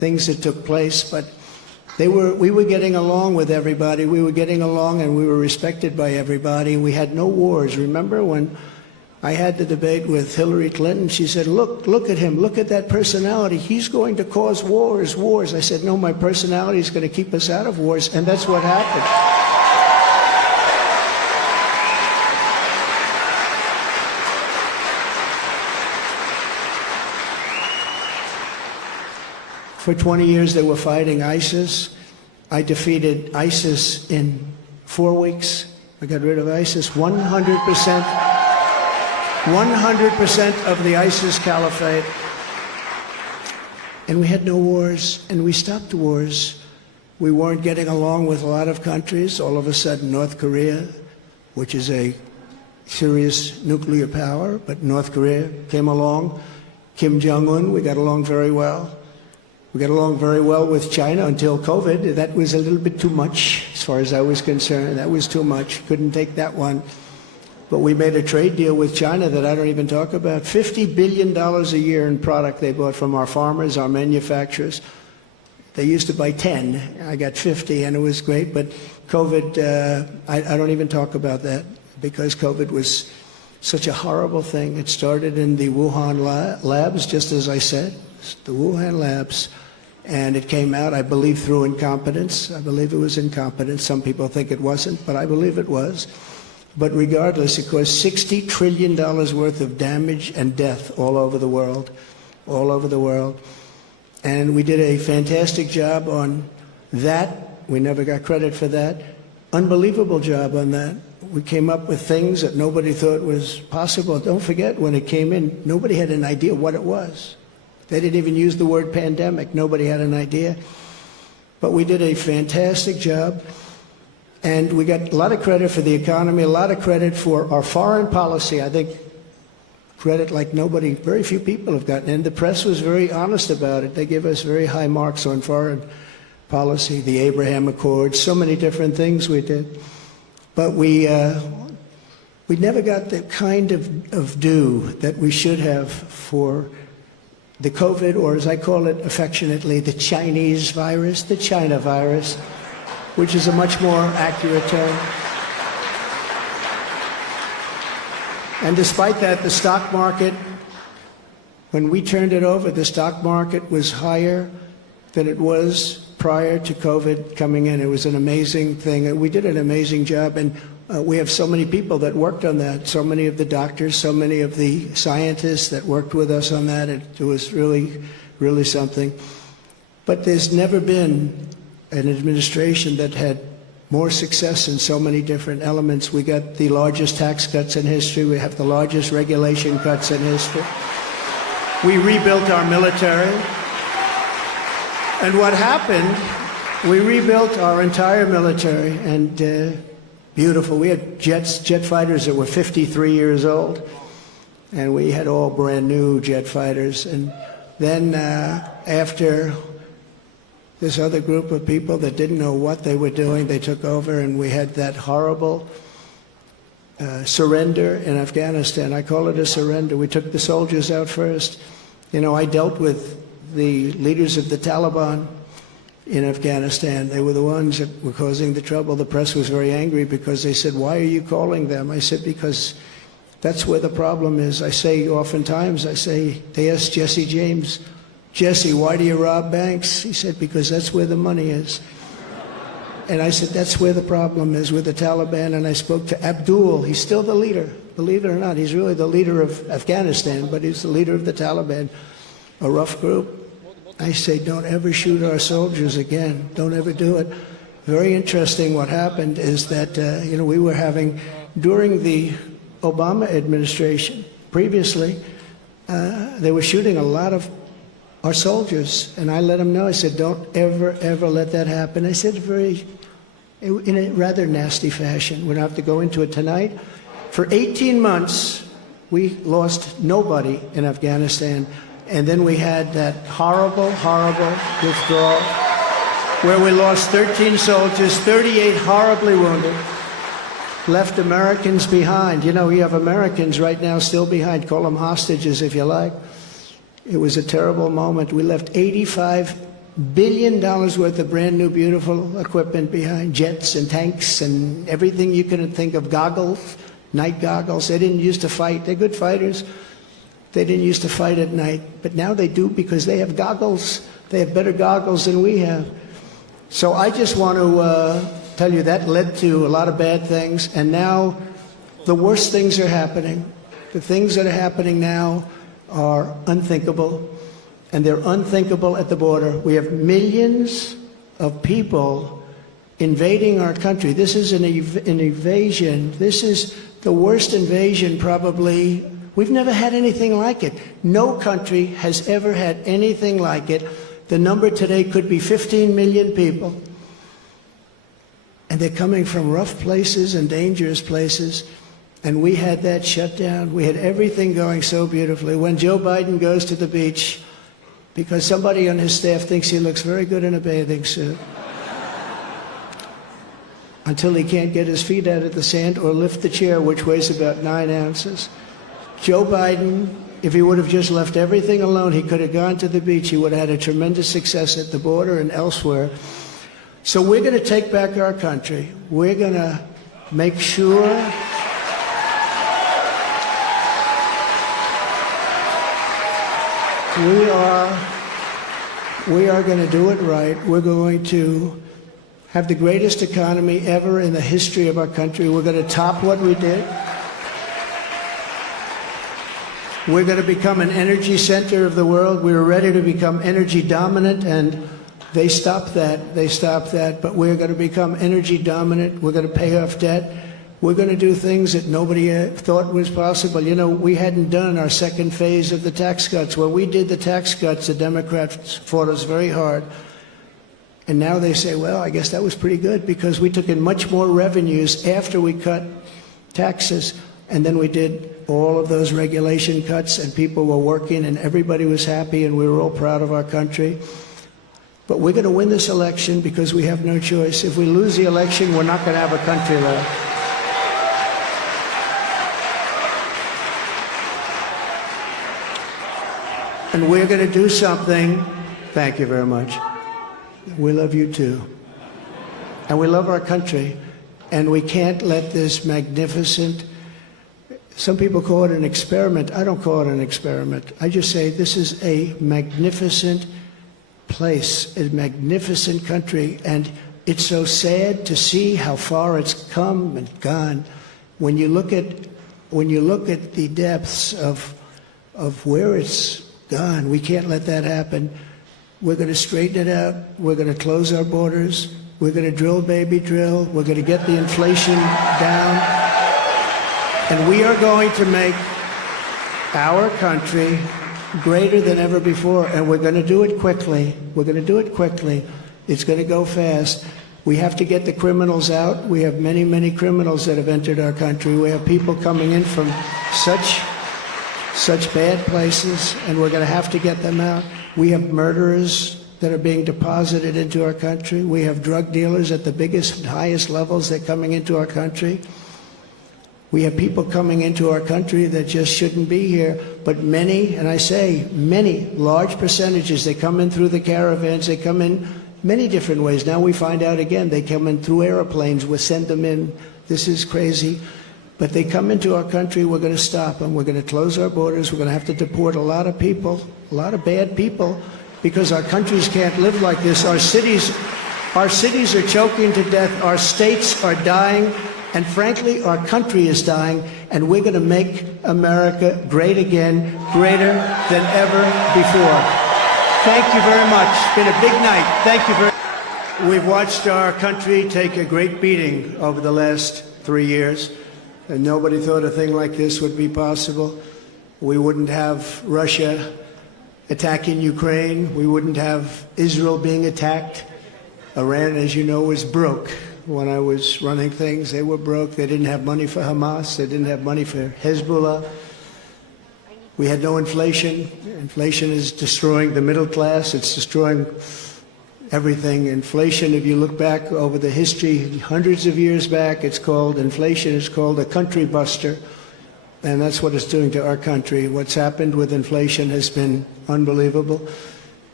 things that took place, but we were getting along with everybody. We were getting along and we were respected by everybody. We had no wars. Remember when I had the debate with Hillary Clinton? She said, look at him, look at that personality. He's going to cause wars. I said, no, my personality is going to keep us out of wars, and that's what happened. For 20 years they were fighting ISIS. I defeated ISIS in 4 weeks. I got rid of ISIS. 100% of the ISIS caliphate. And we had no wars, and we stopped wars. We weren't getting along with a lot of countries. All of a sudden, North Korea, which is a serious nuclear power, but North Korea came along. Kim Jong-un, we got along very well. We got along very well with China until COVID. That was a little bit too much, as far as I was concerned. That was too much. Couldn't take that one. But we made a trade deal with China that I don't even talk about. $50 billion a year in product they bought from our farmers, our manufacturers. They used to buy 10. I got 50, and it was great. But COVID, I don't even talk about that, because COVID was such a horrible thing. It started in the Wuhan labs, just as I said, the Wuhan labs. And it came out, I believe, through incompetence. I believe it was incompetence. Some people think it wasn't, but I believe it was. But regardless, it caused $60 trillion worth of damage and death all over the world, all over the world. And we did a fantastic job on that. We never got credit for that. Unbelievable job on that. We came up with things that nobody thought was possible. Don't forget, when it came in, nobody had an idea what it was. They didn't even use the word pandemic. Nobody had an idea. But we did a fantastic job. And we got a lot of credit for the economy, a lot of credit for our foreign policy. I think credit like nobody, very few people have gotten. And the press was very honest about it. They give us very high marks on foreign policy, the Abraham Accords, so many different things we did. But we never got the kind of due that we should have for the COVID, or as I call it affectionately, the Chinese virus, the China virus, which is a much more accurate term. And despite that, the stock market, when we turned it over, the stock market was higher than it was prior to COVID coming in. It was an amazing thing. And we did an amazing job. And we have so many people that worked on that, so many of the doctors, so many of the scientists that worked with us on that. It was really, really something. But there's never been an administration that had more success in so many different elements. We got the largest tax cuts in history. We have the largest regulation cuts in history. We rebuilt our military. And what happened, we rebuilt our entire military, and beautiful. We had jet fighters that were 53 years old, and we had all brand new jet fighters. And then after this other group of people that didn't know what they were doing, they took over, and we had that horrible surrender in Afghanistan. I call it a surrender. We took the soldiers out first. You know, I dealt with the leaders of the Taliban in Afghanistan. They were the ones that were causing the trouble. The press was very angry because they said, why are you calling them? I said, because that's where the problem is. I say oftentimes, they asked Jesse James, Jesse, why do you rob banks? He said, because that's where the money is. And I said, that's where the problem is, with the Taliban. And I spoke to Abdul. He's still the leader. Believe it or not, he's really the leader of Afghanistan, but he's the leader of the Taliban, a rough group. I say, don't ever shoot our soldiers again. Don't ever do it. Very interesting what happened is that, we were having, during the Obama administration, previously, they were shooting a lot of our soldiers. And I let them know, I said, don't ever, ever let that happen. I said in a rather nasty fashion. We don't have to go into it tonight. For 18 months, we lost nobody in Afghanistan. And then we had that horrible, horrible withdrawal where we lost 13 soldiers, 38 horribly wounded, left Americans behind. You know, you have Americans right now still behind. Call them hostages if you like. It was a terrible moment. We left 85 billion worth of brand new beautiful equipment behind, jets and tanks and everything you can think of, goggles, night goggles. They didn't used to fight. They're good fighters. They didn't used to fight at night, but now they do because they have goggles. They have better goggles than we have. So I just want to tell you that led to a lot of bad things, and now the worst things are happening. The things that are happening now are unthinkable, and they're unthinkable at the border. We have millions of people invading our country. This is an invasion. This is the worst invasion probably. We've never had anything like it. No country has ever had anything like it. The number today could be 15 million people. And they're coming from rough places and dangerous places. And we had that shut down. We had everything going so beautifully. When Joe Biden goes to the beach, because somebody on his staff thinks he looks very good in a bathing suit, until he can't get his feet out of the sand or lift the chair, which weighs about 9 ounces. Joe Biden, if he would have just left everything alone, he could have gone to the beach. He would have had a tremendous success at the border and elsewhere. So we're going to take back our country. We're going to make sure we are going to do it right. We're going to have the greatest economy ever in the history of our country. We're going to top what we did. We're going to become an energy center of the world. We were ready to become energy dominant, and they stopped that. They stopped that. But we're going to become energy dominant. We're going to pay off debt. We're going to do things that nobody thought was possible. You know, we hadn't done our second phase of the tax cuts. When we did the tax cuts, the Democrats fought us very hard. And now they say, well, I guess that was pretty good because we took in much more revenues after we cut taxes. And then we did all of those regulation cuts, and people were working, and everybody was happy, and we were all proud of our country. But we're going to win this election because we have no choice. If we lose the election, we're not going to have a country left. And we're going to do something. Thank you very much. We love you too. And we love our country. And we can't let this magnificent, some people call it an experiment. I don't call it an experiment. I just say this is a magnificent place, a magnificent country. And it's so sad to see how far it's come and gone. When you look at the depths of where it's gone, we can't let that happen. We're going to straighten it out. We're going to close our borders. We're going to drill, baby, drill. We're going to get the inflation down. And we are going to make our country greater than ever before. And we're going to do it quickly. We're going to do it quickly. It's going to go fast. We have to get the criminals out. We have many, many criminals that have entered our country. We have people coming in from such bad places, and we're going to have to get them out. We have murderers that are being deposited into our country. We have drug dealers at the biggest and highest levels that are coming into our country. We have people coming into our country that just shouldn't be here, but many, and I say many, large percentages, they come in through the caravans, they come in many different ways. Now we find out again, they come in through airplanes, we send them in. This is crazy. But they come into our country, we're going to stop them. We're going to close our borders. We're going to have to deport a lot of people, a lot of bad people, because our countries can't live like this. Our cities are choking to death. Our states are dying. And frankly, our country is dying. And we're going to make America great again, greater than ever before. Thank you very much. It's been a big night. Thank you very much. We've watched our country take a great beating over the last 3 years. And nobody thought a thing like this would be possible. We wouldn't have Russia attacking Ukraine. We wouldn't have Israel being attacked. Iran, as you know, was broke. When I was running things, they were broke. They didn't have money for Hamas. They didn't have money for Hezbollah. We had no inflation. Inflation is destroying the middle class. It's destroying everything. Inflation, if you look back over the history, hundreds of years back, inflation is called a country buster. And that's what it's doing to our country. What's happened with inflation has been unbelievable.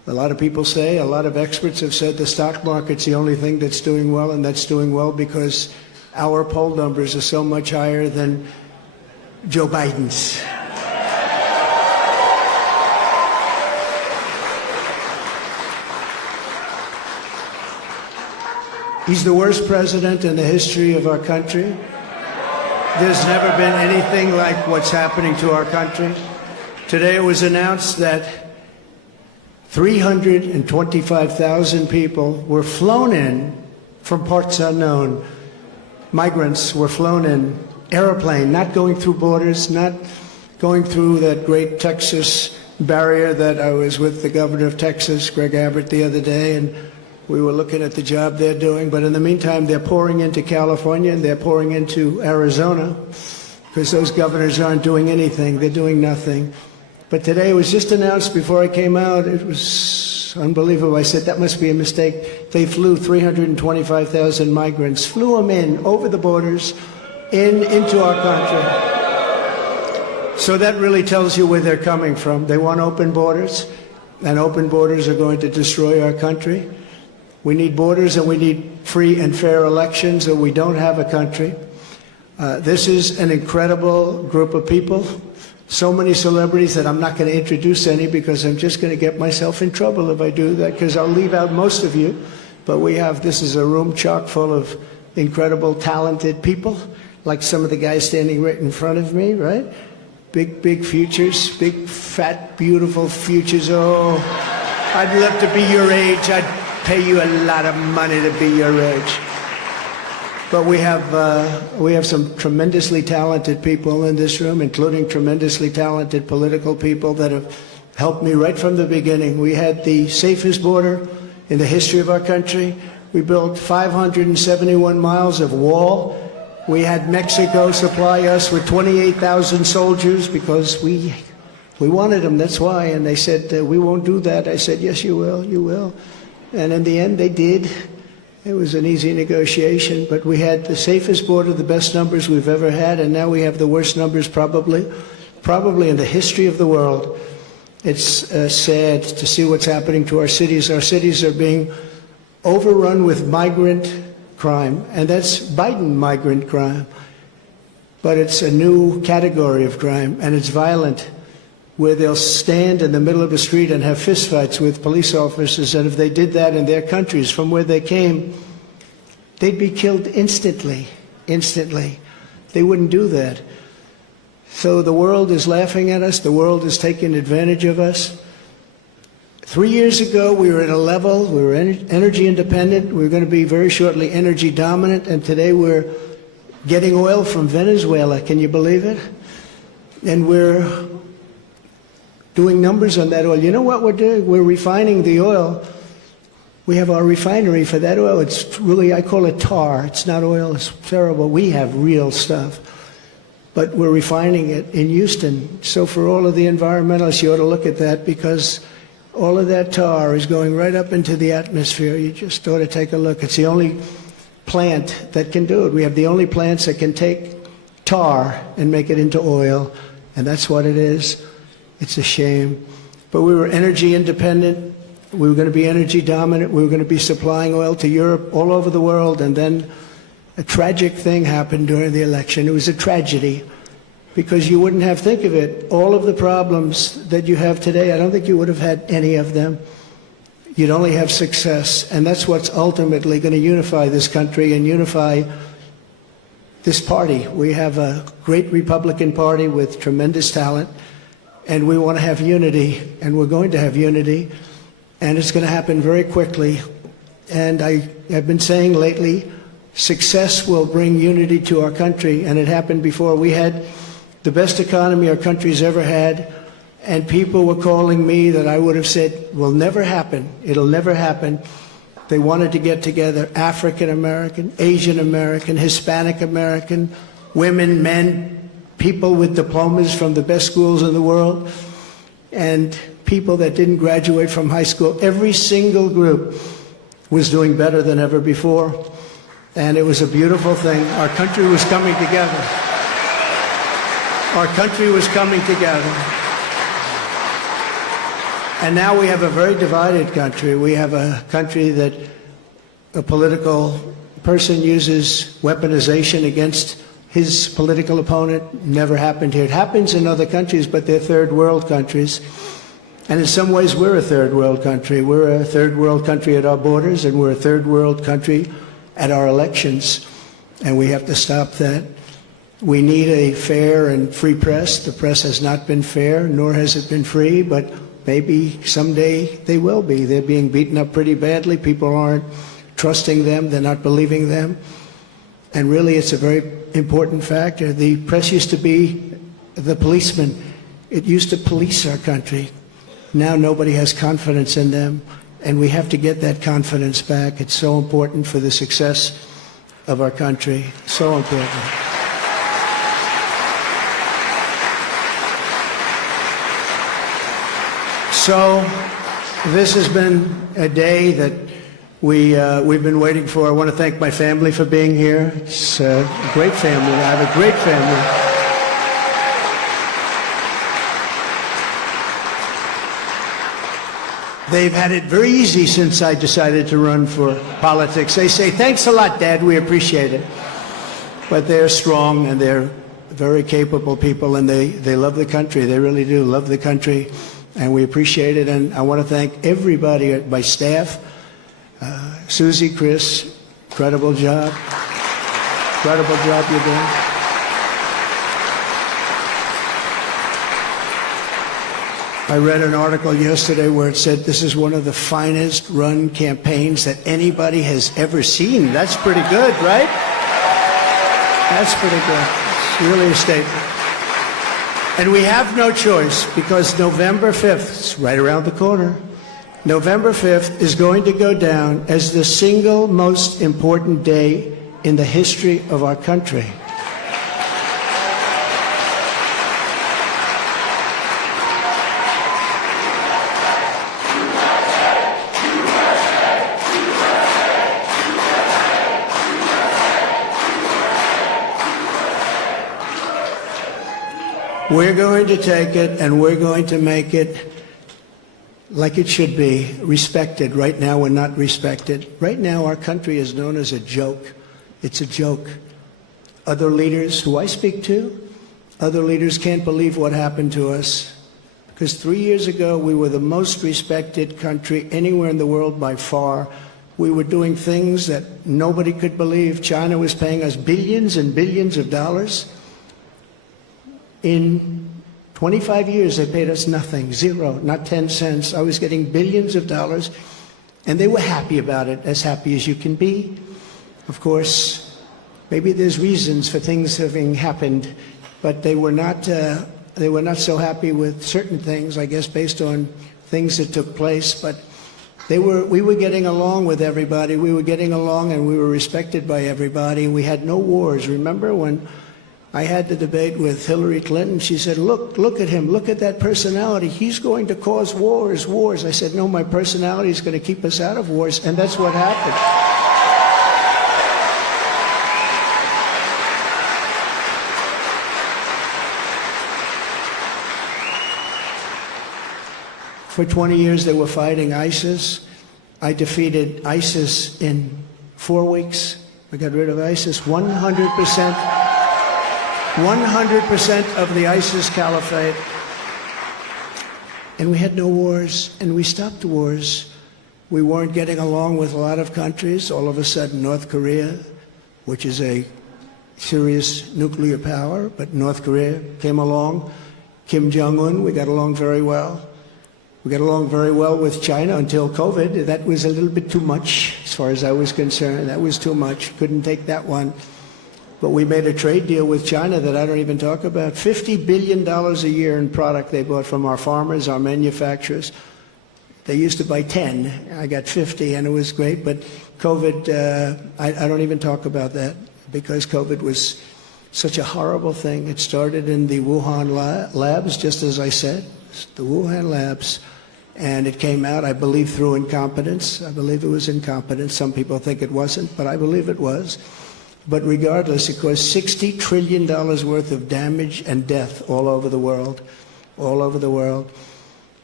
A lot of people say, a lot of experts have said the stock market's the only thing that's doing well, and that's doing well because our poll numbers are so much higher than Joe Biden's. He's the worst president in the history of our country. There's never been anything like what's happening to our country. Today it was announced that 325,000 people were flown in from parts unknown. Migrants were flown in, airplane, not going through borders, not going through that great Texas barrier that I was with the governor of Texas, Greg Abbott, the other day, and we were looking at the job they're doing. But in the meantime, they're pouring into California and they're pouring into Arizona because those governors aren't doing anything. They're doing nothing. But today it was just announced before I came out. It was unbelievable. I said, that must be a mistake. They flew 325,000 migrants, flew them in over the borders into our country. So that really tells you where they're coming from. They want open borders, and open borders are going to destroy our country. We need borders and we need free and fair elections, or we don't have a country. This is an incredible group of people. So many celebrities that I'm not going to introduce any because I'm just going to get myself in trouble if I do that, because I'll leave out most of you. But this is a room chock full of incredible, talented people, like some of the guys standing right in front of me, right? Big futures, big, fat, beautiful futures. Oh, I'd love to be your age. I'd pay you a lot of money to be your age. But we have some tremendously talented people in this room, including tremendously talented political people that have helped me right from the beginning. We had the safest border in the history of our country. We built 571 miles of wall. We had Mexico supply us with 28,000 soldiers because we wanted them, that's why. And they said, we won't do that. I said, yes, you will, you will. And in the end, they did. It was an easy negotiation, but we had the safest border, the best numbers we've ever had, and now we have the worst numbers probably in the history of the world. It's sad to see what's happening to our cities. Our cities are being overrun with migrant crime, and that's Biden migrant crime. But it's a new category of crime, and it's violent, where they'll stand in the middle of a street and have fistfights with police officers, and if they did that in their countries from where they came, they'd be killed instantly. They wouldn't do that. So the world is laughing at us. The world is taking advantage of us. 3 years ago, we were at a level, we were energy independent. We were going to be very shortly energy dominant, and today we're getting oil from Venezuela. Can you believe it? And we're doing numbers on that oil. You know what we're doing? We're refining the oil. We have our refinery for that oil. It's really, I call it tar. It's not oil. It's terrible. We have real stuff. But we're refining it in Houston. So for all of the environmentalists, you ought to look at that, because all of that tar is going right up into the atmosphere. You just ought to take a look. It's the only plant that can do it. We have the only plants that can take tar and make it into oil, and that's what it is. It's a shame. But we were energy independent. We were going to be energy dominant. We were going to be supplying oil to Europe, all over the world. And then a tragic thing happened during the election. It was a tragedy, because you wouldn't have, think of it, all of the problems that you have today, I don't think you would have had any of them. You'd only have success. And that's what's ultimately going to unify this country and unify this party. We have a great Republican Party with tremendous talent. And we want to have unity, and we're going to have unity, and it's going to happen very quickly. And I have been saying lately, success will bring unity to our country, and it happened before. We had the best economy our country's ever had, and people were calling me that I would have said will never happen. It'll never happen. They wanted to get together, African American, Asian American, Hispanic American, women, men, people with diplomas from the best schools in the world, and people that didn't graduate from high school. Every single group was doing better than ever before, and it was a beautiful thing. Our country was coming together. Our country was coming together. And now we have a very divided country. We have a country that a political person uses weaponization against his political opponent. Never happened here. It happens in other countries, but they're third world countries. And in some ways, we're a third world country. We're a third world country at our borders, and we're a third world country at our elections. And we have to stop that. We need a fair and free press. The press has not been fair, nor has it been free, but maybe someday they will be. They're being beaten up pretty badly. People aren't trusting them. They're not believing them. And really, it's a very important factor. The press used to be the policeman. It used to police our country. Now nobody has confidence in them, and we have to get that confidence back. It's so important for the success of our country. So important. So this has been a day that we've been waiting for. I want to thank my family for being here. It's a great family. I have a great family. They've had it very easy since I decided to run for politics. They say, thanks a lot, Dad, we appreciate it. But they're strong, and they're very capable people, and they love the country. They really do love the country, and we appreciate it. And I want to thank everybody, my staff, Susie, Chris, incredible job. Incredible job you're doing. I read an article yesterday where it said this is one of the finest run campaigns that anybody has ever seen. That's pretty good, right? That's pretty good. It's really a statement. And we have no choice, because November 5th, it's right around the corner, November 5th is going to go down as the single most important day in the history of our country. We're going to take it, and we're going to make it like it should be, respected. Right now, we're not respected. Right now, our country is known as a joke. It's a joke. Other leaders who I speak to, other leaders can't believe what happened to us. Because 3 years ago, we were the most respected country anywhere in the world by far. We were doing things that nobody could believe. China was paying us billions and billions of dollars. In 25 years, they paid us nothing, zero, not 10 cents. I was getting billions of dollars, and they were happy about it, as happy as you can be. Of course, maybe there's reasons for things having happened, but they were not so happy with certain things, I guess, based on things that took place. But we were getting along with everybody. We were getting along, and we were respected by everybody. We had no wars. Remember when I had the debate with Hillary Clinton? She said, look at him, look at that personality. He's going to cause wars. I said, no, my personality is going to keep us out of wars, and that's what happened. For 20 years, they were fighting ISIS. I defeated ISIS in 4 weeks. I got rid of ISIS 100%. 100% of the ISIS caliphate. And we had no wars, and we stopped wars. We weren't getting along with a lot of countries. All of a sudden, North Korea, which is a serious nuclear power, but North Korea came along. Kim Jong-un, we got along very well. We got along very well with China until COVID. That was a little bit too much, as far as I was concerned. That was too much. Couldn't take that one. But we made a trade deal with China that I don't even talk about. $50 billion a year in product they bought from our farmers, our manufacturers. They used to buy 10. I got 50, and it was great. But COVID, I don't even talk about that, because COVID was such a horrible thing. It started in the Wuhan labs, just as I said, the Wuhan labs. And it came out, I believe, through incompetence. I believe it was incompetence. Some people think it wasn't, but I believe it was. But regardless, it caused $60 trillion worth of damage and death all over the world, all over the world.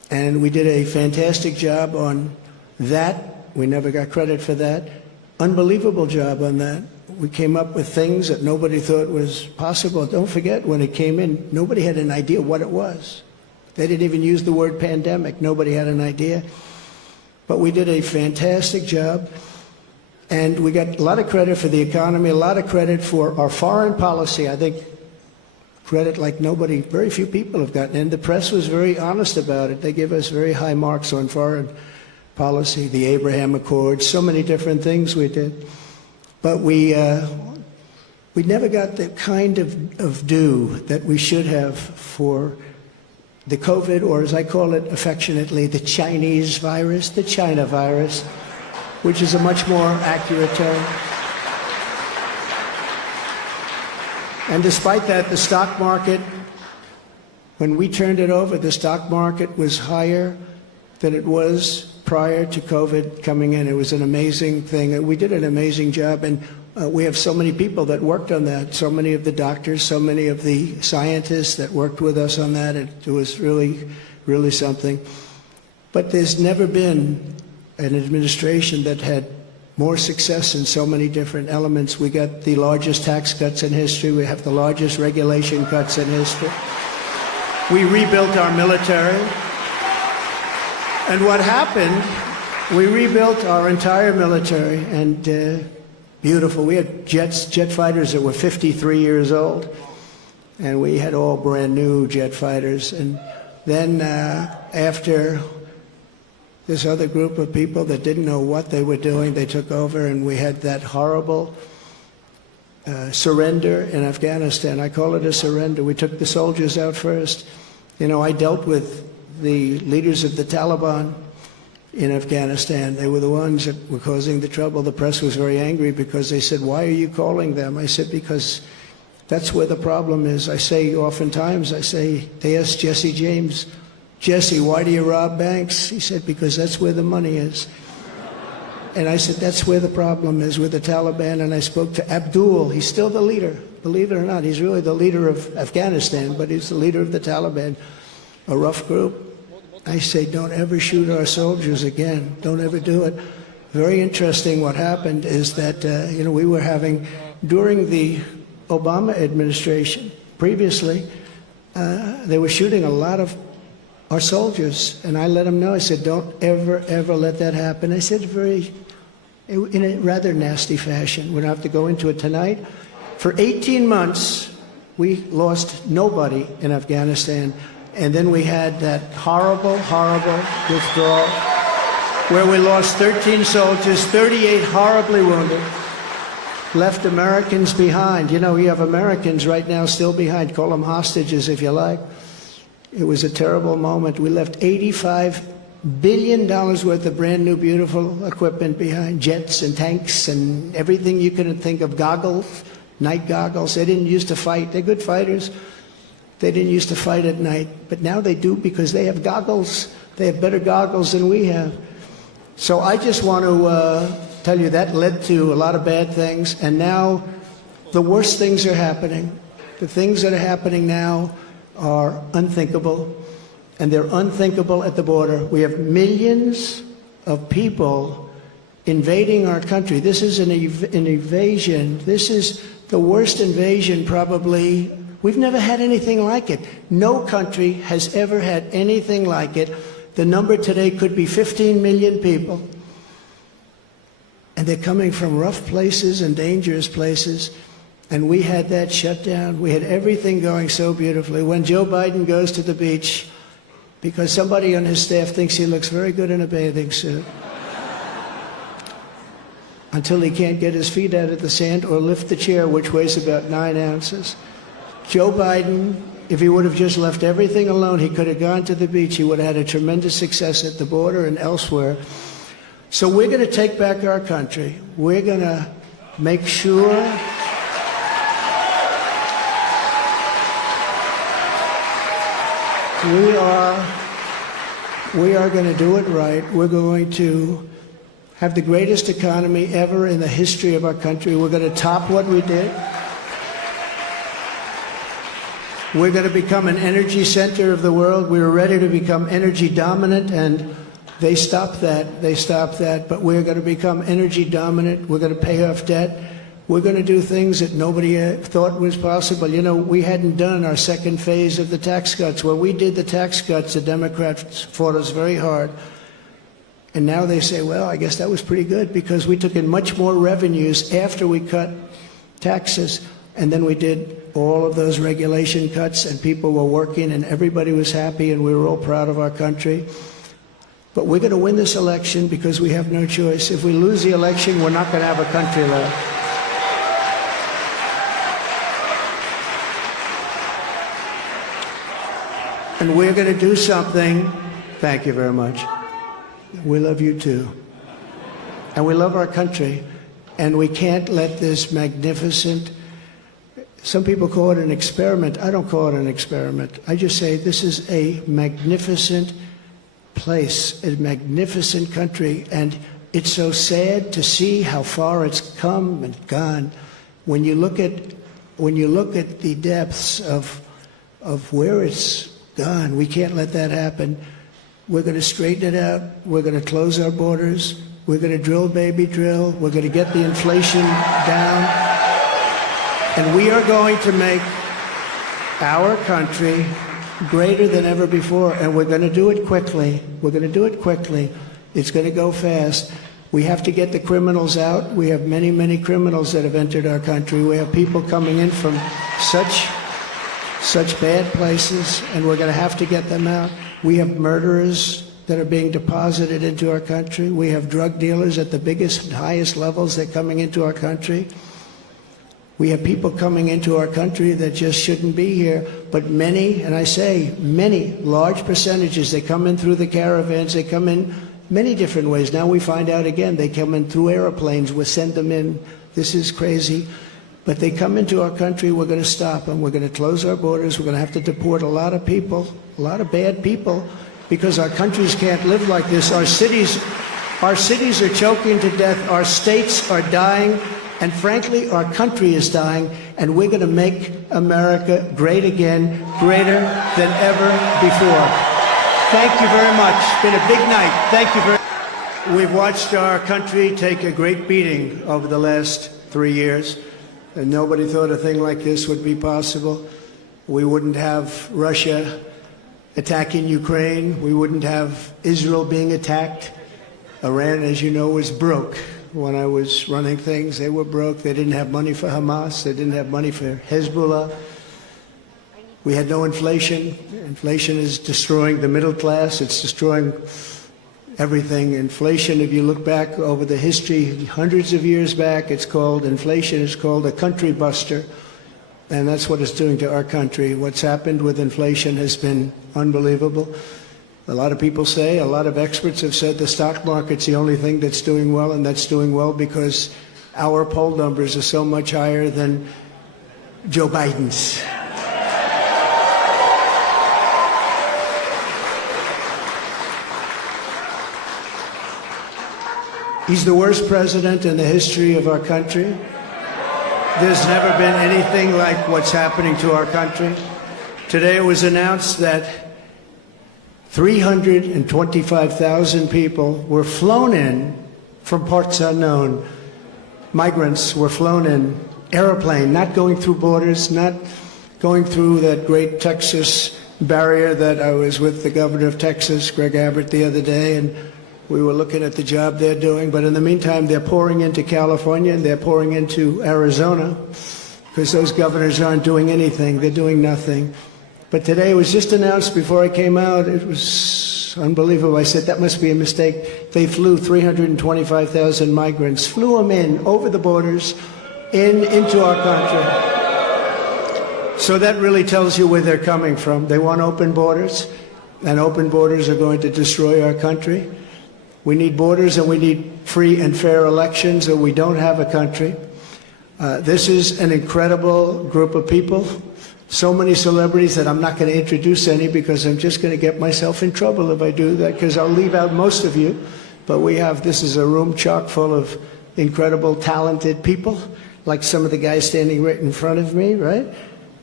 And we did a fantastic job on that. We never got credit for that. Unbelievable job on that. We came up with things that nobody thought was possible. Don't forget, when it came in, nobody had an idea what it was. They didn't even use the word pandemic. Nobody had an idea. But we did a fantastic job. And we got a lot of credit for the economy, a lot of credit for our foreign policy. I think credit like nobody, very few people have gotten. And the press was very honest about it. They give us very high marks on foreign policy, the Abraham Accords, so many different things we did. But we never got the kind of due that we should have for the COVID, or as I call it affectionately, the Chinese virus, the China virus, which is a much more accurate term. And despite that, the stock market, when we turned it over, the stock market was higher than it was prior to COVID coming in. It was an amazing thing. We did an amazing job, and we have so many people that worked on that, so many of the doctors, so many of the scientists that worked with us on that. It was really, really something. But there's never been an administration that had more success in so many different elements. We got the largest tax cuts in history. We have the largest regulation cuts in history. We rebuilt our military. And what happened, we rebuilt our entire military, and beautiful. We had jet fighters that were 53 years old, and we had all brand new jet fighters. And then after this other group of people that didn't know what they were doing, they took over, and we had that horrible surrender in Afghanistan. I call it a surrender. We took the soldiers out first. You know, I dealt with the leaders of the Taliban in Afghanistan. They were the ones that were causing the trouble. The press was very angry because they said, "Why are you calling them?" I said, "Because that's where the problem is." I say oftentimes, they asked Jesse James, "Jesse, why do you rob banks?" He said, "Because that's where the money is." And I said, that's where the problem is, with the Taliban. And I spoke to Abdul. He's still the leader. Believe it or not, he's really the leader of Afghanistan, but he's the leader of the Taliban, a rough group. I say, don't ever shoot our soldiers again. Don't ever do it. Very interesting what happened is that, we were having, during the Obama administration, previously, they were shooting a lot of our soldiers. And I let them know, I said, don't ever, ever let that happen. I said in a rather nasty fashion. We don't have to go into it tonight. For 18 months, we lost nobody in Afghanistan. And then we had that horrible, horrible withdrawal where we lost 13 soldiers, 38 horribly wounded, left Americans behind. You know, we have Americans right now still behind. Call them hostages if you like. It was a terrible moment. We left $85 billion worth of brand new, beautiful equipment behind, jets and tanks and everything you could think of, goggles, night goggles. They didn't used to fight. They're good fighters. They didn't used to fight at night, but now they do because they have goggles. They have better goggles than we have. So I just want to tell you that led to a lot of bad things, and now the worst things are happening. The things that are happening now are unthinkable, and they're unthinkable at the border. We have millions of people invading our country. This is an invasion. This is the worst invasion probably. We've never had anything like it. No country has ever had anything like it. The number today could be 15 million people. And they're coming from rough places and dangerous places. And we had that shut down. We had everything going so beautifully. When Joe Biden goes to the beach, because somebody on his staff thinks he looks very good in a bathing suit, until he can't get his feet out of the sand or lift the chair, which weighs about 9 ounces. Joe Biden, if he would have just left everything alone, he could have gone to the beach. He would have had a tremendous success at the border and elsewhere. So we're going to take back our country. We're going to make sure we are going to do it right. We're going to have the greatest economy ever in the history of our country. We're going to top what we did. We're going to become an energy center of the world. We were ready to become energy dominant, and they stopped that. They stopped that. But we're going to become energy dominant. We're going to pay off debt. We're going to do things that nobody thought was possible. You know, we hadn't done our second phase of the tax cuts. When we did the tax cuts, the Democrats fought us very hard. And now they say, well, I guess that was pretty good because we took in much more revenues after we cut taxes. And then we did all of those regulation cuts, and people were working, and everybody was happy, and we were all proud of our country. But we're going to win this election because we have no choice. If we lose the election, we're not going to have a country left. And we're going to do something. Thank you very much. We love you too. And we love our country. And we can't let this magnificent, some people call it an experiment. I don't call it an experiment. I just say this is a magnificent place, a magnificent country. And it's so sad to see how far it's come and gone. When you look at the depths of where it's gone, we can't let that happen. We're going to straighten it out. We're going to close our borders. We're going to drill, baby, drill. We're going to get the inflation down. And we are going to make our country greater than ever before. And we're going to do it quickly. We're going to do it quickly. It's going to go fast. We have to get the criminals out. We have many, many criminals that have entered our country. We have people coming in from such bad places, and we're going to have to get them out. We have murderers that are being deposited into our country. We have drug dealers at the biggest and highest levels that are coming into our country. We have people coming into our country that just shouldn't be here. But many, and I say many, large percentages, they come in through the caravans. They come in many different ways. Now we find out again, they come in through airplanes. We send them in. This is crazy. But they come into our country, we're going to stop them. We're going to close our borders. We're going to have to deport a lot of people, a lot of bad people, because our countries can't live like this. Our cities are choking to death. Our states are dying. And frankly, our country is dying. And we're going to make America great again, greater than ever before. Thank you very much. It's been a big night. Thank you very much. We've watched our country take a great beating over the last 3 years. And nobody thought a thing like this would be possible. We wouldn't have Russia attacking Ukraine. We wouldn't have Israel being attacked. Iran, as you know, was broke. When I was running things, they were broke. They didn't have money for Hamas. They didn't have money for Hezbollah. We had no inflation. Inflation is destroying the middle class. It's destroying everything. Inflation, if you look back over the history, hundreds of years back, inflation is called a country buster. And that's what it's doing to our country. What's happened with inflation has been unbelievable. A lot of people say, a lot of experts have said the stock market's the only thing that's doing well, and that's doing well because our poll numbers are so much higher than Joe Biden's. He's the worst president in the history of our country. There's never been anything like what's happening to our country. Today it was announced that 325,000 people were flown in from parts unknown. Migrants were flown in, airplane, not going through borders, not going through that great Texas barrier that I was with the governor of Texas, Greg Abbott, the other day, and we were looking at the job they're doing. But in the meantime, they're pouring into California and they're pouring into Arizona because those governors aren't doing anything. They're doing nothing. But today it was just announced before I came out. It was unbelievable. I said, that must be a mistake. They flew 325,000 migrants, flew them in over the borders into our country. So that really tells you where they're coming from. They want open borders, and open borders are going to destroy our country. We need borders and we need free and fair elections, or we don't have a country. This is an incredible group of people. So many celebrities that I'm not going to introduce any because I'm just going to get myself in trouble if I do that, because I'll leave out most of you. But this is a room chock full of incredible, talented people, like some of the guys standing right in front of me, right?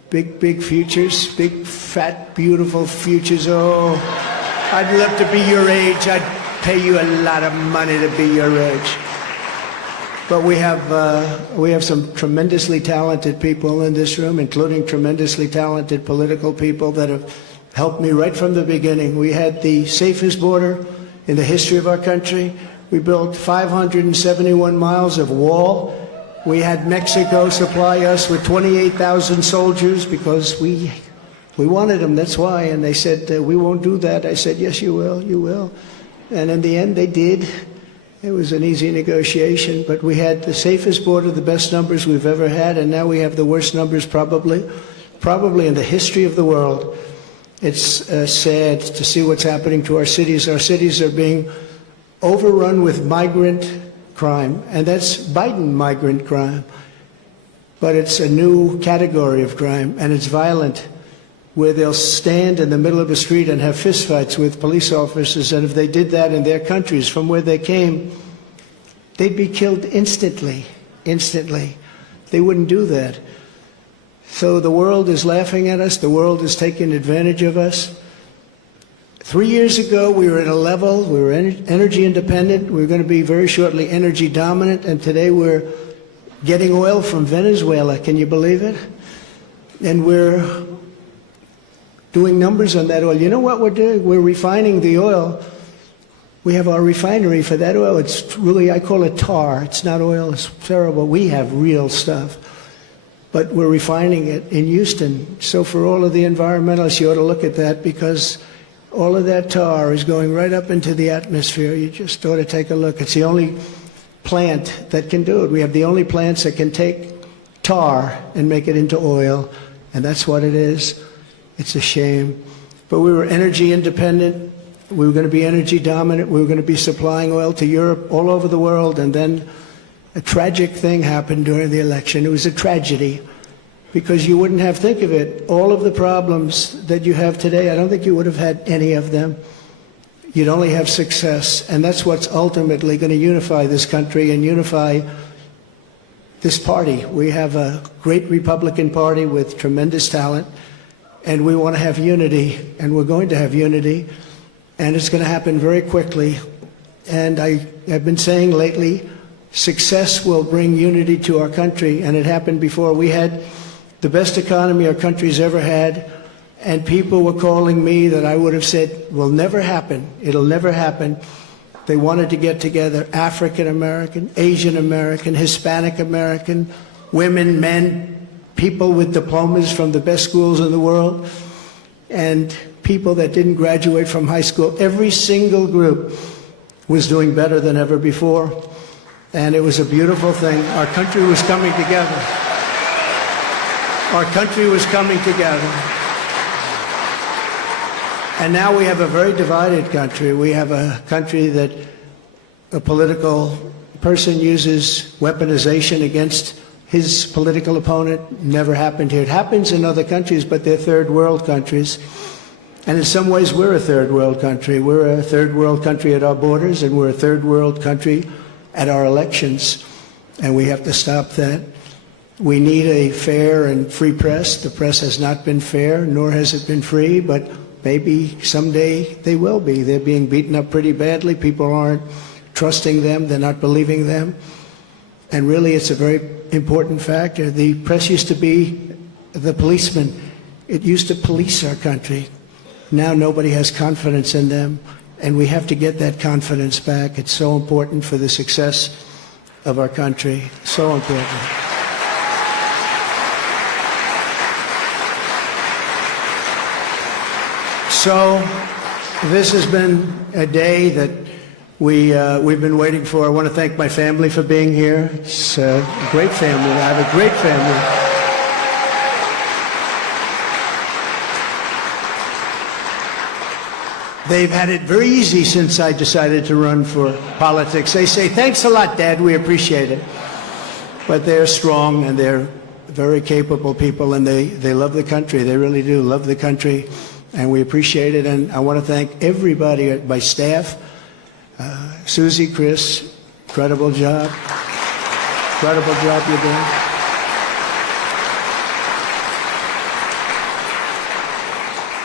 big futures, big, fat, beautiful futures. Oh, I'd love to be your age. I'd pay you a lot of money to be your age. But we have some tremendously talented people in this room, including tremendously talented political people that have helped me right from the beginning. We had the safest border in the history of our country. We built 571 miles of wall. We had Mexico supply us with 28,000 soldiers because we wanted them, that's why. And they said, we won't do that. I said, yes, you will, you will. And in the end, they did. It was an easy negotiation, but we had the safest border, the best numbers we've ever had, and now we have the worst numbers probably in the history of the world. It's sad to see what's happening to our cities. Our cities are being overrun with migrant crime, and that's Biden migrant crime. But it's a new category of crime, and it's violent, where they'll stand in the middle of a street and have fistfights with police officers, and if they did that in their countries from where they came, they'd be killed instantly. They wouldn't do that. So the world is laughing at us. The world is taking advantage of us. 3 years ago, we were at a level, we were energy independent, we were going to be very shortly energy dominant, and today we're getting oil from Venezuela. Can you believe it? And we're doing numbers on that oil. You know what we're doing? We're refining the oil. We have our refinery for that oil. It's really, I call it tar. It's not oil. It's terrible. We have real stuff. But we're refining it in Houston. So for all of the environmentalists, you ought to look at that, because all of that tar is going right up into the atmosphere. You just ought to take a look. It's the only plant that can do it. We have the only plants that can take tar and make it into oil, and that's what it is. It's a shame. But we were energy independent. We were going to be energy dominant. We were going to be supplying oil to Europe, all over the world, and then a tragic thing happened during the election. It was a tragedy, because you wouldn't have, think of it, all of the problems that you have today, I don't think you would have had any of them. You'd only have success, and that's what's ultimately going to unify this country and unify this party. We have a great Republican Party with tremendous talent, and we want to have unity, and we're going to have unity, and it's going to happen very quickly. And I have been saying lately, success will bring unity to our country, and it happened before. We had the best economy our country's ever had, and people were calling me that I would have said will never happen. It'll never happen. They wanted to get together, African American, Asian American, Hispanic American, women, men, people with diplomas from the best schools in the world, and people that didn't graduate from high school. Every single group was doing better than ever before, and it was a beautiful thing. Our country was coming together. Our country was coming together. And now we have a very divided country. We have a country that a political person uses weaponization against his political opponent. Never happened here. It happens in other countries, but they're third world countries. And in some ways, we're a third world country. We're a third world country at our borders, and we're a third world country at our elections. And we have to stop that. We need a fair and free press. The press has not been fair, nor has it been free, but maybe someday they will be. They're being beaten up pretty badly. People aren't trusting them. They're not believing them. And really, it's a very important factor. The press used to be the policeman. It used to police our country. Now nobody has confidence in them, and we have to get that confidence back. It's so important for the success of our country. So important. So this has been a day that we've been waiting for. I want to thank my family for being here. It's a great family. I have a great family. They've had it very easy since I decided to run for politics. They say, thanks a lot, Dad, we appreciate it. But they're strong, and they're very capable people, and they love the country. They really do love the country, and we appreciate it. And I want to thank everybody, my staff, Susie, Chris, incredible job. Incredible job you're doing.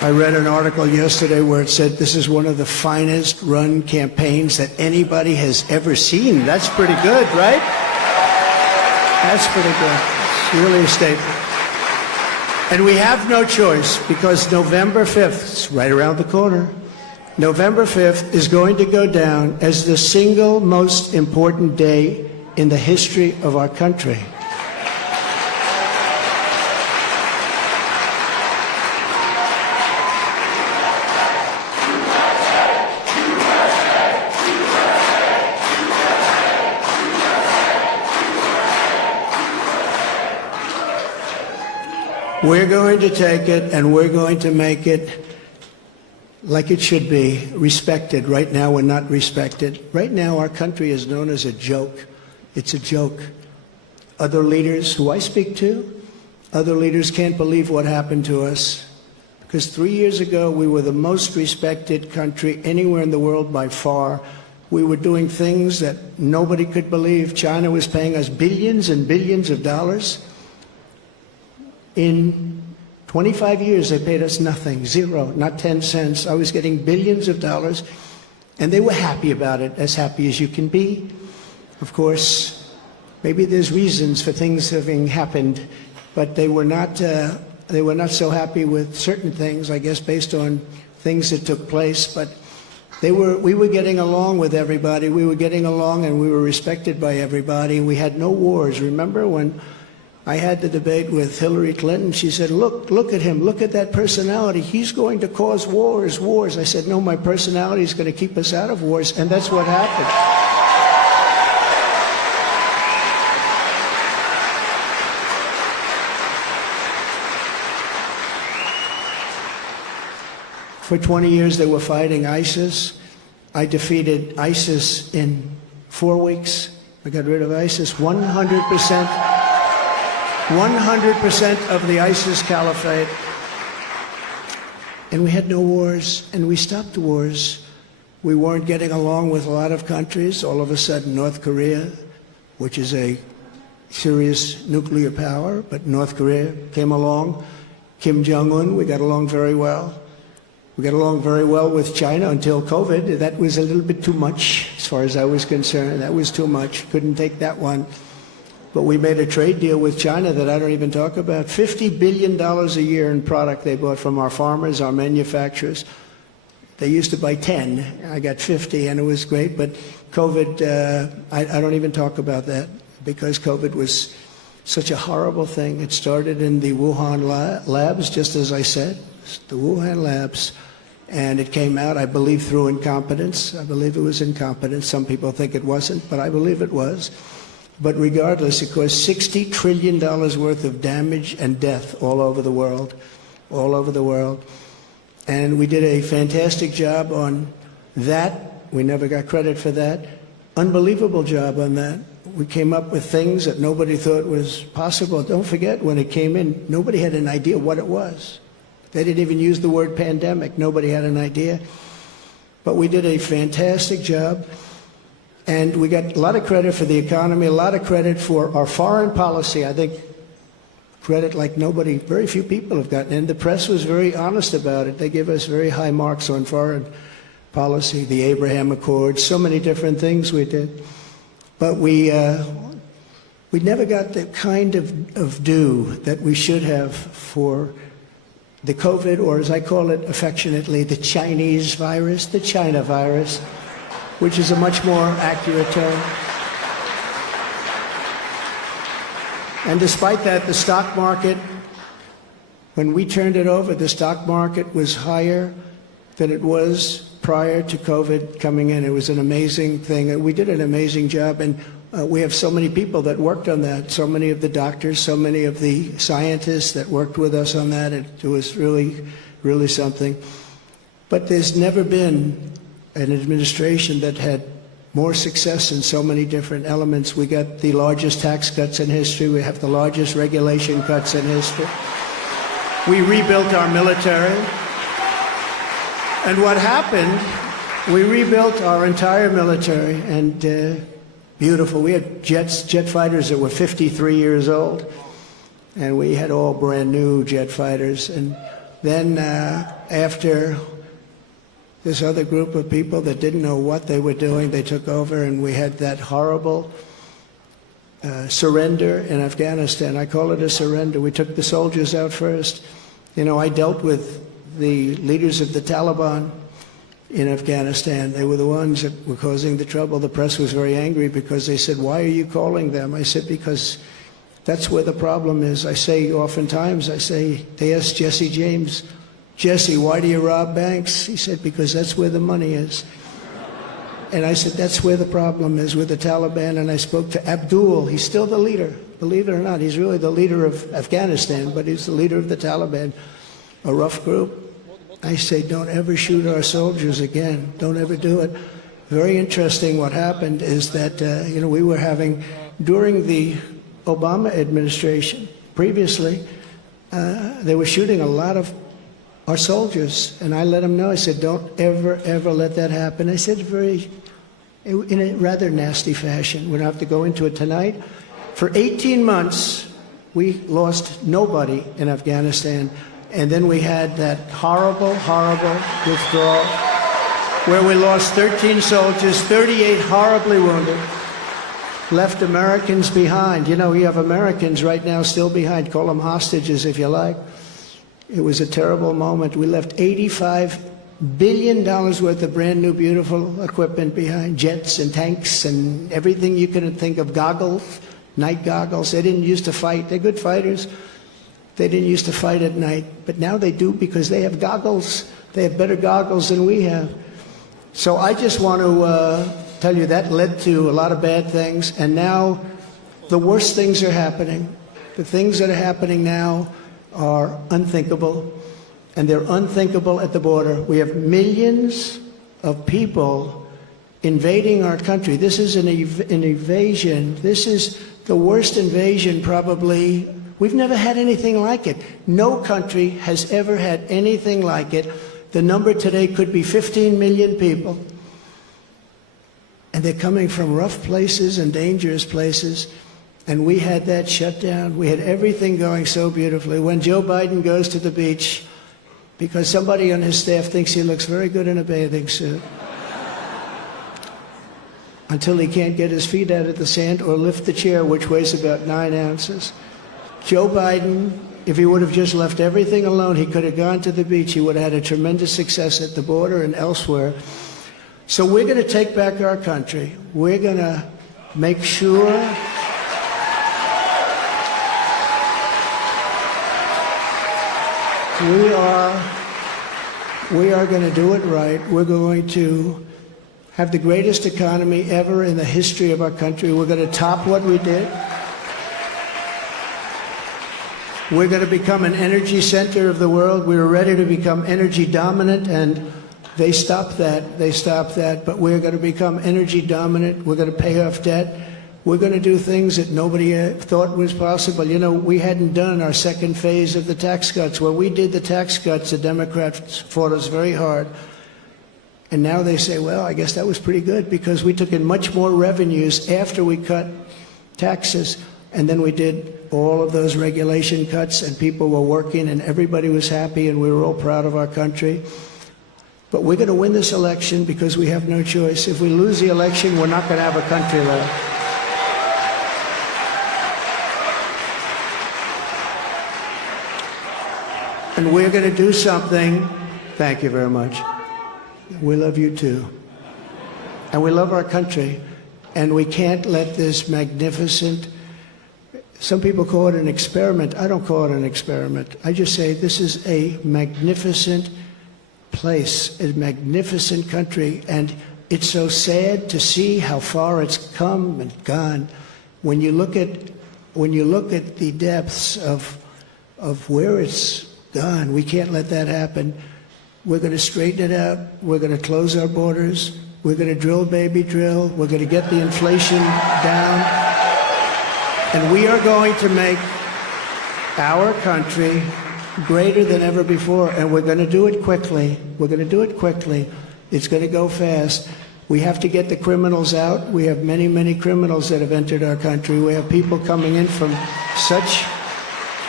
I read an article yesterday where it said this is one of the finest run campaigns that anybody has ever seen. That's pretty good, right? That's pretty good. It's really a statement. And we have no choice because November 5th, it's right around the corner, November 5th is going to go down as the single most important day in the history of our country. We're going to take it and we're going to make it like it should be, respected. Right now we're not respected. Right now our country is known as a joke. It's a joke. Other leaders who I speak to, other leaders can't believe what happened to us. Because 3 years ago we were the most respected country anywhere in the world by far. We were doing things that nobody could believe. China was paying us billions and billions of dollars. In 25 years, they paid us nothing, zero, not 10 cents. I was getting billions of dollars, and they were happy about it, as happy as you can be. Of course, maybe there's reasons for things having happened, but they were not so happy with certain things, I guess, based on things that took place. But we were getting along with everybody. We were getting along, and we were respected by everybody. We had no wars. Remember when I had the debate with Hillary Clinton? She said, look at him, look at that personality. He's going to cause wars. I said, no, my personality is going to keep us out of wars, and that's what happened. For 20 years they were fighting ISIS. I defeated ISIS in 4 weeks. I got rid of ISIS 100%. 100% of the ISIS caliphate. And we had no wars, and we stopped wars. We weren't getting along with a lot of countries. All of a sudden, North Korea, which is a serious nuclear power, but North Korea came along. Kim Jong-un, we got along very well. We got along very well with China until COVID. That was a little bit too much, as far as I was concerned. That was too much. Couldn't take that one. But we made a trade deal with China that I don't even talk about. $50 billion a year in product they bought from our farmers, our manufacturers. They used to buy 10. I got 50, and it was great. But COVID, I don't even talk about that because COVID was such a horrible thing. It started in the Wuhan labs, just as I said, the Wuhan labs. And it came out, I believe, through incompetence. I believe it was incompetence. Some people think it wasn't, but I believe it was. But regardless, it caused $60 trillion worth of damage and death all over the world, all over the world. And we did a fantastic job on that. We never got credit for that. Unbelievable job on that. We came up with things that nobody thought was possible. Don't forget, when it came in, nobody had an idea what it was. They didn't even use the word pandemic. Nobody had an idea. But we did a fantastic job. And we got a lot of credit for the economy, a lot of credit for our foreign policy. I think credit like nobody, very few people have gotten. And the press was very honest about it. They give us very high marks on foreign policy, the Abraham Accords, so many different things we did. But we never got the kind of due that we should have for the COVID, or as I call it affectionately, the Chinese virus, the China virus, which is a much more accurate term. And despite that, the stock market, when we turned it over, the stock market was higher than it was prior to COVID coming in. It was an amazing thing. And we did an amazing job. And we have so many people that worked on that, so many of the doctors, so many of the scientists that worked with us on that. It was really, really something. But there's never been an administration that had more success in so many different elements. We got the largest tax cuts in history. We have the largest regulation cuts in history. We rebuilt our military. And what happened, we rebuilt our entire military, and beautiful. We had jet fighters that were 53 years old, and we had all brand new jet fighters. And Then after this other group of people that didn't know what they were doing, they took over, and we had that horrible surrender in Afghanistan. I call it a surrender. We took the soldiers out first. You know, I dealt with the leaders of the Taliban in Afghanistan. They were the ones that were causing the trouble. The press was very angry because they said, "Why are you calling them?" I said, "Because that's where the problem is." I say oftentimes, they asked Jesse James, "Jesse, why do you rob banks?" He said, "Because that's where the money is." And I said, that's where the problem is with the Taliban. And I spoke to Abdul. He's still the leader. Believe it or not, he's really the leader of Afghanistan, but he's the leader of the Taliban, a rough group. I say, don't ever shoot our soldiers again. Don't ever do it. Very interesting what happened is that, we were having, during the Obama administration, previously, they were shooting a lot of our soldiers, and I let them know. I said, don't ever, ever let that happen. I said in a rather nasty fashion. We don't have to go into it tonight. For 18 months, we lost nobody in Afghanistan, and then we had that horrible, horrible withdrawal where we lost 13 soldiers, 38 horribly wounded, left Americans behind. You know, you have Americans right now still behind. Call them hostages if you like. It was a terrible moment. We left $85 billion worth of brand new, beautiful equipment behind, jets and tanks and everything you can think of, goggles, night goggles. They didn't used to fight. They're good fighters. They didn't used to fight at night, but now they do because they have goggles. They have better goggles than we have. So I just want to tell you that led to a lot of bad things, and now the worst things are happening. The things that are happening now are unthinkable, and they're unthinkable at the border. We have millions of people invading our country. This is an invasion. This is the worst invasion probably. We've never had anything like it. No country has ever had anything like it. The number today could be 15 million people. And they're coming from rough places and dangerous places. And we had that shut down. We had everything going so beautifully. When Joe Biden goes to the beach, because somebody on his staff thinks he looks very good in a bathing suit, until he can't get his feet out of the sand or lift the chair, which weighs about 9 ounces. Joe Biden, if he would have just left everything alone, he could have gone to the beach. He would have had a tremendous success at the border and elsewhere. So we're going to take back our country. We're going to make sure we are going to do it right. We're going to have the greatest economy ever in the history of our country. We're going to top what we did. We're going to become an energy center of the world. We were ready to become energy dominant, and they stopped that. They stopped that. But we're going to become energy dominant. We're going to pay off debt. We're going to do things that nobody thought was possible. You know, we hadn't done our second phase of the tax cuts. When we did the tax cuts, the Democrats fought us very hard. And now they say, well, I guess that was pretty good because we took in much more revenues after we cut taxes. And then we did all of those regulation cuts, and people were working, and everybody was happy, and we were all proud of our country. But we're going to win this election because we have no choice. If we lose the election, we're not going to have a country left. And we're going to do something. Thank you very much. We love you too. And we love our country. And we can't let this magnificent, some people call it an experiment. I don't call it an experiment. I just say this is a magnificent place, a magnificent country. And it's so sad to see how far it's come and gone. When you look at the depths of where it's gone, we can't let that happen. We're going to straighten it out. We're going to close our borders. We're going to drill, baby, drill. We're going to get the inflation down. And we are going to make our country greater than ever before. And we're going to do it quickly. We're going to do it quickly. It's going to go fast. We have to get the criminals out. We have many, many criminals that have entered our country. We have people coming in from such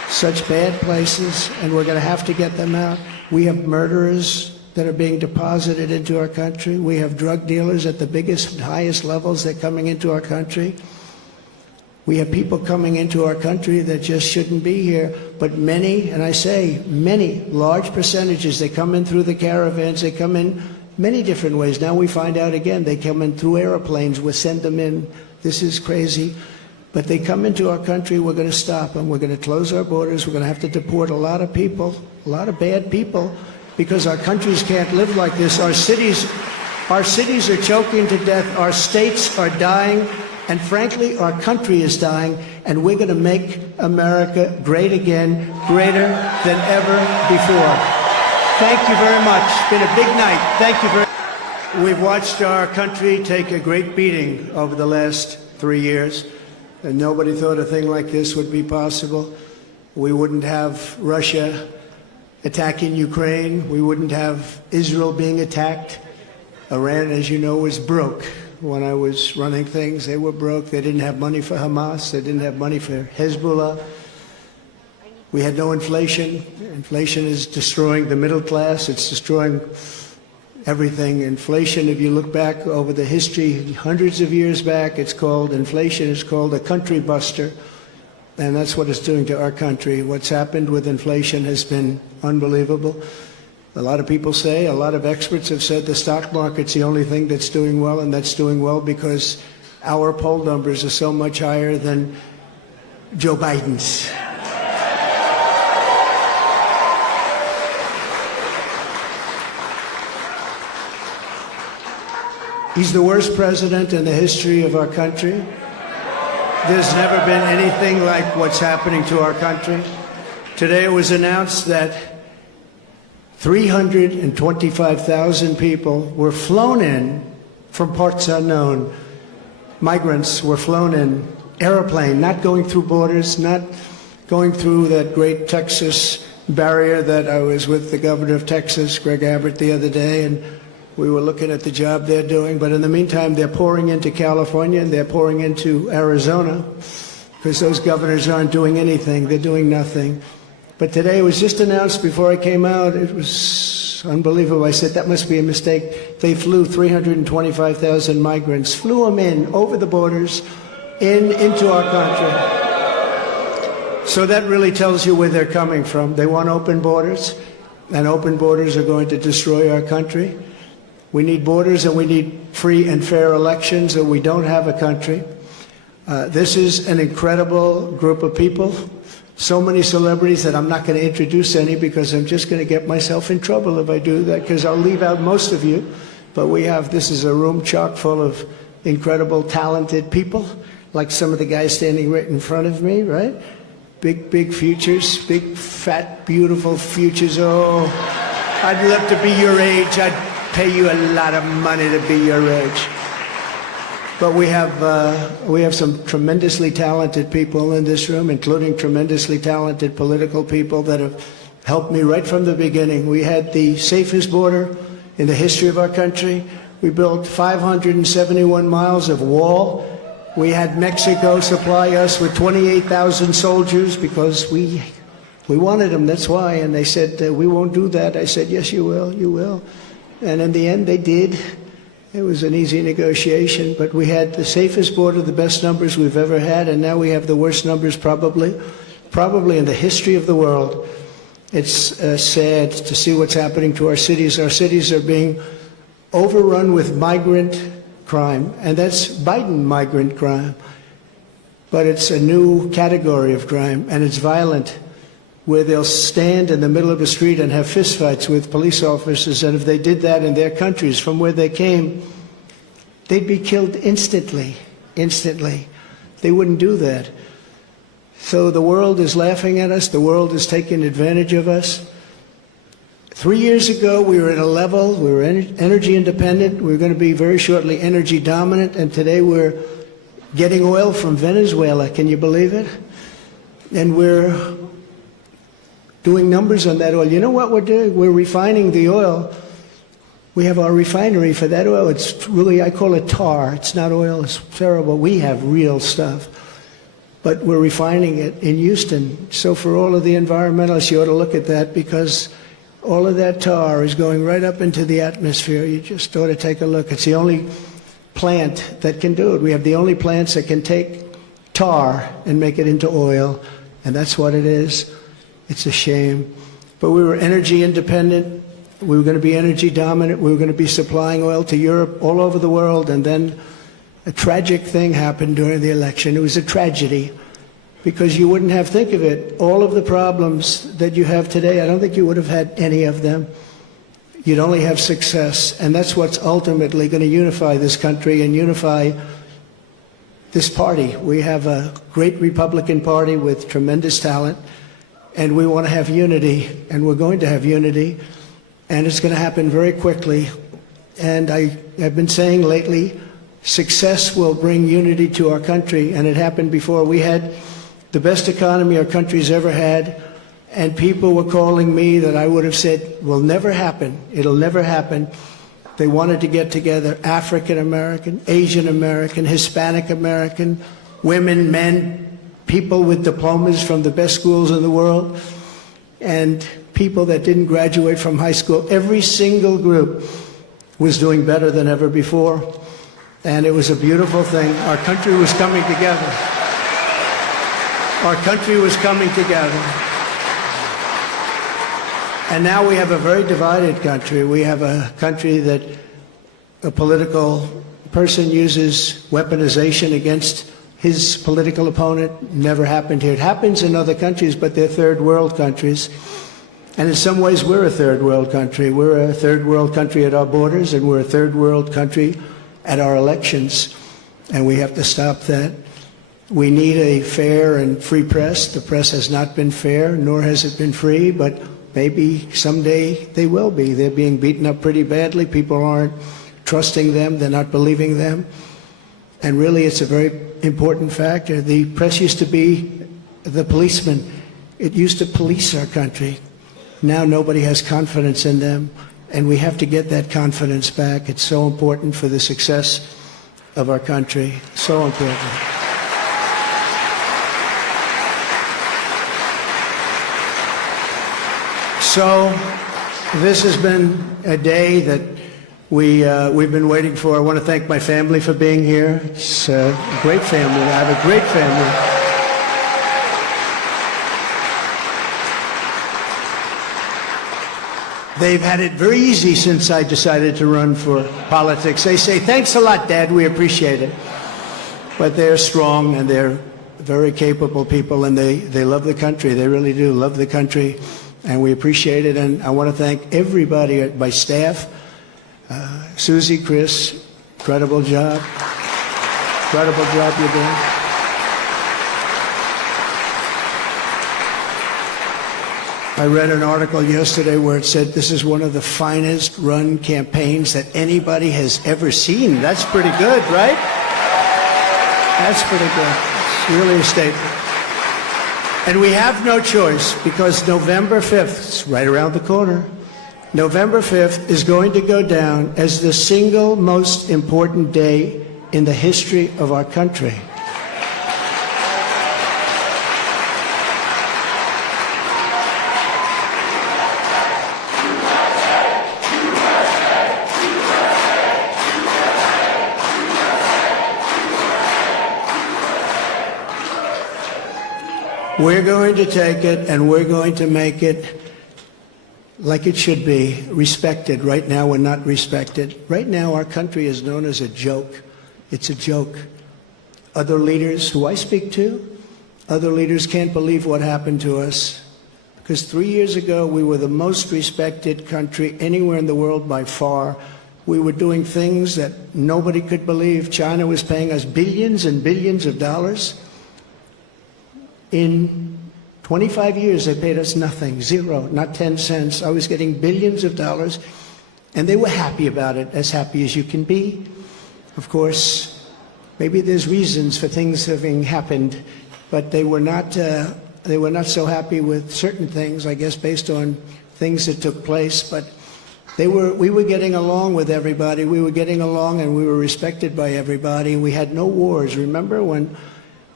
such bad places, and we're going to have to get them out. We have murderers that are being deposited into our country. We have drug dealers at the biggest and highest levels that are coming into our country. We have people coming into our country that just shouldn't be here, but many, and I say many, large percentages, they come in through the caravans, they come in many different ways. Now we find out again, they come in through airplanes, we send them in. This is crazy. But they come into our country, we're going to stop them. We're going to close our borders. We're going to have to deport a lot of people, a lot of bad people, because our countries can't live like this. Our cities are choking to death. Our states are dying. And frankly, our country is dying. And we're going to make America great again, greater than ever before. Thank you very much. It's been a big night. Thank you very much. We've watched our country take a great beating over the last 3 years. And nobody thought a thing like this would be possible. We wouldn't have Russia attacking Ukraine. We wouldn't have Israel being attacked. Iran, as you know, was broke. When I was running things, they were broke. They didn't have money for Hamas. They didn't have money for Hezbollah. We had no inflation. Inflation is destroying the middle class. It's destroying everything. Inflation, if you look back over the history, hundreds of years back, it's called inflation. It's called a country buster. And that's what it's doing to our country. What's happened with inflation has been unbelievable. A lot of people say, a lot of experts have said the stock market's the only thing that's doing well, and that's doing well because our poll numbers are so much higher than Joe Biden's. He's the worst president in the history of our country. There's never been anything like what's happening to our country. Today it was announced that 325,000 people were flown in from parts unknown. Migrants were flown in, airplane, not going through borders, not going through that great Texas barrier that I was with the governor of Texas, Greg Abbott, the other day, and we were looking at the job they're doing. But in the meantime, they're pouring into California and they're pouring into Arizona because those governors aren't doing anything. They're doing nothing. But today it was just announced before I came out. It was unbelievable. I said, that must be a mistake. They flew 325,000 migrants, flew them in over the borders into our country. So that really tells you where they're coming from. They want open borders, and open borders are going to destroy our country. We need borders and we need free and fair elections, or we don't have a country. This is an incredible group of people. So many celebrities that I'm not going to introduce any because I'm just going to get myself in trouble if I do that, because I'll leave out most of you. But this is a room chock full of incredible, talented people, like some of the guys standing right in front of me, right? Big futures, big, fat, beautiful futures. Oh, I'd love to be your age. I'd pay you a lot of money to be your age. But we have some tremendously talented people in this room, including tremendously talented political people that have helped me right from the beginning. We had the safest border in the history of our country. We built 571 miles of wall. We had Mexico supply us with 28,000 soldiers because we wanted them, that's why. And they said, we won't do that. I said, yes, you will, you will. And in the end, they did. It was an easy negotiation, but we had the safest border, the best numbers we've ever had, and now we have the worst numbers probably in the history of the world. It's sad to see what's happening to our cities. Our cities are being overrun with migrant crime, and that's Biden migrant crime. But it's a new category of crime, and it's violent, where they'll stand in the middle of a street and have fistfights with police officers, and if they did that in their countries from where they came, they'd be killed instantly. They wouldn't do that. So the world is laughing at us. The world is taking advantage of us. 3 years ago, we were at a level, we were energy independent. We were going to be very shortly energy dominant, and today we're getting oil from Venezuela. Can you believe it? And we're doing numbers on that oil. You know what we're doing? We're refining the oil. We have our refinery for that oil. It's really, I call it tar. It's not oil. It's terrible. We have real stuff. but we're refining it in Houston. So for all of the environmentalists, you ought to look at that, because all of that tar is going right up into the atmosphere. You just ought to take a look. It's the only plant that can do it. We have the only plants that can take tar and make it into oil, and that's what it is. It's a shame. But we were energy independent. We were going to be energy dominant. We were going to be supplying oil to Europe, all over the world, and then a tragic thing happened during the election. It was a tragedy, because you wouldn't have, think of it, all of the problems that you have today, I don't think you would have had any of them. You'd only have success, and that's what's ultimately going to unify this country and unify this party. We have a great Republican Party with tremendous talent, and we want to have unity, and we're going to have unity, and it's going to happen very quickly. And I have been saying lately, success will bring unity to our country, and it happened before. We had the best economy our country's ever had, and people were calling me that I would have said will never happen. It'll never happen. They wanted to get together, African American, Asian American, Hispanic American, women, men, people with diplomas from the best schools in the world, and people that didn't graduate from high school. Every single group was doing better than ever before, and it was a beautiful thing. Our country was coming together. Our country was coming together. And now we have a very divided country. We have a country that a political person uses weaponization against his political opponent. Never happened here. It happens in other countries, but they're third world countries. And in some ways, we're a third world country. We're a third world country at our borders, and we're a third world country at our elections. And we have to stop that. We need a fair and free press. The press has not been fair, nor has it been free, but maybe someday they will be. They're being beaten up pretty badly. People aren't trusting them. They're not believing them. And really, it's a very important factor. The press used to be the policeman. It used to police our country. Now nobody has confidence in them, and we have to get that confidence back. It's so important for the success of our country. So important. So this has been a day that we've been waiting for. I want to thank my family for being here. It's a great family. I have a great family. They've had it very easy since I decided to run for politics. They say, "Thanks a lot, Dad. We appreciate it." But they're strong, and they're very capable people, and they love the country. They really do love the country, and we appreciate it. And I want to thank everybody at my staff. Susie, Chris, incredible job. Incredible job you're doing. I read an article yesterday where it said this is one of the finest run campaigns that anybody has ever seen. That's pretty good, right? That's pretty good. It's really a statement. And we have no choice, because November 5th, it's right around the corner, November 5th is going to go down as the single most important day in the history of our country. We're going to take it, and we're going to make it like it should be, respected. Right now, we're not respected. Right now, our country is known as a joke. It's a joke. Other leaders who I speak to, other leaders can't believe what happened to us. Because 3 years ago, we were the most respected country anywhere in the world by far. We were doing things that nobody could believe. China was paying us billions and billions of dollars. In 25 years, they paid us nothing, zero, not 10 cents. I was getting billions of dollars, and they were happy about it, as happy as you can be. Of course, maybe there's reasons for things having happened, but they were not so happy with certain things, I guess, based on things that took place. But we were getting along with everybody. We were getting along, and we were respected by everybody. We had no wars. Remember when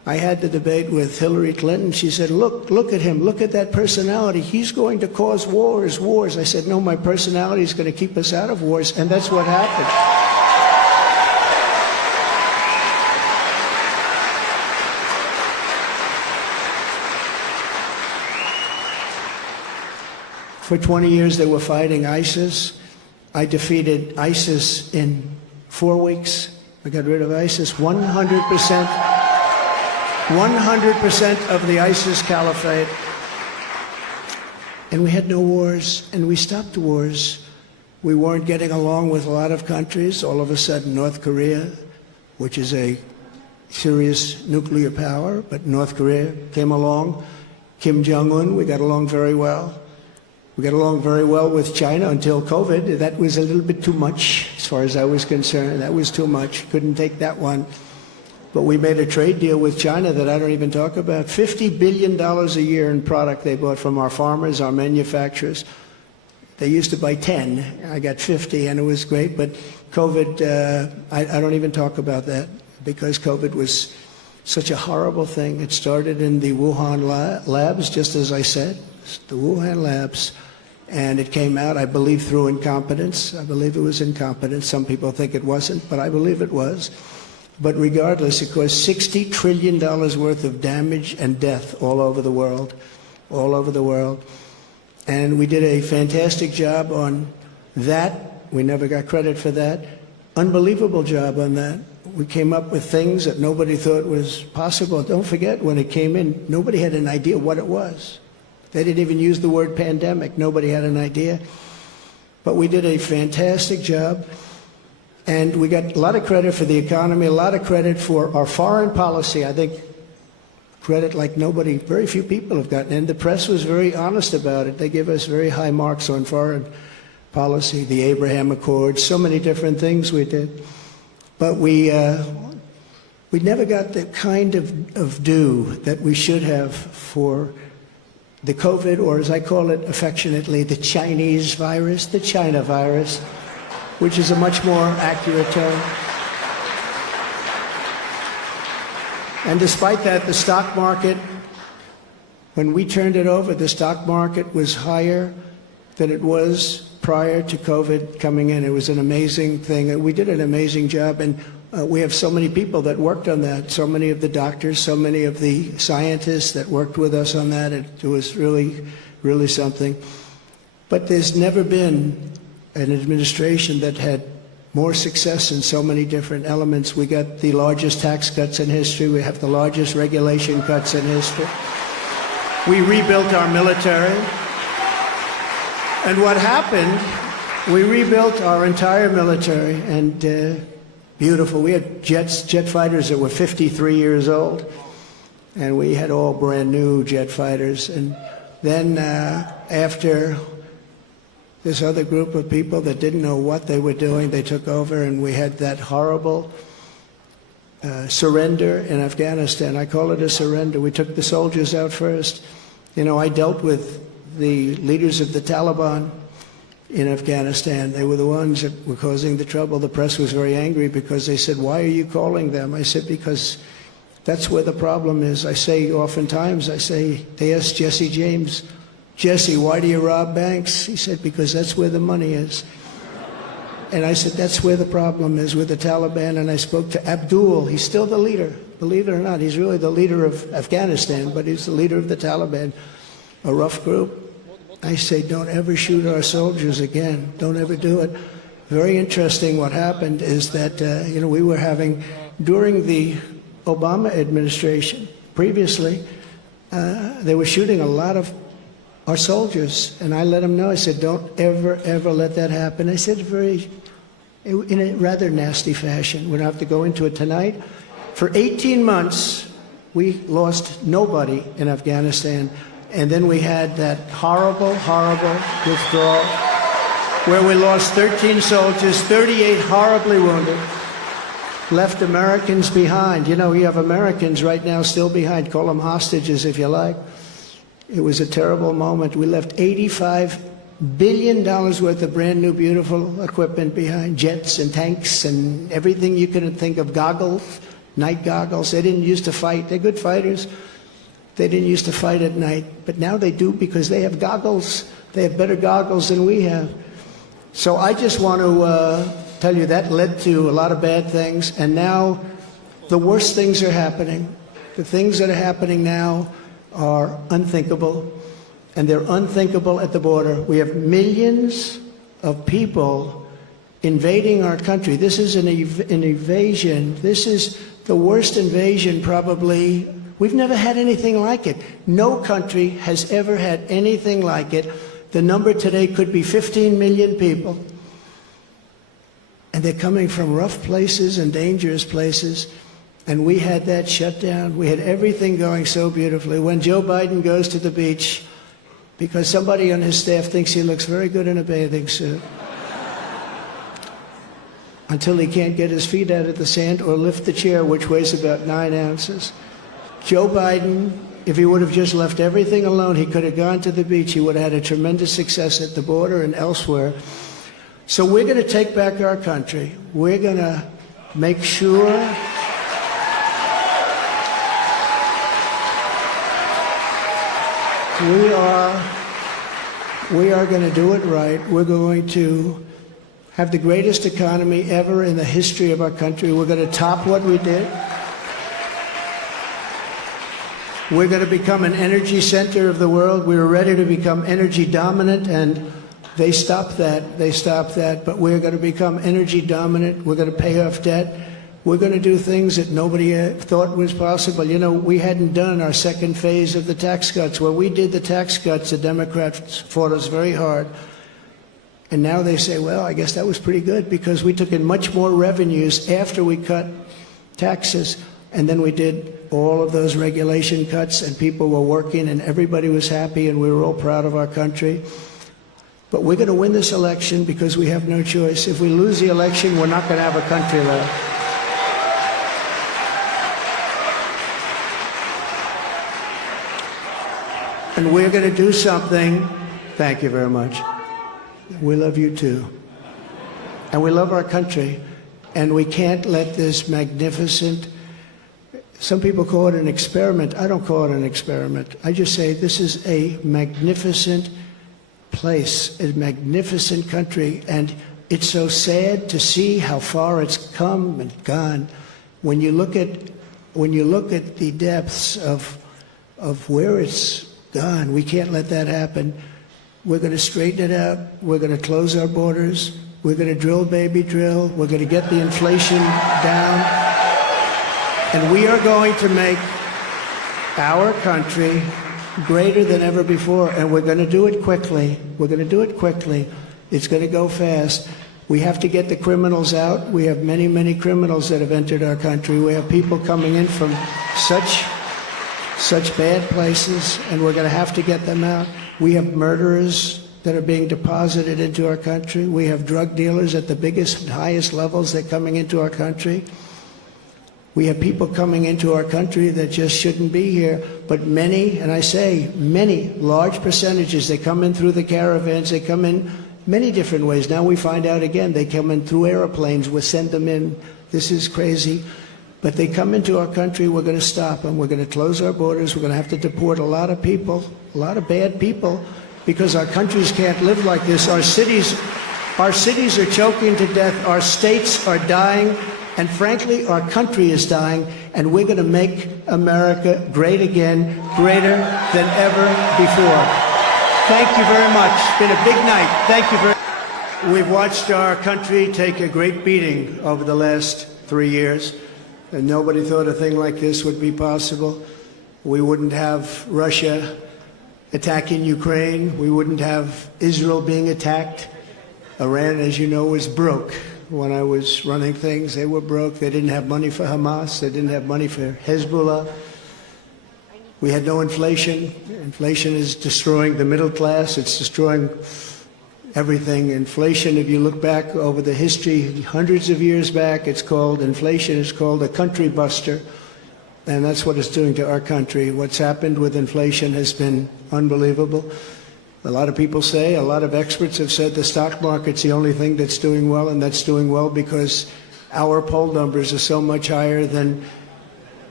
I had the debate with Hillary Clinton. She said, look at him. Look at that personality. He's going to cause wars. I said, no, my personality is going to keep us out of wars. And that's what happened. For 20 years, they were fighting ISIS. I defeated ISIS in 4 weeks. I got rid of ISIS 100%. 100% of the ISIS caliphate. And we had no wars, and we stopped wars. We weren't getting along with a lot of countries. All of a sudden, North Korea, which is a serious nuclear power, but North Korea came along. Kim Jong-un, we got along very well. We got along very well with China until COVID. That was a little bit too much, as far as I was concerned. That was too much. Couldn't take that one. But we made a trade deal with China that I don't even talk about. $50 billion a year in product they bought from our farmers, our manufacturers. They used to buy 10. I got 50, and it was great. But COVID, I don't even talk about that, because COVID was such a horrible thing. It started in the Wuhan labs, just as I said, the Wuhan labs. And it came out, I believe, through incompetence. I believe it was incompetence. Some people think it wasn't, but I believe it was. But regardless, it caused $60 trillion worth of damage and death all over the world, all over the world. And we did a fantastic job on that. We never got credit for that. Unbelievable job on that. We came up with things that nobody thought was possible. Don't forget, when it came in, nobody had an idea what it was. They didn't even use the word pandemic. Nobody had an idea. But we did a fantastic job. And we got a lot of credit for the economy, a lot of credit for our foreign policy. I think credit like nobody, very few people have gotten. And the press was very honest about it. They give us very high marks on foreign policy, the Abraham Accords, so many different things we did. But we never got the kind of due that we should have for the COVID, or as I call it affectionately, the Chinese virus, the China virus, which is a much more accurate term. And despite that, the stock market, when we turned it over, the stock market was higher than it was prior to COVID coming in. It was an amazing thing. We did an amazing job, and we have so many people that worked on that, so many of the doctors, so many of the scientists that worked with us on that. It was really, really something. But there's never been an administration that had more success in so many different elements. We got the largest tax cuts in history. We have the largest regulation cuts in history. We rebuilt our military. And what happened, we rebuilt our entire military, and beautiful. We had jet fighters that were 53 years old, and we had all brand new jet fighters. And then after this other group of people that didn't know what they were doing, they took over, and we had that horrible surrender in Afghanistan. I call it a surrender. We took the soldiers out first. You know, I dealt with the leaders of the Taliban in Afghanistan. They were the ones that were causing the trouble. The press was very angry because they said, why are you calling them? I said, because that's where the problem is. I say oftentimes, they asked Jesse James, Jesse, why do you rob banks? He said, because that's where the money is. And I said, that's where the problem is with the Taliban. And I spoke to Abdul. He's still the leader. Believe it or not, he's really the leader of Afghanistan, but he's the leader of the Taliban, a rough group. I say, don't ever shoot our soldiers again. Don't ever do it. Very interesting what happened is that, we were having, during the Obama administration, previously, they were shooting a lot of our soldiers, and I let them know. I said, don't ever, ever let that happen. I said in a rather nasty fashion. We don't have to go into it tonight. For 18 months, we lost nobody in Afghanistan, and then we had that horrible, horrible withdrawal where we lost 13 soldiers, 38 horribly wounded, left Americans behind. You know, you have Americans right now still behind. Call them hostages if you like. It was a terrible moment. We left $85 billion worth of brand new, beautiful equipment behind, jets and tanks and everything you can think of, goggles, night goggles. They didn't used to fight. They're good fighters. They didn't used to fight at night, but now they do because they have goggles. They have better goggles than we have. So I just want to tell you that led to a lot of bad things, and now the worst things are happening. The things that are happening now are unthinkable, and they're unthinkable at the border. We have millions of people invading our country. This is an invasion. This is the worst invasion probably. We've never had anything like it. No country has ever had anything like it. The number today could be 15 million people. And they're coming from rough places and dangerous places. And we had that shut down. We had everything going so beautifully. When Joe Biden goes to the beach, because somebody on his staff thinks he looks very good in a bathing suit, until he can't get his feet out of the sand or lift the chair, which weighs about 9 ounces. Joe Biden, if he would have just left everything alone, he could have gone to the beach. He would have had a tremendous success at the border and elsewhere. So we're going to take back our country. We're going to make sure we are going to do it right. We're going to have the greatest economy ever in the history of our country. We're going to top what we did. We're going to become an energy center of the world. We were ready to become energy dominant, and they stopped that. They stopped that. But we're going to become energy dominant. We're going to pay off debt. We're going to do things that nobody thought was possible. You know, we hadn't done our second phase of the tax cuts. When we did the tax cuts, the Democrats fought us very hard. And now they say, well, I guess that was pretty good because we took in much more revenues after we cut taxes. And then we did all of those regulation cuts, and people were working, and everybody was happy, and we were all proud of our country. But we're going to win this election because we have no choice. If we lose the election, we're not going to have a country left. And we're going to do something. Thank you very much. We love you too. And we love our country. And we can't let this magnificent, some people call it an experiment. I don't call it an experiment. I just say this is a magnificent place, a magnificent country. And it's so sad to see how far it's come and gone. When you look at the depths of where it's gone, we can't let that happen. We're going to straighten it out. We're going to close our borders. We're going to drill, baby, drill. We're going to get the inflation down. And we are going to make our country greater than ever before. And we're going to do it quickly. We're going to do it quickly. It's going to go fast. We have to get the criminals out. We have many, many criminals that have entered our country. We have people coming in from such bad places, and we're going to have to get them out. We have murderers that are being deposited into our country. We have drug dealers at the biggest and highest levels that are coming into our country. We have people coming into our country that just shouldn't be here. But many, and I say many, large percentages, they come in through the caravans. They come in many different ways. Now we find out again, they come in through airplanes. We send them in. This is crazy. But they come into our country, we're going to stop them. We're going to close our borders. We're going to have to deport a lot of people, a lot of bad people, because our countries can't live like this. Our cities are choking to death. Our states are dying. And frankly, our country is dying. And we're going to make America great again, greater than ever before. Thank you very much. It's been a big night. Thank you very much. We've watched our country take a great beating over the last 3 years. And nobody thought a thing like this would be possible. We wouldn't have Russia attacking Ukraine. We wouldn't have Israel being attacked. Iran, as you know, was broke. When I was running things, they were broke. They didn't have money for Hamas. They didn't have money for Hezbollah. We had no inflation. Inflation is destroying the middle class. It's destroying everything. Inflation, if you look back over the history, hundreds of years back, inflation is called a country buster. And that's what it's doing to our country. What's happened with inflation has been unbelievable. A lot of people say, a lot of experts have said the stock market's the only thing that's doing well, and that's doing well because our poll numbers are so much higher than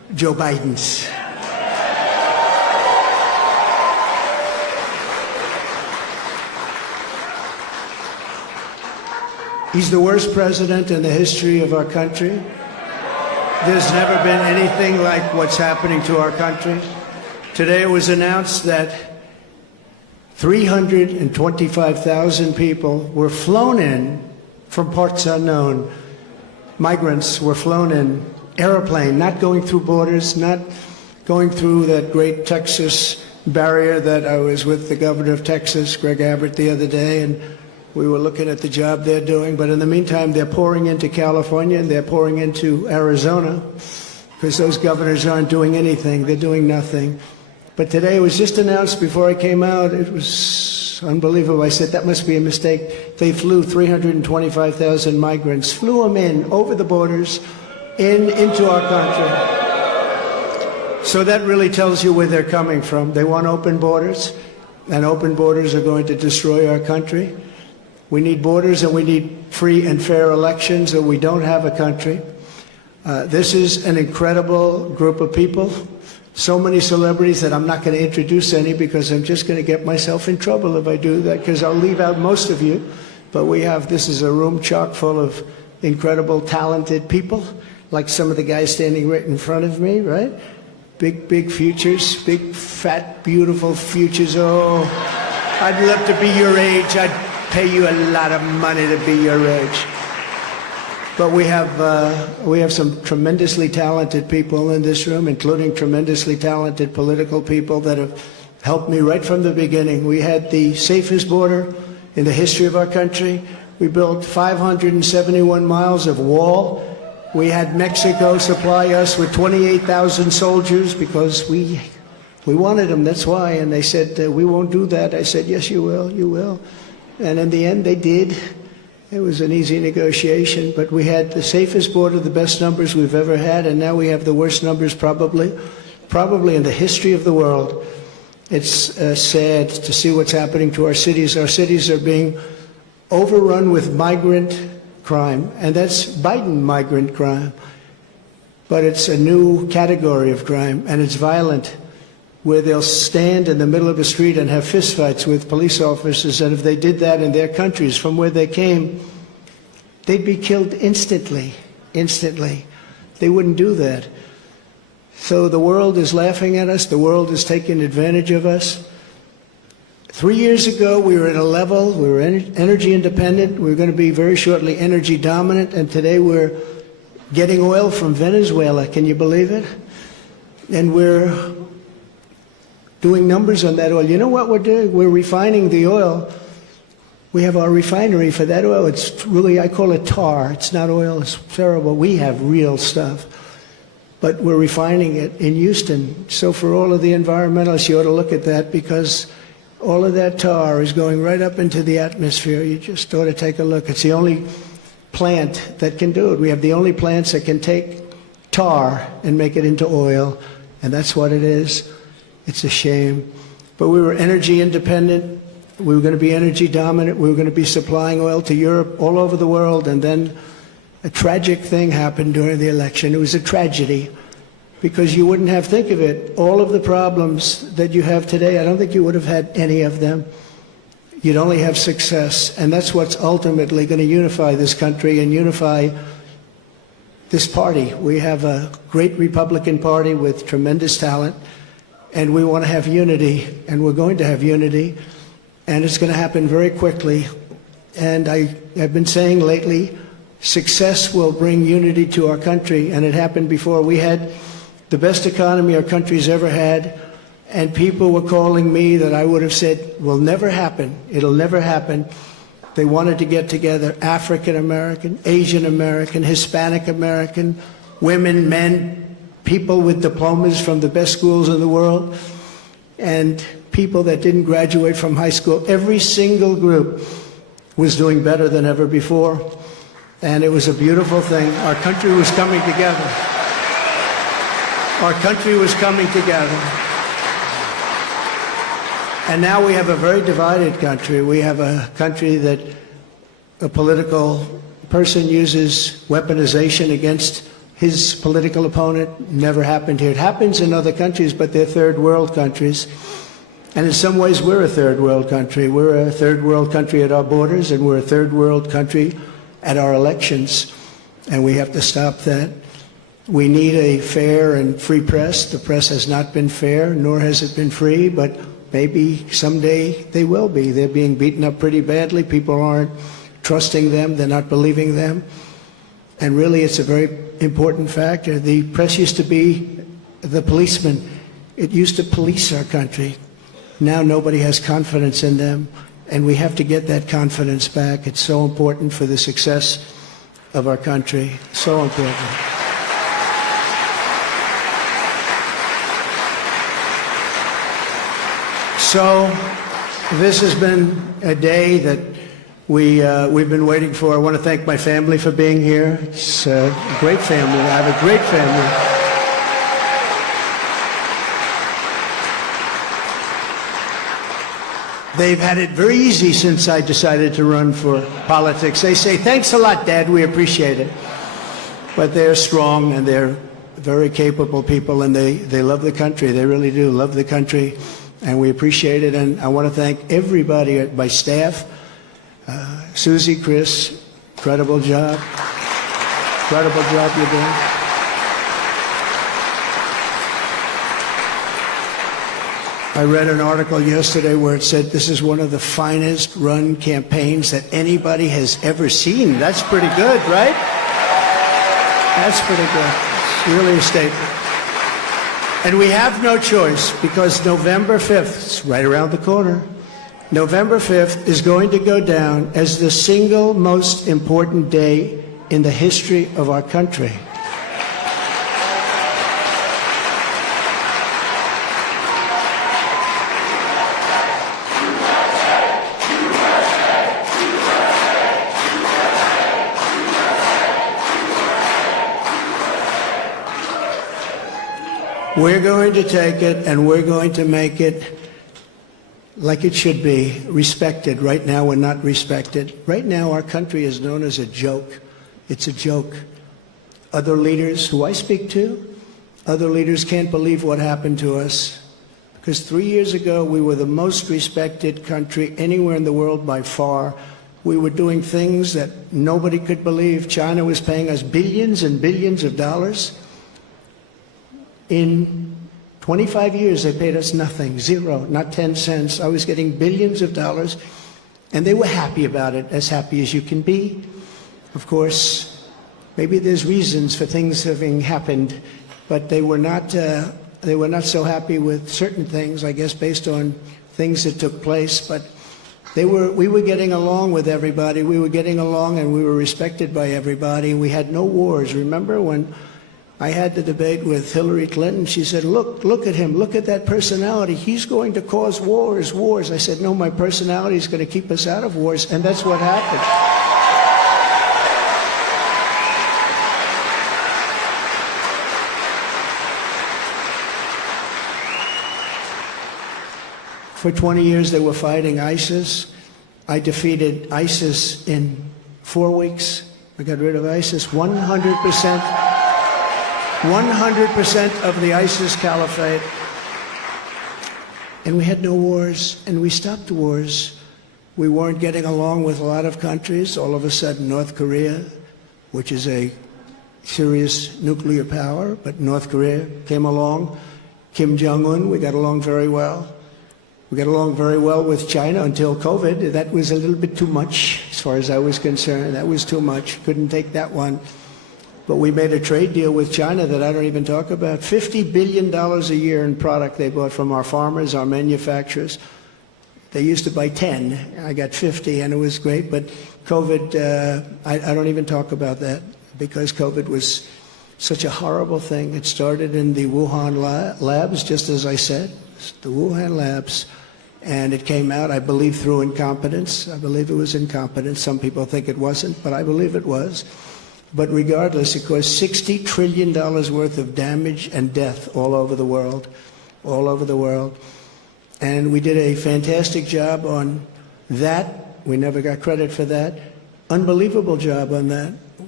Joe Biden's. He's the worst president in the history of our country. There's never been anything like what's happening to our country. Today it was announced that 325,000 people were flown in from parts unknown. Migrants were flown in, airplane, not going through borders, not going through that great Texas barrier that I was with the governor of Texas, Greg Abbott, the other day, and we were looking at the job they're doing. But in the meantime, they're pouring into California and they're pouring into Arizona because those governors aren't doing anything. They're doing nothing. But today it was just announced before I came out. It was unbelievable. I said, that must be a mistake. They flew 325,000 migrants, flew them in over the borders into our country. So that really tells you where they're coming from. They want open borders, and open borders are going to destroy our country. We need borders and we need free and fair elections, or we don't have a country. This is an incredible group of people. So many celebrities that I'm not going to introduce any because I'm just going to get myself in trouble if I do that, because I'll leave out most of you. But this is a room chock full of incredible, talented people, like some of the guys standing right in front of me, right? Big futures, big, fat, beautiful futures. Oh, I'd love to be your age. I'd pay you a lot of money to be your age. But we have some tremendously talented people in this room, including tremendously talented political people that have helped me right from the beginning. We had the safest border in the history of our country. We built 571 miles of wall. We had Mexico supply us with 28,000 soldiers because we wanted them, that's why. And they said, we won't do that. I said, yes, you will, you will. And in the end, they did. It was an easy negotiation, but we had the safest border, the best numbers we've ever had, and now we have the worst numbers probably in the history of the world. It's sad to see what's happening to our cities. Our cities are being overrun with migrant crime, and that's Biden migrant crime. But it's a new category of crime, and it's violent, where they'll stand in the middle of a street and have fistfights with police officers, and if they did that in their countries from where they came, they'd be killed instantly. They wouldn't do that. So the world is laughing at us. The world is taking advantage of us. 3 years ago, we were at a level, we were energy independent. We were going to be very shortly energy dominant, and today we're getting oil from Venezuela. Can you believe it? And we're doing numbers on that oil. You know what we're doing? We're refining the oil. We have our refinery for that oil. It's really, I call it tar. It's not oil. It's terrible. We have real stuff. But we're refining it in Houston. So for all of the environmentalists, you ought to look at that, because all of that tar is going right up into the atmosphere. You just ought to take a look. It's the only plant that can do it. We have the only plants that can take tar and make it into oil, and that's what it is. It's a shame. But we were energy independent. We were going to be energy dominant. We were going to be supplying oil to Europe, all over the world. And then a tragic thing happened during the election. It was a tragedy, because you wouldn't have, think of it, all of the problems that you have today, I don't think you would have had any of them. You'd only have success. And that's what's ultimately going to unify this country and unify this party. We have a great Republican Party with tremendous talent. And we want to have unity, and we're going to have unity, and it's going to happen very quickly. And I've been saying lately, success will bring unity to our country, and it happened before. We had the best economy our country's ever had, and people were calling me that I would have said will never happen. It'll never happen. They wanted to get together, African American, Asian American, Hispanic American, women, men, people with diplomas from the best schools in the world, and people that didn't graduate from high school. Every single group was doing better than ever before, and it was a beautiful thing. Our country was coming together. Our country was coming together. And now we have a very divided country. We have a country that a political person uses weaponization against his political opponent. Never happened here. It happens in other countries, but they're third world countries. And in some ways, we're a third world country. We're a third world country at our borders, and we're a third world country at our elections. And we have to stop that. We need a fair and free press. The press has not been fair, nor has it been free, but maybe someday they will be. They're being beaten up pretty badly. People aren't trusting them. They're not believing them. And really, it's a very important factor. The press used to be the policeman. It used to police our country. Now nobody has confidence in them, and we have to get that confidence back. It's so important for the success of our country. So important. So this has been a day that we've been waiting for. I want to thank my family for being here. It's a great family. I have a great family. They've had it very easy since I decided to run for politics. They say, "Thanks a lot, Dad, we appreciate it." But they're strong, and they're very capable people, and they love the country. They really do love the country, and we appreciate it. And I want to thank everybody at my staff. Susie, Chris, incredible job. Incredible job you're doing. I read an article yesterday where it said this is one of the finest run campaigns that anybody has ever seen. That's pretty good, right? That's pretty good. It's really a statement. And we have no choice, because November 5th, it's right around the corner, November 5th is going to go down as the single most important day in the history of our country. We're going to take it, and we're going to make it like it should be, respected. Right now, we're not respected. Right now, our country is known as a joke. It's a joke. Other leaders who I speak to, other leaders can't believe what happened to us. Because 3 years ago, we were the most respected country anywhere in the world by far. We were doing things that nobody could believe. China was paying us billions and billions of dollars. In 25 years, they paid us nothing, zero, not 10 cents. I was getting billions of dollars, and they were happy about it, as happy as you can be. Of course, maybe there's reasons for things having happened, but they were not so happy with certain things, I guess, based on things that took place. But we were getting along with everybody. We were getting along, and we were respected by everybody. We had no wars. Remember when I had the debate with Hillary Clinton? She said, look at him, look at that personality. He's going to cause wars. I said, no, my personality is going to keep us out of wars, and that's what happened. For 20 years, they were fighting ISIS. I defeated ISIS in 4 weeks. I got rid of ISIS 100%. 100% of the ISIS caliphate. And we had no wars, and we stopped wars. We weren't getting along with a lot of countries. All of a sudden, North Korea, which is a serious nuclear power, but North Korea came along. Kim Jong-un, we got along very well. We got along very well with China until COVID. That was a little bit too much, as far as I was concerned. That was too much. Couldn't take that one. But we made a trade deal with China that I don't even talk about. $50 billion a year in product they bought from our farmers, our manufacturers. They used to buy 10. I got 50, and it was great. But COVID, I don't even talk about that, because COVID was such a horrible thing. It started in the Wuhan labs, just as I said, the Wuhan labs. And it came out, I believe, through incompetence. I believe it was incompetence. Some people think it wasn't, but I believe it was. But regardless, it caused $60 trillion worth of damage and death all over the world, all over the world. And we did a fantastic job on that. We never got credit for that. Unbelievable job on that.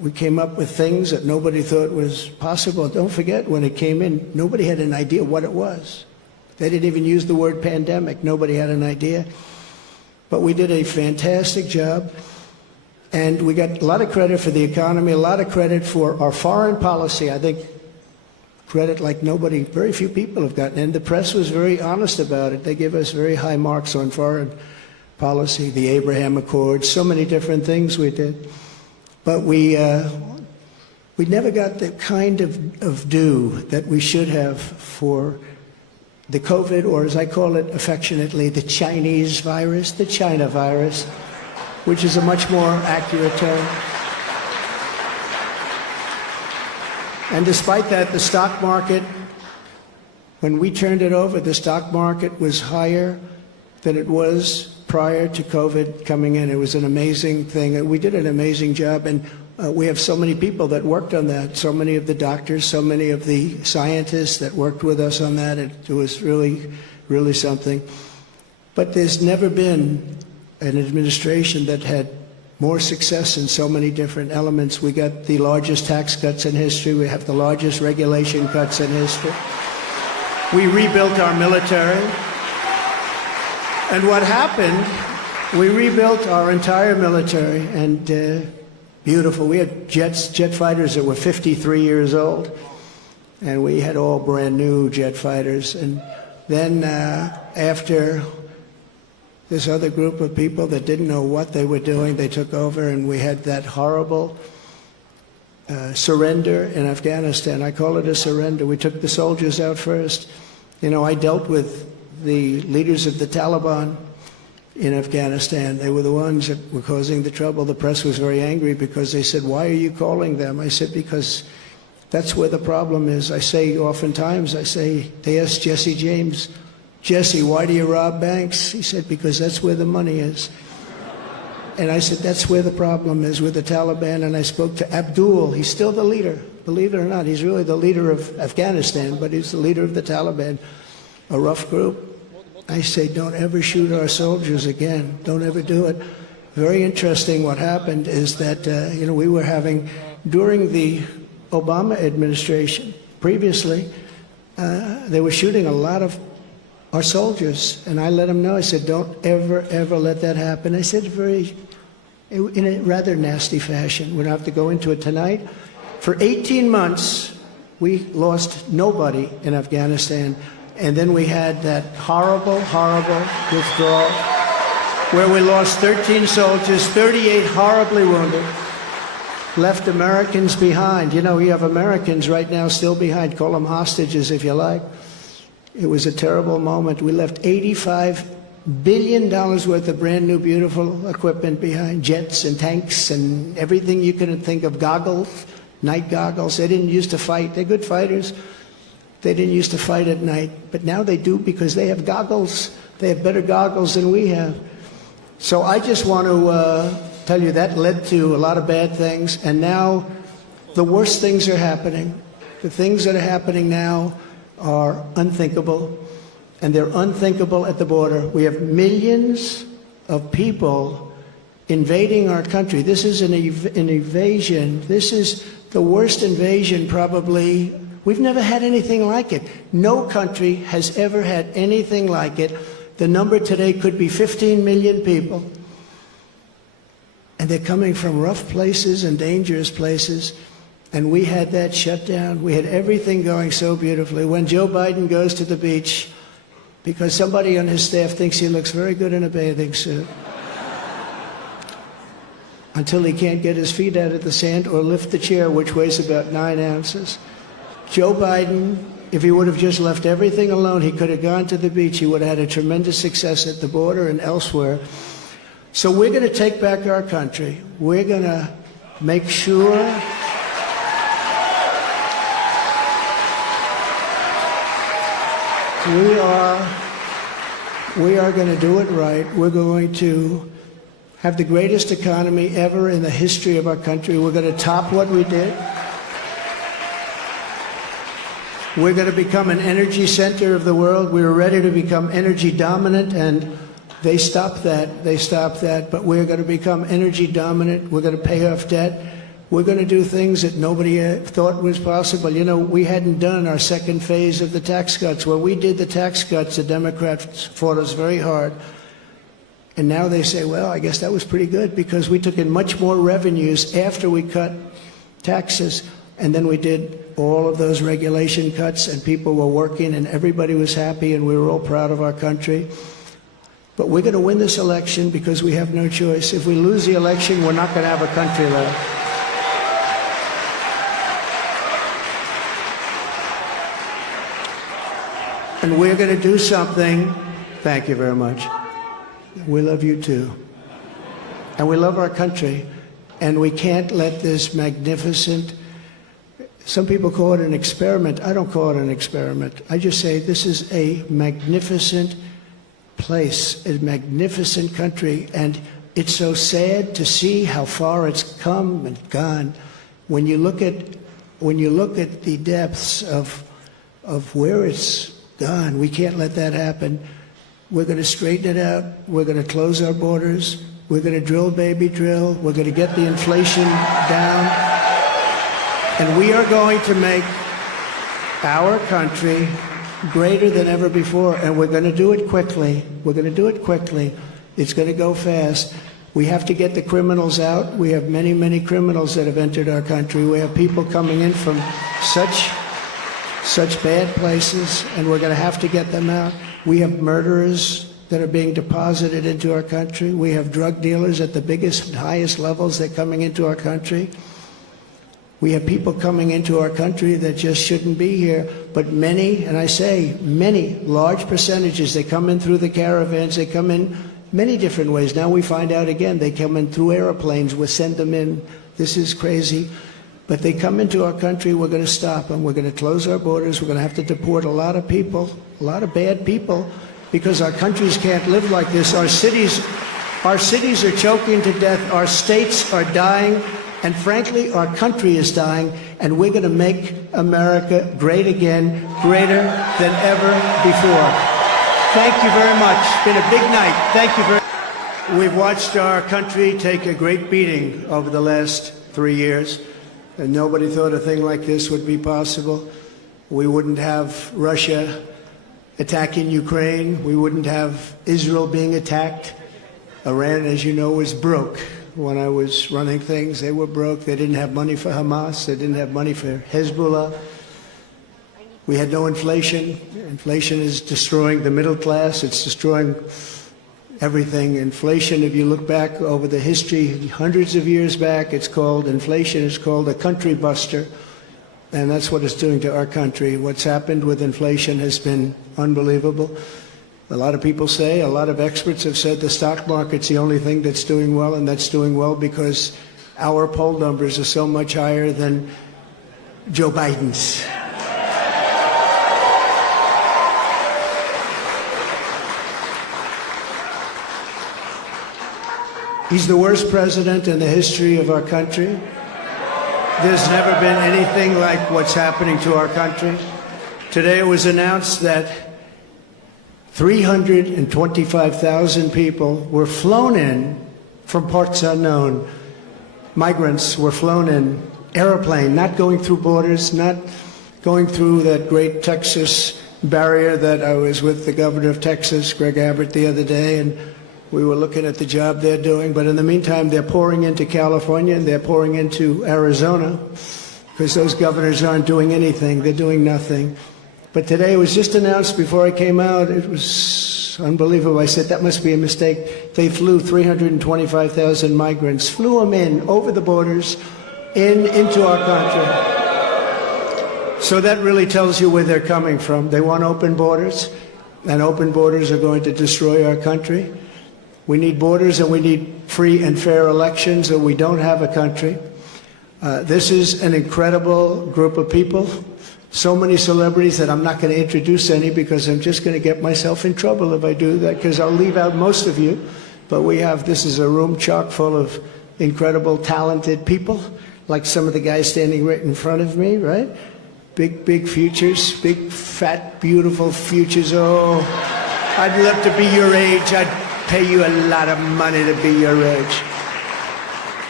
we came up with things that nobody thought was possible. Don't forget, when it came in, nobody had an idea what it was. They didn't even use the word pandemic. Nobody had an idea. But we did a fantastic job. And we got a lot of credit for the economy, a lot of credit for our foreign policy. I think credit like nobody, very few people have gotten. And the press was very honest about it. They give us very high marks on foreign policy, the Abraham Accords, so many different things we did. But we never got the kind of due that we should have for the COVID, or as I call it affectionately, the Chinese virus, the China virus, which is a much more accurate term. And despite that, the stock market, when we turned it over, the stock market was higher than it was prior to COVID coming in. It was an amazing thing. And we did an amazing job. And we have so many people that worked on that, so many of the doctors, so many of the scientists that worked with us on that. It was really, really something. But there's never been an administration that had more success in so many different elements. We got the largest tax cuts in history. We have the largest regulation cuts in history. We rebuilt our military. And what happened, we rebuilt our entire military, and beautiful. We had jet fighters that were 53 years old, and we had all brand new jet fighters. And then after this other group of people that didn't know what they were doing, they took over, and we had that horrible surrender in Afghanistan. I call it a surrender. We took the soldiers out first. You know, I dealt with the leaders of the Taliban in Afghanistan. They were the ones that were causing the trouble. The press was very angry because they said, "Why are you calling them?" I said, "Because that's where the problem is." I say oftentimes, they asked Jesse James, "Jesse, why do you rob banks?" He said, "Because that's where the money is." And I said, that's where the problem is, with the Taliban. And I spoke to Abdul. He's still the leader. Believe it or not, he's really the leader of Afghanistan, but he's the leader of the Taliban, a rough group. I say, don't ever shoot our soldiers again. Don't ever do it. Very interesting what happened is that, we were having, during the Obama administration, previously, they were shooting a lot of our soldiers. And I let them know, I said, don't ever, ever let that happen. I said in a rather nasty fashion. We don't have to go into it tonight. For 18 months, we lost nobody in Afghanistan. And then we had that horrible, horrible withdrawal where we lost 13 soldiers, 38 horribly wounded, left Americans behind. You know, you have Americans right now still behind. Call them hostages if you like. It was a terrible moment. We left $85 billion worth of brand new, beautiful equipment behind, jets and tanks and everything you can think of, goggles, night goggles. They didn't used to fight. They're good fighters. They didn't used to fight at night, but now they do because they have goggles. They have better goggles than we have. So I just want to tell you that led to a lot of bad things, and now the worst things are happening. The things that are happening now are unthinkable, and they're unthinkable at the border. We have millions of people invading our country. This is an invasion. This is the worst invasion probably. We've never had anything like it. No country has ever had anything like it. The number today could be 15 million people. And they're coming from rough places and dangerous places. And we had that shut down. We had everything going so beautifully. When Joe Biden goes to the beach, because somebody on his staff thinks he looks very good in a bathing suit, until he can't get his feet out of the sand or lift the chair, which weighs about 9 ounces. Joe Biden, if he would have just left everything alone, he could have gone to the beach. He would have had a tremendous success at the border and elsewhere. So we're going to take back our country. We're going to make sure we are going to do it right. We're going to have the greatest economy ever in the history of our country. We're going to top what we did. We're going to become an energy center of the world. We were ready to become energy dominant, and they stopped that. They stopped that. But we're going to become energy dominant. We're going to pay off debt. We're going to do things that nobody thought was possible. You know, we hadn't done our second phase of the tax cuts. When we did the tax cuts, the Democrats fought us very hard. And now they say, well, I guess that was pretty good because we took in much more revenues after we cut taxes. And then we did all of those regulation cuts, and people were working, and everybody was happy, and we were all proud of our country. But we're going to win this election because we have no choice. If we lose the election, we're not going to have a country left. And we're going to do something. Thank you very much. We love you too. And we love our country. And we can't let this magnificent, some people call it an experiment. I don't call it an experiment. I just say this is a magnificent place, a magnificent country. And it's so sad to see how far it's come and gone. When you look at the depths of where it's gone, we can't let that happen. We're going to straighten it out. We're going to close our borders. We're going to drill, baby, drill. We're going to get the inflation down. And we are going to make our country greater than ever before. And we're going to do it quickly. We're going to do it quickly. It's going to go fast. We have to get the criminals out. We have many, many criminals that have entered our country. We have people coming in from such bad places, and we're going to have to get them out. We have murderers that are being deposited into our country. We have drug dealers at the biggest and highest levels that are coming into our country. We have people coming into our country that just shouldn't be here. But many, and I say many, large percentages, they come in through the caravans. They come in many different ways. Now we find out again, they come in through airplanes. We send them in. This is crazy. But they come into our country, we're going to stop them. We're going to close our borders. We're going to have to deport a lot of people, a lot of bad people, because our countries can't live like this. Our cities are choking to death. Our states are dying. And frankly, our country is dying. And we're going to make America great again, greater than ever before. Thank you very much. It's been a big night. Thank you very much. We've watched our country take a great beating over the last 3 years. And nobody thought a thing like this would be possible. We wouldn't have Russia attacking Ukraine. We wouldn't have Israel being attacked. Iran, as you know, was broke. When I was running things, they were broke. They didn't have money for Hamas. They didn't have money for Hezbollah. We had no inflation. Inflation is destroying the middle class. It's destroying everything. Inflation, if you look back over the history, hundreds of years back, inflation is called a country buster. And that's what it's doing to our country. What's happened with inflation has been unbelievable. A lot of people say, a lot of experts have said the stock market's the only thing that's doing well, and that's doing well because our poll numbers are so much higher than Joe Biden's. He's the worst president in the history of our country. There's never been anything like what's happening to our country. Today it was announced that 325,000 people were flown in from parts unknown. Migrants were flown in, airplane, not going through borders, not going through that great Texas barrier that I was with the governor of Texas, Greg Abbott, the other day, and we were looking at the job they're doing. But in the meantime, they're pouring into California and they're pouring into Arizona because those governors aren't doing anything. They're doing nothing. But today it was just announced before I came out. It was unbelievable. I said, that must be a mistake. They flew 325,000 migrants, flew them in over the borders into our country. So that really tells you where they're coming from. They want open borders, and open borders are going to destroy our country. We need borders and we need free and fair elections, or we don't have a country. This is an incredible group of people. So many celebrities that I'm not going to introduce any because I'm just going to get myself in trouble if I do that, because I'll leave out most of you. But this is a room chock full of incredible, talented people, like some of the guys standing right in front of me, right? Big, big futures, big, fat, beautiful futures. Oh, I'd love to be your age. I'd pay you a lot of money to be your age.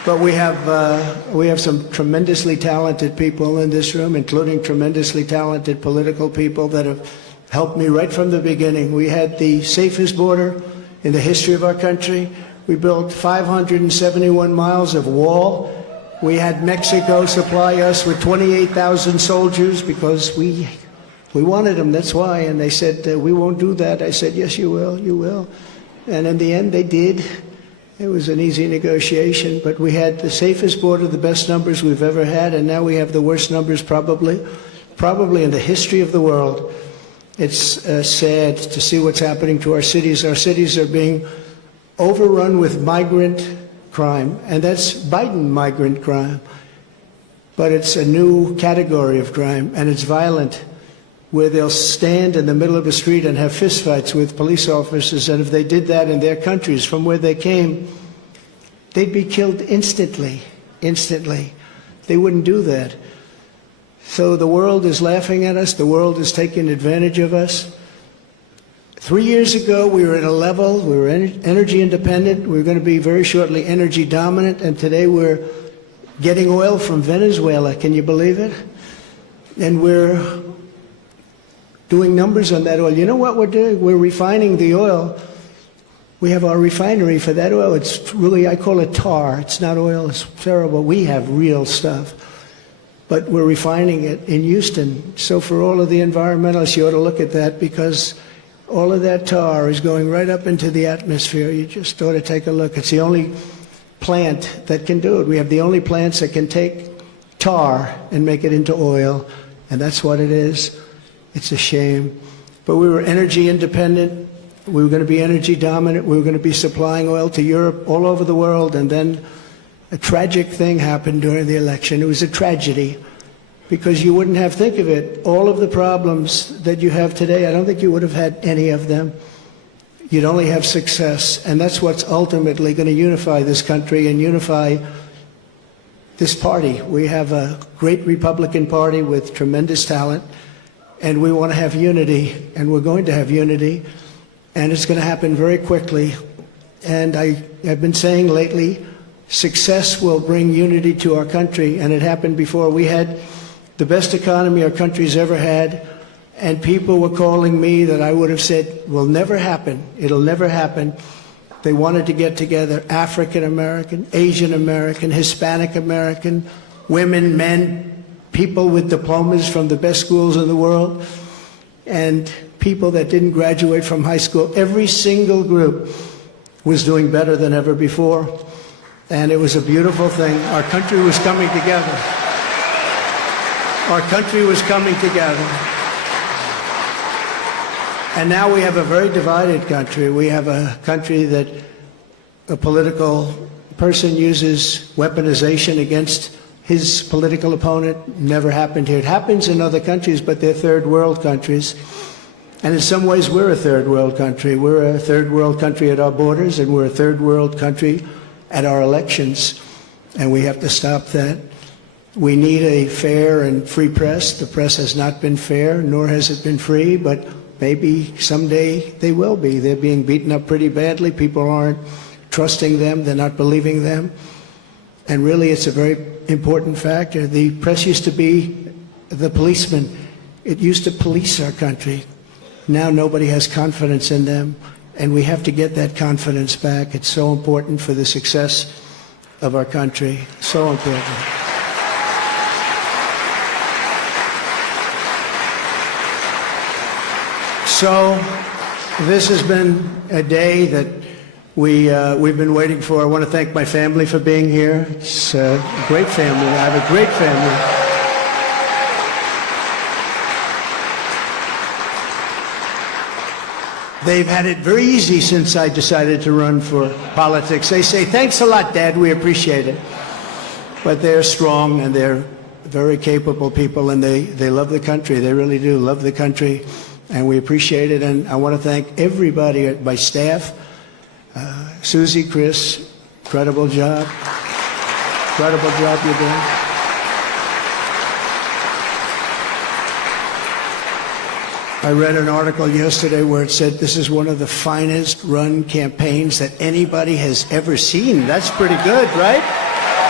But we have some tremendously talented people in this room, including tremendously talented political people that have helped me right from the beginning. We had the safest border in the history of our country. We built 571 miles of wall. We had Mexico supply us with 28,000 soldiers because we wanted them, that's why. And they said, we won't do that. I said, yes, you will, you will. And in the end, they did. It was an easy negotiation, but we had the safest border, the best numbers we've ever had, and now we have the worst numbers probably in the history of the world. It's sad to see what's happening to our cities. Our cities are being overrun with migrant crime, and that's Biden migrant crime. But it's a new category of crime, and it's violent, where they'll stand in the middle of a street and have fistfights with police officers, and if they did that in their countries from where they came, they'd be killed instantly. They wouldn't do that. So the world is laughing at us. The world is taking advantage of us. 3 years ago, we were at a level, we were energy independent. We were going to be very shortly energy dominant, and today we're getting oil from Venezuela. Can you believe it? And we're doing numbers on that oil. You know what we're doing? We're refining the oil. We have our refinery for that oil. It's really, I call it tar. It's not oil. It's terrible. We have real stuff. But we're refining it in Houston. So for all of the environmentalists, you ought to look at that, because all of that tar is going right up into the atmosphere. You just ought to take a look. It's the only plant that can do it. We have the only plants that can take tar and make it into oil, and that's what it is. It's a shame. But we were energy independent. We were going to be energy dominant. We were going to be supplying oil to Europe, all over the world. And then a tragic thing happened during the election. It was a tragedy, because you wouldn't have, think of it, all of the problems that you have today, I don't think you would have had any of them. You'd only have success. And that's what's ultimately going to unify this country and unify this party. We have a great Republican Party with tremendous talent. And we want to have unity, and we're going to have unity, and it's going to happen very quickly. And I've been saying lately, success will bring unity to our country, and it happened before. We had the best economy our country's ever had, and people were calling me that I would have said will never happen. It'll never happen. They wanted to get together, African American, Asian American, Hispanic American, women, men, people with diplomas from the best schools in the world, and people that didn't graduate from high school. Every single group was doing better than ever before, and it was a beautiful thing. Our country was coming together. Our country was coming together. And now we have a very divided country. We have a country that a political person uses weaponization against his political opponent. Never happened here. It happens in other countries, but they're third world countries. And in some ways, we're a third world country. We're a third world country at our borders, and we're a third world country at our elections. And we have to stop that. We need a fair and free press. The press has not been fair, nor has it been free, but maybe someday they will be. They're being beaten up pretty badly. People aren't trusting them. They're not believing them. And really, it's a very important factor. The press used to be the policeman. It used to police our country. Now nobody has confidence in them, and we have to get that confidence back. It's so important for the success of our country. So important. So this has been a day that we've been waiting for. I want to thank my family for being here. It's a great family. I have a great family. They've had it very easy since I decided to run for politics. They say, thanks a lot, Dad, we appreciate it. But they're strong, and they're very capable people, and they love the country. They really do love the country, and we appreciate it. And I want to thank everybody at my staff. Susie, Chris, incredible job. Incredible job you're doing. I read an article yesterday where it said this is one of the finest run campaigns that anybody has ever seen. That's pretty good, right?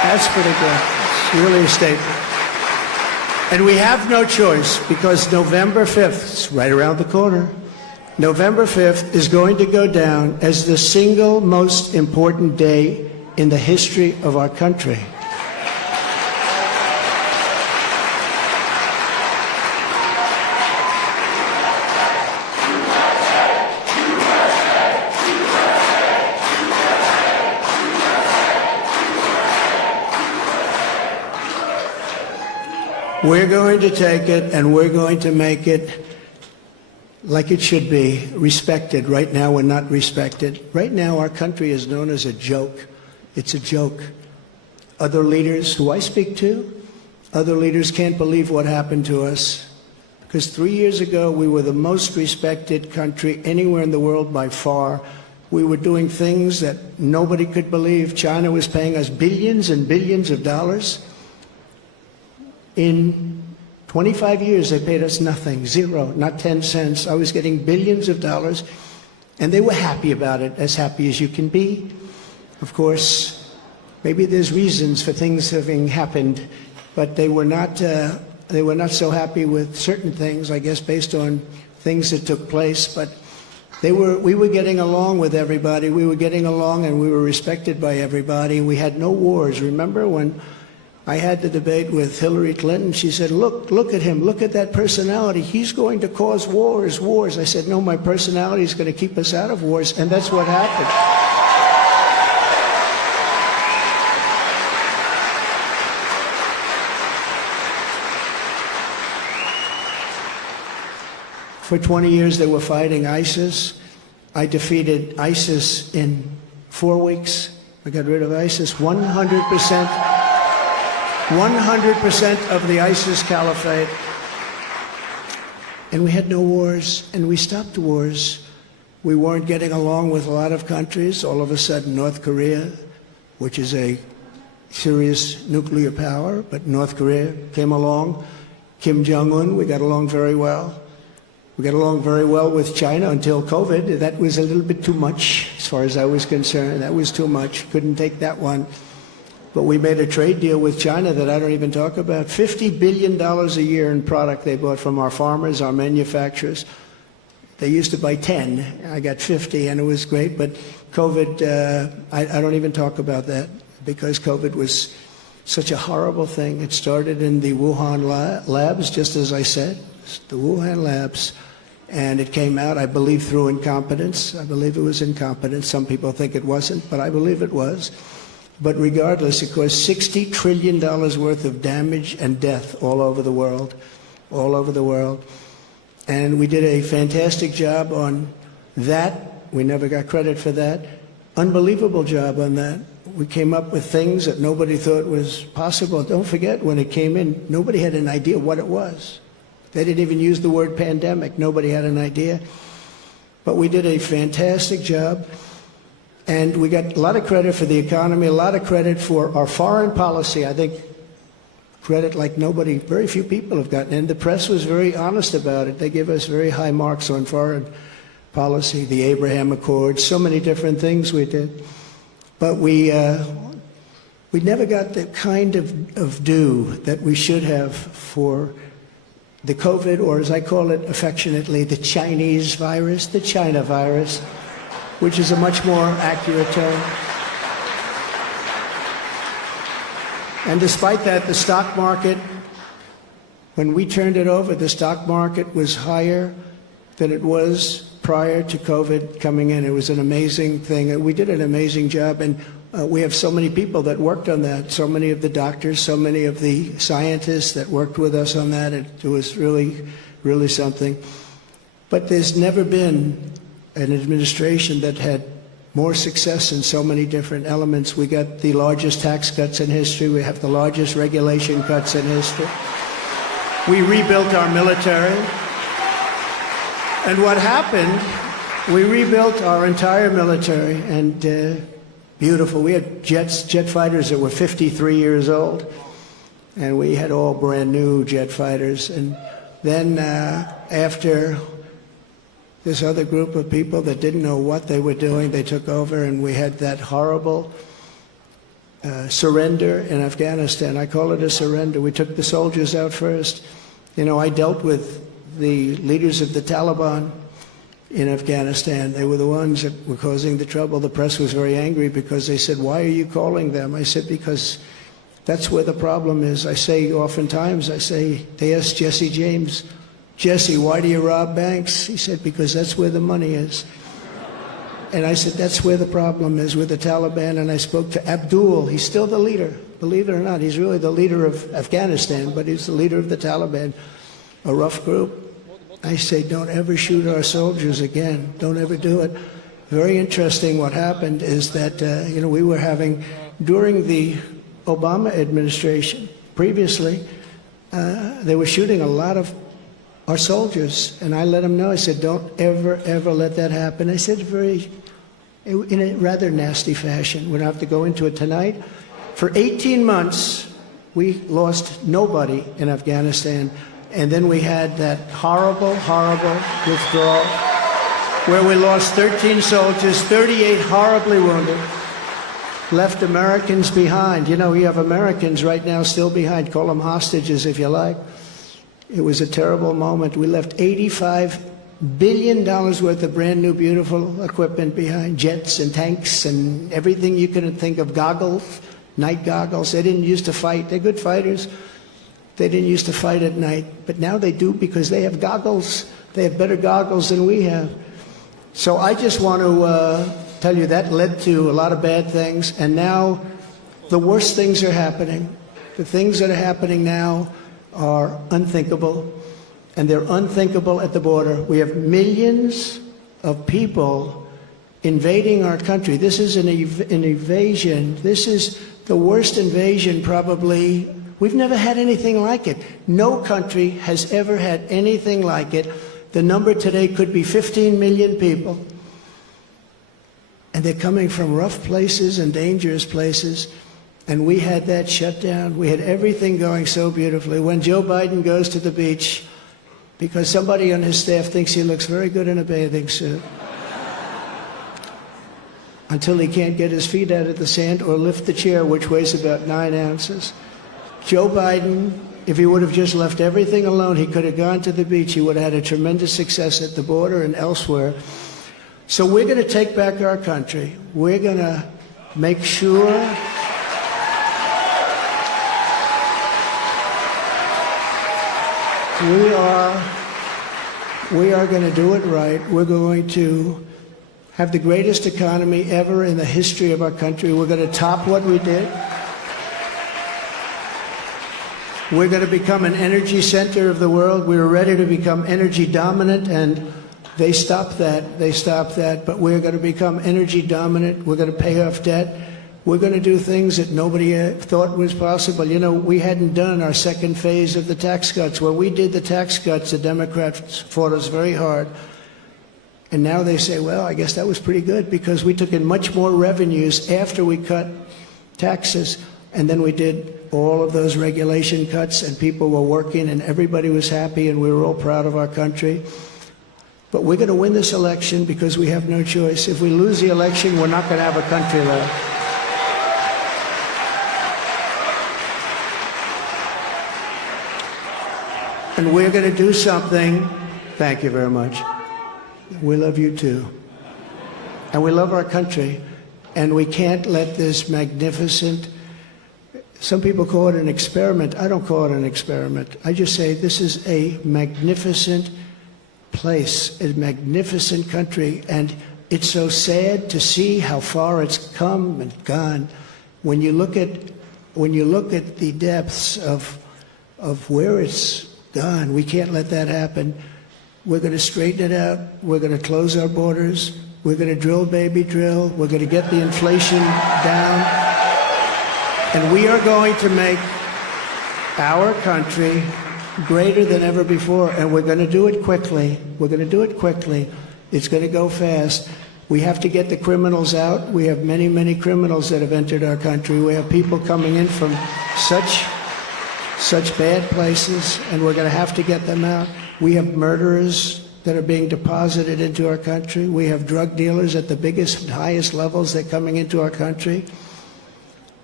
That's pretty good. It's really a statement. And we have no choice because November 5th, it's right around the corner, November 5th is going to go down as the single most important day in the history of our country. We're going to take it and we're going to make it like it should be, respected. Right now we're not respected. Right now our country is known as a joke. It's a joke. Other leaders who I speak to, other leaders can't believe what happened to us. Because 3 years ago we were the most respected country anywhere in the world by far. We were doing things that nobody could believe. China was paying us billions and billions of dollars. In 25 years, they paid us nothing, zero, not 10 cents. I was getting billions of dollars, and they were happy about it, as happy as you can be. Of course, maybe there's reasons for things having happened, but they were not so happy with certain things, I guess, based on things that took place. But we were getting along with everybody. We were getting along, and we were respected by everybody. We had no wars. Remember when I had the debate with Hillary Clinton? She said, look at him, look at that personality. He's going to cause wars. I said, no, my personality is going to keep us out of wars, and that's what happened. For 20 years, they were fighting ISIS. I defeated ISIS in 4 weeks. I got rid of ISIS 100%. 100% of the ISIS caliphate. And we had no wars, and we stopped wars. We weren't getting along with a lot of countries. All of a sudden, North Korea, which is a serious nuclear power, but North Korea came along. Kim Jong-un, we got along very well. We got along very well with China until COVID. That was a little bit too much, as far as I was concerned. That was too much. Couldn't take that one. But we made a trade deal with China that I don't even talk about. $50 billion a year in product they bought from our farmers, our manufacturers. They used to buy 10. I got 50, and it was great. But COVID, I don't even talk about that because COVID was such a horrible thing. It started in the Wuhan labs, just as I said, the Wuhan labs. And it came out, I believe, through incompetence. I believe it was incompetence. Some people think it wasn't, but I believe it was. But regardless, it caused $60 trillion worth of damage and death all over the world, all over the world. And we did a fantastic job on that. We never got credit for that. Unbelievable job on that. We came up with things that nobody thought was possible. Don't forget, when it came in, nobody had an idea what it was. They didn't even use the word pandemic. Nobody had an idea. But we did a fantastic job. And we got a lot of credit for the economy, a lot of credit for our foreign policy. I think credit like nobody, very few people have gotten. And the press was very honest about it. They give us very high marks on foreign policy, the Abraham Accords, so many different things we did. But we never got the kind of due that we should have for the COVID, or as I call it affectionately, the Chinese virus, the China virus, which is a much more accurate term. And despite that, the stock market, when we turned it over, the stock market was higher than it was prior to COVID coming in. It was an amazing thing. We did an amazing job, and we have so many people that worked on that, so many of the doctors, so many of the scientists that worked with us on that. It was really, really something. But there's never been an administration that had more success in so many different elements. We got the largest tax cuts in history. We have the largest regulation cuts in history. We rebuilt our military. And what happened, we rebuilt our entire military, and beautiful. We had jet fighters that were 53 years old, and we had all brand new jet fighters. And then after this other group of people that didn't know what they were doing, they took over, and we had that horrible surrender in Afghanistan. I call it a surrender. We took the soldiers out first. You know, I dealt with the leaders of the Taliban in Afghanistan. They were the ones that were causing the trouble. The press was very angry because they said, "Why are you calling them?" I said, "Because that's where the problem is." I say oftentimes, they asked Jesse James, "Jesse, why do you rob banks?" He said, "Because that's where the money is." And I said, that's where the problem is with the Taliban. And I spoke to Abdul. He's still the leader. Believe it or not, he's really the leader of Afghanistan, but he's the leader of the Taliban, a rough group. I say, don't ever shoot our soldiers again. Don't ever do it. Very interesting what happened is that, we were having, during the Obama administration, previously, they were shooting a lot of our soldiers. And I let them know, I said, don't ever, ever let that happen. I said in a rather nasty fashion. We don't have to go into it tonight. For 18 months, we lost nobody in Afghanistan. And then we had that horrible, horrible withdrawal where we lost 13 soldiers, 38 horribly wounded, left Americans behind. You know, we have Americans right now still behind. Call them hostages if you like. It was a terrible moment. We left $85 billion worth of brand new, beautiful equipment behind, jets and tanks and everything you can think of, goggles, night goggles. They didn't used to fight. They're good fighters. They didn't used to fight at night, but now they do because they have goggles. They have better goggles than we have. So I just want to tell you that led to a lot of bad things, and now the worst things are happening. The things that are happening now are unthinkable, and they're unthinkable at the border. We have millions of people invading our country. This is an invasion. This is the worst invasion probably. We've never had anything like it. No country has ever had anything like it. The number today could be 15 million people. And they're coming from rough places and dangerous places. And we had that shut down. We had everything going so beautifully. When Joe Biden goes to the beach, because somebody on his staff thinks he looks very good in a bathing suit, until he can't get his feet out of the sand or lift the chair, which weighs about 9 ounces. Joe Biden, if he would have just left everything alone, he could have gone to the beach. He would have had a tremendous success at the border and elsewhere. So we're going to take back our country. We're going to make sure we are going to do it right. We're going to have the greatest economy ever in the history of our country. We're going to top what we did. We're going to become an energy center of the world. We were ready to become energy dominant, and they stopped that. They stopped that. But we're going to become energy dominant. We're going to pay off debt. We're going to do things that nobody thought was possible. You know, we hadn't done our second phase of the tax cuts. When we did the tax cuts, the Democrats fought us very hard. And now they say, well, I guess that was pretty good because we took in much more revenues after we cut taxes. And then we did all of those regulation cuts, and people were working, and everybody was happy, and we were all proud of our country. But we're going to win this election because we have no choice. If we lose the election, we're not going to have a country left. And we're going to do something. Thank you very much. We love you too. And we love our country. And we can't let this magnificent, some people call it an experiment. I don't call it an experiment. I just say this is a magnificent place, a magnificent country. And it's so sad to see how far it's come and gone. When you look at the depths of where it's gone, we can't let that happen. We're going to straighten it out. We're going to close our borders. We're going to drill, baby, drill. We're going to get the inflation down. And we are going to make our country greater than ever before. And we're going to do it quickly. We're going to do it quickly. It's going to go fast. We have to get the criminals out. We have many, many criminals that have entered our country. We have people coming in from such bad places, and we're going to have to get them out. We have murderers that are being deposited into our country. We have drug dealers at the biggest and highest levels. They're coming into our country.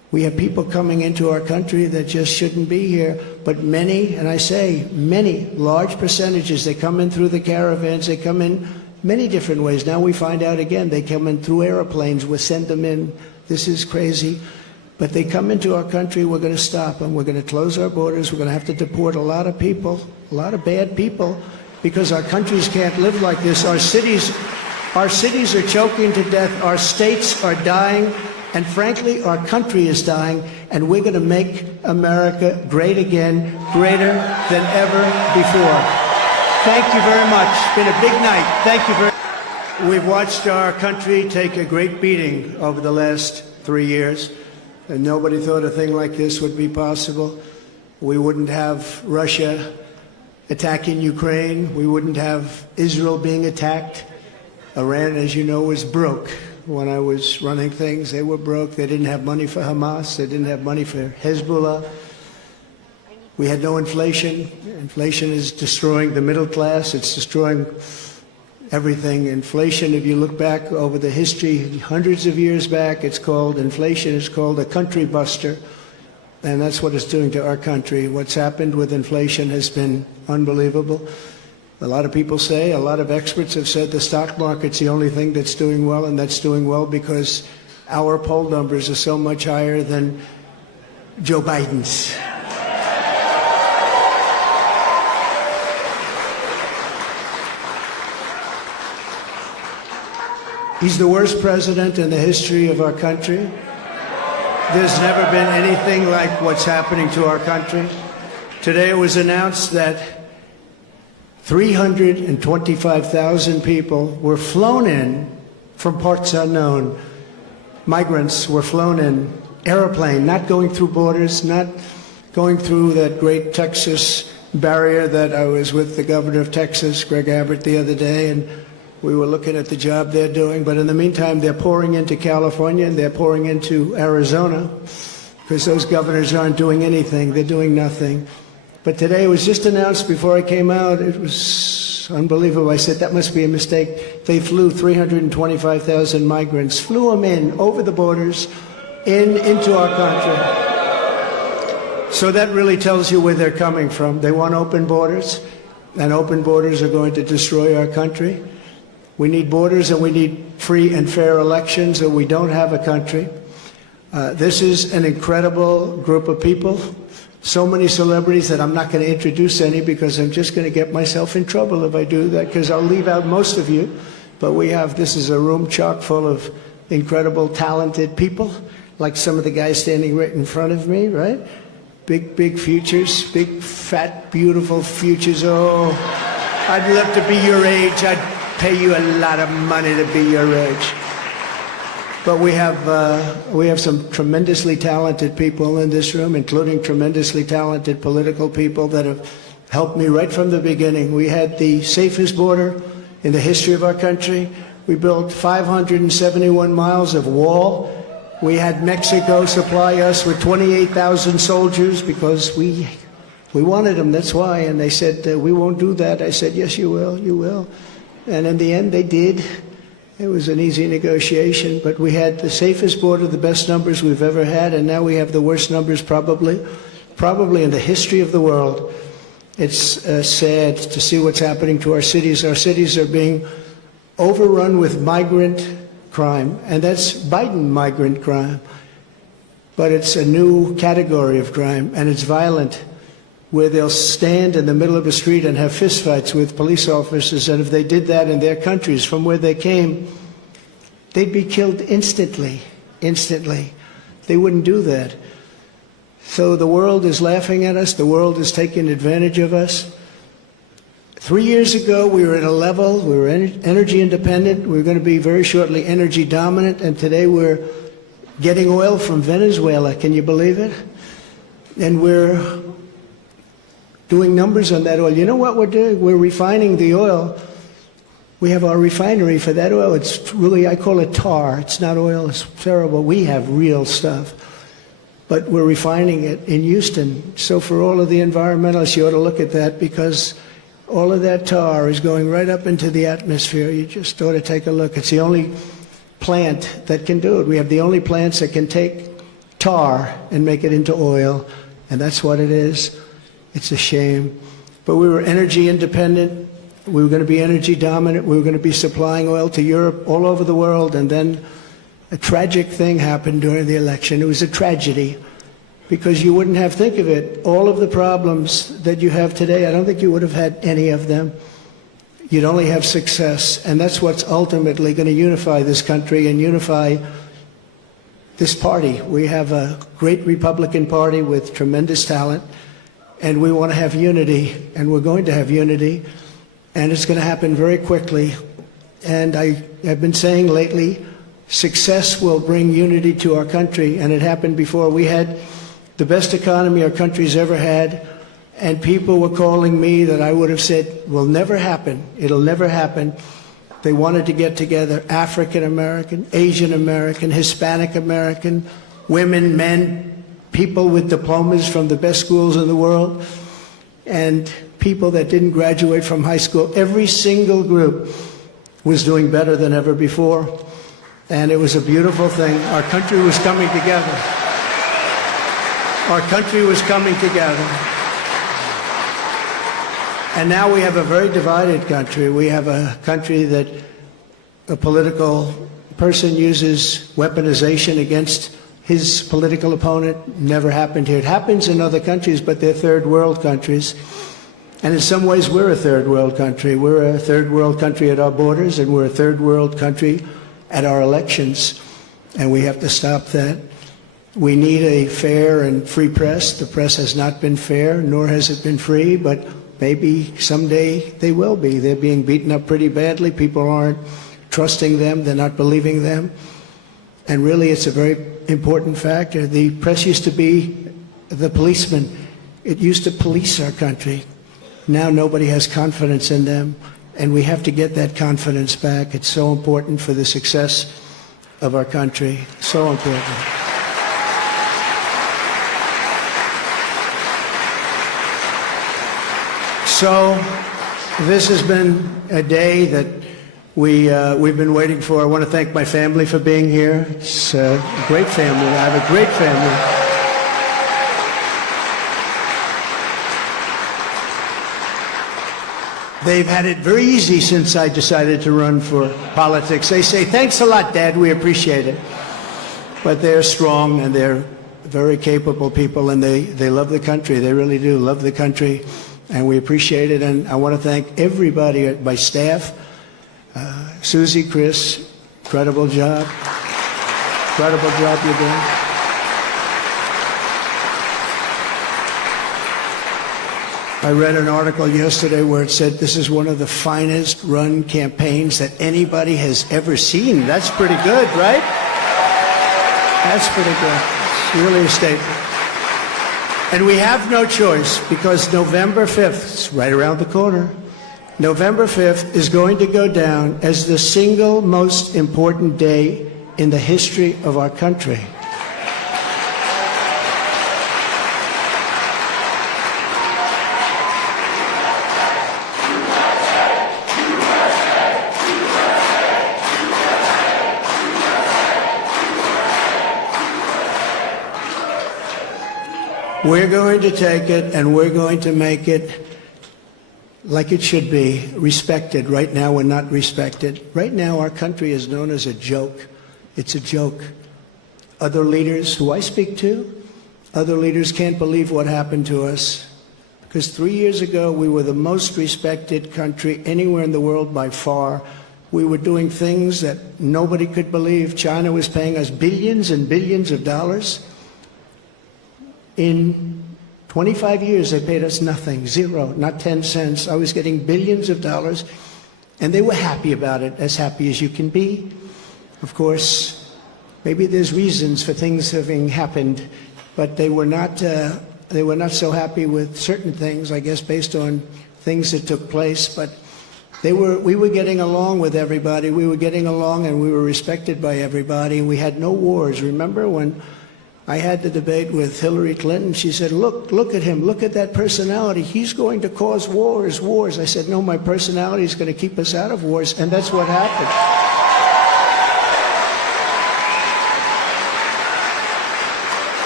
We have people coming into our country that just shouldn't be here, but many, and I say many, large percentages, they come in through the caravans, they come in many different ways. Now we find out again, they come in through airplanes, we send them in. This is crazy. But they come into our country, we're going to stop them, we're going to close our borders, we're going to have to deport a lot of people, a lot of bad people, because our countries can't live like this. Our cities are choking to death, our states are dying, and frankly, our country is dying, and we're going to make America great again, greater than ever before. Thank you very much. It's been a big night. Thank you very much. We've watched our country take a great beating over the last 3 years, and nobody thought a thing like this would be possible. We wouldn't have Russia attacking Ukraine. We wouldn't have Israel being attacked. Iran, as you know, was broke. When I was running things, they were broke. They didn't have money for Hamas. They didn't have money for Hezbollah. We had no inflation. Inflation is destroying the middle class. It's destroying everything. Inflation, if you look back over the history, hundreds of years back, inflation is called a country buster. And that's what it's doing to our country. What's happened with inflation has been unbelievable. A lot of people say, a lot of experts have said the stock market's the only thing that's doing well, and that's doing well because our poll numbers are so much higher than Joe Biden's. He's the worst president in the history of our country. There's never been anything like what's happening to our country. Today it was announced that 325,000 people were flown in from parts unknown. Migrants were flown in, airplane, not going through borders, not going through that great Texas barrier that I was with the governor of Texas, Greg Abbott, the other day, and we were looking at the job they're doing. But in the meantime, they're pouring into California and they're pouring into Arizona because those governors aren't doing anything. They're doing nothing. But today it was just announced before I came out. It was unbelievable. I said, that must be a mistake. They flew 325,000 migrants, flew them in over the borders into our country. So that really tells you where they're coming from. They want open borders, and open borders are going to destroy our country. We need borders and we need free and fair elections, or we don't have a country. This is an incredible group of people. So many celebrities that I'm not going to introduce any because I'm just going to get myself in trouble if I do that, because I'll leave out most of you. But this is a room chock full of incredible, talented people, like some of the guys standing right in front of me, right? Big futures, big, fat, beautiful futures. Oh, I'd love to be your age. I'd pay you a lot of money to be your age. But we have some tremendously talented people in this room, including tremendously talented political people that have helped me right from the beginning. We had the safest border in the history of our country. We built 571 miles of wall. We had Mexico supply us with 28,000 soldiers because we wanted them, that's why. And they said, we won't do that. I said, yes, you will, you will. And in the end, they did. It was an easy negotiation, but we had the safest border, the best numbers we've ever had, and now we have the worst numbers probably in the history of the world. It's sad to see what's happening to our cities. Our cities are being overrun with migrant crime, and that's Biden migrant crime. But it's a new category of crime, and it's violent, where they'll stand in the middle of a street and have fistfights with police officers, and if they did that in their countries from where they came, they'd be killed instantly. They wouldn't do that. So the world is laughing at us. The world is taking advantage of us. 3 years ago, we were at a level, we were energy independent. We were going to be very shortly energy dominant, and today we're getting oil from Venezuela. Can you believe it? And we're doing numbers on that oil. You know what we're doing? We're refining the oil. We have our refinery for that oil. It's really, I call it tar. It's not oil. It's terrible. We have real stuff. But we're refining it in Houston. So for all of the environmentalists, you ought to look at that, because all of that tar is going right up into the atmosphere. You just ought to take a look. It's the only plant that can do it. We have the only plants that can take tar and make it into oil, and that's what it is. It's a shame. But we were energy independent. We were going to be energy dominant. We were going to be supplying oil to Europe, all over the world, and then a tragic thing happened during the election. It was a tragedy, because you wouldn't have, think of it, all of the problems that you have today, I don't think you would have had any of them. You'd only have success, and that's what's ultimately going to unify this country and unify this party. We have a great Republican Party with tremendous talent, and we want to have unity, and we're going to have unity, and it's going to happen very quickly. And I've been saying lately, success will bring unity to our country, and it happened before. We had the best economy our country's ever had, and people were calling me that I would have said will never happen. It'll never happen. They wanted to get together, African American, Asian American, Hispanic American, women, men, people with diplomas from the best schools in the world, and people that didn't graduate from high school. Every single group was doing better than ever before, and it was a beautiful thing. Our country was coming together. Our country was coming together. And now we have a very divided country. We have a country that a political person uses weaponization against his political opponent. Never happened here. It happens in other countries, but they're third world countries. And in some ways, we're a third world country. We're a third world country at our borders, and we're a third world country at our elections. And we have to stop that. We need a fair and free press. The press has not been fair, nor has it been free, but maybe someday they will be. They're being beaten up pretty badly. People aren't trusting them. They're not believing them. And really, it's a very important factor. The press used to be the policeman. It used to police our country. Now nobody has confidence in them, and we have to get that confidence back. It's so important for the success of our country. So important. So this has been a day that we've been waiting for. I want to thank my family for being here. It's a great family. I have a great family. They've had it very easy since I decided to run for politics. They say, "Thanks a lot, Dad. We appreciate it." But they're strong, and they're very capable people, and they love the country. They really do love the country. And we appreciate it, and I want to thank everybody, my staff, Susie, Chris, incredible job you're doing. I read an article yesterday where it said this is one of the finest run campaigns that anybody has ever seen. That's pretty good, right? That's pretty good. It's really a statement. And we have no choice, because November 5th, it's right around the corner, November 5th is going to go down as the single most important day in the history of our country. We're going to take it, and we're going to make it like it should be, respected. Right now, we're not respected. Right now, our country is known as a joke. It's a joke. Other leaders who I speak to, other leaders can't believe what happened to us. Because 3 years ago, we were the most respected country anywhere in the world by far. We were doing things that nobody could believe. China was paying us billions and billions of dollars. In 25 years, they paid us nothing, zero, not 10 cents. I was getting billions of dollars, and they were happy about it, as happy as you can be. Of course, maybe there's reasons for things having happened, but they were not so happy with certain things, I guess, based on things that took place. But we were getting along with everybody. We were getting along, and we were respected by everybody. We had no wars. Remember when I had the debate with Hillary Clinton? She said, look at him, look at that personality. He's going to cause wars. I said, no, my personality is going to keep us out of wars, and that's what happened.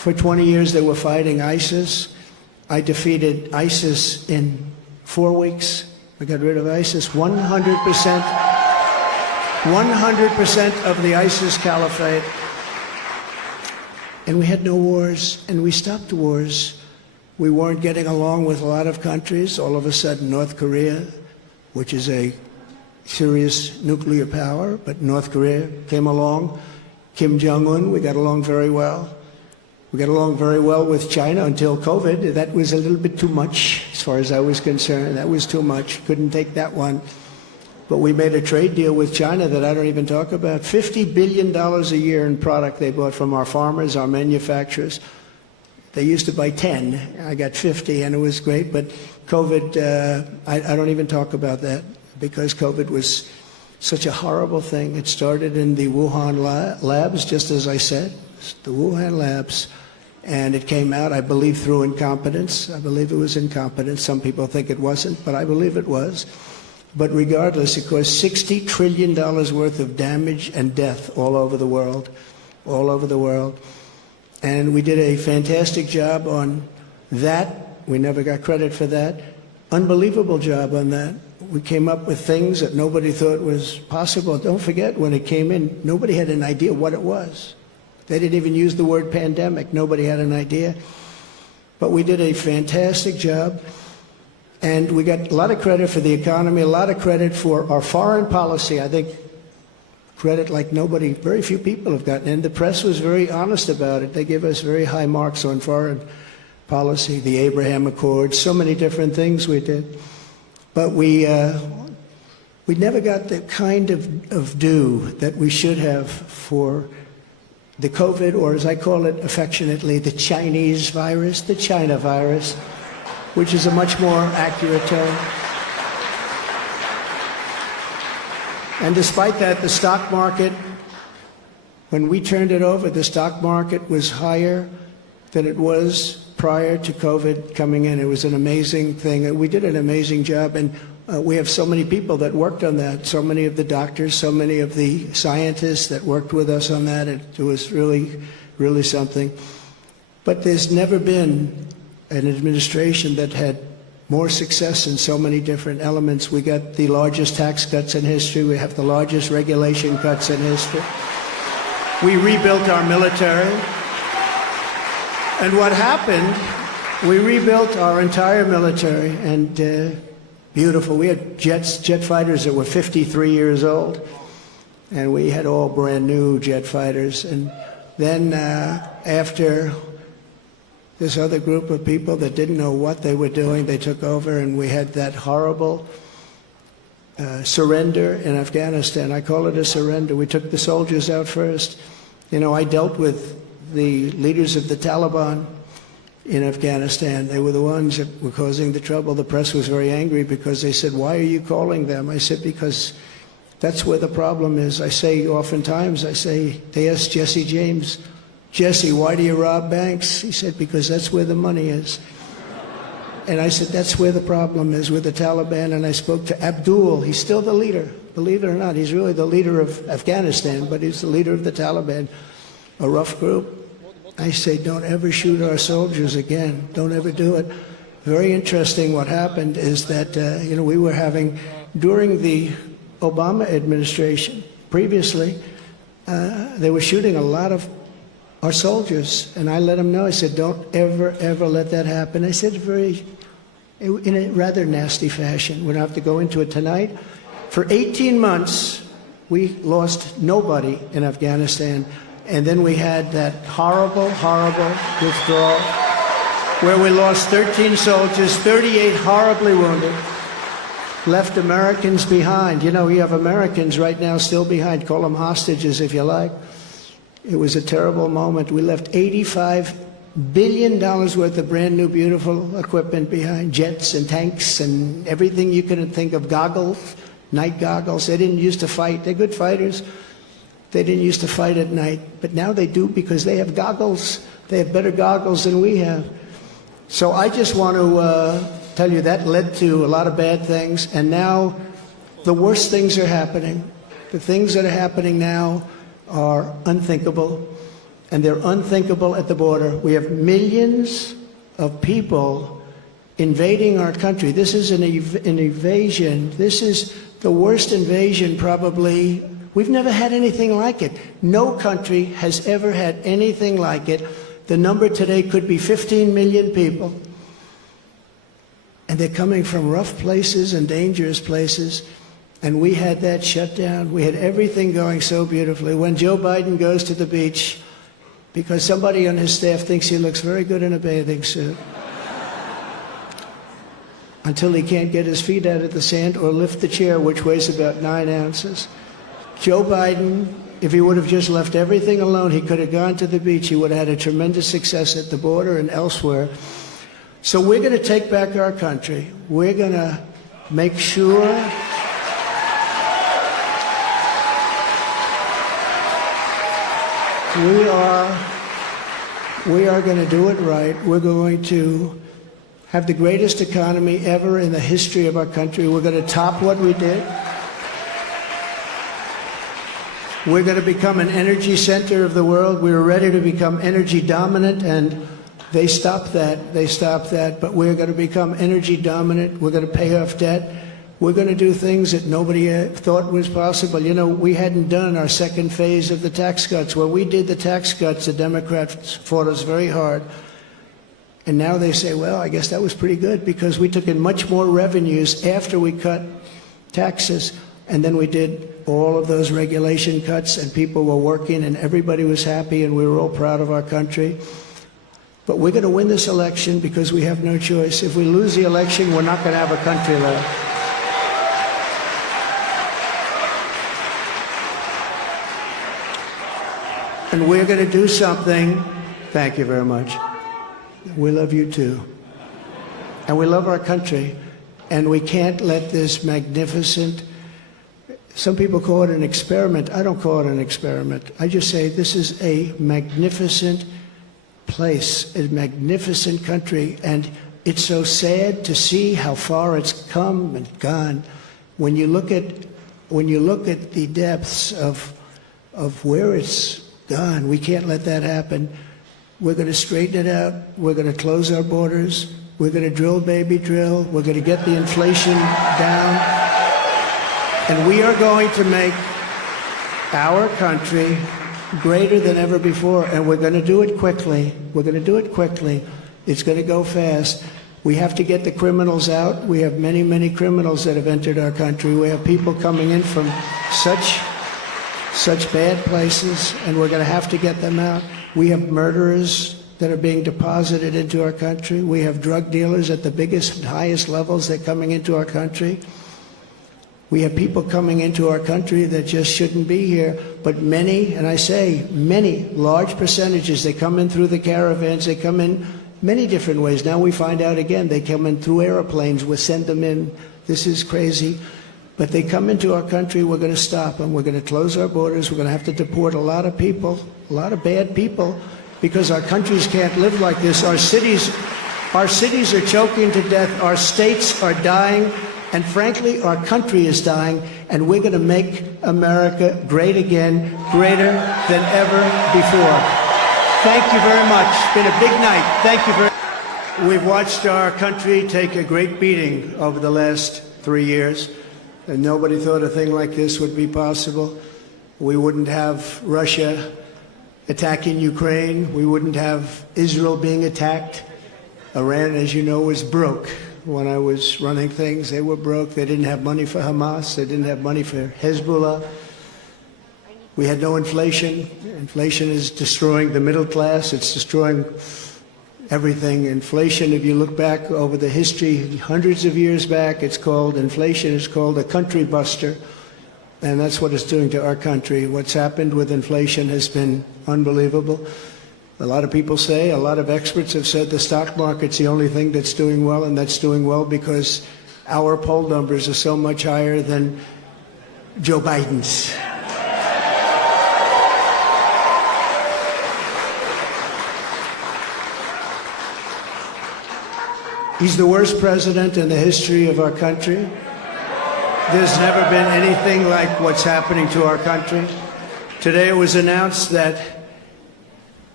For 20 years they were fighting ISIS. I defeated ISIS in 4 weeks. I got rid of ISIS. 100% of the ISIS caliphate. And we had no wars, and we stopped wars. We weren't getting along with a lot of countries. All of a sudden, North Korea, which is a serious nuclear power, but North Korea came along. Kim Jong-un, we got along very well. We got along very well with China until COVID. That was a little bit too much, as far as I was concerned. That was too much. Couldn't take that one. But we made a trade deal with China that I don't even talk about. $50 billion a year in product they bought from our farmers, our manufacturers. They used to buy 10. I got 50, and it was great. But COVID, I don't even talk about that, because COVID was such a horrible thing. It started in the Wuhan labs, just as I said, the Wuhan labs. And it came out, I believe, through incompetence. I believe it was incompetence. Some people think it wasn't, but I believe it was. But regardless, it caused $60 trillion worth of damage and death all over the world, all over the world. And we did a fantastic job on that. We never got credit for that. Unbelievable job on that. We came up with things that nobody thought was possible. Don't forget, when it came in, nobody had an idea what it was. They didn't even use the word pandemic. Nobody had an idea. But we did a fantastic job. And we got a lot of credit for the economy, a lot of credit for our foreign policy. I think credit like nobody, very few people have gotten. And the press was very honest about it. They gave us very high marks on foreign policy, the Abraham Accords, so many different things we did. But we never got the kind of due that we should have for the COVID, or as I call it affectionately, the Chinese virus, the China virus, which is a much more accurate term. And despite that, the stock market, when we turned it over, the stock market was higher than it was prior to COVID coming in. It was an amazing thing. And we did an amazing job. And we have so many people that worked on that, so many of the doctors, so many of the scientists that worked with us on that. It was really, really something. But there's never been an administration that had more success in so many different elements. We got the largest tax cuts in history. We have the largest regulation cuts in history. We rebuilt our military. And what happened, we rebuilt our entire military, and beautiful. We had jet fighters that were 53 years old, and we had all brand new jet fighters. And then after this other group of people that didn't know what they were doing, they took over, and we had that horrible surrender in Afghanistan. I call it a surrender. We took the soldiers out first. You know, I dealt with the leaders of the Taliban in Afghanistan. They were the ones that were causing the trouble. The press was very angry because they said, "Why are you calling them?" I said, "Because that's where the problem is." I say oftentimes, they asked Jesse James, "Jesse, why do you rob banks?" He said, "Because that's where the money is." And I said, that's where the problem is, with the Taliban. And I spoke to Abdul. He's still the leader, believe it or not. He's really the leader of Afghanistan, but he's the leader of the Taliban, a rough group. I say, don't ever shoot our soldiers again. Don't ever do it. Very interesting what happened is that, we were having, during the Obama administration, previously, they were shooting a lot of our soldiers. And I let them know, I said, don't ever, ever let that happen. I said in a rather nasty fashion. We don't have to go into it tonight. For 18 months, we lost nobody in Afghanistan. And then we had that horrible, horrible withdrawal where we lost 13 soldiers, 38 horribly wounded, left Americans behind. You know, you have Americans right now still behind. Call them hostages if you like. It was a terrible moment. We left $85 billion worth of brand new, beautiful equipment behind, jets and tanks and everything you could think of, goggles, night goggles. They didn't used to fight. They're good fighters. They didn't used to fight at night, but now they do because they have goggles. They have better goggles than we have. So I just want to tell you that led to a lot of bad things, and now the worst things are happening. The things that are happening now are unthinkable, and they're unthinkable at the border. We have millions of people invading our country. This is an invasion. This is the worst invasion probably. We've never had anything like it. No country has ever had anything like it. The number today could be 15 million people. And they're coming from rough places and dangerous places. And we had that shut down. We had everything going so beautifully. When Joe Biden goes to the beach, because somebody on his staff thinks he looks very good in a bathing suit, until he can't get his feet out of the sand or lift the chair, which weighs about 9 ounces. Joe Biden, if he would have just left everything alone, he could have gone to the beach. He would have had a tremendous success at the border and elsewhere. So we're going to take back our country. We're going to make sure we are going to do it right. We're going to have the greatest economy ever in the history of our country. We're going to top what we did. We're going to become an energy center of the world. We were ready to become energy dominant, and they stopped that. They stopped that. But we're going to become energy dominant. We're going to pay off debt. We're going to do things that nobody thought was possible. You know, we hadn't done our second phase of the tax cuts. When we did the tax cuts, the Democrats fought us very hard. And now they say, well, I guess that was pretty good because we took in much more revenues after we cut taxes. And then we did all of those regulation cuts, and people were working, and everybody was happy, and we were all proud of our country. But we're going to win this election because we have no choice. If we lose the election, we're not going to have a country left. And we're going to do something. Thank you very much. We love you too. And we love our country. And we can't let this magnificent, some people call it an experiment. I don't call it an experiment. I just say this is a magnificent place, a magnificent country. And it's so sad to see how far it's come and gone. When you look at the depths of where it's gone, we can't let that happen. We're going to straighten it out. We're going to close our borders. We're going to drill, baby, drill. We're going to get the inflation down. And we are going to make our country greater than ever before. And we're going to do it quickly. We're going to do it quickly. It's going to go fast. We have to get the criminals out. We have many, many criminals that have entered our country. We have people coming in from such bad places, and we're going to have to get them out. We have murderers that are being deposited into our country. We have drug dealers at the biggest and highest levels that are coming into our country. We have people coming into our country that just shouldn't be here, but many, and I say many, large percentages, they come in through the caravans, they come in many different ways. Now we find out again, they come in through airplanes, we send them in. This is crazy. But they come into our country, we're going to stop them. We're going to close our borders. We're going to have to deport a lot of people, a lot of bad people, because our countries can't live like this. Our cities are choking to death. Our states are dying. And frankly, our country is dying. And we're going to make America great again, greater than ever before. Thank you very much. It's been a big night. Thank you very much. We've watched our country take a great beating over the last 3 years. And nobody thought a thing like this would be possible. We wouldn't have Russia attacking Ukraine. We wouldn't have Israel being attacked. Iran, as you know, was broke. When I was running things, they were broke. They didn't have money for Hamas. They didn't have money for Hezbollah. We had no inflation. Inflation is destroying the middle class. It's destroying everything. Inflation, if you look back over the history, hundreds of years back, inflation is called a country buster. And that's what it's doing to our country. What's happened with inflation has been unbelievable. A lot of people say, a lot of experts have said the stock market's the only thing that's doing well, and that's doing well because our poll numbers are so much higher than Joe Biden's. He's the worst president in the history of our country. There's never been anything like what's happening to our country. Today it was announced that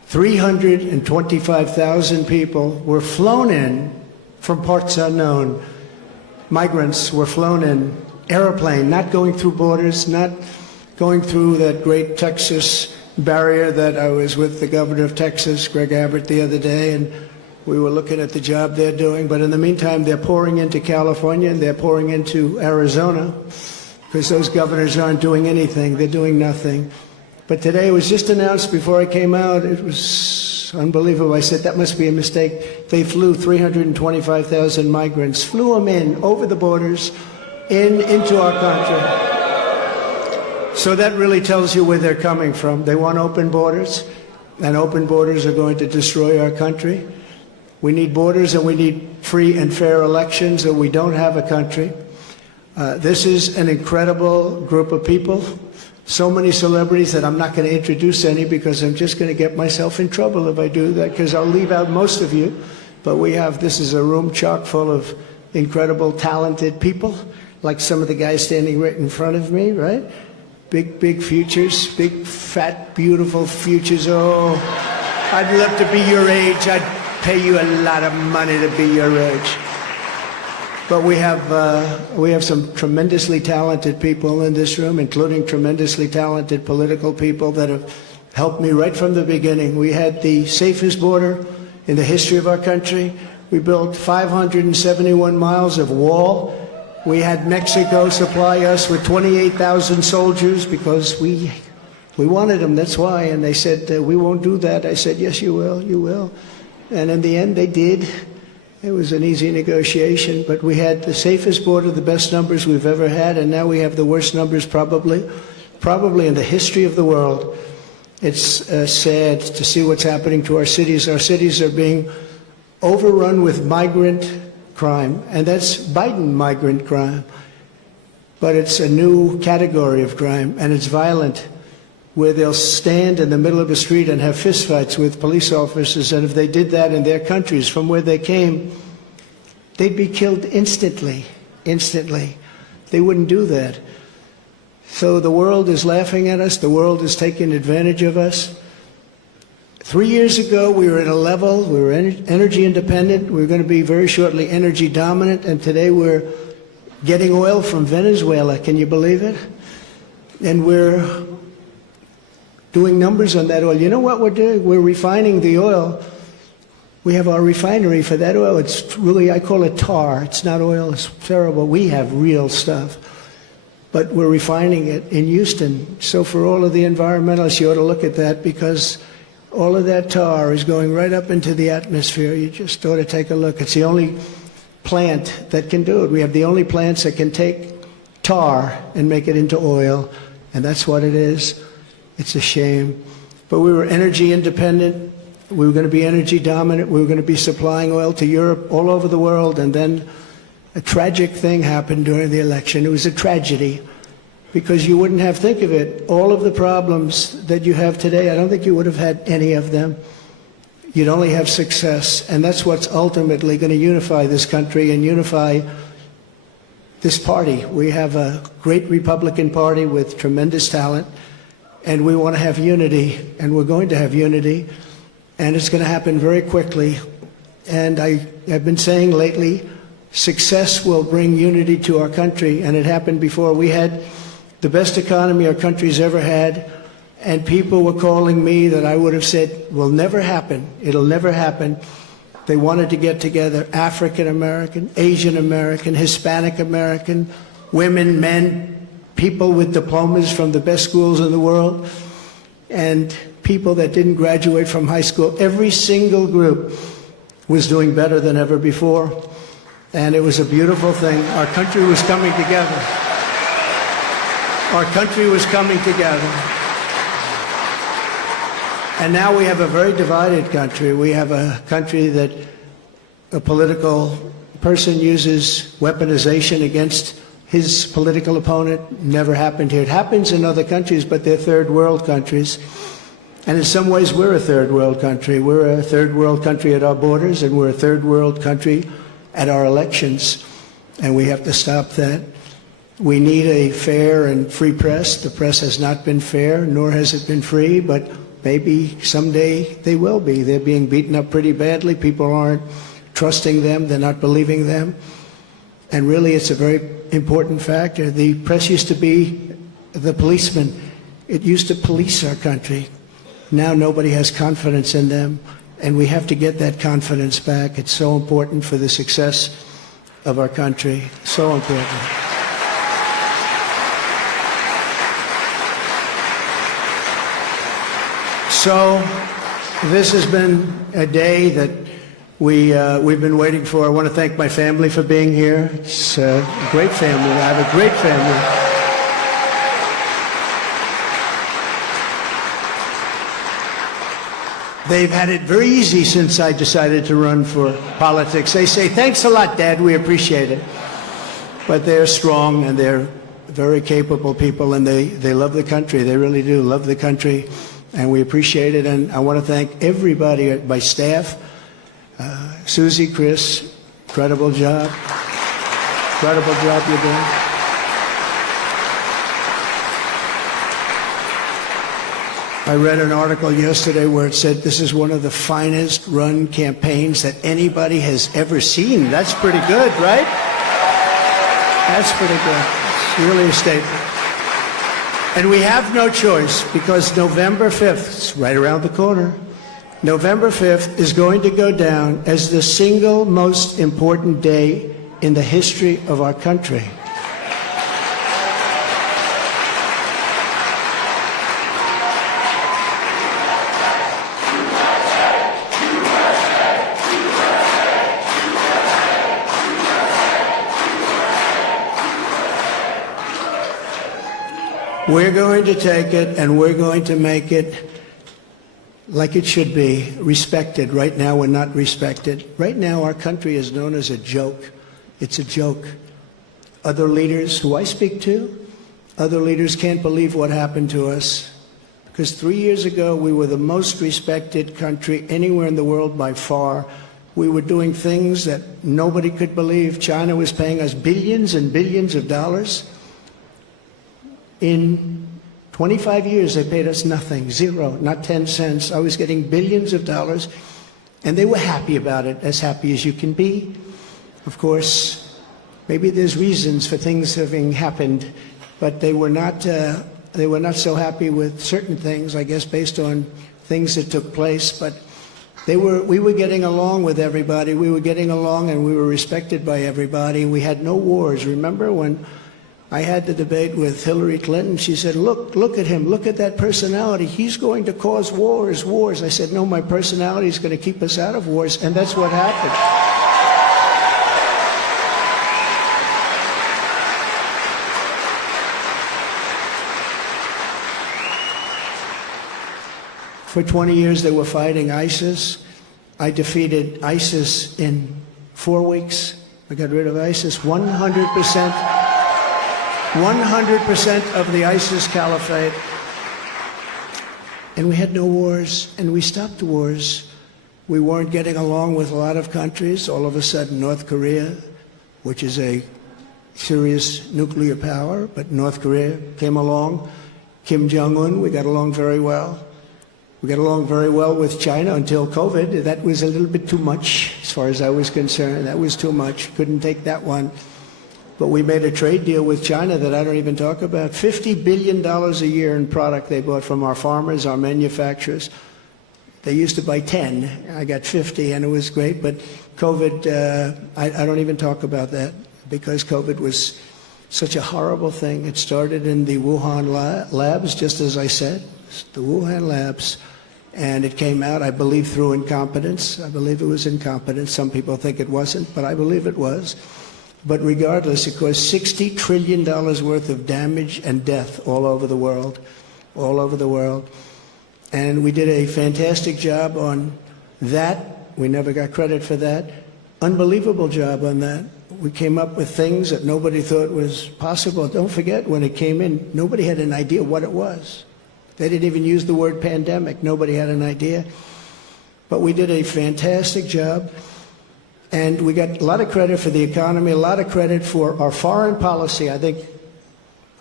325,000 people were flown in from parts unknown. Migrants were flown in, airplane, not going through borders, not going through that great Texas barrier that I was with the governor of Texas, Greg Abbott, the other day, and we were looking at the job they're doing. But in the meantime, they're pouring into California and they're pouring into Arizona because those governors aren't doing anything. They're doing nothing. But today it was just announced before I came out. It was unbelievable. I said, that must be a mistake. They flew 325,000 migrants, flew them in over the borders into our country. So that really tells you where they're coming from. They want open borders, and open borders are going to destroy our country. We need borders and we need free and fair elections, or we don't have a country. This is an incredible group of people. So many celebrities that I'm not going to introduce any because I'm just going to get myself in trouble if I do that, because I'll leave out most of you. But this is a room chock full of incredible, talented people, like some of the guys standing right in front of me, right? Big futures, big, fat, beautiful futures. Oh, I'd love to be your age. I'd pay you a lot of money to be your age. But we have some tremendously talented people in this room, including tremendously talented political people that have helped me right from the beginning. We had the safest border in the history of our country. We built 571 miles of wall. We had Mexico supply us with 28,000 soldiers because we wanted them, that's why. And they said, we won't do that. I said, yes, you will, you will. And in the end, they did. It was an easy negotiation, but we had the safest border, the best numbers we've ever had, and now we have the worst numbers probably in the history of the world. It's sad to see what's happening to our cities. Our cities are being overrun with migrant crime, and that's Biden migrant crime. But it's a new category of crime, and it's violent, where they'll stand in the middle of a street and have fistfights with police officers, and if they did that in their countries from where they came, they'd be killed instantly. They wouldn't do that. So the world is laughing at us. The world is taking advantage of us. 3 years ago, we were at a level, we were energy independent. We were going to be very shortly energy dominant, and today we're getting oil from Venezuela. Can you believe it? And we're doing numbers on that oil. You know what we're doing? We're refining the oil. We have our refinery for that oil. It's really, I call it tar. It's not oil. It's terrible. We have real stuff. But we're refining it in Houston. So for all of the environmentalists, you ought to look at that, because all of that tar is going right up into the atmosphere. You just ought to take a look. It's the only plant that can do it. We have the only plants that can take tar and make it into oil, and that's what it is. It's a shame. But we were energy independent. We were going to be energy dominant. We were going to be supplying oil to Europe, all over the world. And then a tragic thing happened during the election. It was a tragedy, because you wouldn't have, think of it, all of the problems that you have today, I don't think you would have had any of them. You'd only have success. And that's what's ultimately going to unify this country and unify this party. We have a great Republican Party with tremendous talent. And we want to have unity, and we're going to have unity, and it's going to happen very quickly. And I have been saying lately, success will bring unity to our country, and it happened before. We had the best economy our country's ever had, and people were calling me that I would have said will never happen. It'll never happen. They wanted to get together, African American, Asian American, Hispanic American, women, men, people with diplomas from the best schools in the world, and people that didn't graduate from high school. Every single group was doing better than ever before, and it was a beautiful thing. Our country was coming together. Our country was coming together. And now we have a very divided country. We have a country that a political person uses weaponization against his political opponent. Never happened here. It happens in other countries, but they're third world countries. And in some ways, we're a third world country. We're a third world country at our borders, and we're a third world country at our elections. And we have to stop that. We need a fair and free press. The press has not been fair, nor has it been free, but maybe someday they will be. They're being beaten up pretty badly. People aren't trusting them. They're not believing them. And really, it's a very important factor. The press used to be the policeman. It used to police our country. Now nobody has confidence in them, and we have to get that confidence back. It's so important for the success of our country. So important. So this has been a day that we've been waiting for. I want to thank my family for being here. It's a great family. I have a great family. They've had it very easy since I decided to run for politics. They say, thanks a lot, Dad, we appreciate it. But they're strong and they're very capable people, and they love the country. They really do love the country, and we appreciate it. And I want to thank everybody at my staff. Susie, Chris, incredible job. Incredible job you're doing. I read an article yesterday where it said this is one of the finest run campaigns that anybody has ever seen. That's pretty good, right? That's pretty good. It's really a statement. And we have no choice, because November 5th, it's right around the corner, November 5th is going to go down as the single most important day in the history of our country. We're going to take it and we're going to make it like it should be, respected. Right now we're not respected. Right now our country is known as a joke. It's a joke. Other leaders who I speak to, other leaders can't believe what happened to us. Because 3 years ago we were the most respected country anywhere in the world by far. We were doing things that nobody could believe. China was paying us billions and billions of dollars. In 25 years, they paid us nothing, zero, not 10 cents. I was getting billions of dollars, and they were happy about it, as happy as you can be. Of course, maybe there's reasons for things having happened, but they were not so happy with certain things, I guess, based on things that took place. But we were getting along with everybody. We were getting along, and we were respected by everybody. We had no wars. Remember when I had the debate with Hillary Clinton? She said, look at him, look at that personality. He's going to cause wars. I said, no, my personality is going to keep us out of wars, and that's what happened. For 20 years they were fighting ISIS. I defeated ISIS in 4 weeks. I got rid of ISIS 100%. 100% of the ISIS caliphate. And we had no wars, and we stopped wars. We weren't getting along with a lot of countries. All of a sudden, North Korea, which is a serious nuclear power, but North Korea came along. Kim Jong-un, we got along very well. We got along very well with China until COVID. That was a little bit too much, as far as I was concerned. That was too much. Couldn't take that one. But we made a trade deal with China that I don't even talk about. $50 billion a year in product they bought from our farmers, our manufacturers. They used to buy 10. I got 50, and it was great. But COVID, I don't even talk about that, because COVID was such a horrible thing. It started in the Wuhan labs, just as I said, the Wuhan labs. And it came out, I believe, through incompetence. I believe it was incompetence. Some people think it wasn't, but I believe it was. But regardless, it caused $60 trillion worth of damage and death all over the world, all over the world. And we did a fantastic job on that. We never got credit for that. Unbelievable job on that. We came up with things that nobody thought was possible. Don't forget, when it came in, nobody had an idea what it was. They didn't even use the word pandemic. Nobody had an idea. But we did a fantastic job. And we got a lot of credit for the economy, a lot of credit for our foreign policy. I think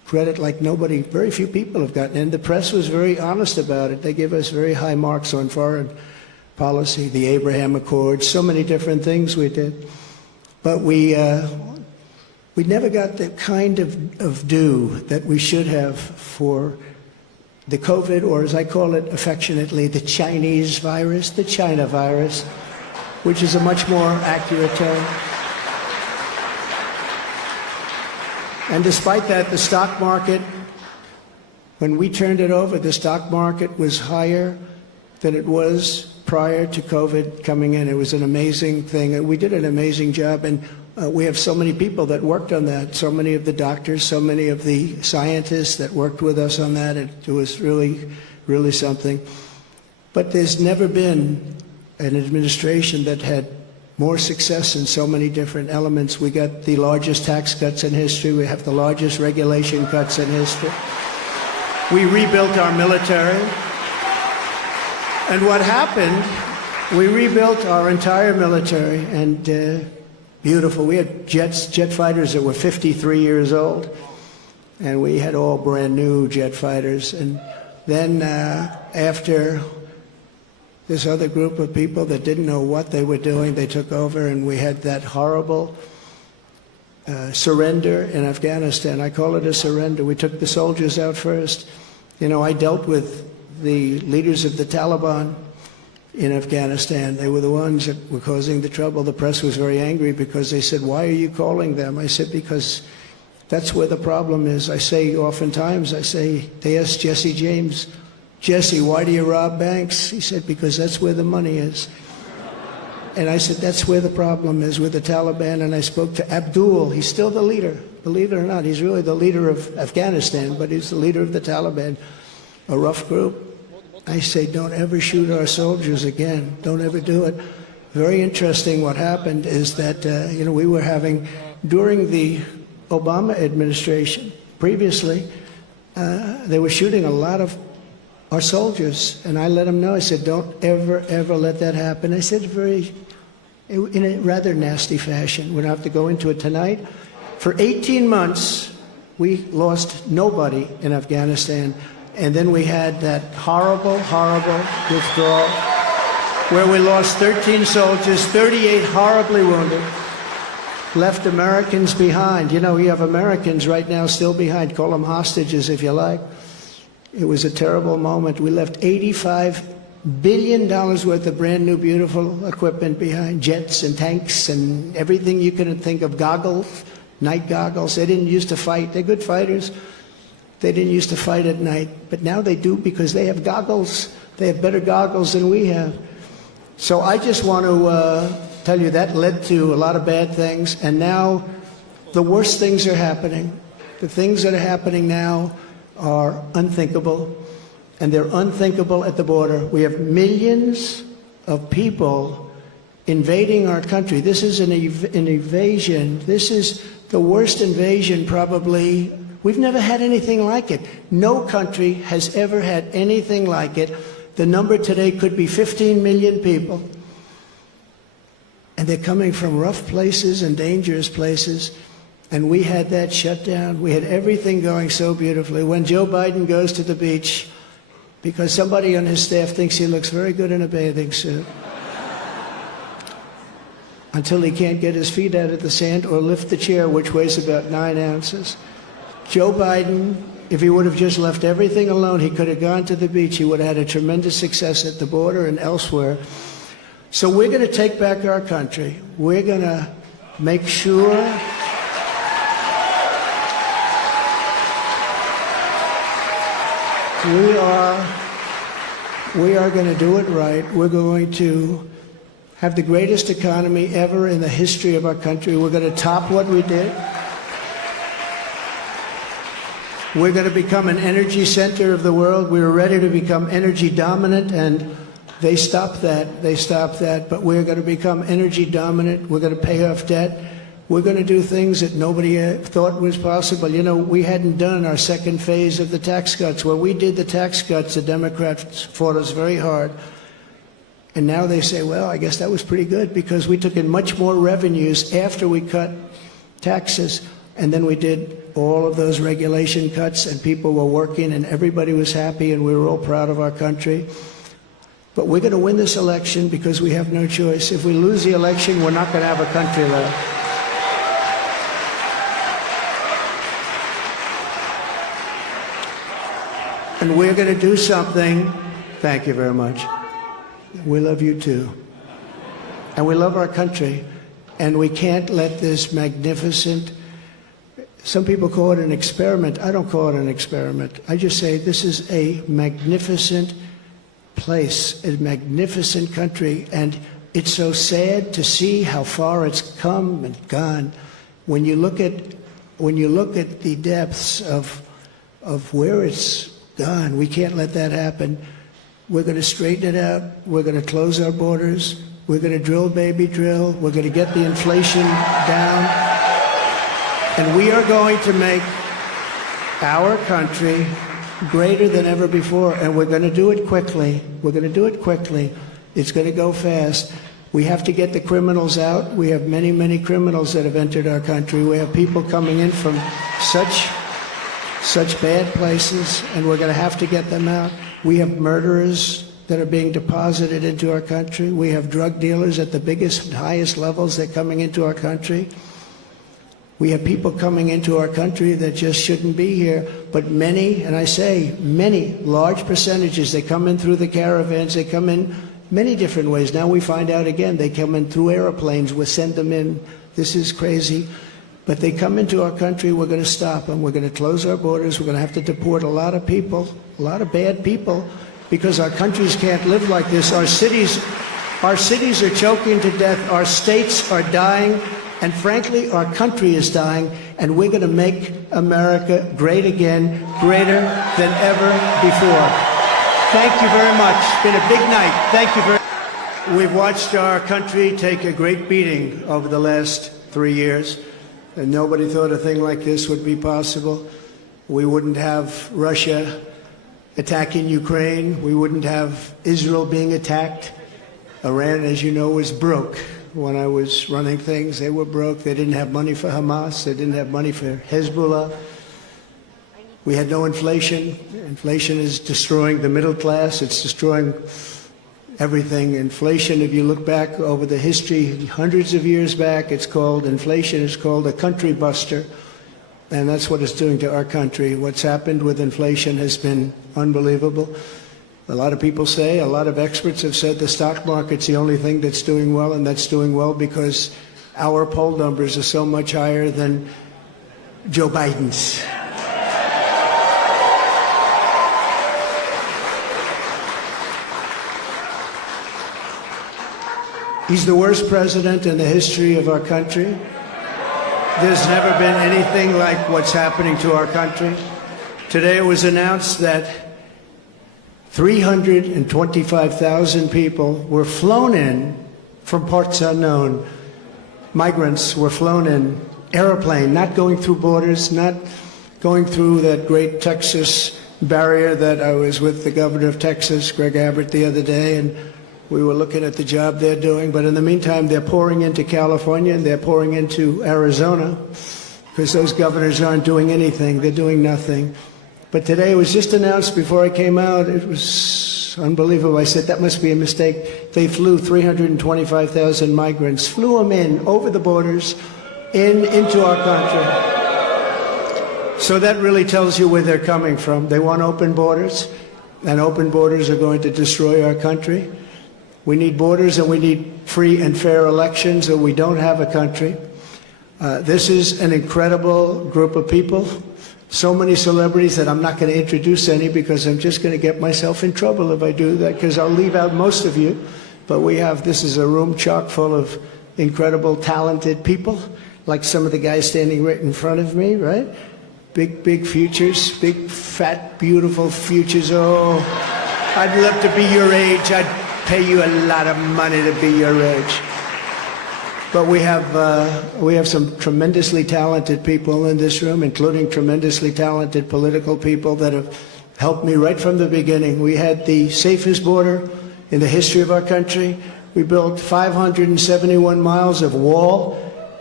credit like nobody, very few people have gotten. And the press was very honest about it. They give us very high marks on foreign policy, the Abraham Accords, so many different things we did. But we never got the kind of due that we should have for the COVID, or as I call it affectionately, the Chinese virus, the China virus, which is a much more accurate term. And despite that, the stock market, when we turned it over, the stock market was higher than it was prior to COVID coming in. It was an amazing thing. We did an amazing job, and we have so many people that worked on that, so many of the doctors, so many of the scientists that worked with us on that. It was really, really something. But there's never been an administration that had more success in so many different elements. We got the largest tax cuts in history. We have the largest regulation cuts in history. We rebuilt our military. And what happened, we rebuilt our entire military, and beautiful. We had jet fighters that were 53 years old, and we had all brand new jet fighters. And then after this other group of people that didn't know what they were doing, they took over, and we had that horrible surrender in Afghanistan. I call it a surrender. We took the soldiers out first. You know, I dealt with the leaders of the Taliban in Afghanistan. They were the ones that were causing the trouble. The press was very angry because they said, "Why are you calling them?" I said, "Because that's where the problem is." I say oftentimes, they asked Jesse James, "Jesse, why do you rob banks?" He said, "Because that's where the money is." And I said, that's where the problem is with the Taliban. And I spoke to Abdul. He's still the leader. Believe it or not, he's really the leader of Afghanistan, but he's the leader of the Taliban, a rough group. I say, don't ever shoot our soldiers again. Don't ever do it. Very interesting what happened is that, we were having, during the Obama administration, previously, they were shooting a lot of our soldiers. And I let them know, I said, don't ever, ever let that happen. I said in a rather nasty fashion. We don't have to go into it tonight. For 18 months, we lost nobody in Afghanistan. And then we had that horrible, horrible withdrawal where we lost 13 soldiers, 38 horribly wounded, left Americans behind. You know, we have Americans right now still behind. Call them hostages if you like. It was a terrible moment. We left $85 billion worth of brand new, beautiful equipment behind, jets and tanks and everything you can think of, goggles, night goggles. They didn't used to fight. They're good fighters. They didn't used to fight at night, but now they do because they have goggles. They have better goggles than we have. So I just want to tell you that led to a lot of bad things, and now the worst things are happening. The things that are happening now are unthinkable, and they're unthinkable at the border. We have millions of people invading our country. This is an invasion. This is the worst invasion probably. We've never had anything like it. No country has ever had anything like it. The number today could be 15 million people. And they're coming from rough places and dangerous places. And we had that shut down. We had everything going so beautifully. When Joe Biden goes to the beach, because somebody on his staff thinks he looks very good in a bathing suit, until he can't get his feet out of the sand or lift the chair, which weighs about 9 ounces. Joe Biden, if he would have just left everything alone, he could have gone to the beach. He would have had a tremendous success at the border and elsewhere. So we're going to take back our country. We're going to make sure we are going to do it right. We're going to have the greatest economy ever in the history of our country. We're going to top what we did. We're going to become an energy center of the world. We were ready to become energy dominant, and they stopped that. They stopped that. But we're going to become energy dominant. We're going to pay off debt. We're going to do things that nobody thought was possible. You know, we hadn't done our second phase of the tax cuts. When we did the tax cuts, the Democrats fought us very hard. And now they say, well, I guess that was pretty good because we took in much more revenues after we cut taxes. And then we did all of those regulation cuts, and people were working, and everybody was happy, and we were all proud of our country. But we're going to win this election because we have no choice. If we lose the election, we're not going to have a country left. And we're going to do something. Thank you very much. We love you too. And we love our country. And we can't let this magnificent, some people call it an experiment. I don't call it an experiment. I just say this is a magnificent place, a magnificent country. And it's so sad to see how far it's come and gone. When you look at the depths of where it's gone, we can't let that happen. We're going to straighten it out. We're going to close our borders. We're going to drill, baby, drill. We're going to get the inflation down. And we are going to make our country greater than ever before. And we're going to do it quickly. We're going to do it quickly. It's going to go fast. We have to get the criminals out. We have many, many criminals that have entered our country. We have people coming in from such bad places, and we're going to have to get them out. We have murderers that are being deposited into our country. We have drug dealers at the biggest, highest levels. They're coming into our country. We have people coming into our country that just shouldn't be here. But many, and I say many, large percentages, they come in through the caravans. They come in many different ways. Now we find out again, they come in through airplanes. We send them in. This is crazy. But they come into our country, we're going to stop them. We're going to close our borders. We're going to have to deport a lot of people, a lot of bad people, because our countries can't live like this. Our cities are choking to death. Our states are dying. And frankly, our country is dying. And we're going to make America great again, greater than ever before. Thank you very much. It's been a big night. Thank you very much. We've watched our country take a great beating over the last 3 years. And nobody thought a thing like this would be possible. We wouldn't have Russia attacking Ukraine. We wouldn't have Israel being attacked. Iran, as you know, was broke. When I was running things, they were broke. They didn't have money for Hamas. They didn't have money for Hezbollah. We had no inflation. Inflation is destroying the middle class. It's destroying everything. Inflation, if you look back over the history, hundreds of years back, inflation is called a country buster. And that's what it's doing to our country. What's happened with inflation has been unbelievable. A lot of people say, a lot of experts have said the stock market's the only thing that's doing well, and that's doing well because our poll numbers are so much higher than Joe Biden's. He's the worst president in the history of our country. There's never been anything like what's happening to our country. Today it was announced that 325,000 people were flown in from parts unknown. Migrants were flown in, airplane, not going through borders, not going through that great Texas barrier that I was with the governor of Texas, Greg Abbott, the other day, and we were looking at the job they're doing. But in the meantime, they're pouring into California and they're pouring into Arizona because those governors aren't doing anything. They're doing nothing. But today it was just announced before I came out. It was unbelievable. I said, that must be a mistake. They flew 325,000 migrants, flew them in over the borders into our country. So that really tells you where they're coming from. They want open borders, and open borders are going to destroy our country. We need borders and we need free and fair elections, or we don't have a country. This is an incredible group of people. So many celebrities that I'm not going to introduce any because I'm just going to get myself in trouble if I do that, because I'll leave out most of you. But this is a room chock full of incredible, talented people, like some of the guys standing right in front of me, right? Big, big futures, big, fat, beautiful futures. Oh, I'd love to be your age. I'd pay you a lot of money to be your age. But we have some tremendously talented people in this room, including tremendously talented political people that have helped me right from the beginning. We had the safest border in the history of our country. We built 571 miles of wall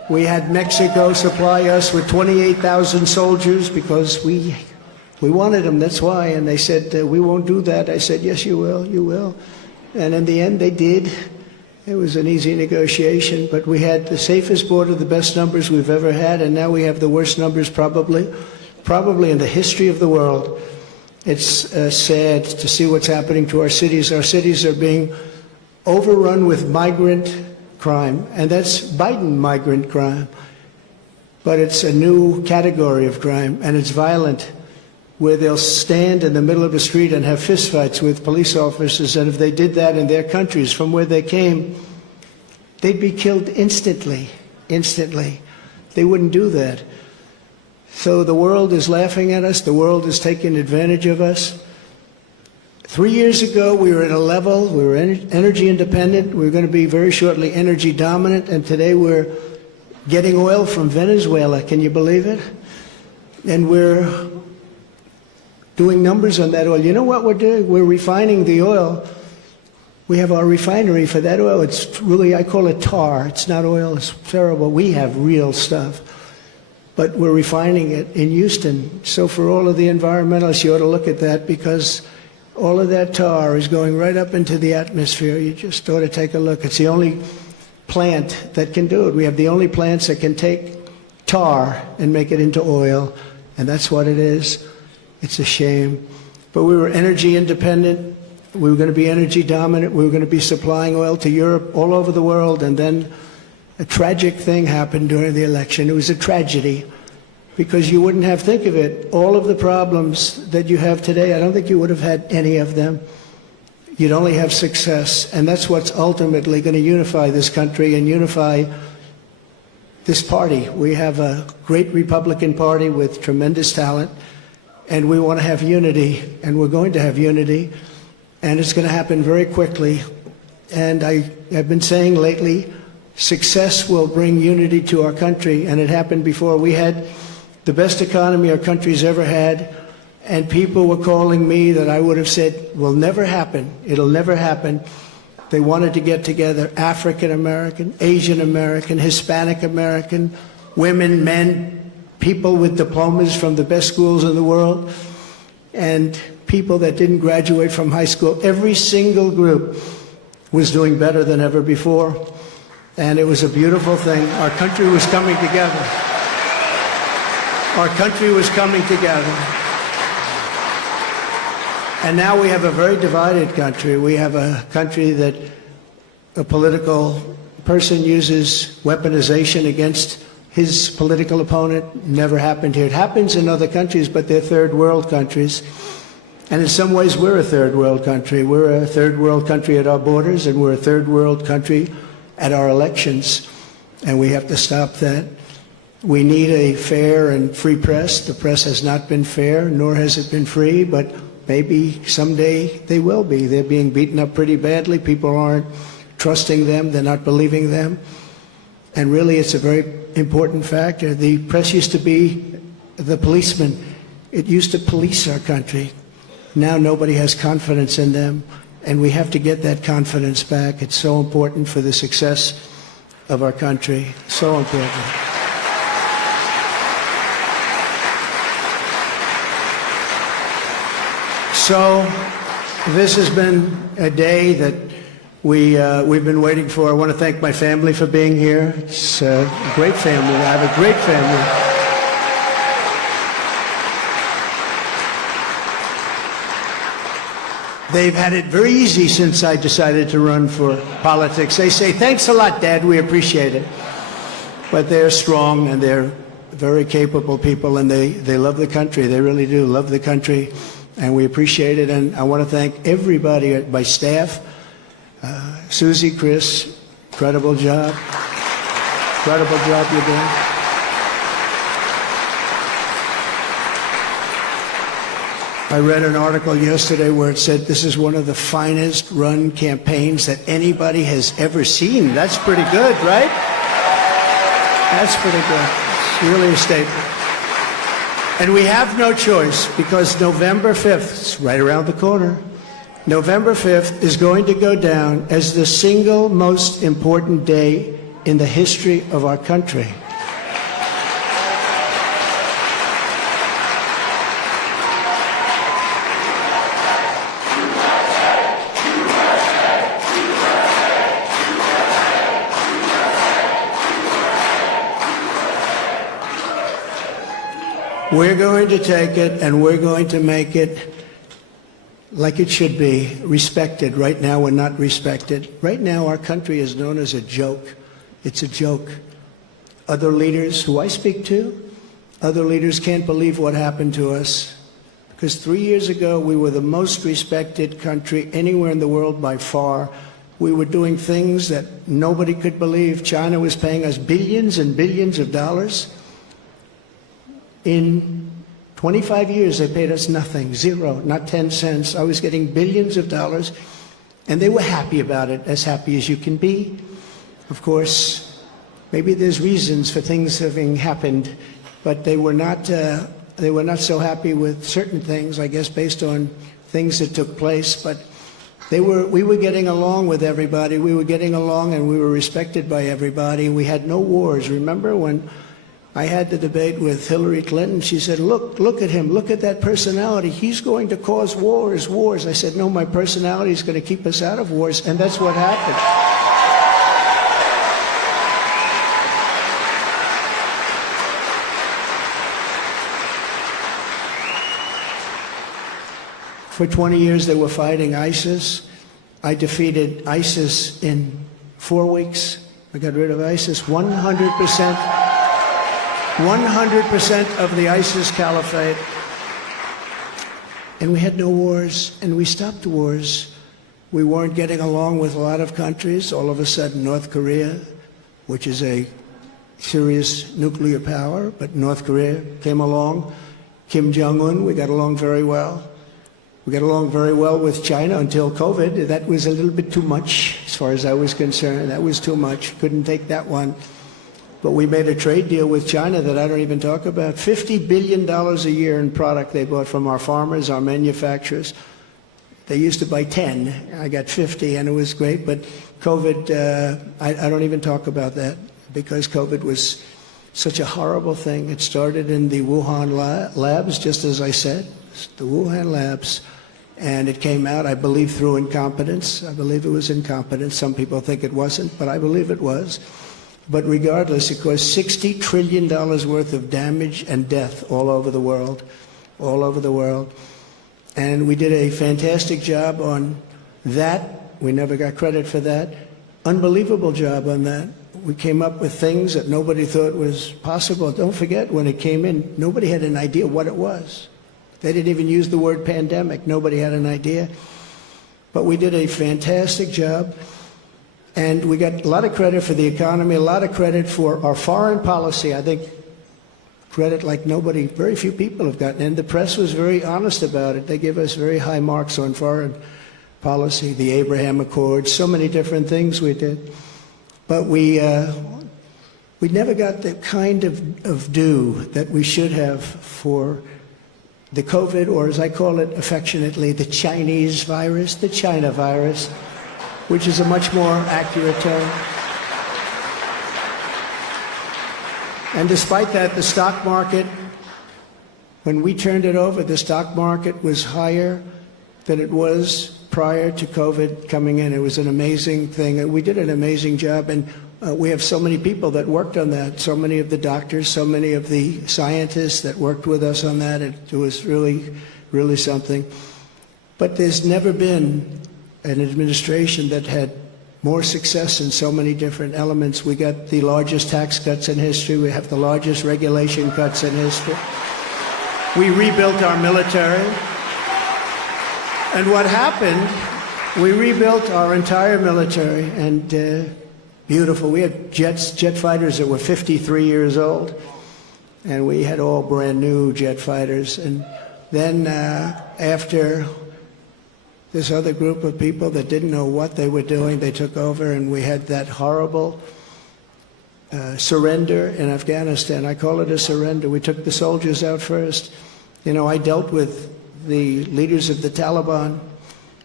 We had Mexico supply us with 28,000 soldiers because we wanted them, that's why. And they said, we won't do that. I said, yes, you will, you will. And in the end, they did. It was an easy negotiation, but we had the safest border, the best numbers we've ever had, and now we have the worst numbers probably in the history of the world. It's sad to see what's happening to our cities. Our cities are being overrun with migrant crime, and that's Biden migrant crime. But it's a new category of crime, and it's violent, where they'll stand in the middle of the street and have fistfights with police officers, and if they did that in their countries from where they came, they'd be killed instantly, instantly. They wouldn't do that. So the world is laughing at us. The world is taking advantage of us. 3 years ago, we were at a level, we were energy independent. We were going to be very shortly energy dominant, and today we're getting oil from Venezuela. Can you believe it? And we're doing numbers on that oil. You know what we're doing? We're refining the oil. We have our refinery for that oil. It's really, I call it tar. It's not oil. It's terrible. We have real stuff. But we're refining it in Houston. So for all of the environmentalists, you ought to look at that, because all of that tar is going right up into the atmosphere. You just ought to take a look. It's the only plant that can do it. We have the only plants that can take tar and make it into oil, and that's what it is. It's a shame. But we were energy independent. We were going to be energy dominant. We were going to be supplying oil to Europe, all over the world, and then a tragic thing happened during the election. It was a tragedy, because you wouldn't have, think of it, all of the problems that you have today, I don't think you would have had any of them. You'd only have success, and that's what's ultimately going to unify this country and unify this party. We have a great Republican Party with tremendous talent, and we want to have unity, and we're going to have unity, and it's going to happen very quickly. And I've been saying lately, success will bring unity to our country, and it happened before. We had the best economy our country's ever had, and people were calling me that I would have said will never happen. It'll never happen. They wanted to get together, African American, Asian American, Hispanic American, women, men, people with diplomas from the best schools in the world, and people that didn't graduate from high school. Every single group was doing better than ever before, and it was a beautiful thing. Our country was coming together. Our country was coming together. And now we have a very divided country. We have a country that a political person uses weaponization against his political opponent. Never happened here. It happens in other countries, but they're third world countries. And in some ways, we're a third world country. We're a third world country at our borders, and we're a third world country at our elections. And we have to stop that. We need a fair and free press. The press has not been fair, nor has it been free, but maybe someday they will be. They're being beaten up pretty badly. People aren't trusting them. They're not believing them. And really, it's a very important factor. The press used to be the policeman. It used to police our country. Now nobody has confidence in them, and we have to get that confidence back. It's so important for the success of our country. So important. So this has been a day that we've been waiting for. I want to thank my family for being here. It's a great family. I have a great family. They've had it very easy since I decided to run for politics. They say, thanks a lot, Dad, we appreciate it. But they're strong, and they're very capable people, and they love the country. They really do love the country, and we appreciate it. And I want to thank everybody at my staff. Susie, Chris, incredible job. Incredible job you're doing. I read an article yesterday where it said this is one of the finest run campaigns that anybody has ever seen. That's pretty good, right? That's pretty good. It's really a statement. And we have no choice, because November 5th, it's right around the corner, November 5th is going to go down as the single most important day in the history of our country. We're going to take it and we're going to make it like it should be, respected. Right now we're not respected. Right now our country is known as a joke. It's a joke. Other leaders who I speak to, other leaders can't believe what happened to us. Because 3 years ago we were the most respected country anywhere in the world by far. We were doing things that nobody could believe. China was paying us billions and billions of dollars. In 25 years, they paid us nothing, zero, not 10 cents. I was getting billions of dollars, and they were happy about it, as happy as you can be. Of course, maybe there's reasons for things having happened, but they were not so happy with certain things, I guess, based on things that took place. But we were getting along with everybody. We were getting along, and we were respected by everybody. We had no wars. Remember when I had the debate with Hillary Clinton? She said, look at him, look at that personality. He's going to cause wars. I said, no, my personality is going to keep us out of wars, and that's what happened. For 20 years they were fighting ISIS. I defeated ISIS in 4 weeks. I got rid of ISIS 100%. 100% of the ISIS caliphate. And we had no wars, and we stopped wars. We weren't getting along with a lot of countries. All of a sudden, North Korea, which is a serious nuclear power, but North Korea came along. Kim Jong-un, we got along very well. We got along very well with China until COVID. That was a little bit too much, as far as I was concerned. That was too much. Couldn't take that one. But we made a trade deal with China that I don't even talk about. $50 billion a year in product they bought from our farmers, our manufacturers. They used to buy 10. I got 50, and it was great. But COVID, I don't even talk about that, because COVID was such a horrible thing. It started in the Wuhan labs, just as I said, the Wuhan labs. And it came out, I believe, through incompetence. I believe it was incompetence. Some people think it wasn't, but I believe it was. But regardless, it caused $60 trillion worth of damage and death all over the world, all over the world. And we did a fantastic job on that. We never got credit for that. Unbelievable job on that. We came up with things that nobody thought was possible. Don't forget, when it came in, nobody had an idea what it was. They didn't even use the word pandemic. Nobody had an idea. But we did a fantastic job. And we got a lot of credit for the economy, a lot of credit for our foreign policy. I think credit like nobody, very few people have gotten. And the press was very honest about it. They gave us very high marks on foreign policy, the Abraham Accords, so many different things we did. But we never got the kind of due that we should have for the COVID, or as I call it affectionately, the Chinese virus, the China virus, which is a much more accurate term. And despite that, the stock market, when we turned it over, the stock market was higher than it was prior to COVID coming in. It was an amazing thing. We did an amazing job, and we have so many people that worked on that, so many of the doctors, so many of the scientists that worked with us on that. It was really, really something. But there's never been an administration that had more success in so many different elements. We got the largest tax cuts in history. We have the largest regulation cuts in history. We rebuilt our military. And what happened, we rebuilt our entire military, and beautiful. We had jet fighters that were 53 years old, and we had all brand new jet fighters. And then after this other group of people that didn't know what they were doing, they took over, and we had that horrible surrender in Afghanistan. I call it a surrender. We took the soldiers out first. You know, I dealt with the leaders of the Taliban,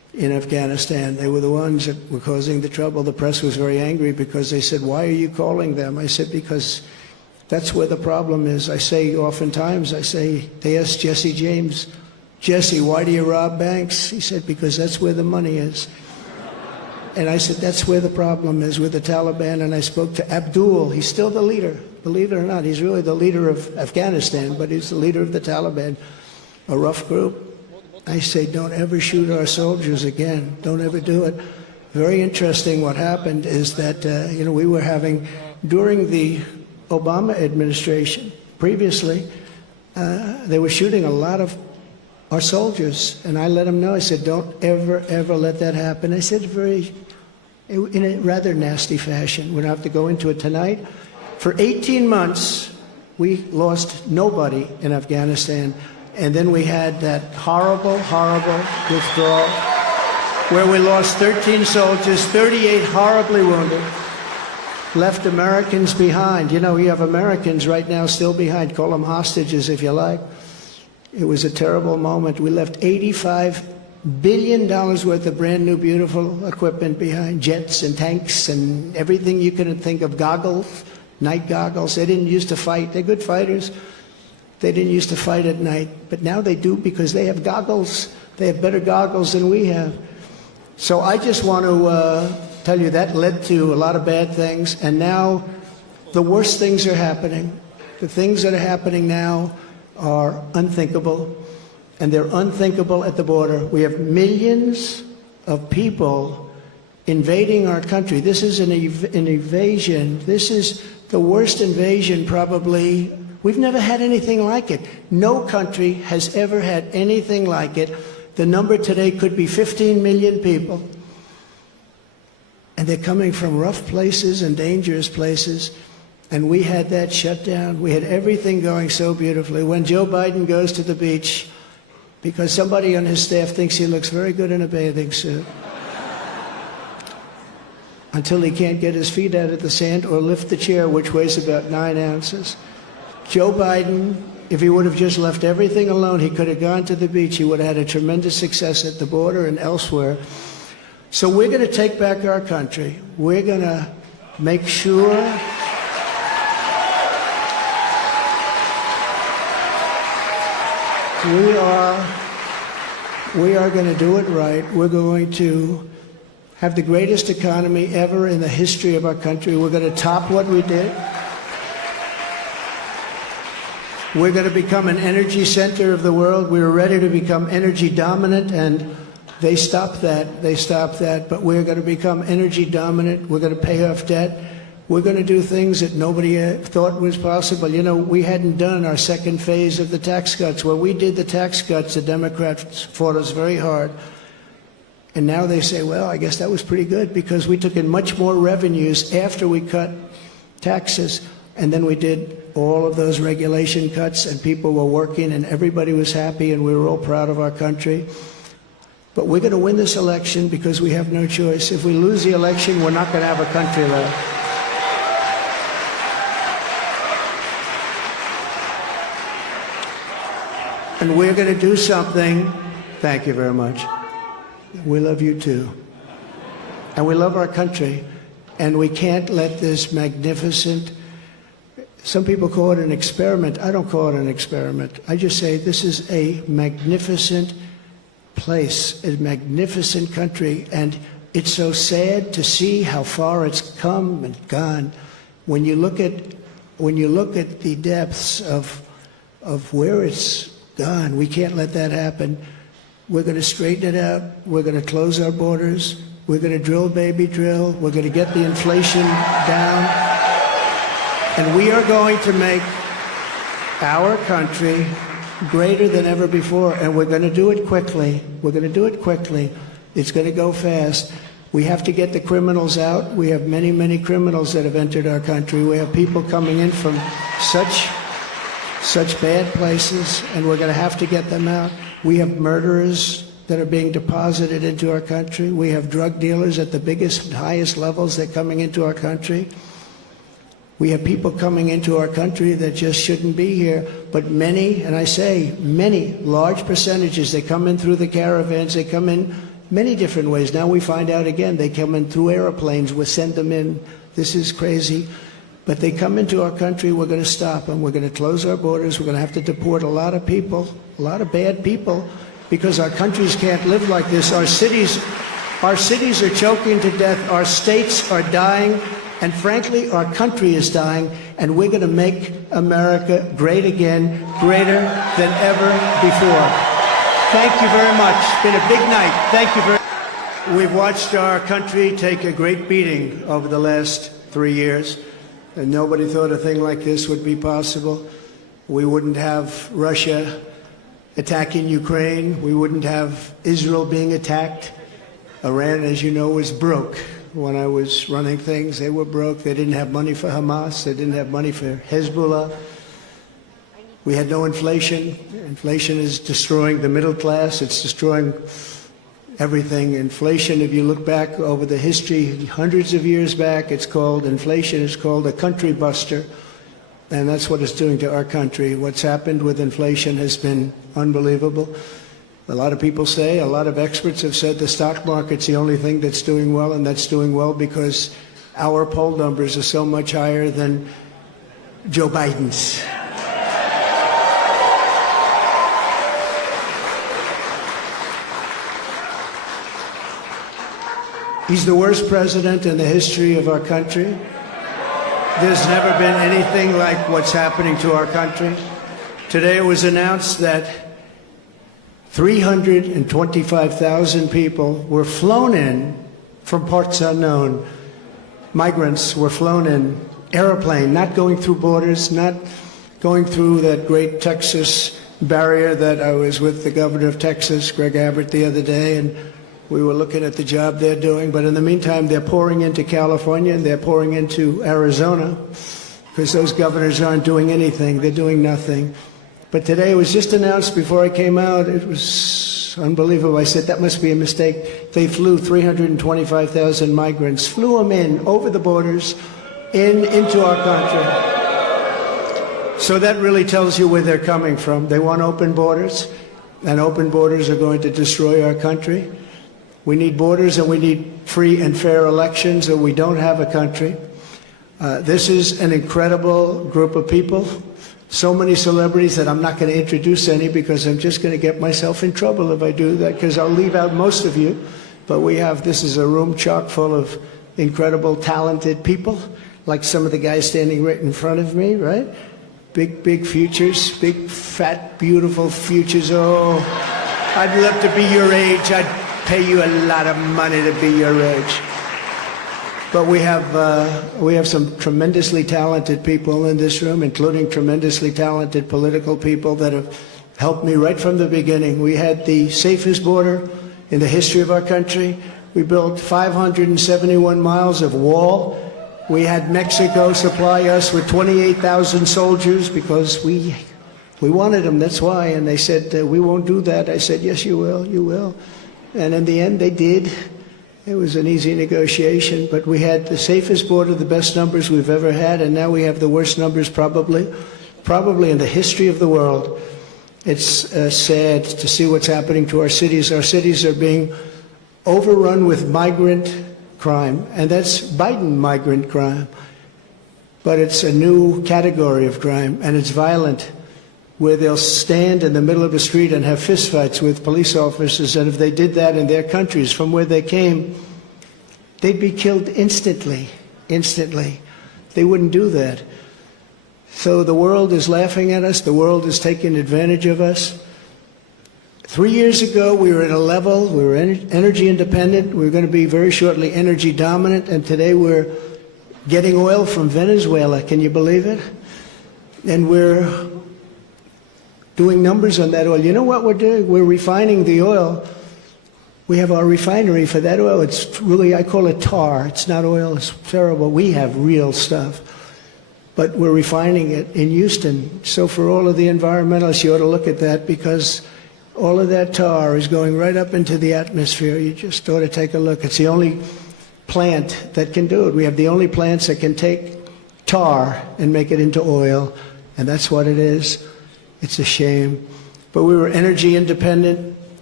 in Afghanistan. They were the ones that were causing the trouble. The press was very angry because they said, why are you calling them? I said, because that's where the problem is. I say oftentimes, they asked Jesse James, Jesse, why do you rob banks? He said, because that's where the money is. And I said, that's where the problem is with the Taliban. And I spoke to Abdul. He's still the leader. Believe it or not, he's really the leader of Afghanistan, but he's the leader of the Taliban, a rough group. I say, don't ever shoot our soldiers again. Don't ever do it. Very interesting what happened is that, we were having, during the Obama administration, previously, they were shooting a lot of our soldiers. And I let them know, I said, don't ever, ever let that happen. I said in a rather nasty fashion. We don't have to go into it tonight. For 18 months, we lost nobody in Afghanistan. And then we had that horrible, horrible withdrawal where we lost 13 soldiers, 38 horribly wounded, left Americans behind. You have Americans right now still behind. Call them hostages if you like. It was a terrible moment. We left $85 billion worth of brand new, beautiful equipment behind, jets and tanks and everything you could think of, goggles, night goggles. They didn't used to fight. They're good fighters. They didn't used to fight at night, but now they do because they have goggles. They have better goggles than we have. So I just want to tell you that led to a lot of bad things, and now the worst things are happening. The things that are happening now are unthinkable, and they're unthinkable at the border. We have millions of people invading our country. This is an invasion. This is the worst invasion probably. We've never had anything like it. No country has ever had anything like it. The number today could be 15 million people. And they're coming from rough places and dangerous places. And we had that shut down. We had everything going so beautifully. When Joe Biden goes to the beach, because somebody on his staff thinks he looks very good in a bathing suit, until he can't get his feet out of the sand or lift the chair, which weighs about 9 ounces. Joe Biden, if he would have just left everything alone, he could have gone to the beach. He would have had a tremendous success at the border and elsewhere. So we're going to take back our country. We're going to make sure we are going to do it right. We're going to have the greatest economy ever in the history of our country. We're going to top what we did. We're going to become an energy center of the world. We were ready to become energy dominant, and they stopped that. They stopped that. But we're going to become energy dominant. We're going to pay off debt. We're going to do things that nobody thought was possible. We hadn't done our second phase of the tax cuts. When we did the tax cuts, the Democrats fought us very hard. And now they say, well, I guess that was pretty good because we took in much more revenues after we cut taxes. And then we did all of those regulation cuts, and people were working, and everybody was happy, and we were all proud of our country. But we're going to win this election because we have no choice. If we lose the election, we're not going to have a country left. And we're going to do something. Thank you very much. We love you too. And we love our country. And we can't let this magnificent, some people call it an experiment. I don't call it an experiment. I just say this is a magnificent place, a magnificent country. And it's so sad to see how far it's come and gone. When you look at the depths of where it's gone, we can't let that happen. We're going to straighten it out. We're going to close our borders. We're going to drill, baby, drill. We're going to get the inflation down. And we are going to make our country greater than ever before. And we're going to do it quickly. We're going to do it quickly. It's going to go fast. We have to get the criminals out. We have many, many criminals that have entered our country. We have people coming in from such bad places, and we're going to have to get them out. We have murderers that are being deposited into our country. We have drug dealers at the biggest and highest levels that are coming into our country. We have people coming into our country that just shouldn't be here, but many, and I say many, large percentages, they come in through the caravans, they come in many different ways. Now we find out again, they come in through airplanes, we send them in. This is crazy. But they come into our country, we're going to stop them. We're going to close our borders. We're going to have to deport a lot of people, a lot of bad people, because our countries can't live like this. Our cities are choking to death. Our states are dying. And frankly, our country is dying. And we're going to make America great again, greater than ever before. Thank you very much. It's been a big night. Thank you very much. We've watched our country take a great beating over the last 3 years. And nobody thought a thing like this would be possible. We wouldn't have Russia attacking Ukraine. We wouldn't have Israel being attacked. Iran, as you know, was broke. When I was running things, they were broke. They didn't have money for Hamas. They didn't have money for Hezbollah. We had no inflation. Inflation is destroying the middle class. It's destroying everything. Inflation, if you look back over the history, hundreds of years back, inflation is called a country buster. And that's what it's doing to our country. What's happened with inflation has been unbelievable. A lot of people say, a lot of experts have said the stock market's the only thing that's doing well, and that's doing well because our poll numbers are so much higher than Joe Biden's. He's the worst president in the history of our country. There's never been anything like what's happening to our country. Today it was announced that 325,000 people were flown in from parts unknown. Migrants were flown in, airplane, not going through borders, not going through that great Texas barrier that I was with the governor of Texas, Greg Abbott, the other day, and we were looking at the job they're doing. But in the meantime, they're pouring into California and they're pouring into Arizona because those governors aren't doing anything. They're doing nothing. But today it was just announced before I came out. It was unbelievable. I said, that must be a mistake. They flew 325,000 migrants, flew them in over the borders into our country. So that really tells you where they're coming from. They want open borders, and open borders are going to destroy our country. We need borders and we need free and fair elections, or we don't have a country. This is an incredible group of people. So many celebrities that I'm not going to introduce any because I'm just going to get myself in trouble if I do that, because I'll leave out most of you. But this is a room chock full of incredible, talented people, like some of the guys standing right in front of me, right? Big, big futures, big, fat, beautiful futures. Oh, I'd love to be your age. I'd pay you a lot of money to be your age. But we have some tremendously talented people in this room, including tremendously talented political people that have helped me right from the beginning. We had the safest border in the history of our country. We built 571 miles of wall. We had Mexico supply us with 28,000 soldiers because we wanted them, that's why. And they said, we won't do that. I said, yes, you will, you will. And in the end, they did. It was an easy negotiation, but we had the safest border, the best numbers we've ever had, and now we have the worst numbers probably in the history of the world. It's sad to see what's happening to our cities. Our cities are being overrun with migrant crime, and that's Biden migrant crime. But it's a new category of crime, and it's violent, where they'll stand in the middle of a street and have fistfights with police officers, and if they did that in their countries from where they came, they'd be killed instantly. They wouldn't do that. So the world is laughing at us. The world is taking advantage of us. 3 years ago, we were at a level, we were energy independent. We were going to be very shortly energy dominant, and today we're getting oil from Venezuela. Can you believe it? And we're doing numbers on that oil. You know what we're doing? We're refining the oil. We have our refinery for that oil. It's really, I call it tar. It's not oil. It's terrible. We have real stuff. But we're refining it in Houston. So for all of the environmentalists, you ought to look at that, because all of that tar is going right up into the atmosphere. You just ought to take a look. It's the only plant that can do it. We have the only plants that can take tar and make it into oil, and that's what it is. It's a shame. But we were energy independent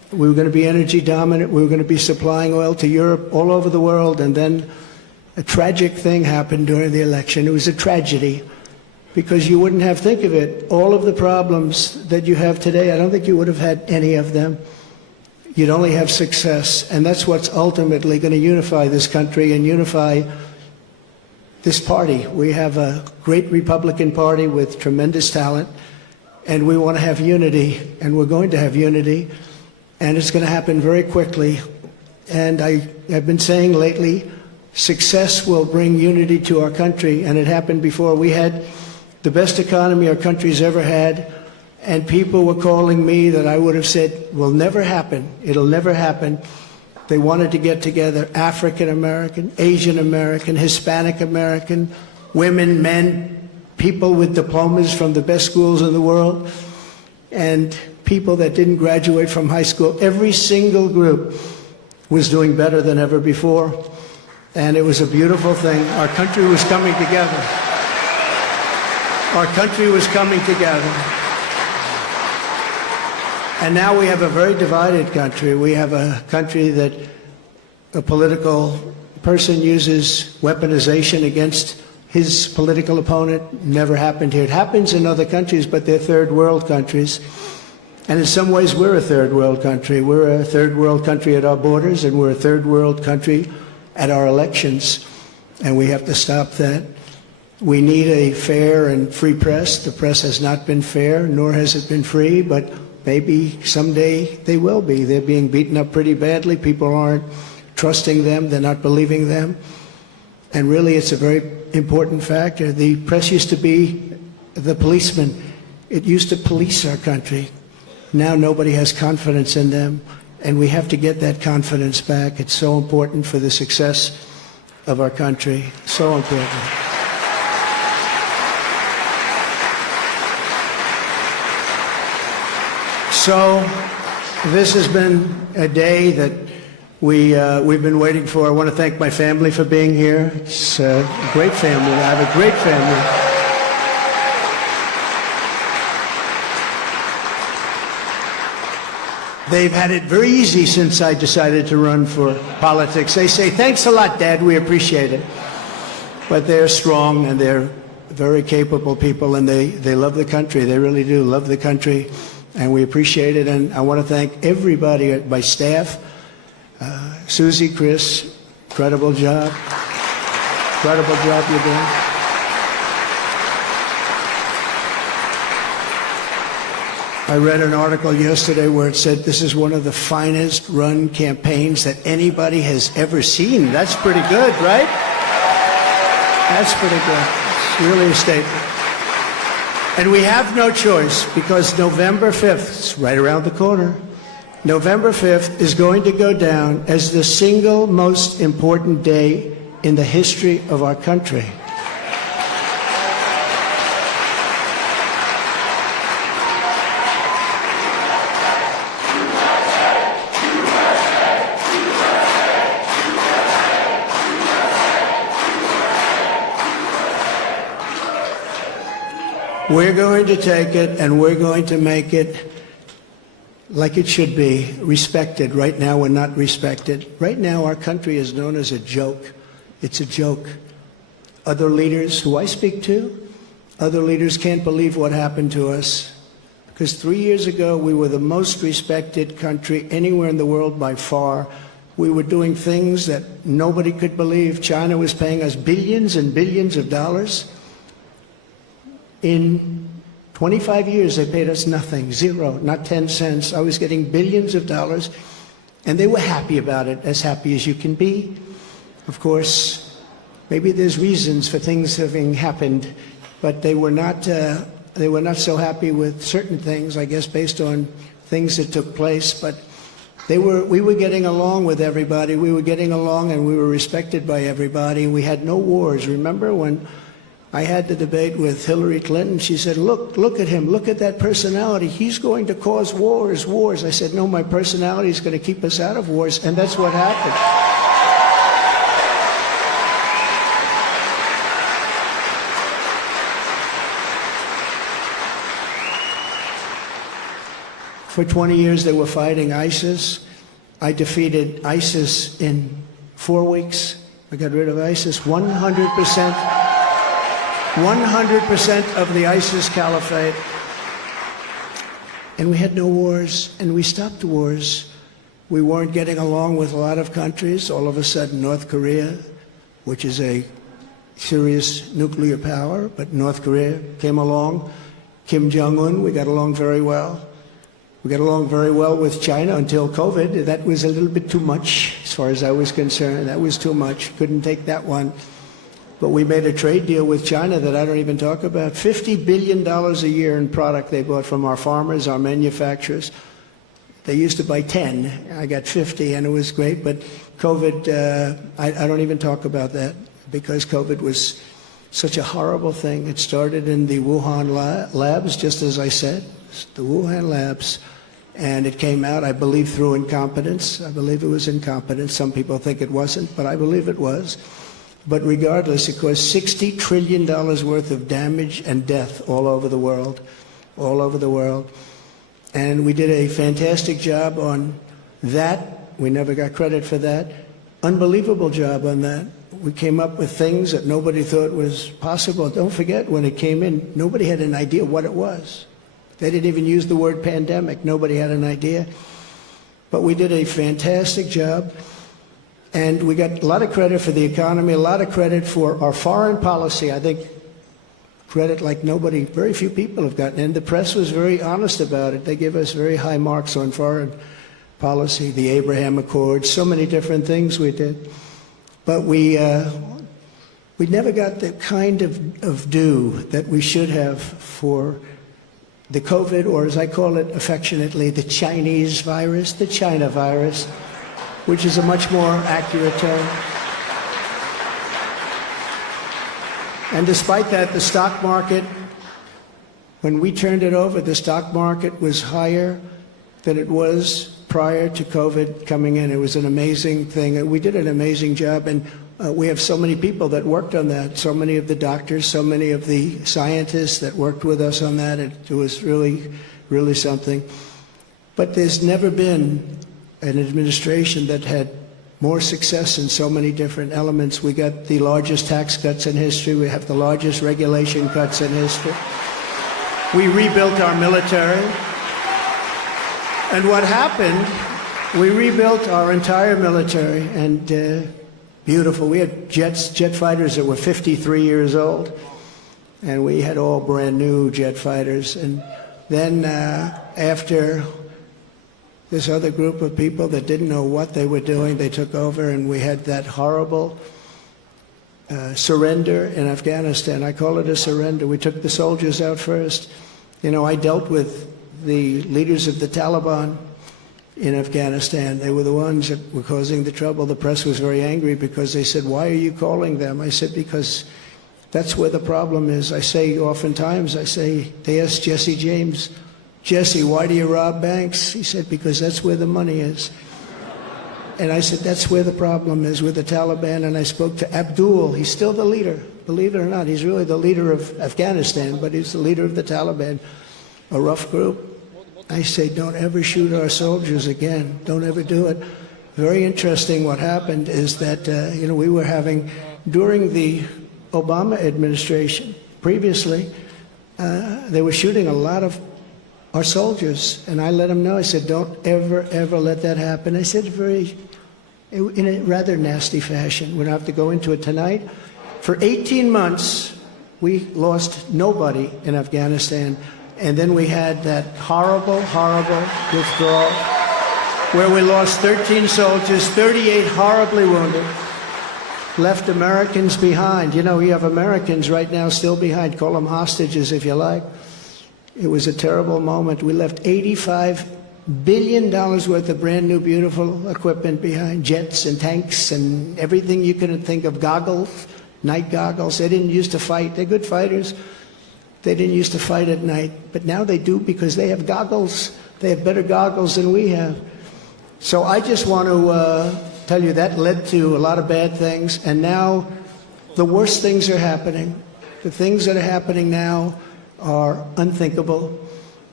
We were going to be energy dominant. We were going to be supplying oil to Europe, all over the world. And then a tragic thing happened during the election. It was a tragedy because you wouldn't have, think of it, all of the problems that you have today, I don't think you would have had any of them. You'd only have success. And that's what's ultimately going to unify this country and unify this party. We have a great Republican Party with tremendous talent, and we want to have unity, and we're going to have unity, and it's going to happen very quickly. And I have been saying lately, success will bring unity to our country, and it happened before. We had the best economy our country's ever had, and people were calling me that I would have said will never happen. It'll never happen. They wanted to get together, African American, Asian American, Hispanic American, women, men, people with diplomas from the best schools in the world, and people that didn't graduate from high school. Every single group was doing better than ever before, and it was a beautiful thing. Our country was coming together. Our country was coming together. And now we have a very divided country. We have a country that a political person uses weaponization against his political opponent. Never happened here. It happens in other countries, but they're third world countries. And in some ways, we're a third world country. We're a third world country at our borders, and we're a third world country at our elections. And we have to stop that. We need a fair and free press. The press has not been fair, nor has it been free, but maybe someday they will be. They're being beaten up pretty badly. People aren't trusting them. They're not believing them. And really, it's a very important factor. The press used to be the policeman. It used to police our country. Now nobody has confidence in them, and we have to get that confidence back. It's so important for the success of our country. So important. So this has been a day that we've been waiting for. I want to thank my family for being here. It's a great family. I have a great family. They've had it very easy since I decided to run for politics. They say, thanks a lot, Dad, we appreciate it. But they're strong, and they're very capable people, and they love the country. They really do love the country, and we appreciate it. And I want to thank everybody at my staff. Susie, Chris, incredible job. Incredible job you're doing. I read an article yesterday where it said this is one of the finest run campaigns that anybody has ever seen. That's pretty good, right? That's pretty good. It's really a statement. And we have no choice, because November 5th, it's right around the corner, November 5th is going to go down as the single most important day in the history of our country. We're going to take it, and we're going to make it like it should be, respected. Right now, we're not respected. Right now, our country is known as a joke. It's a joke. Other leaders who I speak to, other leaders can't believe what happened to us. Because 3 years ago, we were the most respected country anywhere in the world by far. We were doing things that nobody could believe. China was paying us billions and billions of dollars. In 25 years, they paid us nothing, zero, not 10 cents. I was getting billions of dollars, and they were happy about it, as happy as you can be. Of course, maybe there's reasons for things having happened, but they were not so happy with certain things, I guess, based on things that took place. But we were getting along with everybody. We were getting along, and we were respected by everybody. We had no wars. Remember when I had the debate with Hillary Clinton? She said, look at him, look at that personality. He's going to cause wars. I said, no, my personality is going to keep us out of wars, and that's what happened. For 20 years, they were fighting ISIS. I defeated ISIS in 4 weeks. I got rid of ISIS. 100% of the ISIS caliphate. And we had no wars, and we stopped the wars. We weren't getting along with a lot of countries. All of a sudden, North Korea, which is a serious nuclear power, but North Korea came along. Kim Jong-un, we got along very well. We got along very well with China until COVID. That was a little bit too much, as far as I was concerned. That was too much. Couldn't take that one. But we made a trade deal with China that I don't even talk about. $50 billion a year in product they bought from our farmers, our manufacturers. They used to buy 10. I got 50, and it was great. But COVID, I don't even talk about that, because COVID was such a horrible thing. It started in the Wuhan labs, just as I said, the Wuhan labs. And it came out, I believe, through incompetence. I believe it was incompetence. Some people think it wasn't, but I believe it was. But regardless, it caused $60 trillion worth of damage and death all over the world, all over the world. And we did a fantastic job on that. We never got credit for that. Unbelievable job on that. We came up with things that nobody thought was possible. Don't forget, when it came in, nobody had an idea what it was. They didn't even use the word pandemic. Nobody had an idea. But we did a fantastic job. And we got a lot of credit for the economy, a lot of credit for our foreign policy. I think credit like nobody, very few people have gotten. And the press was very honest about it. They give us very high marks on foreign policy, the Abraham Accords, so many different things we did. But we never got the kind of due that we should have for the COVID, or as I call it affectionately, the Chinese virus, the China virus, which is a much more accurate term. And despite that, the stock market, when we turned it over, the stock market was higher than it was prior to COVID coming in. It was an amazing thing. We did an amazing job, and we have so many people that worked on that, so many of the doctors, so many of the scientists that worked with us on that. It was really, really something. But there's never been an administration that had more success in so many different elements. We got the largest tax cuts in history. We have the largest regulation cuts in history. We rebuilt our military. And what happened, we rebuilt our entire military, and beautiful. We had jet fighters that were 53 years old, and we had all brand new jet fighters. And then after this other group of people that didn't know what they were doing, they took over, and we had that horrible surrender in Afghanistan. I call it a surrender. We took the soldiers out first. You know, I dealt with the leaders of the Taliban in Afghanistan. They were the ones that were causing the trouble. The press was very angry because they said, "Why are you calling them?" I said, "Because that's where the problem is." I say oftentimes, they asked Jesse James, "Jesse, why do you rob banks?" He said, "Because that's where the money is." And I said, that's where the problem is, with the Taliban. And I spoke to Abdul. He's still the leader. Believe it or not, he's really the leader of Afghanistan, but he's the leader of the Taliban, a rough group. I say, don't ever shoot our soldiers again. Don't ever do it. Very interesting. What happened is that, we were having, during the Obama administration, previously, they were shooting a lot of our soldiers. And I let them know, I said, don't ever, ever let that happen. I said in a rather nasty fashion. We don't have to go into it tonight. For 18 months, we lost nobody in Afghanistan. And then we had that horrible, horrible withdrawal where we lost 13 soldiers, 38 horribly wounded, left Americans behind. You know, we have Americans right now still behind. Call them hostages if you like. It was a terrible moment. We left $85 billion worth of brand new, beautiful equipment behind, jets and tanks and everything you can think of, goggles, night goggles. They didn't used to fight. They're good fighters. They didn't used to fight at night, but now they do because they have goggles. They have better goggles than we have. So I just want to tell you that led to a lot of bad things, and now the worst things are happening. The things that are happening now are unthinkable.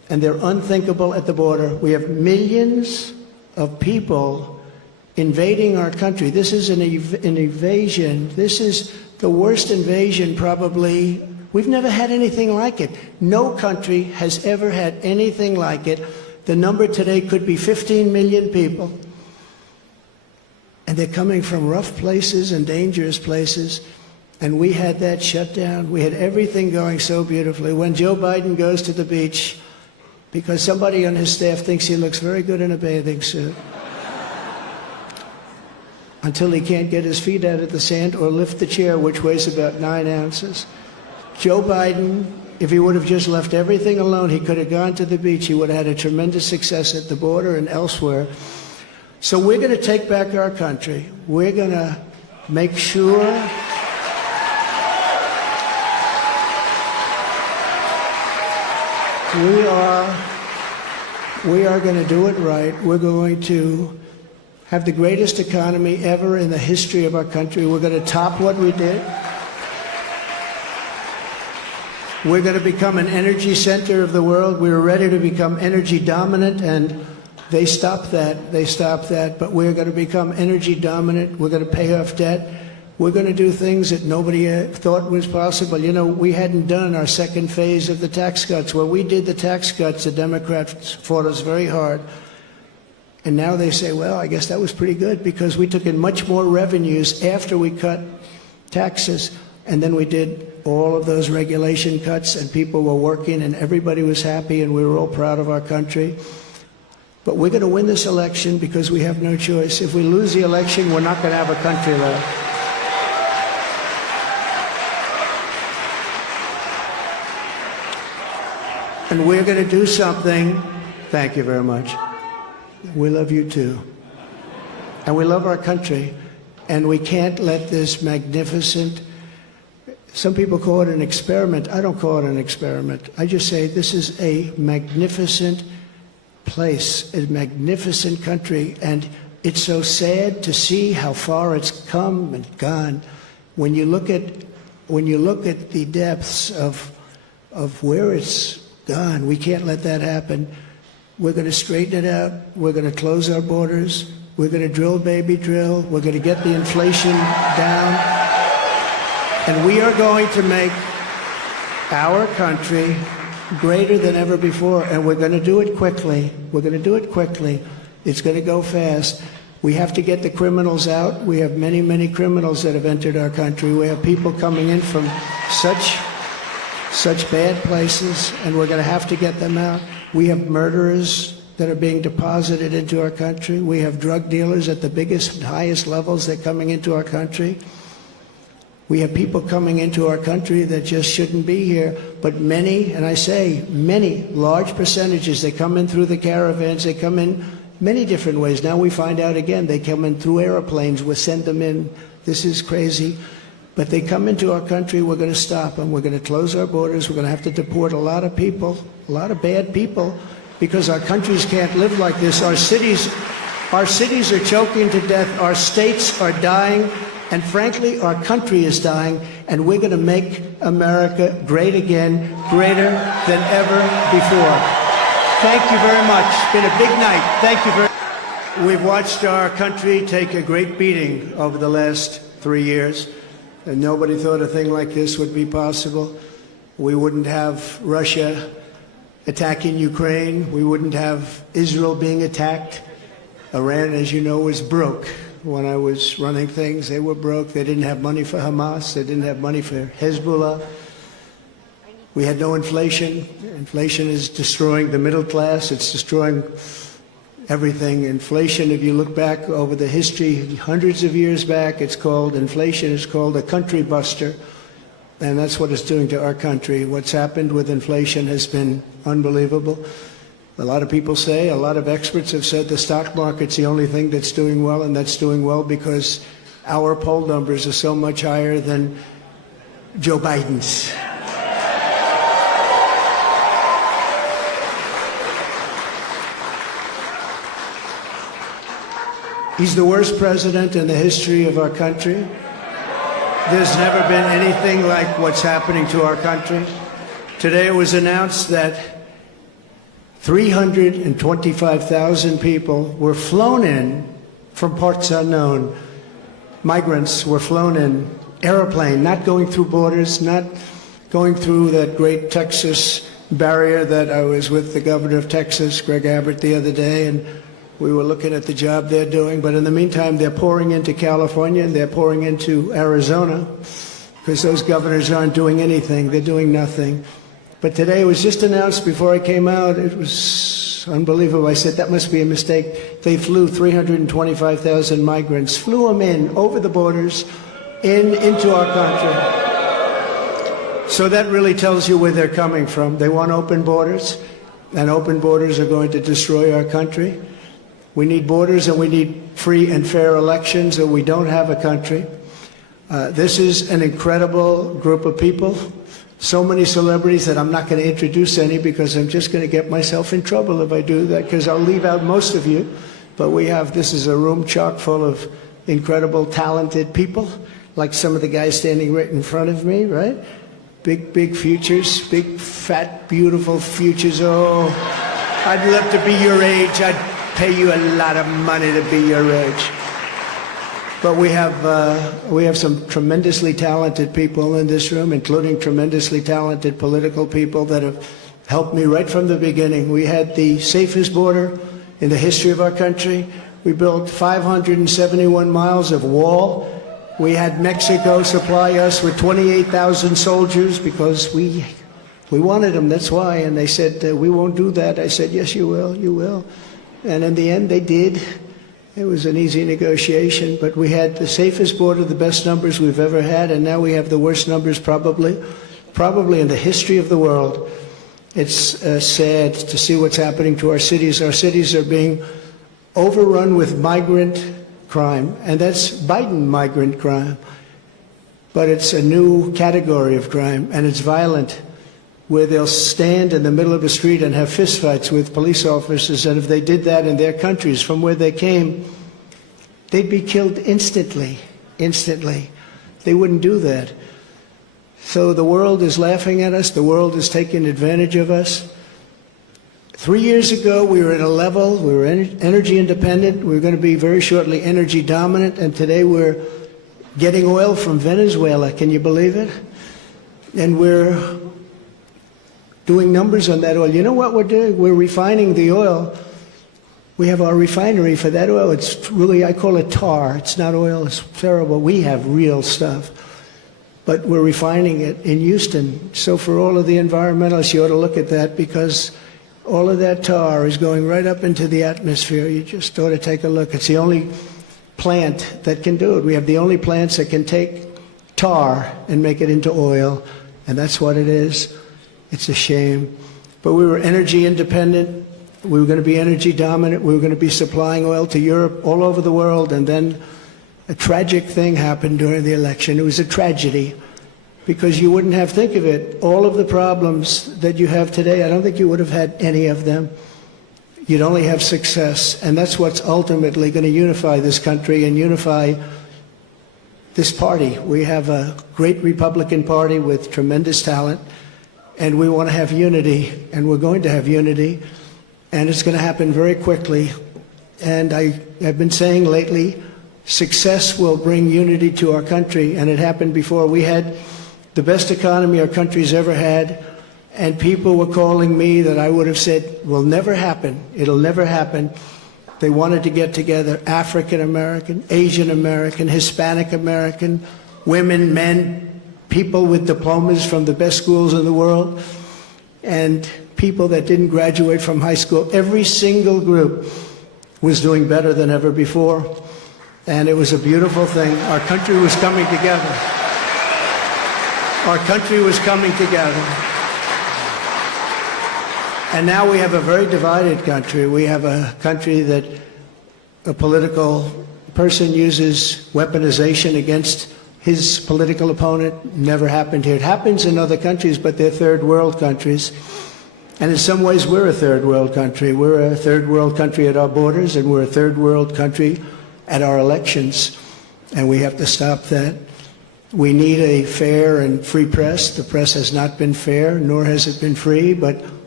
and they're unthinkable at the border. We have millions of people invading our country. This is an invasion. This is the worst invasion probably. We've never had anything like it. No country has ever had anything like it. The number today could be 15 million people. And they're coming from rough places and dangerous places. And we had that shut down. We had everything going so beautifully. When Joe Biden goes to the beach, because somebody on his staff thinks he looks very good in a bathing suit, until he can't get his feet out of the sand or lift the chair, which weighs about 9 ounces. Joe Biden, if he would have just left everything alone, he could have gone to the beach. He would have had a tremendous success at the border and elsewhere. So we're going to take back our country. We're going to make sure we are going to do it right. We're going to have the greatest economy ever in the history of our country. We're going to top what we did. We're going to become an energy center of the world. We were ready to become energy dominant, and they stopped that. They stopped that. But we're going to become energy dominant. We're going to pay off debt. We're going to do things that nobody thought was possible. You know, we hadn't done our second phase of the tax cuts. When we did the tax cuts, the Democrats fought us very hard. And now they say, well, I guess that was pretty good because we took in much more revenues after we cut taxes. And then we did all of those regulation cuts, and people were working, and everybody was happy, and we were all proud of our country. But we're going to win this election because we have no choice. If we lose the election, we're not going to have a country left. And we're going to do something. Thank you very much. We love you too. And we love our country. And we can't let this magnificent, some people call it an experiment. I don't call it an experiment. I just say this is a magnificent place, a magnificent country. And it's so sad to see how far it's come and gone. When you look at the depths of where it's gone, we can't let that happen. We're going to straighten it out. We're going to close our borders. We're going to drill, baby, drill. We're going to get the inflation down. And we are going to make our country greater than ever before. And we're going to do it quickly. We're going to do it quickly. It's going to go fast. We have to get the criminals out. We have many, many criminals that have entered our country. We have people coming in from such bad places, and we're going to have to get them out. We have murderers that are being deposited into our country. We have drug dealers at the biggest, highest levels. They're coming into our country. We have people coming into our country that just shouldn't be here. But many, and I say many, large percentages, they come in through the caravans. They come in many different ways. Now we find out again, they come in through airplanes. We send them in. This is crazy. But they come into our country, we're going to stop them. We're going to close our borders. We're going to have to deport a lot of people, a lot of bad people, because our countries can't live like this. Our cities are choking to death. Our states are dying. And frankly, our country is dying. And we're going to make America great again, greater than ever before. Thank you very much. It's been a big night. Thank you very much. We've watched our country take a great beating over the last 3 years. And nobody thought a thing like this would be possible. We wouldn't have Russia attacking Ukraine. We wouldn't have Israel being attacked. Iran, as you know, was broke. When I was running things, they were broke. They didn't have money for Hamas. They didn't have money for Hezbollah. We had no inflation. Inflation is destroying the middle class. It's destroying everything. Inflation, if you look back over the history, hundreds of years back, inflation is called a country buster. And that's what it's doing to our country. What's happened with inflation has been unbelievable. A lot of people say, a lot of experts have said the stock market's the only thing that's doing well, and that's doing well because our poll numbers are so much higher than Joe Biden's. He's the worst president in the history of our country. There's never been anything like what's happening to our country. Today it was announced that 325,000 people were flown in from parts unknown. Migrants were flown in airplane, not going through borders, not going through that great Texas barrier that I was with the governor of Texas, Greg Abbott, the other day, and we were looking at the job they're doing. But in the meantime, they're pouring into California and they're pouring into Arizona because those governors aren't doing anything. They're doing nothing. But today it was just announced before I came out. It was unbelievable. I said, that must be a mistake. They flew 325,000 migrants, flew them in over the borders into our country. So that really tells you where they're coming from. They want open borders, and open borders are going to destroy our country. We need borders and we need free and fair elections, or we don't have a country. This is an incredible group of people. So many celebrities that I'm not going to introduce any because I'm just going to get myself in trouble if I do that, because I'll leave out most of you. But this is a room chock full of incredible, talented people, like some of the guys standing right in front of me, right? Big, big futures, big, fat, beautiful futures. Oh, I'd love to be your age. I'd pay you a lot of money to be your age. But we have some tremendously talented people in this room, including tremendously talented political people that have helped me right from the beginning. We had the safest border in the history of our country. We built 571 miles of wall. We had Mexico supply us with 28,000 soldiers because we wanted them, that's why. And they said, we won't do that. I said, yes, you will, you will. And in the end, they did. It was an easy negotiation, but we had the safest border, the best numbers we've ever had, and now we have the worst numbers probably in the history of the world. It's sad to see what's happening to our cities. Our cities are being overrun with migrant crime, and that's Biden migrant crime. But it's a new category of crime, and it's violent, where they'll stand in the middle of a street and have fistfights with police officers, and if they did that in their countries from where they came, they'd be killed instantly. They wouldn't do that. So the world is laughing at us. The world is taking advantage of us. 3 years ago, we were at a level, we were energy independent. We were going to be very shortly energy dominant, and today we're getting oil from Venezuela. Can you believe it? And we're doing numbers on that oil. You know what we're doing? We're refining the oil. We have our refinery for that oil. It's really, I call it tar. It's not oil. It's terrible. We have real stuff. But we're refining it in Houston. So for all of the environmentalists, you ought to look at that, because all of that tar is going right up into the atmosphere. You just ought to take a look. It's the only plant that can do it. We have the only plants that can take tar and make it into oil, and that's what it is. It's a shame. But we were energy independent. We were going to be energy dominant. We were going to be supplying oil to Europe, all over the world. And then a tragic thing happened during the election. It was a tragedy, because you wouldn't have, think of it, all of the problems that you have today, I don't think you would have had any of them. You'd only have success. And that's what's ultimately going to unify this country and unify this party. We have a great Republican Party with tremendous talent. And we want to have unity, and we're going to have unity, and it's going to happen very quickly. And I've been saying lately, success will bring unity to our country, and it happened before. We had the best economy our country's ever had, and people were calling me that I would have said will never happen. It'll never happen. They wanted to get together, African American, Asian American, Hispanic American, women, men, people with diplomas from the best schools in the world, and people that didn't graduate from high school. Every single group was doing better than ever before, and it was a beautiful thing. Our country was coming together. Our country was coming together. And now we have a very divided country. We have a country that a political person uses weaponization against his political opponent. Never happened here. It happens in other countries, but they're third world countries. And in some ways, we're a third world country. We're a third world country at our borders, and we're a third world country at our elections. And we have to stop that. We need a fair and free press. The press has not been fair, nor has it been free, but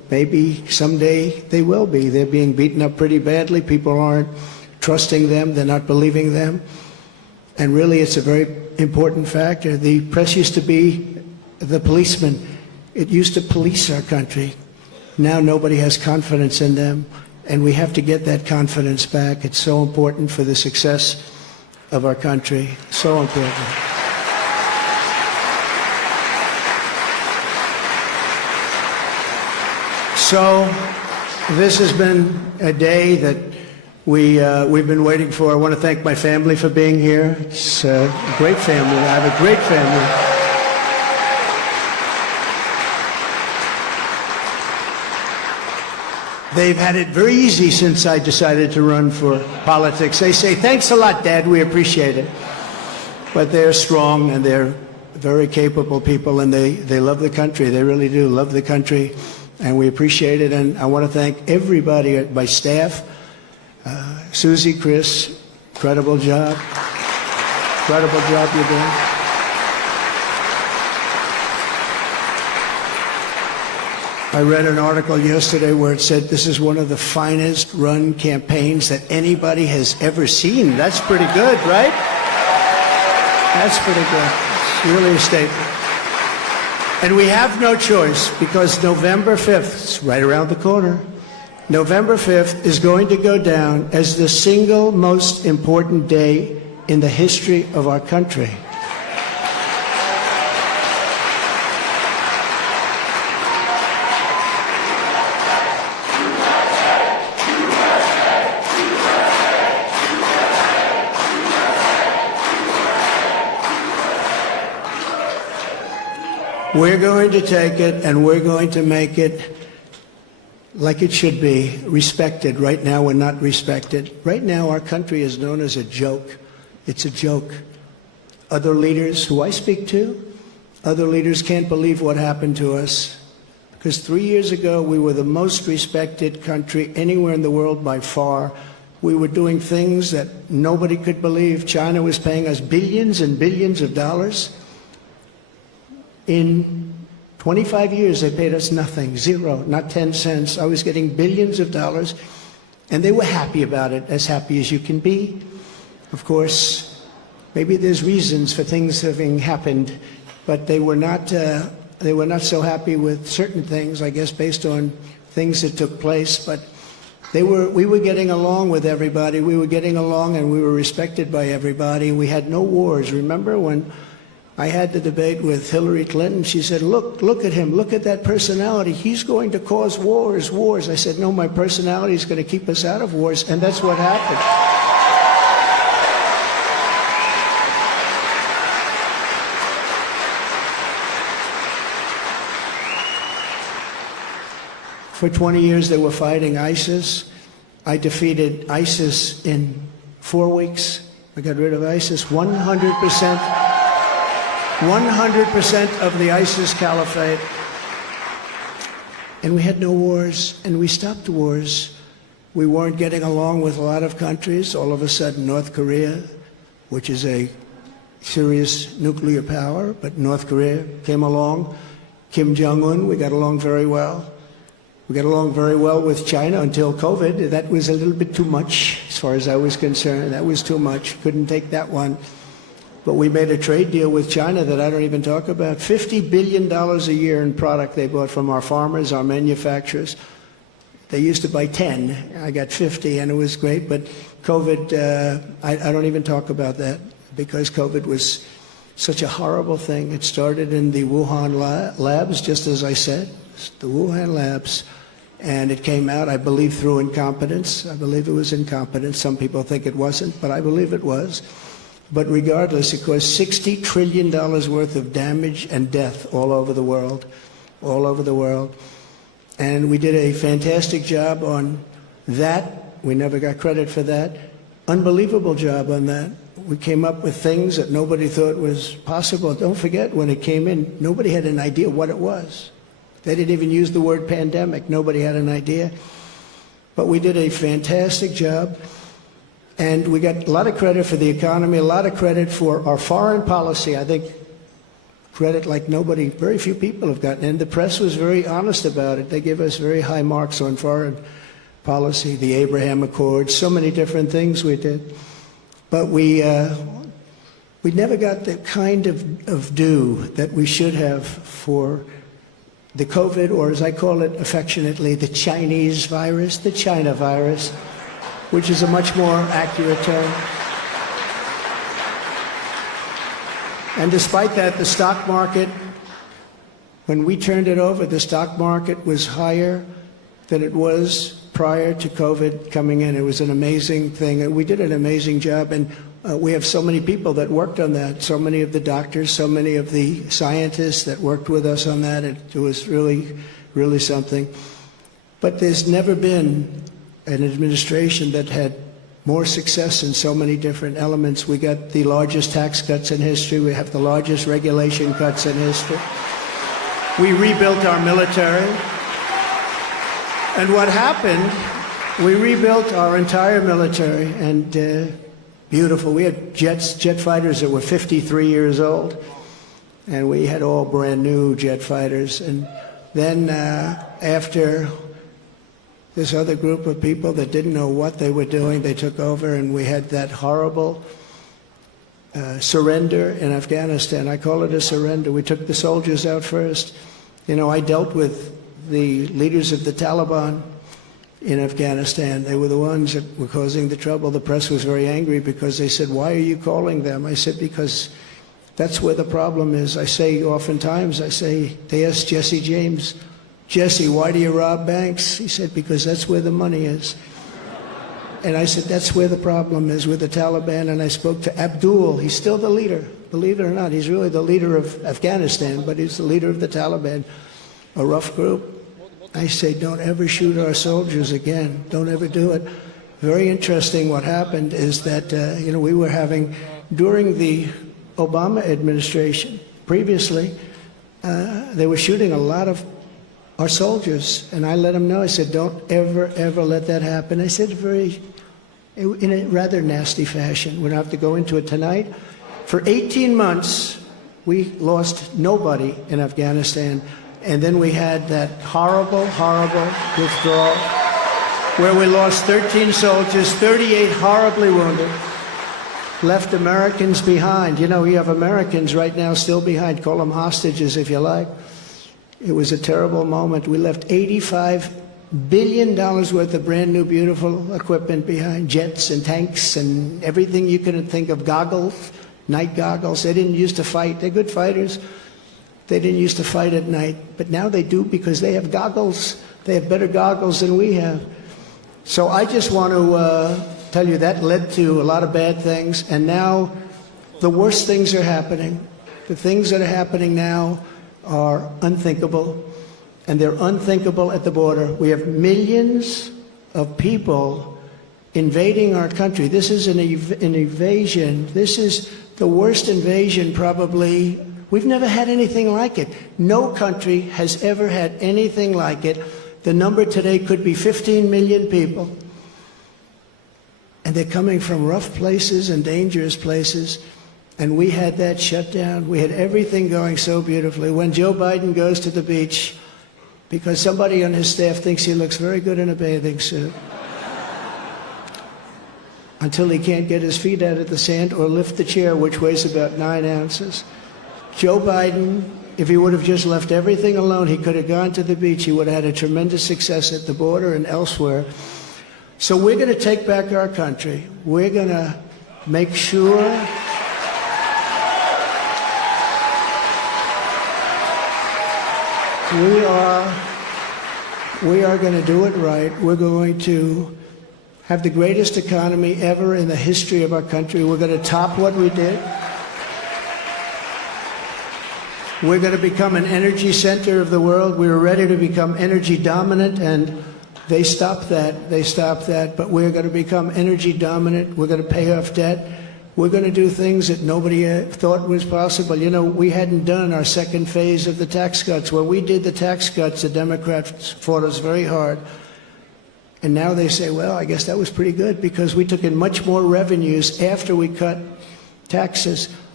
maybe someday they will be. They're being beaten up pretty badly. People aren't trusting them. They're not believing them. And really, it's a very important factor. The press used to be the policeman. It used to police our country. Now nobody has confidence in them, and we have to get that confidence back. It's so important for the success of our country. So important. So this has been a day that we've been waiting for. I want to thank my family for being here. It's a great family. I have a great family. They've had it very easy since I decided to run for politics. They say, thanks a lot, Dad, we appreciate it. But they're strong and they're very capable people, and they love the country. They really do love the country, and we appreciate it. And I want to thank everybody, my staff, Susie, Chris, incredible job. Incredible job you're doing. I read an article yesterday where it said this is one of the finest run campaigns that anybody has ever seen. That's pretty good, right? That's pretty good. It's really a statement. And we have no choice, because November 5th, it's right around the corner, November 5th is going to go down as the single most important day in the history of our country. We're going to take it and we're going to make it like it should be, respected. Right now, we're not respected. Right now, our country is known as a joke. It's a joke. Other leaders who I speak to, other leaders can't believe what happened to us. Because 3 years ago, we were the most respected country anywhere in the world by far. We were doing things that nobody could believe. China was paying us billions and billions of dollars. In 25 years, they paid us nothing, zero, not 10 cents. I was getting billions of dollars, and they were happy about it, as happy as you can be. Of course, maybe there's reasons for things having happened, but they were not so happy with certain things, I guess, based on things that took place. But we were getting along with everybody. We were getting along, and we were respected by everybody. We had no wars. Remember when I had the debate with Hillary Clinton? She said, look at him, look at that personality. He's going to cause wars. I said, no, my personality is going to keep us out of wars, and that's what happened. For 20 years, they were fighting ISIS. I defeated ISIS in 4 weeks. I got rid of ISIS 100%. 100% of the ISIS caliphate. And we had no wars, and we stopped wars. We weren't getting along with a lot of countries. All of a sudden, North Korea, which is a serious nuclear power, but North Korea came along. Kim Jong-un, we got along very well. We got along very well with China until COVID. That was a little bit too much, as far as I was concerned. That was too much. Couldn't take that one. But we made a trade deal with China that I don't even talk about. $50 billion a year in product they bought from our farmers, our manufacturers. They used to buy 10. I got 50, and it was great. But COVID, I don't even talk about that, because COVID was such a horrible thing. It started in the Wuhan labs, just as I said, the Wuhan labs. And it came out, I believe, through incompetence. I believe it was incompetence. Some people think it wasn't, but I believe it was. But regardless, it caused $60 trillion worth of damage and death all over the world, all over the world. And we did a fantastic job on that. We never got credit for that. Unbelievable job on that. We came up with things that nobody thought was possible. Don't forget, when it came in, nobody had an idea what it was. They didn't even use the word pandemic. Nobody had an idea. But we did a fantastic job. And we got a lot of credit for the economy, a lot of credit for our foreign policy. I think credit like nobody, very few people have gotten. And the press was very honest about it. They gave us very high marks on foreign policy, the Abraham Accords, so many different things we did. But we never got the kind of due that we should have for the COVID, or as I call it affectionately, the Chinese virus, the China virus, which is a much more accurate term. And despite that, the stock market, when we turned it over, the stock market was higher than it was prior to COVID coming in. It was an amazing thing. And we did an amazing job. And we have so many people that worked on that, so many of the doctors, so many of the scientists that worked with us on that. It was really, really something. But there's never been an administration that had more success in so many different elements. We got the largest tax cuts in history. We have the largest regulation cuts in history. We rebuilt our military. And what happened, we rebuilt our entire military, and beautiful. We had jet fighters that were 53 years old, and we had all brand new jet fighters. And then after this other group of people that didn't know what they were doing, they took over, and we had that horrible surrender in Afghanistan. I call it a surrender. We took the soldiers out first. You know, I dealt with the leaders of the Taliban in Afghanistan. They were the ones that were causing the trouble. The press was very angry because they said, "Why are you calling them?" I said, "Because that's where the problem is." I say oftentimes, they asked Jesse James, "Jesse, why do you rob banks?" He said, "Because that's where the money is." And I said, that's where the problem is with the Taliban. And I spoke to Abdul. He's still the leader. Believe it or not, he's really the leader of Afghanistan, but he's the leader of the Taliban, a rough group. I say, don't ever shoot our soldiers again. Don't ever do it. Very interesting what happened is that, we were having, during the Obama administration, previously, they were shooting a lot of our soldiers. And I let them know, I said, don't ever, ever let that happen. I said in a rather nasty fashion. We don't have to go into it tonight. For 18 months, we lost nobody in Afghanistan. And then we had that horrible, horrible withdrawal where we lost 13 soldiers, 38 horribly wounded, left Americans behind. You know, we have Americans right now still behind. Call them hostages if you like. It was a terrible moment. We left $85 billion worth of brand new, beautiful equipment behind, jets and tanks and everything you could think of, goggles, night goggles. They didn't used to fight. They're good fighters. They didn't used to fight at night, but now they do because they have goggles. They have better goggles than we have. So I just want to tell you that led to a lot of bad things, and now the worst things are happening. The things that are happening now are unthinkable, and they're unthinkable at the border. We have millions of people invading our country. This is an invasion. This is the worst invasion probably. We've never had anything like it. No country has ever had anything like it. The number today could be 15 million people. And they're coming from rough places and dangerous places. And we had that shut down. We had everything going so beautifully. When Joe Biden goes to the beach, because somebody on his staff thinks he looks very good in a bathing suit, until he can't get his feet out of the sand or lift the chair, which weighs about 9 ounces. Joe Biden, if he would have just left everything alone, he could have gone to the beach. He would have had a tremendous success at the border and elsewhere. So we're going to take back our country. We're going to make sure we are going to do it right. We're going to have the greatest economy ever in the history of our country. We're going to top what we did. We're going to become an energy center of the world. We were ready to become energy dominant, and they stopped that. They stopped that. But we're going to become energy dominant. We're going to pay off debt. We're going to do things that nobody thought was possible. You know, we hadn't done our second phase of the tax cuts. When we did the tax cuts, the Democrats fought us very hard. And now they say, well, I guess that was pretty good because we took in much more revenues after we cut taxes.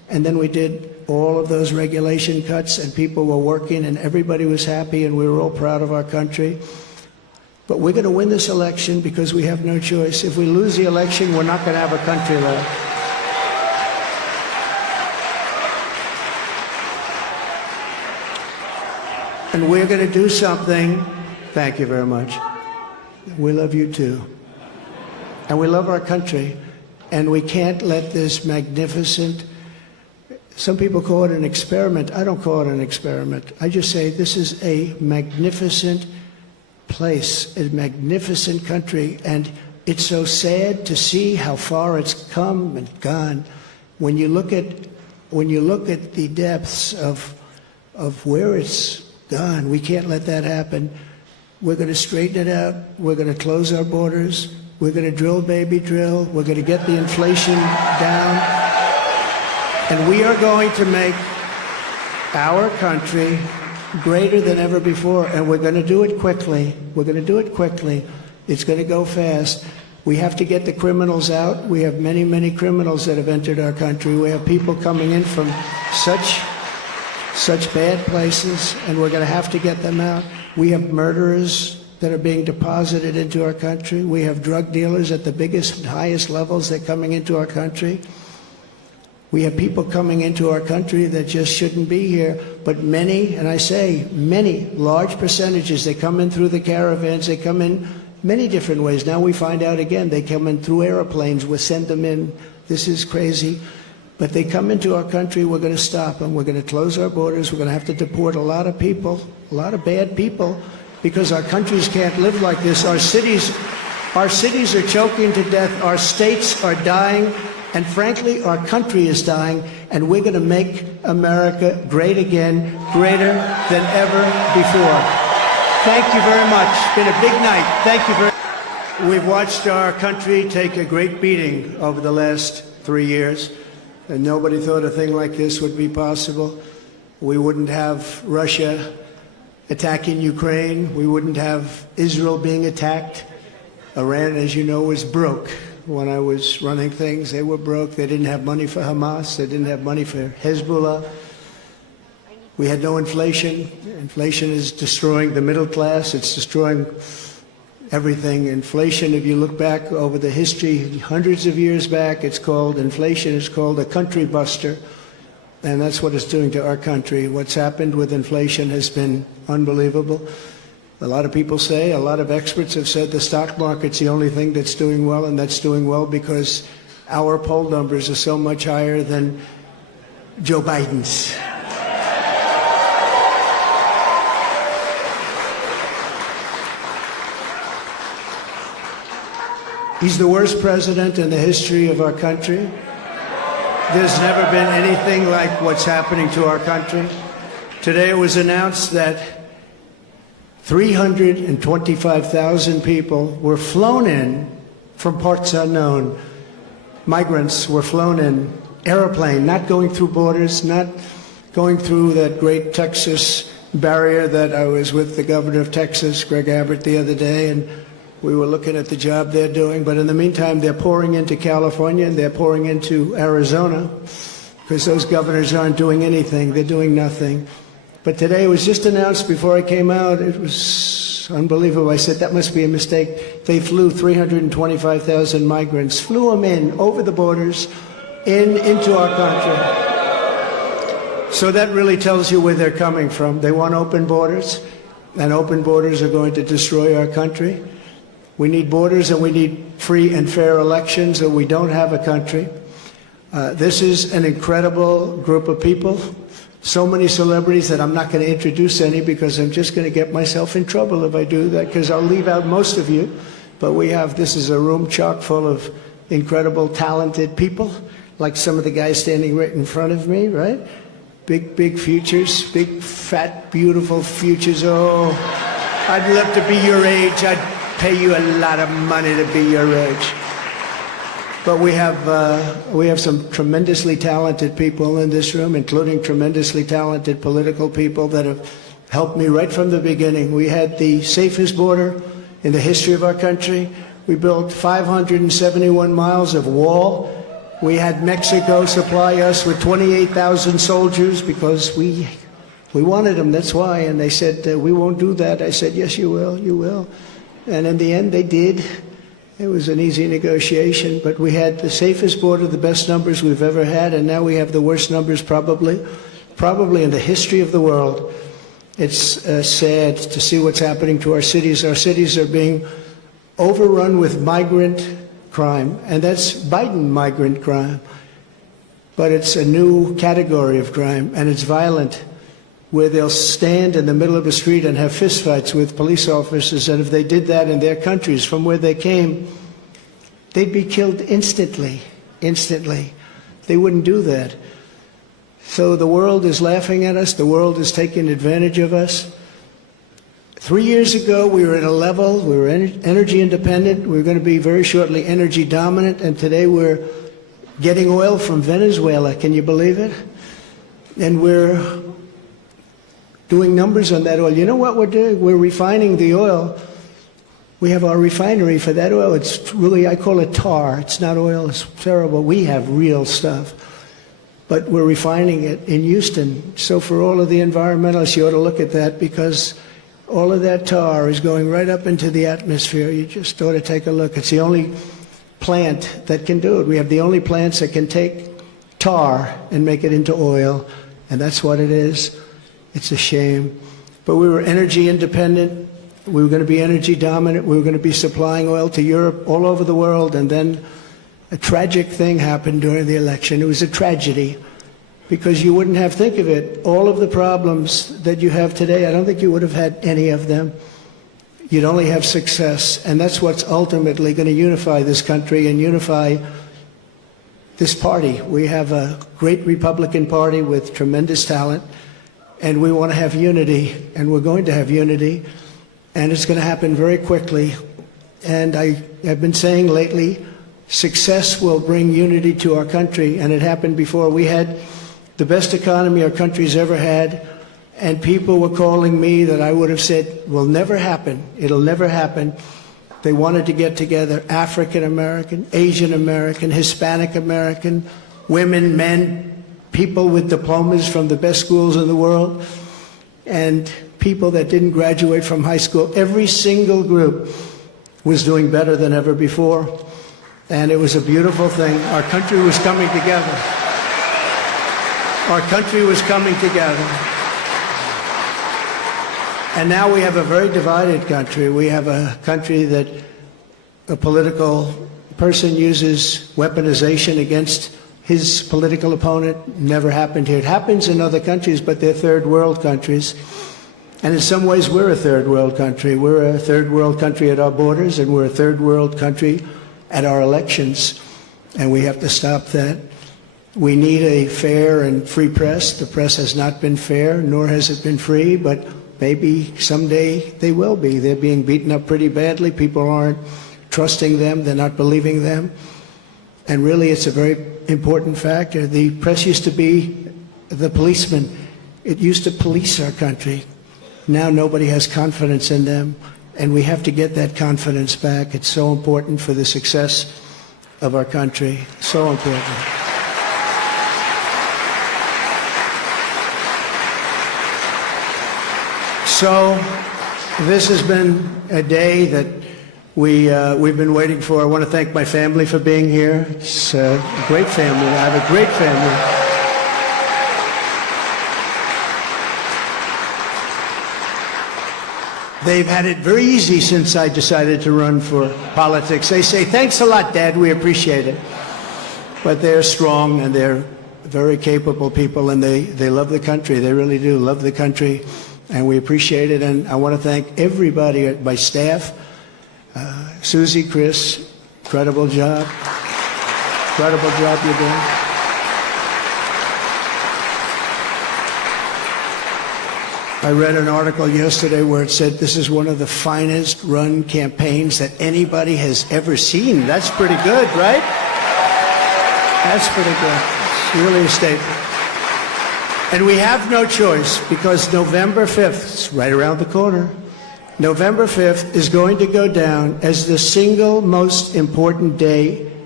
And then we did all of those regulation cuts, and people were working, and everybody was happy, and we were all proud of our country. But we're going to win this election because we have no choice. If we lose the election, we're not going to have a country left. And we're going to do something. Thank you very much. We love you too. And we love our country. And we can't let this magnificent, some people call it an experiment. I don't call it an experiment. I just say this is a magnificent place, a magnificent country. And it's so sad to see how far it's come and gone. When you look at the depths of where it's gone, we can't let that happen. We're going to straighten it out. We're going to close our borders. We're going to drill, baby, drill. We're going to get the inflation down. And we are going to make our country greater than ever before. And we're going to do it quickly. We're going to do it quickly. It's going to go fast. We have to get the criminals out. We have many, many criminals that have entered our country. We have people coming in from such bad places, and we're going to have to get them out. We have murderers that are being deposited into our country. We have drug dealers at the biggest and highest levels that are coming into our country. We have people coming into our country that just shouldn't be here, but many, and I say many, large percentages, they come in through the caravans, they come in many different ways. Now we find out again, they come in through airplanes, we send them in. This is crazy. But they come into our country, we're going to stop them. We're going to close our borders. We're going to have to deport a lot of people, a lot of bad people, because our countries can't live like this. Our cities are choking to death. Our states are dying. And frankly, our country is dying. And we're going to make America great again, greater than ever before. Thank you very much. It's been a big night. Thank you very much. We've watched our country take a great beating over the last 3 years. And nobody thought a thing like this would be possible. We wouldn't have Russia attacking Ukraine. We wouldn't have Israel being attacked. Iran, as you know, was broke. When I was running things, they were broke. They didn't have money for Hamas. They didn't have money for Hezbollah. We had no inflation. Inflation is destroying the middle class. It's destroying everything. Inflation, if you look back over the history, hundreds of years back, inflation is called a country buster. And that's what it's doing to our country. What's happened with inflation has been unbelievable. A lot of people say, a lot of experts have said the stock market's the only thing that's doing well, and that's doing well because our poll numbers are so much higher than Joe Biden's. He's the worst president in the history of our country. There's never been anything like what's happening to our country. Today it was announced that 325,000 people were flown in from parts unknown. Migrants were flown in, airplane, not going through borders, not going through that great Texas barrier that I was with the governor of Texas, Greg Abbott, the other day, and we were looking at the job they're doing. But in the meantime, they're pouring into California and they're pouring into Arizona because those governors aren't doing anything. They're doing nothing. But today it was just announced before I came out. It was unbelievable. I said, that must be a mistake. They flew 325,000 migrants, flew them in over the borders into our country. So that really tells you where they're coming from. They want open borders, and open borders are going to destroy our country. We need borders and we need free and fair elections, or we don't have a country. This is an incredible group of people. So many celebrities that I'm not going to introduce any because I'm just going to get myself in trouble if I do that, because I'll leave out most of you. But this is a room chock full of incredible, talented people, like some of the guys standing right in front of me, right? Big, big futures, big, fat, beautiful futures. Oh, I'd love to be your age. I'd pay you a lot of money to be your age. But we have some tremendously talented people in this room, including tremendously talented political people that have helped me right from the beginning. We had the safest border in the history of our country. We built 571 miles of wall. We had Mexico supply us with 28,000 soldiers because we wanted them, that's why. And they said, we won't do that. I said, yes, you will, you will. And in the end, they did. It was an easy negotiation, but we had the safest border, the best numbers we've ever had, and now we have the worst numbers probably in the history of the world. It's sad to see what's happening to our cities. Our cities are being overrun with migrant crime, and that's Biden migrant crime. But it's a new category of crime, and it's violent, where they'll stand in the middle of a street and have fistfights with police officers, and if they did that in their countries from where they came, they'd be killed instantly. They wouldn't do that. So the world is laughing at us. The world is taking advantage of us. 3 years ago, we were at a level, we were energy independent. We were going to be very shortly energy dominant, and today we're getting oil from Venezuela. Can you believe it? And we're doing numbers on that oil. You know what we're doing? We're refining the oil. We have our refinery for that oil. It's really, I call it tar. It's not oil. It's terrible. We have real stuff. But we're refining it in Houston. So for all of the environmentalists, you ought to look at that, because all of that tar is going right up into the atmosphere. You just ought to take a look. It's the only plant that can do it. We have the only plants that can take tar and make it into oil, and that's what it is. It's a shame. But we were energy independent. We were going to be energy dominant. We were going to be supplying oil to Europe, all over the world. And then a tragic thing happened during the election. It was a tragedy, because you wouldn't have, think of it, all of the problems that you have today, I don't think you would have had any of them. You'd only have success. And that's what's ultimately going to unify this country and unify this party. We have a great Republican Party with tremendous talent. And we want to have unity, and we're going to have unity, and it's going to happen very quickly. And I have been saying lately, success will bring unity to our country, and it happened before. We had the best economy our country's ever had, and people were calling me that I would have said will never happen. It'll never happen. They wanted to get together, African American, Asian American, Hispanic American, women, men, people with diplomas from the best schools in the world, and people that didn't graduate from high school. Every single group was doing better than ever before, and it was a beautiful thing. Our country was coming together. Our country was coming together. And now we have a very divided country. We have a country that a political person uses weaponization against his political opponent. Never happened here. It happens in other countries, but they're third world countries. And in some ways, we're a third world country. We're a third world country at our borders, and we're a third world country at our elections. And we have to stop that. We need a fair and free press. The press has not been fair, nor has it been free, but maybe someday they will be. They're being beaten up pretty badly. People aren't trusting them. They're not believing them. And really, it's a very important factor. The press used to be the policeman. It used to police our country. Now nobody has confidence in them, and we have to get that confidence back. It's so important for the success of our country. So important. So this has been a day that we've been waiting for. I want to thank my family for being here. It's a great family. I have a great family. They've had it very easy since I decided to run for politics. They say, thanks a lot, Dad, we appreciate it. But they're strong, and they're very capable people, and they love the country. They really do love the country, and we appreciate it. And I want to thank everybody at my staff. Susie, Chris, incredible job. Incredible job you're doing. I read an article yesterday where it said this is one of the finest run campaigns that anybody has ever seen. That's pretty good, right? That's pretty good. It's really a statement. And we have no choice, because November 5th is right around the corner. November 5th is going to go down as the single most important day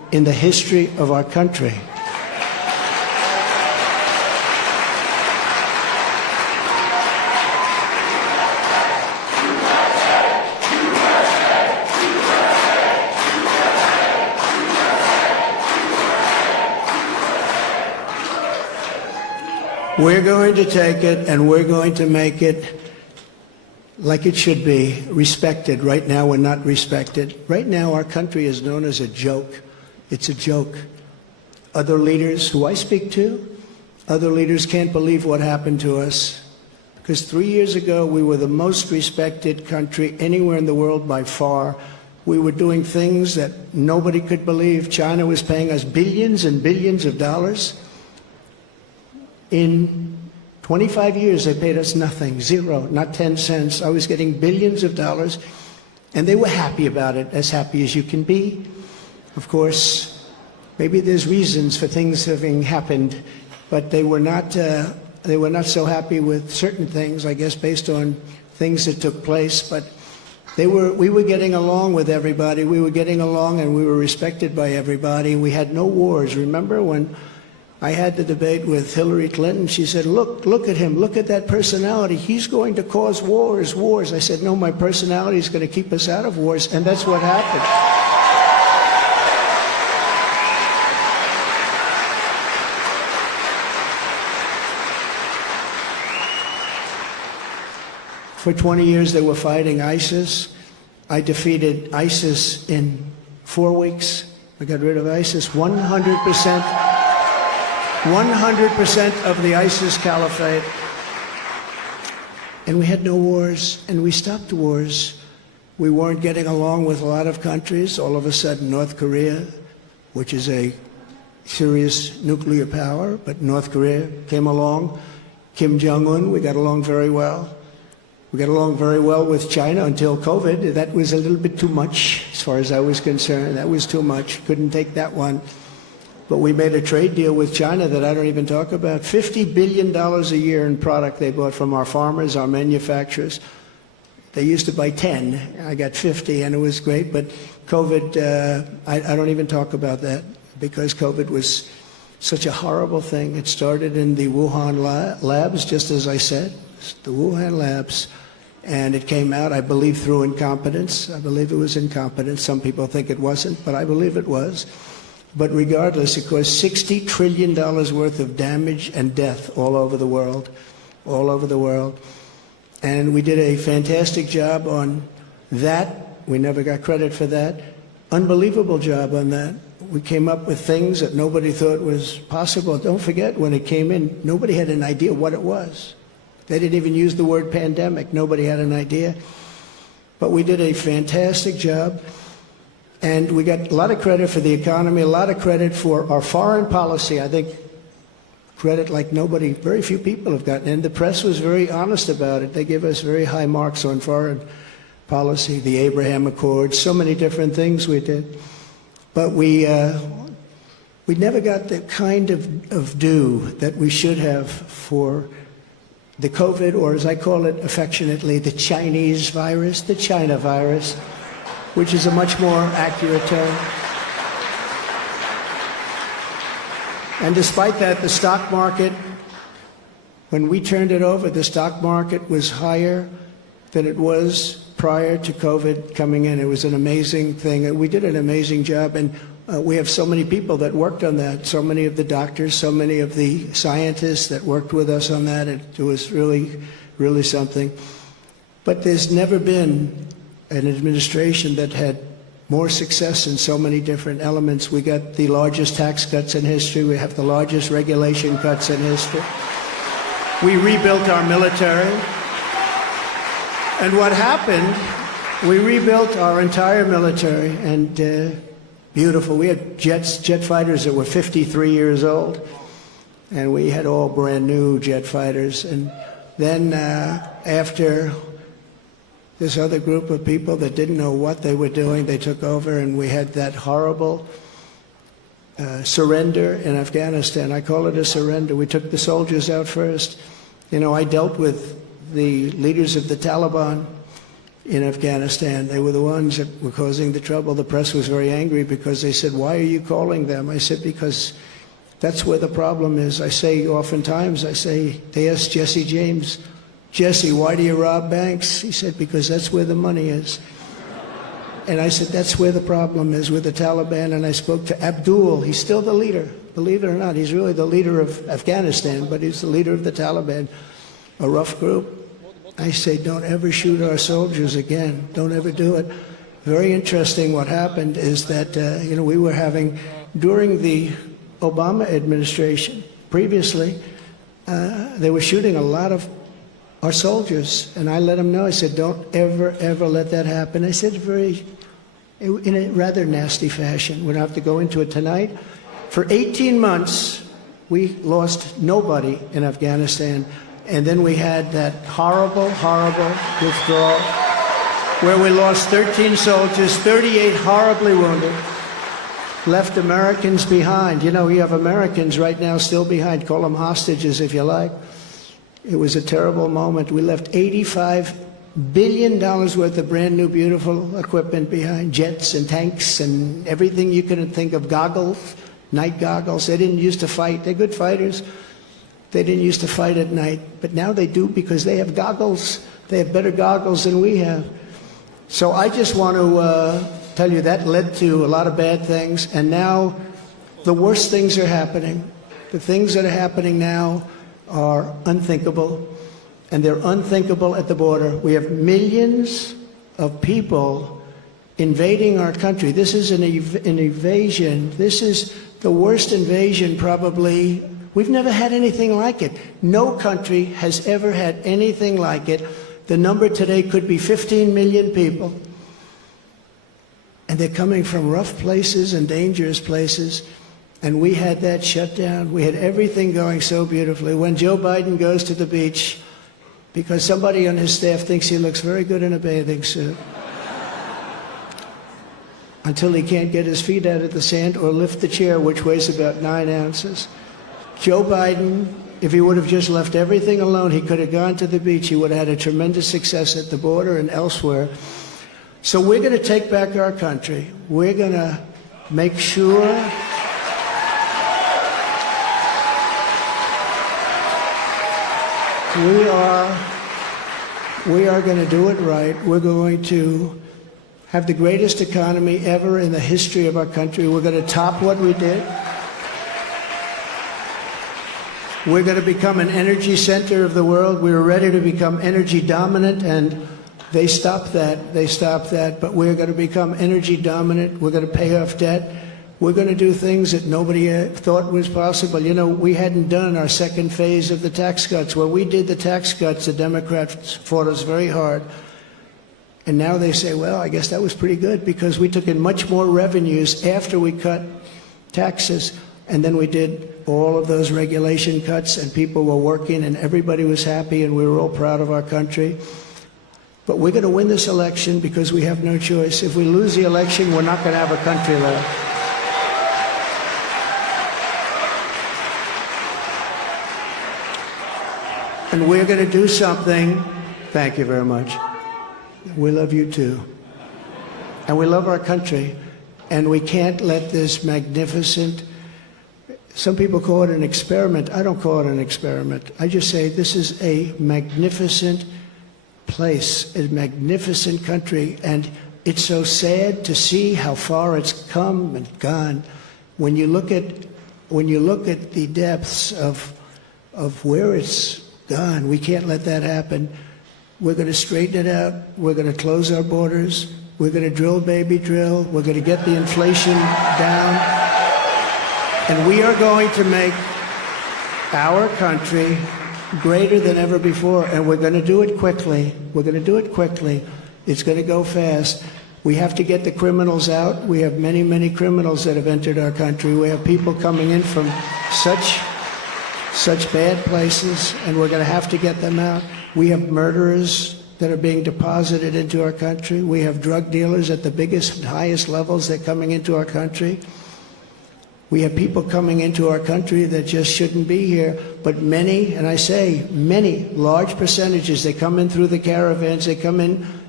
in the history of our country. We're going to take it and we're going to make it like it should be, respected. Right now we're not respected. Right now our country is known as a joke. It's a joke. Other leaders who I speak to, other leaders can't believe what happened to us. Because 3 years ago we were the most respected country anywhere in the world by far. We were doing things that nobody could believe. China was paying us billions and billions of dollars. In 25 years, they paid us nothing, zero, not 10 cents. I was getting billions of dollars, and they were happy about it, as happy as you can be. Of course, maybe there's reasons for things having happened, but they were not so happy with certain things, I guess, based on things that took place. But we were getting along with everybody. We were getting along, and we were respected by everybody. We had no wars. Remember when I had the debate with Hillary Clinton? She said, look at him, look at that personality. He's going to cause wars. I said, no, my personality is going to keep us out of wars, and that's what happened. For 20 years they were fighting ISIS. I defeated ISIS in 4 weeks. I got rid of ISIS 100%. 100% of the ISIS caliphate. And we had no wars, and we stopped wars. We weren't getting along with a lot of countries. All of a sudden, North Korea, which is a serious nuclear power, but North Korea came along. Kim Jong-un, we got along very well. We got along very well with China until COVID. That was a little bit too much, as far as I was concerned. That was too much. Couldn't take that one. But we made a trade deal with China that I don't even talk about. $50 billion a year in product they bought from our farmers, our manufacturers. They used to buy 10. I got 50, and it was great. But COVID, I don't even talk about that, because COVID was such a horrible thing. It started in the Wuhan labs, just as I said, the Wuhan labs. And it came out, I believe, through incompetence. I believe it was incompetence. Some people think it wasn't, but I believe it was. But regardless, it caused $60 trillion worth of damage and death all over the world, all over the world. And we did a fantastic job on that. We never got credit for that. Unbelievable job on that. We came up with things that nobody thought was possible. Don't forget, when it came in, nobody had an idea what it was. They didn't even use the word pandemic. Nobody had an idea. But we did a fantastic job. And we got a lot of credit for the economy, a lot of credit for our foreign policy. I think credit like nobody, very few people have gotten. And the press was very honest about it. They give us very high marks on foreign policy, the Abraham Accords, so many different things we did. But we never got the kind of due that we should have for the COVID, or as I call it affectionately, the Chinese virus, the China virus, which is a much more accurate term. And despite that, the stock market, when we turned it over, the stock market was higher than it was prior to COVID coming in. It was an amazing thing. We did an amazing job, and we have so many people that worked on that, so many of the doctors, so many of the scientists that worked with us on that. It was really, really something. But there's never been an administration that had more success in so many different elements. We got the largest tax cuts in history. We have the largest regulation cuts in history. We rebuilt our military. And what happened, we rebuilt our entire military, and beautiful. We had jet fighters that were 53 years old, and we had all brand new jet fighters. And then after this other group of people that didn't know what they were doing, they took over, and we had that horrible surrender in Afghanistan. I call it a surrender. We took the soldiers out first. You know, I dealt with the leaders of the Taliban in Afghanistan. They were the ones that were causing the trouble. The press was very angry because they said, why are you calling them? I said, because that's where the problem is. I say oftentimes, they asked Jesse James, Jesse, why do you rob banks? He said, because that's where the money is. And I said, that's where the problem is with the Taliban. And I spoke to Abdul. He's still the leader. Believe it or not, he's really the leader of Afghanistan, but he's the leader of the Taliban, a rough group. I say, don't ever shoot our soldiers again. Don't ever do it. Very interesting what happened is that, we were having, during the Obama administration, previously, they were shooting a lot of our soldiers. And I let them know, I said, don't ever, ever let that happen. I said in a rather nasty fashion. We don't have to go into it tonight. For 18 months, we lost nobody in Afghanistan. And then we had that horrible, horrible withdrawal where we lost 13 soldiers, 38 horribly wounded, left Americans behind. You know, we have Americans right now still behind. Call them hostages if you like. It was a terrible moment. We left $85 billion worth of brand new, beautiful equipment behind, jets and tanks and everything you can think of, goggles, night goggles. They didn't used to fight. They're good fighters. They didn't used to fight at night, but now they do because they have goggles. They have better goggles than we have. So I just want to tell you that led to a lot of bad things, and now the worst things are happening. The things that are happening now are unthinkable, and they're unthinkable at the border. We have millions of people invading our country. This is an invasion. This is the worst invasion probably. We've never had anything like it. No country has ever had anything like it. The number today could be 15 million people. And they're coming from rough places and dangerous places. And we had that shut down. We had everything going so beautifully. When Joe Biden goes to the beach, because somebody on his staff thinks he looks very good in a bathing suit, until he can't get his feet out of the sand or lift the chair, which weighs about 9 ounces. Joe Biden, if he would have just left everything alone, he could have gone to the beach. He would have had a tremendous success at the border and elsewhere. So we're going to take back our country. We're going to make sure we are going to do it right. We're going to have the greatest economy ever in the history of our country. We're going to top what we did. We're going to become an energy center of the world. We were ready to become energy dominant, and they stopped that. They stopped that. But we're going to become energy dominant. We're going to pay off debt. We're going to do things that nobody thought was possible. You know, we hadn't done our second phase of the tax cuts. When we did the tax cuts, the Democrats fought us very hard. And now they say, well, I guess that was pretty good because we took in much more revenues after we cut taxes. And then we did all of those regulation cuts, and people were working, and everybody was happy, and we were all proud of our country. But we're going to win this election because we have no choice. If we lose the election, we're not going to have a country left. And we're going to do something. Thank you very much. We love you too. And we love our country. And we can't let this magnificent, some people call it an experiment. I don't call it an experiment. I just say this is a magnificent place, a magnificent country. And it's so sad to see how far it's come and gone. When you look at the depths of where it's gone, we can't let that happen. We're going to straighten it out. We're going to close our borders. We're going to drill, baby, drill. We're going to get the inflation down. And we are going to make our country greater than ever before. And we're going to do it quickly. We're going to do it quickly. It's going to go fast. We have to get the criminals out. We have many, many criminals that have entered our country. We have people coming in from such bad places, and we're going to have to get them out. We have murderers that are being deposited into our country. We have drug dealers at the biggest, highest levels. They're coming into our country. We have people coming into our country that just shouldn't be here. But many, and I say many, large percentages, they come in through the caravans. They come in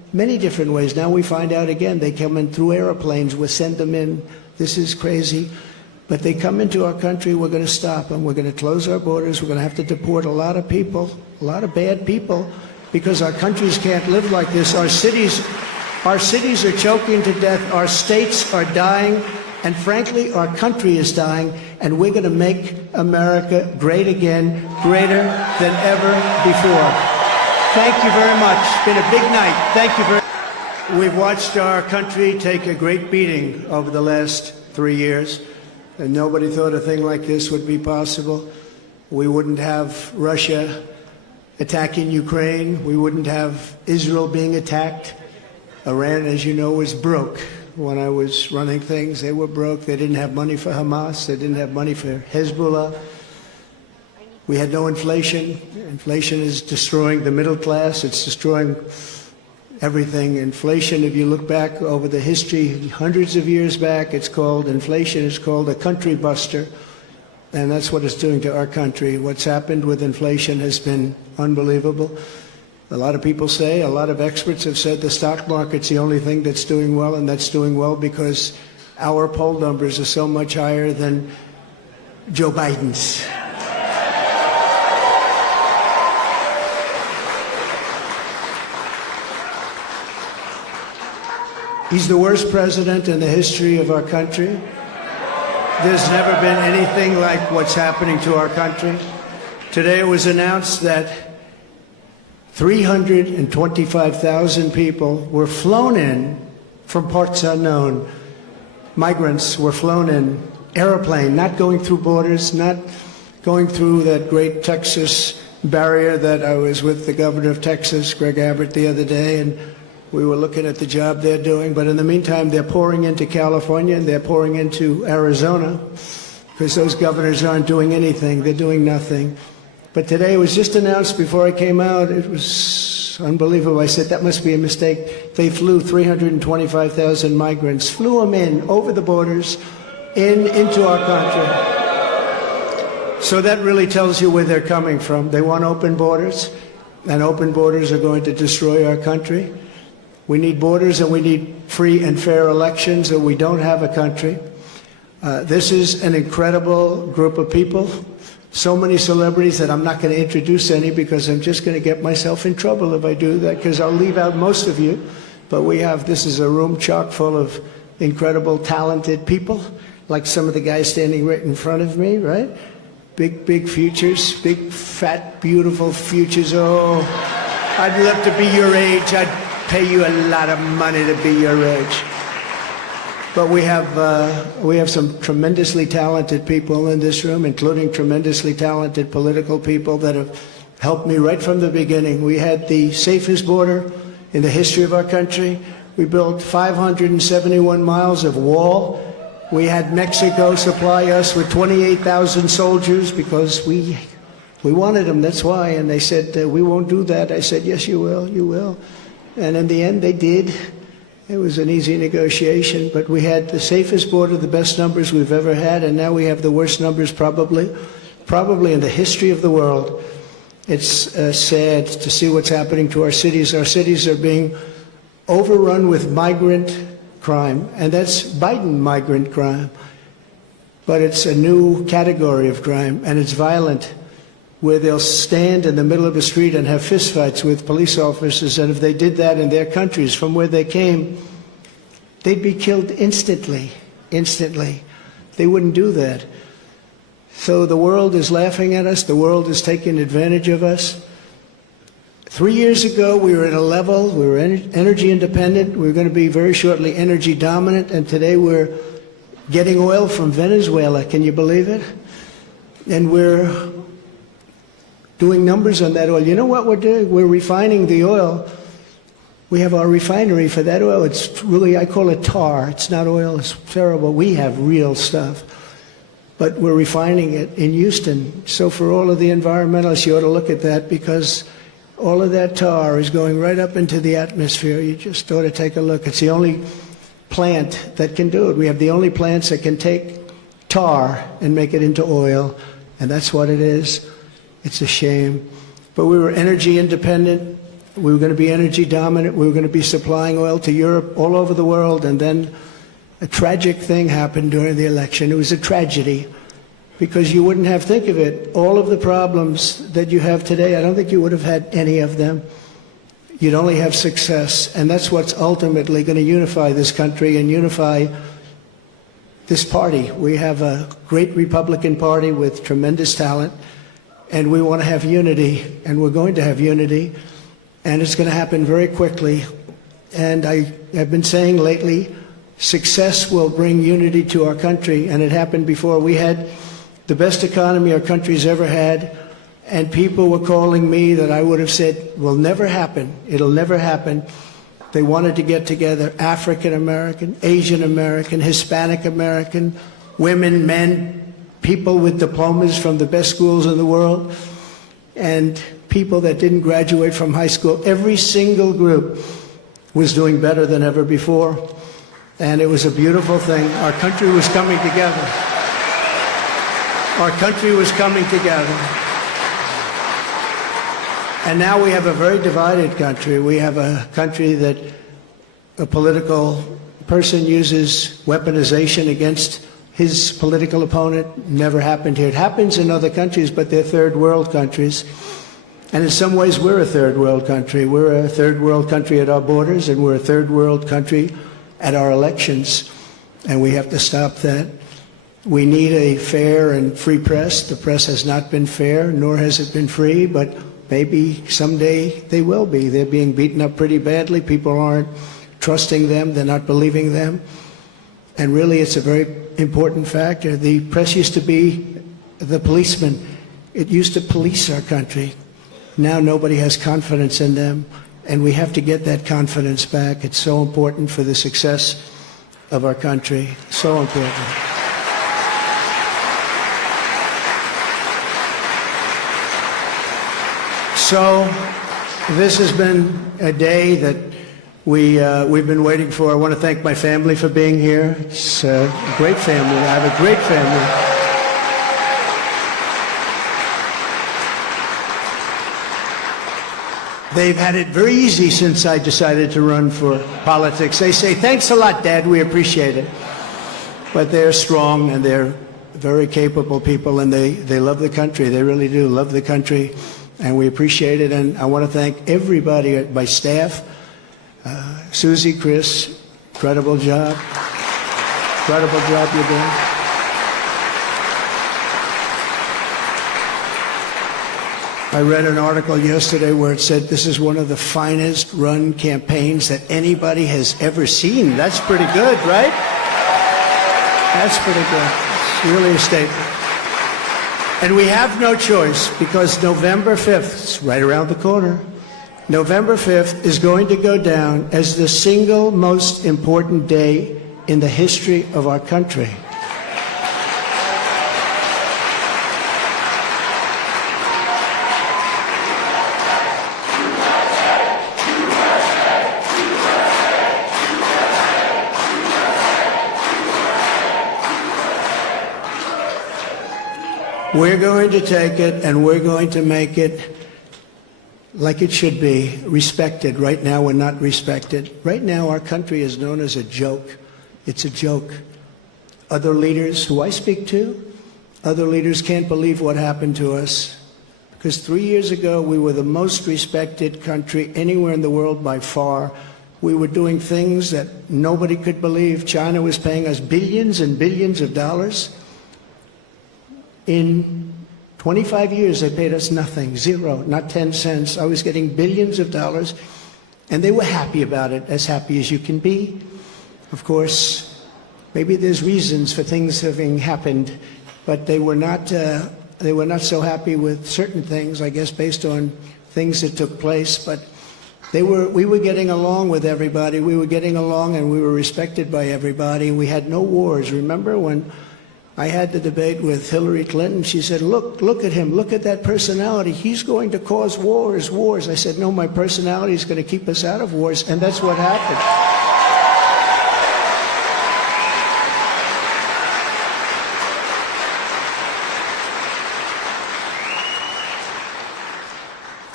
many different ways. Now we find out again, they come in through airplanes, we send them in. This is crazy. But they come into our country, we're going to stop them. We're going to close our borders. We're going to have to deport a lot of people, a lot of bad people, because our countries can't live like this. Our cities are choking to death. Our states are dying. And frankly, our country is dying. And we're going to make America great again, greater than ever before. Thank you very much. It's been a big night. Thank you very much. We've watched our country take a great beating over the last 3 years. And nobody thought a thing like this would be possible. We wouldn't have Russia attacking Ukraine. We wouldn't have Israel being attacked. Iran, as you know, was broke. When I was running things, they were broke. They didn't have money for Hamas. They didn't have money for Hezbollah. We had no inflation. Inflation is destroying the middle class. It's destroying everything. Inflation, if you look back over the history, hundreds of years back, inflation is called a country buster. And that's what it's doing to our country. What's happened with inflation has been unbelievable. A lot of people say, a lot of experts have said the stock market's the only thing that's doing well, and that's doing well because our poll numbers are so much higher than Joe Biden's. He's the worst president in the history of our country. There's never been anything like what's happening to our country. Today it was announced that 325,000 people were flown in from parts unknown. Migrants were flown in, airplane, not going through borders, not going through that great Texas barrier that I was with the governor of Texas, Greg Abbott, the other day, and we were looking at the job they're doing. But in the meantime, they're pouring into California and they're pouring into Arizona because those governors aren't doing anything. They're doing nothing. But today it was just announced before I came out. It was unbelievable. I said, that must be a mistake. They flew 325,000 migrants, flew them in over the borders into our country. So that really tells you where they're coming from. They want open borders, and open borders are going to destroy our country. We need borders and we need free and fair elections, or we don't have a country. This is an incredible group of people. So many celebrities that I'm not going to introduce any because I'm just going to get myself in trouble if I do that, because I'll leave out most of you. But this is a room chock full of incredible, talented people, like some of the guys standing right in front of me, right? Big futures, big, fat, beautiful futures. Oh, I'd love to be your age. I'd pay you a lot of money to be your age. But we have some tremendously talented people in this room, including tremendously talented political people that have helped me right from the beginning. We had the safest border in the history of our country. We built 571 miles of wall. We had Mexico supply us with 28,000 soldiers because we wanted them, that's why. And they said, we won't do that. I said, yes, you will, you will. And in the end, they did. It was an easy negotiation, but we had the safest border, the best numbers we've ever had, and now we have the worst numbers probably in the history of the world. It's sad to see what's happening to our cities. Our cities are being overrun with migrant crime, and that's Biden migrant crime. But it's a new category of crime, and it's violent, where they'll stand in the middle of a street and have fistfights with police officers, and if they did that in their countries from where they came, they'd be killed instantly. They wouldn't do that. So the world is laughing at us. The world is taking advantage of us. 3 years ago, we were at a level, we were energy independent. We were going to be very shortly energy dominant, and today we're getting oil from Venezuela. Can you believe it? And we're doing numbers on that oil. You know what we're doing? We're refining the oil. We have our refinery for that oil. It's really, I call it tar. It's not oil. It's terrible. We have real stuff. But we're refining it in Houston. So for all of the environmentalists, you ought to look at that, because all of that tar is going right up into the atmosphere. You just ought to take a look. It's the only plant that can do it. We have the only plants that can take tar and make it into oil, and that's what it is. It's a shame. But we were energy independent. We were going to be energy dominant. We were going to be supplying oil to Europe, all over the world. And then a tragic thing happened during the election. It was a tragedy because you wouldn't have, think of it, all of the problems that you have today, I don't think you would have had any of them. You'd only have success. And that's what's ultimately going to unify this country and unify this party. We have a great Republican Party with tremendous talent, and we want to have unity, and we're going to have unity, and it's going to happen very quickly. And I have been saying lately, success will bring unity to our country, and it happened before. We had the best economy our country's ever had, and people were calling me that I would have said will never happen. It'll never happen. They wanted to get together, African American, Asian American, Hispanic American, women, men, people with diplomas from the best schools in the world, and people that didn't graduate from high school. Every single group was doing better than ever before, and it was a beautiful thing. Our country was coming together. Our country was coming together. And now we have a very divided country. We have a country that a political person uses weaponization against his political opponent. Never happened here. It happens in other countries, but they're third world countries. And in some ways, we're a third world country. We're a third world country at our borders, and we're a third world country at our elections. And we have to stop that. We need a fair and free press. The press has not been fair, nor has it been free, but maybe someday they will be. They're being beaten up pretty badly. People aren't trusting them. They're not believing them. And really, it's a very important factor. The press used to be the policeman. It used to police our country. Now nobody has confidence in them, and we have to get that confidence back. It's so important for the success of our country. So important. So this has been a day that we've been waiting for. I want to thank my family for being here. It's a great family. I have a great family. They've had it very easy since I decided to run for politics. They say, thanks a lot, Dad, we appreciate it. But they're strong, and they're very capable people, and they love the country. They really do love the country, and we appreciate it. And I want to thank everybody, my staff, Susie, Chris, incredible job. Incredible job you're doing. I read an article yesterday where it said this is one of the finest run campaigns that anybody has ever seen. That's pretty good, right? That's pretty good. It's really a statement. And we have no choice, because November 5th, it's right around the corner, November 5th is going to go down as the single most important day in the history of our country. We're going to take it, and we're going to make it like it should be, respected. Right now, we're not respected. Right now, our country is known as a joke. It's a joke. Other leaders who I speak to, other leaders can't believe what happened to us. Because 3 years ago, we were the most respected country anywhere in the world by far. We were doing things that nobody could believe. China was paying us billions and billions of dollars. In 25 years, they paid us nothing, zero, not 10 cents. I was getting billions of dollars, and they were happy about it, as happy as you can be. Of course, maybe there's reasons for things having happened, but they were not so happy with certain things, I guess, based on things that took place. But we were getting along with everybody. We were getting along, and we were respected by everybody. We had no wars. Remember when I had the debate with Hillary Clinton? She said, look at him, look at that personality. He's going to cause wars. I said, no, my personality is going to keep us out of wars, and that's what happened.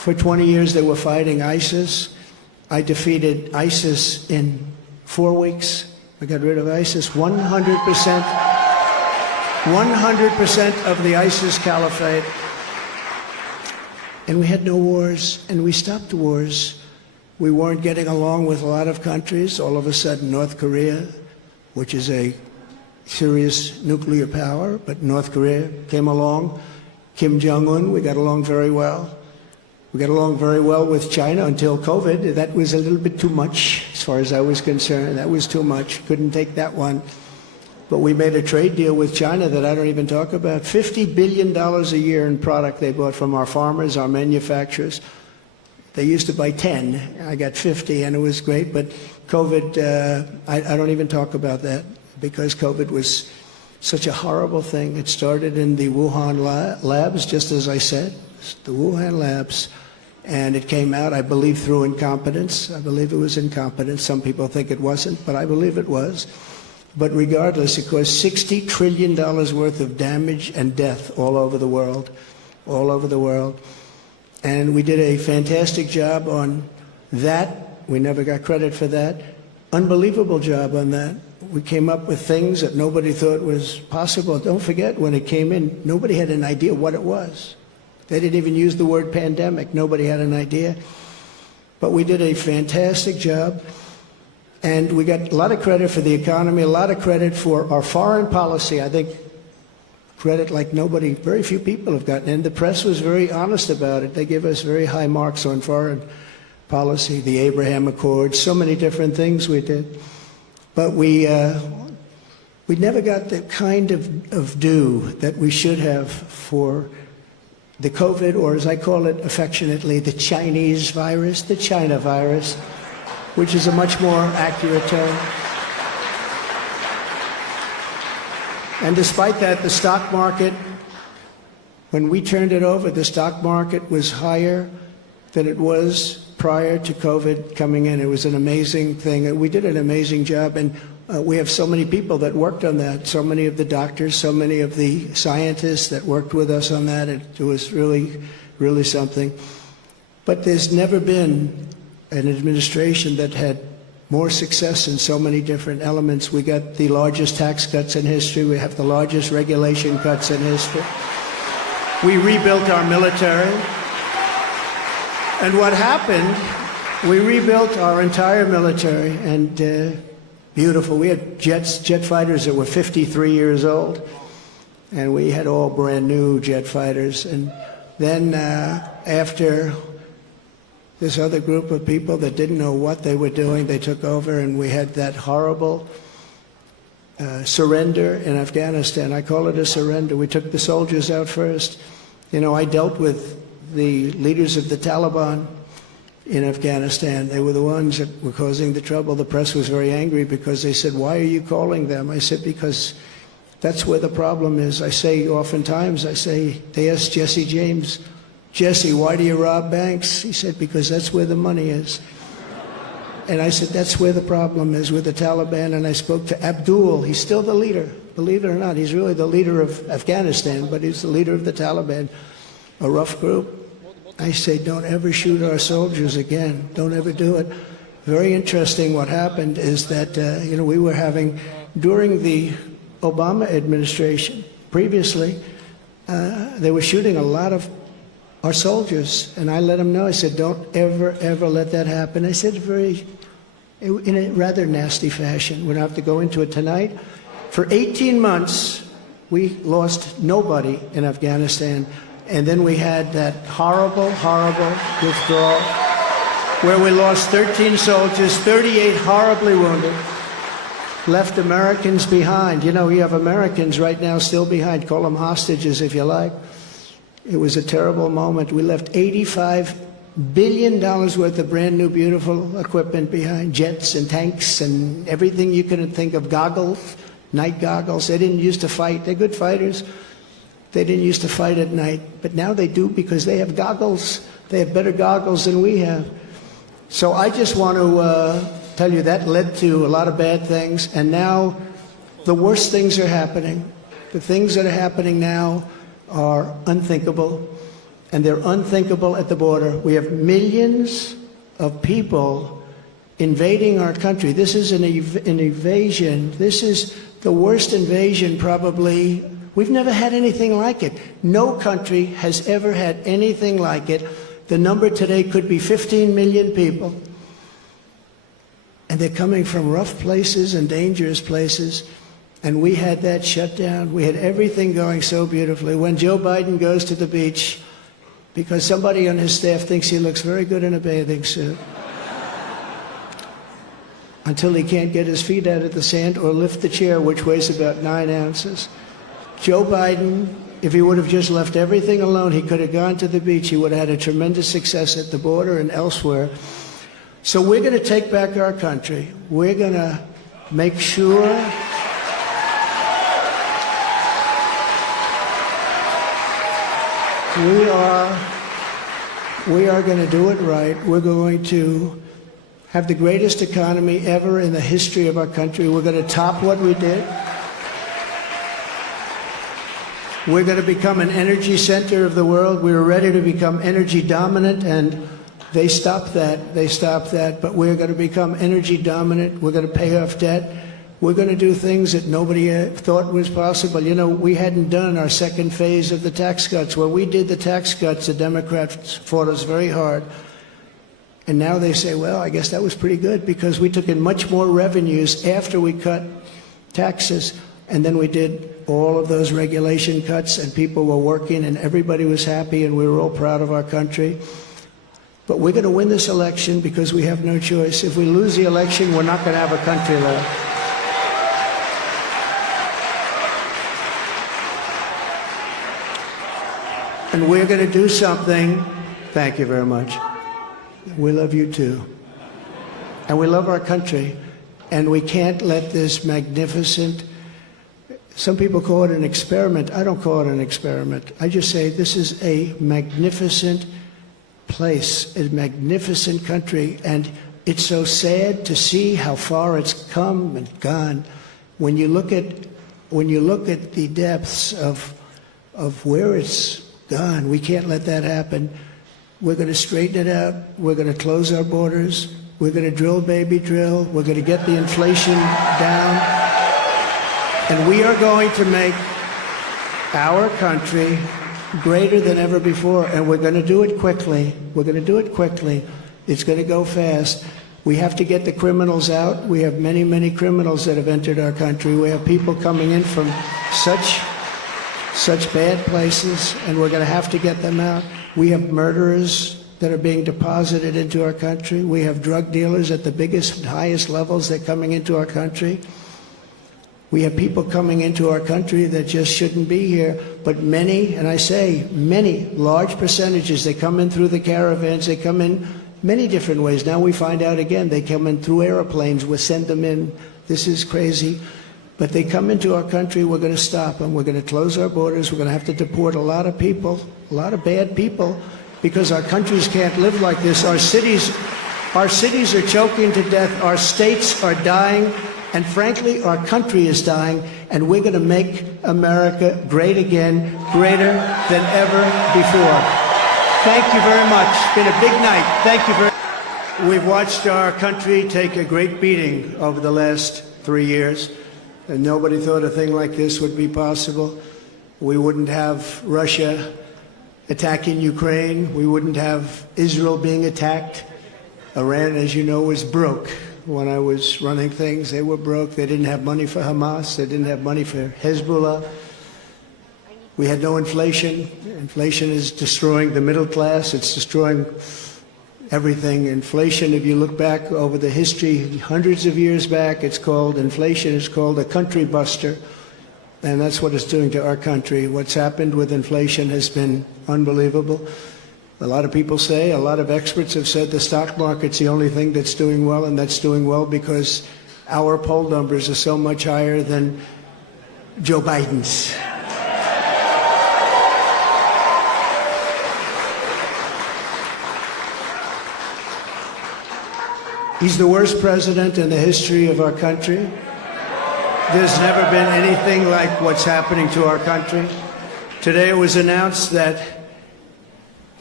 For 20 years, they were fighting ISIS. I defeated ISIS in 4 weeks. I got rid of ISIS. 100% of the ISIS caliphate. And we had no wars, and we stopped the wars. We weren't getting along with a lot of countries. All of a sudden, North Korea, which is a serious nuclear power, but North Korea came along. Kim Jong-un, we got along very well. We got along very well with China until COVID. That was a little bit too much, as far as I was concerned. That was too much. Couldn't take that one. But we made a trade deal with China that I don't even talk about. $50 billion a year in product they bought from our farmers, our manufacturers. They used to buy 10. I got 50, and it was great. But COVID, I don't even talk about that, because COVID was such a horrible thing. It started in the Wuhan labs, just as I said, the Wuhan labs. And it came out, I believe, through incompetence. I believe it was incompetence. Some people think it wasn't, but I believe it was. But regardless, it caused $60 trillion worth of damage and death all over the world, all over the world. And we did a fantastic job on that. We never got credit for that. Unbelievable job on that. We came up with things that nobody thought was possible. Don't forget, when it came in, nobody had an idea what it was. They didn't even use the word pandemic. Nobody had an idea. But we did a fantastic job. And we got a lot of credit for the economy, a lot of credit for our foreign policy. I think credit like nobody, very few people have gotten. And the press was very honest about it. They give us very high marks on foreign policy, the Abraham Accords, so many different things we did. But we never got the kind of due that we should have for the COVID, or as I call it affectionately, the Chinese virus, the China virus, which is a much more accurate term. And despite that, the stock market, when we turned it over, the stock market was higher than it was prior to COVID coming in. It was an amazing thing. We did an amazing job, and we have so many people that worked on that, so many of the doctors, so many of the scientists that worked with us on that. It was really, really something. But there's never been an administration that had more success in so many different elements. We got the largest tax cuts in history. We have the largest regulation cuts in history. We rebuilt our military. And what happened, we rebuilt our entire military, and beautiful. We had jet fighters that were 53 years old, and we had all brand new jet fighters. And then after this other group of people that didn't know what they were doing, they took over, and we had that horrible surrender in Afghanistan. I call it a surrender. We took the soldiers out first. You know, I dealt with the leaders of the Taliban in Afghanistan. They were the ones that were causing the trouble. The press was very angry because they said, "Why are you calling them?" I said, "Because that's where the problem is." I say oftentimes, they asked Jesse James, "Jesse, why do you rob banks?" He said, "Because that's where the money is." And I said, that's where the problem is, with the Taliban. And I spoke to Abdul. He's still the leader. Believe it or not, he's really the leader of Afghanistan, but he's the leader of the Taliban, a rough group. I say, don't ever shoot our soldiers again. Don't ever do it. Very interesting what happened is that, we were having, during the Obama administration, previously, they were shooting a lot of our soldiers. And I let them know, I said, don't ever, ever let that happen. I said in a rather nasty fashion. We don't have to go into it tonight. For 18 months, we lost nobody in Afghanistan. And then we had that horrible, horrible withdrawal where we lost 13 soldiers, 38 horribly wounded, left Americans behind. You know, you have Americans right now still behind. Call them hostages if you like. It was a terrible moment. We left $85 billion worth of brand new, beautiful equipment behind, jets and tanks and everything you could think of, goggles, night goggles. They didn't used to fight. They're good fighters. They didn't used to fight at night, but now they do because they have goggles. They have better goggles than we have. So I just want to tell you that led to a lot of bad things, and now the worst things are happening. The things that are happening now are unthinkable, and they're unthinkable at the border. We have millions of people invading our country. This is an invasion. This is the worst invasion probably. We've never had anything like it. No country has ever had anything like it. The number today could be 15 million people. And they're coming from rough places and dangerous places. And we had that shut down. We had everything going so beautifully. When Joe Biden goes to the beach, because somebody on his staff thinks he looks very good in a bathing suit, until he can't get his feet out of the sand or lift the chair, which weighs about 9 ounces. Joe Biden, if he would have just left everything alone, he could have gone to the beach. He would have had a tremendous success at the border and elsewhere. So we're going to take back our country. We're going to make sure we are going to do it right. We're going to have the greatest economy ever in the history of our country. We're going to top what we did. We're going to become an energy center of the world. We were ready to become energy dominant, and they stopped that. They stopped that. But we're going to become energy dominant. We're going to pay off debt. We're going to do things that nobody thought was possible. You know, we hadn't done our second phase of the tax cuts. When we did the tax cuts, the Democrats fought us very hard. And now they say, well, I guess that was pretty good because we took in much more revenues after we cut taxes. And then we did all of those regulation cuts, and people were working, and everybody was happy, and we were all proud of our country. But we're going to win this election because we have no choice. If we lose the election, we're not going to have a country left. And we're going to do something. Thank you very much. We love you too. And we love our country. And we can't let this magnificent, some people call it an experiment. I don't call it an experiment. I just say this is a magnificent place, a magnificent country. And it's so sad to see how far it's come and gone. When you look at the depths of where it's gone, we can't let that happen. We're going to straighten it out. We're going to close our borders. We're going to drill, baby, drill. We're going to get the inflation down. And we are going to make our country greater than ever before. And we're going to do it quickly. We're going to do it quickly. It's going to go fast. We have to get the criminals out. We have many, many criminals that have entered our country. We have people coming in from such bad places, and we're going to have to get them out. We have murderers that are being deposited into our country. We have drug dealers at the biggest and highest levels that are coming into our country. We have people coming into our country that just shouldn't be here. But many, and I say many, large percentages, they come in through the caravans. They come in many different ways. Now we find out again, they come in through airplanes. We send them in. This is crazy. But they come into our country, we're going to stop them. We're going to close our borders. We're going to have to deport a lot of people, a lot of bad people, because our countries can't live like this. Our cities are choking to death. Our states are dying. And frankly, our country is dying. And we're going to make America great again, greater than ever before. Thank you very much. It's been a big night. Thank you very much. We've watched our country take a great beating over the last 3 years. And nobody thought a thing like this would be possible. We wouldn't have Russia attacking Ukraine. We wouldn't have Israel being attacked. Iran, as you know, was broke. When I was running things, they were broke. They didn't have money for Hamas. They didn't have money for Hezbollah. We had no inflation. Inflation is destroying the middle class. It's destroying everything. Inflation, if you look back over the history, hundreds of years back, inflation is called a country buster. And that's what it's doing to our country. What's happened with inflation has been unbelievable. A lot of people say, a lot of experts have said the stock market's the only thing that's doing well, and that's doing well because our poll numbers are so much higher than Joe Biden's. He's the worst president in the history of our country. There's never been anything like what's happening to our country. Today it was announced that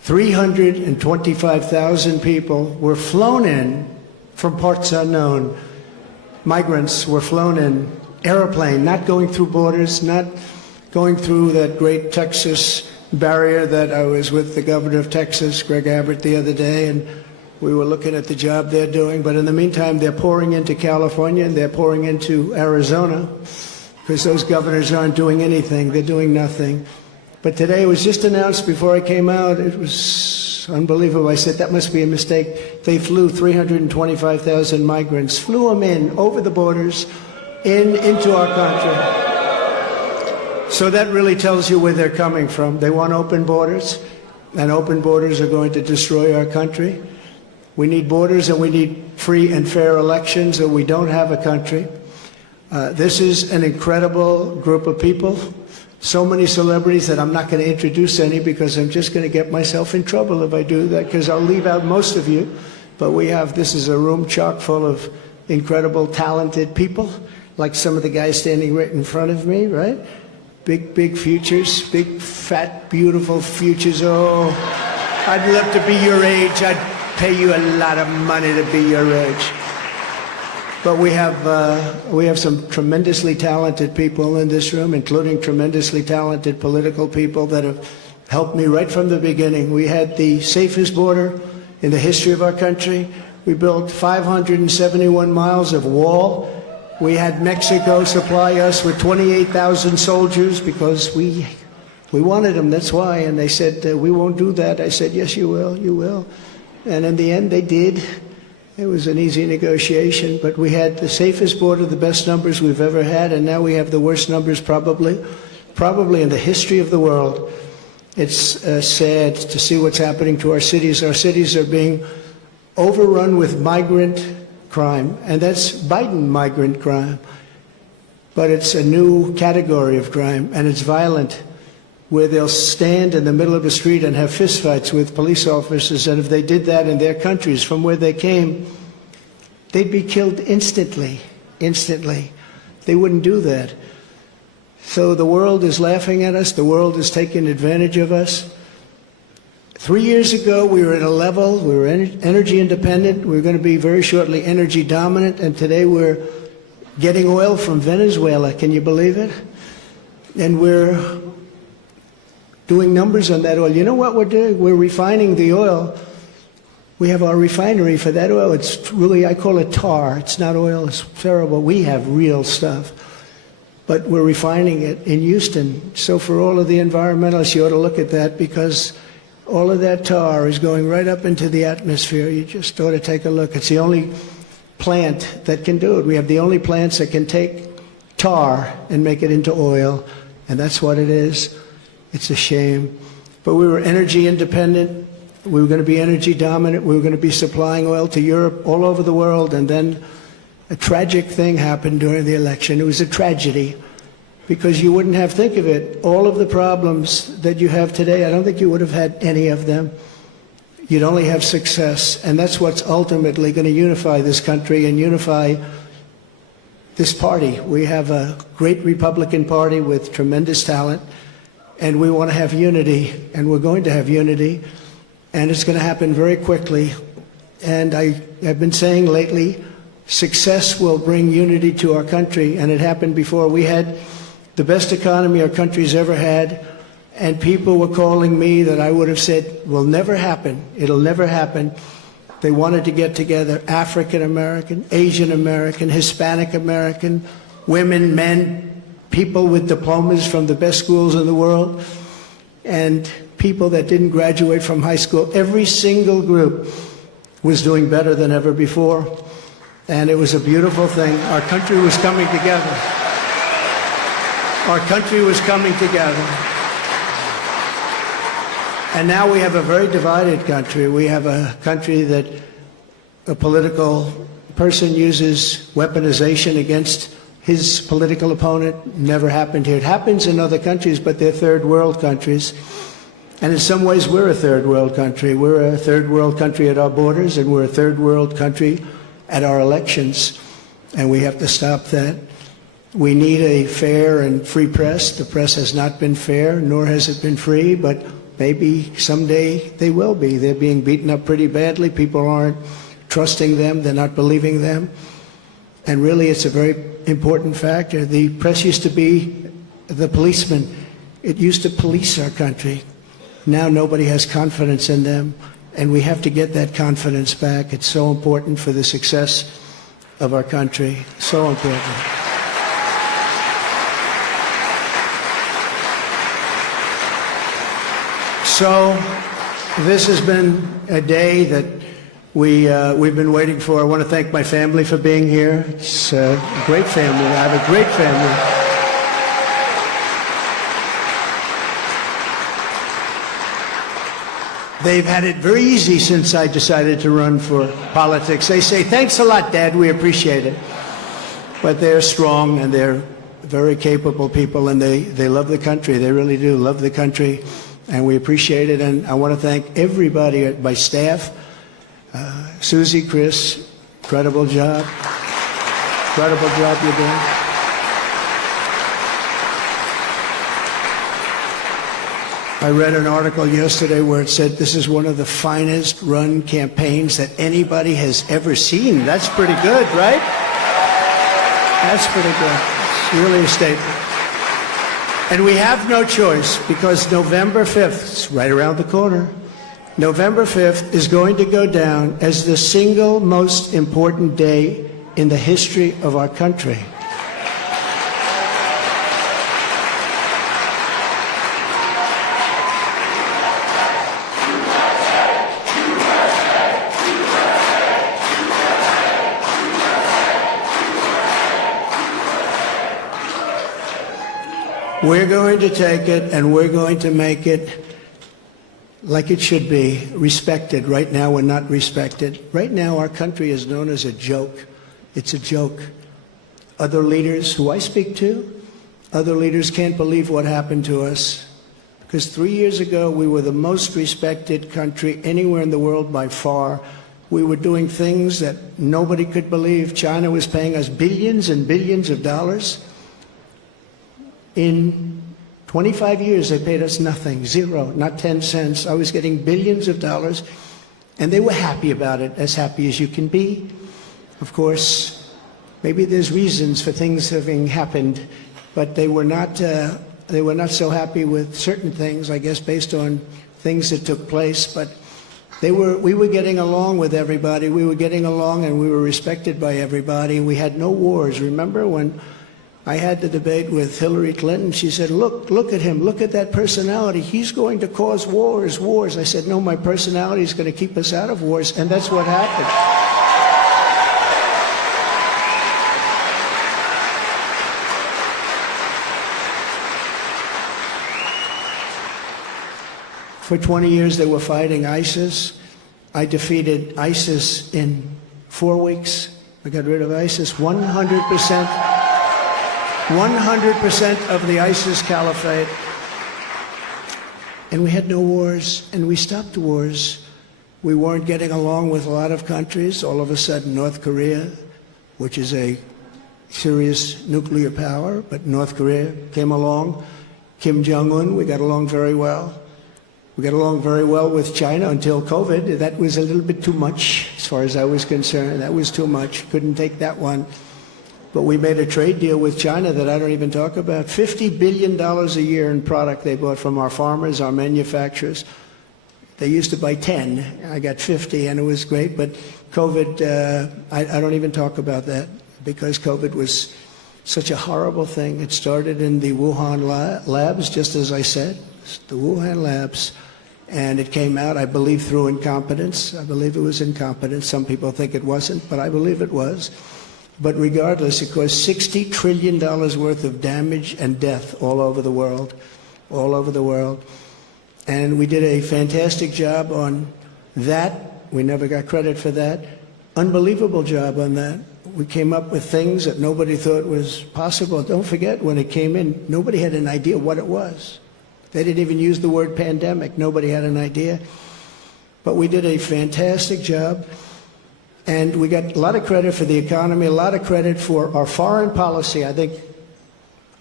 325,000 people were flown in from parts unknown. Migrants were flown in airplane, not going through borders, not going through that great Texas barrier that I was with the governor of Texas, Greg Abbott, the other day, and we were looking at the job they're doing. But in the meantime, they're pouring into California and they're pouring into Arizona because those governors aren't doing anything. They're doing nothing. But today it was just announced before I came out. It was unbelievable. I said, that must be a mistake. They flew 325,000 migrants, flew them in over the borders into our country. So that really tells you where they're coming from. They want open borders, and open borders are going to destroy our country. We need borders and we need free and fair elections, or we don't have a country. This is an incredible group of people. So many celebrities that I'm not going to introduce any because I'm just going to get myself in trouble if I do that, because I'll leave out most of you. But this is a room chock full of incredible, talented people, like some of the guys standing right in front of me, right? Big, big futures, big, fat, beautiful futures. Oh, I'd love to be your age. I'd pay you a lot of money to be your age. But we have some tremendously talented people in this room, including tremendously talented political people that have helped me right from the beginning. We had the safest border in the history of our country. We built 571 miles of wall. We had Mexico supply us with 28,000 soldiers because we wanted them, that's why. And they said, we won't do that. I said, yes, you will, you will. And in the end, they did. It was an easy negotiation, but we had the safest border, the best numbers we've ever had, and now we have the worst numbers probably in the history of the world. It's sad to see what's happening to our cities. Our cities are being overrun with migrant crime, and that's Biden migrant crime. But it's a new category of crime, and it's violent, where they'll stand in the middle of the street and have fistfights with police officers, and if they did that in their countries from where they came, they'd be killed instantly. They wouldn't do that. So the world is laughing at us. The world is taking advantage of us. 3 years ago, we were at a level, we were energy independent. We were going to be very shortly energy dominant, and today we're getting oil from Venezuela. Can you believe it? And we're doing numbers on that oil. You know what we're doing? We're refining the oil. We have our refinery for that oil. It's really, I call it tar. It's not oil. It's terrible. We have real stuff. But we're refining it in Houston. So for all of the environmentalists, you ought to look at that, because all of that tar is going right up into the atmosphere. You just ought to take a look. It's the only plant that can do it. We have the only plants that can take tar and make it into oil, and that's what it is. It's a shame. But we were energy independent. We were going to be energy dominant. We were going to be supplying oil to Europe, all over the world. And then a tragic thing happened during the election. It was a tragedy, because you wouldn't have, think of it, all of the problems that you have today, I don't think you would have had any of them. You'd only have success. And that's what's ultimately going to unify this country and unify this party. We have a great Republican Party with tremendous talent. And we want to have unity, and we're going to have unity, and it's going to happen very quickly. And I've been saying lately, success will bring unity to our country, and it happened before. We had the best economy our country's ever had, and people were calling me that I would have said will never happen. It'll never happen. They wanted to get together, African American, Asian American, Hispanic American, women, men, people with diplomas from the best schools in the world, and people that didn't graduate from high school. Every single group was doing better than ever before, and it was a beautiful thing. Our country was coming together. Our country was coming together. And now we have a very divided country. We have a country that a political person uses weaponization against his political opponent. Never happened here. It happens in other countries, but they're third world countries. And in some ways, we're a third world country. We're a third world country at our borders, and we're a third world country at our elections. And we have to stop that. We need a fair and free press. The press has not been fair, nor has it been free, but maybe someday they will be. They're being beaten up pretty badly. People aren't trusting them. They're not believing them. And really, it's a very important factor. The press used to be the policeman. It used to police our country. Now nobody has confidence in them, and we have to get that confidence back. It's so important for the success of our country. So important. So this has been a day that we've been waiting for. I want to thank my family for being here. It's a great family. I have a great family. They've had it very easy since I decided to run for politics. They say, thanks a lot, Dad, we appreciate it. But they're strong and they're very capable people, and they love the country. They really do love the country, and we appreciate it. And I want to thank everybody at my staff. Susie, Chris, incredible job. Incredible job you're doing. I read an article yesterday where it said this is one of the finest run campaigns that anybody has ever seen. That's pretty good, right? That's pretty good. It's really a statement. And we have no choice, because November 5th, it's right around the corner, November 5th is going to go down as the single most important day in the history of our country. We're going to take it and we're going to make it like it should be, respected. Right now, we're not respected. Right now, our country is known as a joke. It's a joke. Other leaders who I speak to, other leaders can't believe what happened to us. Because 3 years ago, we were the most respected country anywhere in the world by far. We were doing things that nobody could believe. China was paying us billions and billions of dollars. In 25 years, they paid us nothing, zero, not 10 cents. I was getting billions of dollars, and they were happy about it, as happy as you can be. Of course, maybe there's reasons for things having happened, but they were not so happy with certain things, I guess, based on things that took place. But we were getting along with everybody. We were getting along, and we were respected by everybody. We had no wars. Remember when I had the debate with Hillary Clinton? She said, look at him, look at that personality. He's going to cause wars. I said, no, my personality is going to keep us out of wars, and that's what happened. For 20 years, they were fighting ISIS. I defeated ISIS in 4 weeks. I got rid of ISIS 100%. 100% of the ISIS caliphate. And we had no wars, and we stopped wars. We weren't getting along with a lot of countries. All of a sudden, North Korea, which is a serious nuclear power, but North Korea came along. Kim Jong-un, we got along very well. We got along very well with China until COVID. That was a little bit too much, as far as I was concerned. That was too much. Couldn't take that one. But we made a trade deal with China that I don't even talk about. $50 billion a year in product they bought from our farmers, our manufacturers. They used to buy 10. I got 50, and it was great. But COVID, I don't even talk about that, because COVID was such a horrible thing. It started in the Wuhan labs, just as I said, the Wuhan labs. And it came out, I believe, through incompetence. I believe it was incompetence. Some people think it wasn't, but I believe it was. But regardless, it caused $60 trillion worth of damage and death all over the world, all over the world. And we did a fantastic job on that. We never got credit for that. Unbelievable job on that. We came up with things that nobody thought was possible. Don't forget, when it came in, nobody had an idea what it was. They didn't even use the word pandemic. Nobody had an idea. But we did a fantastic job. And we got a lot of credit for the economy, a lot of credit for our foreign policy. I think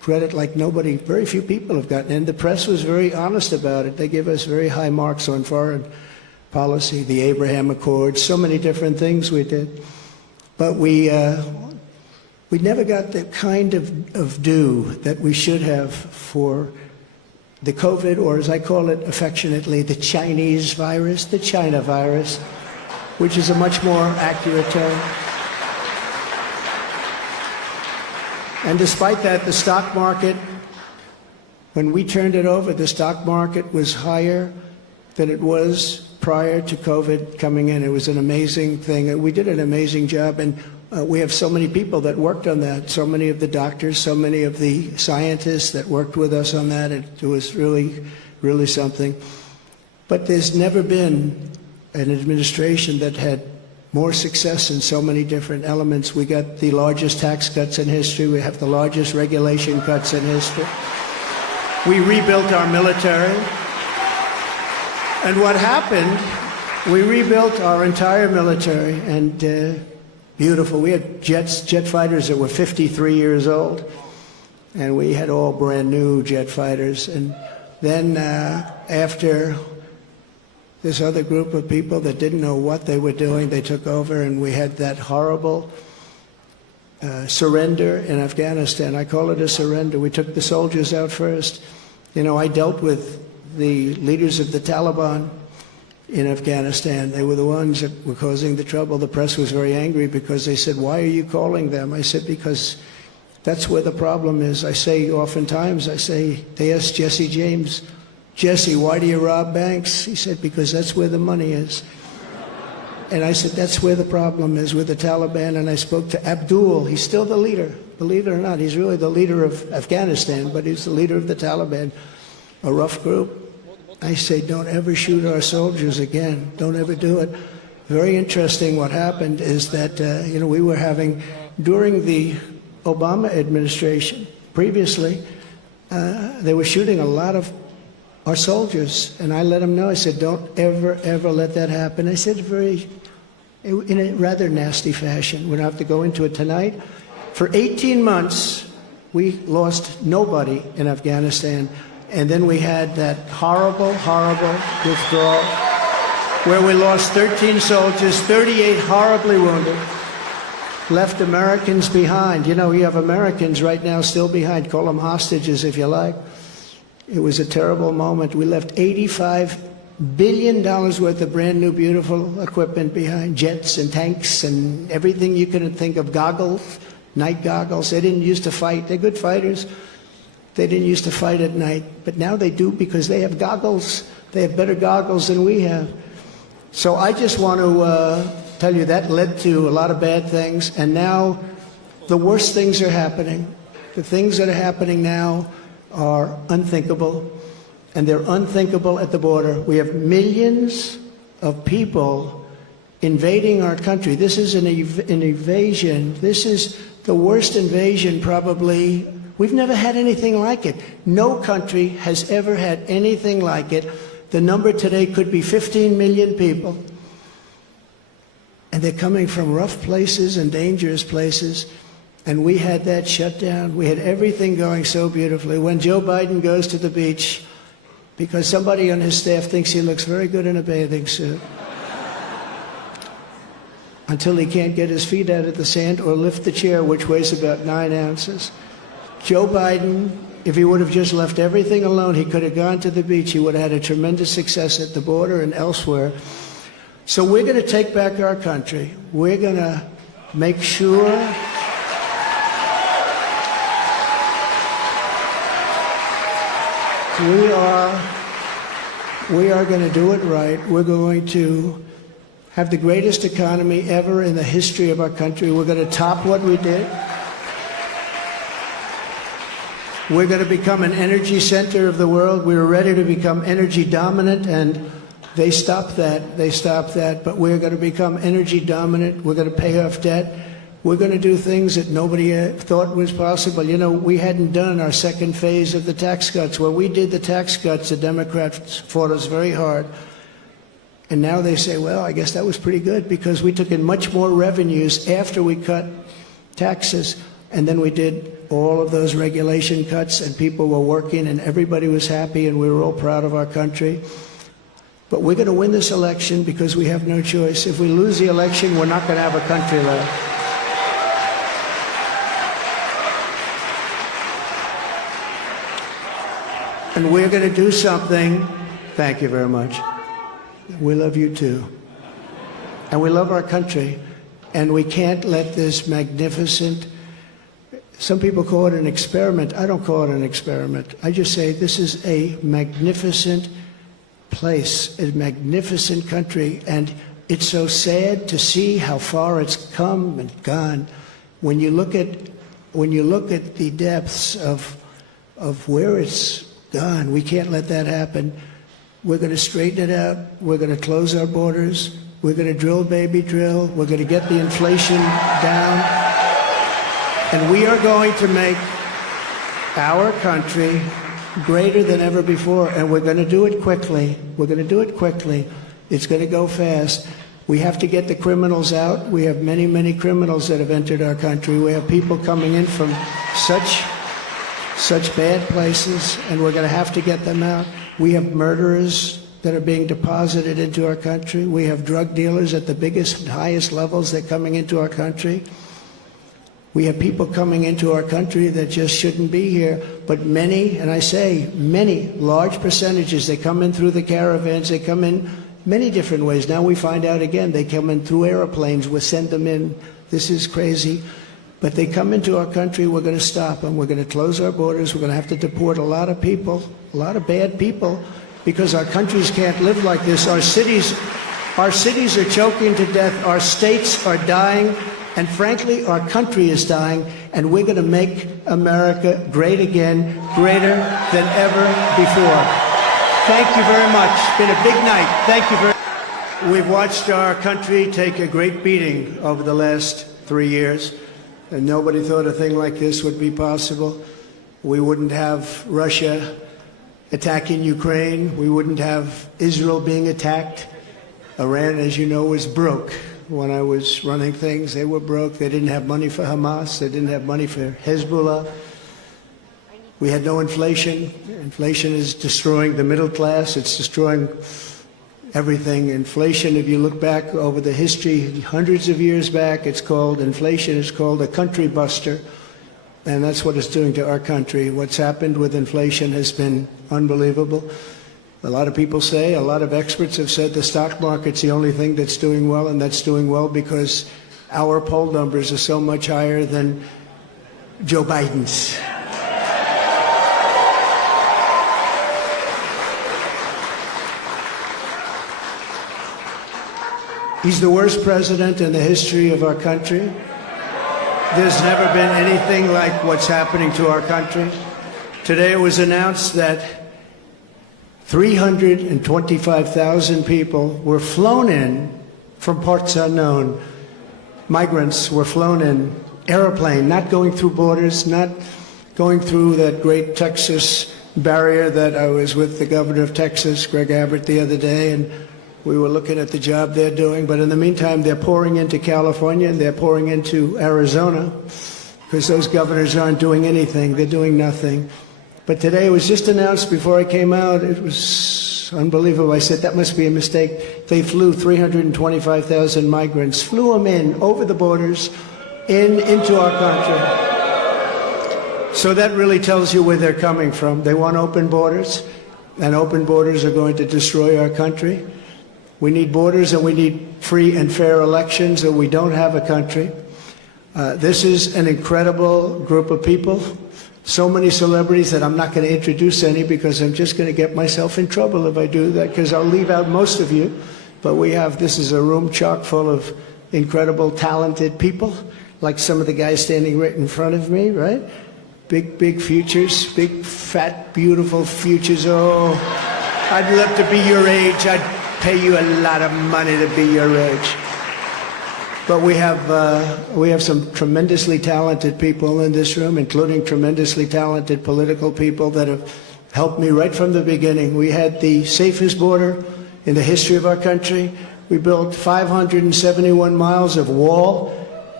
credit like nobody, very few people have gotten. And the press was very honest about it. They give us very high marks on foreign policy, the Abraham Accords, so many different things we did. But we never got the kind of due that we should have for the COVID, or as I call it affectionately, the Chinese virus, the China virus, which is a much more accurate term. And despite that, the stock market, when we turned it over, the stock market was higher than it was prior to COVID coming in. It was an amazing thing. We did an amazing job, and we have so many people that worked on that, so many of the doctors, so many of the scientists that worked with us on that. It was really, really something. But there's never been an administration that had more success in so many different elements. We got the largest tax cuts in history. We have the largest regulation cuts in history. We rebuilt our military. And what happened, we rebuilt our entire military, and beautiful. We had jet fighters that were 53 years old, and we had all brand new jet fighters. And then after this other group of people that didn't know what they were doing, they took over, and we had that horrible surrender in Afghanistan. I call it a surrender. We took the soldiers out first. You know, I dealt with the leaders of the Taliban in Afghanistan. They were the ones that were causing the trouble. The press was very angry because they said, "Why are you calling them?" I said, "Because that's where the problem is." I say oftentimes, they asked Jesse James, "Jesse, why do you rob banks?" He said, "Because that's where the money is." And I said, that's where the problem is, with the Taliban. And I spoke to Abdul. He's still the leader. Believe it or not, he's really the leader of Afghanistan, but he's the leader of the Taliban, a rough group. I say, don't ever shoot our soldiers again. Don't ever do it. Very interesting what happened is that, we were having, during the Obama administration, previously, they were shooting a lot of our soldiers. And I let them know, I said, don't ever, ever let that happen. I said in a rather nasty fashion. We don't have to go into it tonight. For 18 months, we lost nobody in Afghanistan. And then we had that horrible, horrible withdrawal where we lost 13 soldiers, 38 horribly wounded, left Americans behind. You know, you have Americans right now still behind. Call them hostages if you like. It was a terrible moment. We left $85 billion worth of brand new, beautiful equipment behind, jets and tanks and everything you could think of, goggles, night goggles. They didn't used to fight. They're good fighters. They didn't used to fight at night, but now they do because they have goggles. They have better goggles than we have. So I just want to tell you that led to a lot of bad things, and now the worst things are happening. The things that are happening now are unthinkable, and they're unthinkable at the border. We have millions of people invading our country. This is an invasion. This is the worst invasion probably. We've never had anything like it. No country has ever had anything like it. The number today could be 15 million people. And they're coming from rough places and dangerous places. And we had that shut down. We had everything going so beautifully. When Joe Biden goes to the beach, because somebody on his staff thinks he looks very good in a bathing suit, until he can't get his feet out of the sand or lift the chair, which weighs about 9 ounces. Joe Biden, if he would have just left everything alone, he could have gone to the beach. He would have had a tremendous success at the border and elsewhere. So we're going to take back our country. We're going to make sure we are going to do it right. We're going to have the greatest economy ever in the history of our country. We're going to top what we did. We're going to become an energy center of the world. We were ready to become energy dominant, and they stopped that. They stopped that. But we're going to become energy dominant. We're going to pay off debt. We're going to do things that nobody thought was possible. You know, we hadn't done our second phase of the tax cuts. When we did the tax cuts, the Democrats fought us very hard. And now they say, well, I guess that was pretty good because we took in much more revenues after we cut taxes. And then we did all of those regulation cuts, and people were working, and everybody was happy, and we were all proud of our country. But we're going to win this election because we have no choice. If we lose the election, we're not going to have a country left. And we're going to do something. Thank you very much. We love you too. And we love our country. And we can't let this magnificent, some people call it an experiment. I don't call it an experiment. I just say this is a magnificent place, a magnificent country. And it's so sad to see how far it's come and gone. When you look at the depths of where it's gone, we can't let that happen. We're going to straighten it out. We're going to close our borders. We're going to drill, baby, drill. We're going to get the inflation down. And we are going to make our country greater than ever before. And we're going to do it quickly. We're going to do it quickly. It's going to go fast. We have to get the criminals out. We have many, many criminals that have entered our country. We have people coming in from such bad places, and we're going to have to get them out. We have murderers that are being deposited into our country. We have drug dealers at the biggest, highest levels. They're coming into our country. We have people coming into our country that just shouldn't be here. But many, and I say many, large percentages, they come in through the caravans. They come in many different ways. Now we find out again, they come in through airplanes. We send them in. This is crazy. But they come into our country, we're going to stop them. We're going to close our borders. We're going to have to deport a lot of people, a lot of bad people, because our countries can't live like this. Our cities are choking to death. Our states are dying. And frankly, our country is dying. And we're going to make America great again, greater than ever before. Thank you very much. It's been a big night. Thank you very much. We've watched our country take a great beating over the last 3 years. And nobody thought a thing like this would be possible. We wouldn't have Russia attacking Ukraine. We wouldn't have Israel being attacked. Iran, as you know, was broke. When I was running things, they were broke. They didn't have money for Hamas. They didn't have money for Hezbollah. We had no inflation. Inflation is destroying the middle class. It's destroying everything. Inflation, if you look back over the history, hundreds of years back, inflation is called a country buster. And that's what it's doing to our country. What's happened with inflation has been unbelievable. A lot of people say, a lot of experts have said the stock market's the only thing that's doing well, and that's doing well because our poll numbers are so much higher than Joe Biden's. He's the worst president in the history of our country. There's never been anything like what's happening to our country. Today it was announced that 325,000 people were flown in from parts unknown. Migrants were flown in, airplane, not going through borders, not going through that great Texas barrier that I was with the governor of Texas, Greg Abbott, the other day, and we were looking at the job they're doing. But in the meantime, they're pouring into California and they're pouring into Arizona because those governors aren't doing anything. They're doing nothing. But today it was just announced before I came out. It was unbelievable. I said, that must be a mistake. They flew 325,000 migrants, flew them in over the borders into our country. So that really tells you where they're coming from. They want open borders, and open borders are going to destroy our country. We need borders and we need free and fair elections, or we don't have a country. This is an incredible group of people. So many celebrities that I'm not going to introduce any because I'm just going to get myself in trouble if I do that, because I'll leave out most of you. But this is a room chock full of incredible, talented people, like some of the guys standing right in front of me, right? Big, big futures, big, fat, beautiful futures. Oh, I'd love to be your age. I'd pay you a lot of money to be your age. But we have some tremendously talented people in this room, including tremendously talented political people that have helped me right from the beginning. We had the safest border in the history of our country. We built 571 miles of wall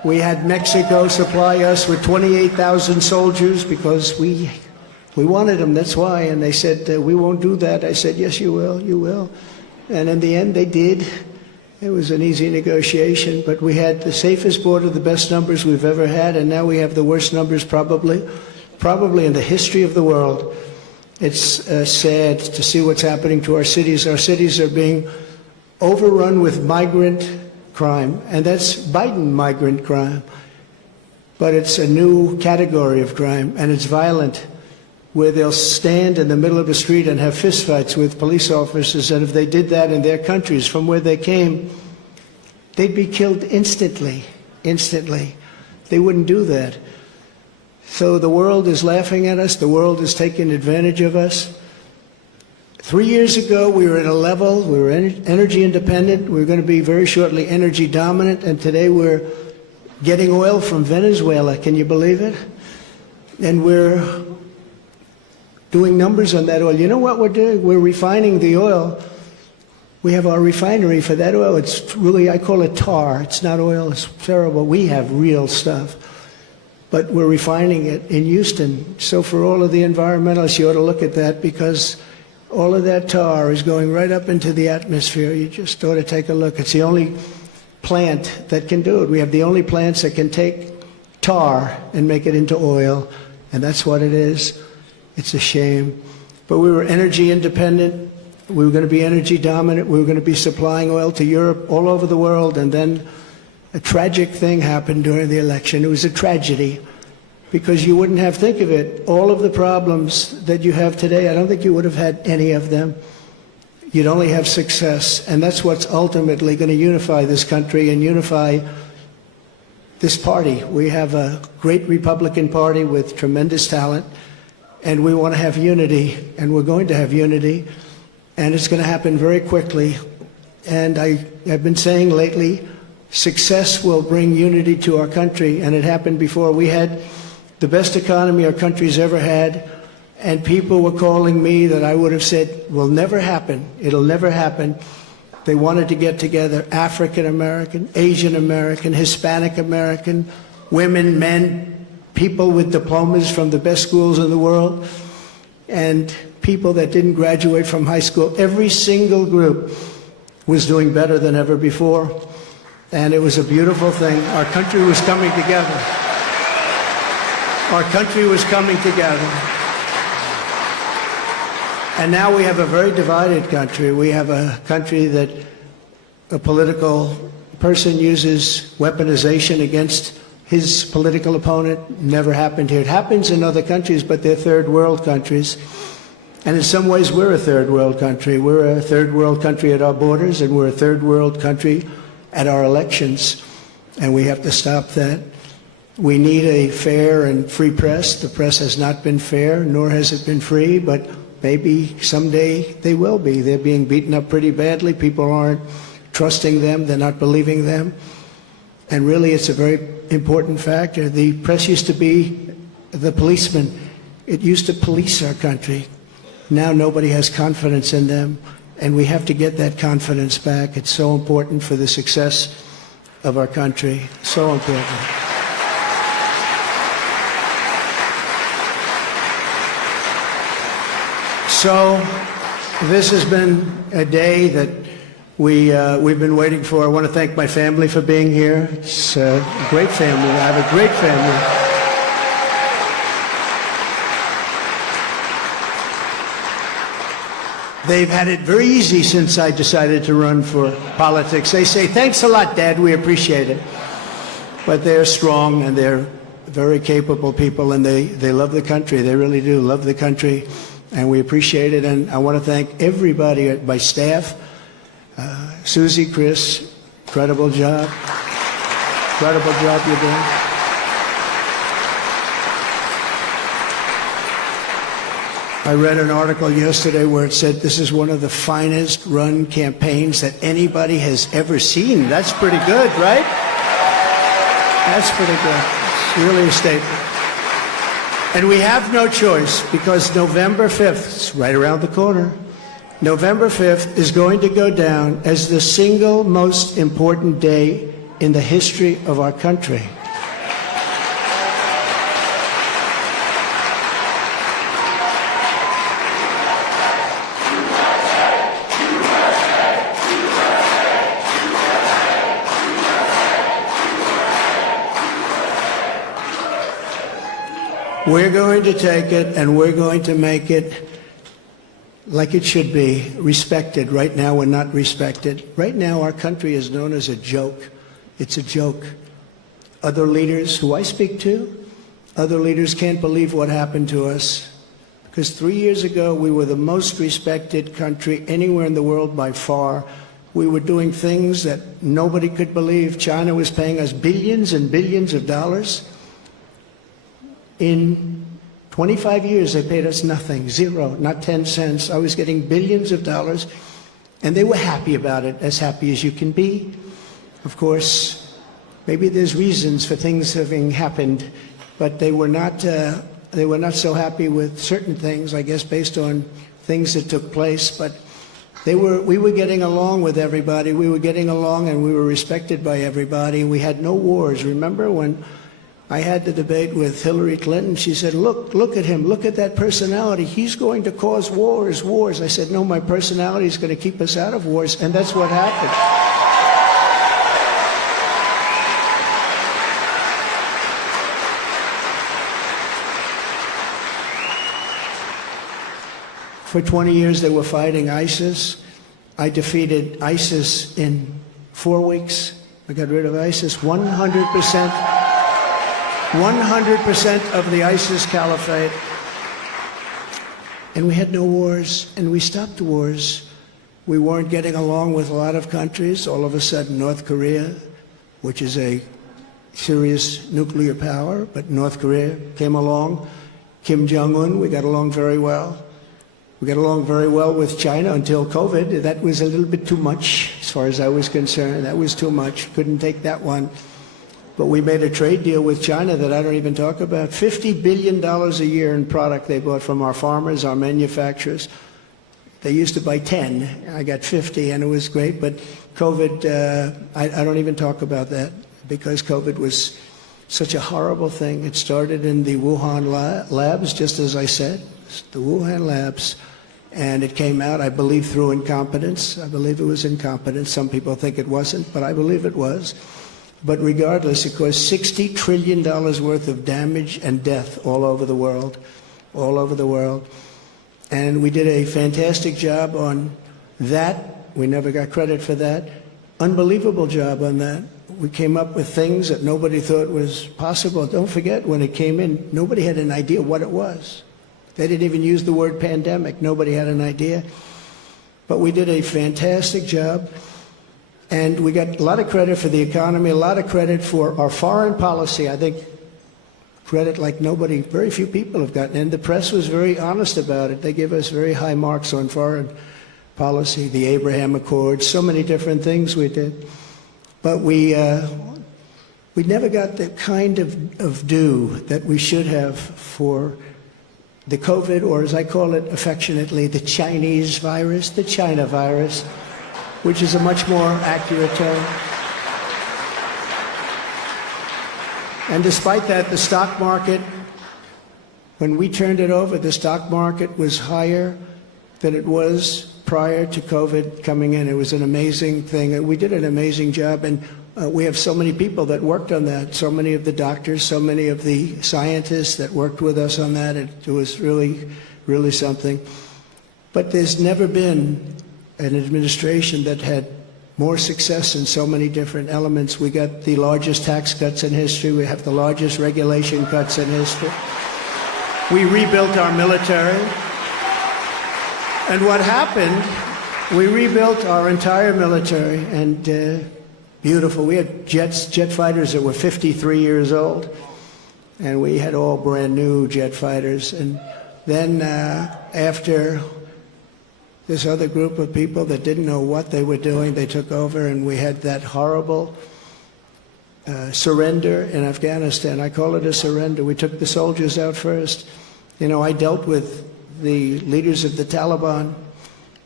We had Mexico supply us with 28,000 soldiers because we wanted them, that's why. And they said, we won't do that. I said, yes, you will, you will. And in the end, they did. It was an easy negotiation, but we had the safest border, the best numbers we've ever had, and now we have the worst numbers probably in the history of the world. It's sad to see what's happening to our cities. Our cities are being overrun with migrant crime, and that's Biden migrant crime. But it's a new category of crime, and it's violent, where they'll stand in the middle of the street and have fistfights with police officers, and if they did that in their countries from where they came, they'd be killed instantly, instantly. They wouldn't do that. So the world is laughing at us. The world is taking advantage of us. 3 years ago, we were at a level, we were energy independent. We were going to be very shortly energy dominant, and today we're getting oil from Venezuela. Can you believe it? And we're doing numbers on that oil. You know what we're doing? We're refining the oil. We have our refinery for that oil. It's really, I call it tar. It's not oil. It's terrible. We have real stuff. But we're refining it in Houston. So for all of the environmentalists, you ought to look at that, because all of that tar is going right up into the atmosphere. You just ought to take a look. It's the only plant that can do it. We have the only plants that can take tar and make it into oil, and that's what it is. It's a shame. But we were energy independent. We were going to be energy dominant. We were going to be supplying oil to Europe, all over the world. And then a tragic thing happened during the election. It was a tragedy, because you wouldn't have, think of it, all of the problems that you have today, I don't think you would have had any of them. You'd only have success. And that's what's ultimately going to unify this country and unify this party. We have a great Republican Party with tremendous talent. And we want to have unity, and we're going to have unity, and it's going to happen very quickly. And I've been saying lately, success will bring unity to our country, and it happened before. We had the best economy our country's ever had, and people were calling me that I would have said will never happen. It'll never happen. They wanted to get together, African American, Asian American, Hispanic American, women, men, people with diplomas from the best schools in the world, and people that didn't graduate from high school. Every single group was doing better than ever before, and it was a beautiful thing. Our country was coming together. Our country was coming together. And now we have a very divided country. We have a country that a political person uses weaponization against his political opponent. Never happened here. It happens in other countries, but they're third world countries. And in some ways, we're a third world country. We're a third world country at our borders, and we're a third world country at our elections. And we have to stop that. We need a fair and free press. The press has not been fair, nor has it been free, but maybe someday they will be. They're being beaten up pretty badly. People aren't trusting them. They're not believing them. And really, it's a very important factor. The press used to be the policeman. It used to police our country. Now nobody has confidence in them, and we have to get that confidence back. It's so important for the success of our country. So important. So this has been a day that we've been waiting for. I want to thank my family for being here. It's a great family. I have a great family. They've had it very easy since I decided to run for politics. They say, thanks a lot, Dad, we appreciate it. But they're strong, and they're very capable people, and they love the country. They really do love the country, and we appreciate it. And I want to thank everybody at my staff. Susie, Chris, incredible job. Incredible job you're doing. I read an article yesterday where it said this is one of the finest run campaigns that anybody has ever seen. That's pretty good, right? That's pretty good. It's really a statement. And we have no choice, because November 5th, it's right around the corner, November 5th is going to go down as the single most important day in the history of our country. We're going to take it and we're going to make it like it should be, respected. Right now we're not respected. Right now our country is known as a joke. It's a joke. Other leaders who I speak to, other leaders can't believe what happened to us. Because 3 years ago we were the most respected country anywhere in the world by far. We were doing things that nobody could believe. China was paying us billions and billions of dollars. In 25 years, they paid us nothing, zero, not 10 cents. I was getting billions of dollars, and they were happy about it, as happy as you can be. Of course, maybe there's reasons for things having happened, but they were not so happy with certain things, I guess, based on things that took place. But we were getting along with everybody. We were getting along, and we were respected by everybody. We had no wars. Remember when I had the debate with Hillary Clinton? She said, look at him, look at that personality. He's going to cause wars. I said, no, my personality is going to keep us out of wars, and that's what happened. For 20 years, they were fighting ISIS. I defeated ISIS in 4 weeks. I got rid of ISIS 100%. 100% of the ISIS caliphate. And we had no wars, and we stopped wars. We weren't getting along with a lot of countries. All of a sudden, North Korea, which is a serious nuclear power, but North Korea came along. Kim Jong-un, we got along very well. We got along very well with China until COVID. That was a little bit too much, as far as I was concerned. That was too much. Couldn't take that one. But we made a trade deal with China that I don't even talk about. $50 billion a year in product they bought from our farmers, our manufacturers. They used to buy 10. I got 50, and it was great. But COVID, I don't even talk about that, because COVID was such a horrible thing. It started in the Wuhan labs, just as I said, the Wuhan labs. And it came out, I believe, through incompetence. I believe it was incompetence. Some people think it wasn't, but I believe it was. But regardless, it caused $60 trillion worth of damage and death all over the world, all over the world. And we did a fantastic job on that. We never got credit for that. Unbelievable job on that. We came up with things that nobody thought was possible. Don't forget, when it came in, nobody had an idea what it was. They didn't even use the word pandemic. Nobody had an idea. But we did a fantastic job. And we got a lot of credit for the economy, a lot of credit for our foreign policy. I think credit like nobody, very few people have gotten. And the press was very honest about it. They gave us very high marks on foreign policy, the Abraham Accords, so many different things we did. But we never got the kind of due that we should have for the COVID, or as I call it affectionately, the Chinese virus, the China virus, which is a much more accurate term. And despite that, the stock market, when we turned it over, the stock market was higher than it was prior to COVID coming in. It was an amazing thing. We did an amazing job, and we have so many people that worked on that, so many of the doctors, so many of the scientists that worked with us on that. It was really, really something. But there's never been an administration that had more success in so many different elements. We got the largest tax cuts in history. We have the largest regulation cuts in history. We rebuilt our military. And what happened, we rebuilt our entire military, and beautiful. We had jet fighters that were 53 years old, and we had all brand new jet fighters. And then after this other group of people that didn't know what they were doing, they took over, and we had that horrible surrender in Afghanistan. I call it a surrender. We took the soldiers out first. You know, I dealt with the leaders of the Taliban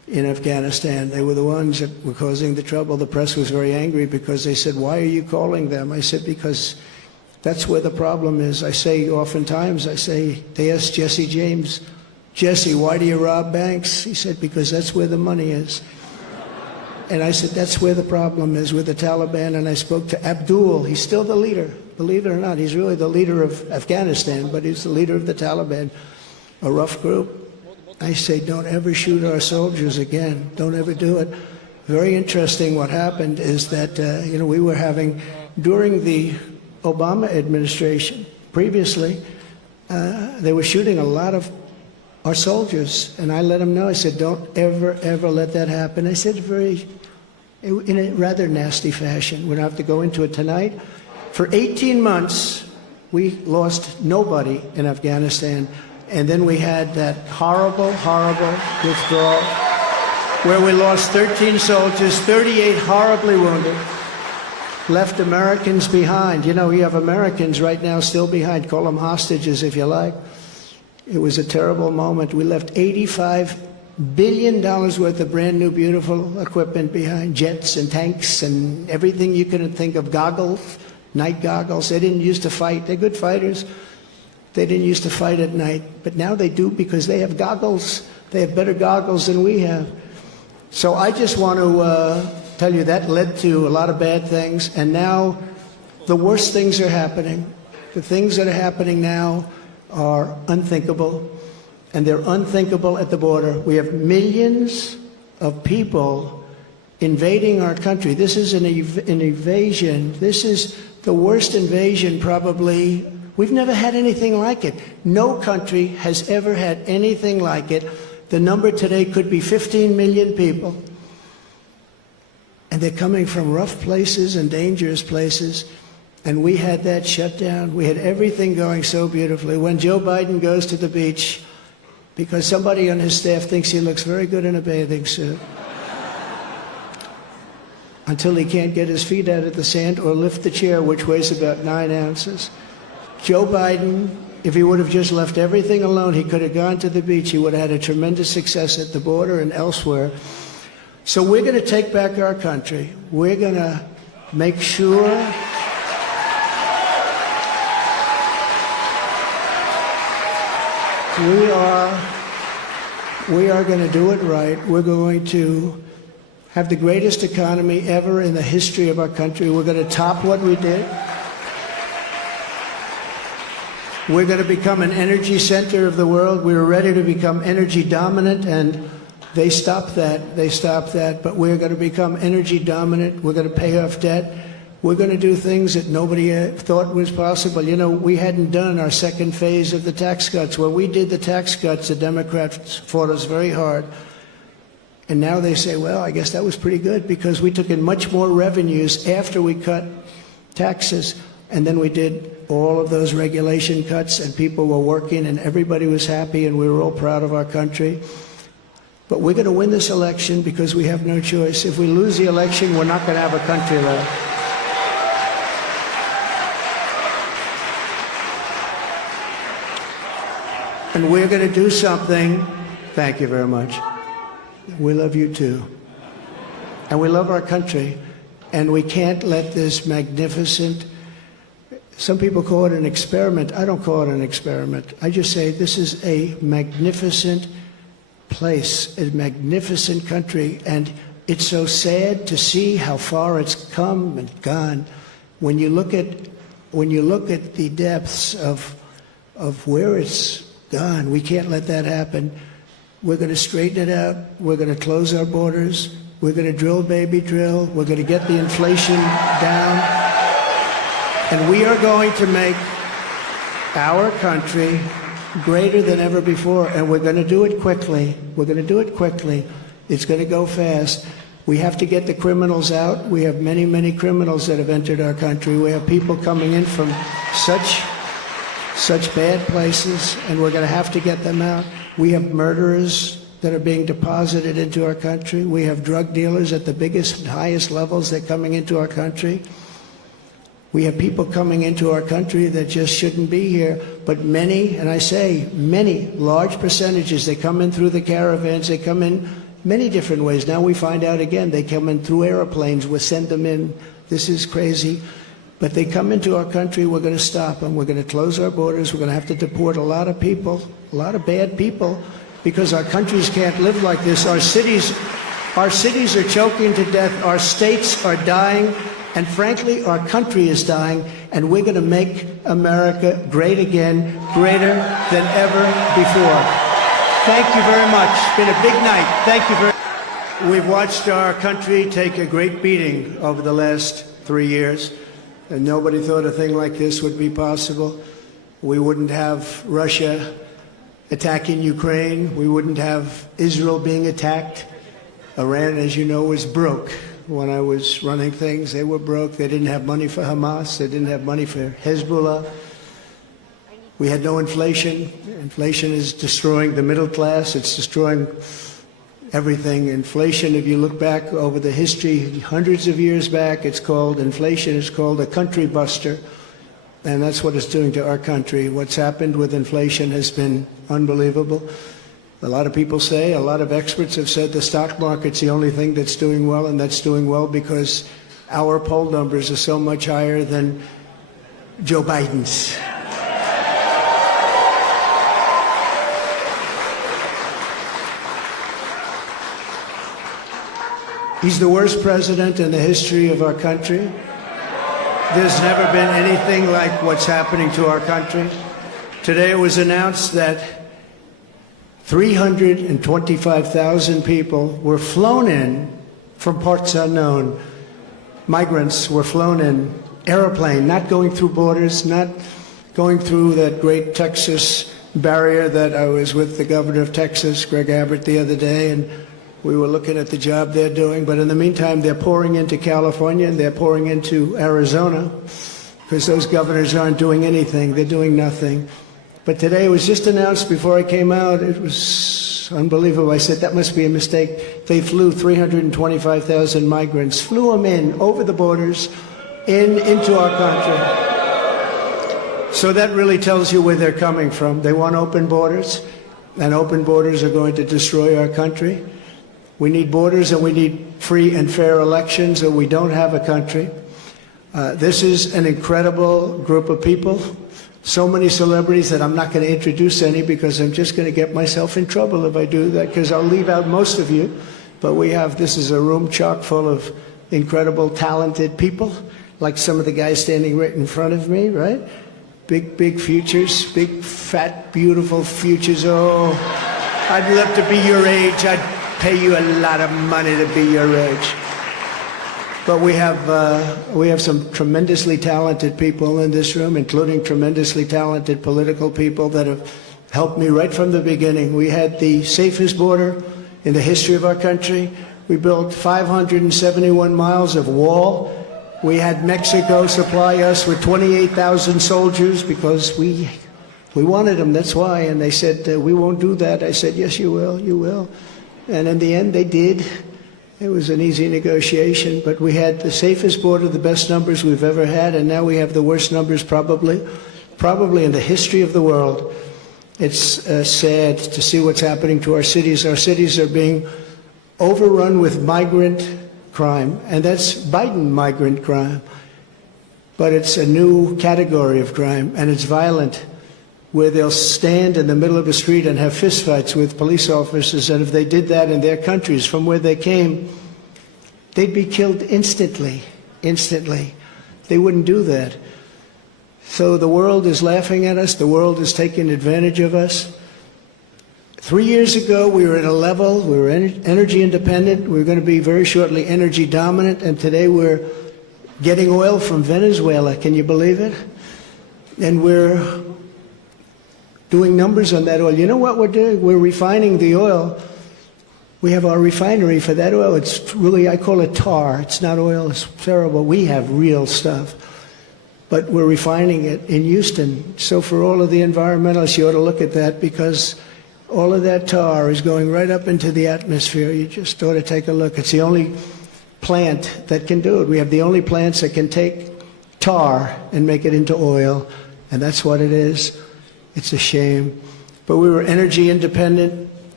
in Afghanistan. They were the ones that were causing the trouble. The press was very angry because they said, why are you calling them? I said, because that's where the problem is. I say oftentimes, they asked Jesse James, Jesse, why do you rob banks? He said, because that's where the money is. And I said, that's where the problem is, with the Taliban. And I spoke to Abdul. He's still the leader. Believe it or not, he's really the leader of Afghanistan, but he's the leader of the Taliban, a rough group. I say, don't ever shoot our soldiers again. Don't ever do it. Very interesting what happened is that, we were having, during the Obama administration, previously, they were shooting a lot of our soldiers. And I let them know, I said, don't ever, ever let that happen. I said in a rather nasty fashion. We don't have to go into it tonight. For 18 months, we lost nobody in Afghanistan. And then we had that horrible, horrible withdrawal where we lost 13 soldiers, 38 horribly wounded, left Americans behind. You have Americans right now still behind. Call them hostages if you like. It was a terrible moment. We left $85 billion worth of brand new, beautiful equipment behind, jets and tanks and everything you can think of, goggles, night goggles. They didn't used to fight. They're good fighters. They didn't used to fight at night, but now they do because they have goggles. They have better goggles than we have. So I just want to tell you that led to a lot of bad things, and now the worst things are happening. The things that are happening now are unthinkable, and they're unthinkable at the border. We have millions of people invading our country. This is an invasion. This is the worst invasion probably. We've never had anything like it. No country has ever had anything like it. The number today could be 15 million people. And they're coming from rough places and dangerous places. And we had that shut down. We had everything going so beautifully. When Joe Biden goes to the beach, because somebody on his staff thinks he looks very good in a bathing suit, until he can't get his feet out of the sand or lift the chair, which weighs about 9 ounces. Joe Biden, if he would have just left everything alone, he could have gone to the beach. He would have had a tremendous success at the border and elsewhere. So we're going to take back our country. We're going to make sure we are going to do it right. We're going to have the greatest economy ever in the history of our country. We're going to top what we did. We're going to become an energy center of the world. We were ready to become energy dominant, and they stopped that. They stopped that. But we're going to become energy dominant. We're going to pay off debt. We're going to do things that nobody thought was possible. We hadn't done our second phase of the tax cuts. When we did the tax cuts, the Democrats fought us very hard. And now they say, well, I guess that was pretty good because we took in much more revenues after we cut taxes. And then we did all of those regulation cuts, and people were working, and everybody was happy, and we were all proud of our country. But we're going to win this election because we have no choice. If we lose the election, we're not going to have a country left. And we're going to do something. Thank you very much. We love you too. And we love our country. And we can't let this magnificent, some people call it an experiment. I don't call it an experiment. I just say this is a magnificent place, a magnificent country. And it's so sad to see how far it's come and gone. When you look at the depths of where it's gone, we can't let that happen. We're going to straighten it out. We're going to close our borders. We're going to drill, baby, drill. We're going to get the inflation down. And we are going to make our country greater than ever before. And we're going to do it quickly. We're going to do it quickly. It's going to go fast. We have to get the criminals out. We have many, many criminals that have entered our country. We have people coming in from such bad places, and we're going to have to get them out. We have murderers that are being deposited into our country. We have drug dealers at the biggest and highest levels that are coming into our country. We have people coming into our country that just shouldn't be here, but many, and I say many, large percentages, they come in through the caravans, they come in many different ways. Now we find out again, they come in through airplanes, we send them in. This is crazy. But they come into our country, we're going to stop them. We're going to close our borders. We're going to have to deport a lot of people, a lot of bad people, because our countries can't live like this. Our cities are choking to death. Our states are dying. And frankly, our country is dying. And we're going to make America great again, greater than ever before. Thank you very much. It's been a big night. Thank you very much. We've watched our country take a great beating over the last 3 years. And nobody thought a thing like this would be possible. We wouldn't have Russia attacking Ukraine. We wouldn't have Israel being attacked. Iran, as you know, was broke. When I was running things, they were broke. They didn't have money for Hamas. They didn't have money for Hezbollah. We had no inflation. Inflation is destroying the middle class. It's destroying everything. Inflation, if you look back over the history, hundreds of years back, it's called inflation. It's called a country buster. And that's what it's doing to our country. What's happened with inflation has been unbelievable. A lot of people say, a lot of experts have said the stock market's the only thing that's doing well, and that's doing well because our poll numbers are so much higher than Joe Biden's. He's the worst president in the history of our country. There's never been anything like what's happening to our country. Today it was announced that 325,000 people were flown in from parts unknown. Migrants were flown in, airplane, not going through borders, not going through that great Texas barrier that I was with the governor of Texas, Greg Abbott, the other day, and we were looking at the job they're doing. But in the meantime, they're pouring into California and they're pouring into Arizona because those governors aren't doing anything. They're doing nothing. But today it was just announced before I came out. It was unbelievable. I said, that must be a mistake. They flew 325,000 migrants, flew them in over the borders into our country. So that really tells you where they're coming from. They want open borders, and open borders are going to destroy our country. We need borders and we need free and fair elections, or we don't have a country. This is an incredible group of people. So many celebrities that I'm not going to introduce any because I'm just going to get myself in trouble if I do that, because I'll leave out most of you. But this is a room chock full of incredible, talented people, like some of the guys standing right in front of me, right? Big, big futures, big, fat, beautiful futures. Oh, I'd love to be your age. I'd pay you a lot of money to be your age. But we have some tremendously talented people in this room, including tremendously talented political people that have helped me right from the beginning. We had the safest border in the history of our country. We built 571 miles of wall. We had Mexico supply us with 28,000 soldiers because we wanted them, that's why. And they said, we won't do that. I said, yes, you will, you will. And in the end, they did. It was an easy negotiation, but we had the safest border, the best numbers we've ever had, and now we have the worst numbers probably in the history of the world. It's sad to see what's happening to our cities. Our cities are being overrun with migrant crime, and that's Biden migrant crime. But it's a new category of crime, and it's violent, where they'll stand in the middle of the street and have fistfights with police officers, and if they did that in their countries from where they came, they'd be killed instantly. They wouldn't do that. So the world is laughing at us. The world is taking advantage of us. 3 years ago, we were at a level, we were energy independent. We were going to be very shortly energy dominant, and today we're getting oil from Venezuela. Can you believe it? And we're doing numbers on that oil. You know what we're doing? We're refining the oil. We have our refinery for that oil. It's really, I call it tar. It's not oil. It's terrible. We have real stuff. But we're refining it in Houston. So for all of the environmentalists, you ought to look at that, because all of that tar is going right up into the atmosphere. You just ought to take a look. It's the only plant that can do it. We have the only plants that can take tar and make it into oil, and that's what it is. It's a shame. But we were energy independent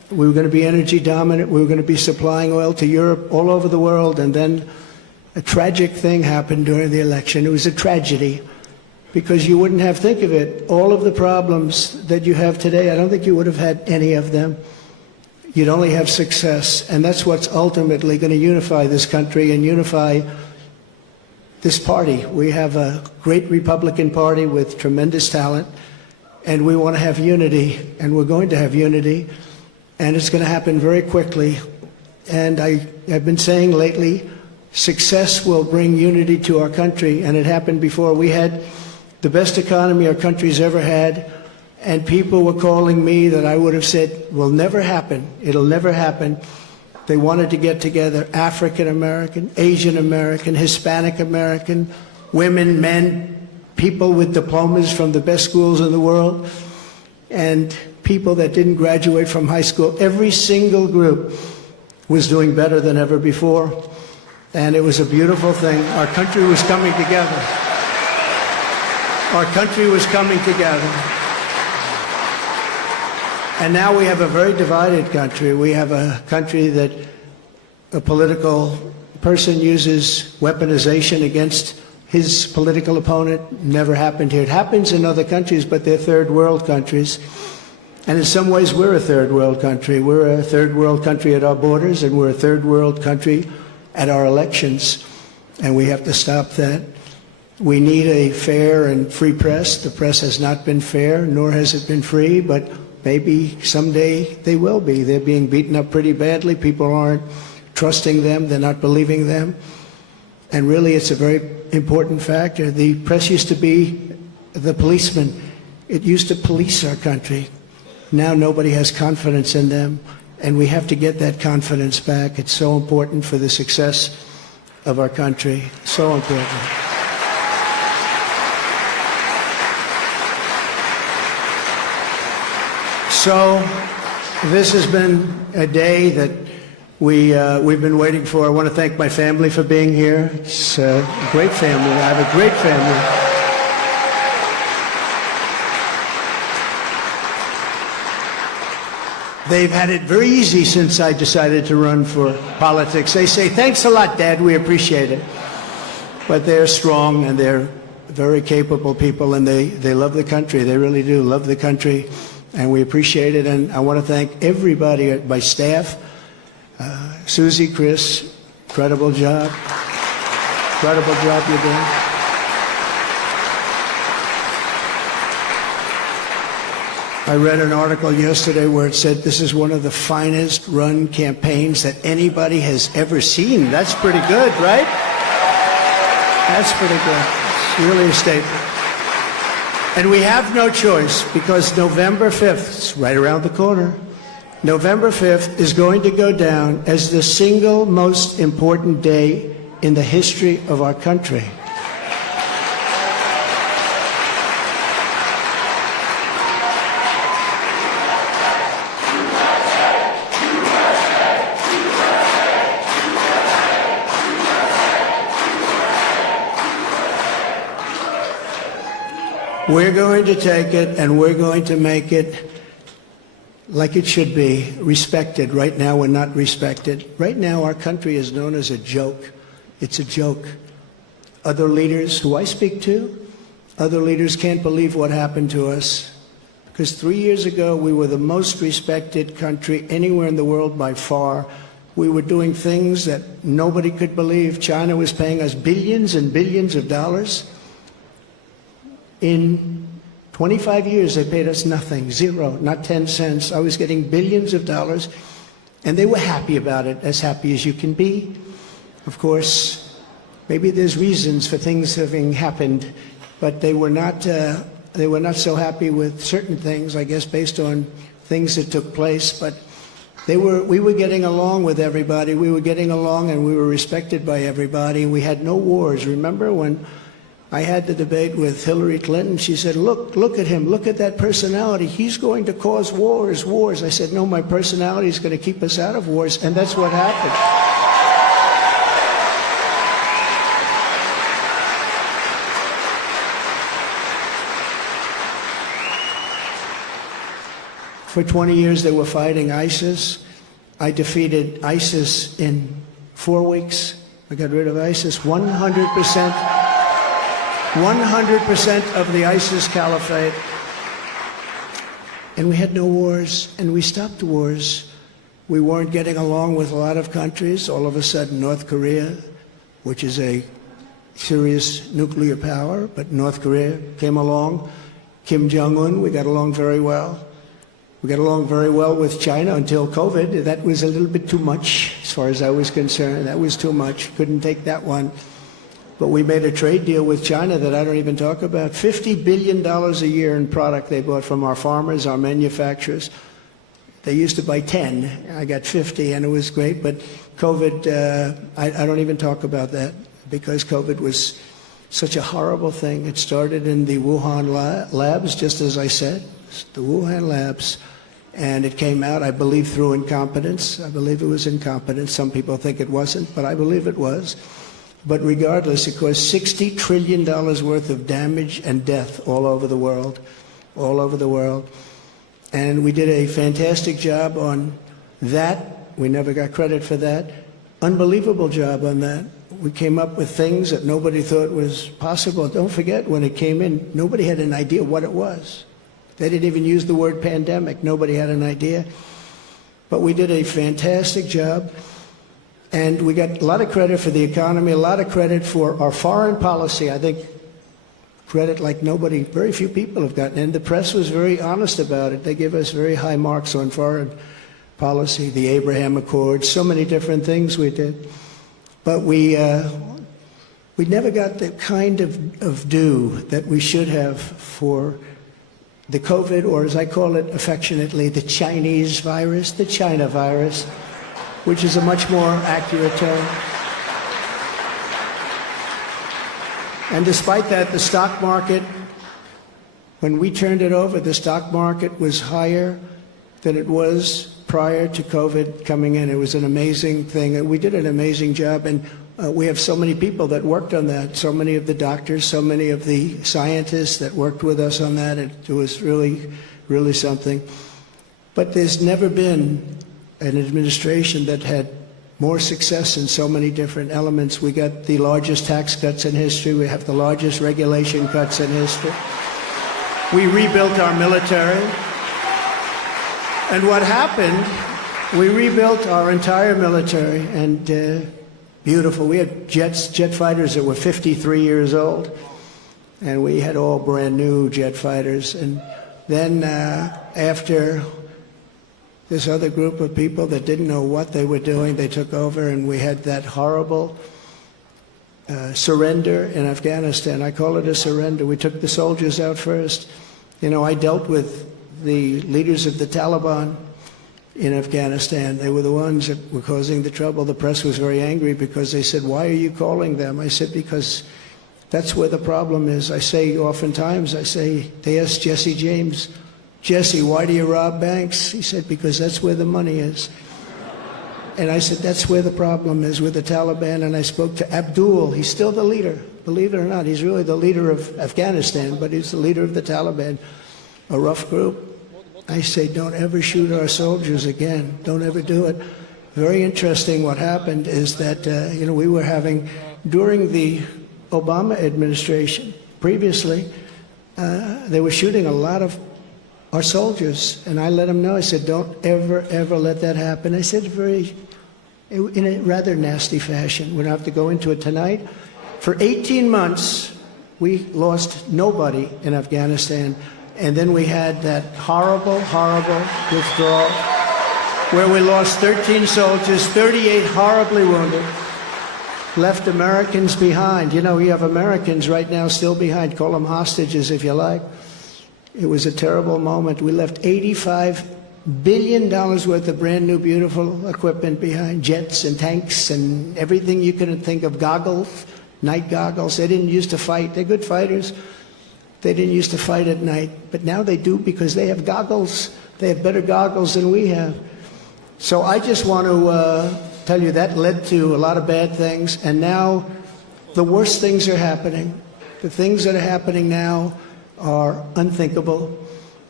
We were going to be energy dominant. We were going to be supplying oil to Europe, all over the world. And then a tragic thing happened during the election. It was a tragedy because you wouldn't have, think of it, all of the problems that you have today, I don't think you would have had any of them. You'd only have success. And that's what's ultimately going to unify this country and unify this party. We have a great Republican Party with tremendous talent, and we want to have unity, and we're going to have unity. And it's going to happen very quickly. And I've been saying lately, success will bring unity to our country. And it happened before. We had the best economy our country's ever had. And people were calling me that I would have said, will never happen. It'll never happen. They wanted to get together African American, Asian American, Hispanic American, women, men, people with diplomas from the best schools in the world, and people that didn't graduate from high school. Every single group was doing better than ever before, and it was a beautiful thing. Our country was coming together. Our country was coming together. And now we have a very divided country. We have a country that a political person uses weaponization against his political opponent. Never happened here. It happens in other countries, but they're third world countries. And in some ways, we're a third world country. We're a third world country at our borders, and we're a third world country at our elections. And we have to stop that. We need a fair and free press. The press has not been fair, nor has it been free, but maybe someday they will be. They're being beaten up pretty badly. People aren't trusting them. They're not believing them. And really, it's a very important factor. The press used to be the policeman. It used to police our country. Now nobody has confidence in them, and we have to get that confidence back. It's so important for the success of our country. So important. So this has been a day that we've been waiting for. I want to thank my family for being here. It's a great family. I have a great family. They've had it very easy since I decided to run for politics. They say, thanks a lot, Dad, we appreciate it. But they're strong, and they're very capable people, and they love the country. They really do love the country, and we appreciate it. And I want to thank everybody, my staff, Susie, Chris, incredible job. Incredible job you're doing. I read an article yesterday where it said this is one of the finest run campaigns that anybody has ever seen. That's pretty good, right? That's pretty good. It's really a statement. And we have no choice, because November 5th, it's right around the corner, November 5th is going to go down as the single most important day in the history of our country. We're going to take it, and we're going to make it like it should be, respected. Right now, we're not respected. Right now, our country is known as a joke. It's a joke. Other leaders who I speak to, other leaders can't believe what happened to us. Because 3 years ago, we were the most respected country anywhere in the world by far. We were doing things that nobody could believe. China was paying us billions and billions of dollars. In 25 years, they paid us nothing, zero, not 10 cents. I was getting billions of dollars, and they were happy about it, as happy as you can be. Of course, maybe there's reasons for things having happened, but they were not so happy with certain things, I guess, based on things that took place. But we were getting along with everybody. We were getting along, and we were respected by everybody. We had no wars. Remember when I had the debate with Hillary Clinton? She said, look at him, look at that personality. He's going to cause wars. I said, no, my personality is going to keep us out of wars, and that's what happened. For 20 years they were fighting ISIS. I defeated ISIS in 4 weeks. I got rid of ISIS. 100% of the ISIS caliphate. And we had no wars, and we stopped wars. We weren't getting along with a lot of countries. All of a sudden, North Korea, which is a serious nuclear power, but North Korea came along. Kim Jong-un, we got along very well. We got along very well with China until COVID. That was a little bit too much, as far as I was concerned. That was too much. Couldn't take that one. But we made a trade deal with China that I don't even talk about. $50 billion a year in product they bought from our farmers, our manufacturers. They used to buy 10. I got 50, and it was great. But COVID, I don't even talk about that, because COVID was such a horrible thing. It started in the Wuhan labs, just as I said, the Wuhan labs. And it came out, I believe, through incompetence. I believe it was incompetence. Some people think it wasn't, but I believe it was. But regardless, it caused $60 trillion worth of damage and death all over the world, all over the world. And we did a fantastic job on that. We never got credit for that. Unbelievable job on that. We came up with things that nobody thought was possible. Don't forget, when it came in, nobody had an idea what it was. They didn't even use the word pandemic. Nobody had an idea. But we did a fantastic job. And we got a lot of credit for the economy, a lot of credit for our foreign policy. I think credit like nobody, very few people have gotten. And the press was very honest about it. They give us very high marks on foreign policy, the Abraham Accords, so many different things we did. But we never got the kind of due that we should have for the COVID, or as I call it affectionately, the Chinese virus, the China virus, which is a much more accurate term. And despite that, the stock market, when we turned it over, the stock market was higher than it was prior to COVID coming in. It was an amazing thing. And we did an amazing job. And we have so many people that worked on that, so many of the doctors, so many of the scientists that worked with us on that. It was really, really something. But there's never been an administration that had more success in so many different elements. We got the largest tax cuts in history. We have the largest regulation cuts in history. We rebuilt our military. And what happened, we rebuilt our entire military, and beautiful. We had jet fighters that were 53 years old, and we had all brand new jet fighters. And then after this other group of people that didn't know what they were doing, they took over, and we had that horrible surrender in Afghanistan. I call it a surrender. We took the soldiers out first. You know, I dealt with the leaders of the Taliban in Afghanistan. They were the ones that were causing the trouble. The press was very angry because they said, "Why are you calling them?" I said, "Because that's where the problem is." I say oftentimes, they asked Jesse James, "Jesse, why do you rob banks?" He said, "Because that's where the money is." And I said, that's where the problem is, with the Taliban. And I spoke to Abdul. He's still the leader, believe it or not. He's really the leader of Afghanistan, but he's the leader of the Taliban, a rough group. I say, don't ever shoot our soldiers again. Don't ever do it. Very interesting what happened is that, we were having, during the Obama administration, previously, they were shooting a lot of our soldiers, and I let them know. I said, don't ever, ever let that happen. I said in a rather nasty fashion. We don't have to go into it tonight. For 18 months, we lost nobody in Afghanistan, and then we had that horrible, horrible withdrawal, where we lost 13 soldiers, 38 horribly wounded, left Americans behind. You know, you have Americans right now still behind. Call them hostages if you like. It was a terrible moment. We left $85 billion worth of brand new, beautiful equipment behind, jets and tanks and everything you could think of, goggles, night goggles. They didn't used to fight. They're good fighters. They didn't used to fight at night, but now they do because they have goggles. They have better goggles than we have. So I just want to tell you that led to a lot of bad things, and now the worst things are happening. The things that are happening now are unthinkable.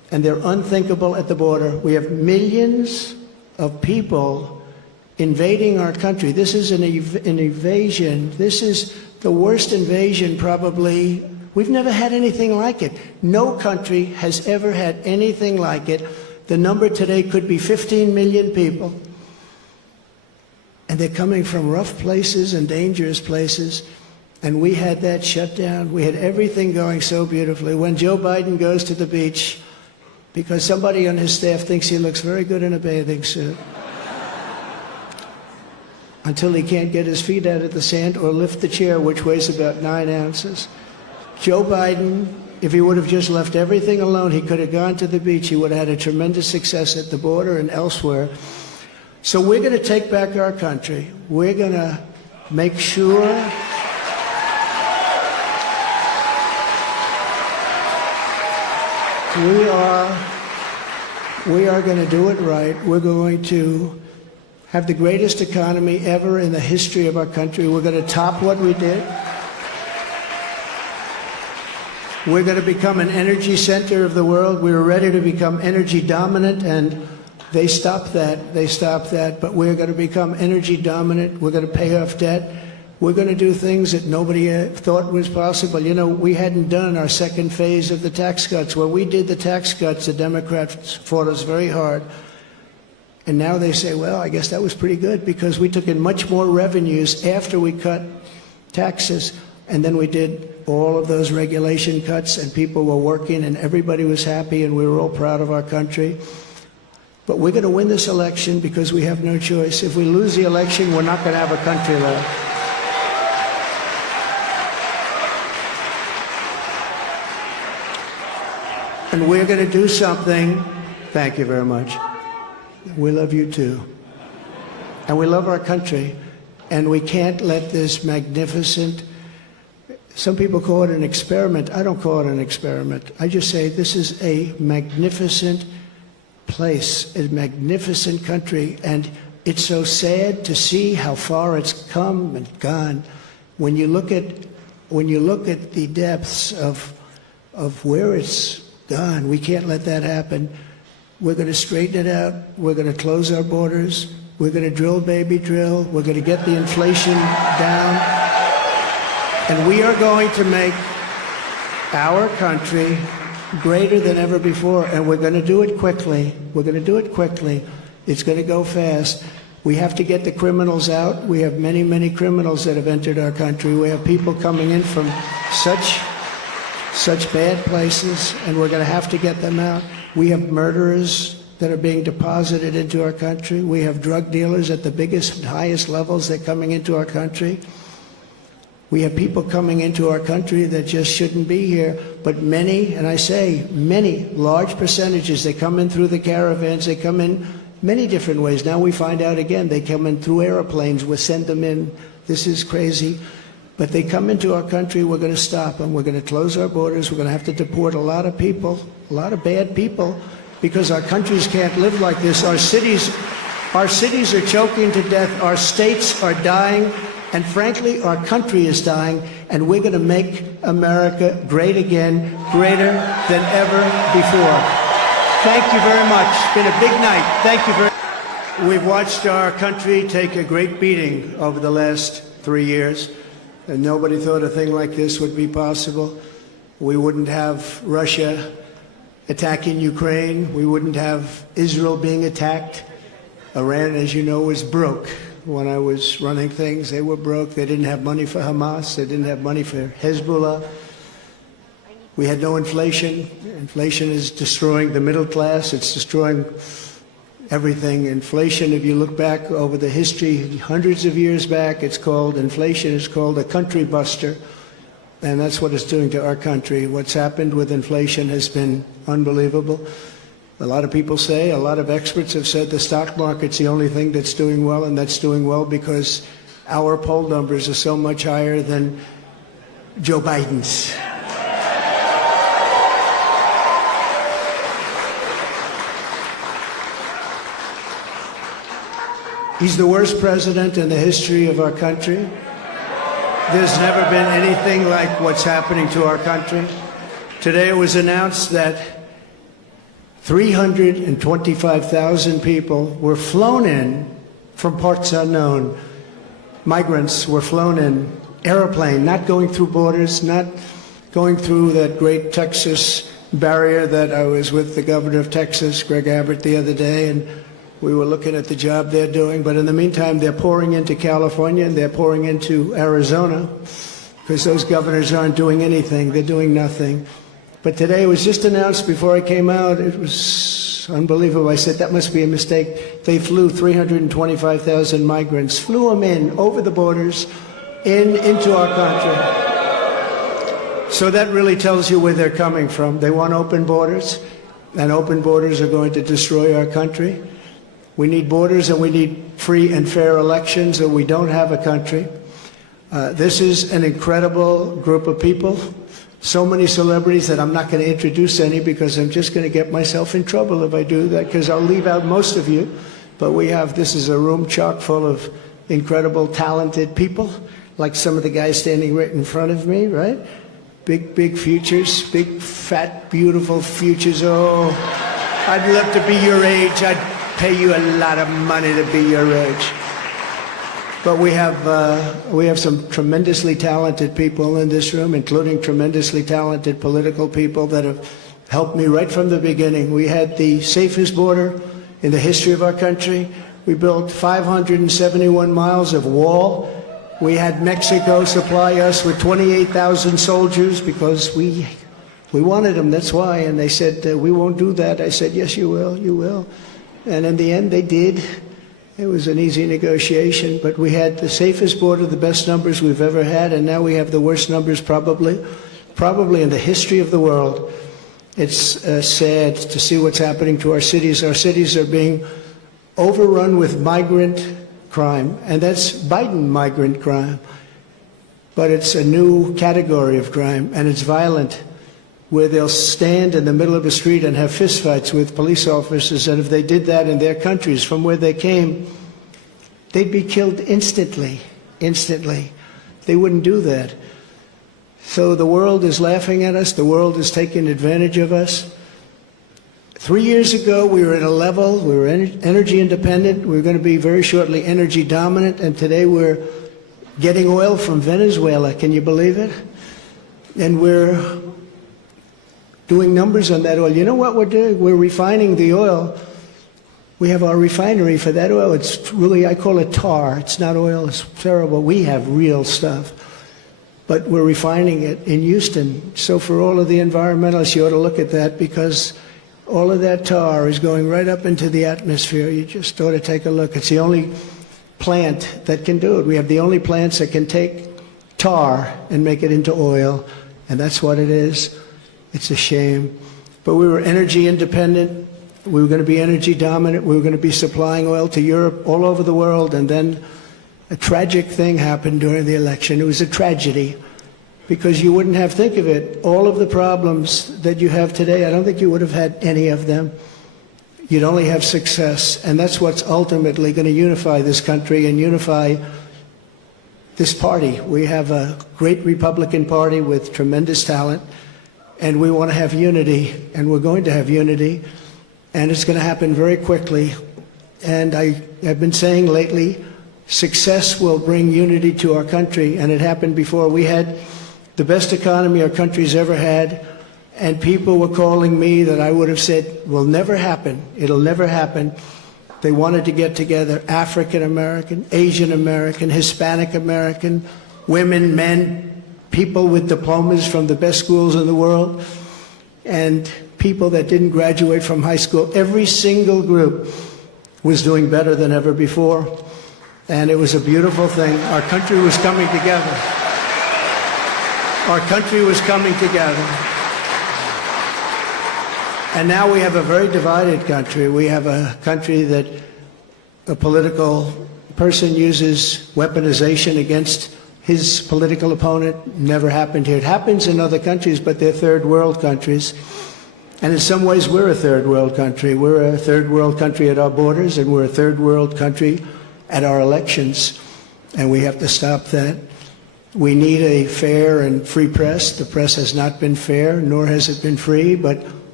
and they're unthinkable at the border. We have millions of people invading our country. This is an invasion. This is the worst invasion probably. We've never had anything like it. No country has ever had anything like it. The number today could be 15 million people. And they're coming from rough places and dangerous places. And we had that shut down. We had everything going so beautifully. When Joe Biden goes to the beach, because somebody on his staff thinks he looks very good in a bathing suit, until he can't get his feet out of the sand or lift the chair, which weighs about 9 ounces. Joe Biden, if he would have just left everything alone, he could have gone to the beach. He would have had a tremendous success at the border and elsewhere. So we're going to take back our country. We're going to make sure we are going to do it right. We're going to have the greatest economy ever in the history of our country. We're going to top what we did. We're going to become an energy center of the world. We were ready to become energy dominant, and they stopped that. They stopped that. But we're going to become energy dominant. We're going to pay off debt. We're going to do things that nobody thought was possible. You know, we hadn't done our second phase of the tax cuts. When we did the tax cuts, the Democrats fought us very hard. And now they say, well, I guess that was pretty good because we took in much more revenues after we cut taxes. And then we did all of those regulation cuts, and people were working, and everybody was happy, and we were all proud of our country. But we're going to win this election because we have no choice. If we lose the election, we're not going to have a country left. And we're going to do something. Thank you very much. We love you too. And we love our country. And we can't let this magnificent, some people call it an experiment. I don't call it an experiment. I just say this is a magnificent place, a magnificent country. And it's so sad to see how far it's come and gone. When you look at the depths of where it's gone, we can't let that happen. We're going to straighten it out. We're going to close our borders. We're going to drill, baby, drill. We're going to get the inflation down. And we are going to make our country greater than ever before. And we're going to do it quickly. We're going to do it quickly. It's going to go fast. We have to get the criminals out. We have many, many criminals that have entered our country. We have people coming in from such bad places, and we're going to have to get them out. We have murderers that are being deposited into our country. We have drug dealers at the biggest and highest levels. They're coming into our country. We have people coming into our country that just shouldn't be here. But many, and I say many, large percentages, they come in through the caravans. They come in many different ways. Now we find out again, they come in through airplanes. We send them in. This is crazy. But they come into our country, we're going to stop them. We're going to close our borders. We're going to have to deport a lot of people, a lot of bad people, because our countries can't live like this. Our cities are choking to death. Our states are dying. And frankly, our country is dying. And we're going to make America great again, greater than ever before. Thank you very much. It's been a big night. Thank you very much. We've watched our country take a great beating over the last 3 years. And nobody thought a thing like this would be possible. We wouldn't have Russia attacking Ukraine. We wouldn't have Israel being attacked. Iran, as you know, was broke. When I was running things, they were broke. They didn't have money for Hamas. They didn't have money for Hezbollah. We had no inflation. Inflation is destroying the middle class. It's destroying everything. Inflation, if you look back over the history, hundreds of years back, inflation is called a country buster. And that's what it's doing to our country. What's happened with inflation has been unbelievable. A lot of people say, a lot of experts have said the stock market's the only thing that's doing well, and that's doing well because our poll numbers are so much higher than Joe Biden's. He's the worst president in the history of our country. There's never been anything like what's happening to our country. Today it was announced that 325,000 people were flown in from parts unknown. Migrants were flown in, airplane, not going through borders, not going through that great Texas barrier that I was with the governor of Texas, Greg Abbott, the other day, and we were looking at the job they're doing. But in the meantime, they're pouring into California and they're pouring into Arizona because those governors aren't doing anything. They're doing nothing. But today it was just announced before I came out. It was unbelievable. I said, that must be a mistake. They flew 325,000 migrants, flew them in over the borders, into our country. So that really tells you where they're coming from. They want open borders, and open borders are going to destroy our country. We need borders and we need free and fair elections, or we don't have a country. This is an incredible group of people. So many celebrities that I'm not going to introduce any because I'm just going to get myself in trouble if I do that, because I'll leave out most of you. But this is a room chock full of incredible, talented people, like some of the guys standing right in front of me, right? Big futures, big, fat, beautiful futures. Oh, I'd love to be your age. I'd pay you a lot of money to be your age. But we have some tremendously talented people in this room, including tremendously talented political people that have helped me right from the beginning. We had the safest border in the history of our country. We built 571 miles of wall. We had Mexico supply us with 28,000 soldiers because we wanted them, that's why. And they said, we won't do that. I said, yes, you will, you will. And in the end, they did. It was an easy negotiation, but we had the safest border, the best numbers we've ever had, and now we have the worst numbers probably in the history of the world. It's sad to see what's happening to our cities. Our cities are being overrun with migrant crime, and that's Biden migrant crime. But it's a new category of crime, and it's violent, where they'll stand in the middle of a street and have fistfights with police officers, and if they did that in their countries from where they came, they'd be killed instantly. They wouldn't do that. So the world is laughing at us. The world is taking advantage of us. 3 years ago, we were at a level, we were energy independent. We were going to be very shortly energy dominant, and today we're getting oil from Venezuela. Can you believe it? And we're doing numbers on that oil. You know what we're doing? We're refining the oil. We have our refinery for that oil. It's really, I call it tar. It's not oil. It's terrible. We have real stuff. But we're refining it in Houston. So for all of the environmentalists, you ought to look at that, because all of that tar is going right up into the atmosphere. You just ought to take a look. It's the only plant that can do it. We have the only plants that can take tar and make it into oil, and that's what it is. It's a shame. But we were energy independent. We were going to be energy dominant. We were going to be supplying oil to Europe, all over the world. And then a tragic thing happened during the election. It was a tragedy, because you wouldn't have, think of it, all of the problems that you have today, I don't think you would have had any of them. You'd only have success. And that's what's ultimately going to unify this country and unify this party. We have a great Republican Party with tremendous talent. And we want to have unity, and we're going to have unity, and it's going to happen very quickly. And I've been saying lately, success will bring unity to our country, and it happened before. We had the best economy our country's ever had, and people were calling me that I would have said will never happen. It'll never happen. They wanted to get together, African American, Asian American, Hispanic American, women, men, people with diplomas from the best schools in the world, and people that didn't graduate from high school. Every single group was doing better than ever before, and it was a beautiful thing. Our country was coming together. Our country was coming together. And now we have a very divided country. We have a country that a political person uses weaponization against his political opponent. Never happened here. It happens in other countries, but they're third world countries. And in some ways, we're a third world country. We're a third world country at our borders, and we're a third world country at our elections. And we have to stop that. We need a fair and free press. The press has not been fair, nor has it been free, but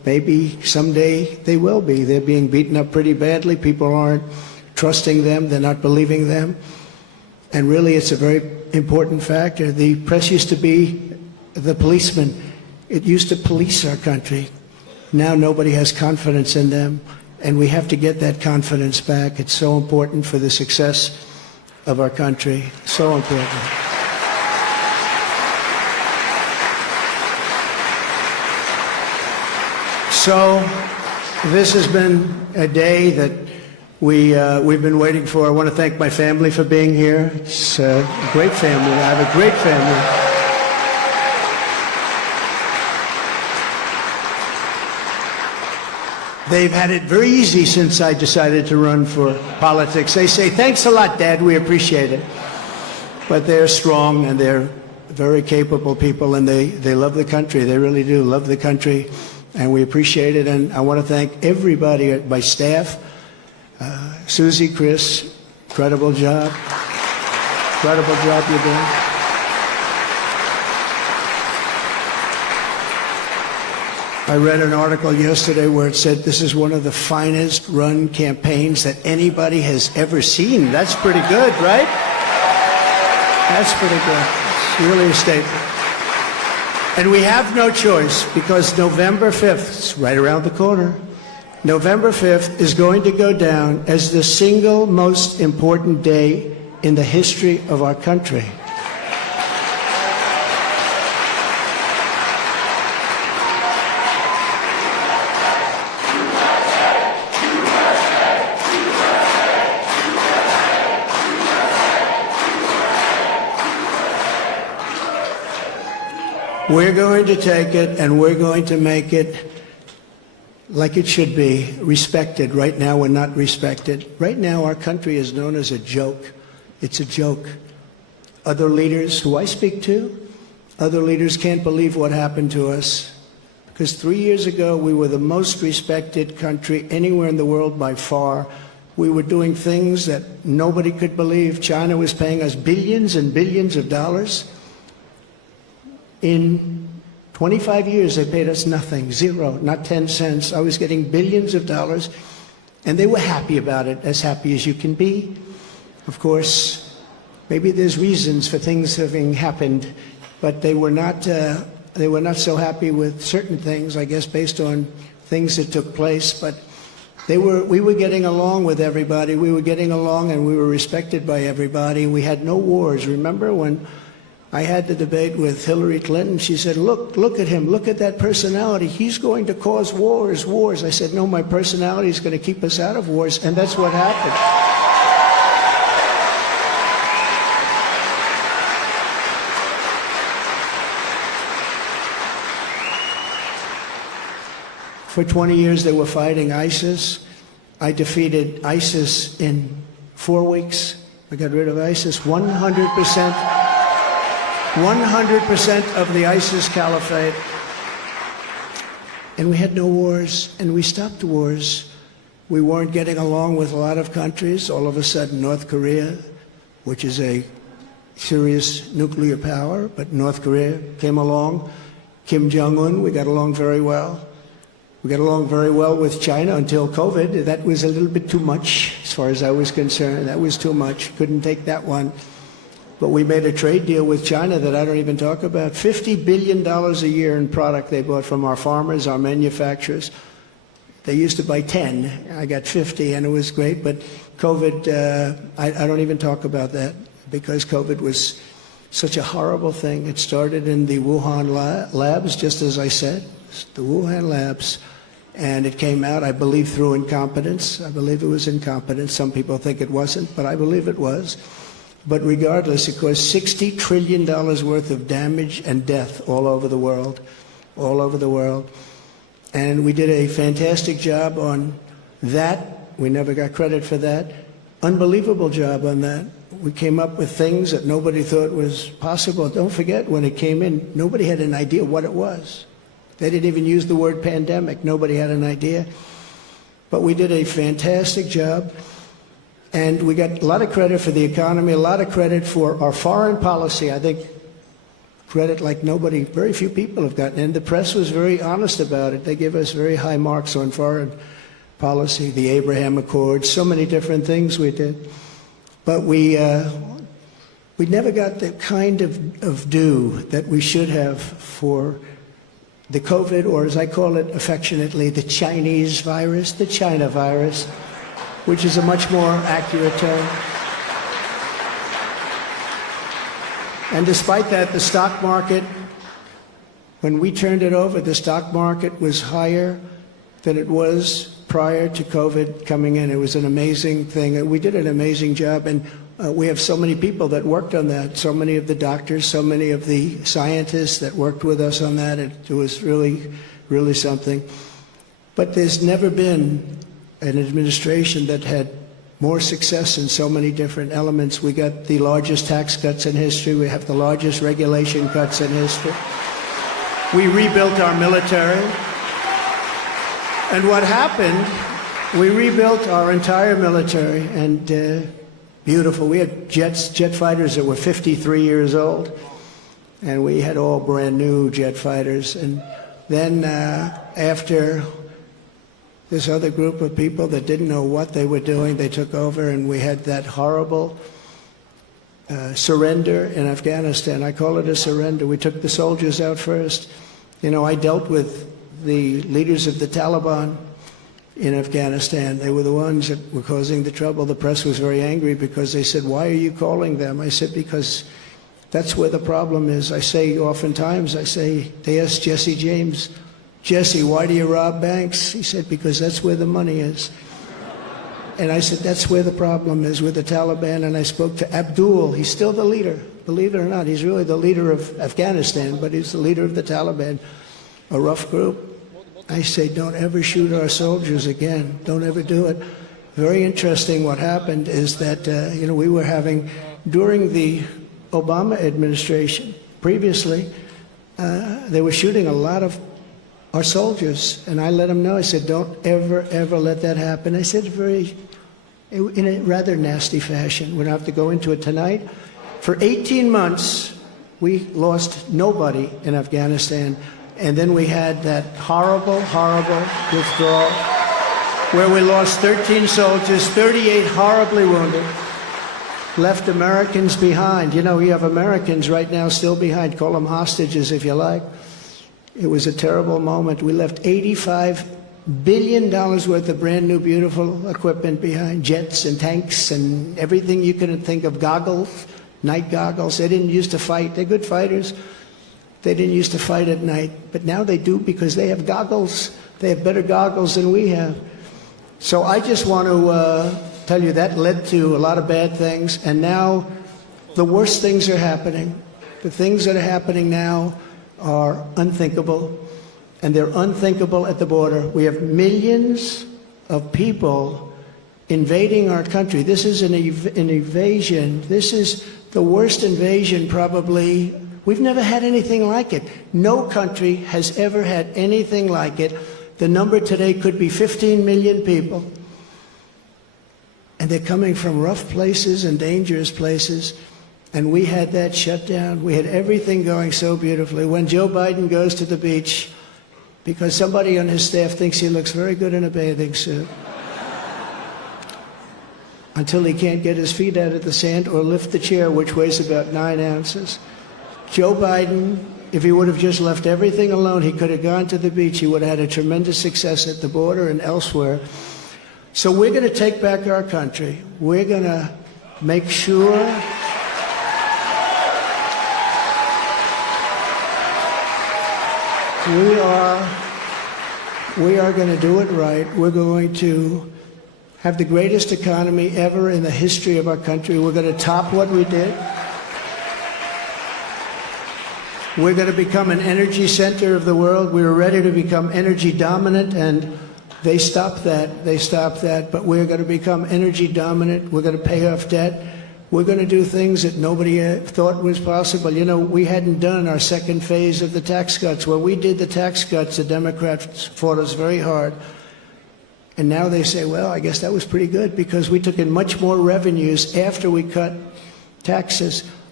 maybe someday they will be. They're being beaten up pretty badly. People aren't trusting them. They're not believing them. And really, it's a very important factor. The press used to be the policeman. It used to police our country. Now nobody has confidence in them, and we have to get that confidence back. It's so important for the success of our country. So important. So this has been a day that we've been waiting for. I want to thank my family for being here. It's a great family. I have a great family. They've had it very easy since I decided to run for politics. They say, thanks a lot, Dad, we appreciate it. But they're strong and they're very capable people, and they love the country. They really do love the country, and we appreciate it. And I want to thank everybody at my staff. Susie, Chris, incredible job. Incredible job you're doing. I read an article yesterday where it said this is one of the finest run campaigns that anybody has ever seen. That's pretty good, right? That's pretty good. It's really a statement. And we have no choice, because November 5th, it's right around the corner, November 5th is going to go down as the single most important day in the history of our country. We're going to take it and we're going to make it like it should be, respected. Right now we're not respected. Right now our country is known as a joke. It's a joke. Other leaders who I speak to, other leaders can't believe what happened to us. Because 3 years ago we were the most respected country anywhere in the world by far. We were doing things that nobody could believe. China was paying us billions and billions of dollars. In 25 years, they paid us nothing, zero, not 10 cents. I was getting billions of dollars, and they were happy about it, as happy as you can be. Of course, maybe there's reasons for things having happened, but they were not so happy with certain things, I guess, based on things that took place. But we were getting along with everybody. We were getting along, and we were respected by everybody. We had no wars. Remember when I had the debate with Hillary Clinton? She said, look at him, look at that personality. He's going to cause wars. I said, no, my personality is going to keep us out of wars, and that's what happened. For 20 years, they were fighting ISIS. I defeated ISIS in 4 weeks. I got rid of ISIS 100%. 100% of the ISIS caliphate. And we had no wars, and we stopped wars. We weren't getting along with a lot of countries. All of a sudden, North Korea, which is a serious nuclear power, but North Korea came along. Kim Jong-un, we got along very well. We got along very well with China until COVID. That was a little bit too much, as far as I was concerned. That was too much. Couldn't take that one. But we made a trade deal with China that I don't even talk about. $50 billion a year in product they bought from our farmers, our manufacturers. They used to buy 10. I got 50, and it was great. But COVID, I don't even talk about that, because COVID was such a horrible thing. It started in the Wuhan labs, just as I said, the Wuhan labs. And it came out, I believe, through incompetence. I believe it was incompetence. Some people think it wasn't, but I believe it was. But regardless, it caused $60 trillion worth of damage and death all over the world, all over the world. And we did a fantastic job on that. We never got credit for that. Unbelievable job on that. We came up with things that nobody thought was possible. Don't forget, when it came in, nobody had an idea what it was. They didn't even use the word pandemic. Nobody had an idea. But we did a fantastic job. And we got a lot of credit for the economy, a lot of credit for our foreign policy. I think credit like very few people have gotten. And the press was very honest about it. They give us very high marks on foreign policy, the Abraham Accords, so many different things we did. But we never got the kind of due that we should have for the COVID, or as I call it affectionately, the Chinese virus, the China virus, which is a much more accurate term. And despite that, the stock market, when we turned it over, the stock market was higher than it was prior to COVID coming in. It was an amazing thing. We did an amazing job, and we have so many people that worked on that, so many of the doctors, so many of the scientists that worked with us on that. It was really, really something. But there's never been an administration that had more success in so many different elements. We got the largest tax cuts in history. We have the largest regulation cuts in history. We rebuilt our military. And what happened, we rebuilt our entire military, and beautiful. We had jet fighters that were 53 years old, and we had all brand new jet fighters. And then after this other group of people that didn't know what they were doing, they took over, and we had that horrible surrender in Afghanistan. I call it a surrender. We took the soldiers out first. You know, I dealt with the leaders of the Taliban in Afghanistan. They were the ones that were causing the trouble. The press was very angry because they said, "Why are you calling them?" I said, "Because that's where the problem is." I say oftentimes, they asked Jesse James, "Jesse, why do you rob banks?" He said, "Because that's where the money is." And I said, that's where the problem is, with the Taliban. And I spoke to Abdul. He's still the leader. Believe it or not, he's really the leader of Afghanistan, but he's the leader of the Taliban, a rough group. I say, don't ever shoot our soldiers again. Don't ever do it. Very interesting what happened is that, we were having, during the Obama administration, previously, they were shooting a lot of our soldiers. And I let them know, I said, don't ever, ever let that happen. I said in a rather nasty fashion. We don't have to go into it tonight. For 18 months, we lost nobody in Afghanistan. And then we had that horrible, horrible withdrawal where we lost 13 soldiers, 38 horribly wounded, left Americans behind. You know, we have Americans right now still behind. Call them hostages if you like. It was a terrible moment. We left $85 billion worth of brand new, beautiful equipment behind, jets and tanks and everything you could think of, goggles, night goggles. They didn't used to fight. They're good fighters. They didn't used to fight at night, but now they do because they have goggles. They have better goggles than we have. So I just want to tell you that led to a lot of bad things, and now the worst things are happening. The things that are happening now are unthinkable, and they're unthinkable at the border. We have millions of people invading our country. This is an invasion. This is the worst invasion probably. We've never had anything like it. No country has ever had anything like it. The number today could be 15 million people. And they're coming from rough places and dangerous places. And we had that shut down. We had everything going so beautifully. When Joe Biden goes to the beach, because somebody on his staff thinks he looks very good in a bathing suit, until he can't get his feet out of the sand or lift the chair, which weighs about 9 ounces. Joe Biden, if he would have just left everything alone, he could have gone to the beach. He would have had a tremendous success at the border and elsewhere. So we're going to take back our country. We're going to make sure we are going to do it right. We're going to have the greatest economy ever in the history of our country. We're going to top what we did. We're going to become an energy center of the world. We were ready to become energy dominant, and they stopped that. They stopped that. But we're going to become energy dominant. We're going to pay off debt. We're going to do things that nobody thought was possible. You know, we hadn't done our second phase of the tax cuts. When we did the tax cuts, the Democrats fought us very hard. And now they say, well, I guess that was pretty good because we took in much more revenues after we cut taxes.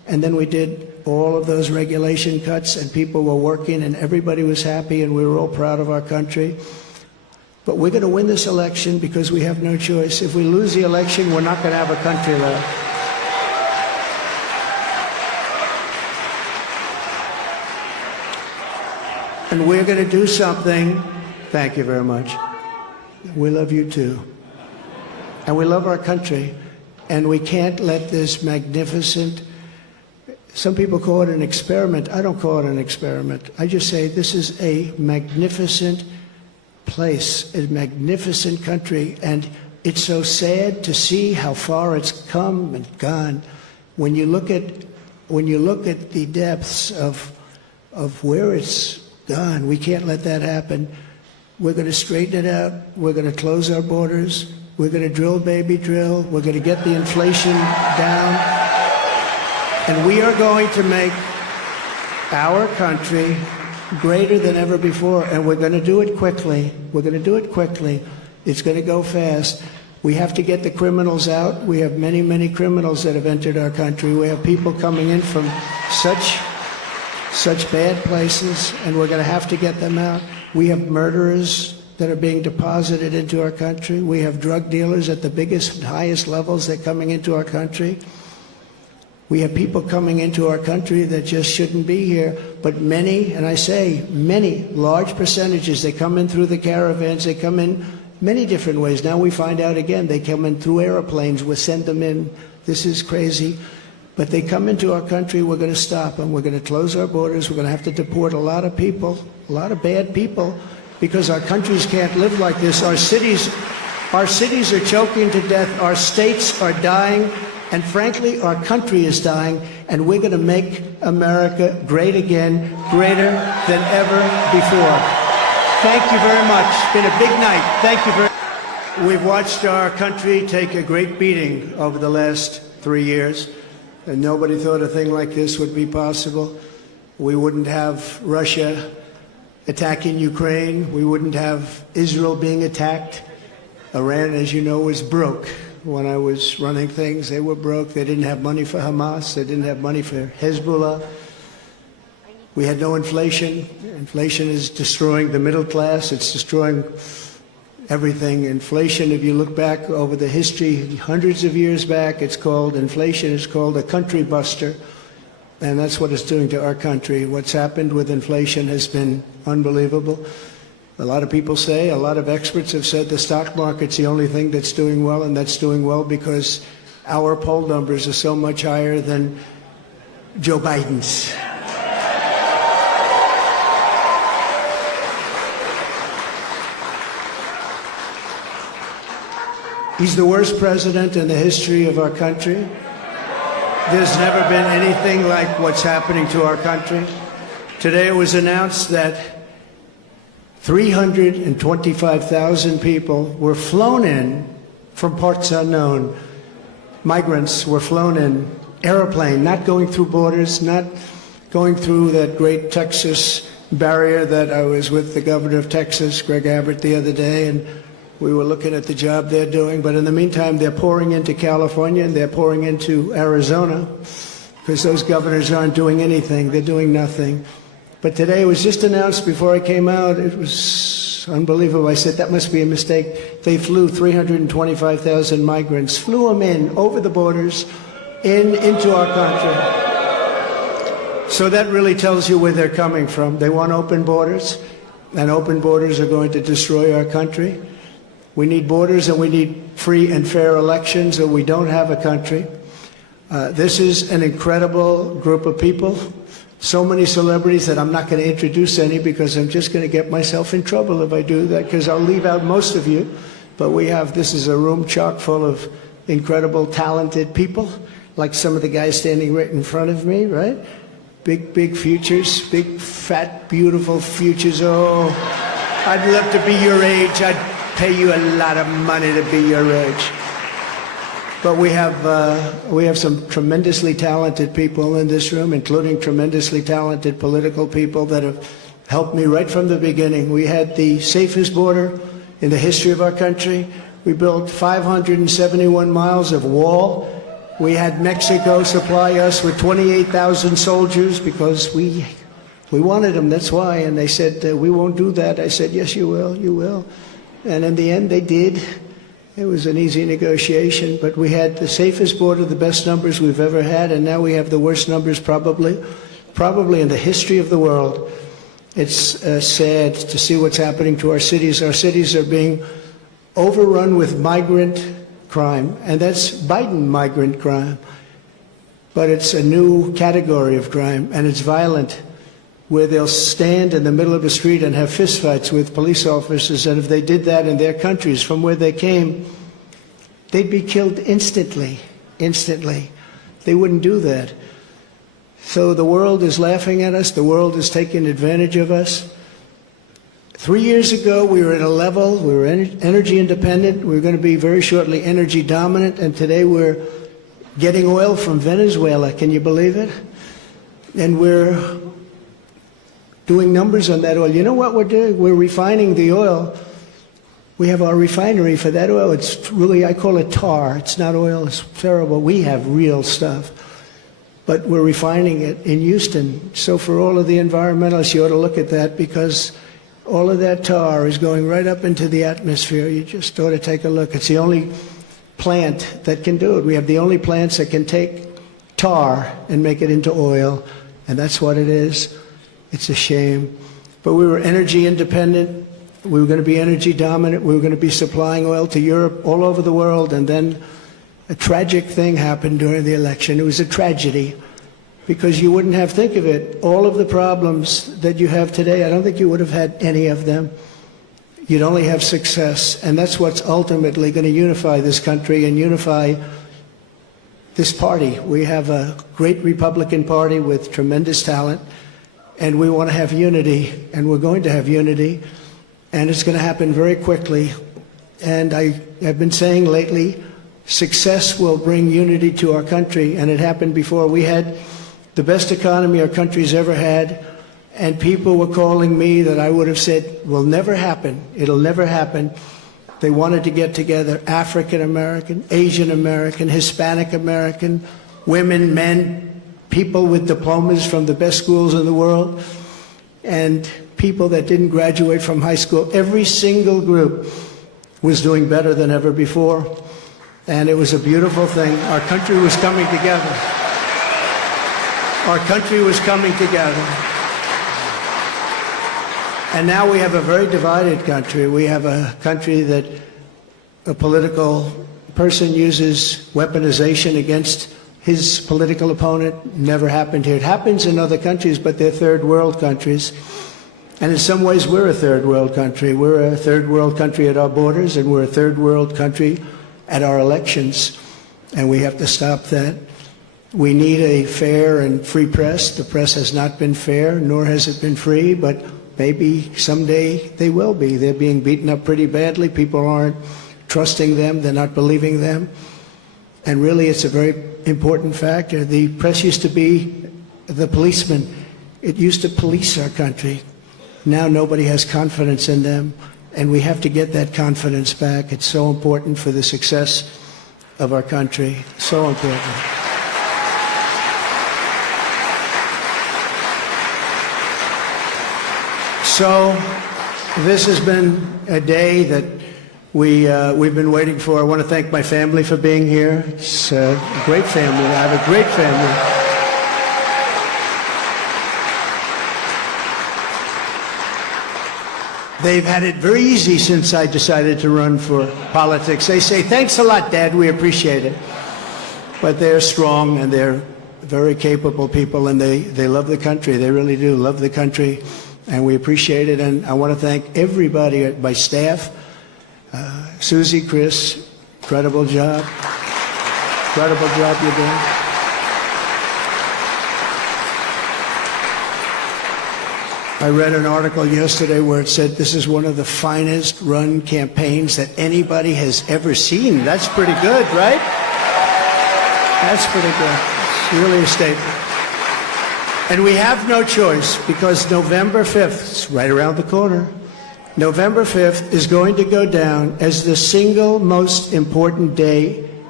And then we did all of those regulation cuts, and people were working, and everybody was happy, and we were all proud of our country. But we're going to win this election because we have no choice. If we lose the election, we're not going to have a country left. And we're going to do something. Thank you very much. We love you too. And we love our country. And we can't let this magnificent, some people call it an experiment. I don't call it an experiment. I just say this is a magnificent place, a magnificent country. And it's so sad to see how far it's come and gone. When you look at the depths of where it's gone, we can't let that happen. We're going to straighten it out. We're going to close our borders. We're going to drill, baby, drill. We're going to get the inflation down. And we are going to make our country greater than ever before. And we're going to do it quickly. We're going to do it quickly. It's going to go fast. We have to get the criminals out. We have many, many criminals that have entered our country. We have people coming in from such bad places, and we're going to have to get them out. We have murderers that are being deposited into our country. We have drug dealers at the biggest and highest levels that are coming into our country. We have people coming into our country that just shouldn't be here. But many, and I say many, large percentages, they come in through the caravans. They come in many different ways. Now we find out again, they come in through airplanes. We send them in. This is crazy. But they come into our country, we're going to stop them. We're going to close our borders. We're going to have to deport a lot of people, a lot of bad people, because our countries can't live like this. Our cities are choking to death. Our states are dying. And frankly, our country is dying. And we're going to make America great again, greater than ever before. Thank you very much. It's been a big night. Thank you very much. We've watched our country take a great beating over the last 3 years. And nobody thought a thing like this would be possible. We wouldn't have Russia attacking Ukraine. We wouldn't have Israel being attacked. Iran, as you know, was broke. When I was running things, they were broke. They didn't have money for Hamas. They didn't have money for Hezbollah. We had no inflation. Inflation is destroying the middle class. It's destroying everything. Inflation, if you look back over the history, hundreds of years back, inflation is called a country buster. And that's what it's doing to our country. What's happened with inflation has been unbelievable. A lot of people say, a lot of experts have said the stock market's the only thing that's doing well, and that's doing well because our poll numbers are so much higher than Joe Biden's. He's the worst president in the history of our country. There's never been anything like what's happening to our country. Today it was announced that 325,000 people were flown in from parts unknown. Migrants were flown in, airplane, not going through borders, not going through that great Texas barrier that I was with the governor of Texas, Greg Abbott, the other day, and we were looking at the job they're doing. But in the meantime, they're pouring into California and they're pouring into Arizona because those governors aren't doing anything. They're doing nothing. But today it was just announced before I came out. It was unbelievable. I said, that must be a mistake. They flew 325,000 migrants, flew them in over the borders into our country. So that really tells you where they're coming from. They want open borders, and open borders are going to destroy our country. We need borders and we need free and fair elections, or we don't have a country. This is an incredible group of people. So many celebrities that I'm not going to introduce any because I'm just going to get myself in trouble if I do that, because I'll leave out most of you. But this is a room chock full of incredible, talented people, like some of the guys standing right in front of me, right? Big, big futures, big, fat, beautiful futures. Oh, I'd love to be your age. I'd pay you a lot of money to be your age. But we have some tremendously talented people in this room, including tremendously talented political people that have helped me right from the beginning. We had the safest border in the history of our country. We built 571 miles of wall. We had Mexico supply us with 28,000 soldiers because we wanted them, that's why. And they said, we won't do that. I said, yes, you will, you will. And in the end, they did. It was an easy negotiation, but we had the safest border, the best numbers we've ever had, and now we have the worst numbers probably in the history of the world. It's sad to see what's happening to our cities. Our cities are being overrun with migrant crime, and that's Biden migrant crime. But it's a new category of crime, and it's violent, where they'll stand in the middle of the street and have fistfights with police officers, and if they did that in their countries from where they came, they'd be killed instantly, instantly. They wouldn't do that. So the world is laughing at us. The world is taking advantage of us. 3 years ago, we were at a level, we were energy independent. We were going to be very shortly energy dominant, and today we're getting oil from Venezuela. Can you believe it? And we're doing numbers on that oil. You know what we're doing? We're refining the oil. We have our refinery for that oil. It's really, I call it tar. It's not oil. It's terrible. We have real stuff. But we're refining it in Houston. So for all of the environmentalists, you ought to look at that, because all of that tar is going right up into the atmosphere. You just ought to take a look. It's the only plant that can do it. We have the only plants that can take tar and make it into oil, and that's what it is. It's a shame. But we were energy independent. We were going to be energy dominant. We were going to be supplying oil to Europe, all over the world, and then a tragic thing happened during the election. It was a tragedy, because you wouldn't have, think of it, all of the problems that you have today, I don't think you would have had any of them. You'd only have success, and that's what's ultimately going to unify this country and unify this party. We have a great Republican Party with tremendous talent, and we want to have unity, and we're going to have unity, and it's going to happen very quickly. And I have been saying lately, success will bring unity to our country, and it happened before. We had the best economy our country's ever had, and people were calling me that I would have said will never happen. It'll never happen. They wanted to get together, African American, Asian American, Hispanic American, women, men, people with diplomas from the best schools in the world, and people that didn't graduate from high school. Every single group was doing better than ever before. And it was a beautiful thing. Our country was coming together. Our country was coming together. And now we have a very divided country. We have a country that a political person uses weaponization against his political opponent. Never happened here. It happens in other countries, but they're third world countries. And in some ways, we're a third world country. We're a third world country at our borders, and we're a third world country at our elections, and we have to stop that. We need a fair and free press. The press has not been fair, nor has it been free, but maybe someday they will be. They're being beaten up pretty badly. People aren't trusting them. They're not believing them. And really, it's a very important factor. The press used to be the policeman. It used to police our country. Now nobody has confidence in them. And we have to get that confidence back. It's so important for the success of our country. So important. So this has been a day that we've been waiting for. I want to thank my family for being here. It's a great family. I have a great family. They've had it very easy since I decided to run for politics. They say, thanks a lot, Dad, we appreciate it. But they're strong, and they're very capable people, and they love the country. They really do love the country, and we appreciate it. And I want to thank everybody, my staff, Susie, Chris, incredible job. Incredible job you're doing. I read an article yesterday where it said this is one of the finest run campaigns that anybody has ever seen. That's pretty good, right? That's pretty good. It's really a statement. And we have no choice, because November 5th, it's right around the corner, November 5th is going to go down as the single most important day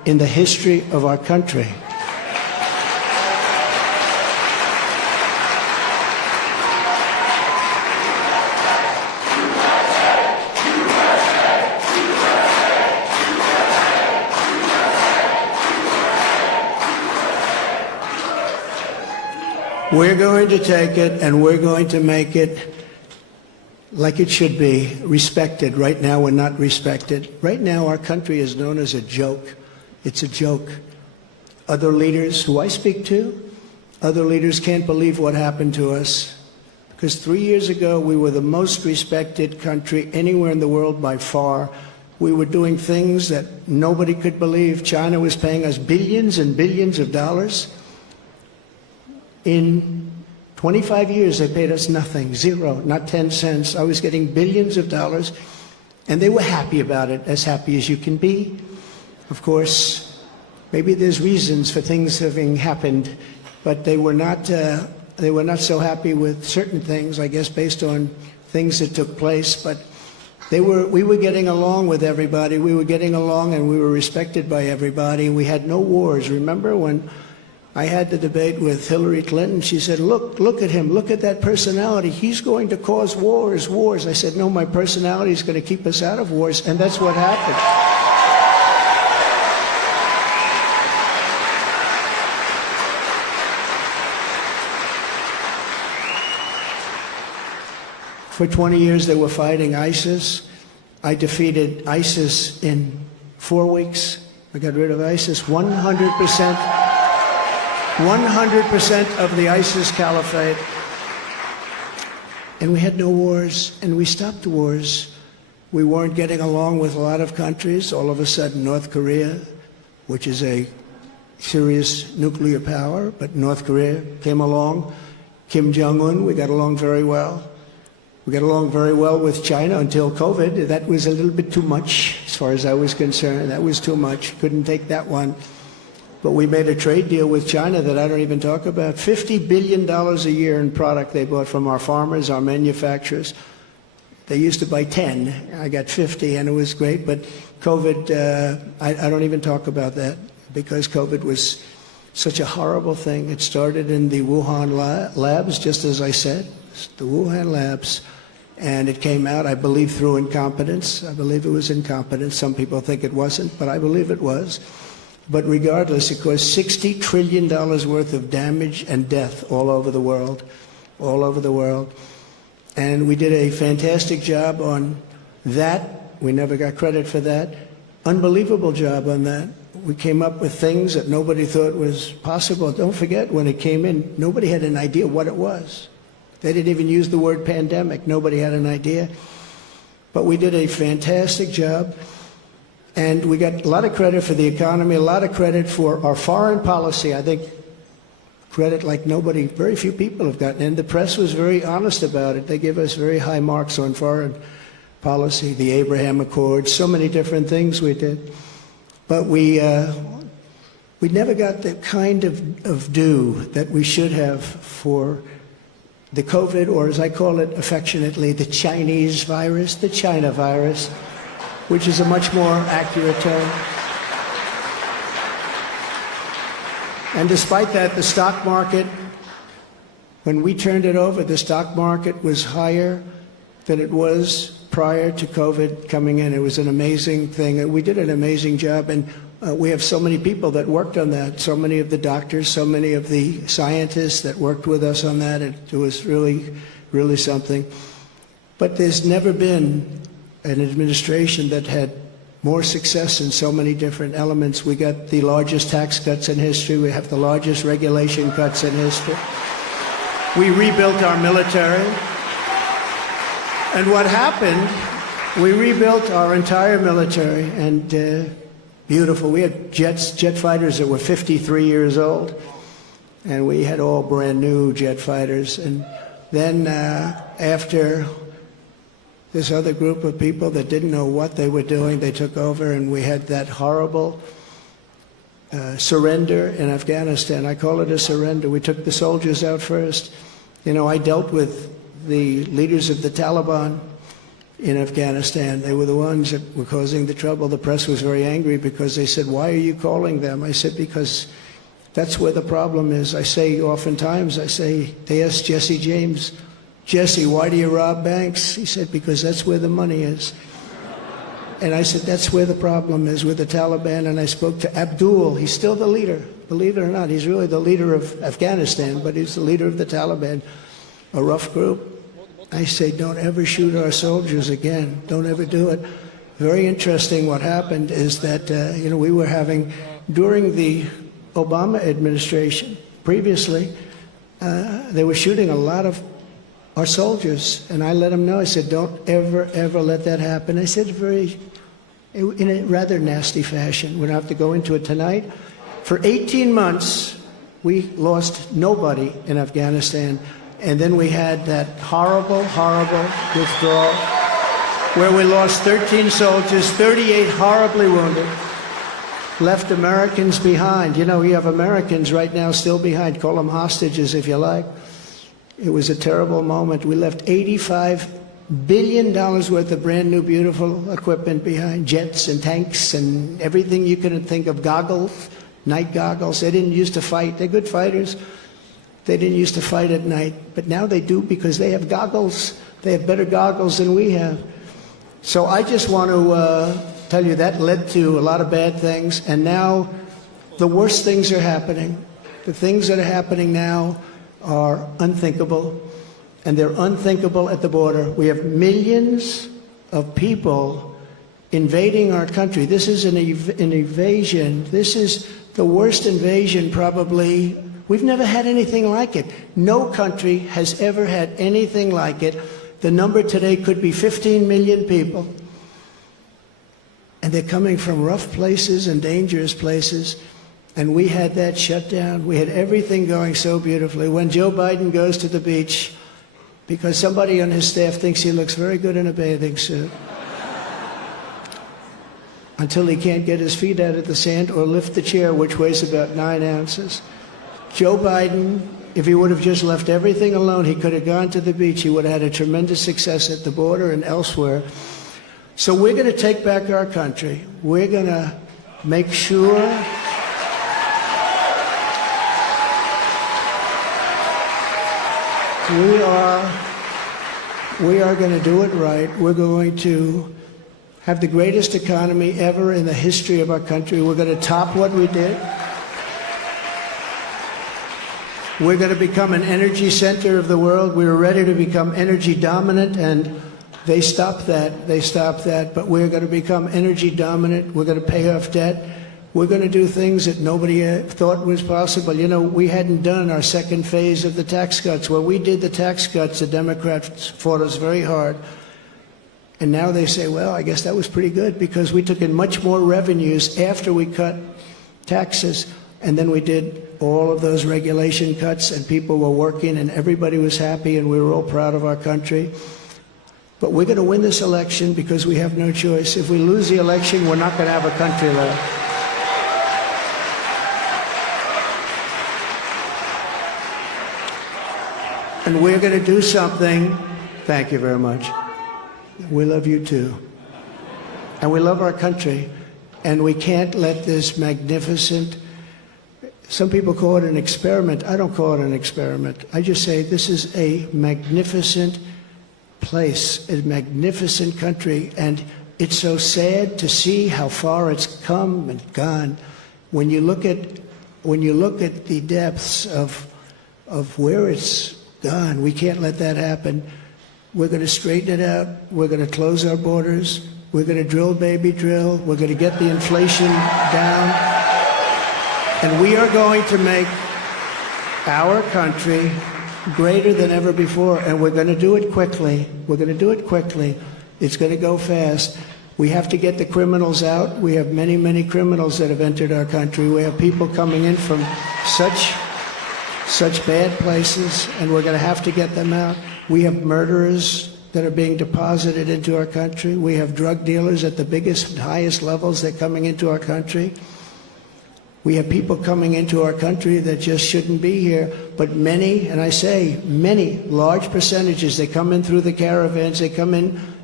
in the history of our country. We're going to take it and we're going to make it like it should be, respected. Right now we're not respected. Right now our country is known as a joke. It's a joke. Other leaders who I speak to, other leaders can't believe what happened to us. Because 3 years ago we were the most respected country anywhere in the world by far. We were doing things that nobody could believe. China was paying us billions and billions of dollars. In 25 years, they paid us nothing, zero, not 10 cents. I was getting billions of dollars, and they were happy about it, as happy as you can be. Of course, maybe there's reasons for things having happened, but they were not so happy with certain things, I guess, based on things that took place. But we were getting along with everybody. We were getting along, and we were respected by everybody. We had no wars. Remember when I had the debate with Hillary Clinton? She said, look at him, look at that personality. He's going to cause wars. I said, no, my personality is going to keep us out of wars, and that's what happened. For 20 years they were fighting ISIS. I defeated ISIS in 4 weeks. I got rid of ISIS 100%. 100% of the ISIS caliphate. And we had no wars, and we stopped wars. We weren't getting along with a lot of countries. All of a sudden, North Korea, which is a serious nuclear power, but North Korea came along. Kim Jong-un, we got along very well. We got along very well with China until COVID. That was a little bit too much, as far as I was concerned. That was too much. Couldn't take that one. But we made a trade deal with China that I don't even talk about. $50 billion a year in product they bought from our farmers, our manufacturers. They used to buy 10. I got 50, and it was great. But COVID, I don't even talk about that, because COVID was such a horrible thing. It started in the Wuhan labs, just as I said, the Wuhan labs. And it came out, I believe, through incompetence. I believe it was incompetence. Some people think it wasn't, but I believe it was. But regardless, it caused $60 trillion worth of damage and death all over the world, all over the world. And we did a fantastic job on that. We never got credit for that. Unbelievable job on that. We came up with things that nobody thought was possible. Don't forget, when it came in, nobody had an idea what it was. They didn't even use the word pandemic. Nobody had an idea. But we did a fantastic job. And we got a lot of credit for the economy, a lot of credit for our foreign policy. I think credit like nobody, very few people have gotten. And the press was very honest about it. They give us very high marks on foreign policy, the Abraham Accords, so many different things we did. But we never got the kind of due that we should have for the COVID, or as I call it affectionately, the Chinese virus, the China virus, which is a much more accurate term. And despite that, the stock market, when we turned it over, the stock market was higher than it was prior to COVID coming in. It was an amazing thing. We did an amazing job, and we have so many people that worked on that, so many of the doctors, so many of the scientists that worked with us on that. It was really, really something. But there's never been an administration that had more success in so many different elements. We got the largest tax cuts in history. We have the largest regulation cuts in history. We rebuilt our military. And what happened, we rebuilt our entire military, and beautiful. We had jet fighters that were 53 years old, and we had all brand new jet fighters. And then after this other group of people that didn't know what they were doing, they took over, and we had that horrible surrender in Afghanistan. I call it a surrender. We took the soldiers out first. You know, I dealt with the leaders of the Taliban in Afghanistan. They were the ones that were causing the trouble. The press was very angry because they said, why are you calling them? I said, because that's where the problem is. I say oftentimes, they asked Jesse James, Jesse, why do you rob banks? He said, because that's where the money is. And I said, that's where the problem is with the Taliban. And I spoke to Abdul. He's still the leader. Believe it or not, he's really the leader of Afghanistan, but he's the leader of the Taliban, a rough group. I say, don't ever shoot our soldiers again. Don't ever do it. Very interesting what happened is that, we were having, during the Obama administration, previously, they were shooting a lot of our soldiers. And I let them know, I said, don't ever, ever let that happen. I said in a rather nasty fashion. We don't have to go into it tonight. For 18 months, we lost nobody in Afghanistan. And then we had that horrible, horrible withdrawal where we lost 13 soldiers, 38 horribly wounded, left Americans behind. You know, we have Americans right now still behind. Call them hostages if you like. It was a terrible moment. We left $85 billion worth of brand new, beautiful equipment behind, jets and tanks and everything you could think of, goggles, night goggles. They didn't used to fight. They're good fighters. They didn't used to fight at night, but now they do because they have goggles. They have better goggles than we have. So I just want to tell you that led to a lot of bad things, and now the worst things are happening. The things that are happening now are unthinkable, and they're unthinkable at the border. We have millions of people invading our country. This is an invasion. This is the worst invasion probably. We've never had anything like it. No country has ever had anything like it. The number today could be 15 million people. And they're coming from rough places and dangerous places. And we had that shut down. We had everything going so beautifully. When Joe Biden goes to the beach, because somebody on his staff thinks he looks very good in a bathing suit, until he can't get his feet out of the sand or lift the chair, which weighs about 9 ounces. Joe Biden, if he would have just left everything alone, he could have gone to the beach. He would have had a tremendous success at the border and elsewhere. So we're going to take back our country. We're going to make sure we are going to do it right. We're going to have the greatest economy ever in the history of our country. We're going to top what we did. We're going to become an energy center of the world. We were ready to become energy dominant, and they stopped that. They stopped that. But we're going to become energy dominant. We're going to pay off debt. We're going to do things that nobody thought was possible. You know, we hadn't done our second phase of the tax cuts. When we did the tax cuts, the Democrats fought us very hard. And now they say, well, I guess that was pretty good because we took in much more revenues after we cut taxes. And then we did all of those regulation cuts, and people were working, and everybody was happy, and we were all proud of our country. But we're going to win this election because we have no choice. If we lose the election, we're not going to have a country left. And we're going to do something. Thank you very much. We love you too. And we love our country. And we can't let this magnificent, some people call it an experiment. I don't call it an experiment. I just say this is a magnificent place, a magnificent country. And it's so sad to see how far it's come and gone. When you look at the depths of where it's gone, we can't let that happen. We're going to straighten it out. We're going to close our borders. We're going to drill, baby, drill. We're going to get the inflation down. And we are going to make our country greater than ever before. And we're going to do it quickly. We're going to do it quickly. It's going to go fast. We have to get the criminals out. We have many, many criminals that have entered our country. We have people coming in from such bad places, and we're going to have to get them out. We have murderers that are being deposited into our country. We have drug dealers at the biggest, highest levels. They're coming into our country. We have people coming into our country that just shouldn't be here. But many, and I say many, large percentages, they come in through the caravans. They come in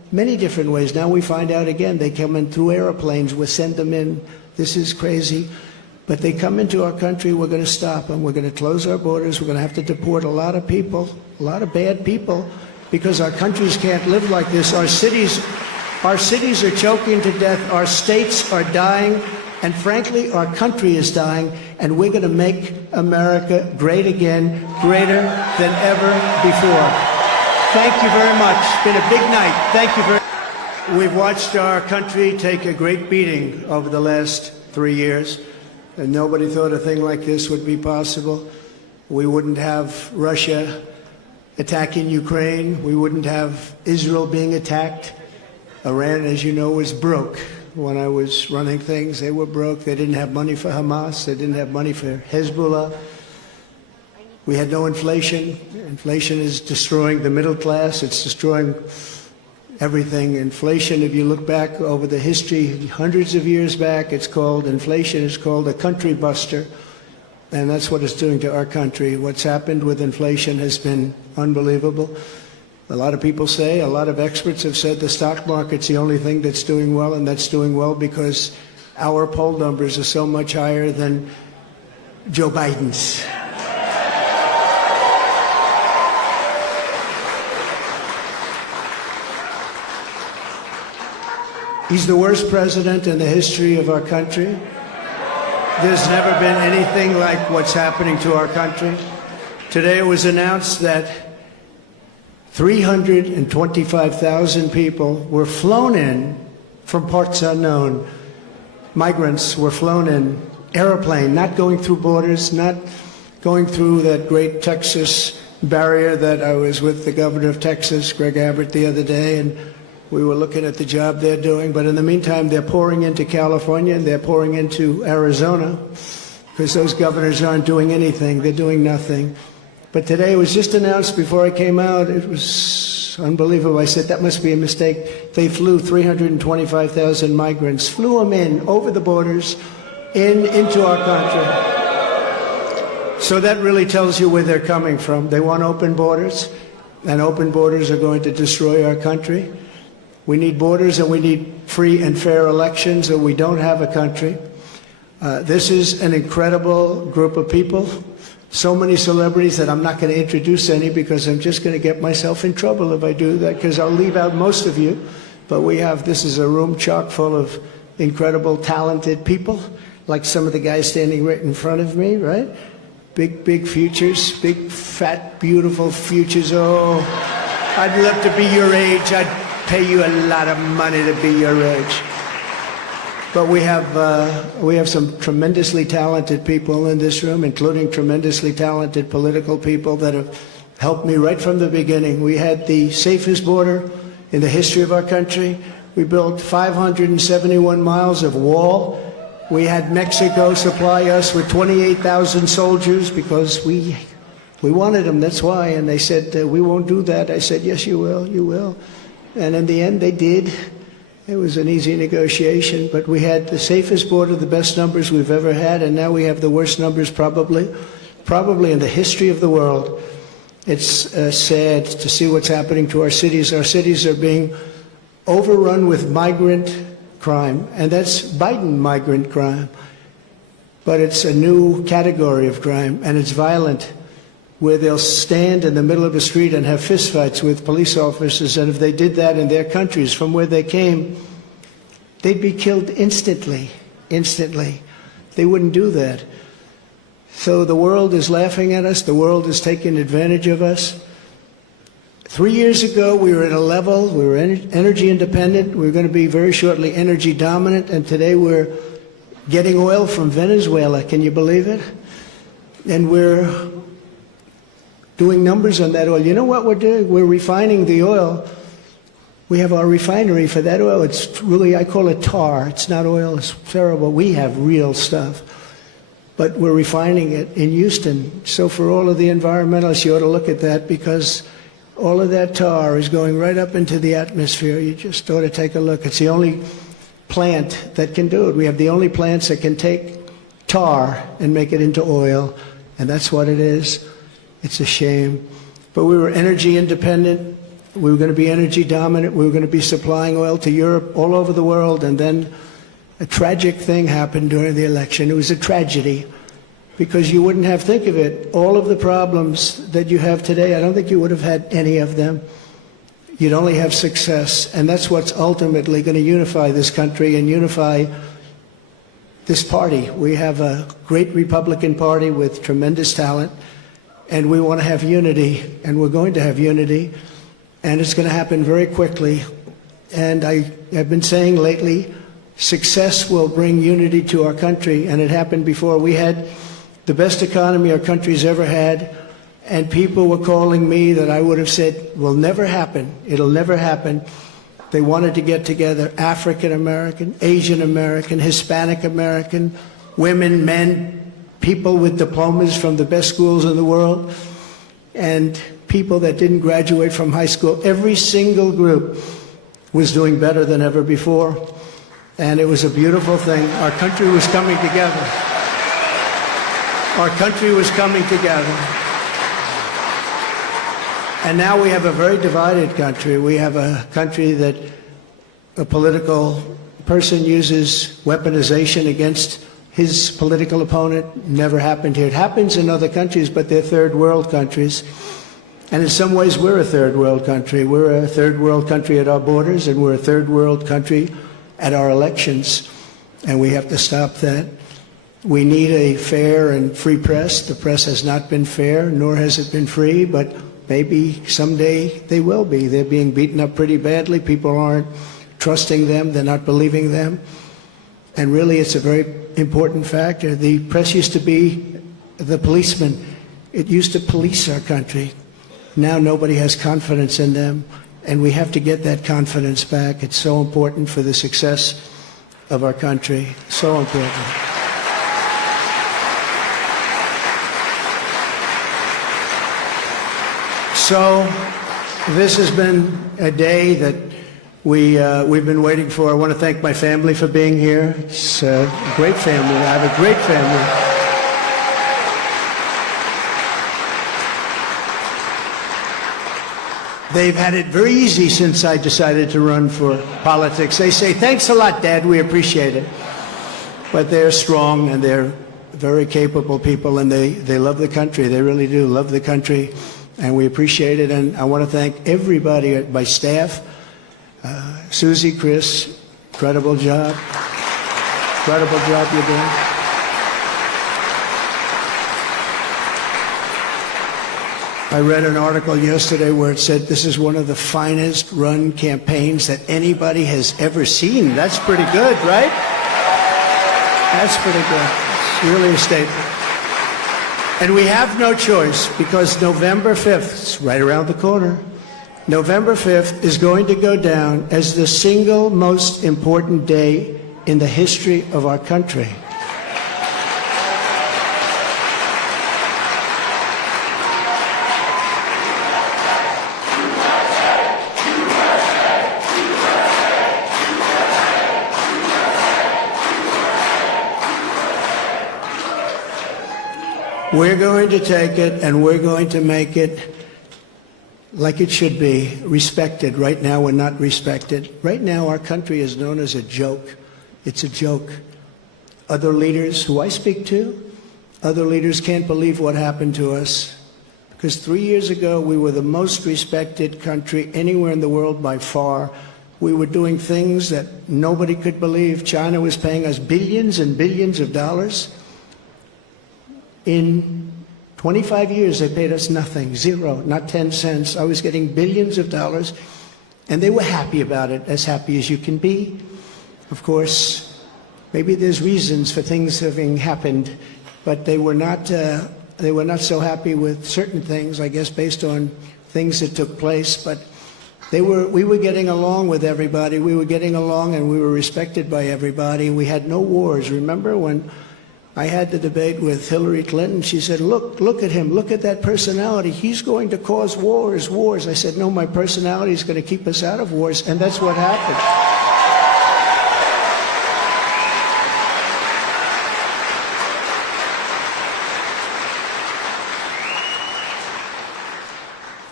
many different ways. Now we find out again, they come in through airplanes, we send them in. This is crazy. But they come into our country, we're going to stop them. We're going to close our borders. We're going to have to deport a lot of people, a lot of bad people, because our countries can't live like this. Our cities are choking to death. Our states are dying. And frankly, our country is dying. And we're going to make America great again, greater than ever before. Thank you very much. It's been a big night. Thank you very much. We've watched our country take a great beating over the last 3 years. And nobody thought a thing like this would be possible. We wouldn't have Russia attacking Ukraine. We wouldn't have Israel being attacked. Iran, as you know, was broke. When I was running things, they were broke. They didn't have money for Hamas. They didn't have money for Hezbollah. We had no inflation. Inflation is destroying the middle class. It's destroying everything. Inflation, if you look back over the history, hundreds of years back, it's called inflation. It's called a country buster. And that's what it's doing to our country. What's happened with inflation has been unbelievable. A lot of people say, a lot of experts have said the stock market's the only thing that's doing well, and that's doing well because our poll numbers are so much higher than Joe Biden's. He's the worst president in the history of our country. There's never been anything like what's happening to our country. Today it was announced that 325,000 people were flown in from parts unknown. Migrants were flown in, airplane, not going through borders, not going through that great Texas barrier that I was with the governor of Texas, Greg Abbott, the other day, and we were looking at the job they're doing. But in the meantime, they're pouring into California and they're pouring into Arizona because those governors aren't doing anything. They're doing nothing. But today it was just announced before I came out. It was unbelievable. I said, that must be a mistake. They flew 325,000 migrants, flew them in over the borders into our country. So that really tells you where they're coming from. They want open borders, and open borders are going to destroy our country. We need borders and we need free and fair elections, or we don't have a country. This is an incredible group of people. So many celebrities that I'm not going to introduce any because I'm just going to get myself in trouble if I do that, because I'll leave out most of you. But this is a room chock full of incredible, talented people, like some of the guys standing right in front of me, right? Big futures, big, fat, beautiful futures. Oh, I'd love to be your age. I'd pay you a lot of money to be your age. But we have some tremendously talented people in this room, including tremendously talented political people that have helped me right from the beginning. We had the safest border in the history of our country. We built 571 miles of wall. We had Mexico supply us with 28,000 soldiers because we wanted them, that's why. And they said, we won't do that. I said, yes, you will, you will. And in the end, they did. It was an easy negotiation, but we had the safest border, the best numbers we've ever had, and now we have the worst numbers probably in the history of the world. It's sad to see what's happening to our cities. Our cities are being overrun with migrant crime, and that's Biden migrant crime. But it's a new category of crime, and it's violent, where they'll stand in the middle of a street and have fistfights with police officers, and if they did that in their countries from where they came, they'd be killed instantly. They wouldn't do that. So the world is laughing at us. The world is taking advantage of us. 3 years ago, we were at a level, we were energy independent. We were going to be very shortly energy dominant, and today we're getting oil from Venezuela. Can you believe it? And we're doing numbers on that oil. You know what we're doing? We're refining the oil. We have our refinery for that oil. It's really, I call it tar. It's not oil. It's terrible. We have real stuff. But we're refining it in Houston. So for all of the environmentalists, you ought to look at that, because all of that tar is going right up into the atmosphere. You just ought to take a look. It's the only plant that can do it. We have the only plants that can take tar and make it into oil, and that's what it is. It's a shame. But we were energy independent we were going to be energy dominant. We were going to be supplying oil to Europe, all over the world. And then a tragic thing happened during the election. It was a tragedy because you wouldn't have, think of it, all of the problems that you have today, I don't think you would have had any of them. You'd only have success. And that's what's ultimately going to unify this country and unify this party. We have a great Republican Party with tremendous talent, and we want to have unity, and we're going to have unity, and it's going to happen very quickly. And I've been saying lately, success will bring unity to our country, and it happened before. We had the best economy our country's ever had, and people were calling me that I would have said will never happen. It'll never happen. They wanted to get together African American, Asian American, Hispanic American, women, men, people with diplomas from the best schools in the world, and people that didn't graduate from high school. Every single group was doing better than ever before, and it was a beautiful thing. Our country was coming together. Our country was coming together. And now we have a very divided country. We have a country that a political person uses weaponization against his political opponent. Never happened here. It happens in other countries, but they're third world countries. And in some ways, we're a third world country. We're a third world country at our borders, and we're a third world country at our elections. And we have to stop that. We need a fair and free press. The press has not been fair, nor has it been free, but maybe someday they will be. They're being beaten up pretty badly. People aren't trusting them. They're not believing them. And really, it's a very important factor. The press used to be the policeman. It used to police our country. Now nobody has confidence in them, and we have to get that confidence back. It's so important for the success of our country. So important. So this has been a day that we've been waiting for. I want to thank my family for being here. It's a great family. I have a great family. They've had it very easy since I decided to run for politics. They say, thanks a lot, Dad, we appreciate it. But they're strong, and they're very capable people, and they love the country. They really do love the country. And we appreciate it, and I want to thank everybody at my staff. Susie, Chris, incredible job. Incredible job you're doing. I read an article yesterday where it said this is one of the finest run campaigns that anybody has ever seen. That's pretty good, right? That's pretty good. It's really a statement. And we have no choice, because November 5th, it's right around the corner, November 5th is going to go down as the single most important day in the history of our country. We're going to take it, and we're going to make it like it should be, respected. Right now, we're not respected. Right now, our country is known as a joke. It's a joke. Other leaders who I speak to, other leaders can't believe what happened to us. Because 3 years ago, we were the most respected country anywhere in the world by far. We were doing things that nobody could believe. China was paying us billions and billions of dollars. In 25 years, they paid us nothing, zero, not 10 cents. I was getting billions of dollars, and they were happy about it, as happy as you can be. Of course, maybe there's reasons for things having happened, but they were not so happy with certain things, I guess, based on things that took place. But we were getting along with everybody. We were getting along, and we were respected by everybody. We had no wars. Remember when I had the debate with Hillary Clinton? She said, look at him, look at that personality. He's going to cause wars. I said, no, my personality is going to keep us out of wars, and that's what happened.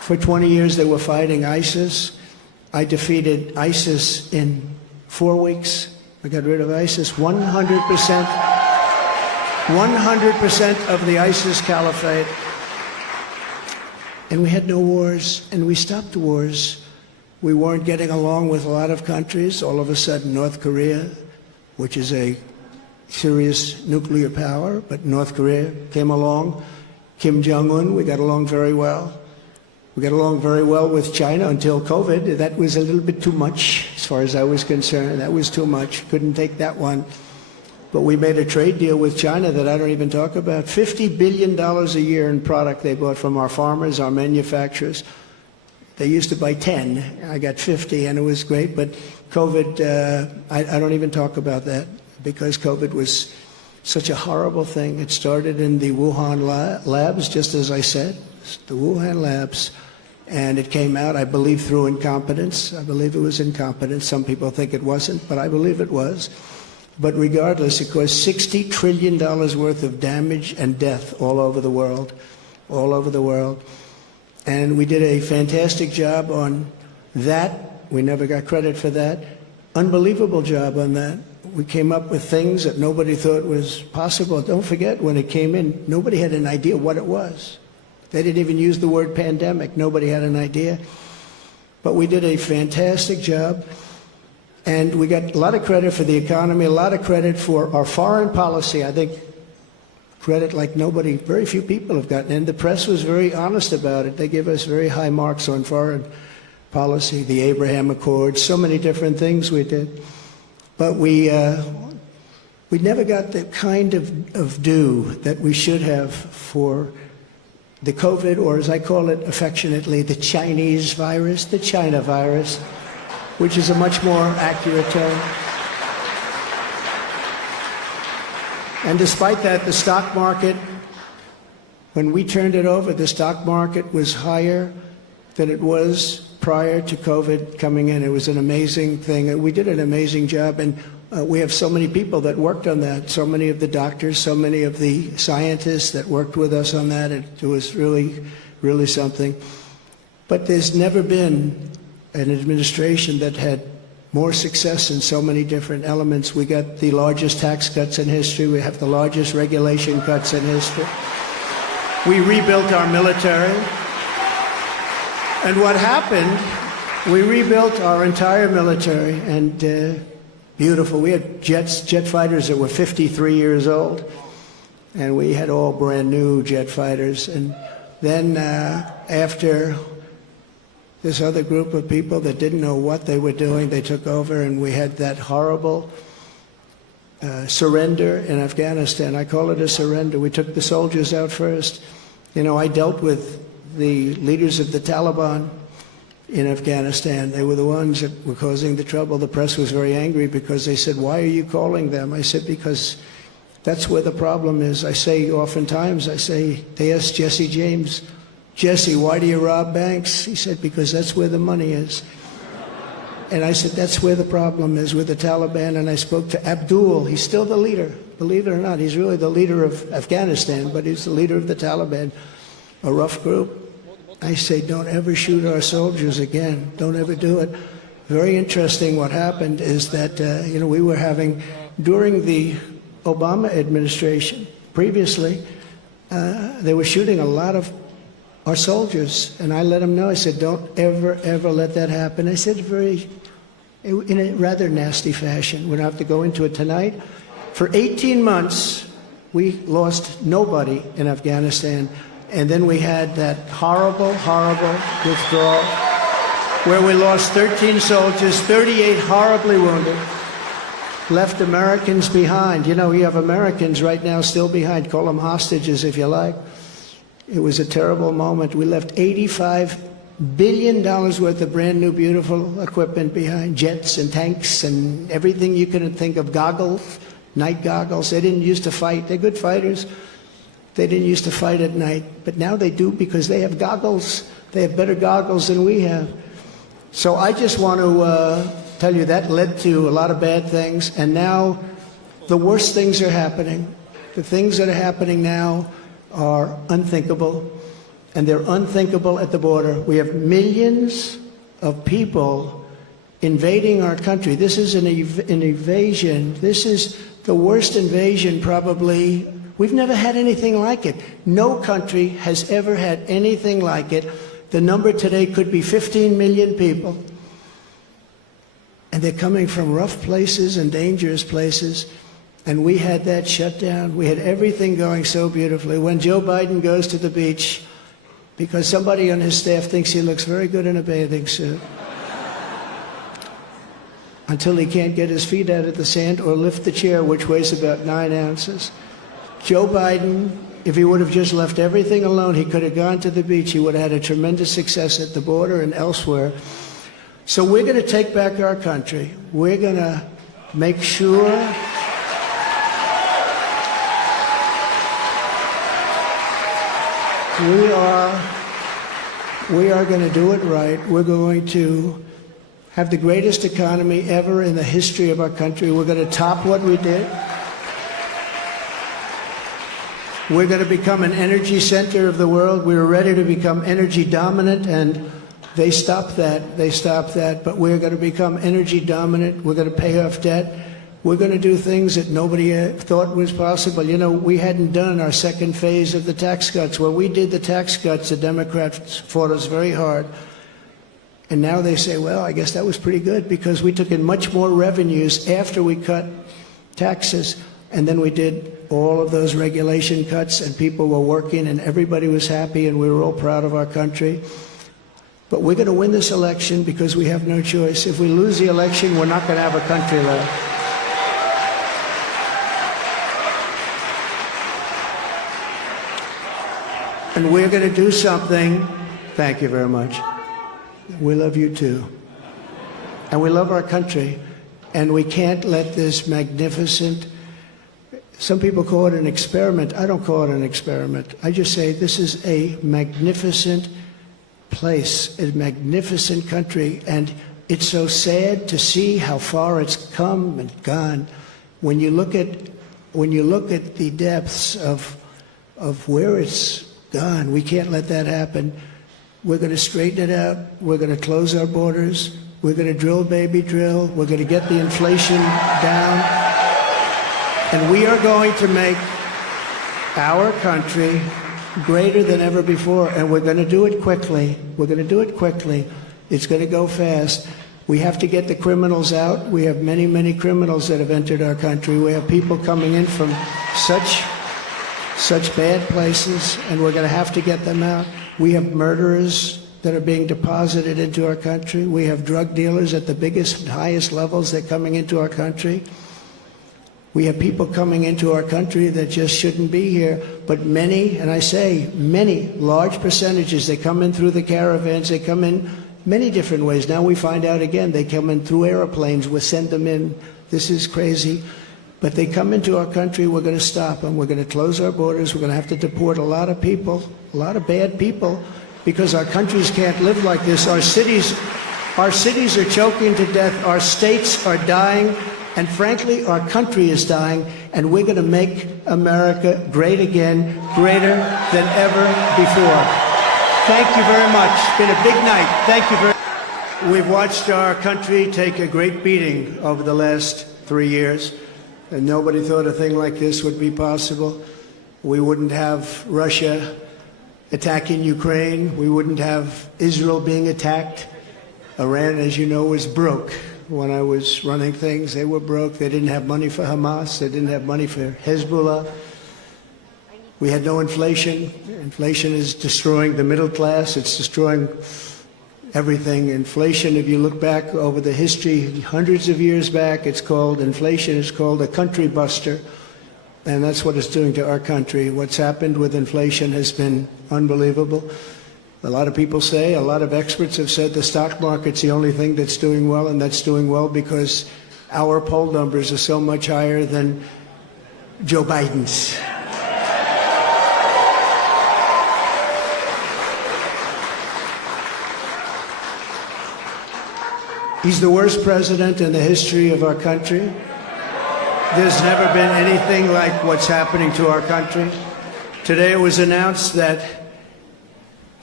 For 20 years they were fighting ISIS. I defeated ISIS in 4 weeks. I got rid of ISIS. 100% of the ISIS caliphate. And we had no wars, and we stopped wars. We weren't getting along with a lot of countries. All of a sudden, North Korea, which is a serious nuclear power, but North Korea came along. Kim Jong-un, we got along very well. We got along very well with China until COVID. That was a little bit too much, as far as I was concerned. That was too much. Couldn't take that one. But we made a trade deal with China that I don't even talk about. $50 billion a year in product they bought from our farmers, our manufacturers. They used to buy 10. I got 50, and it was great. But COVID, I don't even talk about that, because COVID was such a horrible thing. It started in the Wuhan labs, just as I said, the Wuhan labs. And it came out, I believe, through incompetence. I believe it was incompetence. Some people think it wasn't, but I believe it was. But regardless, it caused $60 trillion worth of damage and death all over the world, all over the world. And we did a fantastic job on that. We never got credit for that. Unbelievable job on that. We came up with things that nobody thought was possible. Don't forget, when it came in, nobody had an idea what it was. They didn't even use the word pandemic. Nobody had an idea. But we did a fantastic job. And we got a lot of credit for the economy, a lot of credit for our foreign policy. I think credit like nobody, very few people have gotten. And the press was very honest about it. They give us very high marks on foreign policy, the Abraham Accords, so many different things we did. But we never got the kind of due that we should have for the COVID, or as I call it affectionately, the Chinese virus, the China virus, which is a much more accurate term. And despite that, the stock market, when we turned it over, the stock market was higher than it was prior to COVID coming in. It was an amazing thing. We did an amazing job, and we have so many people that worked on that, so many of the doctors, so many of the scientists that worked with us on that. It was really, really something. But there's never been an administration that had more success in so many different elements. We got the largest tax cuts in history. We have the largest regulation cuts in history. We rebuilt our military. And what happened, we rebuilt our entire military, and beautiful. We had jet fighters that were 53 years old, and we had all brand new jet fighters. And then after this other group of people that didn't know what they were doing, they took over, and we had that horrible surrender in Afghanistan. I call it a surrender. We took the soldiers out first. You know, I dealt with the leaders of the Taliban in Afghanistan. They were the ones that were causing the trouble. The press was very angry because they said, "Why are you calling them?" I said, "Because that's where the problem is." I say oftentimes, they asked Jesse James, "Jesse, why do you rob banks?" He said, "Because that's where the money is." And I said, that's where the problem is, with the Taliban. And I spoke to Abdul. He's still the leader. Believe it or not, he's really the leader of Afghanistan, but he's the leader of the Taliban, a rough group. I say, don't ever shoot our soldiers again. Don't ever do it. Very interesting what happened is that, we were having, during the Obama administration, previously, they were shooting a lot of our soldiers, and I let them know. I said, don't ever, ever let that happen. I said in a rather nasty fashion. We don't have to go into it tonight. For 18 months, we lost nobody in Afghanistan, and then we had that horrible, horrible withdrawal where we lost 13 soldiers, 38 horribly wounded, left Americans behind. You know, you have Americans right now still behind. Call them hostages if you like. It was a terrible moment. We left $85 billion worth of brand new, beautiful equipment behind, jets and tanks and everything you could think of, goggles, night goggles. They didn't used to fight. They're good fighters. They didn't used to fight at night, but now they do because they have goggles. They have better goggles than we have. So I just want to tell you that led to a lot of bad things, and now the worst things are happening. The things that are happening now are unthinkable, and they're unthinkable at the border. We have millions of people invading our country. This is an invasion. This is the worst invasion probably. We've never had anything like it. No country has ever had anything like it. The number today could be 15 million people. And they're coming from rough places and dangerous places. And we had that shut down. We had everything going so beautifully. When Joe Biden goes to the beach, because somebody on his staff thinks he looks very good in a bathing suit, until he can't get his feet out of the sand or lift the chair, which weighs about 9 ounces. Joe Biden, if he would have just left everything alone, he could have gone to the beach. He would have had a tremendous success at the border and elsewhere. So we're going to take back our country. We're going to make sure we are going to do it right. We're going to have the greatest economy ever in the history of our country. We're going to top what we did. We're going to become an energy center of the world. We were ready to become energy dominant, and they stopped that. They stopped that. But we're going to become energy dominant. We're going to pay off debt. We're going to do things that nobody thought was possible. You know, we hadn't done our second phase of the tax cuts. When we did the tax cuts, the Democrats fought us very hard. And now they say, well, I guess that was pretty good because we took in much more revenues after we cut taxes. And then we did all of those regulation cuts, and people were working, and everybody was happy, and we were all proud of our country. But we're going to win this election because we have no choice. If we lose the election, we're not going to have a country left. And we're going to do something. Thank you very much. We love you too. And we love our country. And we can't let this magnificent, some people call it an experiment. I don't call it an experiment. I just say this is a magnificent place, a magnificent country. And it's so sad to see how far it's come and gone. When you look at the depths of where it's gone, we can't let that happen. We're going to straighten it out. We're going to close our borders. We're going to drill, baby, drill. We're going to get the inflation down. And we are going to make our country greater than ever before. And we're going to do it quickly. We're going to do it quickly. It's going to go fast. We have to get the criminals out. We have many, many criminals that have entered our country. We have people coming in from such bad places, and we're going to have to get them out. We have murderers that are being deposited into our country. We have drug dealers at the biggest and highest levels that are coming into our country. We have people coming into our country that just shouldn't be here. But many, and I say many, large percentages, they come in through the caravans. They come in many different ways. Now we find out again, they come in through airplanes. We send them in. This is crazy. But they come into our country, we're going to stop them. We're going to close our borders. We're going to have to deport a lot of people, a lot of bad people, because our countries can't live like this. Our cities are choking to death. Our states are dying. And frankly, our country is dying. And we're going to make America great again, greater than ever before. Thank you very much. It's been a big night. Thank you very much. We've watched our country take a great beating over the last 3 years. And nobody thought a thing like this would be possible. We wouldn't have Russia attacking Ukraine. We wouldn't have Israel being attacked. Iran, as you know, was broke. When I was running things, they were broke. They didn't have money for Hamas. They didn't have money for Hezbollah. We had no inflation. Inflation is destroying the middle class. It's destroying everything. Inflation, if you look back over the history, hundreds of years back, inflation is called a country buster. And that's what it's doing to our country. What's happened with inflation has been unbelievable. A lot of people say, a lot of experts have said the stock market's the only thing that's doing well, and that's doing well because our poll numbers are so much higher than Joe Biden's. He's the worst president in the history of our country. There's never been anything like what's happening to our country. Today it was announced that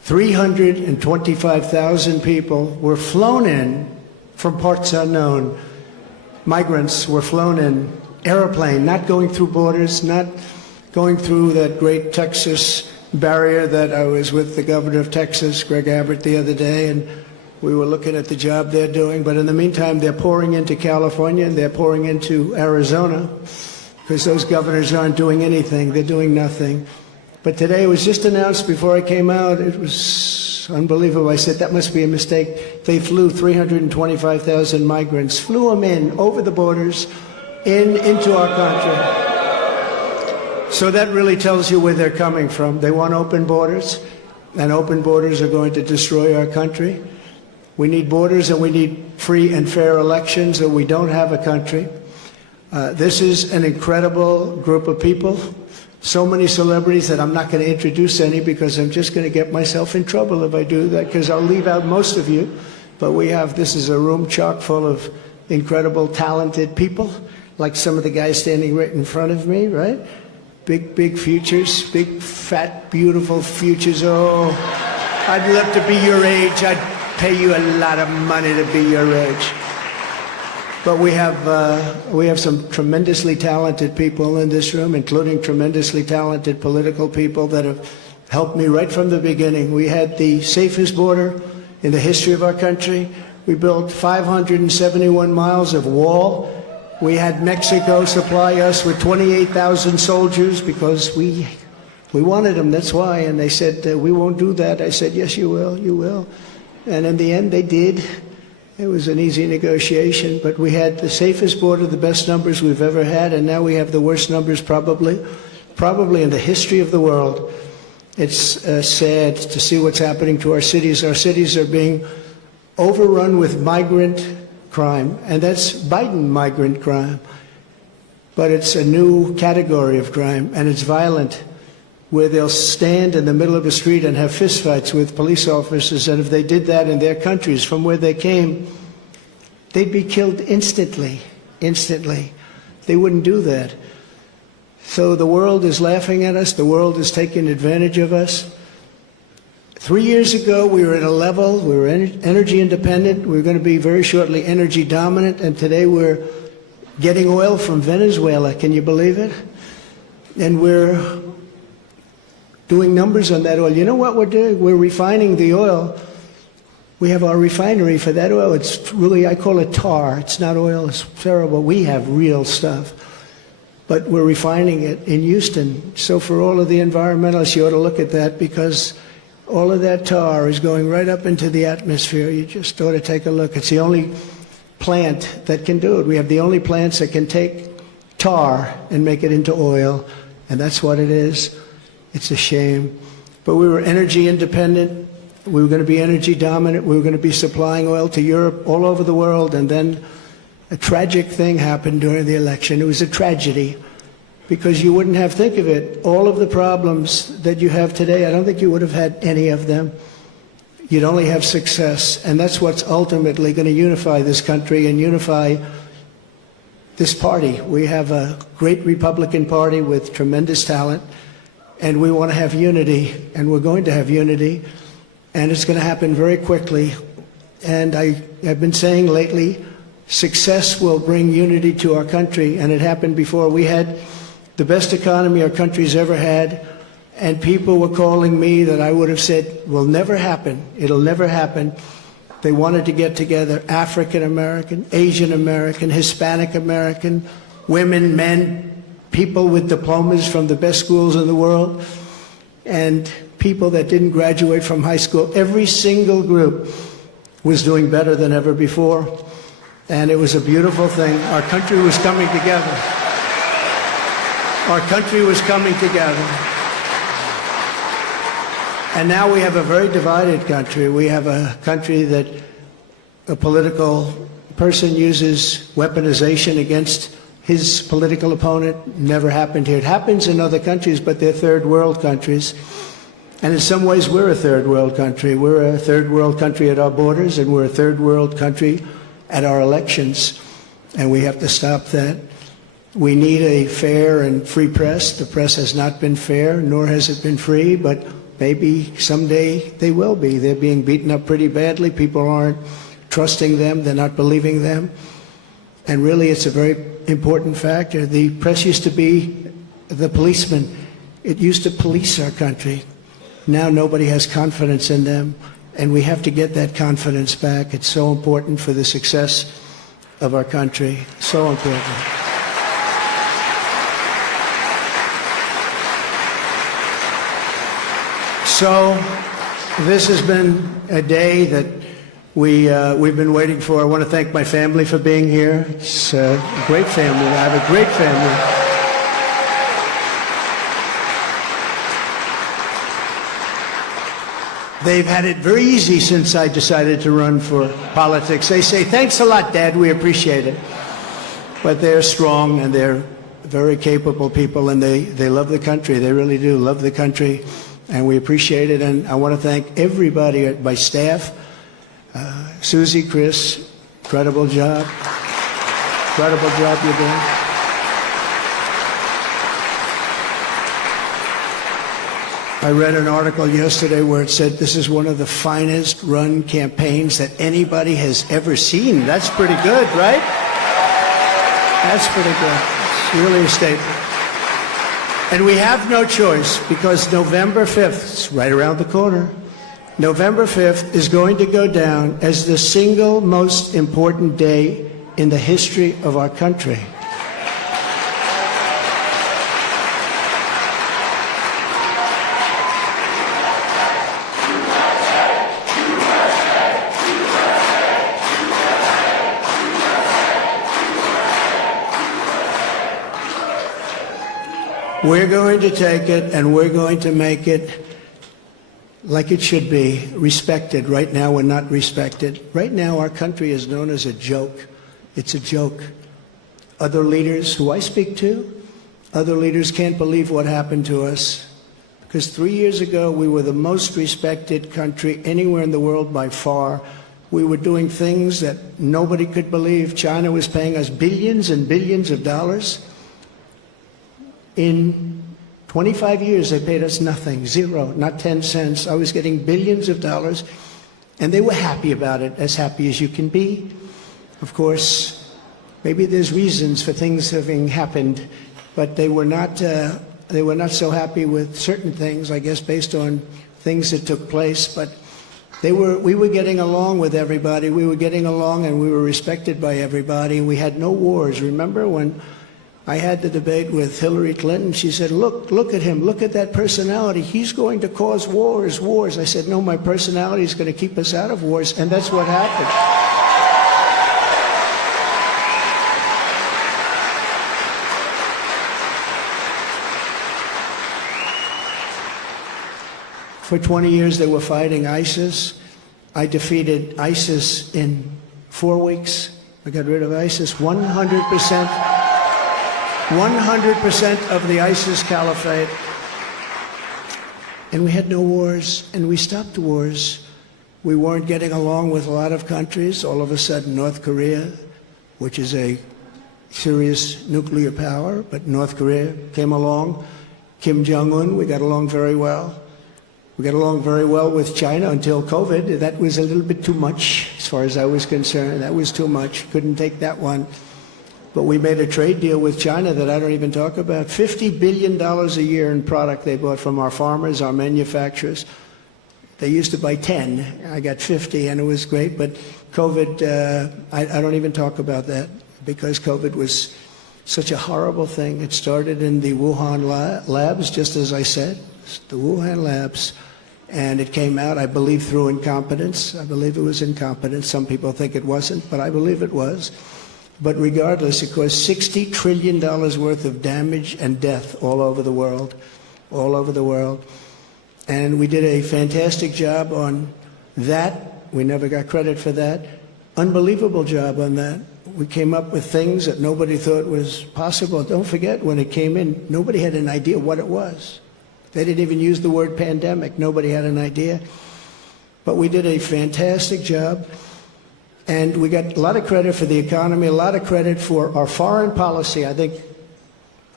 325,000 people were flown in from parts unknown. Migrants were flown in, airplane, not going through borders, not going through that great Texas barrier that I was with the governor of Texas, Greg Abbott, the other day, and we were looking at the job they're doing. But in the meantime, they're pouring into California and they're pouring into Arizona because those governors aren't doing anything. They're doing nothing. But today it was just announced before I came out. It was unbelievable. I said, that must be a mistake. They flew 325,000 migrants, flew them in over the borders into our country. So that really tells you where they're coming from. They want open borders, and open borders are going to destroy our country. We need borders and we need free and fair elections, or we don't have a country. This is an incredible group of people. So many celebrities that I'm not going to introduce any because I'm just going to get myself in trouble if I do that, because I'll leave out most of you. But this is a room chock full of incredible, talented people, like some of the guys standing right in front of me, right? Big, big futures, big, fat, beautiful futures. Oh, I'd love to be your age. I'd pay you a lot of money to be your age. But we have some tremendously talented people in this room, including tremendously talented political people that have helped me right from the beginning. We had the safest border in the history of our country. We built 571 miles of wall. We had Mexico supply us with 28,000 soldiers because we wanted them, that's why. And they said, we won't do that. I said, yes, you will, you will. And in the end, they did. It was an easy negotiation, but we had the safest border, the best numbers we've ever had, and now we have the worst numbers probably in the history of the world. It's sad to see what's happening to our cities. Our cities are being overrun with migrant crime, and that's Biden migrant crime. But it's a new category of crime, and it's violent, where they'll stand in the middle of a street and have fistfights with police officers, and if they did that in their countries from where they came, they'd be killed instantly. They wouldn't do that. So the world is laughing at us. The world is taking advantage of us. 3 years ago, we were at a level, we were energy independent. We were going to be very shortly energy dominant, and today we're getting oil from Venezuela. Can you believe it? And we're doing numbers on that oil. You know what we're doing? We're refining the oil. We have our refinery for that oil. It's really, I call it tar. It's not oil. It's terrible. We have real stuff. But we're refining it in Houston. So for all of the environmentalists, you ought to look at that, because all of that tar is going right up into the atmosphere. You just ought to take a look. It's the only plant that can do it. We have the only plants that can take tar and make it into oil, and that's what it is. It's a shame. But we were energy independent. We were going to be energy dominant. We were going to be supplying oil to Europe, all over the world. And then a tragic thing happened during the election. It was a tragedy, because you wouldn't have, think of it, all of the problems that you have today, I don't think you would have had any of them. You'd only have success. And that's what's ultimately going to unify this country and unify this party. We have a great Republican Party with tremendous talent. And we want to have unity, and we're going to have unity, and it's going to happen very quickly. And I have been saying lately, success will bring unity to our country, and it happened before. We had the best economy our country's ever had, and people were calling me that I would have said will never happen. It'll never happen. They wanted to get together, African American, Asian American, Hispanic American, women, men, people with diplomas from the best schools in the world, and people that didn't graduate from high school. Every single group was doing better than ever before, and it was a beautiful thing. Our country was coming together. Our country was coming together. And now we have a very divided country. We have a country that a political person uses weaponization against his political opponent. Never happened here. It happens in other countries, but they're third world countries. And in some ways, we're a third world country. We're a third world country at our borders, and we're a third world country at our elections. And we have to stop that. We need a fair and free press. The press has not been fair, nor has it been free, but maybe someday they will be. They're being beaten up pretty badly. People aren't trusting them. They're not believing them. And really, it's a very important factor. The press used to be the policeman. It used to police our country. Now nobody has confidence in them, and we have to get that confidence back. It's so important for the success of our country. So important. So this has been a day that we've been waiting for. I want to thank my family for being here. It's a great family. I have a great family. They've had it very easy since I decided to run for politics. They say, thanks a lot, Dad, we appreciate it. But they're strong and they're very capable people, and they love the country. They really do love the country, and we appreciate it. And I want to thank everybody at my staff. Susie, Chris, incredible job. Incredible job you're doing. I read an article yesterday where it said this is one of the finest run campaigns that anybody has ever seen. That's pretty good, right? That's pretty good. It's really a statement. And we have no choice, because November 5th, it's right around the corner, November 5th is going to go down as the single most important day in the history of our country. We're going to take it and we're going to make it like it should be, respected. Right now, we're not respected. Right now, our country is known as a joke. It's a joke. Other leaders who I speak to, other leaders can't believe what happened to us. Because 3 years ago, we were the most respected country anywhere in the world by far. We were doing things that nobody could believe. China was paying us billions and billions of dollars. In 25 years, they paid us nothing, zero, not 10 cents. I was getting billions of dollars, and they were happy about it, as happy as you can be. Of course, maybe there's reasons for things having happened, but they were not so happy with certain things, I guess, based on things that took place. But we were getting along with everybody. We were getting along, and we were respected by everybody. We had no wars. Remember when I had the debate with Hillary Clinton? She said, look at him, look at that personality. He's going to cause wars. I said, no, my personality is going to keep us out of wars, and that's what happened. For 20 years, they were fighting ISIS. I defeated ISIS in 4 weeks. I got rid of ISIS 100%. 100% of the ISIS caliphate. And we had no wars, and we stopped wars. We weren't getting along with a lot of countries. All of a sudden, North Korea, which is a serious nuclear power, but North Korea came along. Kim Jong-un, we got along very well. We got along very well with China until COVID. That was a little bit too much, as far as I was concerned. That was too much. Couldn't take that one. But we made a trade deal with China that I don't even talk about. $50 billion a year in product they bought from our farmers, our manufacturers. They used to buy 10. I got 50, and it was great. But COVID, I don't even talk about that, because COVID was such a horrible thing. It started in the Wuhan labs, just as I said, the Wuhan labs. And it came out, I believe, through incompetence. I believe it was incompetence. Some people think it wasn't, but I believe it was. But regardless, it caused $60 trillion worth of damage and death all over the world, all over the world. And we did a fantastic job on that. We never got credit for that. Unbelievable job on that. We came up with things that nobody thought was possible. Don't forget, when it came in, nobody had an idea what it was. They didn't even use the word pandemic. Nobody had an idea. But we did a fantastic job. And we got a lot of credit for the economy, a lot of credit for our foreign policy. I think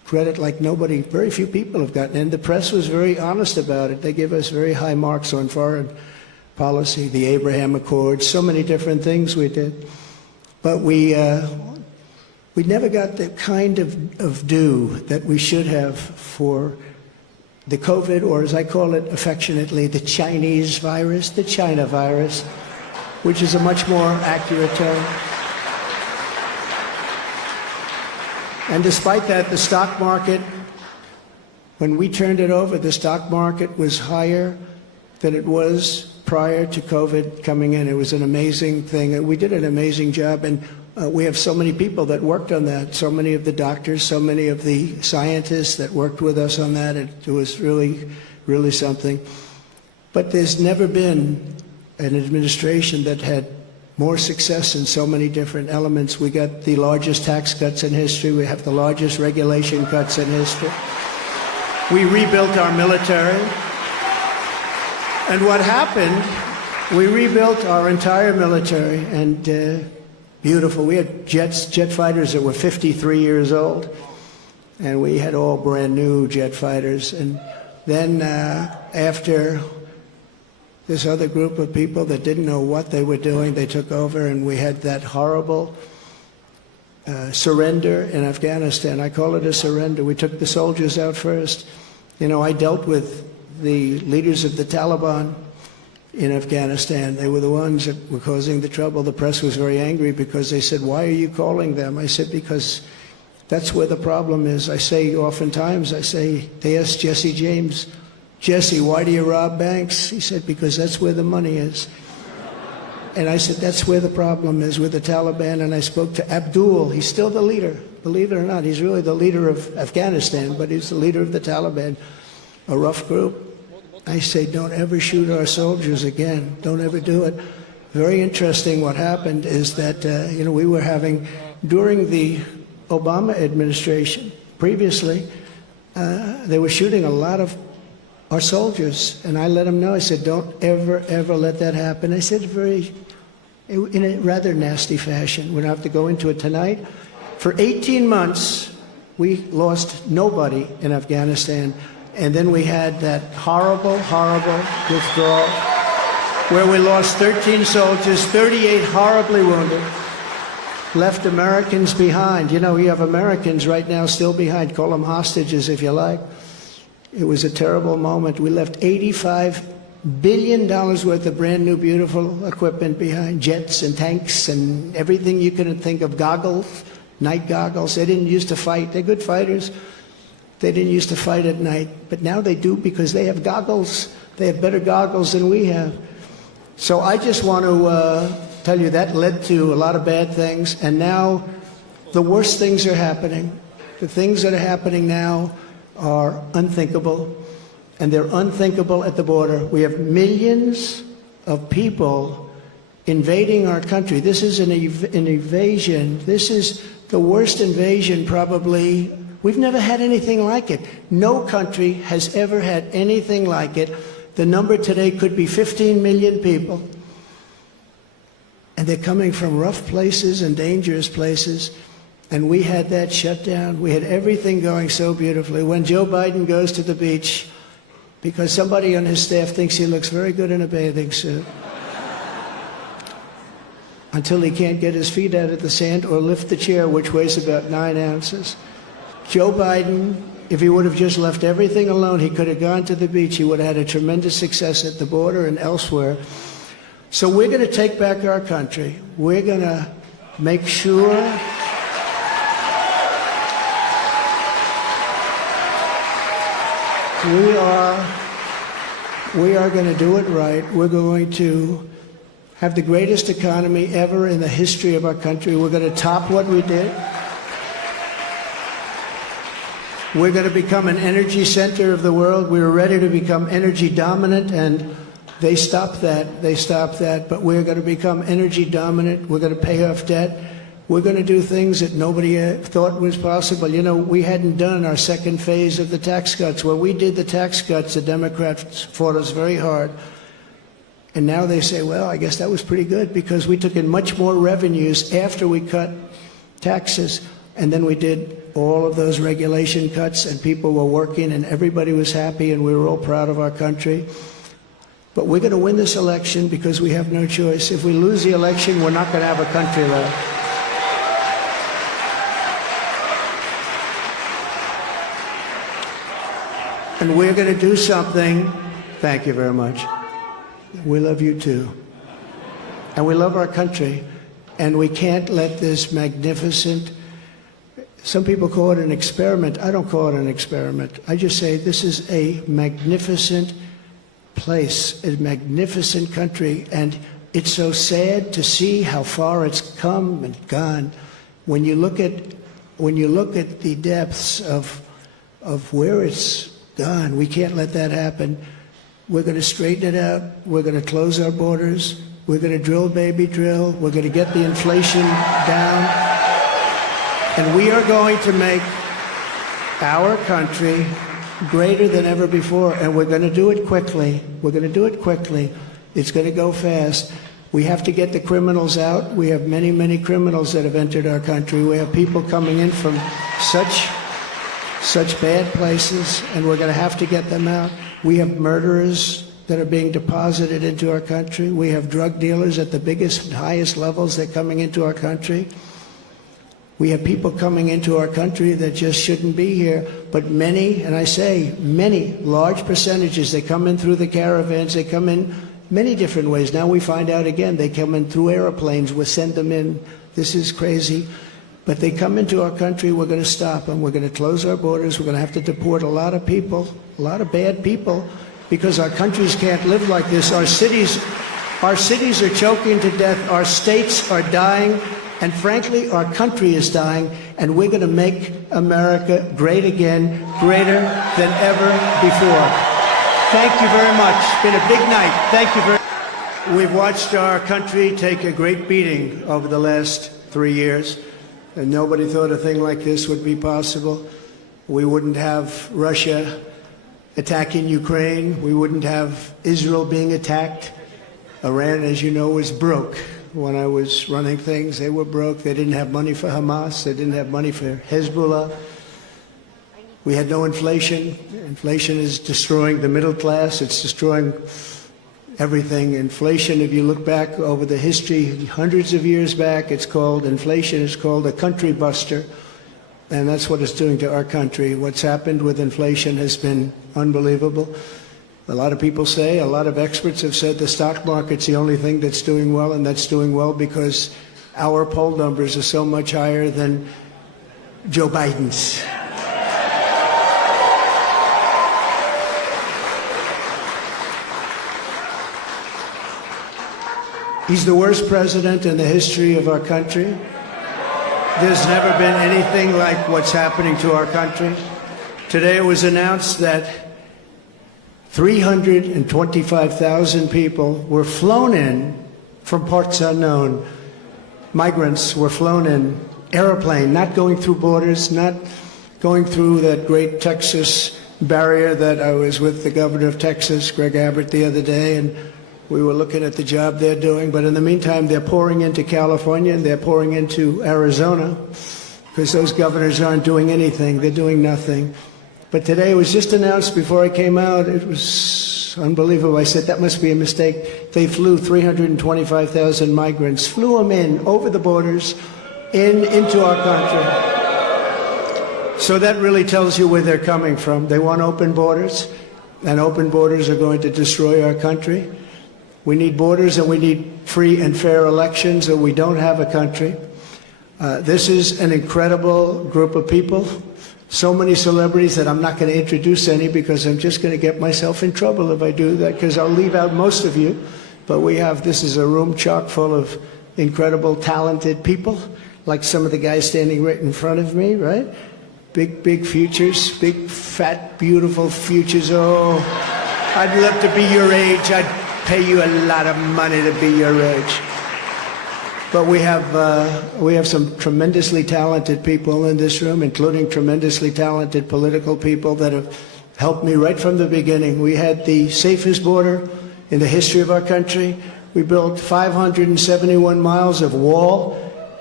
credit like nobody, very few people have gotten. And the press was very honest about it. They give us very high marks on foreign policy, the Abraham Accords, so many different things we did. But we never got the kind of due that we should have for the COVID, or as I call it affectionately, the Chinese virus, the China virus, which is a much more accurate term. And despite that, the stock market, when we turned it over, the stock market was higher than it was prior to COVID coming in. It was an amazing thing. We did an amazing job, and we have so many people that worked on that, so many of the doctors, so many of the scientists that worked with us on that. It was really, really something. But there's never been an administration that had more success in so many different elements. We got the largest tax cuts in history. We have the largest regulation cuts in history. We rebuilt our military. And what happened, we rebuilt our entire military, and beautiful. We had jet fighters that were 53 years old, and we had all brand new jet fighters. And then after this other group of people that didn't know what they were doing, they took over, and we had that horrible surrender in Afghanistan. I call it a surrender. We took the soldiers out first. You know, I dealt with the leaders of the Taliban in Afghanistan. They were the ones that were causing the trouble. The press was very angry because they said, "Why are you calling them?" I said, "Because that's where the problem is." I say oftentimes, they asked Jesse James, "Jesse, why do you rob banks?" He said, "Because that's where the money is." And I said, that's where the problem is with the Taliban. And I spoke to Abdul. He's still the leader. Believe it or not, he's really the leader of Afghanistan, but he's the leader of the Taliban, a rough group. I say, don't ever shoot our soldiers again. Don't ever do it. Very interesting what happened is that, we were having, during the Obama administration, previously, they were shooting a lot of our soldiers. And I let them know, I said, don't ever, ever let that happen. I said in a rather nasty fashion. We don't have to go into it tonight. For 18 months, we lost nobody in Afghanistan. And then we had that horrible, horrible withdrawal where we lost 13 soldiers, 38 horribly wounded, left Americans behind. You know, we have Americans right now still behind. Call them hostages if you like. It was a terrible moment. We left $85 billion worth of brand new, beautiful equipment behind, jets and tanks and everything you can think of, goggles, night goggles. They didn't used to fight. They're good fighters. They didn't used to fight at night, but now they do because they have goggles. They have better goggles than we have. So I just want to tell you that led to a lot of bad things, and now the worst things are happening. The things that are happening now are unthinkable, and they're unthinkable at the border. We have millions of people invading our country. This is an invasion. This is the worst invasion probably. We've never had anything like it. No country has ever had anything like it. The number today could be 15 million people. And they're coming from rough places and dangerous places. And we had that shut down. We had everything going so beautifully. When Joe Biden goes to the beach, because somebody on his staff thinks he looks very good in a bathing suit, until he can't get his feet out of the sand or lift the chair, which weighs about 9 ounces. Joe Biden, if he would have just left everything alone, he could have gone to the beach. He would have had a tremendous success at the border and elsewhere. So we're going to take back our country. We're going to make sure we are going to do it right. We're going to have the greatest economy ever in the history of our country. We're going to top what we did. We're going to become an energy center of the world. We were ready to become energy dominant, and they stopped that. They stopped that. But we're going to become energy dominant. We're going to pay off debt. We're going to do things that nobody thought was possible. You know, we hadn't done our second phase of the tax cuts. When we did the tax cuts, the Democrats fought us very hard. And now they say, well, I guess that was pretty good because we took in much more revenues after we cut taxes. And then we did all of those regulation cuts, and people were working, and everybody was happy, and we were all proud of our country. But we're going to win this election because we have no choice. If we lose the election, we're not going to have a country left. And we're going to do something. Thank you very much. We love you too. And we love our country. And we can't let this magnificent, some people call it an experiment. I don't call it an experiment. I just say this is a magnificent place, a magnificent country. And it's so sad to see how far it's come and gone. When you look at the depths of where it's gone, we can't let that happen. We're going to straighten it out. We're going to close our borders. We're going to drill, baby, drill. We're going to get the inflation down. And we are going to make our country greater than ever before. And we're going to do it quickly. We're going to do it quickly. It's going to go fast. We have to get the criminals out. We have many, many criminals that have entered our country. We have people coming in from such bad places, and we're going to have to get them out. We have murderers that are being deposited into our country. We have drug dealers at the biggest, highest levels that are coming into our country. We have people coming into our country that just shouldn't be here. But many, and I say many, large percentages, they come in through the caravans. They come in many different ways. Now we find out again, they come in through airplanes. We send them in. This is crazy. But they come into our country, we're going to stop them. We're going to close our borders. We're going to have to deport a lot of people, a lot of bad people, because our countries can't live like this. Our cities are choking to death. Our states are dying. And frankly, our country is dying. And we're going to make America great again, greater than ever before. Thank you very much. It's been a big night. Thank you very much. We've watched our country take a great beating over the last 3 years. And nobody thought a thing like this would be possible. We wouldn't have Russia attacking Ukraine. We wouldn't have Israel being attacked. Iran, as you know, was broke. When I was running things, they were broke. They didn't have money for Hamas. They didn't have money for Hezbollah. We had no inflation. Inflation is destroying the middle class. It's destroying everything. Inflation, if you look back over the history, hundreds of years back, inflation is called a country buster. And that's what it's doing to our country. What's happened with inflation has been unbelievable. A lot of people say, a lot of experts have said the stock market's the only thing that's doing well, and that's doing well because our poll numbers are so much higher than Joe Biden's. He's the worst president in the history of our country. There's never been anything like what's happening to our country. Today it was announced that 325,000 people were flown in from parts unknown. Migrants were flown in, airplane, not going through borders, not going through that great Texas barrier that I was with the governor of Texas, Greg Abbott, the other day, and we were looking at the job they're doing. But in the meantime, they're pouring into California and they're pouring into Arizona because those governors aren't doing anything. They're doing nothing. But today it was just announced before I came out. It was unbelievable. I said, that must be a mistake. They flew 325,000 migrants, flew them in over the borders into our country. So that really tells you where they're coming from. They want open borders, and open borders are going to destroy our country. We need borders and we need free and fair elections, or we don't have a country. This is an incredible group of people. So many celebrities that I'm not going to introduce any because I'm just going to get myself in trouble if I do that, because I'll leave out most of you. But this is a room chock full of incredible, talented people, like some of the guys standing right in front of me, right? Big futures, big, fat, beautiful futures. Oh, I'd love to be your age. I'd pay you a lot of money to be your age. But we have some tremendously talented people in this room, including tremendously talented political people that have helped me right from the beginning. We had the safest border in the history of our country. We built 571 miles of wall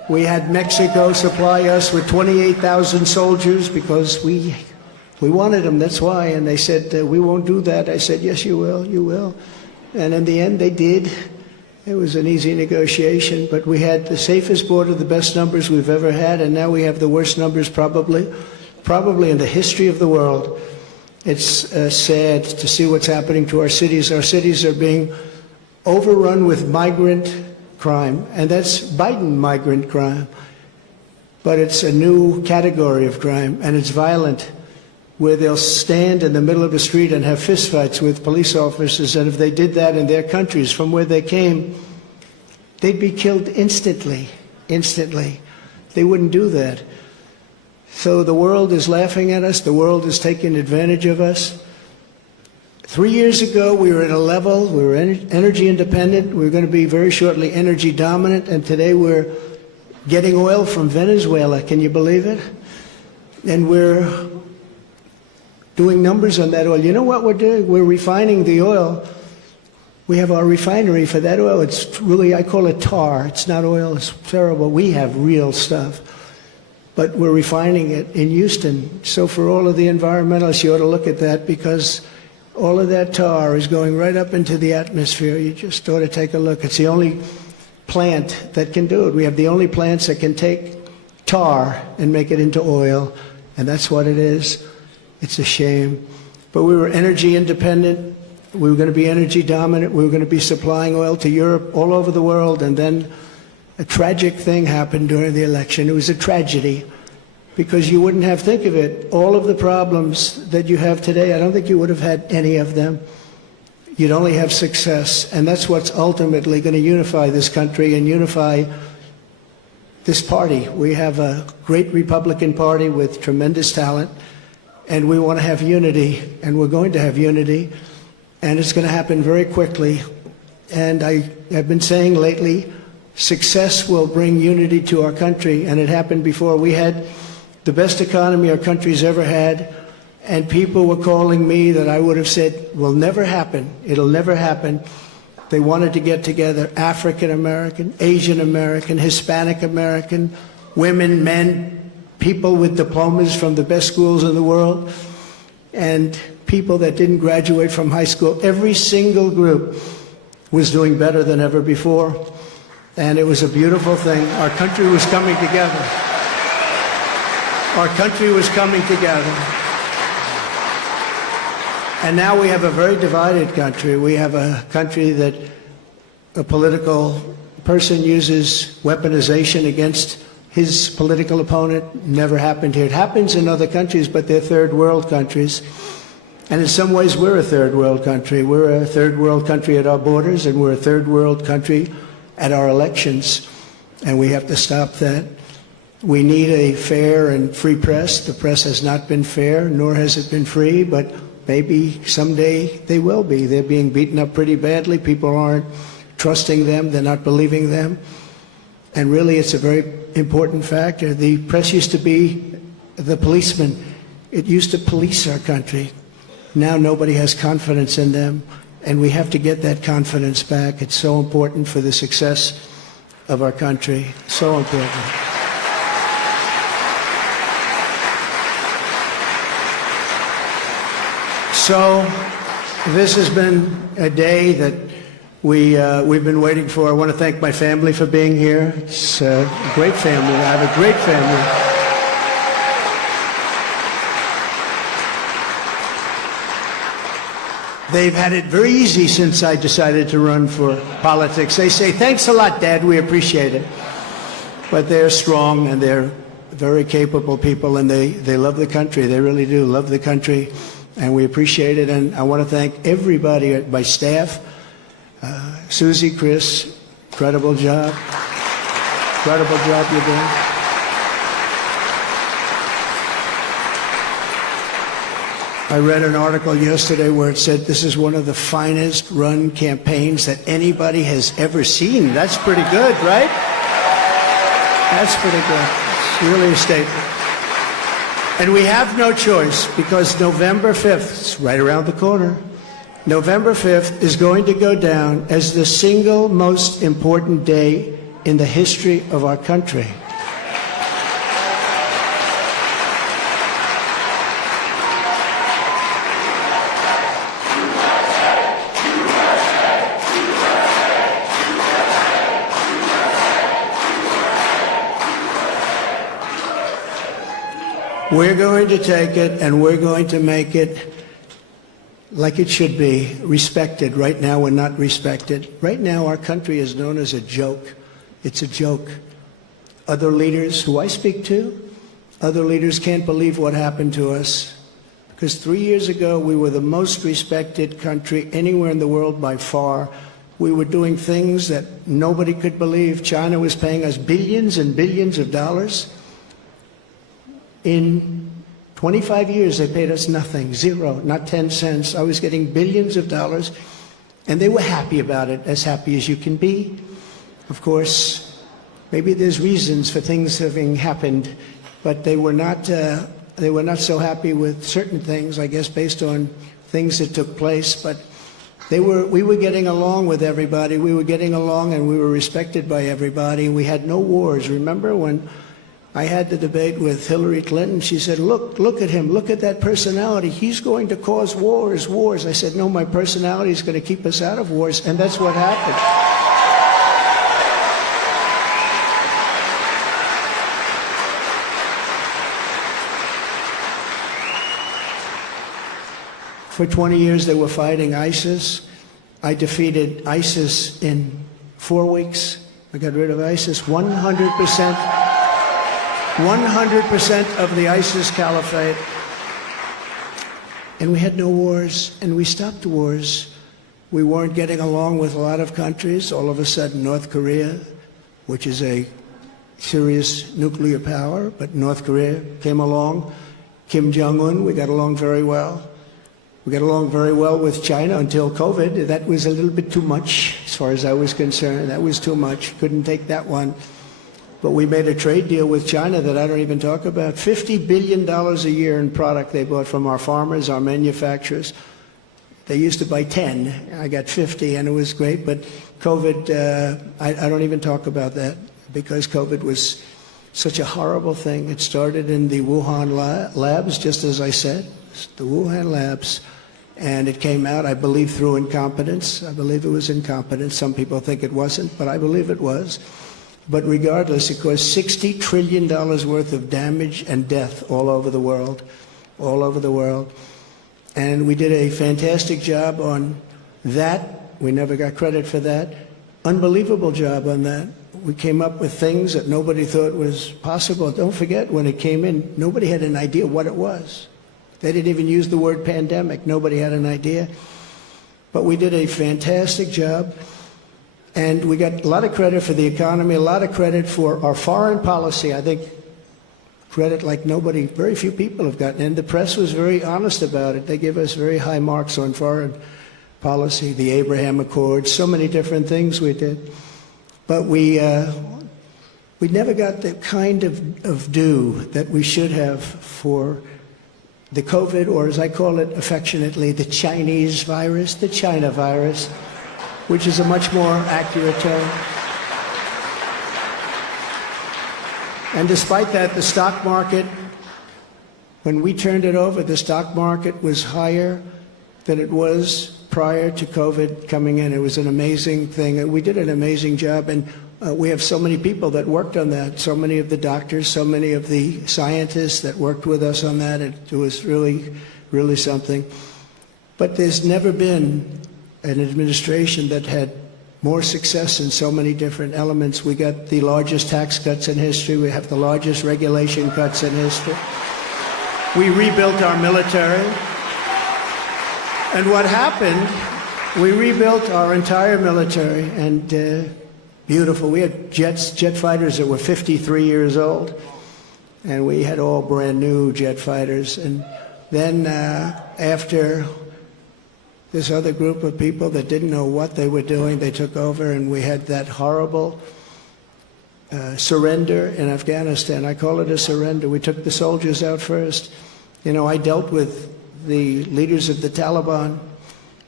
We had Mexico supply us with 28,000 soldiers because we wanted them, that's why. And they said, we won't do that. I said, yes, you will, you will. And in the end, they did. It was an easy negotiation, but we had the safest border, the best numbers we've ever had, and now we have the worst numbers probably in the history of the world. It's sad to see what's happening to our cities. Our cities are being overrun with migrant crime, and that's Biden migrant crime. But it's a new category of crime, and it's violent, where they'll stand in the middle of the street and have fistfights with police officers, and if they did that in their countries from where they came, they'd be killed instantly. They wouldn't do that. So the world is laughing at us. The world is taking advantage of us. 3 years ago, we were at a level, we were energy independent. We were going to be very shortly energy dominant, and today we're getting oil from Venezuela. Can you believe it? And we're doing numbers on that oil. You know what we're doing? We're refining the oil. We have our refinery for that oil. It's really, I call it tar. It's not oil. It's terrible. We have real stuff. But we're refining it in Houston. So for all of the environmentalists, you ought to look at that, because all of that tar is going right up into the atmosphere. You just ought to take a look. It's the only plant that can do it. We have the only plants that can take tar and make it into oil, and that's what it is. It's a shame. But we were energy independent. We were going to be energy dominant. We were going to be supplying oil to Europe, all over the world. And then a tragic thing happened during the election. It was a tragedy, because you wouldn't have, think of it, all of the problems that you have today, I don't think you would have had any of them. You'd only have success. And that's what's ultimately going to unify this country and unify this party. We have a great Republican Party with tremendous talent. And we want to have unity, and we're going to have unity, and it's going to happen very quickly. And I have been saying lately, success will bring unity to our country, and it happened before. We had the best economy our country's ever had, and people were calling me that I would have said will never happen. It'll never happen. They wanted to get together, African American, Asian American, Hispanic American, women, men, people with diplomas from the best schools in the world, and people that didn't graduate from high school. Every single group was doing better than ever before, and it was a beautiful thing. Our country was coming together. Our country was coming together. And now we have a very divided country. We have a country that a political person uses weaponization against his political opponent. Never happened here. It happens in other countries, but they're third world countries. And in some ways, we're a third world country. We're a third world country at our borders, and we're a third world country at our elections. And we have to stop that. We need a fair and free press. The press has not been fair, nor has it been free, but maybe someday they will be. They're being beaten up pretty badly. People aren't trusting them. They're not believing them. And really, it's a very important factor. The press used to be the policeman. It used to police our country. Now nobody has confidence in them, and we have to get that confidence back. It's so important for the success of our country. So important. So this has been a day that we've been waiting for. I want to thank my family for being here. It's a great family. I have a great family. They've had it very easy since I decided to run for politics. They say, thanks a lot, Dad, we appreciate it. But they're strong, and they're very capable people, and they love the country. They really do love the country, and we appreciate it. And I want to thank everybody at my staff. Susie, Chris, incredible job. Incredible job you're doing. I read an article yesterday where it said this is one of the finest run campaigns that anybody has ever seen. That's pretty good, right? That's pretty good. It's really a statement. And we have no choice, because November 5th, it's right around the corner, November 5th is going to go down as the single most important day in the history of our country. We're going to take it and we're going to make it like it should be, respected. Right now we're not respected. Right now our country is known as a joke. It's a joke. Other leaders who I speak to, other leaders can't believe what happened to us. Because 3 years ago we were the most respected country anywhere in the world by far. We were doing things that nobody could believe. China was paying us billions and billions of dollars. In 25 years, they paid us nothing, zero, not 10 cents. I was getting billions of dollars, and they were happy about it, as happy as you can be. Of course, maybe there's reasons for things having happened, but they were not so happy with certain things, I guess, based on things that took place. But we were getting along with everybody. We were getting along, and we were respected by everybody. We had no wars. Remember when I had the debate with Hillary Clinton? She said, look at him, look at that personality. He's going to cause wars. I said, no, my personality is going to keep us out of wars, and that's what happened. For 20 years, they were fighting ISIS. I defeated ISIS in 4 weeks. I got rid of ISIS 100%. 100% of the ISIS caliphate. And we had no wars, and we stopped wars. We weren't getting along with a lot of countries. All of a sudden, North Korea, which is a serious nuclear power, but North Korea came along. Kim Jong-un, we got along very well. We got along very well with China until COVID. That was a little bit too much, as far as I was concerned. That was too much. Couldn't take that one. But we made a trade deal with China that I don't even talk about. $50 billion a year in product they bought from our farmers, our manufacturers. They used to buy 10. I got 50, and it was great. But COVID, I don't even talk about that, because COVID was such a horrible thing. It started in the Wuhan labs, just as I said, the Wuhan labs. And it came out, I believe, through incompetence. I believe it was incompetence. Some people think it wasn't, but I believe it was. But regardless, it caused $60 trillion worth of damage and death all over the world, all over the world. And we did a fantastic job on that. We never got credit for that. Unbelievable job on that. We came up with things that nobody thought was possible. Don't forget, when it came in, nobody had an idea what it was. They didn't even use the word pandemic. Nobody had an idea. But we did a fantastic job. And we got a lot of credit for the economy, a lot of credit for our foreign policy. I think credit like nobody, very few people have gotten. And the press was very honest about it. They give us very high marks on foreign policy, the Abraham Accords, so many different things we did. But we never got the kind of due that we should have for the COVID, or as I call it affectionately, the Chinese virus, the China virus, which is a much more accurate term. And despite that, the stock market, when we turned it over, the stock market was higher than it was prior to COVID coming in. It was an amazing thing. We did an amazing job, and we have so many people that worked on that, so many of the doctors, so many of the scientists that worked with us on that. It was really, really something. But there's never been an administration that had more success in so many different elements. We got the largest tax cuts in history. We have the largest regulation cuts in history. We rebuilt our military. And what happened, we rebuilt our entire military, and beautiful. We had jet fighters that were 53 years old, and we had all brand new jet fighters. And then after this other group of people that didn't know what they were doing, they took over, and we had that horrible surrender in Afghanistan. I call it a surrender. We took the soldiers out first. You know, I dealt with the leaders of the Taliban.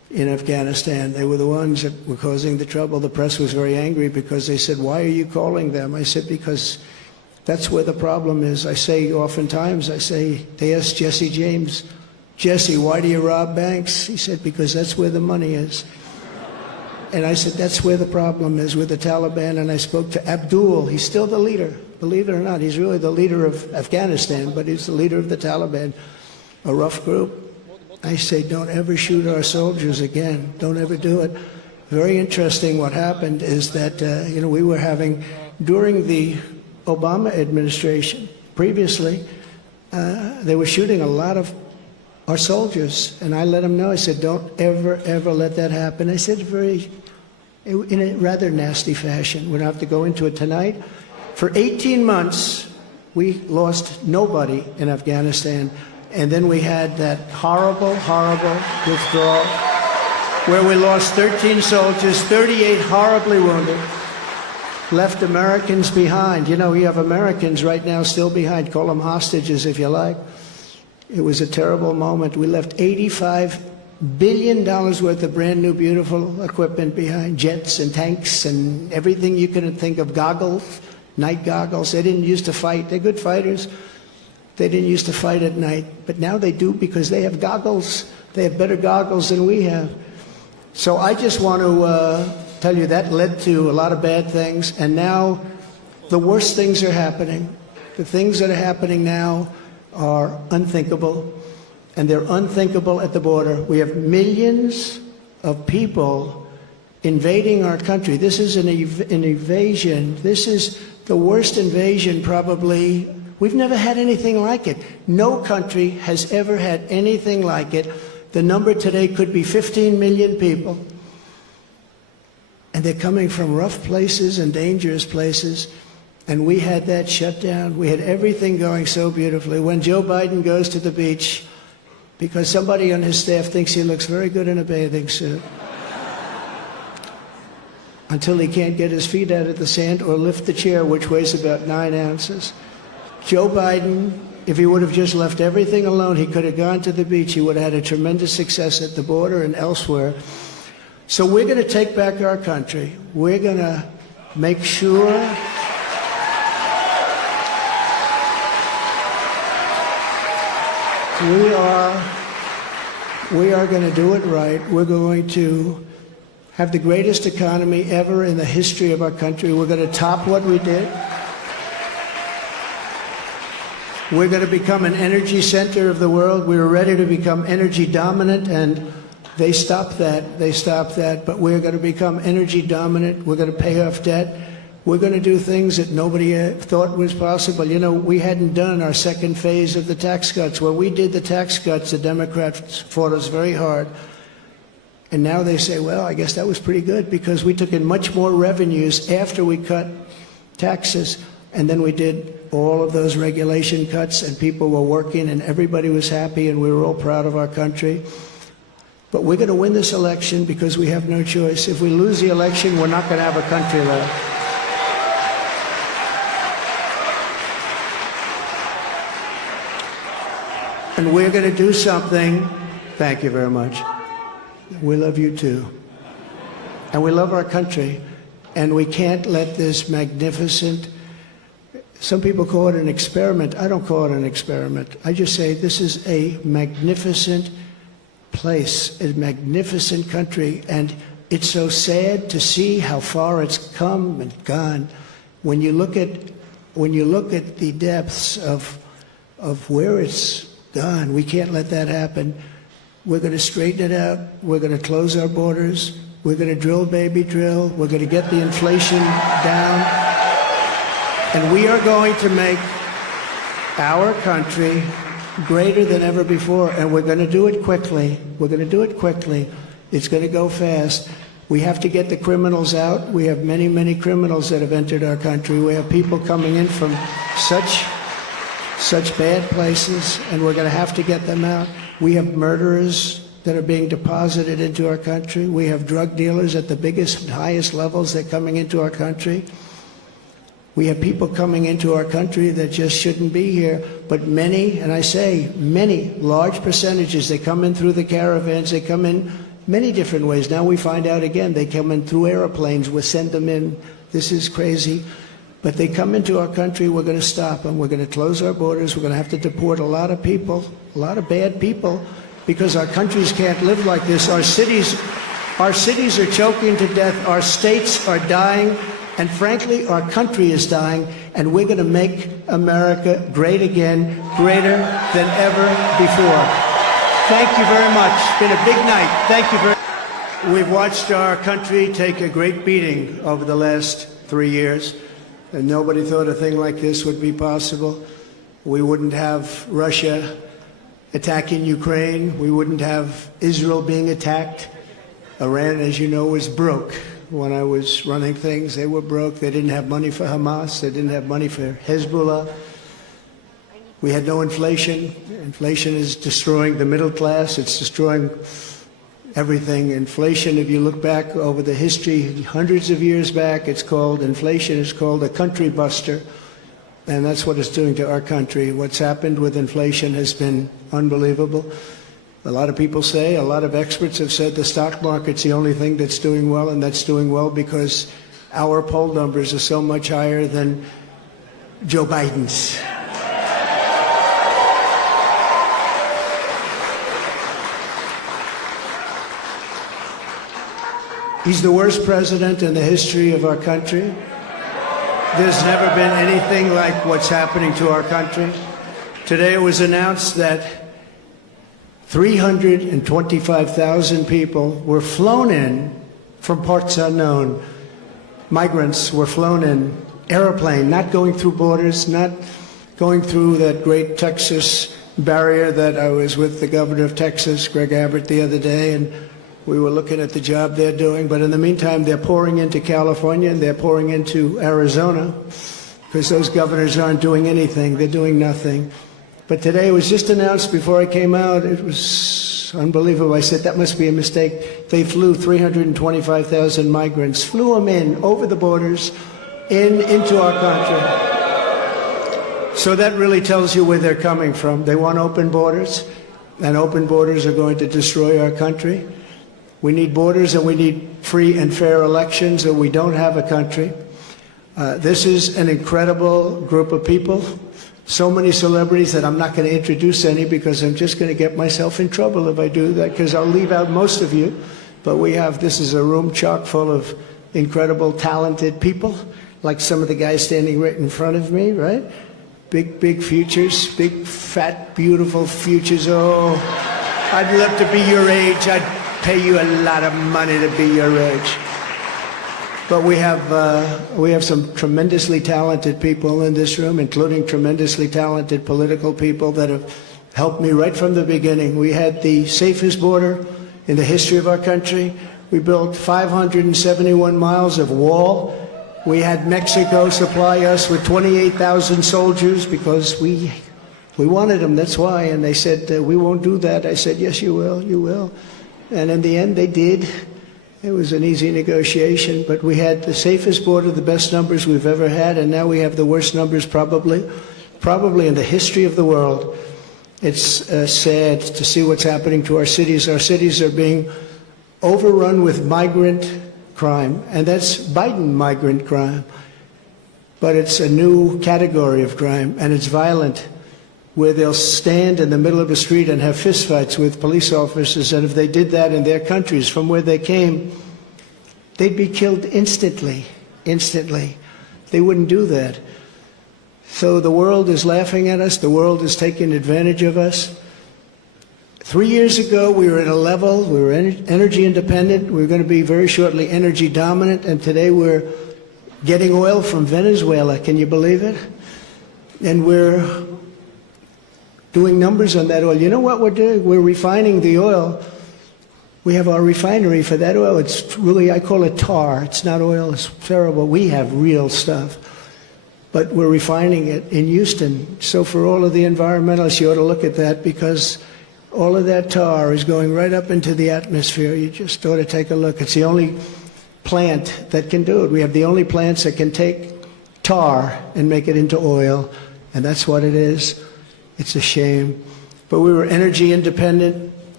in Afghanistan. They were the ones that were causing the trouble. The press was very angry because they said, why are you calling them? I said, because that's where the problem is. I say oftentimes, they asked Jesse James, Jesse, why do you rob banks? He said, because that's where the money is. And I said, that's where the problem is with the Taliban. And I spoke to Abdul. He's still the leader. Believe it or not, he's really the leader of Afghanistan, but he's the leader of the Taliban, a rough group. I say, don't ever shoot our soldiers again. Don't ever do it. Very interesting what happened is that, we were having, during the Obama administration, previously, they were shooting a lot of our soldiers, and I let them know. I said, don't ever, ever let that happen. I said in a rather nasty fashion. We don't have to go into it tonight. For 18 months, we lost nobody in Afghanistan, and then we had that horrible, horrible withdrawal where we lost 13 soldiers, 38 horribly wounded, left Americans behind. You have Americans right now still behind. Call them hostages if you like. It was a terrible moment. We left $85 billion worth of brand new, beautiful equipment behind, jets and tanks and everything you could think of, goggles, night goggles. They didn't used to fight. They're good fighters. They didn't used to fight at night, but now they do because they have goggles. They have better goggles than we have. So I just want to tell you that led to a lot of bad things, and now the worst things are happening. The things that are happening now are unthinkable, and they're unthinkable at the border. We have millions of people invading our country. This is an invasion. This is the worst invasion probably. We've never had anything like it. No country has ever had anything like it. The number today could be 15 million people. And they're coming from rough places and dangerous places. And we had that shut down. We had everything going so beautifully. When Joe Biden goes to the beach, because somebody on his staff thinks he looks very good in a bathing suit, until he can't get his feet out of the sand or lift the chair, which weighs about 9 ounces. Joe Biden, if he would have just left everything alone, he could have gone to the beach. He would have had a tremendous success at the border and elsewhere. So we're going to take back our country. We're going to make sure we are going to do it right. We're going to have the greatest economy ever in the history of our country. We're going to top what we did. We're going to become an energy center of the world. We were ready to become energy dominant, and they stopped that. They stopped that. But we're going to become energy dominant. We're going to pay off debt. We're going to do things that nobody thought was possible. We hadn't done our second phase of the tax cuts. When we did the tax cuts, the Democrats fought us very hard. And now they say, well, I guess that was pretty good because we took in much more revenues after we cut taxes. And then we did all of those regulation cuts, and people were working, and everybody was happy, and we were all proud of our country. But we're going to win this election because we have no choice. If we lose the election, we're not going to have a country left. And we're going to do something. Thank you very much. We love you too. And we love our country. And we can't let this magnificent, some people call it an experiment. I don't call it an experiment. I just say this is a magnificent place, a magnificent country. And it's so sad to see how far it's come and gone. When you look at the depths of where it's gone, we can't let that happen. We're going to straighten it out. We're going to close our borders. We're going to drill, baby, drill. We're going to get the inflation down. And we are going to make our country greater than ever before. And we're going to do it quickly. We're going to do it quickly. It's going to go fast. We have to get the criminals out. We have many, many criminals that have entered our country. We have people coming in from such bad places, and we're going to have to get them out. We have murderers that are being deposited into our country. We have drug dealers at the biggest and highest levels that are coming into our country. We have people coming into our country that just shouldn't be here, but many, and I say many, large percentages, they come in through the caravans, they come in many different ways. Now we find out again, they come in through airplanes, we send them in. This is crazy. But they come into our country, we're going to stop them. We're going to close our borders. We're going to have to deport a lot of people, a lot of bad people, because our countries can't live like this. Our cities are choking to death. Our states are dying. And frankly, our country is dying. And we're going to make America great again, greater than ever before. Thank you very much. It's been a big night. Thank you very much. We've watched our country take a great beating over the last 3 years. And nobody thought a thing like this would be possible. We wouldn't have Russia attacking Ukraine. We wouldn't have Israel being attacked. Iran, as you know, was broke. When I was running things, they were broke. They didn't have money for Hamas. They didn't have money for Hezbollah. We had no inflation. Inflation is destroying the middle class. It's destroying everything. Inflation, if you look back over the history, hundreds of years back, inflation is called a country buster. And that's what it's doing to our country. What's happened with inflation has been unbelievable. A lot of people say, a lot of experts have said the stock market's the only thing that's doing well, and that's doing well because our poll numbers are so much higher than Joe Biden's. He's the worst president in the history of our country. There's never been anything like what's happening to our country. Today it was announced that 325,000 people were flown in from parts unknown. Migrants were flown in, airplane, not going through borders, not going through that great Texas barrier that I was with the governor of Texas, Greg Abbott, the other day, and we were looking at the job they're doing. But in the meantime, they're pouring into California and they're pouring into Arizona because those governors aren't doing anything. They're doing nothing. But today it was just announced before I came out. It was unbelievable. I said, that must be a mistake. They flew 325,000 migrants, flew them in over the borders into our country. So that really tells you where they're coming from. They want open borders, and open borders are going to destroy our country. We need borders and we need free and fair elections, or we don't have a country. This is an incredible group of people. So many celebrities that I'm not going to introduce any because I'm just going to get myself in trouble if I do that, because I'll leave out most of you. But this is a room chock full of incredible, talented people, like some of the guys standing right in front of me, right? Big, big futures, big, fat, beautiful futures. Oh, I'd love to be your age. I'd pay you a lot of money to be your age. But we have some tremendously talented people in this room, including tremendously talented political people that have helped me right from the beginning. We had the safest border in the history of our country. We built 571 miles of wall. We had Mexico supply us with 28,000 soldiers because we wanted them, that's why. And they said, we won't do that. I said, yes, you will, you will. And in the end, they did. It was an easy negotiation, but we had the safest border, the best numbers we've ever had, and now we have the worst numbers probably in the history of the world. It's sad to see what's happening to our cities. Our cities are being overrun with migrant crime, and that's Biden migrant crime. But it's a new category of crime, and it's violent, where they'll stand in the middle of a street and have fistfights with police officers, and if they did that in their countries from where they came, they'd be killed instantly. They wouldn't do that. So the world is laughing at us. The world is taking advantage of us. 3 years ago, we were at a level, we were energy independent. We were going to be very shortly energy dominant, and today we're getting oil from Venezuela. Can you believe it? And we're doing numbers on that oil. You know what we're doing? We're refining the oil. We have our refinery for that oil. It's really, I call it tar. It's not oil. It's terrible. We have real stuff. But we're refining it in Houston. So for all of the environmentalists, you ought to look at that, because all of that tar is going right up into the atmosphere. You just ought to take a look. It's the only plant that can do it. We have the only plants that can take tar and make it into oil, and that's what it is. It's a shame. But we were energy independent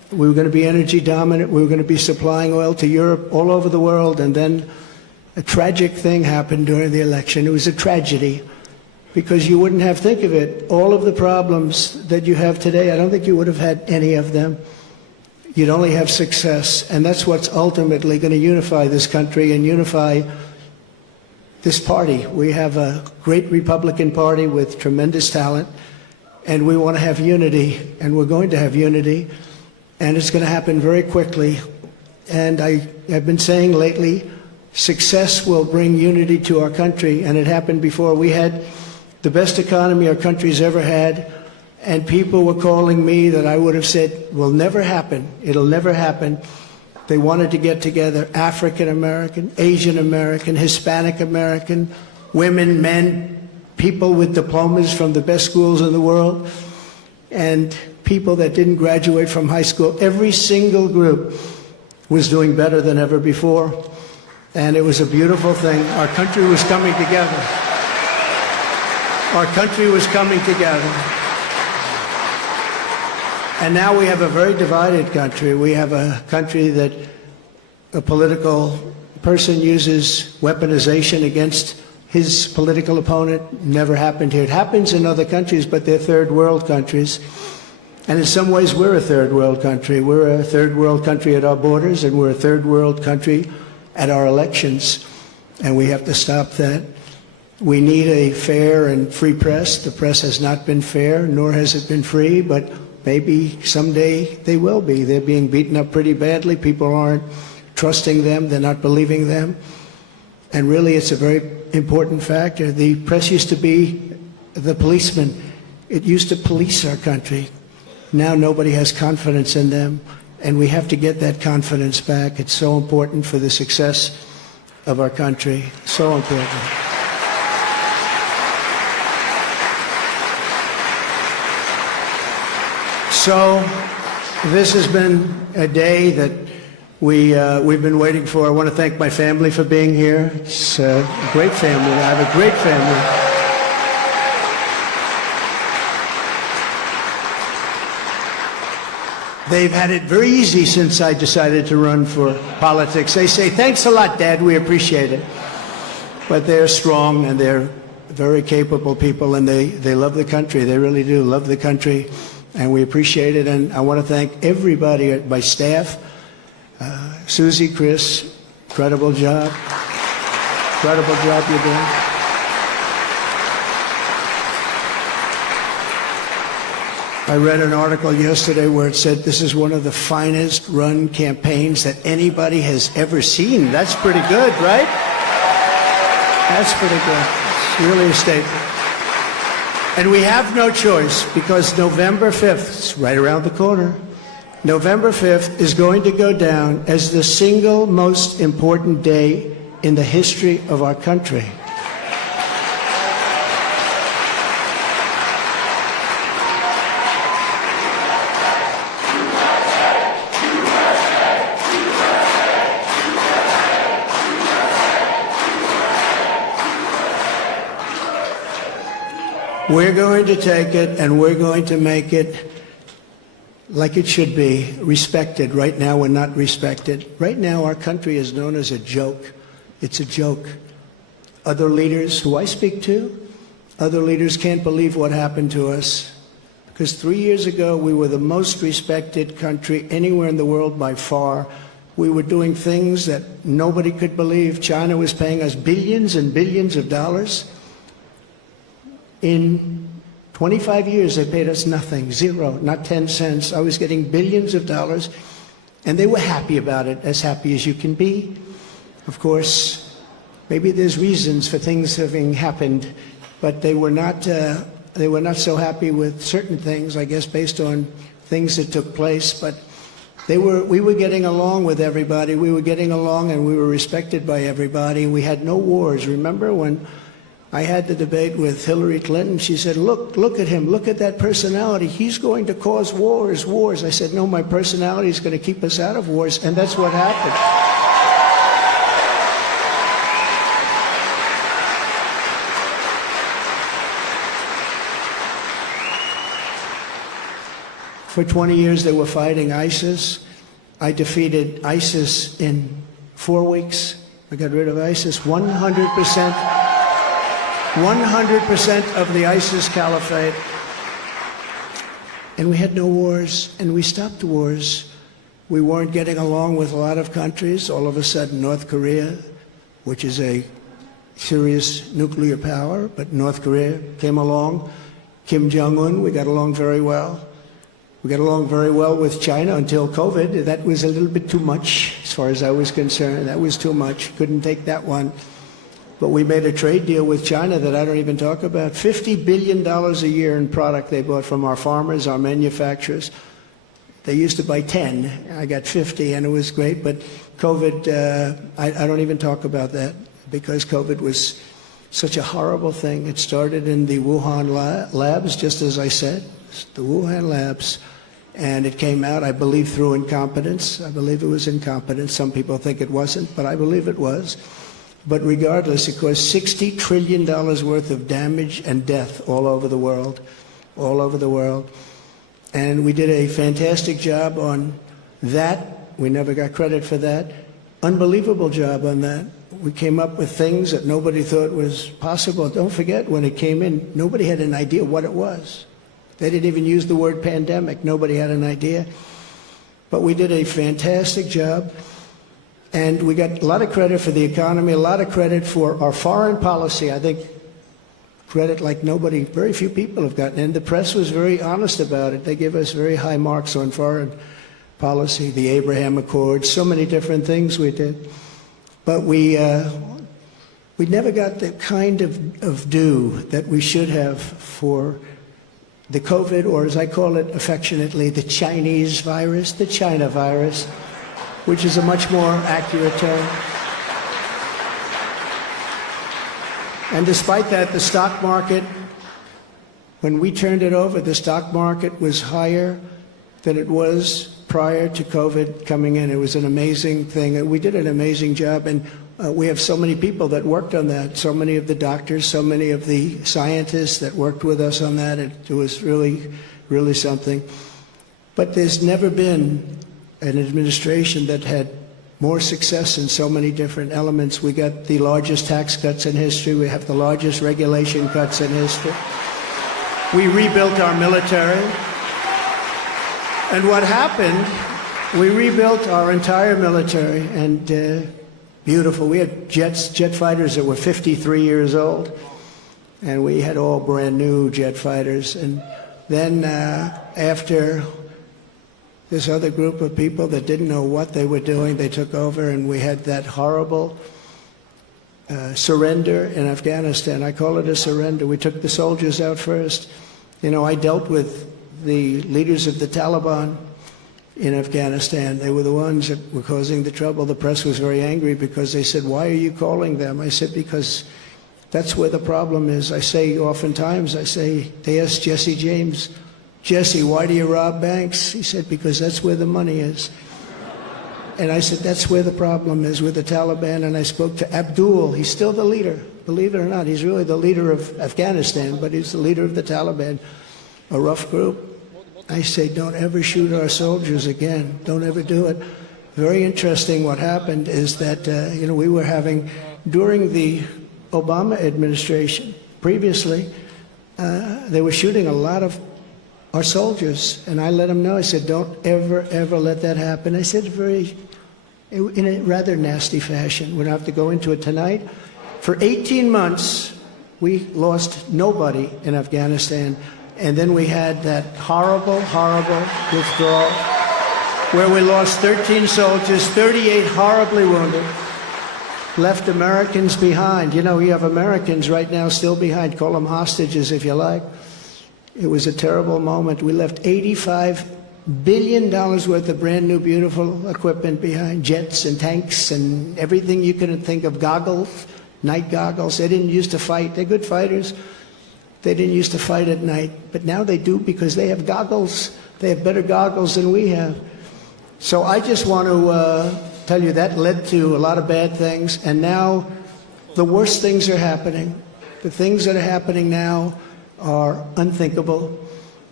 We were going to be energy dominant. We were going to be supplying oil to Europe, all over the world. And then a tragic thing happened during the election. It was a tragedy because you wouldn't have, think of it, all of the problems that you have today, I don't think you would have had any of them. You'd only have success. And that's what's ultimately going to unify this country and unify this party. We have a great Republican Party with tremendous talent, and we want to have unity, and we're going to have unity, and it's going to happen very quickly. And I have been saying lately, success will bring unity to our country, and it happened before. We had the best economy our country's ever had, and people were calling me that I would have said will never happen. It'll never happen. They wanted to get together, African American, Asian American, Hispanic American, women, men, people with diplomas from the best schools in the world, and people that didn't graduate from high school. Every single group was doing better than ever before, and it was a beautiful thing. Our country was coming together. Our country was coming together. And now we have a very divided country. We have a country that a political person uses weaponization against his political opponent. Never happened here. It happens in other countries, but they're third world countries. And in some ways, we're a third world country. We're a third world country at our borders, and we're a third world country at our elections. And we have to stop that. We need a fair and free press. The press has not been fair, nor has it been free, but maybe someday they will be. They're being beaten up pretty badly. People aren't trusting them. They're not believing them. And really, it's a very important factor. The press used to be the policeman. It used to police our country. Now nobody has confidence in them, and we have to get that confidence back. It's so important for the success of our country. So important. So this has been a day that we've been waiting for. I want to thank my family for being here. It's a great family. I have a great family. They've had it very easy since I decided to run for politics. They say, thanks a lot, Dad, we appreciate it. But they're strong, and they're very capable people, and they love the country. They really do love the country, and we appreciate it. And I want to thank everybody, my staff, Susie, Chris, incredible job. Incredible job you're doing. I read an article yesterday where it said this is one of the finest run campaigns that anybody has ever seen. That's pretty good, right? That's pretty good. It's really a statement. And we have no choice, because November 5th, it's right around the corner, November 5th is going to go down as the single most important day in the history of our country. We're going to take it, and we're going to make it like it should be, respected. Right now, we're not respected. Right now, our country is known as a joke. It's a joke. Other leaders who I speak to, other leaders can't believe what happened to us. Because 3 years ago, we were the most respected country anywhere in the world by far. We were doing things that nobody could believe. China was paying us billions and billions of dollars. In 25 years, they paid us nothing, zero, not 10 cents. I was getting billions of dollars, and they were happy about it, as happy as you can be. Of course, maybe there's reasons for things having happened, but they were not so happy with certain things, I guess, based on things that took place. But we were getting along with everybody. We were getting along, and we were respected by everybody. We had no wars. Remember when I had the debate with Hillary Clinton? She said, look at him, look at that personality. He's going to cause wars. I said, no, my personality is going to keep us out of wars, and that's what happened. For 20 years they were fighting ISIS. I defeated ISIS in 4 weeks. I got rid of ISIS. 100% of the ISIS caliphate. And we had no wars, and we stopped wars. We weren't getting along with a lot of countries. All of a sudden, North Korea, which is a serious nuclear power, but North Korea came along. Kim Jong-un, we got along very well. We got along very well with China until COVID. That was a little bit too much, as far as I was concerned. That was too much. Couldn't take that one. But we made a trade deal with China that I don't even talk about. $50 billion a year in product they bought from our farmers, our manufacturers. They used to buy 10. I got 50, and it was great. But COVID, I don't even talk about that, because COVID was such a horrible thing. It started in the Wuhan labs, just as I said, the Wuhan labs. And it came out, I believe, through incompetence. I believe it was incompetence. Some people think it wasn't, but I believe it was. But regardless, it caused $60 trillion worth of damage and death all over the world, all over the world. And we did a fantastic job on that. We never got credit for that. Unbelievable job on that. We came up with things that nobody thought was possible. Don't forget, when it came in, nobody had an idea what it was. They didn't even use the word pandemic. Nobody had an idea. But we did a fantastic job. And we got a lot of credit for the economy, a lot of credit for our foreign policy. I think credit like nobody, very few people have gotten. And the press was very honest about it. They give us very high marks on foreign policy, the Abraham Accords, so many different things we did. But we never got the kind of due that we should have for the COVID, or as I call it affectionately, the Chinese virus, the China virus, which is a much more accurate term. And despite that, the stock market, when we turned it over, the stock market was higher than it was prior to COVID coming in. It was an amazing thing. We did an amazing job, and we have so many people that worked on that, so many of the doctors, so many of the scientists that worked with us on that. It was really, really something. But there's never been an administration that had more success in so many different elements. We got the largest tax cuts in history. We have the largest regulation cuts in history. We rebuilt our military. And what happened, we rebuilt our entire military, and beautiful. We had jet fighters that were 53 years old, and we had all brand new jet fighters. And then after this other group of people that didn't know what they were doing, they took over, and we had that horrible surrender in Afghanistan. I call it a surrender. We took the soldiers out first. You know, I dealt with the leaders of the Taliban in Afghanistan. They were the ones that were causing the trouble. The press was very angry because they said, "Why are you calling them?" I said, "Because that's where the problem is." I say oftentimes, they asked Jesse James, "Jesse, why do you rob banks?" He said, "Because that's where the money is." And I said, that's where the problem is, with the Taliban. And I spoke to Abdul. He's still the leader, believe it or not. He's really the leader of Afghanistan, but he's the leader of the Taliban, a rough group. I say, don't ever shoot our soldiers again. Don't ever do it. Very interesting what happened is that, we were having, during the Obama administration, previously, they were shooting a lot of our soldiers. And I let them know, I said, don't ever, ever let that happen. I said in a rather nasty fashion. We don't have to go into it tonight. For 18 months, we lost nobody in Afghanistan. And then we had that horrible, horrible withdrawal where we lost 13 soldiers, 38 horribly wounded, left Americans behind. You know, you have Americans right now still behind. Call them hostages if you like. It was a terrible moment. We left $85 billion worth of brand new, beautiful equipment behind, jets and tanks and everything you could think of, goggles, night goggles. They didn't used to fight. They're good fighters. They didn't used to fight at night, but now they do because they have goggles. They have better goggles than we have. So I just want to tell you that led to a lot of bad things, and now the worst things are happening. The things that are happening now are unthinkable.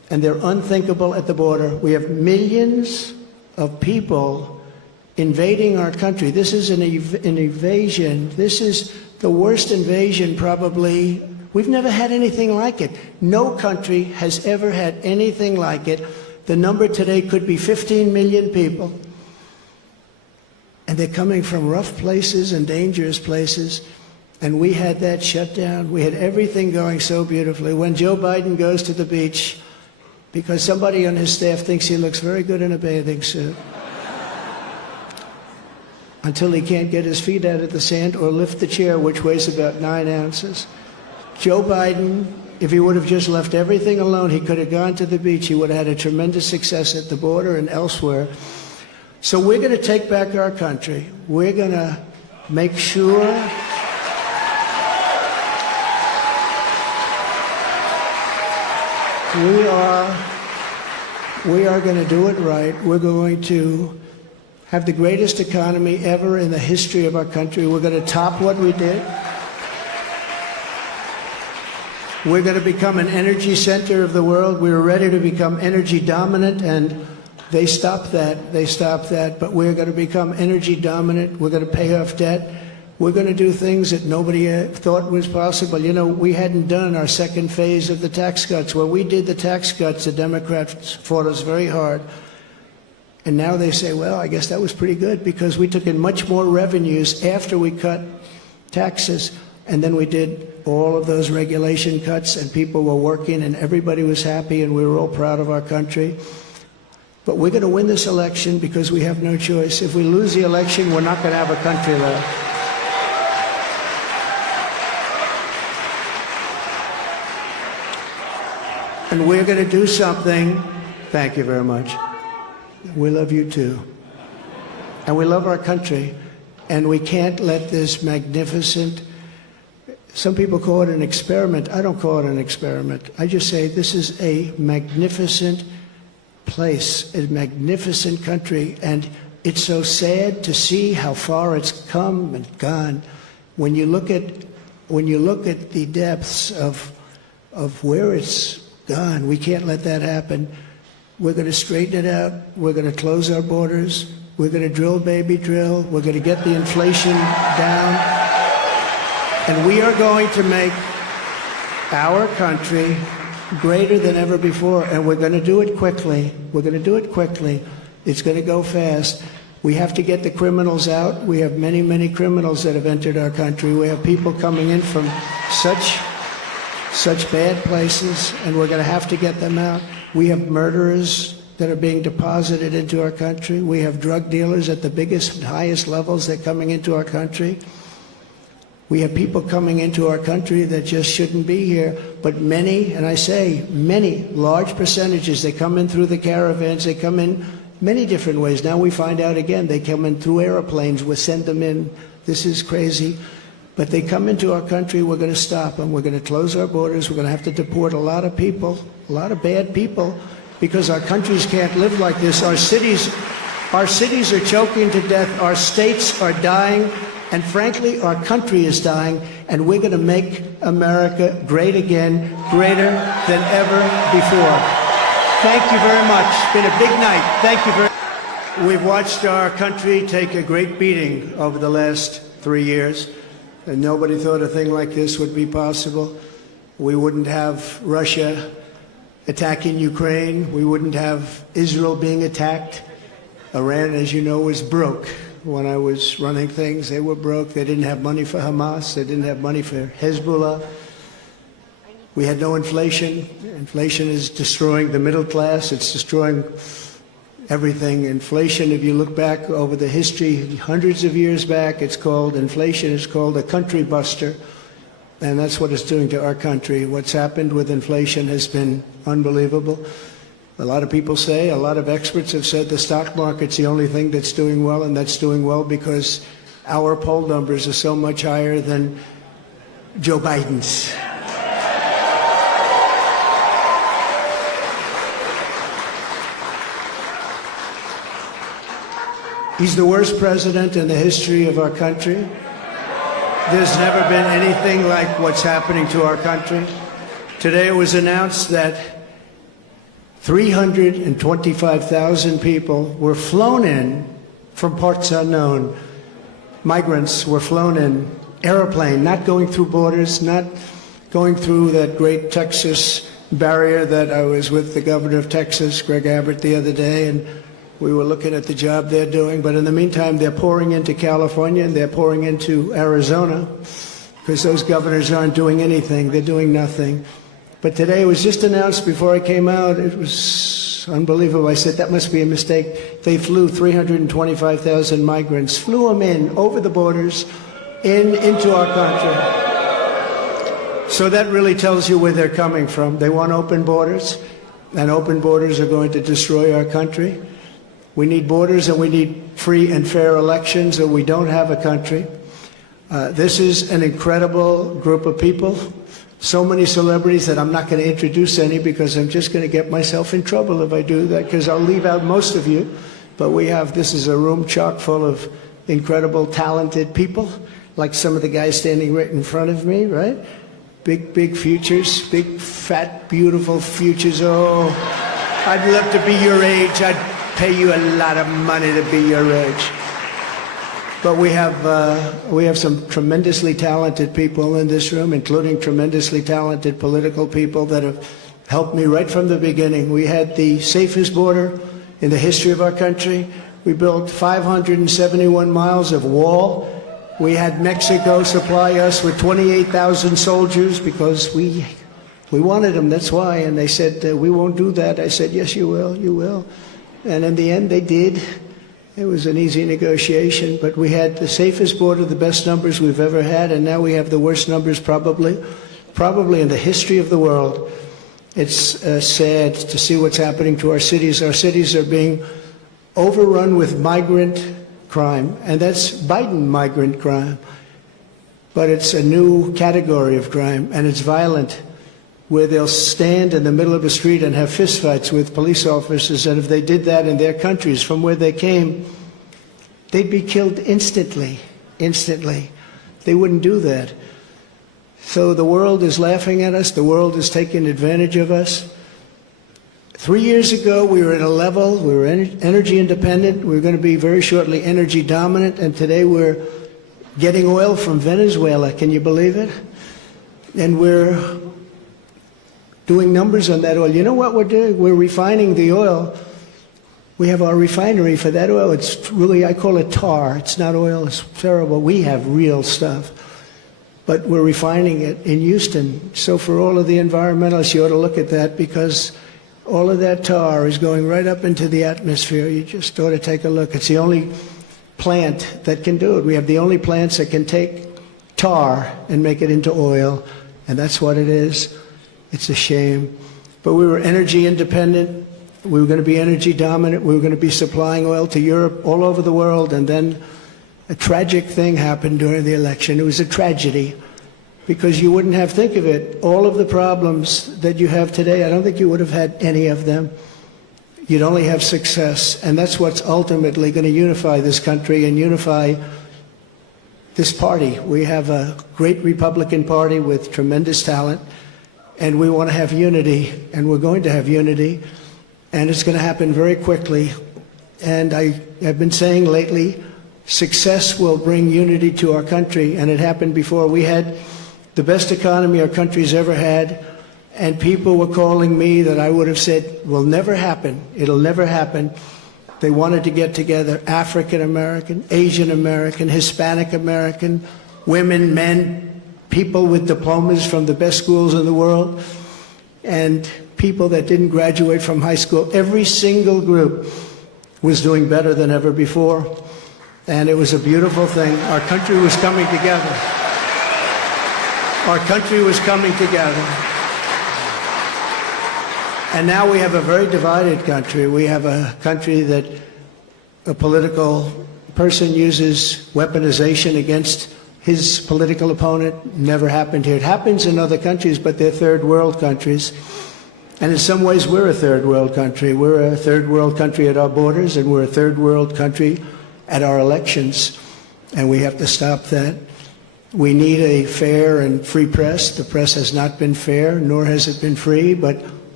and they're unthinkable at the border. We have millions of people invading our country. This is an invasion. This is the worst invasion probably. We've never had anything like it. No country has ever had anything like it. The number today could be 15 million people. And they're coming from rough places and dangerous places. And we had that shut down. We had everything going so beautifully. When Joe Biden goes to the beach, because somebody on his staff thinks he looks very good in a bathing suit, until he can't get his feet out of the sand or lift the chair, which weighs about 9 ounces. Joe Biden, if he would have just left everything alone, he could have gone to the beach. He would have had a tremendous success at the border and elsewhere. So we're going to take back our country. We're going to make sure we are going to do it right. We're going to have the greatest economy ever in the history of our country. We're going to top what we did. We're going to become an energy center of the world. We were ready to become energy dominant, and they stopped that. They stopped that. But we're going to become energy dominant. We're going to pay off debt. We're going to do things that nobody thought was possible. You know, we hadn't done our second phase of the tax cuts. When we did the tax cuts, the Democrats fought us very hard. And now they say, well, I guess that was pretty good because we took in much more revenues after we cut taxes. And then we did all of those regulation cuts, and people were working, and everybody was happy, and we were all proud of our country. But we're going to win this election because we have no choice. If we lose the election, we're not going to have a country left. And we're going to do something. Thank you very much. We love you too. And we love our country. And we can't let this magnificent, some people call it an experiment. I don't call it an experiment. I just say this is a magnificent place, a magnificent country. And it's so sad to see how far it's come and gone. When you look at the depths of where it's gone, we can't let that happen. We're going to straighten it out. We're going to close our borders. We're going to drill, baby, drill. We're going to get the inflation down. And we are going to make our country greater than ever before. And we're going to do it quickly. We're going to do it quickly. It's going to go fast. We have to get the criminals out. We have many, many criminals that have entered our country. We have people coming in from such bad places, and we're going to have to get them out. We have murderers that are being deposited into our country. We have drug dealers at the biggest and highest levels that are coming into our country. We have people coming into our country that just shouldn't be here. But many, and I say many, large percentages, they come in through the caravans. They come in many different ways. Now we find out again, they come in through airplanes. We send them in. This is crazy. But they come into our country, we're going to stop them. We're going to close our borders. We're going to have to deport a lot of people, a lot of bad people, because our countries can't live like this. Our cities are choking to death. Our states are dying. And frankly, our country is dying. And we're going to make America great again, greater than ever before. Thank you very much. It's been a big night. Thank you very much. We've watched our country take a great beating over the last 3 years. And nobody thought a thing like this would be possible. We wouldn't have Russia attacking Ukraine. We wouldn't have Israel being attacked. Iran, as you know, was broke. When I was running things, they were broke. They didn't have money for Hamas. They didn't have money for Hezbollah. We had no inflation. Inflation is destroying the middle class. It's destroying everything. Inflation, if you look back over the history, hundreds of years back, inflation is called a country buster. And that's what it's doing to our country. What's happened with inflation has been unbelievable. A lot of people say, a lot of experts have said the stock market's the only thing that's doing well, and that's doing well because our poll numbers are so much higher than Joe Biden's. He's the worst president in the history of our country. There's never been anything like what's happening to our country. Today it was announced that 325,000 people were flown in from parts unknown. Migrants were flown in, airplane, not going through borders, not going through that great Texas barrier that I was with the governor of Texas, Greg Abbott, the other day, and we were looking at the job they're doing. But in the meantime, they're pouring into California and they're pouring into Arizona because those governors aren't doing anything. They're doing nothing. But today it was just announced before I came out. It was unbelievable. I said, that must be a mistake. They flew 325,000 migrants, flew them in over the borders into our country. So that really tells you where they're coming from. They want open borders, and open borders are going to destroy our country. We need borders and we need free and fair elections, or we don't have a country. This is an incredible group of people. So many celebrities that I'm not going to introduce any because I'm just going to get myself in trouble if I do that, because I'll leave out most of you. But this is a room chock full of incredible, talented people, like some of the guys standing right in front of me, right? Big futures, big, fat, beautiful futures. Oh, I'd love to be your age. I'd pay you a lot of money to be your age. But we have some tremendously talented people in this room, including tremendously talented political people that have helped me right from the beginning. We had the safest border in the history of our country. We built 571 miles of wall. We had Mexico supply us with 28,000 soldiers because we wanted them, that's why. And they said, we won't do that. I said, yes, you will, you will. And in the end, they did. It was an easy negotiation, but we had the safest border, the best numbers we've ever had, and now we have the worst numbers probably in the history of the world. It's sad to see what's happening to our cities. Our cities are being overrun with migrant crime, and that's Biden migrant crime. But it's a new category of crime, and it's violent, where they'll stand in the middle of a street and have fistfights with police officers, and if they did that in their countries from where they came, they'd be killed instantly. They wouldn't do that. So the world is laughing at us. The world is taking advantage of us. 3 years ago, we were at a level, we were energy independent. We were going to be very shortly energy dominant, and today we're getting oil from Venezuela. Can you believe it? And we're doing numbers on that oil. You know what we're doing? We're refining the oil. We have our refinery for that oil. It's really, I call it tar. It's not oil. It's terrible. We have real stuff. But we're refining it in Houston. So for all of the environmentalists, you ought to look at that, because all of that tar is going right up into the atmosphere. You just ought to take a look. It's the only plant that can do it. We have the only plants that can take tar and make it into oil, and that's what it is. It's a shame. But we were energy independent. We were going to be energy dominant. We were going to be supplying oil to Europe, all over the world. And then a tragic thing happened during the election. It was a tragedy, because you wouldn't have, think of it, all of the problems that you have today, I don't think you would have had any of them. You'd only have success. And that's what's ultimately going to unify this country and unify this party. We have a great Republican Party with tremendous talent. And we want to have unity, and we're going to have unity, and it's going to happen very quickly. And I have been saying lately, success will bring unity to our country, and it happened before. We had the best economy our country's ever had, and people were calling me that I would have said will never happen. It'll never happen. They wanted to get together, African American, Asian American, Hispanic American, women, men, people with diplomas from the best schools in the world, and people that didn't graduate from high school. Every single group was doing better than ever before, and it was a beautiful thing. Our country was coming together. Our country was coming together. And now we have a very divided country. We have a country that a political person uses weaponization against his political opponent. Never happened here. It happens in other countries, but they're third world countries. And in some ways, we're a third world country. We're a third world country at our borders, and we're a third world country at our elections. And we have to stop that. We need a fair and free press. The press has not been fair, nor has it been free, but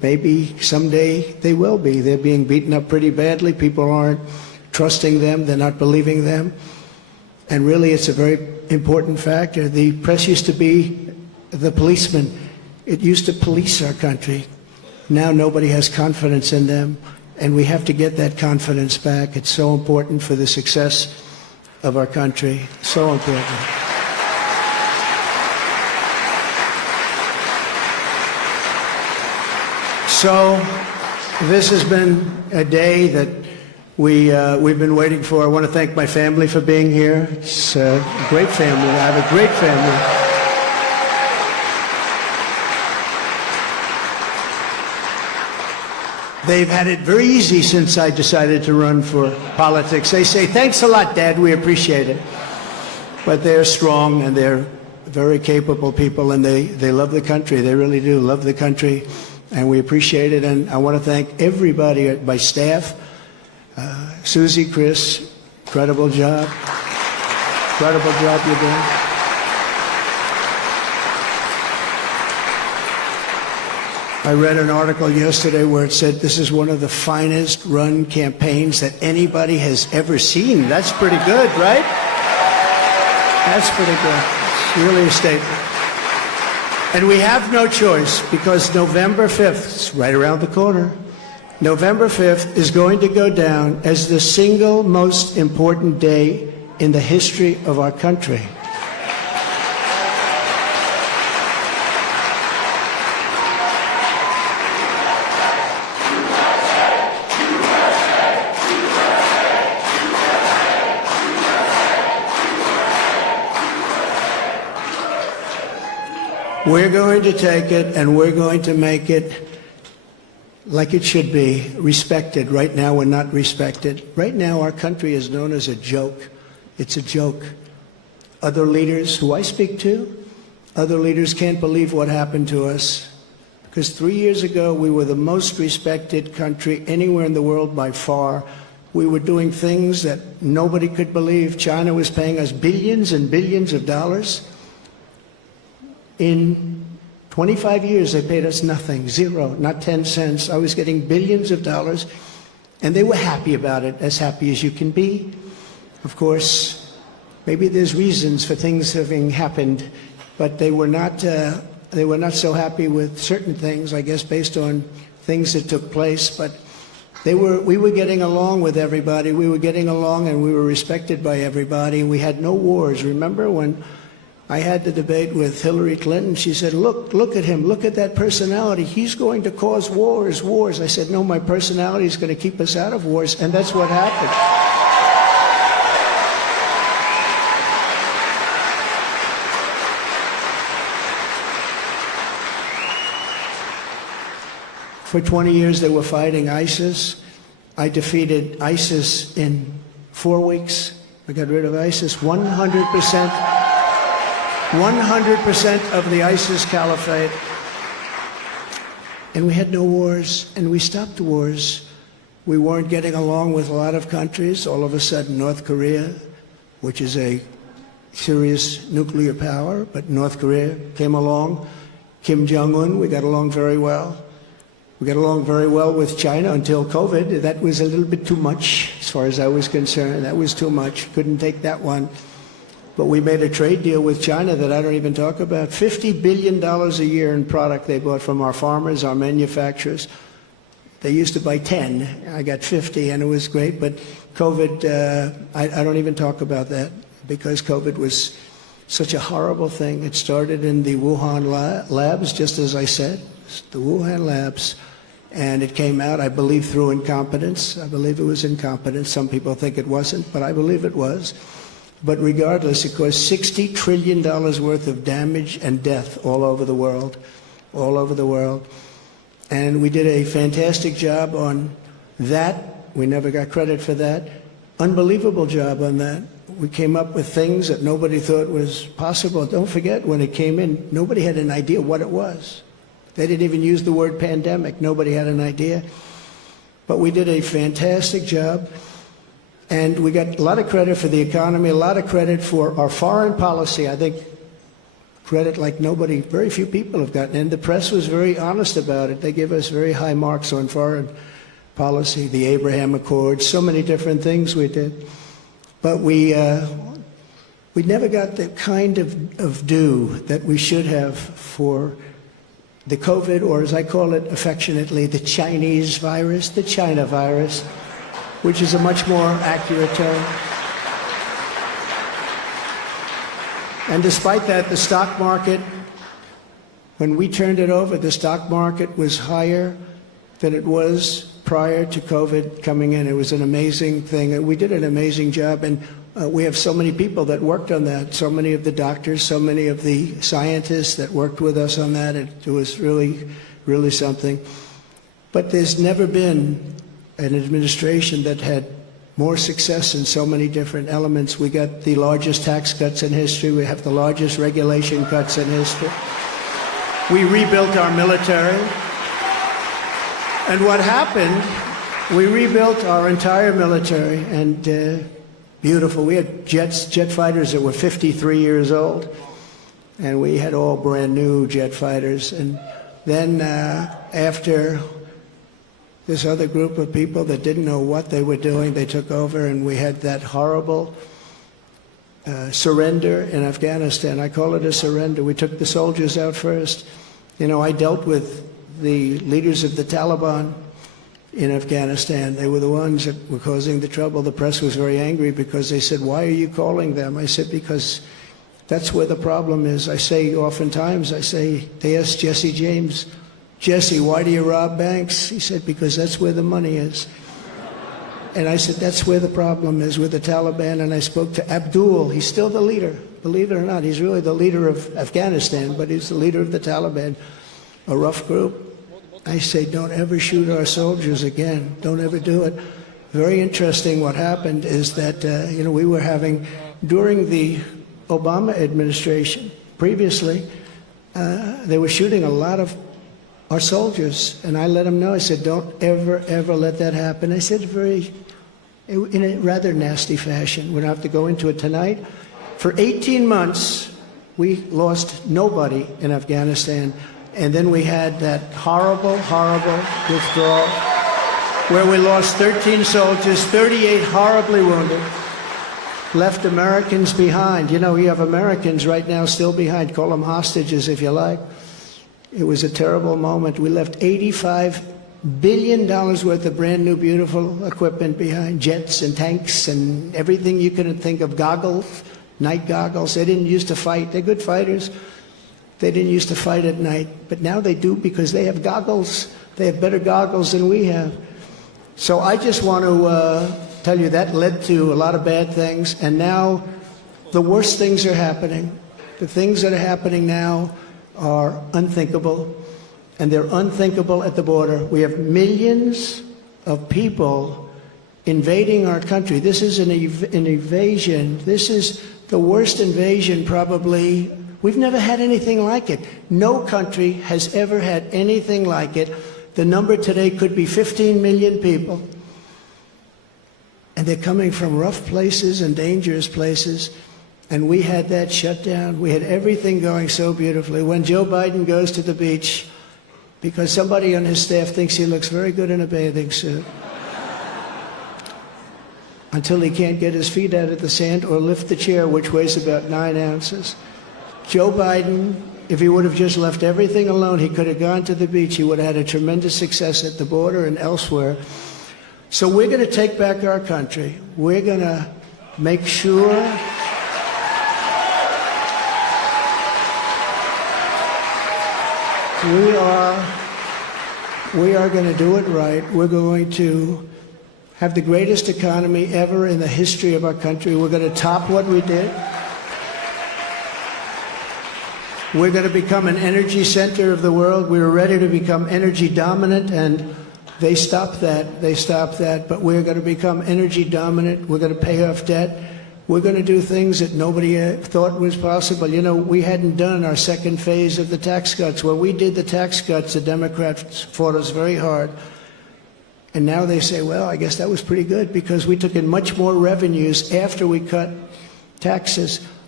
maybe someday they will be. They're being beaten up pretty badly. People aren't trusting them. They're not believing them. And really, it's a very important factor. The press used to be the policeman. It used to police our country. Now nobody has confidence in them, and we have to get that confidence back. It's so important for the success of our country. So important. So this has been a day that we've been waiting for. I want to thank my family for being here. It's a great family. I have a great family. They've had it very easy since I decided to run for politics. They say, thanks a lot, Dad, we appreciate it. But they're strong and they're very capable people, and they love the country. They really do love the country, and we appreciate it. And I want to thank everybody at my staff. Susie, Chris, incredible job. Incredible job you're doing. I read an article yesterday where it said this is one of the finest run campaigns that anybody has ever seen. That's pretty good, right? That's pretty good. It's really a statement. And we have no choice, because November 5th, it's right around the corner, November 5th is going to go down as the single most important day in the history of our country. We're going to take it and we're going to make it like it should be, respected. Right now, we're not respected. Right now, our country is known as a joke. It's a joke. Other leaders who I speak to, other leaders can't believe what happened to us. Because 3 years ago, we were the most respected country anywhere in the world by far. We were doing things that nobody could believe. China was paying us billions and billions of dollars. In 25 years, they paid us nothing, zero, not 10 cents. I was getting billions of dollars, and they were happy about it, as happy as you can be. Of course, maybe there's reasons for things having happened, but they were not so happy with certain things, I guess, based on things that took place. But we were getting along with everybody. We were getting along, and we were respected by everybody. We had no wars. Remember when I had the debate with Hillary Clinton? She said, look at him, look at that personality. He's going to cause wars. I said, no, my personality is going to keep us out of wars, and that's what happened. For 20 years, they were fighting ISIS. I defeated ISIS in 4 weeks. I got rid of ISIS 100%. 100% of the ISIS caliphate. And we had no wars, and we stopped wars. We weren't getting along with a lot of countries. All of a sudden, North Korea, which is a serious nuclear power, but North Korea came along. Kim Jong-un, we got along very well. We got along very well with China until COVID. That was a little bit too much, as far as I was concerned. That was too much. Couldn't take that one. But we made a trade deal with China that I don't even talk about. $50 billion a year in product they bought from our farmers, our manufacturers. They used to buy 10. I got 50, and it was great. But COVID, I don't even talk about that, because COVID was such a horrible thing. It started in the Wuhan labs, just as I said, the Wuhan labs. And it came out, I believe, through incompetence. I believe it was incompetence. Some people think it wasn't, but I believe it was. But regardless, it caused $60 trillion worth of damage and death all over the world, all over the world. And we did a fantastic job on that. We never got credit for that. Unbelievable job on that. We came up with things that nobody thought was possible. Don't forget, when it came in, nobody had an idea what it was. They didn't even use the word pandemic. Nobody had an idea. But we did a fantastic job. And we got a lot of credit for the economy, a lot of credit for our foreign policy. I think credit like nobody, very few people have gotten. And the press was very honest about it. They gave us very high marks on foreign policy, the Abraham Accords, so many different things we did. But we never got the kind of due that we should have for the COVID, or as I call it affectionately, the Chinese virus, the China virus, which is a much more accurate term. And despite that, the stock market, when we turned it over, the stock market was higher than it was prior to COVID coming in. It was an amazing thing. We did an amazing job, and we have so many people that worked on that, so many of the doctors, so many of the scientists that worked with us on that. It was really, really something. But there's never been an administration that had more success in so many different elements. We got the largest tax cuts in history. We have the largest regulation cuts in history. We rebuilt our military. And what happened, we rebuilt our entire military, and beautiful. We had jet fighters that were 53 years old, and we had all brand new jet fighters. And then after this other group of people that didn't know what they were doing, they took over, and we had that horrible surrender in Afghanistan. I call it a surrender. We took the soldiers out first. You know, I dealt with the leaders of the Taliban in Afghanistan. They were the ones that were causing the trouble. The press was very angry because they said, "Why are you calling them?" I said, "Because that's where the problem is." I say oftentimes, they asked Jesse James, "Jesse, why do you rob banks?" He said, "Because that's where the money is." And I said, that's where the problem is with the Taliban. And I spoke to Abdul. He's still the leader. Believe it or not, he's really the leader of Afghanistan, but he's the leader of the Taliban, a rough group. I say, don't ever shoot our soldiers again. Don't ever do it. Very interesting what happened is that, we were having, during the Obama administration, previously, they were shooting a lot of our soldiers. And I let them know, I said, don't ever, ever let that happen. I said in a rather nasty fashion. We don't have to go into it tonight. For 18 months, we lost nobody in Afghanistan. And then we had that horrible, horrible withdrawal where we lost 13 soldiers, 38 horribly wounded, left Americans behind. You know, you have Americans right now still behind. Call them hostages if you like. It was a terrible moment. We left $85 billion worth of brand new, beautiful equipment behind, jets and tanks and everything you could think of, goggles, night goggles. They didn't used to fight. They're good fighters. They didn't used to fight at night, but now they do because they have goggles. They have better goggles than we have. So I just want to tell you that led to a lot of bad things, and now the worst things are happening. The things that are happening now are unthinkable, and they're unthinkable at the border. We have millions of people invading our country. This is an invasion. This is the worst invasion probably. We've never had anything like it. No country has ever had anything like it. The number today could be 15 million people. And they're coming from rough places and dangerous places. And we had that shut down. We had everything going so beautifully. When Joe Biden goes to the beach, because somebody on his staff thinks he looks very good in a bathing suit, until he can't get his feet out of the sand or lift the chair, which weighs about 9 ounces. Joe Biden, if he would have just left everything alone, he could have gone to the beach. He would have had a tremendous success at the border and elsewhere. So we're going to take back our country. We're going to make sure we are going to do it right. We're going to have the greatest economy ever in the history of our country. We're going to top what we did. We're going to become an energy center of the world. We were ready to become energy dominant, and they stopped that. They stopped that. But we're going to become energy dominant. We're going to pay off debt. We're going to do things that nobody thought was possible. You know, we hadn't done our second phase of the tax cuts. When we did the tax cuts, the Democrats fought us very hard. And now they say, well, I guess that was pretty good because we took in much more revenues after we cut taxes.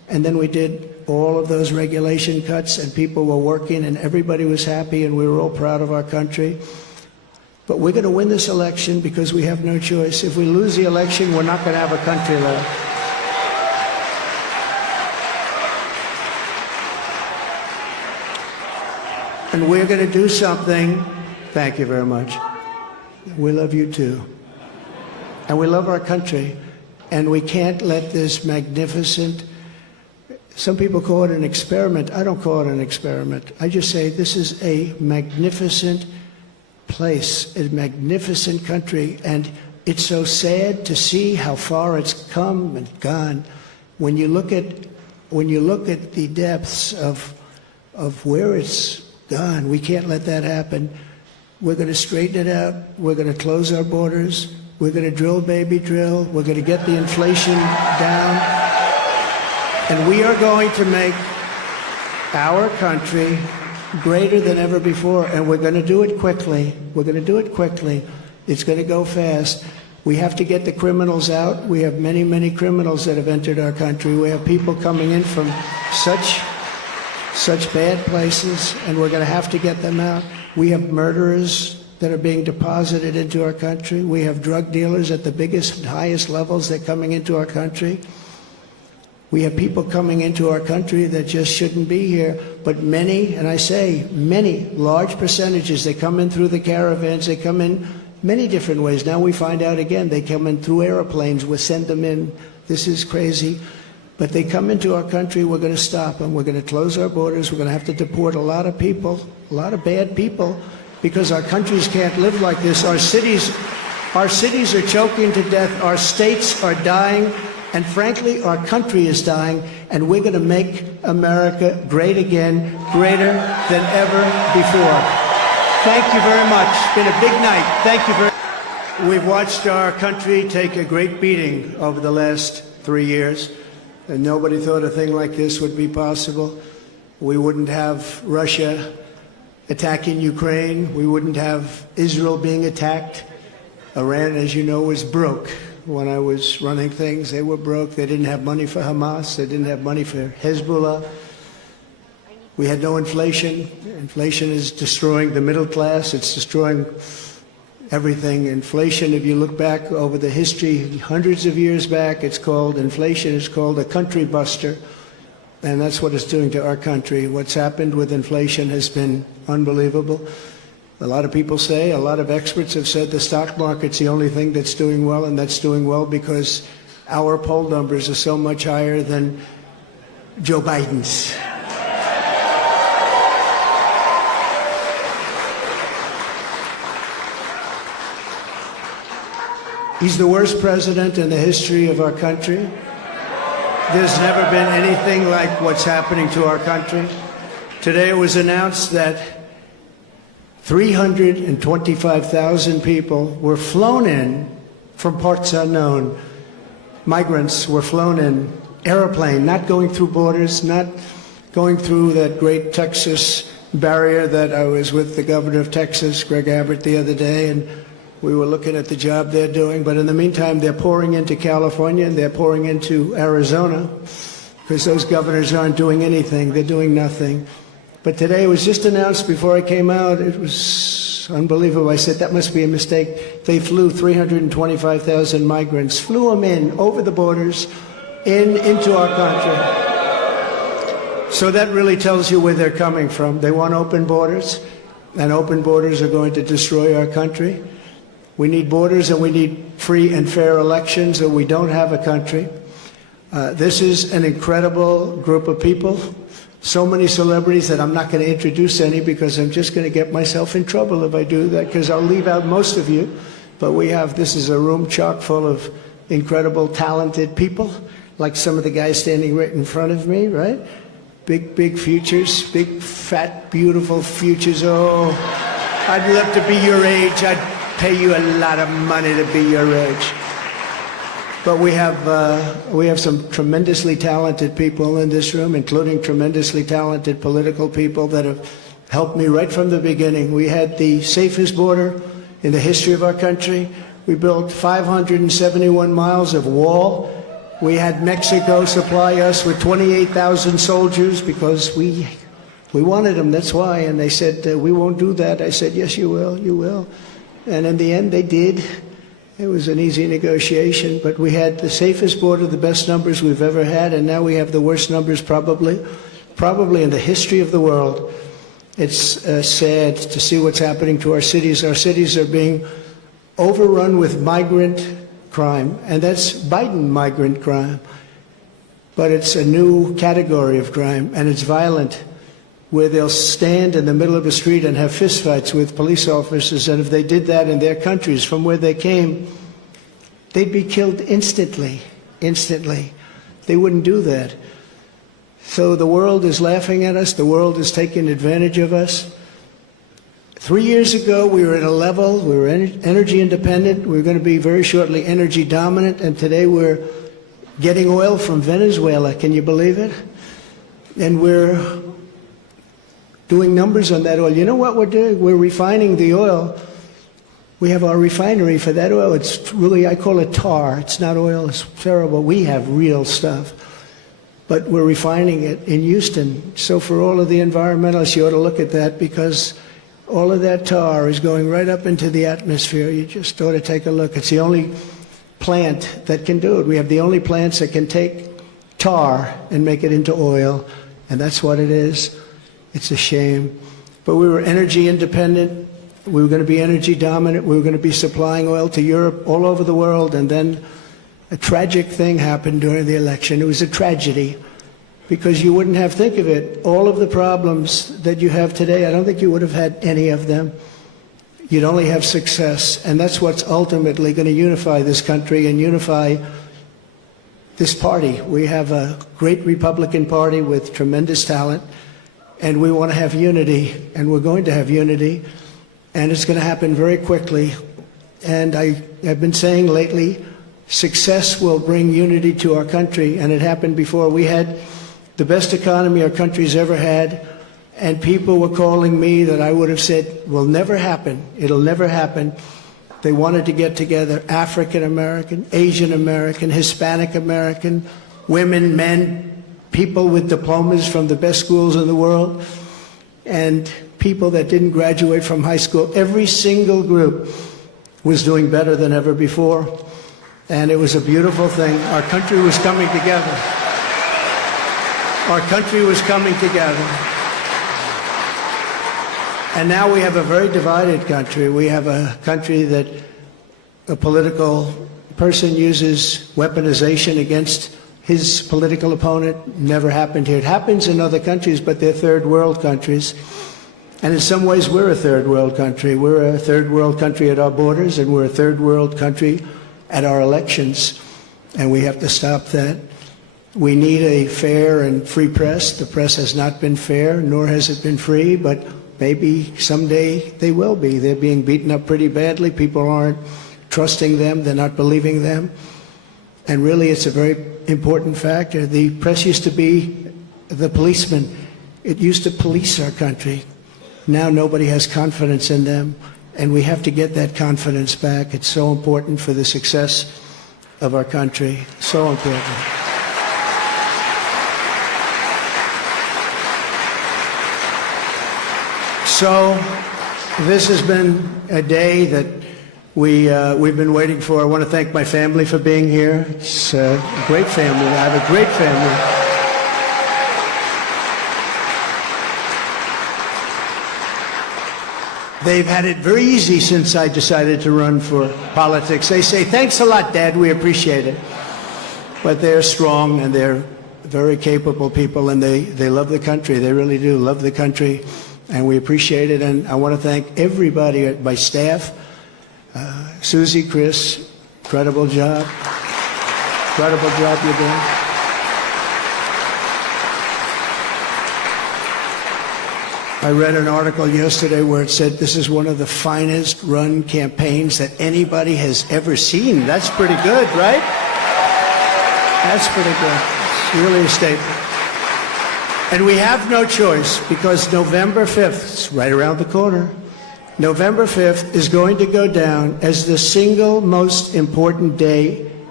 And then we did all of those regulation cuts, and people were working, and everybody was happy, and we were all proud of our country. But we're going to win this election because we have no choice. If we lose the election, we're not going to have a country left. And we're going to do something. Thank you very much. We love you too. And we love our country. And we can't let this magnificent, some people call it an experiment. I don't call it an experiment. I just say this is a magnificent place, a magnificent country. And it's so sad to see how far it's come and gone. When you look at the depths of where it's gone, we can't let that happen. We're going to straighten it out. We're going to close our borders. We're going to drill, baby, drill. We're going to get the inflation down. And we are going to make our country greater than ever before. And we're going to do it quickly. We're going to do it quickly. It's going to go fast. We have to get the criminals out. We have many, many criminals that have entered our country. We have people coming in from such bad places, and we're going to have to get them out. We have murderers that are being deposited into our country. We have drug dealers at the biggest and highest levels that are coming into our country. We have people coming into our country that just shouldn't be here. But many, and I say many, large percentages, they come in through the caravans. They come in many different ways. Now we find out again, they come in through airplanes. We send them in. This is crazy. But they come into our country, we're going to stop them. We're going to close our borders. We're going to have to deport a lot of people, a lot of bad people, because our countries can't live like this. Our cities are choking to death. Our states are dying. And frankly, our country is dying. And we're going to make America great again, greater than ever before. Thank you very much. It's been a big night. Thank you very much. We've watched our country take a great beating over the last 3 years. And nobody thought a thing like this would be possible. We wouldn't have Russia attacking Ukraine. We wouldn't have Israel being attacked. Iran, as you know, was broke. When I was running things, they were broke. They didn't have money for Hamas. They didn't have money for Hezbollah. We had no inflation. Inflation is destroying the middle class. It's destroying everything. Inflation, if you look back over the history, hundreds of years back, inflation is called a country buster. And that's what it's doing to our country. What's happened with inflation has been unbelievable. A lot of people say, a lot of experts have said the stock market's the only thing that's doing well, and that's doing well because our poll numbers are so much higher than Joe Biden's. He's the worst president in the history of our country. There's never been anything like what's happening to our country. Today it was announced that 325,000 people were flown in from parts unknown. Migrants were flown in, airplane, not going through borders, not going through that great Texas barrier that I was with the governor of Texas, Greg Abbott, the other day, and we were looking at the job they're doing. But in the meantime, they're pouring into California and they're pouring into Arizona because those governors aren't doing anything. They're doing nothing. But today it was just announced before I came out. It was unbelievable. I said, that must be a mistake. They flew 325,000 migrants, flew them in over the borders into our country. So that really tells you where they're coming from. They want open borders, and open borders are going to destroy our country. We need borders and we need free and fair elections, or we don't have a country. This is an incredible group of people. So many celebrities that I'm not going to introduce any because I'm just going to get myself in trouble if I do that, because I'll leave out most of you. But this is a room chock full of incredible, talented people, like some of the guys standing right in front of me, right? Big, big futures, big, fat, beautiful futures. Oh, I'd love to be your age. I'd pay you a lot of money to be your age. But we have some tremendously talented people in this room, including tremendously talented political people that have helped me right from the beginning. We had the safest border in the history of our country. We built 571 miles of wall We had Mexico supply us with 28,000 soldiers because we wanted them, that's why. And they said, we won't do that. I said, yes, you will, you will. And in the end, they did. It was an easy negotiation, but we had the safest border, the best numbers we've ever had, and now we have the worst numbers probably in the history of the world. It's sad to see what's happening to our cities. Our cities are being overrun with migrant crime, and that's Biden migrant crime. But it's a new category of crime, and it's violent, where they'll stand in the middle of a street and have fistfights with police officers, and if they did that in their countries from where they came, they'd be killed instantly, instantly. They wouldn't do that. So the world is laughing at us. The world is taking advantage of us. 3 years ago, we were at a level, we were energy independent. We were going to be very shortly energy dominant, and today we're getting oil from Venezuela. Can you believe it? And we're doing numbers on that oil. You know what we're doing? We're refining the oil. We have our refinery for that oil. It's really, I call it tar. It's not oil. It's terrible. We have real stuff. But we're refining it in Houston. So for all of the environmentalists, you ought to look at that, because all of that tar is going right up into the atmosphere. You just ought to take a look. It's the only plant that can do it. We have the only plants that can take tar and make it into oil, and that's what it is. It's a shame. But we were energy independent. We were going to be energy dominant. We were going to be supplying oil to Europe, all over the world, and then a tragic thing happened during the election. It was a tragedy, because you wouldn't have, think of it, all of the problems that you have today, I don't think you would have had any of them. You'd only have success, and that's what's ultimately going to unify this country and unify this party. We have a great Republican Party with tremendous talent, and we want to have unity, and we're going to have unity, and it's going to happen very quickly. And I have been saying lately, success will bring unity to our country, and it happened before. We had the best economy our country's ever had, and people were calling me that I would have said will never happen. It'll never happen. They wanted to get together, African American, Asian American, Hispanic American, women, men, people with diplomas from the best schools in the world, and people that didn't graduate from high school. Every single group was doing better than ever before, and it was a beautiful thing. Our country was coming together. Our country was coming together. And now we have a very divided country. We have a country that a political person uses weaponization against his political opponent. Never happened here. It happens in other countries, but they're third world countries. And in some ways, we're a third world country. We're a third world country at our borders, and we're a third world country at our elections. And we have to stop that. We need a fair and free press. The press has not been fair, nor has it been free, but maybe someday they will be. They're being beaten up pretty badly. People aren't trusting them. They're not believing them. And really, it's a very important factor. The press used to be the policeman. It used to police our country. Now nobody has confidence in them, and we have to get that confidence back. It's so important for the success of our country. So important. So this has been a day that we've been waiting for. I want to thank my family for being here. It's a great family. I have a great family. They've had it very easy since I decided to run for politics. They say, thanks a lot, Dad, we appreciate it. But they're strong, and they're very capable people, and they love the country. They really do love the country, and we appreciate it. And I want to thank everybody at my staff. Susie, Chris, incredible job. Incredible job you're doing. I read an article yesterday where it said this is one of the finest run campaigns that anybody has ever seen. That's pretty good, right? That's pretty good. It's really a statement. And we have no choice, because November 5th, it's right around the corner, November 5th is going to go down as the single most important day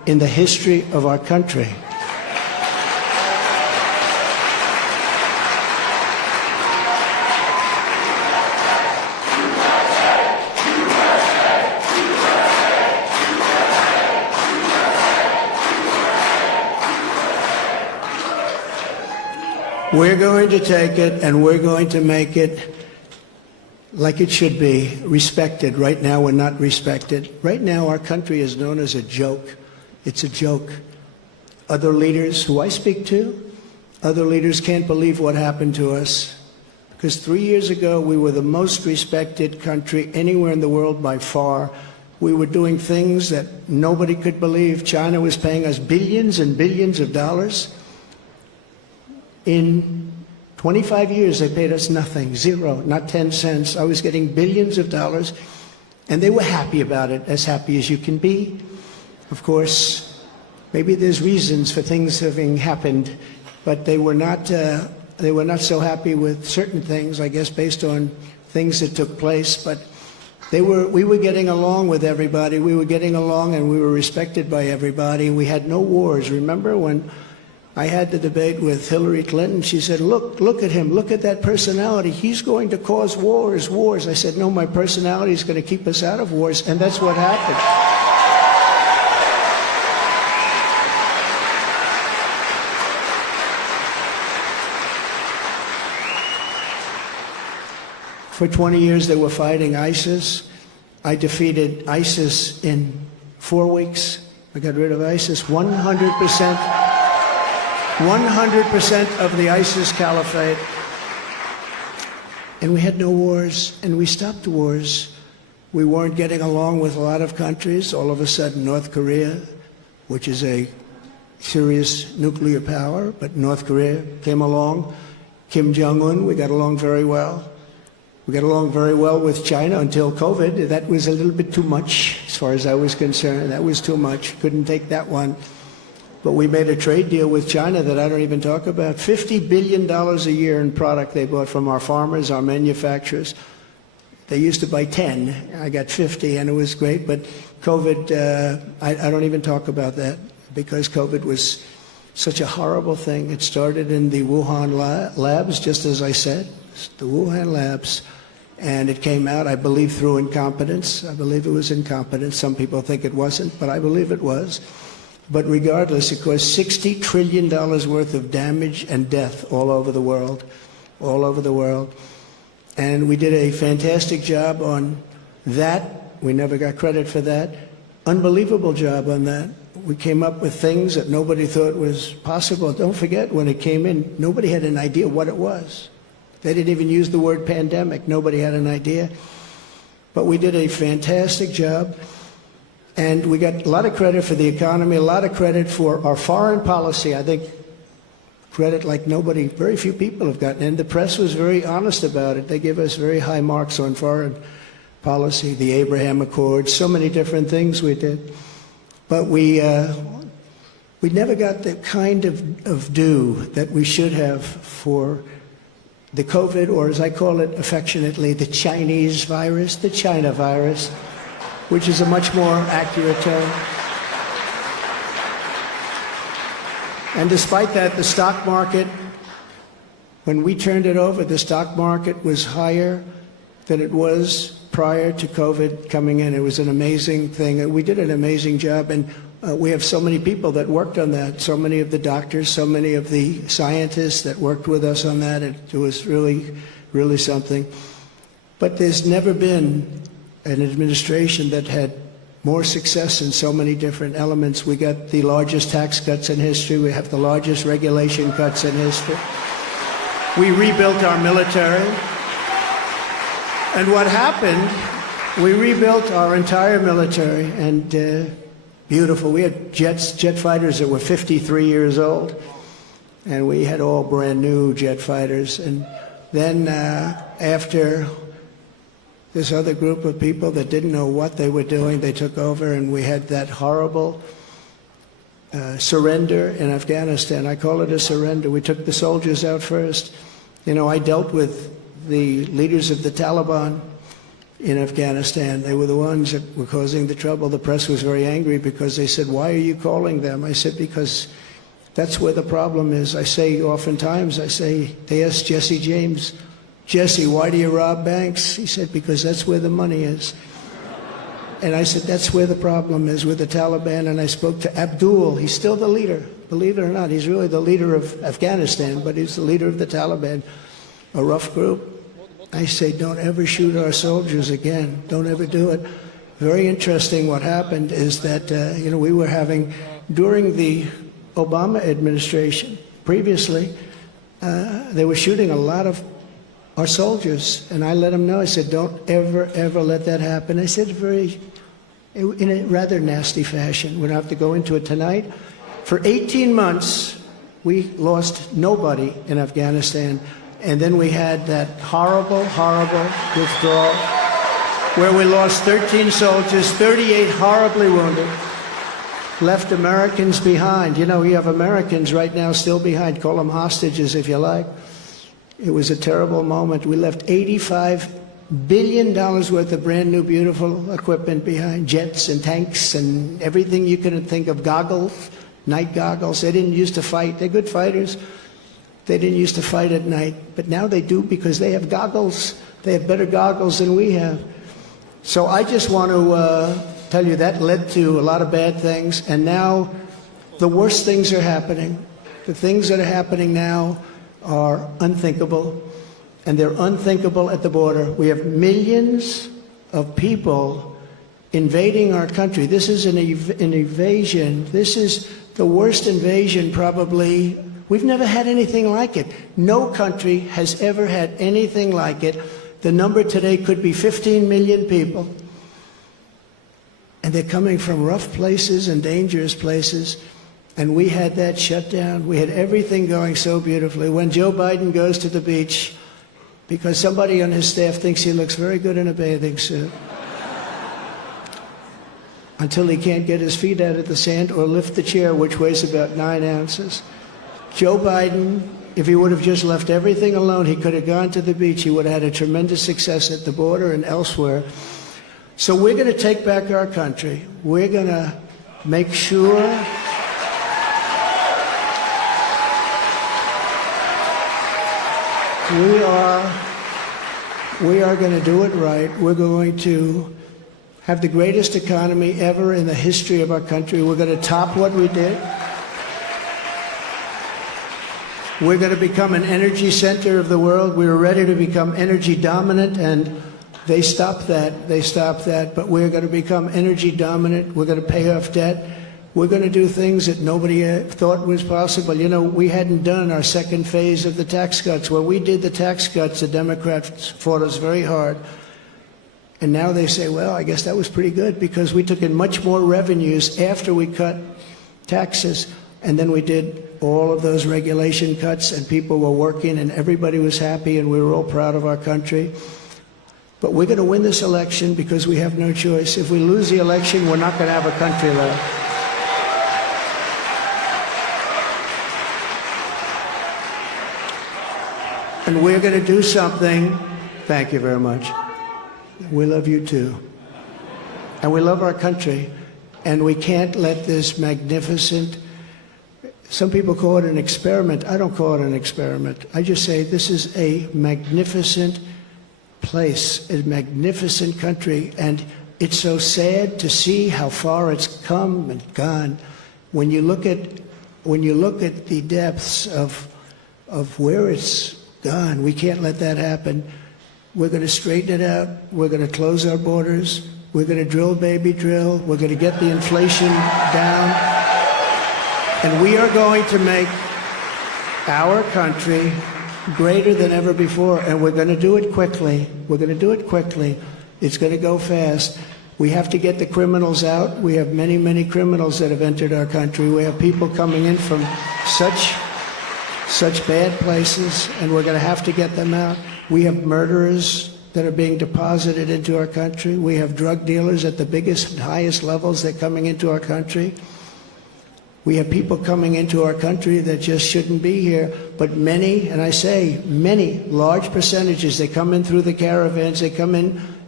in the history of our country. We're going to take it and we're going to make it like it should be, respected. Right now we're not respected. Right now our country is known as a joke. It's a joke. Other leaders who I speak to, other leaders can't believe what happened to us. Because 3 years ago we were the most respected country anywhere in the world by far. We were doing things that nobody could believe. China was paying us billions and billions of dollars. In 25 years, they paid us nothing, zero, not 10 cents. I was getting billions of dollars, and they were happy about it, as happy as you can be. Of course, maybe there's reasons for things having happened, but they were not so happy with certain things, I guess, based on things that took place. But we were getting along with everybody. We were getting along, and we were respected by everybody. We had no wars. Remember when I had the debate with Hillary Clinton? She said, look at him, look at that personality. He's going to cause wars. I said, no, my personality is going to keep us out of wars, and that's what happened. For 20 years they were fighting ISIS. I defeated ISIS in 4 weeks. I got rid of ISIS 100%. 100% of the ISIS caliphate. And we had no wars, and we stopped wars. We weren't getting along with a lot of countries. All of a sudden, North Korea, which is a serious nuclear power, but North Korea came along. Kim Jong-un, we got along very well. We got along very well with China until COVID. That was a little bit too much, as far as I was concerned. That was too much. Couldn't take that one. But we made a trade deal with China that I don't even talk about. $50 billion a year in product they bought from our farmers, our manufacturers. They used to buy 10. I got 50, and it was great. But COVID, I don't even talk about that, because COVID was such a horrible thing. It started in the Wuhan labs, just as I said, the Wuhan labs. And it came out, I believe, through incompetence. I believe it was incompetence. Some people think it wasn't, but I believe it was. But regardless, it caused $60 trillion worth of damage and death all over the world, all over the world. And we did a fantastic job on that. We never got credit for that. Unbelievable job on that. We came up with things that nobody thought was possible. Don't forget, when it came in, nobody had an idea what it was. They didn't even use the word pandemic. Nobody had an idea. But we did a fantastic job. And we got a lot of credit for the economy, a lot of credit for our foreign policy. I think credit like nobody, very few people have gotten. And the press was very honest about it. They give us very high marks on foreign policy, the Abraham Accords, so many different things we did. But we never got the kind of due that we should have for the COVID, or as I call it affectionately, the Chinese virus, the China virus, which is a much more accurate term. And despite that, the stock market, when we turned it over, the stock market was higher than it was prior to COVID coming in. It was an amazing thing. We did an amazing job, and we have so many people that worked on that, so many of the doctors, so many of the scientists that worked with us on that. It was really, really something. But there's never been an administration that had more success in so many different elements. We got the largest tax cuts in history. We have the largest regulation cuts in history. We rebuilt our military. And what happened, we rebuilt our entire military, and beautiful. We had jet fighters that were 53 years old, and we had all brand new jet fighters. And then after this other group of people that didn't know what they were doing, they took over, and we had that horrible surrender in Afghanistan. I call it a surrender. We took the soldiers out first. You know, I dealt with the leaders of the Taliban in Afghanistan. They were the ones that were causing the trouble. The press was very angry because they said, why are you calling them? I said, because that's where the problem is. I say oftentimes, they asked Jesse James, Jesse, why do you rob banks? He said, because that's where the money is. And I said, that's where the problem is with the Taliban. And I spoke to Abdul. He's still the leader. Believe it or not, he's really the leader of Afghanistan, but he's the leader of the Taliban, a rough group. I say, don't ever shoot our soldiers again. Don't ever do it. Very interesting what happened is that, we were having, during the Obama administration, previously, they were shooting a lot of our soldiers. And I let them know, I said, don't ever, ever let that happen. I said in a rather nasty fashion. We don't have to go into it tonight. For 18 months, we lost nobody in Afghanistan. And then we had that horrible, horrible withdrawal where we lost 13 soldiers, 38 horribly wounded, left Americans behind. You have Americans right now still behind. Call them hostages if you like. It was a terrible moment. We left $85 billion worth of brand new, beautiful equipment behind, jets and tanks and everything you can think of, goggles, night goggles. They didn't used to fight. They're good fighters. They didn't used to fight at night, but now they do because they have goggles. They have better goggles than we have. So I just want to tell you that led to a lot of bad things, and now the worst things are happening. The things that are happening now are unthinkable, and they're unthinkable at the border. We have millions of people invading our country. This is an invasion. This is the worst invasion probably. We've never had anything like it. No country has ever had anything like it. The number today could be 15 million people. And they're coming from rough places and dangerous places. And we had that shut down. We had everything going so beautifully. When Joe Biden goes to the beach, because somebody on his staff thinks he looks very good in a bathing suit, until he can't get his feet out of the sand or lift the chair, which weighs about 9 ounces. Joe Biden, if he would have just left everything alone, he could have gone to the beach. He would have had a tremendous success at the border and elsewhere. So we're going to take back our country. We're going to make sure we are going to do it right. We're going to have the greatest economy ever in the history of our country. We're going to top what we did. We're going to become an energy center of the world. We were ready to become energy dominant, and they stopped that. They stopped that. But we're going to become energy dominant. We're going to pay off debt. We're going to do things that nobody thought was possible. We hadn't done our second phase of the tax cuts. When we did the tax cuts, the Democrats fought us very hard. And now they say, well, I guess that was pretty good because we took in much more revenues after we cut taxes. And then we did all of those regulation cuts, and people were working, and everybody was happy, and we were all proud of our country. But we're going to win this election because we have no choice. If we lose the election, we're not going to have a country left. And we're going to do something. Thank you very much. We love you too. And we love our country. And we can't let this magnificent, some people call it an experiment. I don't call it an experiment. I just say this is a magnificent place, a magnificent country. And it's so sad to see how far it's come and gone. When you look at the depths of where it's gone, we can't let that happen. We're going to straighten it out. We're going to close our borders. We're going to drill, baby, drill. We're going to get the inflation down. And we are going to make our country greater than ever before. And we're going to do it quickly. We're going to do it quickly. It's going to go fast. We have to get the criminals out. We have many, many criminals that have entered our country. We have people coming in from such bad places, and we're going to have to get them out. We have murderers that are being deposited into our country. We have drug dealers at the biggest and highest levels that are coming into our country. We have people coming into our country that just shouldn't be here. But many, and I say many, large percentages, they come in through the caravans, they come in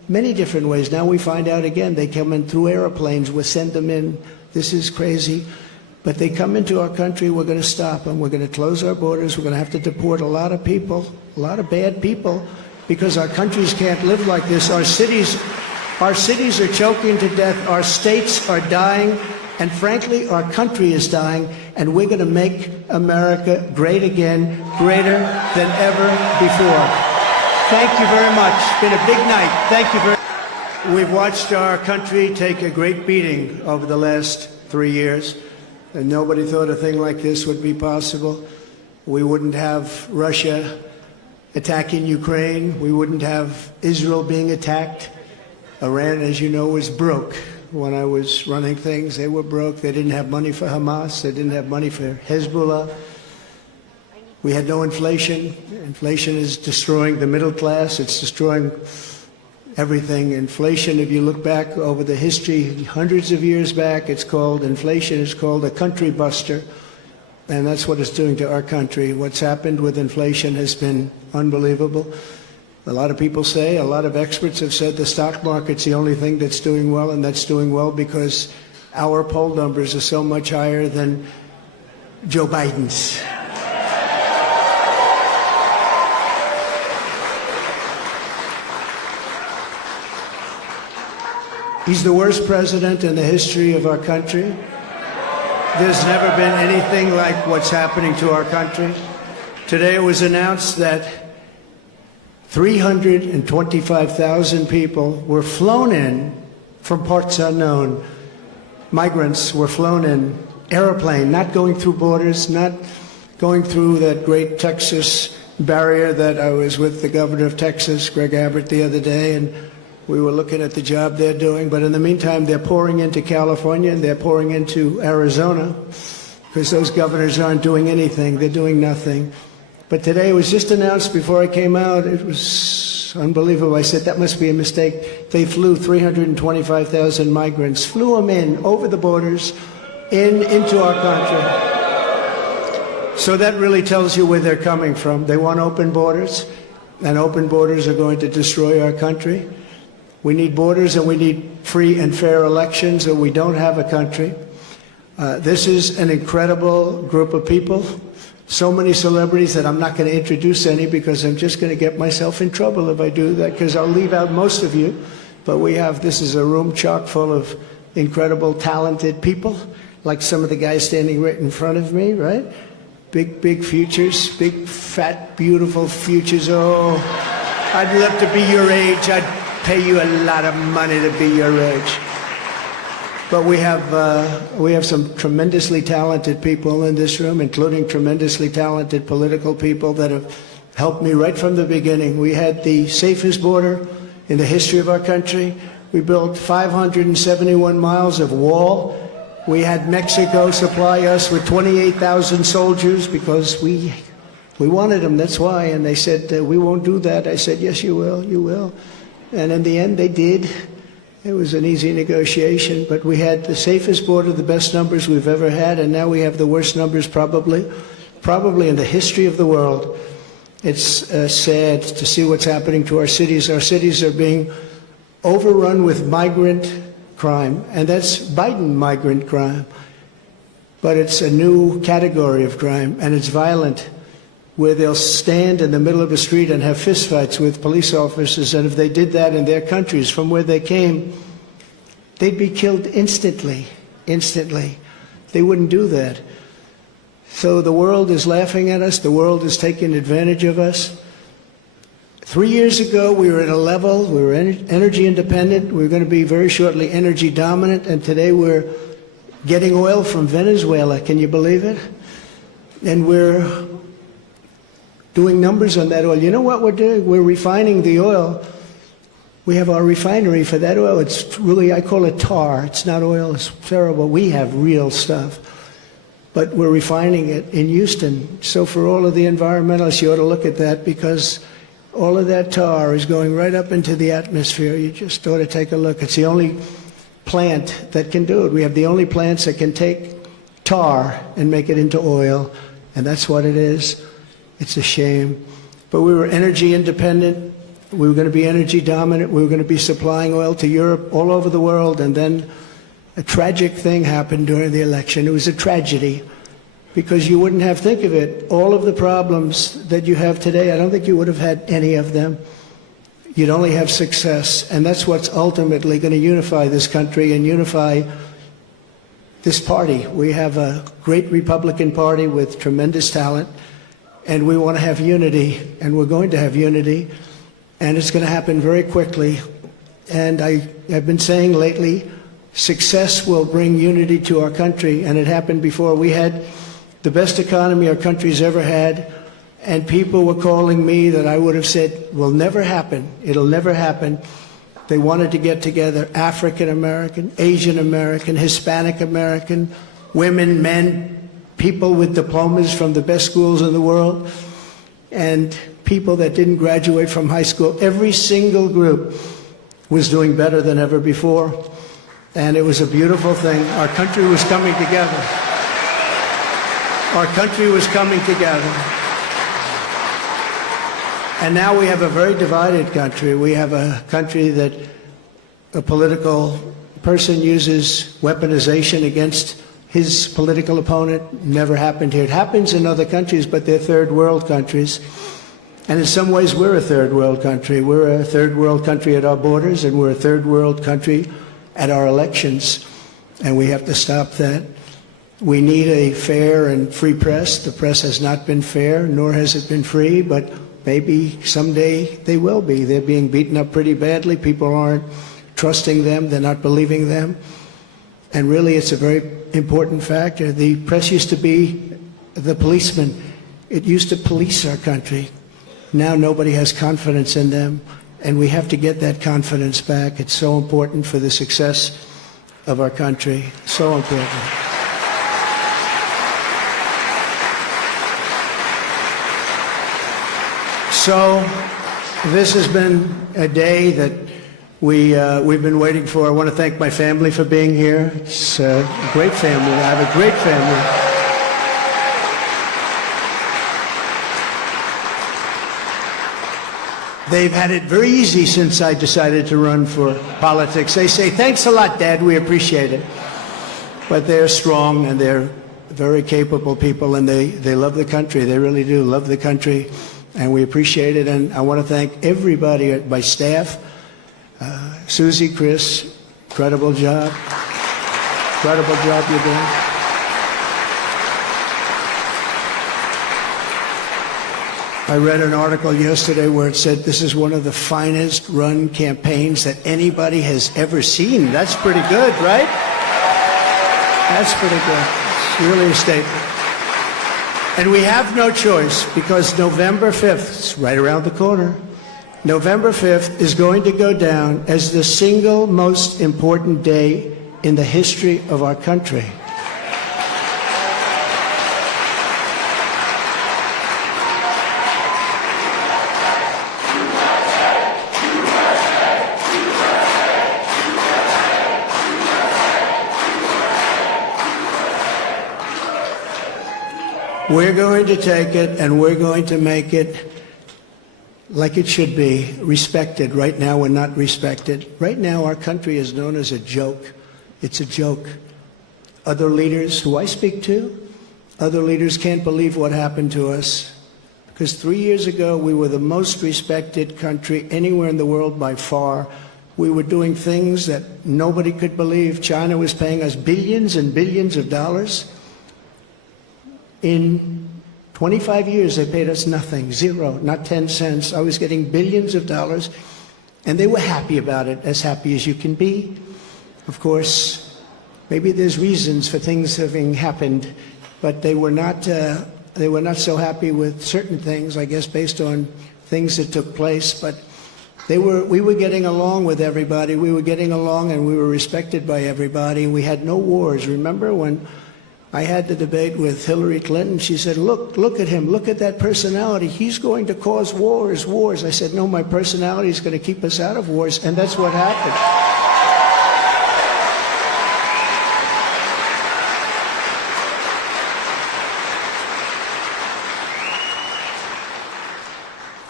many different ways. Now we find out again, they come in through airplanes, we send them in. This is crazy. But they come into our country, we're going to stop them. We're going to close our borders. We're going to have to deport a lot of people, a lot of bad people, because our countries can't live like this. Our cities are choking to death. Our states are dying. And frankly, our country is dying. And we're going to make America great again, greater than ever before. Thank you very much. It's been a big night. Thank you very much. We've watched our country take a great beating over the last 3 years. And nobody thought a thing like this would be possible. We wouldn't have Russia attacking Ukraine. We wouldn't have Israel being attacked. Iran, as you know, was broke. When I was running things, they were broke. They didn't have money for Hamas. They didn't have money for Hezbollah. We had no inflation. Inflation is destroying the middle class. It's destroying everything. Inflation, if you look back over the history, hundreds of years back, inflation is called a country buster. And that's what it's doing to our country. What's happened with inflation has been unbelievable. A lot of people say, a lot of experts have said the stock market's the only thing that's doing well, and that's doing well because our poll numbers are so much higher than Joe Biden's. He's the worst president in the history of our country. There's never been anything like what's happening to our country. Today it was announced that 325,000 people were flown in from parts unknown. Migrants were flown in, airplane, not going through borders, not going through that great Texas barrier that I was with the governor of Texas, Greg Abbott, the other day, and we were looking at the job they're doing. But in the meantime, they're pouring into California and they're pouring into Arizona because those governors aren't doing anything. They're doing nothing. But today it was just announced before I came out. It was unbelievable. I said, that must be a mistake. They flew 325,000 migrants, flew them in over the borders into our country. So that really tells you where they're coming from. They want open borders, and open borders are going to destroy our country. We need borders and we need free and fair elections, or we don't have a country. This is an incredible group of people. So many celebrities that I'm not going to introduce any because I'm just going to get myself in trouble if I do that, because I'll leave out most of you. But this is a room chock full of incredible, talented people, like some of the guys standing right in front of me, right? Big futures, big, fat, beautiful futures. Oh, I'd love to be your age. I'd pay you a lot of money to be your age. But we have some tremendously talented people in this room, including tremendously talented political people that have helped me right from the beginning. We had the safest border in the history of our country. We built 571 miles of wall. We had Mexico supply us with 28,000 soldiers because we wanted them, that's why. And they said, we won't do that. I said, yes, you will, you will. And in the end, they did. It was an easy negotiation, but we had the safest border, the best numbers we've ever had, and now we have the worst numbers probably in the history of the world. It's sad to see what's happening to our cities. Our cities are being overrun with migrant crime, and that's Biden migrant crime. But it's a new category of crime, and it's violent, where they'll stand in the middle of a street and have fistfights with police officers, and if they did that in their countries from where they came, they'd be killed instantly. They wouldn't do that. So the world is laughing at us. The world is taking advantage of us. 3 years ago, we were at a level, we were energy independent. We were going to be very shortly energy dominant, and today we're getting oil from Venezuela. Can you believe it? And we're doing numbers on that oil. You know what we're doing? We're refining the oil. We have our refinery for that oil. It's really, I call it tar. It's not oil. It's terrible. We have real stuff. But we're refining it in Houston. So for all of the environmentalists, you ought to look at that, because all of that tar is going right up into the atmosphere. You just ought to take a look. It's the only plant that can do it. We have the only plants that can take tar and make it into oil, and that's what it is. It's a shame. But we were energy independent we were going to be energy dominant. We were going to be supplying oil to Europe, all over the world. And then a tragic thing happened during the election. It was a tragedy because you wouldn't have, think of it, all of the problems that you have today, I don't think you would have had any of them. You'd only have success. And that's what's ultimately going to unify this country and unify this party. We have a great Republican Party with tremendous talent, and we want to have unity, and we're going to have unity, and it's going to happen very quickly. And I have been saying lately, success will bring unity to our country, and it happened before. We had the best economy our country's ever had, and people were calling me that I would have said will never happen. It'll never happen. They wanted to get together, African American, Asian American, Hispanic American, women, men, people with diplomas from the best schools in the world, and people that didn't graduate from high school. Every single group was doing better than ever before, and it was a beautiful thing. Our country was coming together. Our country was coming together. And now we have a very divided country. We have a country that a political person uses weaponization against his political opponent. Never happened here. It happens in other countries, but they're third world countries. And in some ways, we're a third world country. We're a third world country at our borders, and we're a third world country at our elections. And we have to stop that. We need a fair and free press. The press has not been fair, nor has it been free, but maybe someday they will be. They're being beaten up pretty badly. People aren't trusting them. They're not believing them. And really, it's a very important factor. The press used to be the policeman. It used to police our country. Now nobody has confidence in them, and we have to get that confidence back. It's so important for the success of our country. So important. So this has been a day that we've been waiting for. I want to thank my family for being here. It's a great family. I have a great family. They've had it very easy since I decided to run for politics. They say, thanks a lot, Dad, we appreciate it. But they're strong, and they're very capable people, and they love the country. They really do love the country. And we appreciate it, and I want to thank everybody at my staff. Susie, Chris, incredible job. Incredible job you're doing. I read an article yesterday where it said this is one of the finest run campaigns that anybody has ever seen. That's pretty good, right? That's pretty good. It's really a statement. And we have no choice, because November 5th, it's right around the corner, November 5th is going to go down as the single most important day in the history of our country. We're going to take it, and we're going to make it like it should be, respected. Right now, we're not respected. Right now, our country is known as a joke. It's a joke. Other leaders who I speak to, other leaders can't believe what happened to us. Because 3 years ago, we were the most respected country anywhere in the world by far. We were doing things that nobody could believe. China was paying us billions and billions of dollars. In 25 years, they paid us nothing, zero, not 10 cents. I was getting billions of dollars, and they were happy about it, as happy as you can be. Of course, maybe there's reasons for things having happened, but they were not so happy with certain things, I guess, based on things that took place. But we were getting along with everybody. We were getting along, and we were respected by everybody. We had no wars. Remember when I had the debate with Hillary Clinton? She said, look at him, look at that personality. He's going to cause wars. I said, no, my personality is going to keep us out of wars, and that's what happened.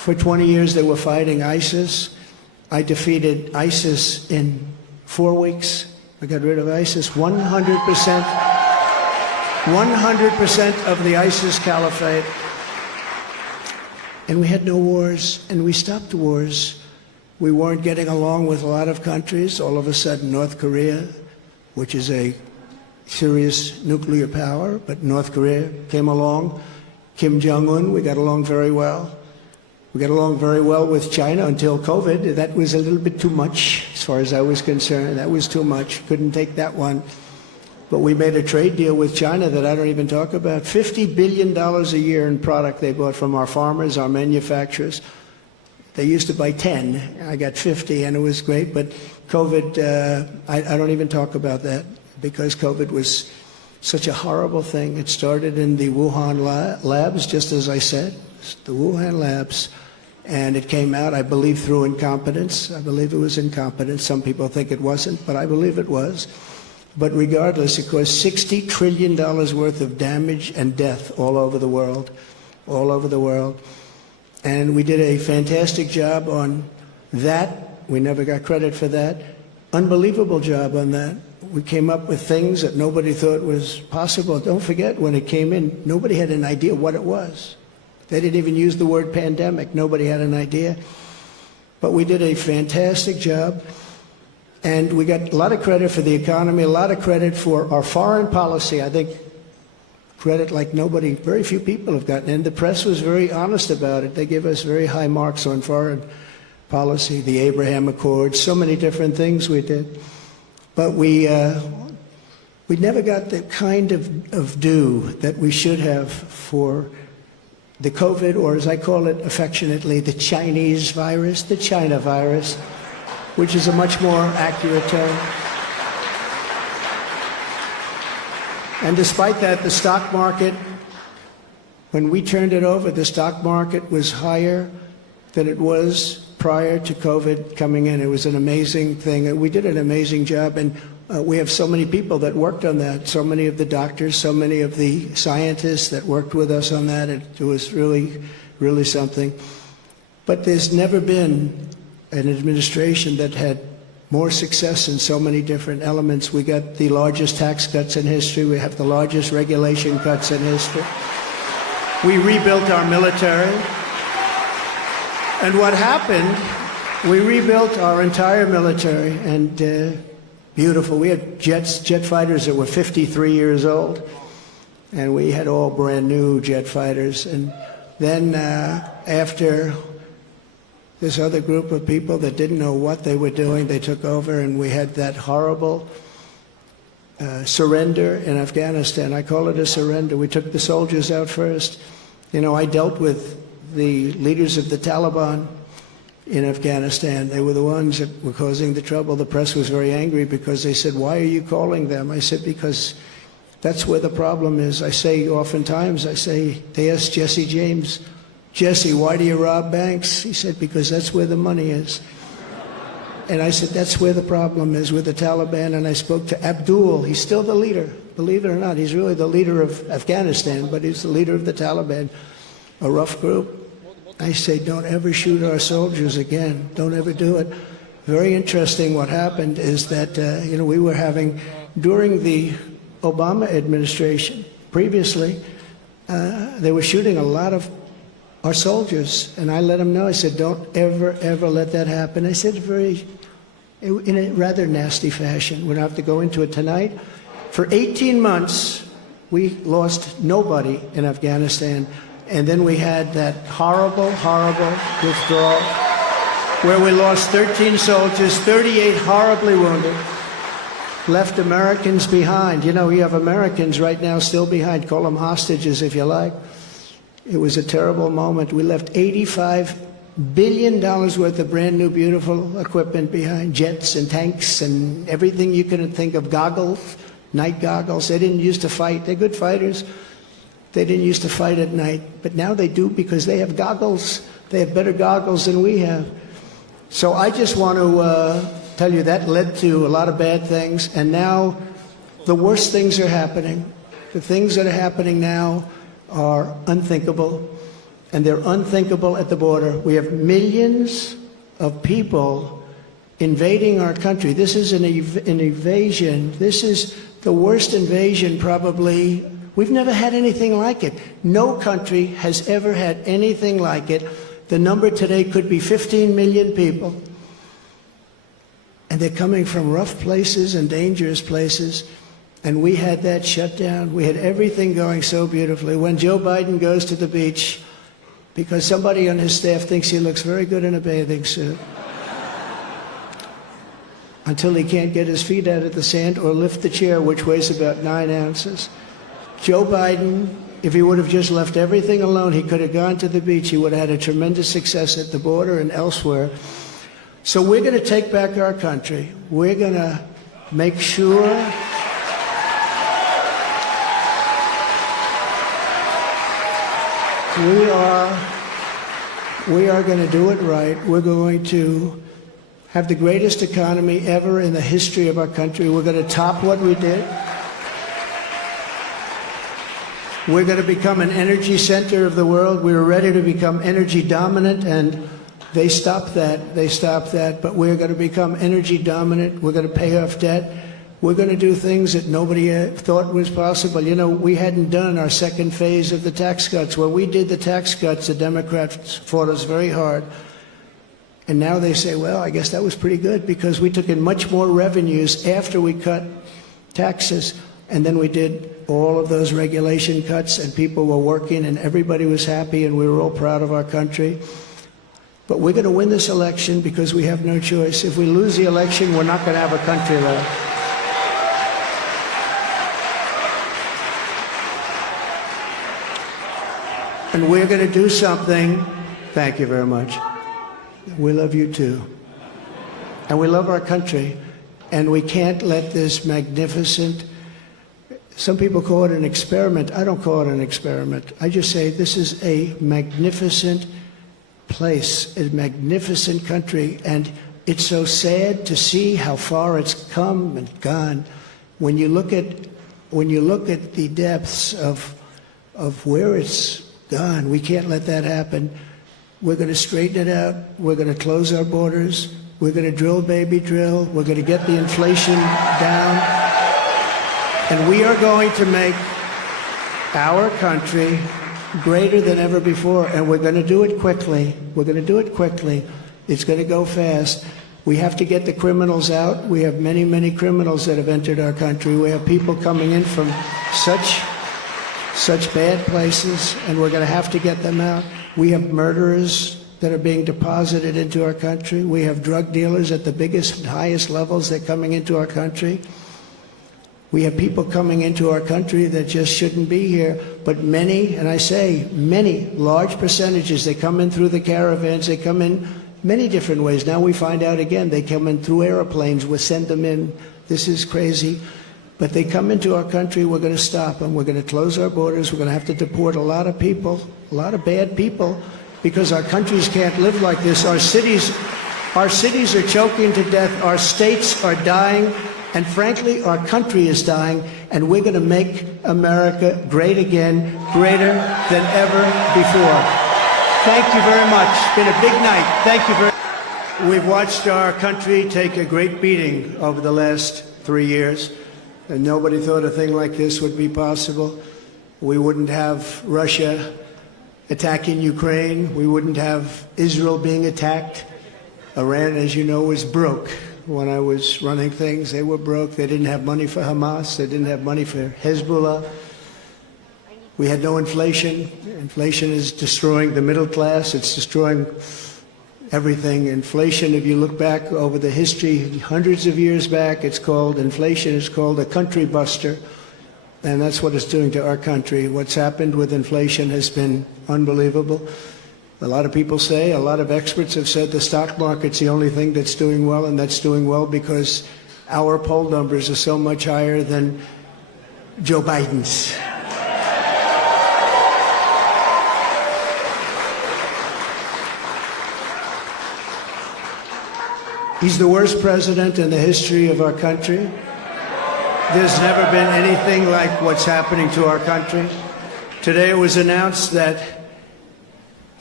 For 20 years, they were fighting ISIS. I defeated ISIS in 4 weeks. I got rid of ISIS 100%. 100% of the ISIS caliphate. And we had no wars, and we stopped wars. We weren't getting along with a lot of countries. All of a sudden, North Korea, which is a serious nuclear power, but North Korea came along. Kim Jong-un, we got along very well. We got along very well with China until COVID. That was a little bit too much, as far as I was concerned. That was too much. Couldn't take that one. But we made a trade deal with China that I don't even talk about. $50 billion a year in product they bought from our farmers, our manufacturers. They used to buy 10. I got 50, and it was great. But COVID, I don't even talk about that, because COVID was such a horrible thing. It started in the Wuhan labs, just as I said, the Wuhan labs. And it came out, I believe, through incompetence. I believe it was incompetence. Some people think it wasn't, but I believe it was. But regardless, it caused $60 trillion worth of damage and death all over the world, all over the world. And we did a fantastic job on that. We never got credit for that. Unbelievable job on that. We came up with things that nobody thought was possible. Don't forget, when it came in, nobody had an idea what it was. They didn't even use the word pandemic. Nobody had an idea. But we did a fantastic job. And we got a lot of credit for the economy, a lot of credit for our foreign policy. I think credit like nobody, very few people have gotten. And the press was very honest about it. They gave us very high marks on foreign policy, the Abraham Accords, so many different things we did. But we never got the kind of due that we should have for the COVID, or as I call it affectionately, the Chinese virus, the China virus, which is a much more accurate term. And despite that, the stock market, when we turned it over, the stock market was higher than it was prior to COVID coming in. It was an amazing thing. We did an amazing job, and we have so many people that worked on that, so many of the doctors, so many of the scientists that worked with us on that. It was really, really something. But there's never been an administration that had more success in so many different elements. We got the largest tax cuts in history. We have the largest regulation cuts in history. We rebuilt our military. And what happened, we rebuilt our entire military, and beautiful. We had jet fighters that were 53 years old, and we had all brand new jet fighters. And then after this other group of people that didn't know what they were doing, they took over, and we had that horrible surrender in Afghanistan. I call it a surrender. We took the soldiers out first. You know, I dealt with the leaders of the Taliban in Afghanistan. They were the ones that were causing the trouble. The press was very angry because they said, "Why are you calling them?" I said, "Because that's where the problem is." I say oftentimes, they asked Jesse James, "Jesse, why do you rob banks?" He said, "Because that's where the money is." And I said, that's where the problem is, with the Taliban. And I spoke to Abdul. He's still the leader. Believe it or not, he's really the leader of Afghanistan, but he's the leader of the Taliban, a rough group. I say, don't ever shoot our soldiers again. Don't ever do it. Very interesting what happened is that, we were having, during the Obama administration, previously, they were shooting a lot of our soldiers. And I let them know, I said, don't ever, ever let that happen. I said in a rather nasty fashion. We don't have to go into it tonight. For 18 months, we lost nobody in Afghanistan. And then we had that horrible, horrible withdrawal where we lost 13 soldiers, 38 horribly wounded, left Americans behind. You know, you have Americans right now still behind. Call them hostages if you like. It was a terrible moment. We left $85 billion worth of brand new, beautiful equipment behind, jets and tanks and everything you can think of, goggles, night goggles. They didn't used to fight. They're good fighters. They didn't used to fight at night, but now they do because they have goggles. They have better goggles than we have. So I just want to tell you that led to a lot of bad things, and now the worst things are happening. The things that are happening now are unthinkable, and they're unthinkable at the border. We have millions of people invading our country. This is an invasion. This is the worst invasion probably. We've never had anything like it. No country has ever had anything like it. The number today could be 15 million people. And they're coming from rough places and dangerous places. And we had that shut down. We had everything going so beautifully. When Joe Biden goes to the beach, because somebody on his staff thinks he looks very good in a bathing suit, until he can't get his feet out of the sand or lift the chair, which weighs about 9 ounces. Joe Biden, if he would have just left everything alone, he could have gone to the beach. He would have had a tremendous success at the border and elsewhere. So we're going to take back our country. We're going to make sure we are going to do it right. We're going to have the greatest economy ever in the history of our country. We're going to top what we did. We're going to become an energy center of the world. We were ready to become energy dominant, and they stopped that. They stopped that. But we're going to become energy dominant. We're going to pay off debt. We're going to do things that nobody thought was possible. You know, we hadn't done our second phase of the tax cuts. When we did the tax cuts, the Democrats fought us very hard. And now they say, well, I guess that was pretty good because we took in much more revenues after we cut taxes. And then we did all of those regulation cuts, and people were working, and everybody was happy, and we were all proud of our country. But we're going to win this election because we have no choice. If we lose the election, we're not going to have a country left. And we're going to do something. Thank you very much. We love you too. And we love our country. And we can't let this magnificent, some people call it an experiment. I don't call it an experiment. I just say this is a magnificent place, a magnificent country. And it's so sad to see how far it's come and gone. When you look at the depths of where it's gone, we can't let that happen. We're going to straighten it out. We're going to close our borders. We're going to drill, baby, drill. We're going to get the inflation down. And we are going to make our country greater than ever before. And we're going to do it quickly. We're going to do it quickly. It's going to go fast. We have to get the criminals out. We have many, many criminals that have entered our country. We have people coming in from such bad places, and we're going to have to get them out. We have murderers that are being deposited into our country. We have drug dealers at the biggest and highest levels that are coming into our country. We have people coming into our country that just shouldn't be here. But many, and I say many, large percentages, they come in through the caravans. They come in many different ways. Now we find out again, they come in through airplanes. We send them in. This is crazy. But they come into our country, we're going to stop them. We're going to close our borders. We're going to have to deport a lot of people, a lot of bad people, because our countries can't live like this. Our cities are choking to death. Our states are dying. And frankly, our country is dying. And we're going to make America great again, greater than ever before. Thank you very much. It's been a big night. Thank you very much. We've watched our country take a great beating over the last 3 years. And nobody thought a thing like this would be possible. We wouldn't have Russia attacking Ukraine. We wouldn't have Israel being attacked. Iran, as you know, was broke. When I was running things, they were broke. They didn't have money for Hamas. They didn't have money for Hezbollah. We had no inflation. Inflation is destroying the middle class. It's destroying everything. Inflation, if you look back over the history, hundreds of years back, inflation is called a country buster. And that's what it's doing to our country. What's happened with inflation has been unbelievable. A lot of people say, a lot of experts have said the stock market's the only thing that's doing well, and that's doing well because our poll numbers are so much higher than Joe Biden's. He's the worst president in the history of our country. There's never been anything like what's happening to our country. Today it was announced that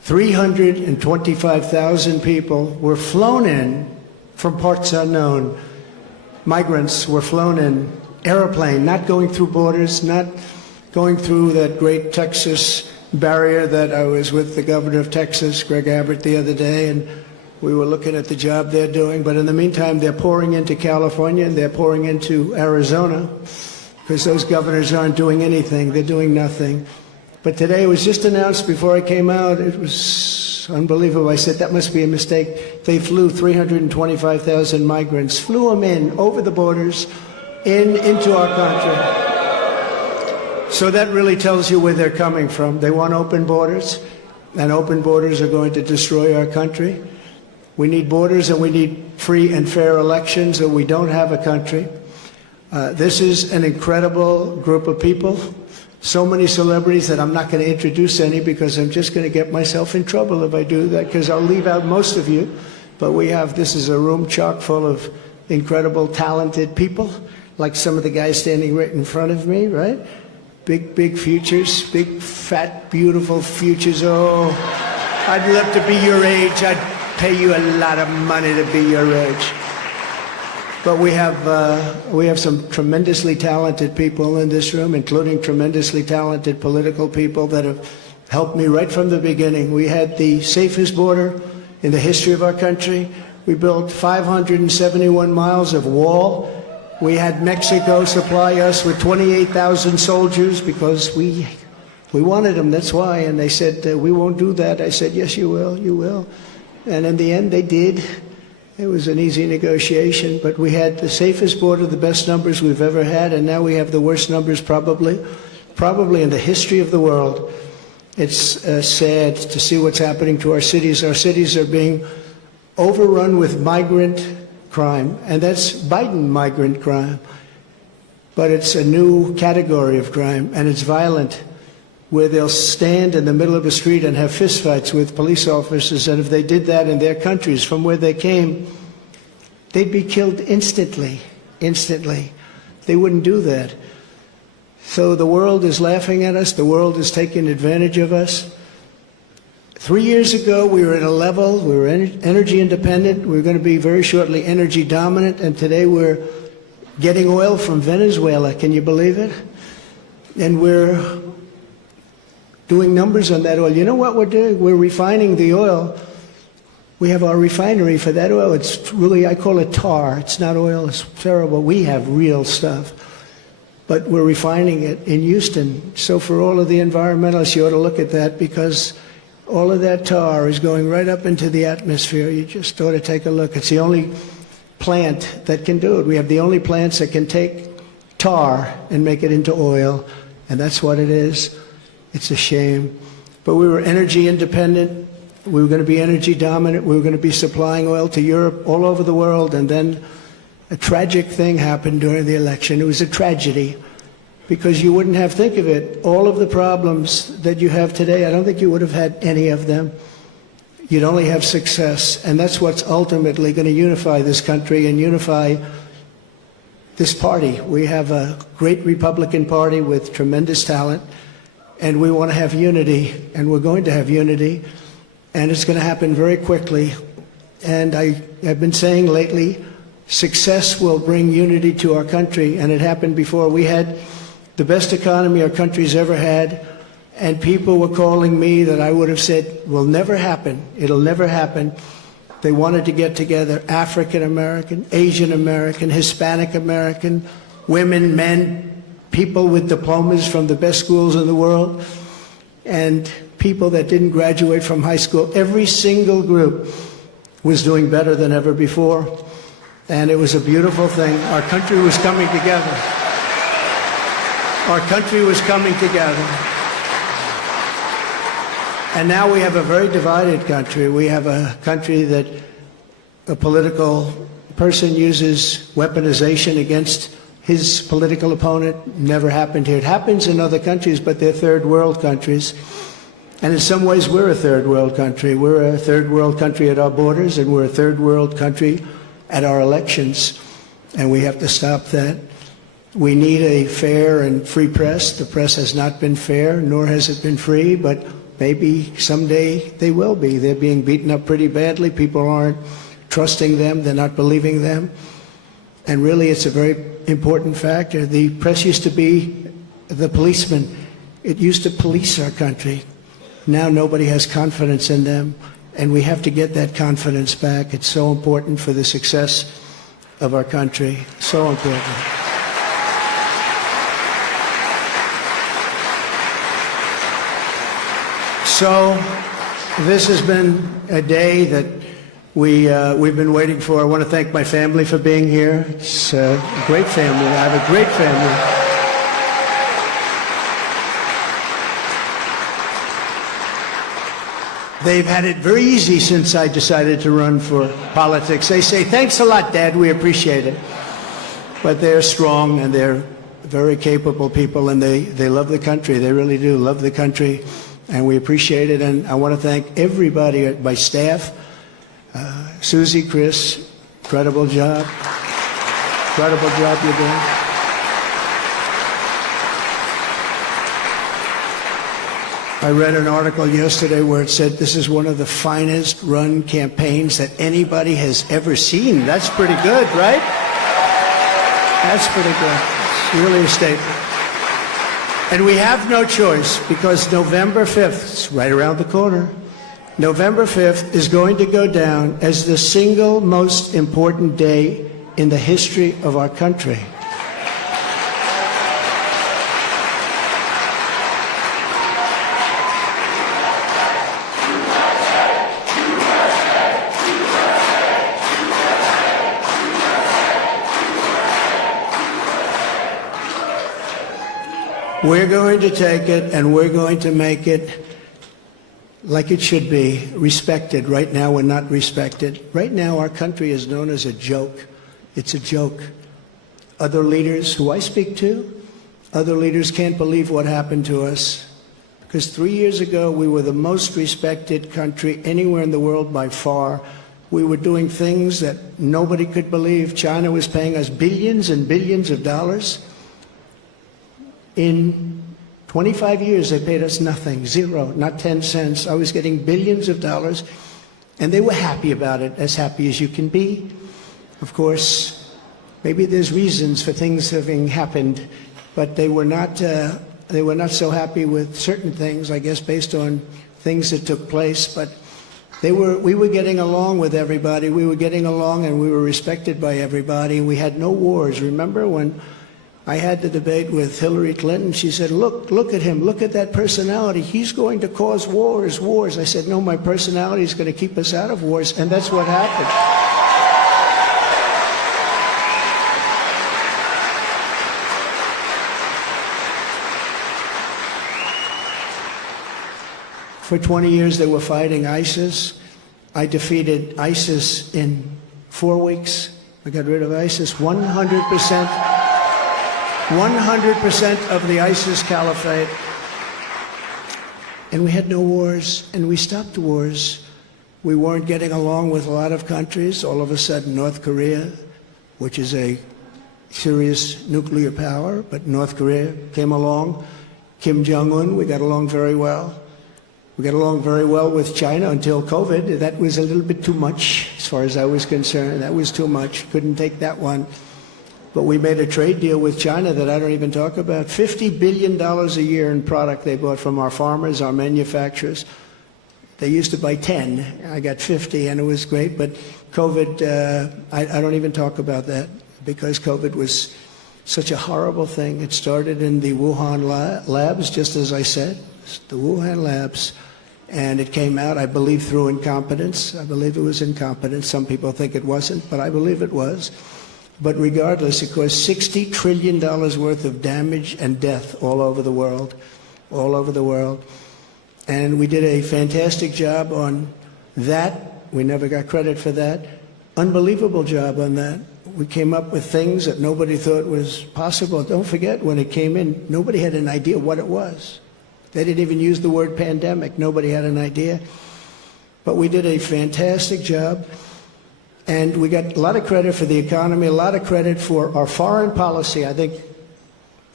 325,000 people were flown in from parts unknown. Migrants were flown in airplane, not going through borders, not going through that great Texas barrier that I was with the governor of Texas, Greg Abbott, the other day, and we were looking at the job they're doing. But in the meantime, they're pouring into California and they're pouring into Arizona because those governors aren't doing anything. They're doing nothing. But today it was just announced before I came out. It was unbelievable. I said, that must be a mistake. They flew 325,000 migrants, flew them in over the borders into our country. So that really tells you where they're coming from. They want open borders, and open borders are going to destroy our country. We need borders and we need free and fair elections, or we don't have a country. This is an incredible group of people. So many celebrities that I'm not going to introduce any because I'm just going to get myself in trouble if I do that, because I'll leave out most of you. But this is a room chock full of incredible, talented people, like some of the guys standing right in front of me, right? Big futures, big, fat, beautiful futures. Oh, I'd love to be your age. I'd pay you a lot of money to be your age. But we have some tremendously talented people in this room, including tremendously talented political people that have helped me right from the beginning. We had the safest border in the history of our country. We built 571 miles of wall. We had Mexico supply us with 28,000 soldiers because we wanted them, that's why. And they said, we won't do that. I said, yes, you will, you will. And in the end, they did. It was an easy negotiation, but we had the safest border, the best numbers we've ever had, and now we have the worst numbers probably in the history of the world. It's sad to see what's happening to our cities. Our cities are being overrun with migrant crime, and that's Biden migrant crime. But it's a new category of crime, and it's violent, where they'll stand in the middle of a street and have fistfights with police officers, and if they did that in their countries from where they came, they'd be killed instantly. They wouldn't do that. So the world is laughing at us. The world is taking advantage of us. 3 years ago, we were at a level, we were energy independent. We were going to be very shortly energy dominant, and today we're getting oil from Venezuela. Can you believe it? And we're doing numbers on that oil. You know what we're doing? We're refining the oil. We have our refinery for that oil. It's really, I call it tar. It's not oil. It's terrible. We have real stuff. But we're refining it in Houston. So for all of the environmentalists, you ought to look at that, because all of that tar is going right up into the atmosphere. You just ought to take a look. It's the only plant that can do it. We have the only plants that can take tar and make it into oil, and that's what it is. It's a shame. But we were energy independent. We were going to be energy dominant. We were going to be supplying oil to Europe, all over the world. And then a tragic thing happened during the election. It was a tragedy, because you wouldn't have, think of it, all of the problems that you have today, I don't think you would have had any of them. You'd only have success. And that's what's ultimately going to unify this country and unify this party. We have a great Republican Party with tremendous talent. And we want to have unity, and we're going to have unity, and it's going to happen very quickly. And I've been saying lately, success will bring unity to our country, and it happened before. We had the best economy our country's ever had, and people were calling me that I would have said will never happen. It'll never happen. They wanted to get together, African American, Asian American, Hispanic American, women, men, people with diplomas from the best schools in the world, and people that didn't graduate from high school. Every single group was doing better than ever before, and it was a beautiful thing. Our country was coming together. Our country was coming together. And now we have a very divided country. We have a country that a political person uses weaponization against his political opponent. Never happened here. It happens in other countries, but they're third world countries. And in some ways, we're a third world country. We're a third world country at our borders, and we're a third world country at our elections. And we have to stop that. We need a fair and free press. The press has not been fair, nor has it been free, but maybe someday they will be. They're being beaten up pretty badly. People aren't trusting them. They're not believing them. And really, it's a very important factor. The press used to be the policeman. It used to police our country. Now nobody has confidence in them, and we have to get that confidence back. It's so important for the success of our country. So important. So this has been a day that we've been waiting for. I want to thank my family for being here. It's a great family. I have a great family. They've had it very easy since I decided to run for politics. They say, thanks a lot, Dad, we appreciate it. But they're strong and they're very capable people, and they love the country. They really do love the country, and we appreciate it. And I want to thank everybody, my staff, Susie, Chris, incredible job. Incredible job you're doing. I read an article yesterday where it said this is one of the finest run campaigns that anybody has ever seen. That's pretty good, right? That's pretty good. It's really a statement. And we have no choice, because November 5th, it's right around the corner, November 5th is going to go down as the single most important day in the history of our country. We're going to take it and we're going to make it like it should be, respected. Right now, we're not respected. Right now, our country is known as a joke. It's a joke. Other leaders who I speak to, other leaders can't believe what happened to us. Because 3 years ago, we were the most respected country anywhere in the world by far. We were doing things that nobody could believe. China was paying us billions and billions of dollars. In 25 years, they paid us nothing, zero, not 10 cents. I was getting billions of dollars, and they were happy about it, as happy as you can be. Of course, maybe there's reasons for things having happened, but they were not so happy with certain things, I guess, based on things that took place. But we were getting along with everybody. We were getting along, and we were respected by everybody. We had no wars. Remember when I had the debate with Hillary Clinton? She said, look at him, look at that personality. He's going to cause wars. I said, no, my personality is going to keep us out of wars, and that's what happened. For 20 years, they were fighting ISIS. I defeated ISIS in 4 weeks. I got rid of ISIS 100%. 100% of the ISIS caliphate. And we had no wars, and we stopped wars. We weren't getting along with a lot of countries. All of a sudden, North Korea, which is a serious nuclear power, but North Korea came along. Kim Jong-un, we got along very well. We got along very well with China until COVID. That was a little bit too much, as far as I was concerned. That was too much. Couldn't take that one. But we made a trade deal with China that I don't even talk about. $50 billion a year in product they bought from our farmers, our manufacturers. They used to buy 10. I got 50, and it was great. But COVID, I don't even talk about that, because COVID was such a horrible thing. It started in the Wuhan labs, just as I said, the Wuhan labs. And it came out, I believe, through incompetence. I believe it was incompetence. Some people think it wasn't, but I believe it was. But regardless, it caused $60 trillion worth of damage and death all over the world, all over the world. And we did a fantastic job on that. We never got credit for that. Unbelievable job on that. We came up with things that nobody thought was possible. Don't forget, when it came in, nobody had an idea what it was. They didn't even use the word pandemic. Nobody had an idea. But we did a fantastic job. And we got a lot of credit for the economy, a lot of credit for our foreign policy. I think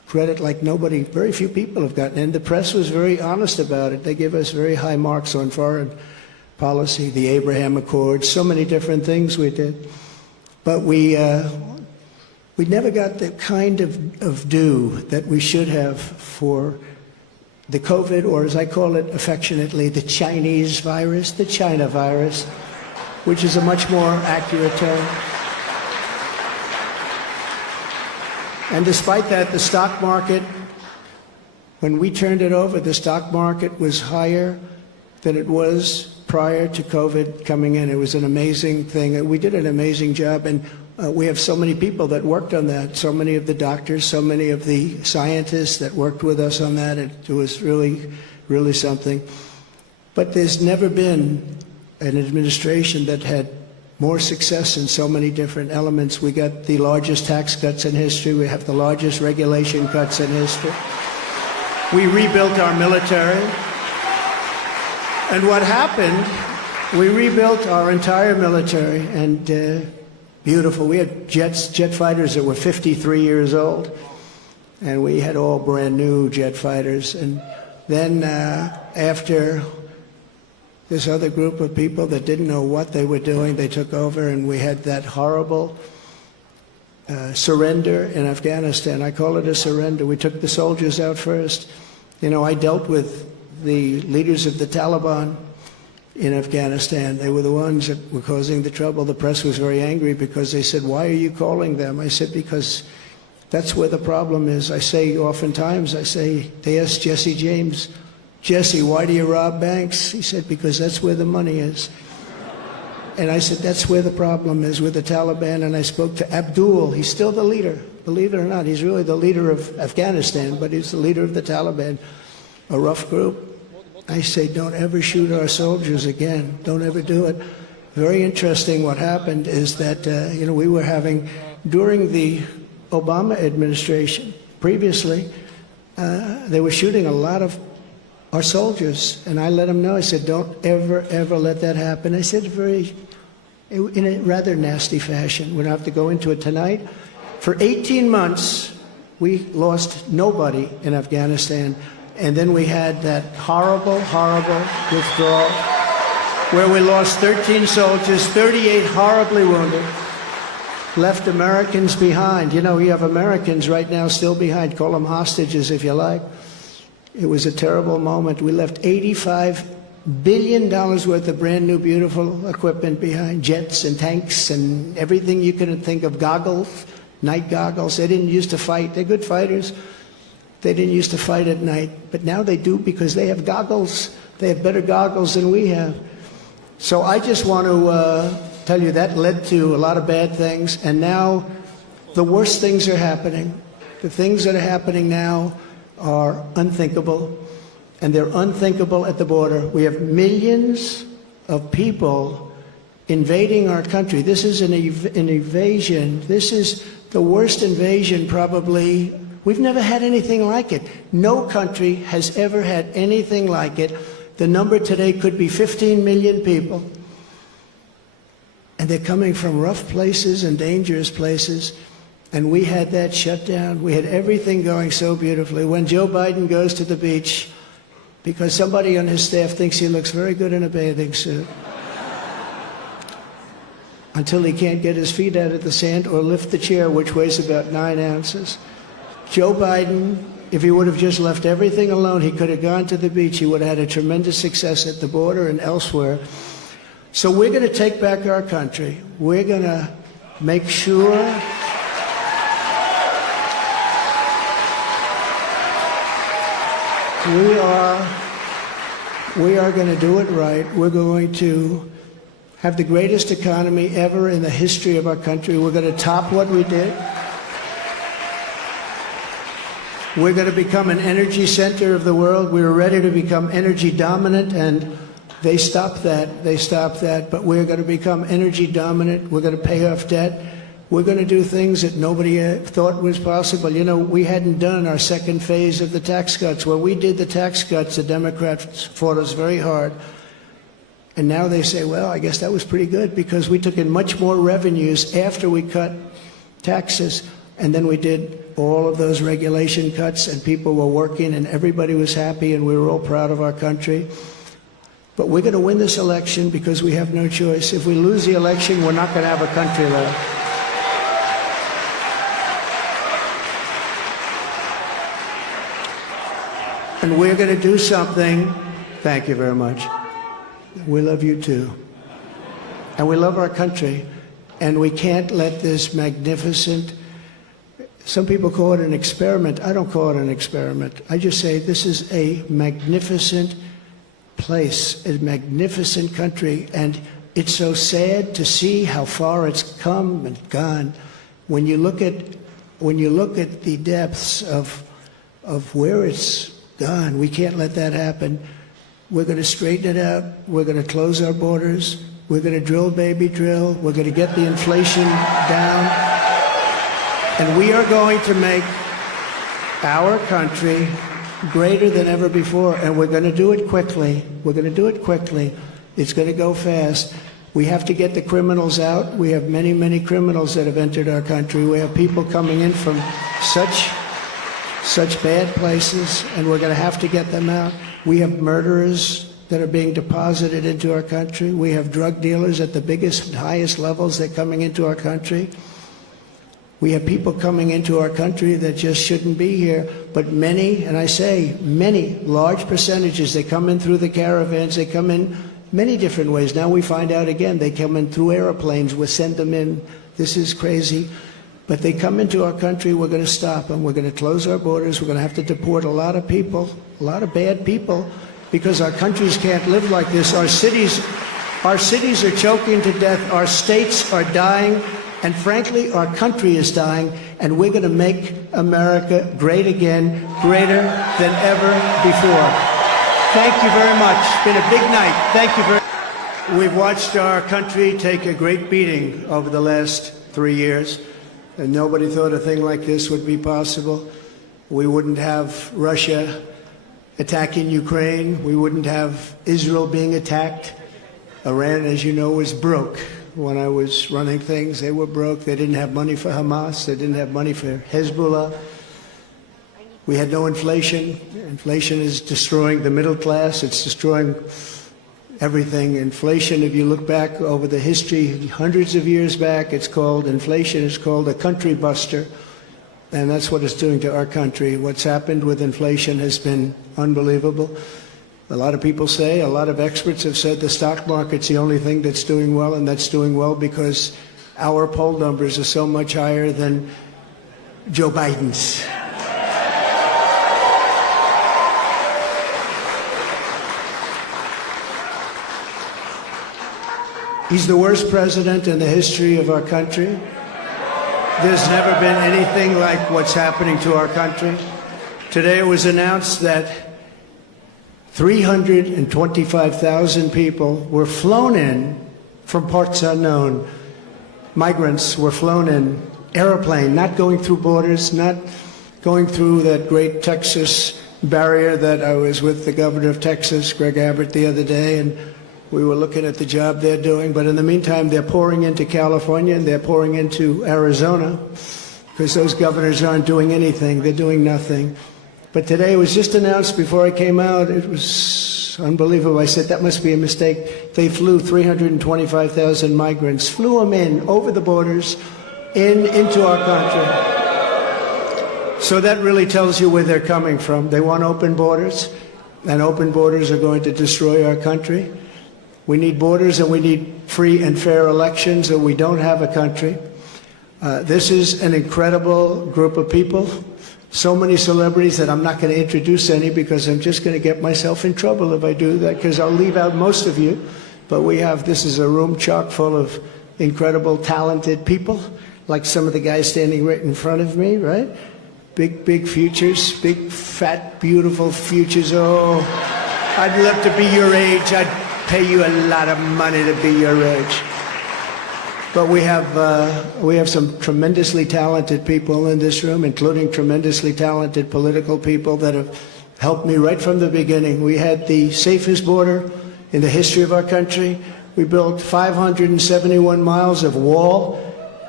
credit like nobody, very few people have gotten. And the press was very honest about it. They give us very high marks on foreign policy, the Abraham Accords, so many different things we did. But we never got the kind of due that we should have for the COVID, or as I call it affectionately, the Chinese virus, the China virus, which is a much more accurate term. And despite that, the stock market, when we turned it over, the stock market was higher than it was prior to COVID coming in. It was an amazing thing. We did an amazing job, and we have so many people that worked on that, so many of the doctors, so many of the scientists that worked with us on that. It was really, really something. But there's never been an administration that had more success in so many different elements. We got the largest tax cuts in history. We have the largest regulation cuts in history. We rebuilt our military. And what happened, we rebuilt our entire military, and beautiful. We had jet fighters that were 53 years old, and we had all brand new jet fighters. And then after this other group of people that didn't know what they were doing, they took over, and we had that horrible surrender in Afghanistan. I call it a surrender. We took the soldiers out first. You know, I dealt with the leaders of the Taliban in Afghanistan. They were the ones that were causing the trouble. The press was very angry because they said, "Why are you calling them?" I said, "Because that's where the problem is." I say oftentimes, they asked Jesse James, "Jesse, why do you rob banks?" He said, "Because that's where the money is." And I said, that's where the problem is, with the Taliban. And I spoke to Abdul. He's still the leader, believe it or not. He's really the leader of Afghanistan, but he's the leader of the Taliban, a rough group. I say, don't ever shoot our soldiers again. Don't ever do it. Very interesting. What happened is that, we were having, during the Obama administration, previously, they were shooting a lot of our soldiers. And I let them know. I said, don't ever, ever let that happen. I said in a rather nasty fashion. We don't have to go into it tonight. For 18 months, we lost nobody in Afghanistan. And then we had that horrible, horrible withdrawal where we lost 13 soldiers, 38 horribly wounded, left Americans behind. You know, you have Americans right now still behind. Call them hostages if you like. It was a terrible moment. We left $85 billion worth of brand new, beautiful equipment behind, jets and tanks and everything you can think of, goggles, night goggles. They didn't used to fight. They're good fighters. They didn't used to fight at night, but now they do because they have goggles. They have better goggles than we have. So I just want to tell you that led to a lot of bad things, and now the worst things are happening. The things that are happening now are unthinkable, and they're unthinkable at the border. We have millions of people invading our country. This is an invasion. This is the worst invasion probably. We've never had anything like it. No country has ever had anything like it. The number today could be 15 million people. And they're coming from rough places and dangerous places. And we had that shut down. We had everything going so beautifully. When Joe Biden goes to the beach, because somebody on his staff thinks he looks very good in a bathing suit, until he can't get his feet out of the sand or lift the chair, which weighs about 9 ounces. Joe Biden, if he would have just left everything alone, he could have gone to the beach. He would have had a tremendous success at the border and elsewhere. So we're going to take back our country. We're going to make sure we are going to do it right. We're going to have the greatest economy ever in the history of our country. We're going to top what we did. We're going to become an energy center of the world. We were ready to become energy dominant, and they stopped that. They stopped that. But we're going to become energy dominant. We're going to pay off debt. We're going to do things that nobody thought was possible. You know, we hadn't done our second phase of the tax cuts. When we did the tax cuts, the Democrats fought us very hard. And now they say, well, I guess that was pretty good because we took in much more revenues after we cut taxes. And then we did all of those regulation cuts, and people were working, and everybody was happy, and we were all proud of our country. But we're going to win this election because we have no choice. If we lose the election, we're not going to have a country left. And we're going to do something. Thank you very much. We love you too. And we love our country. And we can't let this magnificent, some people call it an experiment. I don't call it an experiment. I just say this is a magnificent place, a magnificent country. And it's so sad to see how far it's come and gone. When you look at the depths of where it's gone, we can't let that happen. We're going to straighten it out. We're going to close our borders. We're going to drill, baby, drill. We're going to get the inflation down. And we are going to make our country greater than ever before. And we're going to do it quickly. We're going to do it quickly. It's going to go fast. We have to get the criminals out. We have many, many criminals that have entered our country. We have people coming in from such bad places, and we're going to have to get them out. We have murderers that are being deposited into our country. We have drug dealers at the biggest and highest levels that are coming into our country. We have people coming into our country that just shouldn't be here. But many, and I say many, large percentages, they come in through the caravans. They come in many different ways. Now we find out again, they come in through airplanes. We send them in. This is crazy. But they come into our country, we're going to stop them. We're going to close our borders. We're going to have to deport a lot of people, a lot of bad people, because our countries can't live like this. Our cities are choking to death. Our states are dying. And frankly, our country is dying. And we're going to make America great again, greater than ever before. Thank you very much. It's been a big night. Thank you very much. We've watched our country take a great beating over the last 3 years. And nobody thought a thing like this would be possible. We wouldn't have Russia attacking Ukraine. We wouldn't have Israel being attacked. Iran, as you know, was broke. When I was running things, they were broke. They didn't have money for Hamas. They didn't have money for Hezbollah. We had no inflation. Inflation is destroying the middle class. It's destroying everything. Inflation, if you look back over the history, hundreds of years back, inflation is called a country buster. And that's what it's doing to our country. What's happened with inflation has been unbelievable. A lot of people say, a lot of experts have said the stock market's the only thing that's doing well, and that's doing well because our poll numbers are so much higher than Joe Biden's. He's the worst president in the history of our country. There's never been anything like what's happening to our country. Today it was announced that 325,000 people were flown in from parts unknown. Migrants were flown in, airplane, not going through borders, not going through that great Texas barrier that I was with the governor of Texas, Greg Abbott, the other day, and we were looking at the job they're doing. But in the meantime, they're pouring into California and they're pouring into Arizona because those governors aren't doing anything. They're doing nothing. But today it was just announced before I came out. It was unbelievable. I said, that must be a mistake. They flew 325,000 migrants, flew them in over the borders into our country. So that really tells you where they're coming from. They want open borders, and open borders are going to destroy our country. We need borders and we need free and fair elections, or we don't have a country. This is an incredible group of people. So many celebrities that I'm not going to introduce any because I'm just going to get myself in trouble if I do that, because I'll leave out most of you. But this is a room chock full of incredible, talented people, like some of the guys standing right in front of me, right? Big futures, big, fat, beautiful futures. Oh, I'd love to be your age. I'd pay you a lot of money to be your age. But we have some tremendously talented people in this room, including tremendously talented political people that have helped me right from the beginning. We had the safest border in the history of our country. We built 571 miles of wall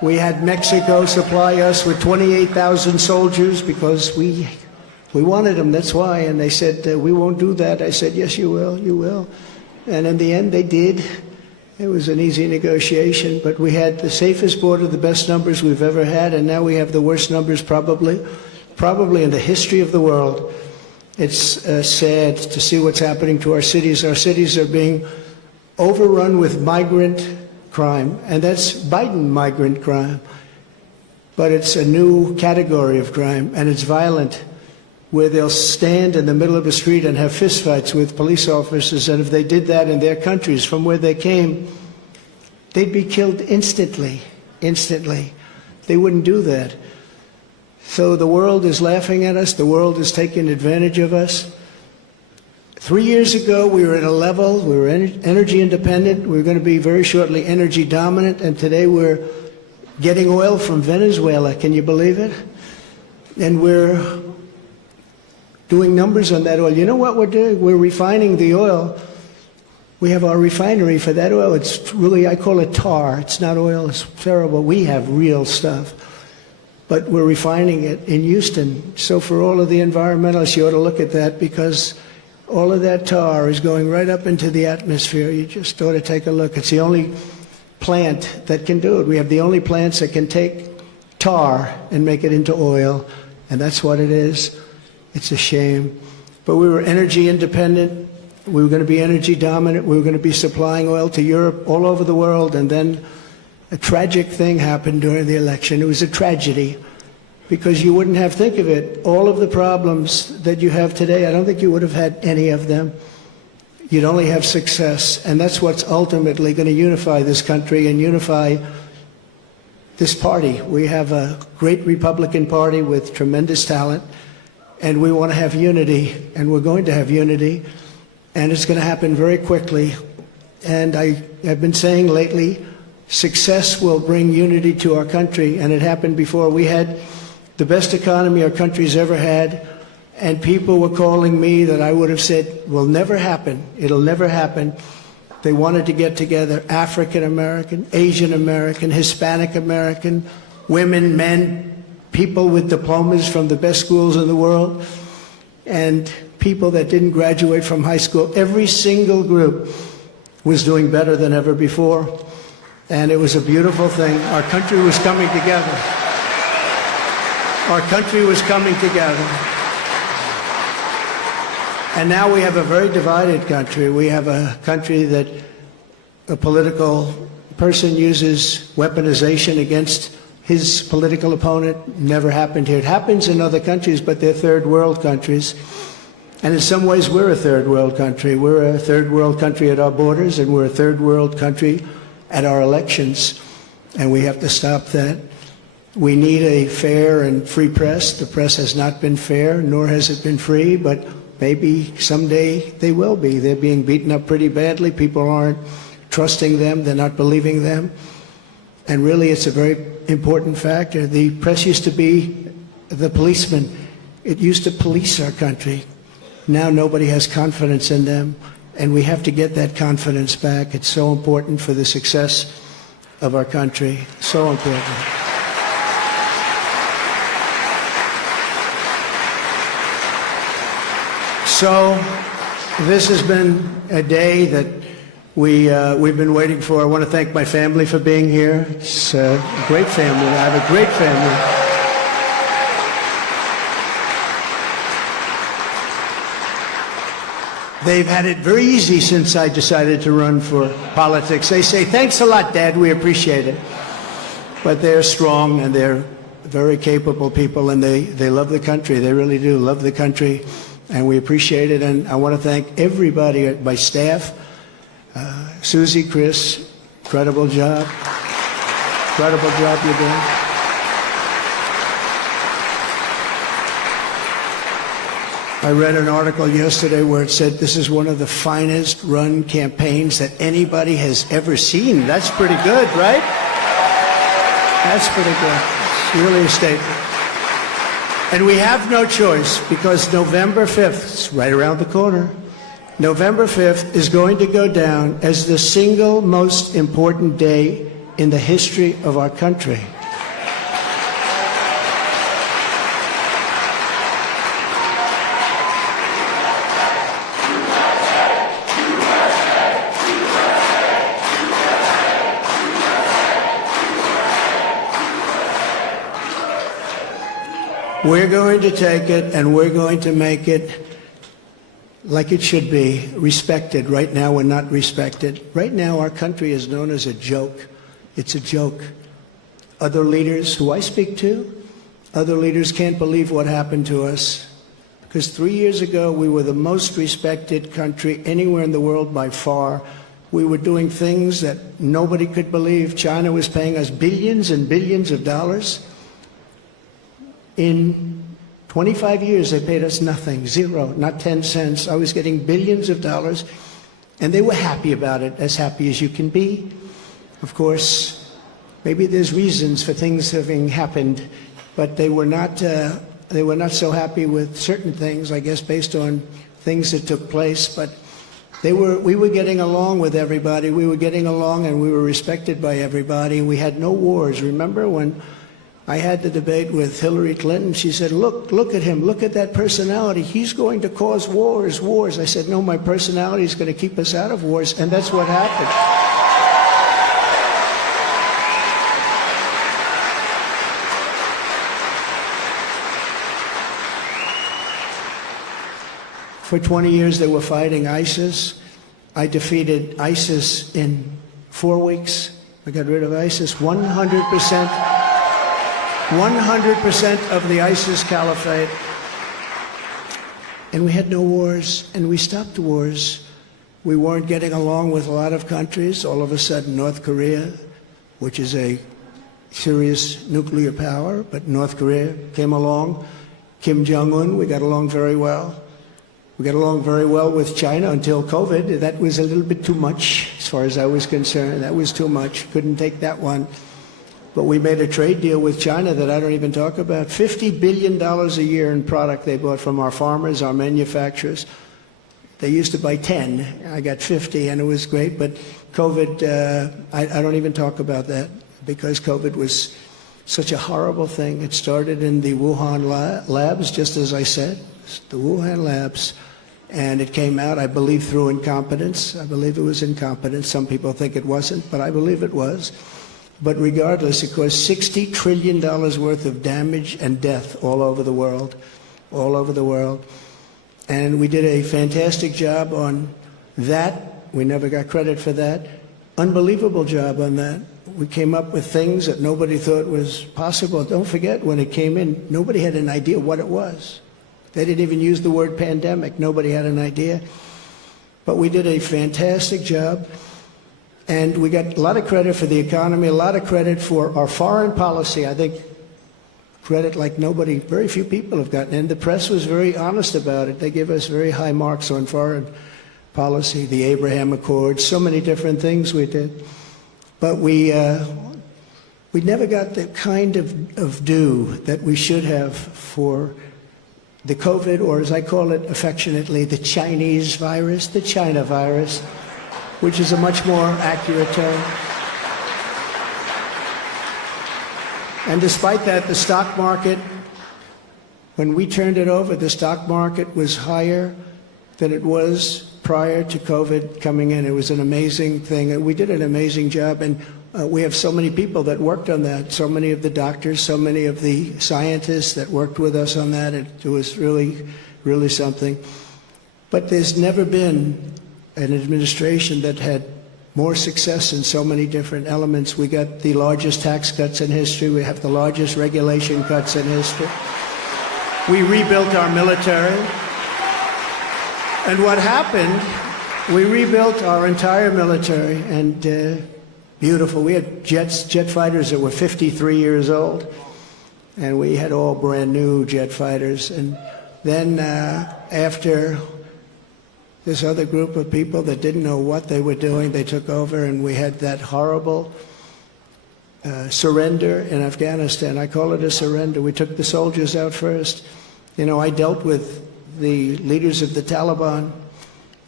We had Mexico supply us with 28,000 soldiers because we wanted them, that's why. And they said, we won't do that. I said, yes, you will, you will. And in the end, they did. It was an easy negotiation, but we had the safest border, the best numbers we've ever had, and now we have the worst numbers probably in the history of the world. It's sad to see what's happening to our cities. Our cities are being overrun with migrant crime, and that's Biden migrant crime. But it's a new category of crime, and it's violent, where they'll stand in the middle of a street and have fistfights with police officers, and if they did that in their countries from where they came, they'd be killed instantly. They wouldn't do that. So the world is laughing at us. The world is taking advantage of us. 3 years ago, we were at a level, we were energy independent. We were going to be very shortly energy dominant, and today we're getting oil from Venezuela. Can you believe it? And we're doing numbers on that oil. You know what we're doing? We're refining the oil. We have our refinery for that oil. It's really, I call it tar. It's not oil. It's terrible. We have real stuff. But we're refining it in Houston. So for all of the environmentalists, you ought to look at that, because all of that tar is going right up into the atmosphere. You just ought to take a look. It's the only plant that can do it. We have the only plants that can take tar and make it into oil, and that's what it is. It's a shame. But we were energy independent. We were going to be energy dominant. We were going to be supplying oil to Europe, all over the world. And then a tragic thing happened during the election. It was a tragedy, because you wouldn't have, think of it, all of the problems that you have today, I don't think you would have had any of them. You'd only have success. And that's what's ultimately going to unify this country and unify this party. We have a great Republican Party with tremendous talent. And we want to have unity, and we're going to have unity, and it's going to happen very quickly. And I have been saying lately, success will bring unity to our country, and it happened before. We had the best economy our country's ever had, and people were calling me that I would have said will never happen. It'll never happen. They wanted to get together, African American, Asian American, Hispanic American, women, men, people with diplomas from the best schools in the world, and people that didn't graduate from high school. Every single group was doing better than ever before, and it was a beautiful thing. Our country was coming together. Our country was coming together. And now we have a very divided country. We have a country that a political person uses weaponization against his political opponent. Never happened here. It happens in other countries, but they're third world countries. And in some ways, we're a third world country. We're a third world country at our borders, and we're a third world country at our elections. And we have to stop that. We need a fair and free press. The press has not been fair, nor has it been free, but maybe someday they will be. They're being beaten up pretty badly. People aren't trusting them. They're not believing them. And really, it's a very important factor. The press used to be the policeman. It used to police our country. Now nobody has confidence in them, and we have to get that confidence back. It's so important for the success of our country. So important. So this has been a day that we've been waiting for. I want to thank my family for being here. It's a great family. I have a great family. They've had it very easy since I decided to run for politics. They say, thanks a lot, Dad, we appreciate it. But they're strong, and they're very capable people, and they love the country. They really do love the country, and we appreciate it. And I want to thank everybody, my staff, Susie, Chris, incredible job. Incredible job you're doing. I read an article yesterday where it said this is one of the finest run campaigns that anybody has ever seen. That's pretty good, right? That's pretty good. It's really a statement. And we have no choice, because November 5th, it's right around the corner, November 5th is going to go down as the single most important day in the history of our country. We're going to take it and we're going to make it like it should be, respected. Right now we're not respected. Right now our country is known as a joke. It's a joke. Other leaders who I speak to, other leaders can't believe what happened to us. Because 3 years ago we were the most respected country anywhere in the world by far. We were doing things that nobody could believe. China was paying us billions and billions of dollars. In 25 years, they paid us nothing, zero, not 10 cents. I was getting billions of dollars, and they were happy about it, as happy as you can be. Of course, maybe there's reasons for things having happened, but they were not so happy with certain things, I guess, based on things that took place. But we were getting along with everybody. We were getting along, and we were respected by everybody. We had no wars. Remember when I had the debate with Hillary Clinton? She said, look at him, look at that personality. He's going to cause wars. I said, no, my personality is going to keep us out of wars, and that's what happened. For 20 years they were fighting ISIS. I defeated ISIS in 4 weeks. I got rid of ISIS 100%. 100% of the ISIS caliphate. And we had no wars, and we stopped wars. We weren't getting along with a lot of countries. All of a sudden, North Korea, which is a serious nuclear power, but North Korea came along. Kim Jong-un, we got along very well. We got along very well with China until COVID. That was a little bit too much, as far as I was concerned. That was too much. Couldn't take that one. But we made a trade deal with China that I don't even talk about. $50 billion a year in product they bought from our farmers, our manufacturers. They used to buy 10. I got 50, and it was great. But COVID, I don't even talk about that, because COVID was such a horrible thing. It started in the Wuhan labs, just as I said, the Wuhan labs. And it came out, I believe, through incompetence. I believe it was incompetence. Some people think it wasn't, but I believe it was. But regardless, it caused $60 trillion worth of damage and death all over the world, all over the world. And we did a fantastic job on that. We never got credit for that. Unbelievable job on that. We came up with things that nobody thought was possible. Don't forget, when it came in, nobody had an idea what it was. They didn't even use the word pandemic. Nobody had an idea. But we did a fantastic job. And we got a lot of credit for the economy, a lot of credit for our foreign policy. I think credit like nobody, very few people have gotten. And the press was very honest about it. They give us very high marks on foreign policy, the Abraham Accords, so many different things we did. But we never got the kind of due that we should have for the COVID, or as I call it affectionately, the Chinese virus, the China virus, which is a much more accurate term. And despite that, the stock market, when we turned it over, the stock market was higher than it was prior to COVID coming in. It was an amazing thing. And we did an amazing job. And we have so many people that worked on that, so many of the doctors, so many of the scientists that worked with us on that. It was really, really something. But there's never been an administration that had more success in so many different elements. We got the largest tax cuts in history. We have the largest regulation cuts in history. We rebuilt our military. And what happened, we rebuilt our entire military, and beautiful. We had jet fighters that were 53 years old, and we had all brand new jet fighters. And then after this other group of people that didn't know what they were doing, they took over, and we had that horrible surrender in Afghanistan. I call it a surrender. We took the soldiers out first. You know, I dealt with the leaders of the Taliban,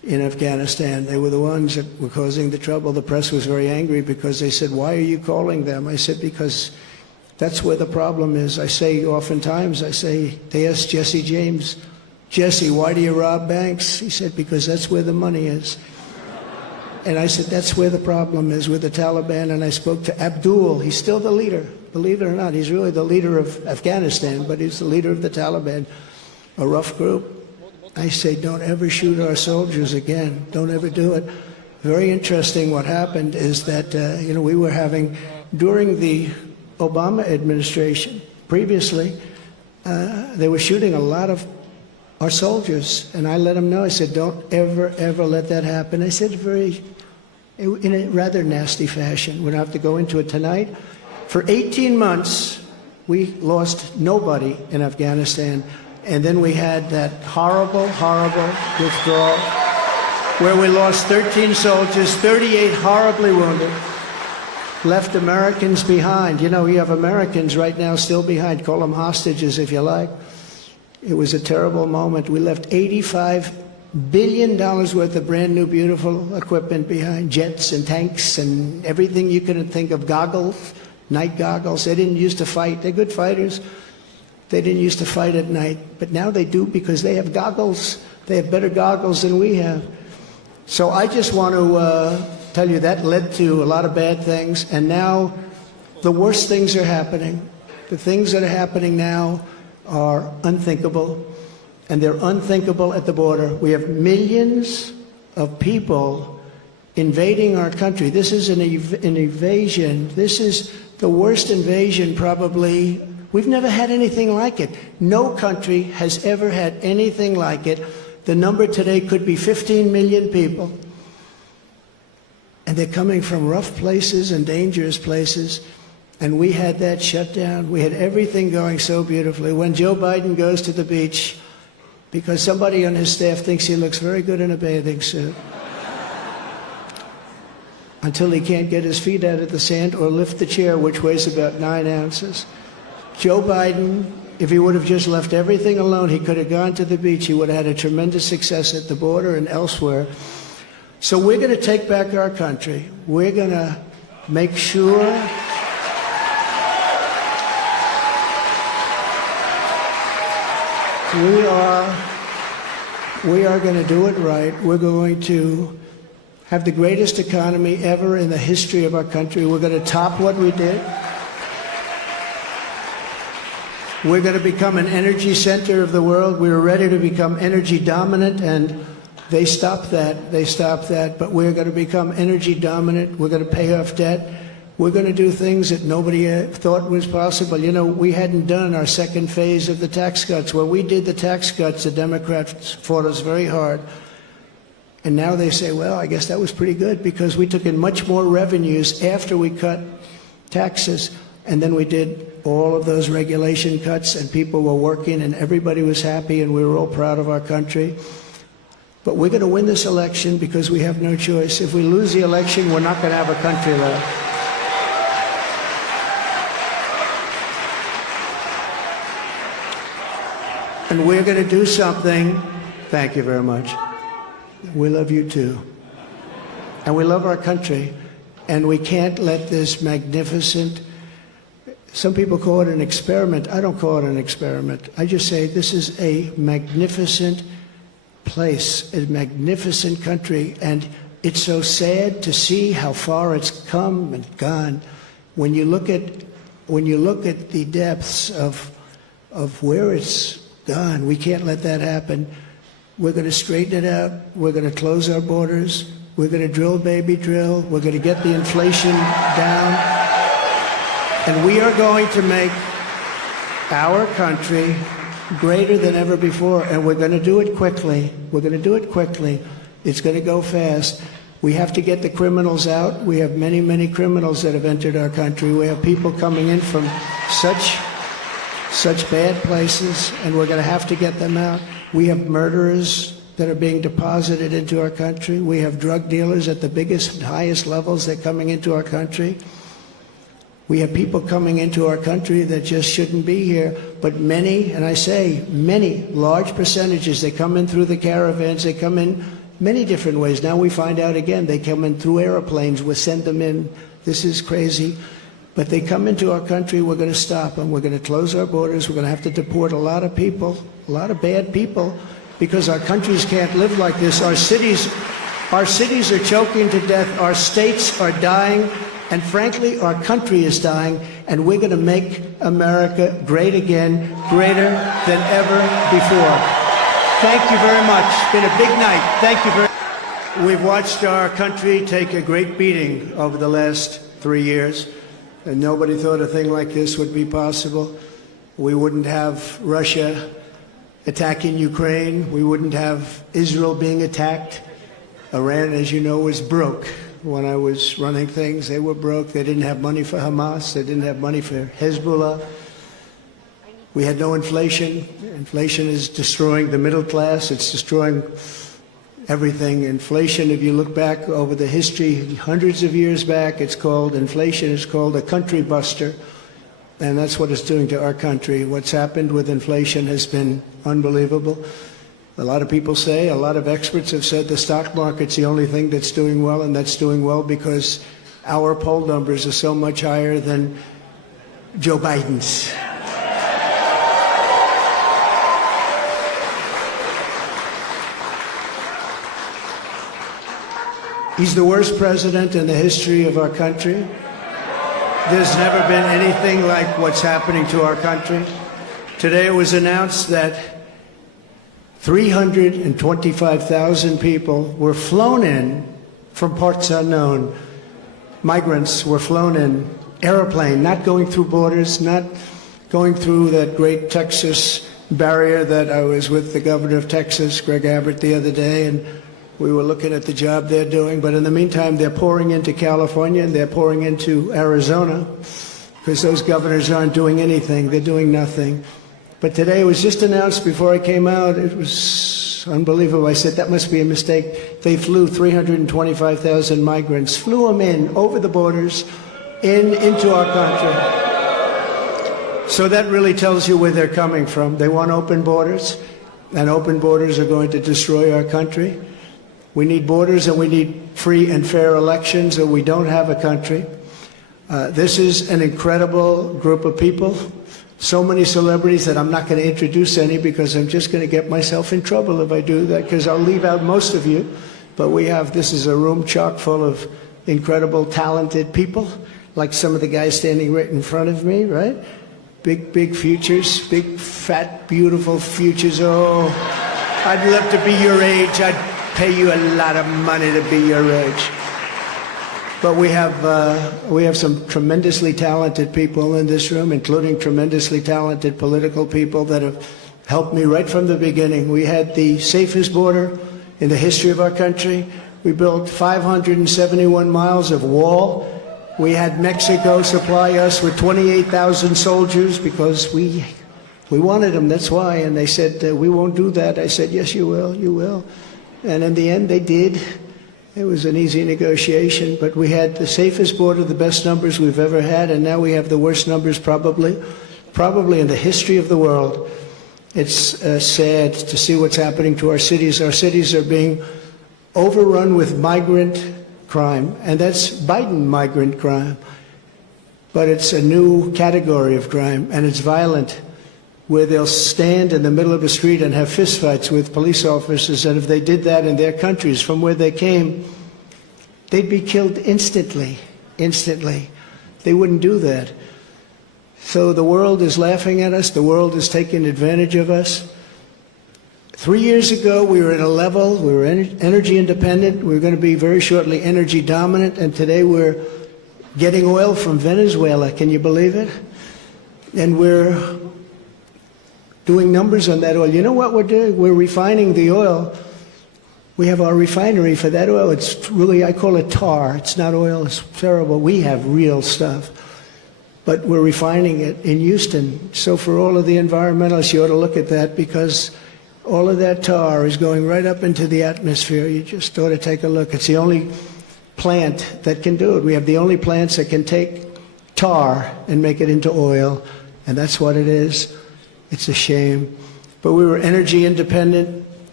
in Afghanistan. They were the ones that were causing the trouble. The press was very angry because they said, why are you calling them? I said, because that's where the problem is. I say oftentimes, they asked Jesse James, Jesse, why do you rob banks? He said, because that's where the money is. And I said, that's where the problem is with the Taliban. And I spoke to Abdul. He's still the leader. Believe it or not, he's really the leader of Afghanistan, but he's the leader of the Taliban, a rough group. I say, don't ever shoot our soldiers again. Don't ever do it. Very interesting what happened is that, we were having, during the Obama administration, previously, they were shooting a lot of our soldiers. And I let them know, I said, don't ever, ever let that happen. I said in a rather nasty fashion. We don't have to go into it tonight. For 18 months, we lost nobody in Afghanistan. And then we had that horrible, horrible withdrawal where we lost 13 soldiers, 38 horribly wounded, left Americans behind. You have Americans right now still behind. Call them hostages if you like. It was a terrible moment. We left $85 billion worth of brand new, beautiful equipment behind, jets and tanks and everything you could think of, goggles, night goggles. They didn't used to fight. They're good fighters. They didn't used to fight at night, but now they do because they have goggles. They have better goggles than we have. So I just want to tell you that led to a lot of bad things, and now the worst things are happening. The things that are happening now are unthinkable, and they're unthinkable at the border. We have millions of people invading our country. This is an invasion. This is the worst invasion probably. We've never had anything like it. No country has ever had anything like it. The number today could be 15 million people. And they're coming from rough places and dangerous places. And we had that shut down. We had everything going so beautifully. When Joe Biden goes to the beach, because somebody on his staff thinks he looks very good in a bathing suit, until he can't get his feet out of the sand or lift the chair, which weighs about 9 ounces. Joe Biden, if he would have just left everything alone, he could have gone to the beach. He would have had a tremendous success at the border and elsewhere. So we're going to take back our country. We're going to make sure we are going to do it right. We're going to have the greatest economy ever in the history of our country. We're going to top what we did. We're going to become an energy center of the world. We were ready to become energy dominant, and they stopped that. They stopped that. But we're going to become energy dominant. We're going to pay off debt. We're going to do things that nobody thought was possible. We hadn't done our second phase of the tax cuts. When we did the tax cuts, the Democrats fought us very hard. And now they say, well, I guess that was pretty good because we took in much more revenues after we cut taxes. And then we did all of those regulation cuts, and people were working, and everybody was happy, and we were all proud of our country. But we're going to win this election because we have no choice. If we lose the election, we're not going to have a country left. And we're going to do something. Thank you very much. We love you too. And we love our country. And we can't let this magnificent, some people call it an experiment. I don't call it an experiment. I just say this is a magnificent place, a magnificent country. And it's so sad to see how far it's come and gone. When you look at the depths of where it's gone, we can't let that happen. We're going to straighten it out. We're going to close our borders. We're going to drill, baby, drill. We're going to get the inflation down. And we are going to make our country greater than ever before. And we're going to do it quickly. We're going to do it quickly. It's going to go fast. We have to get the criminals out. We have many, many criminals that have entered our country. We have people coming in from such bad places, and we're going to have to get them out. We have murderers that are being deposited into our country. We have drug dealers at the biggest and highest levels that are coming into our country. We have people coming into our country that just shouldn't be here. But many, and I say many, large percentages, they come in through the caravans, they come in many different ways. Now we find out again, they come in through airplanes, we send them in. This is crazy. But they come into our country, we're going to stop them. We're going to close our borders. We're going to have to deport a lot of people, a lot of bad people, because our countries can't live like this. Our cities are choking to death. Our states are dying. And frankly, our country is dying. And we're going to make America great again, greater than ever before. Thank you very much. It's been a big night. Thank you very much. We've watched our country take a great beating over the last 3 years. And nobody thought a thing like this would be possible. We wouldn't have Russia attacking Ukraine. We wouldn't have Israel being attacked. Iran, as you know, was broke. When I was running things, they were broke. They didn't have money for Hamas. They didn't have money for Hezbollah. We had no inflation. Inflation is destroying the middle class. It's destroying everything. Inflation, if you look back over the history, hundreds of years back, inflation is called a country buster. And that's what it's doing to our country. What's happened with inflation has been unbelievable. A lot of people say, a lot of experts have said the stock market's the only thing that's doing well, and that's doing well because our poll numbers are so much higher than Joe Biden's. He's the worst president in the history of our country. There's never been anything like what's happening to our country. Today it was announced that 325,000 people were flown in from parts unknown. Migrants were flown in, airplane, not going through borders, not going through that great Texas barrier that I was with the governor of Texas, Greg Abbott, the other day, and we were looking at the job they're doing. But in the meantime, they're pouring into California and they're pouring into Arizona because those governors aren't doing anything. They're doing nothing. But today it was just announced before I came out. It was unbelievable. I said, that must be a mistake. They flew 325,000 migrants, flew them in over the borders into our country. So that really tells you where they're coming from. They want open borders, and open borders are going to destroy our country. We need borders and we need free and fair elections, or we don't have a country. This is an incredible group of people. So many celebrities that I'm not going to introduce any because I'm just going to get myself in trouble if I do that, because I'll leave out most of you. But this is a room chock full of incredible, talented people, like some of the guys standing right in front of me, right? Big, big futures, big, fat, beautiful futures. Oh, I'd love to be your age. I'd pay you a lot of money to be your age. But we have some tremendously talented people in this room, including tremendously talented political people that have helped me right from the beginning. We had the safest border in the history of our country. We built 571 miles of wall. We had Mexico supply us with 28,000 soldiers because we wanted them, that's why. And they said, we won't do that. I said, yes, you will, you will. And in the end, they did. It was an easy negotiation, but we had the safest border, the best numbers we've ever had, and now we have the worst numbers probably in the history of the world. It's sad to see what's happening to our cities. Our cities are being overrun with migrant crime, and that's Biden migrant crime. But it's a new category of crime, and it's violent, where they'll stand in the middle of a street and have fistfights with police officers, and if they did that in their countries from where they came, they'd be killed instantly. They wouldn't do that. So the world is laughing at us. The world is taking advantage of us. 3 years ago, we were at a level, we were energy independent. We were going to be very shortly energy dominant, and today we're getting oil from Venezuela. Can you believe it? And we're doing numbers on that oil. You know what we're doing? We're refining the oil. We have our refinery for that oil. It's really, I call it tar. It's not oil. It's terrible. We have real stuff. But we're refining it in Houston. So for all of the environmentalists, you ought to look at that, because all of that tar is going right up into the atmosphere. You just ought to take a look. It's the only plant that can do it. We have the only plants that can take tar and make it into oil, and that's what it is. It's a shame. But we were energy independent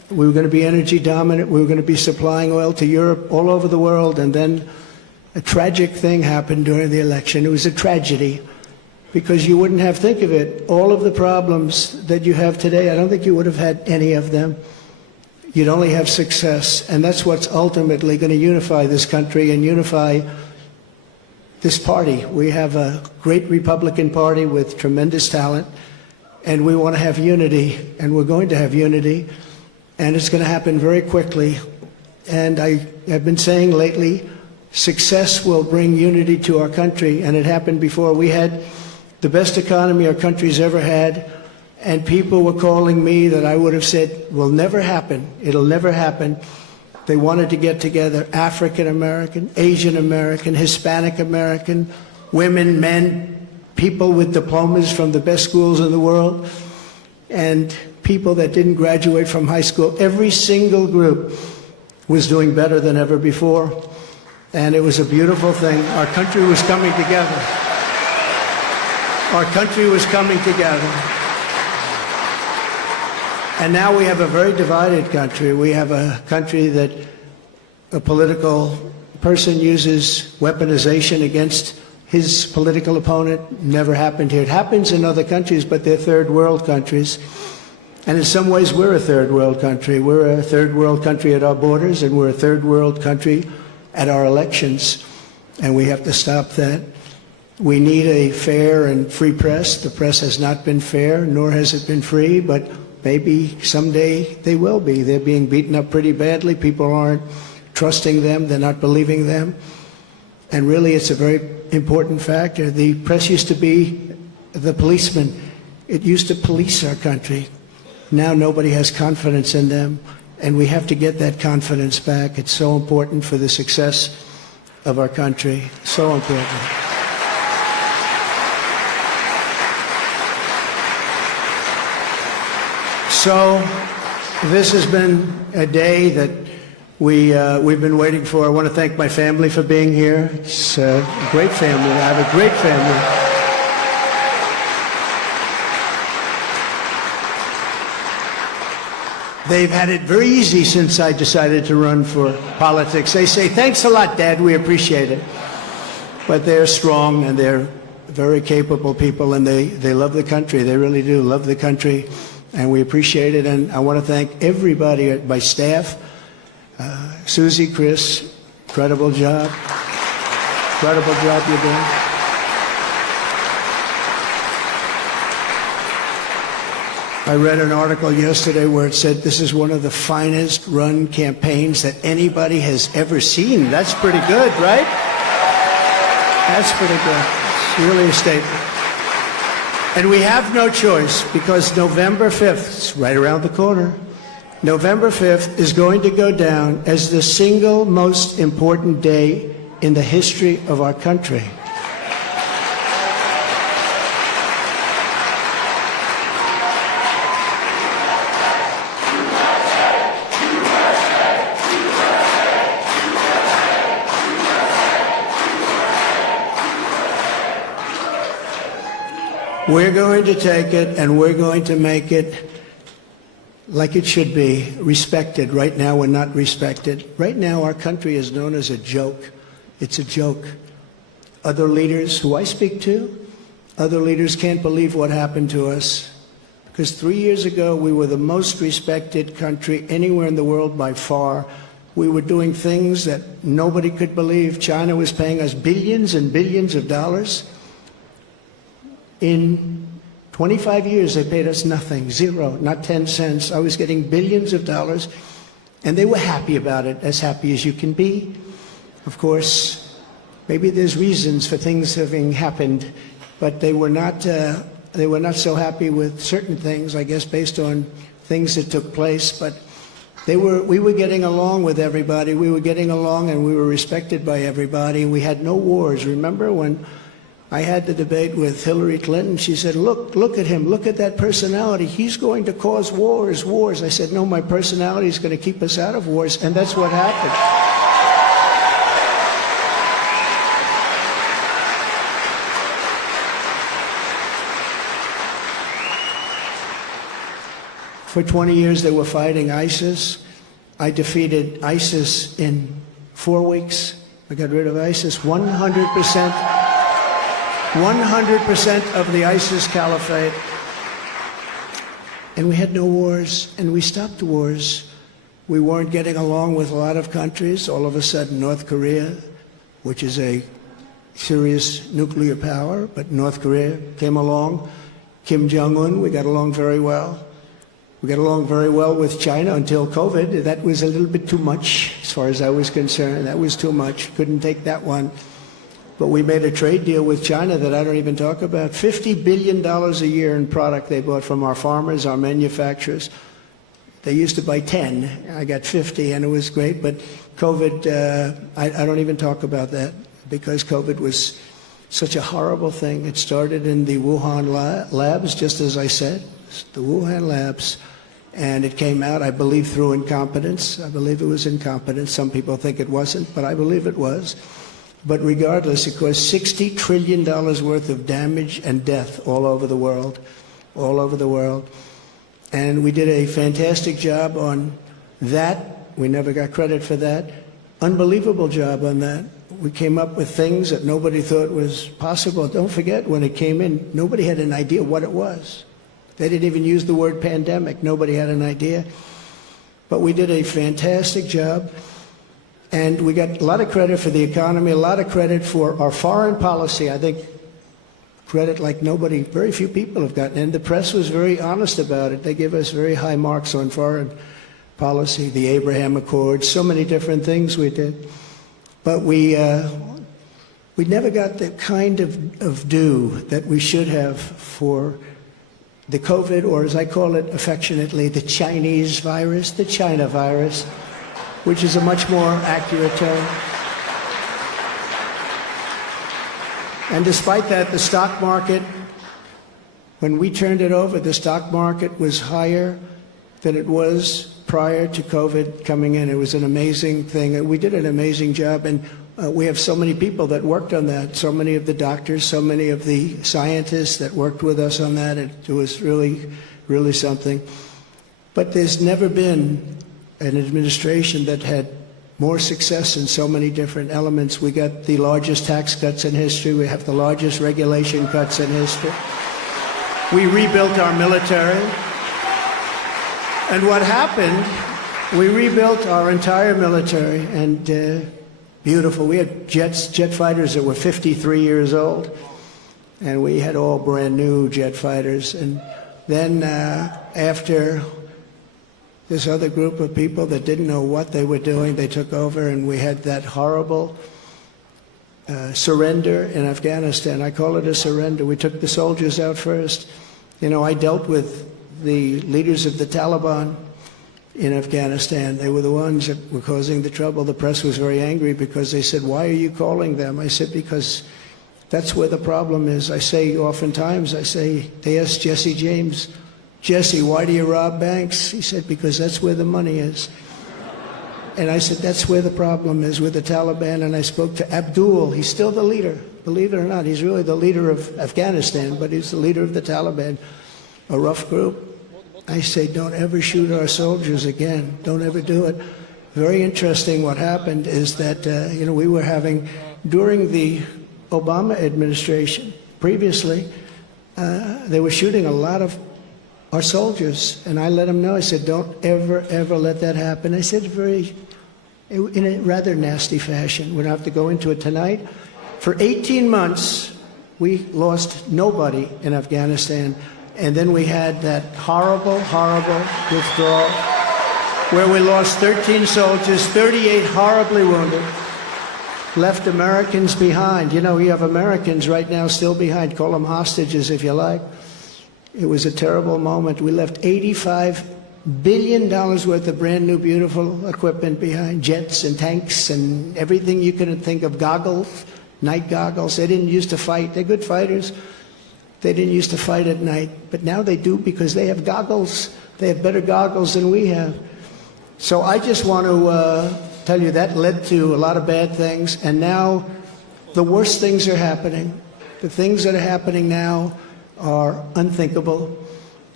We were going to be energy dominant. We were going to be supplying oil to Europe, all over the world. And then a tragic thing happened during the election. It was a tragedy because you wouldn't have, think of it, all of the problems that you have today, I don't think you would have had any of them. You'd only have success. And that's what's ultimately going to unify this country and unify this party. We have a great Republican Party with tremendous talent, and we want to have unity, and we're going to have unity, and it's going to happen very quickly. And I have been saying lately, success will bring unity to our country, and it happened before. We had the best economy our country's ever had, and people were calling me that I would have said will never happen. It'll never happen. They wanted to get together, African American, Asian American, Hispanic American, women, men, people with diplomas from the best schools in the world, and people that didn't graduate from high school. Every single group was doing better than ever before, and it was a beautiful thing. Our country was coming together. Our country was coming together. And now we have a very divided country. We have a country that a political person uses weaponization against his political opponent. Never happened here. It happens in other countries, but they're third world countries. And in some ways, we're a third world country. We're a third world country at our borders, and we're a third world country at our elections. And we have to stop that. We need a fair and free press. The press has not been fair, nor has it been free, but maybe someday they will be. They're being beaten up pretty badly. People aren't trusting them. They're not believing them. And really, it's a very important factor. The press used to be the policeman. It used to police our country. Now nobody has confidence in them, and we have to get that confidence back. It's so important for the success of our country. So important. So this has been a day that we've been waiting for. I want to thank my family for being here. It's a great family. I have a great family. They've had it very easy since I decided to run for politics. They say, thanks a lot, Dad, we appreciate it. But they're strong, and they're very capable people, and they love the country. They really do love the country. And we appreciate it, and I want to thank everybody, my staff, Susie, Chris, incredible job you're doing. I read an article yesterday where it said this is one of the finest run campaigns that anybody has ever seen. That's pretty good, right? That's pretty good. It's really a statement. And we have no choice, because November 5th, it's right around the corner, November 5th is going to go down as the single most important day in the history of our country. We're going to take it, and we're going to make it like it should be, respected. Right now, we're not respected. Right now, our country is known as a joke. It's a joke. Other leaders who I speak to, other leaders can't believe what happened to us. Because 3 years ago, we were the most respected country anywhere in the world by far. We were doing things that nobody could believe. China was paying us billions and billions of dollars. In 25 years, they paid us nothing, zero, not 10 cents. I was getting billions of dollars, and they were happy about it, as happy as you can be. Of course, maybe there's reasons for things having happened, but they were not so happy with certain things, I guess, based on things that took place. But we were getting along with everybody. We were getting along, and we were respected by everybody. We had no wars. Remember when I had the debate with Hillary Clinton? She said, look at him, look at that personality. He's going to cause wars. I said, no, my personality is going to keep us out of wars, and that's what happened. For 20 years they were fighting ISIS. I defeated ISIS in 4 weeks. I got rid of ISIS. 100% of the ISIS caliphate. And we had no wars, and we stopped the wars. We weren't getting along with a lot of countries. All of a sudden, North Korea, which is a serious nuclear power, but North Korea came along. Kim Jong-un, we got along very well. We got along very well with China until COVID. That was a little bit too much, as far as I was concerned. That was too much. Couldn't take that one. But we made a trade deal with China that I don't even talk about. $50 billion a year in product they bought from our farmers, our manufacturers. They used to buy 10. I got 50, and it was great. But COVID, I don't even talk about that, because COVID was such a horrible thing. It started in the Wuhan labs, just as I said, the Wuhan labs. And it came out, I believe, through incompetence. I believe it was incompetence. Some people think it wasn't, but I believe it was. But regardless, it caused $60 trillion worth of damage and death all over the world, all over the world. And we did a fantastic job on that. We never got credit for that. Unbelievable job on that. We came up with things that nobody thought was possible. Don't forget, when it came in, nobody had an idea what it was. They didn't even use the word pandemic. Nobody had an idea. But we did a fantastic job. And we got a lot of credit for the economy, a lot of credit for our foreign policy. I think credit like nobody, very few people have gotten. And the press was very honest about it. They give us very high marks on foreign policy, the Abraham Accords, so many different things we did. But we never got the kind of due that we should have for the COVID, or as I call it affectionately, the Chinese virus, the China virus, which is a much more accurate term. And despite that, the stock market, when we turned it over, the stock market was higher than it was prior to COVID coming in. It was an amazing thing. And we did an amazing job. And we have so many people that worked on that, so many of the doctors, so many of the scientists that worked with us on that. It was really, really something. But there's never been an administration that had more success in so many different elements. We got the largest tax cuts in history. We have the largest regulation cuts in history. We rebuilt our military. And what happened, we rebuilt our entire military, and beautiful. We had jet fighters that were 53 years old, and we had all brand new jet fighters. And then after this other group of people that didn't know what they were doing, they took over, and we had that horrible surrender in Afghanistan. I call it a surrender. We took the soldiers out first. You know, I dealt with the leaders of the Taliban in Afghanistan. They were the ones that were causing the trouble. The press was very angry because they said, "Why are you calling them?" I said, "Because that's where the problem is." I say oftentimes, they asked Jesse James, "Jesse, why do you rob banks?" He said, "Because that's where the money is." And I said, that's where the problem is, with the Taliban. And I spoke to Abdul. He's still the leader. Believe it or not, he's really the leader of Afghanistan, but he's the leader of the Taliban, a rough group. I say, don't ever shoot our soldiers again. Don't ever do it. Very interesting what happened is that, we were having, during the Obama administration, previously, they were shooting a lot of our soldiers, and I let them know. I said, don't ever, ever let that happen. I said in a rather nasty fashion. We don't have to go into it tonight. For 18 months, we lost nobody in Afghanistan, and then we had that horrible, horrible withdrawal where we lost 13 soldiers, 38 horribly wounded, left Americans behind. You know, you have Americans right now still behind. Call them hostages if you like. It was a terrible moment. We left $85 billion worth of brand new, beautiful equipment behind, jets and tanks and everything you could think of, goggles, night goggles. They didn't used to fight. They're good fighters. They didn't used to fight at night, but now they do because they have goggles. They have better goggles than we have. So I just want to tell you that led to a lot of bad things, and now the worst things are happening. The things that are happening now are unthinkable,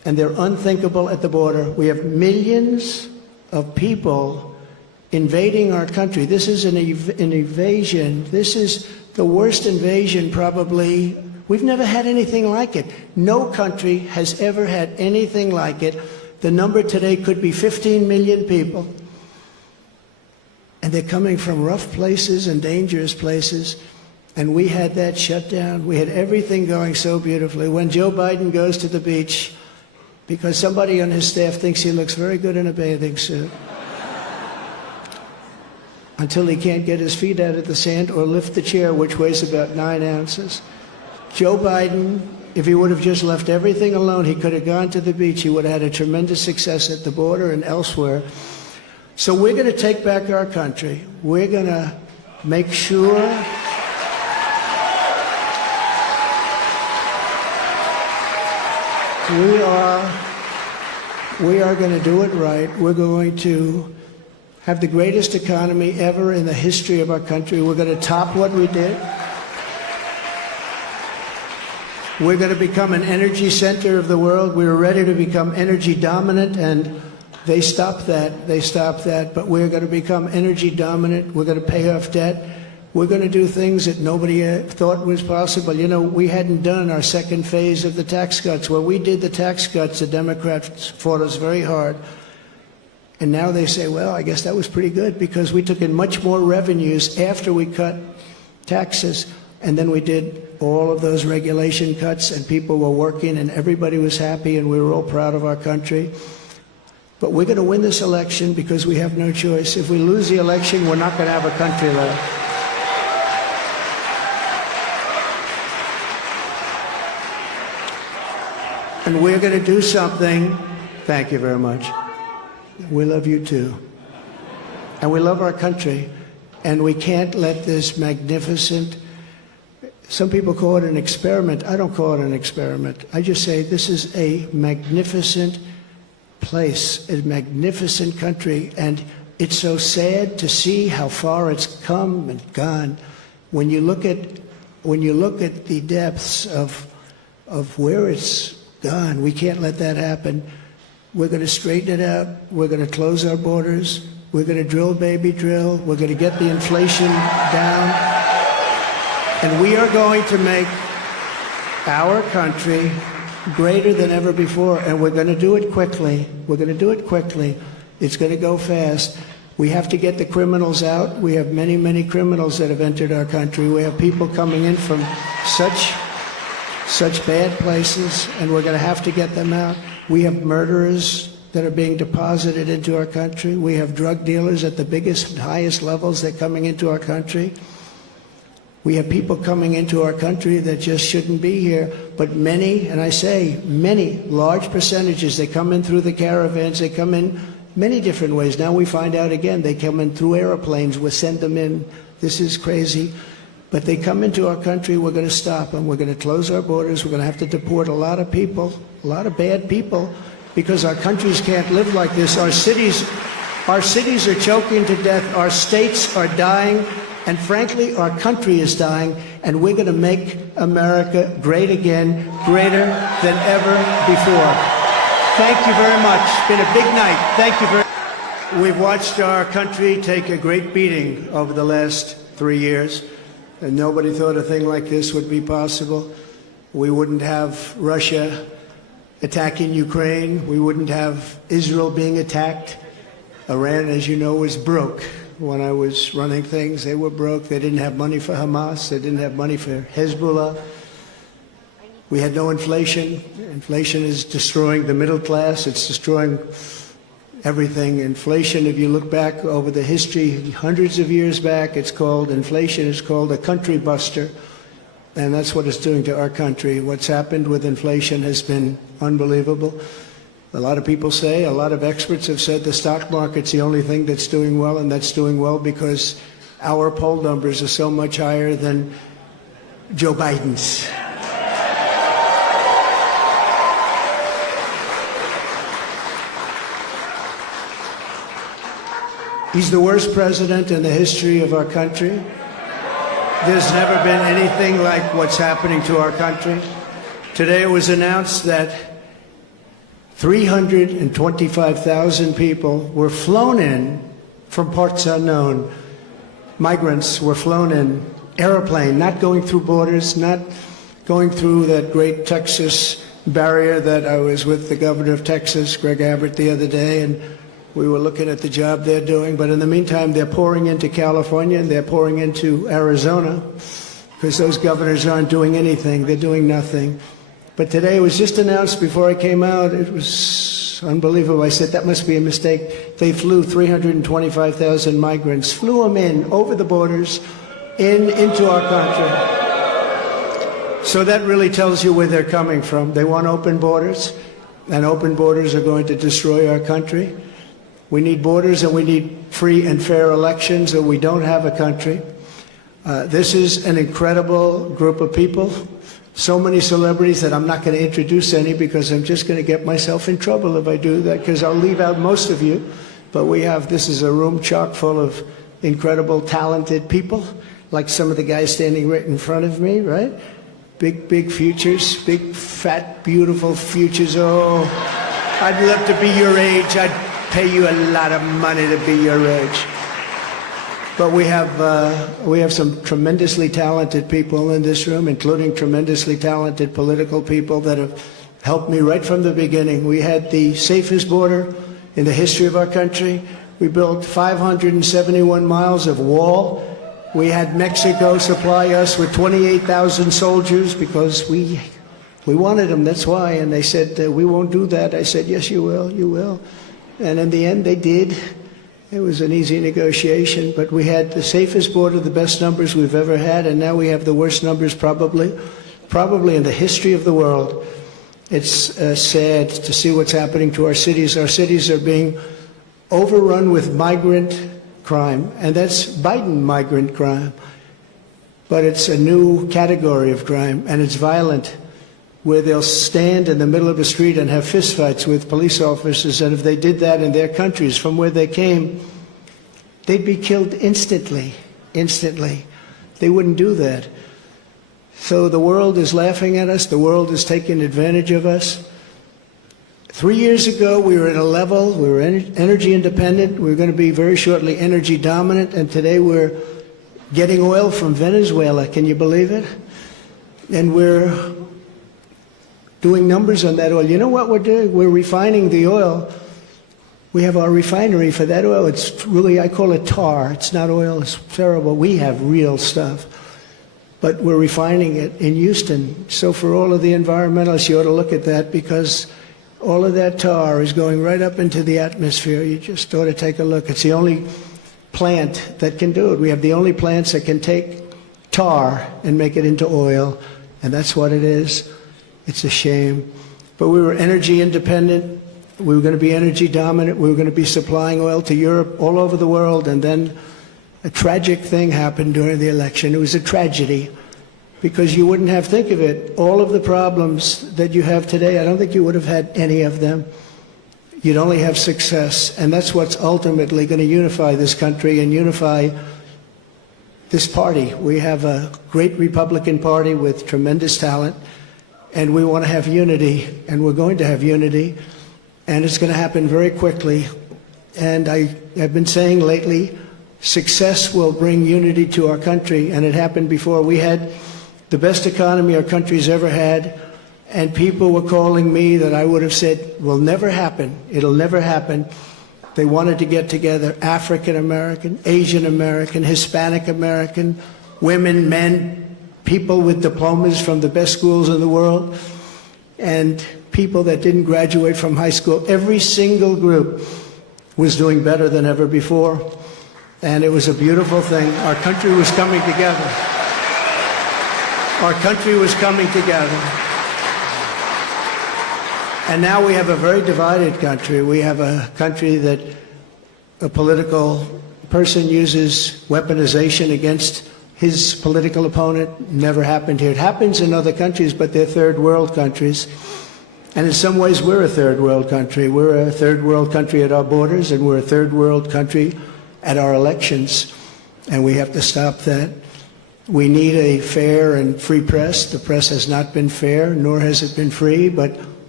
and they're unthinkable at the border. We have millions of people invading our country. This is an invasion. This is the worst invasion probably. We've never had anything like it. No country has ever had anything like it. The number today could be 15 million people. And they're coming from rough places and dangerous places. And we had that shut down. We had everything going so beautifully. When Joe Biden goes to the beach, because somebody on his staff thinks he looks very good in a bathing suit, until he can't get his feet out of the sand or lift the chair, which weighs about 9 ounces. Joe Biden, if he would have just left everything alone, he could have gone to the beach. He would have had a tremendous success at the border and elsewhere. So we're going to take back our country. We're going to make sure we are going to do it right. We're going to have the greatest economy ever in the history of our country. We're going to top what we did. We're going to become an energy center of the world. We were ready to become energy dominant, and they stopped that. They stopped that. But we're going to become energy dominant. We're going to pay off debt. We're going to do things that nobody thought was possible. You know, we hadn't done our second phase of the tax cuts. When we did the tax cuts, the Democrats fought us very hard. And now they say, well, I guess that was pretty good because we took in much more revenues after we cut taxes. And then we did all of those regulation cuts, and people were working, and everybody was happy, and we were all proud of our country. But we're going to win this election because we have no choice. If we lose the election, we're not going to have a country left. And we're going to do something. Thank you very much. We love you too. And we love our country. And we can't let this magnificent, some people call it an experiment. I don't call it an experiment. I just say this is a magnificent place, a magnificent country. And it's so sad to see how far it's come and gone. When you look at the depths of where it's gone, we can't let that happen. We're going to straighten it out. We're going to close our borders. We're going to drill, baby, drill. We're going to get the inflation down. And we are going to make our country greater than ever before. And we're going to do it quickly. We're going to do it quickly. It's going to go fast. We have to get the criminals out. We have many, many criminals that have entered our country. We have people coming in from such bad places, and we're going to have to get them out. We have murderers that are being deposited into our country. We have drug dealers at the biggest and highest levels that are coming into our country. We have people coming into our country that just shouldn't be here. But many, and I say many, large percentages, they come in through the caravans. They come in many different ways. Now we find out again, they come in through airplanes. We send them in. This is crazy. But they come into our country, we're going to stop them. We're going to close our borders. We're going to have to deport a lot of people, a lot of bad people, because our countries can't live like this. Our cities are choking to death. Our states are dying. And frankly, our country is dying. And we're going to make America great again, greater than ever before. Thank you very much. It's been a big night. Thank you very much. We've watched our country take a great beating over the last 3 years. And nobody thought a thing like this would be possible. We wouldn't have Russia attacking Ukraine. We wouldn't have Israel being attacked. Iran, as you know, was broke. When I was running things, they were broke. They didn't have money for Hamas. They didn't have money for Hezbollah. We had no inflation. Inflation is destroying the middle class. It's destroying everything. Inflation, if you look back over the history, hundreds of years back, inflation is called a country buster. And that's what it's doing to our country. What's happened with inflation has been unbelievable. A lot of people say, a lot of experts have said the stock market's the only thing that's doing well, and that's doing well because our poll numbers are so much higher than Joe Biden's. He's the worst president in the history of our country. There's never been anything like what's happening to our country. Today it was announced that 325,000 people were flown in from parts unknown. Migrants were flown in airplane, not going through borders, not going through that great Texas barrier that I was with the governor of Texas, Greg Abbott, the other day, and we were looking at the job they're doing. But in the meantime, they're pouring into California and they're pouring into Arizona because those governors aren't doing anything. They're doing nothing. But today it was just announced before I came out. It was unbelievable. I said, that must be a mistake. They flew 325,000 migrants, flew them in over the borders into our country. So that really tells you where they're coming from. They want open borders, and open borders are going to destroy our country. We need borders and we need free and fair elections, or we don't have a country. This is an incredible group of people. So many celebrities that I'm not going to introduce any because I'm just going to get myself in trouble if I do that, because I'll leave out most of you. But this is a room chock full of incredible, talented people, like some of the guys standing right in front of me, right? Big futures, big, fat, beautiful futures. Oh, I'd love to be your age. I'd pay you a lot of money to be your age. But we have some tremendously talented people in this room, including tremendously talented political people that have helped me right from the beginning. We had the safest border in the history of our country. We built 571 miles of wall. We had Mexico supply us with 28,000 soldiers because we wanted them, that's why. And they said, we won't do that. I said, yes, you will, you will. And in the end, they did. It was an easy negotiation, but we had the safest border, the best numbers we've ever had, and now we have the worst numbers probably in the history of the world. It's sad to see what's happening to our cities. Our cities are being overrun with migrant crime, and that's Biden migrant crime. But it's a new category of crime, and it's violent, where they'll stand in the middle of a street and have fistfights with police officers, and if they did that in their countries from where they came, they'd be killed instantly. They wouldn't do that. So the world is laughing at us. The world is taking advantage of us. 3 years ago, we were at a level, we were energy independent. We were going to be very shortly energy dominant, and today we're getting oil from Venezuela. Can you believe it? And we're doing numbers on that oil. You know what we're doing? We're refining the oil. We have our refinery for that oil. It's really, I call it tar. It's not oil. It's terrible. We have real stuff. But we're refining it in Houston. So for all of the environmentalists, you ought to look at that, because all of that tar is going right up into the atmosphere. You just ought to take a look. It's the only plant that can do it. We have the only plants that can take tar and make it into oil, and that's what it is. It's a shame. But we were energy independent. We were going to be energy dominant. We were going to be supplying oil to Europe, all over the world. And then a tragic thing happened during the election. It was a tragedy, because you wouldn't have, think of it, all of the problems that you have today, I don't think you would have had any of them. You'd only have success. And that's what's ultimately going to unify this country and unify this party. We have a great Republican Party with tremendous talent. And we want to have unity, and we're going to have unity, and it's going to happen very quickly. And I have been saying lately, success will bring unity to our country, and it happened before. We had the best economy our country's ever had, and people were calling me that I would have said will never happen. It'll never happen. They wanted to get together, African American, Asian American, Hispanic American, women, men, people with diplomas from the best schools in the world, and people that didn't graduate from high school. Every single group was doing better than ever before, and it was a beautiful thing. Our country was coming together. Our country was coming together. And now we have a very divided country. We have a country that a political person uses weaponization against his political opponent. Never happened here. It happens in other countries, but they're third world countries. And in some ways, we're a third world country. We're a third world country at our borders, and we're a third world country at our elections. And we have to stop that. We need a fair and free press. The press has not been fair, nor has it been free, but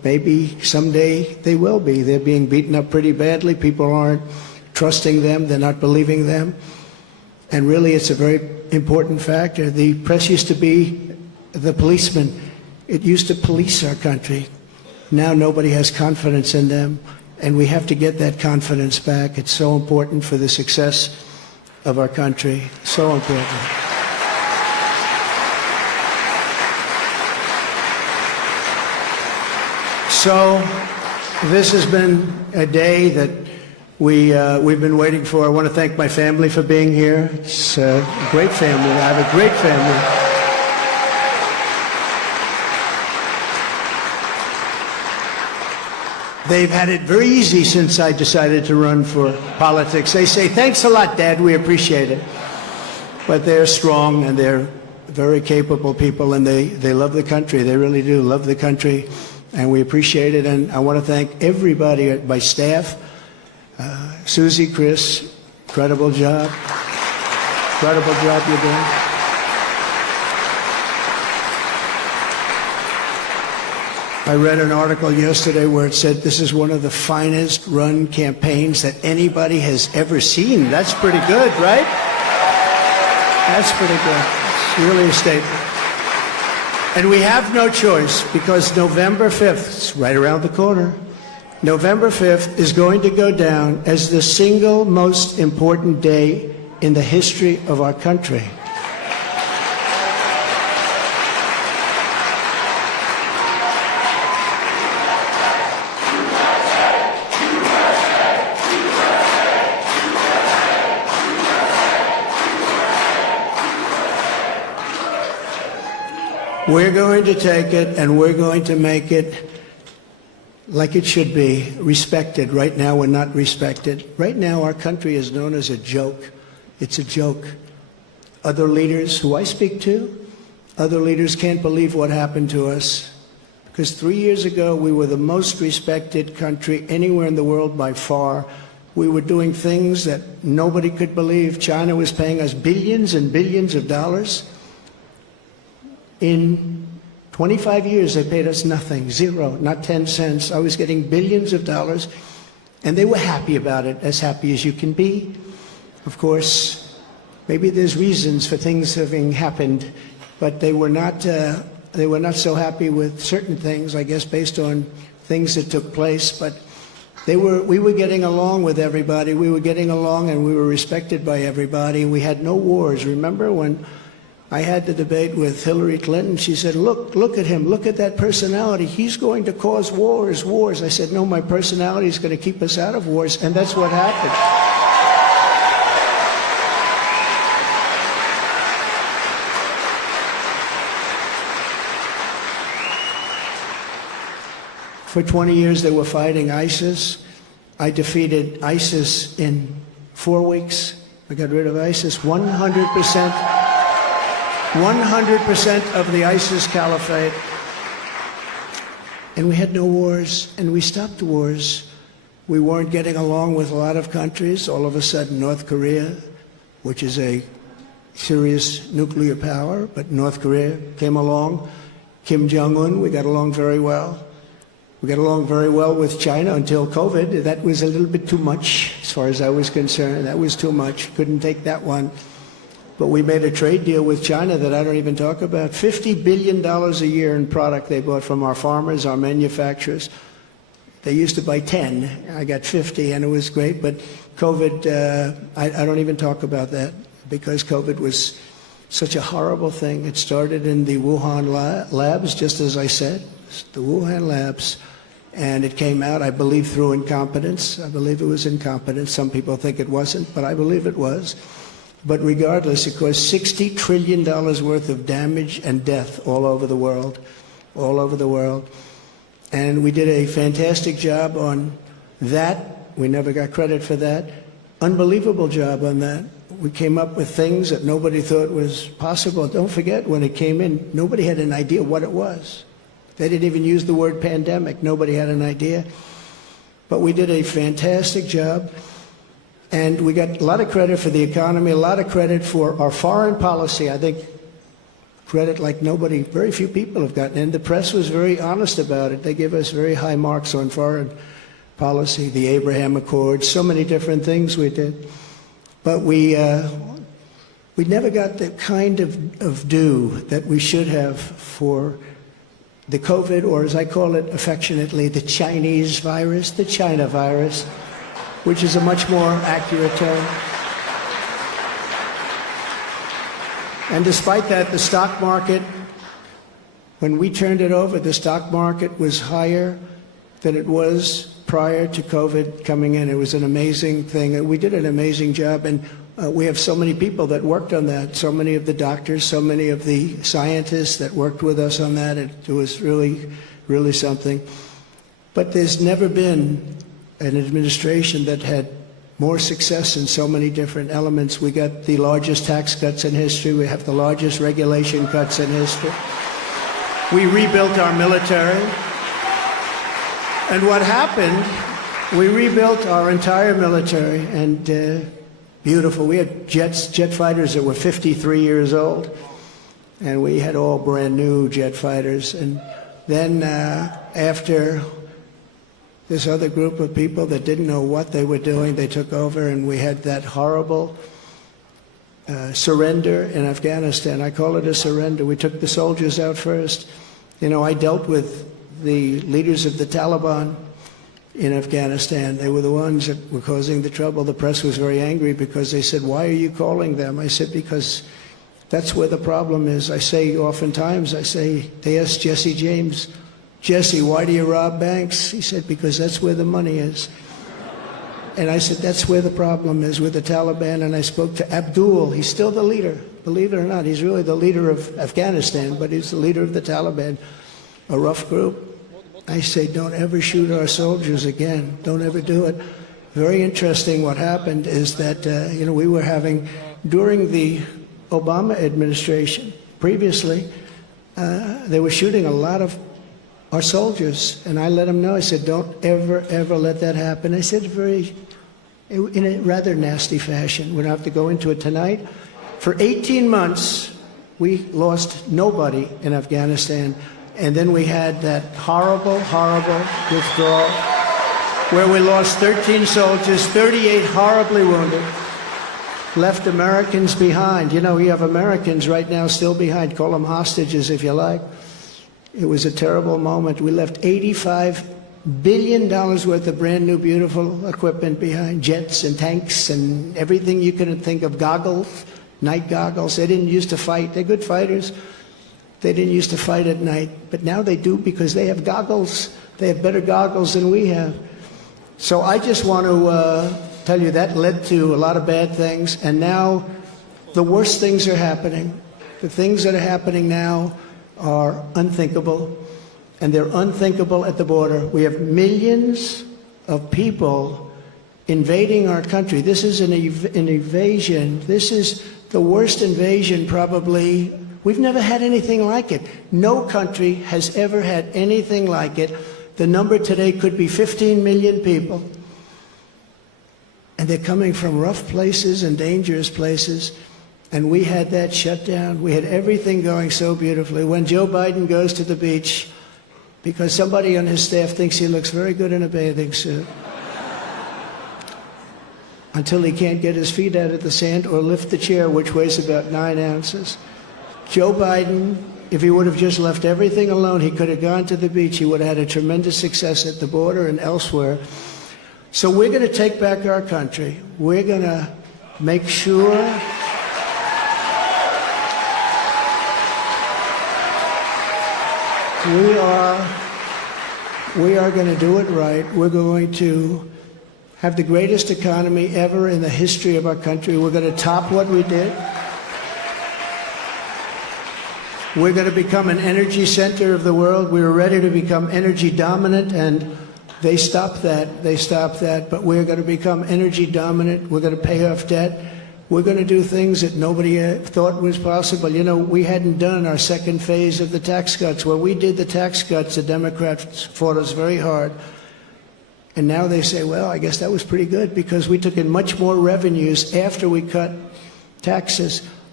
maybe someday they will be. They're being beaten up pretty badly. People aren't trusting them. They're not believing them. And really, it's a very important factor. The press used to be the policeman. It used to police our country. Now nobody has confidence in them, and we have to get that confidence back. It's so important for the success of our country. So important. So this has been a day that we've been waiting for. I want to thank my family for being here. It's a great family. I have a great family. They've had it very easy since I decided to run for politics. They say, thanks a lot, Dad, we appreciate it. But they're strong and they're very capable people, and they love the country. They really do love the country, and we appreciate it. And I want to thank everybody at my staff. Susie, Chris, incredible job. Incredible job you're doing. I read an article yesterday where it said this is one of the finest run campaigns that anybody has ever seen. That's pretty good, right? That's pretty good. It's really a statement. And we have no choice, because November 5th, it's right around the corner, November 5th is going to go down as the single most important day in the history of our country. We're going to take it and we're going to make it like it should be, respected. Right now we're not respected. Right now our country is known as a joke. It's a joke. Other leaders who I speak to, other leaders can't believe what happened to us. Because 3 years ago we were the most respected country anywhere in the world by far. We were doing things that nobody could believe. China was paying us billions and billions of dollars. In 25 years, they paid us nothing, zero, not 10 cents. I was getting billions of dollars, and they were happy about it, as happy as you can be. Of course, maybe there's reasons for things having happened, but they were not so happy with certain things, I guess, based on things that took place. But we were getting along with everybody. We were getting along, and we were respected by everybody. We had no wars. Remember when I had the debate with Hillary Clinton? She said, look at him, look at that personality. He's going to cause wars. I said, no, my personality is going to keep us out of wars, and that's what happened. For 20 years they were fighting ISIS. I defeated ISIS in 4 weeks. I got rid of ISIS 100%. 100% of the ISIS caliphate. And we had no wars, and we stopped wars. We weren't getting along with a lot of countries. All of a sudden, North Korea, which is a serious nuclear power, but North Korea came along. Kim Jong-un, we got along very well. We got along very well with China until COVID. That was a little bit too much, as far as I was concerned. That was too much. Couldn't take that one. But we made a trade deal with China that I don't even talk about. $50 billion a year in product they bought from our farmers, our manufacturers. They used to buy 10. I got 50, and it was great. But COVID, I don't even talk about that, because COVID was such a horrible thing. It started in the Wuhan labs, just as I said, the Wuhan labs. And it came out, I believe, through incompetence. I believe it was incompetence. Some people think it wasn't, but I believe it was. But regardless, it caused $60 trillion worth of damage and death all over the world, all over the world. And we did a fantastic job on that. We never got credit for that. Unbelievable job on that. We came up with things that nobody thought was possible. Don't forget, when it came in, nobody had an idea what it was. They didn't even use the word pandemic. Nobody had an idea. But we did a fantastic job. And we got a lot of credit for the economy, a lot of credit for our foreign policy. I think credit like nobody, very few people have gotten. And the press was very honest about it. They give us very high marks on foreign policy, the Abraham Accords, so many different things we did. But we never got the kind of due that we should have for the COVID, or as I call it affectionately, the Chinese virus, the China virus, which is a much more accurate term. And despite that, the stock market, when we turned it over, the stock market was higher than it was prior to COVID coming in. It was an amazing thing. We did an amazing job, and we have so many people that worked on that, so many of the doctors, so many of the scientists that worked with us on that. It was really, really something. But there's never been an administration that had more success in so many different elements. We got the largest tax cuts in history. We have the largest regulation cuts in history. We rebuilt our military. And what happened, we rebuilt our entire military, and beautiful. We had jet fighters that were 53 years old, and we had all brand new jet fighters. And then after this other group of people that didn't know what they were doing, they took over, and we had that horrible surrender in Afghanistan. I call it a surrender. We took the soldiers out first. You know, I dealt with the leaders of the Taliban in Afghanistan. They were the ones that were causing the trouble. The press was very angry because they said, "Why are you calling them?" I said, "Because that's where the problem is." I say oftentimes, they asked Jesse James, "Jesse, why do you rob banks?" He said, "Because that's where the money is." And I said, that's where the problem is, with the Taliban. And I spoke to Abdul. He's still the leader. Believe it or not, he's really the leader of Afghanistan, but he's the leader of the Taliban, a rough group. I say, don't ever shoot our soldiers again. Don't ever do it. Very interesting. What happened is that, we were having, during the Obama administration, previously, they were shooting a lot of our soldiers. And I let them know. I said, don't ever, ever let that happen. I said in a rather nasty fashion. We don't have to go into it tonight. For 18 months, we lost nobody in Afghanistan. And then we had that horrible, horrible withdrawal where we lost 13 soldiers, 38 horribly wounded, left Americans behind. You know, we have Americans right now still behind. Call them hostages if you like. It was a terrible moment. We left $85 billion worth of brand new, beautiful equipment behind, jets and tanks and everything you can think of, goggles, night goggles. They didn't used to fight. They're good fighters. They didn't used to fight at night, but now they do because they have goggles. They have better goggles than we have. So I just want to tell you that led to a lot of bad things, and now the worst things are happening. The things that are happening now are unthinkable, and they're unthinkable at the border. We have millions of people invading our country. This is an invasion. This is the worst invasion probably. We've never had anything like it. No country has ever had anything like it. The number today could be 15 million people. And they're coming from rough places and dangerous places. And we had that shut down. We had everything going so beautifully. When Joe Biden goes to the beach, because somebody on his staff thinks he looks very good in a bathing suit, until he can't get his feet out of the sand or lift the chair, which weighs about 9 ounces. Joe Biden, if he would have just left everything alone, he could have gone to the beach. He would have had a tremendous success at the border and elsewhere. So we're going to take back our country. We're going to make sure we are going to do it right. We're going to have the greatest economy ever in the history of our country. We're going to top what we did. We're going to become an energy center of the world. We were ready to become energy dominant, and they stopped that. They stopped that. But we're going to become energy dominant. We're going to pay off debt. We're going to do things that nobody thought was possible. You know, we hadn't done our second phase of the tax cuts. When we did the tax cuts, the Democrats fought us very hard. And now they say, well, I guess that was pretty good because we took in much more revenues after we cut taxes.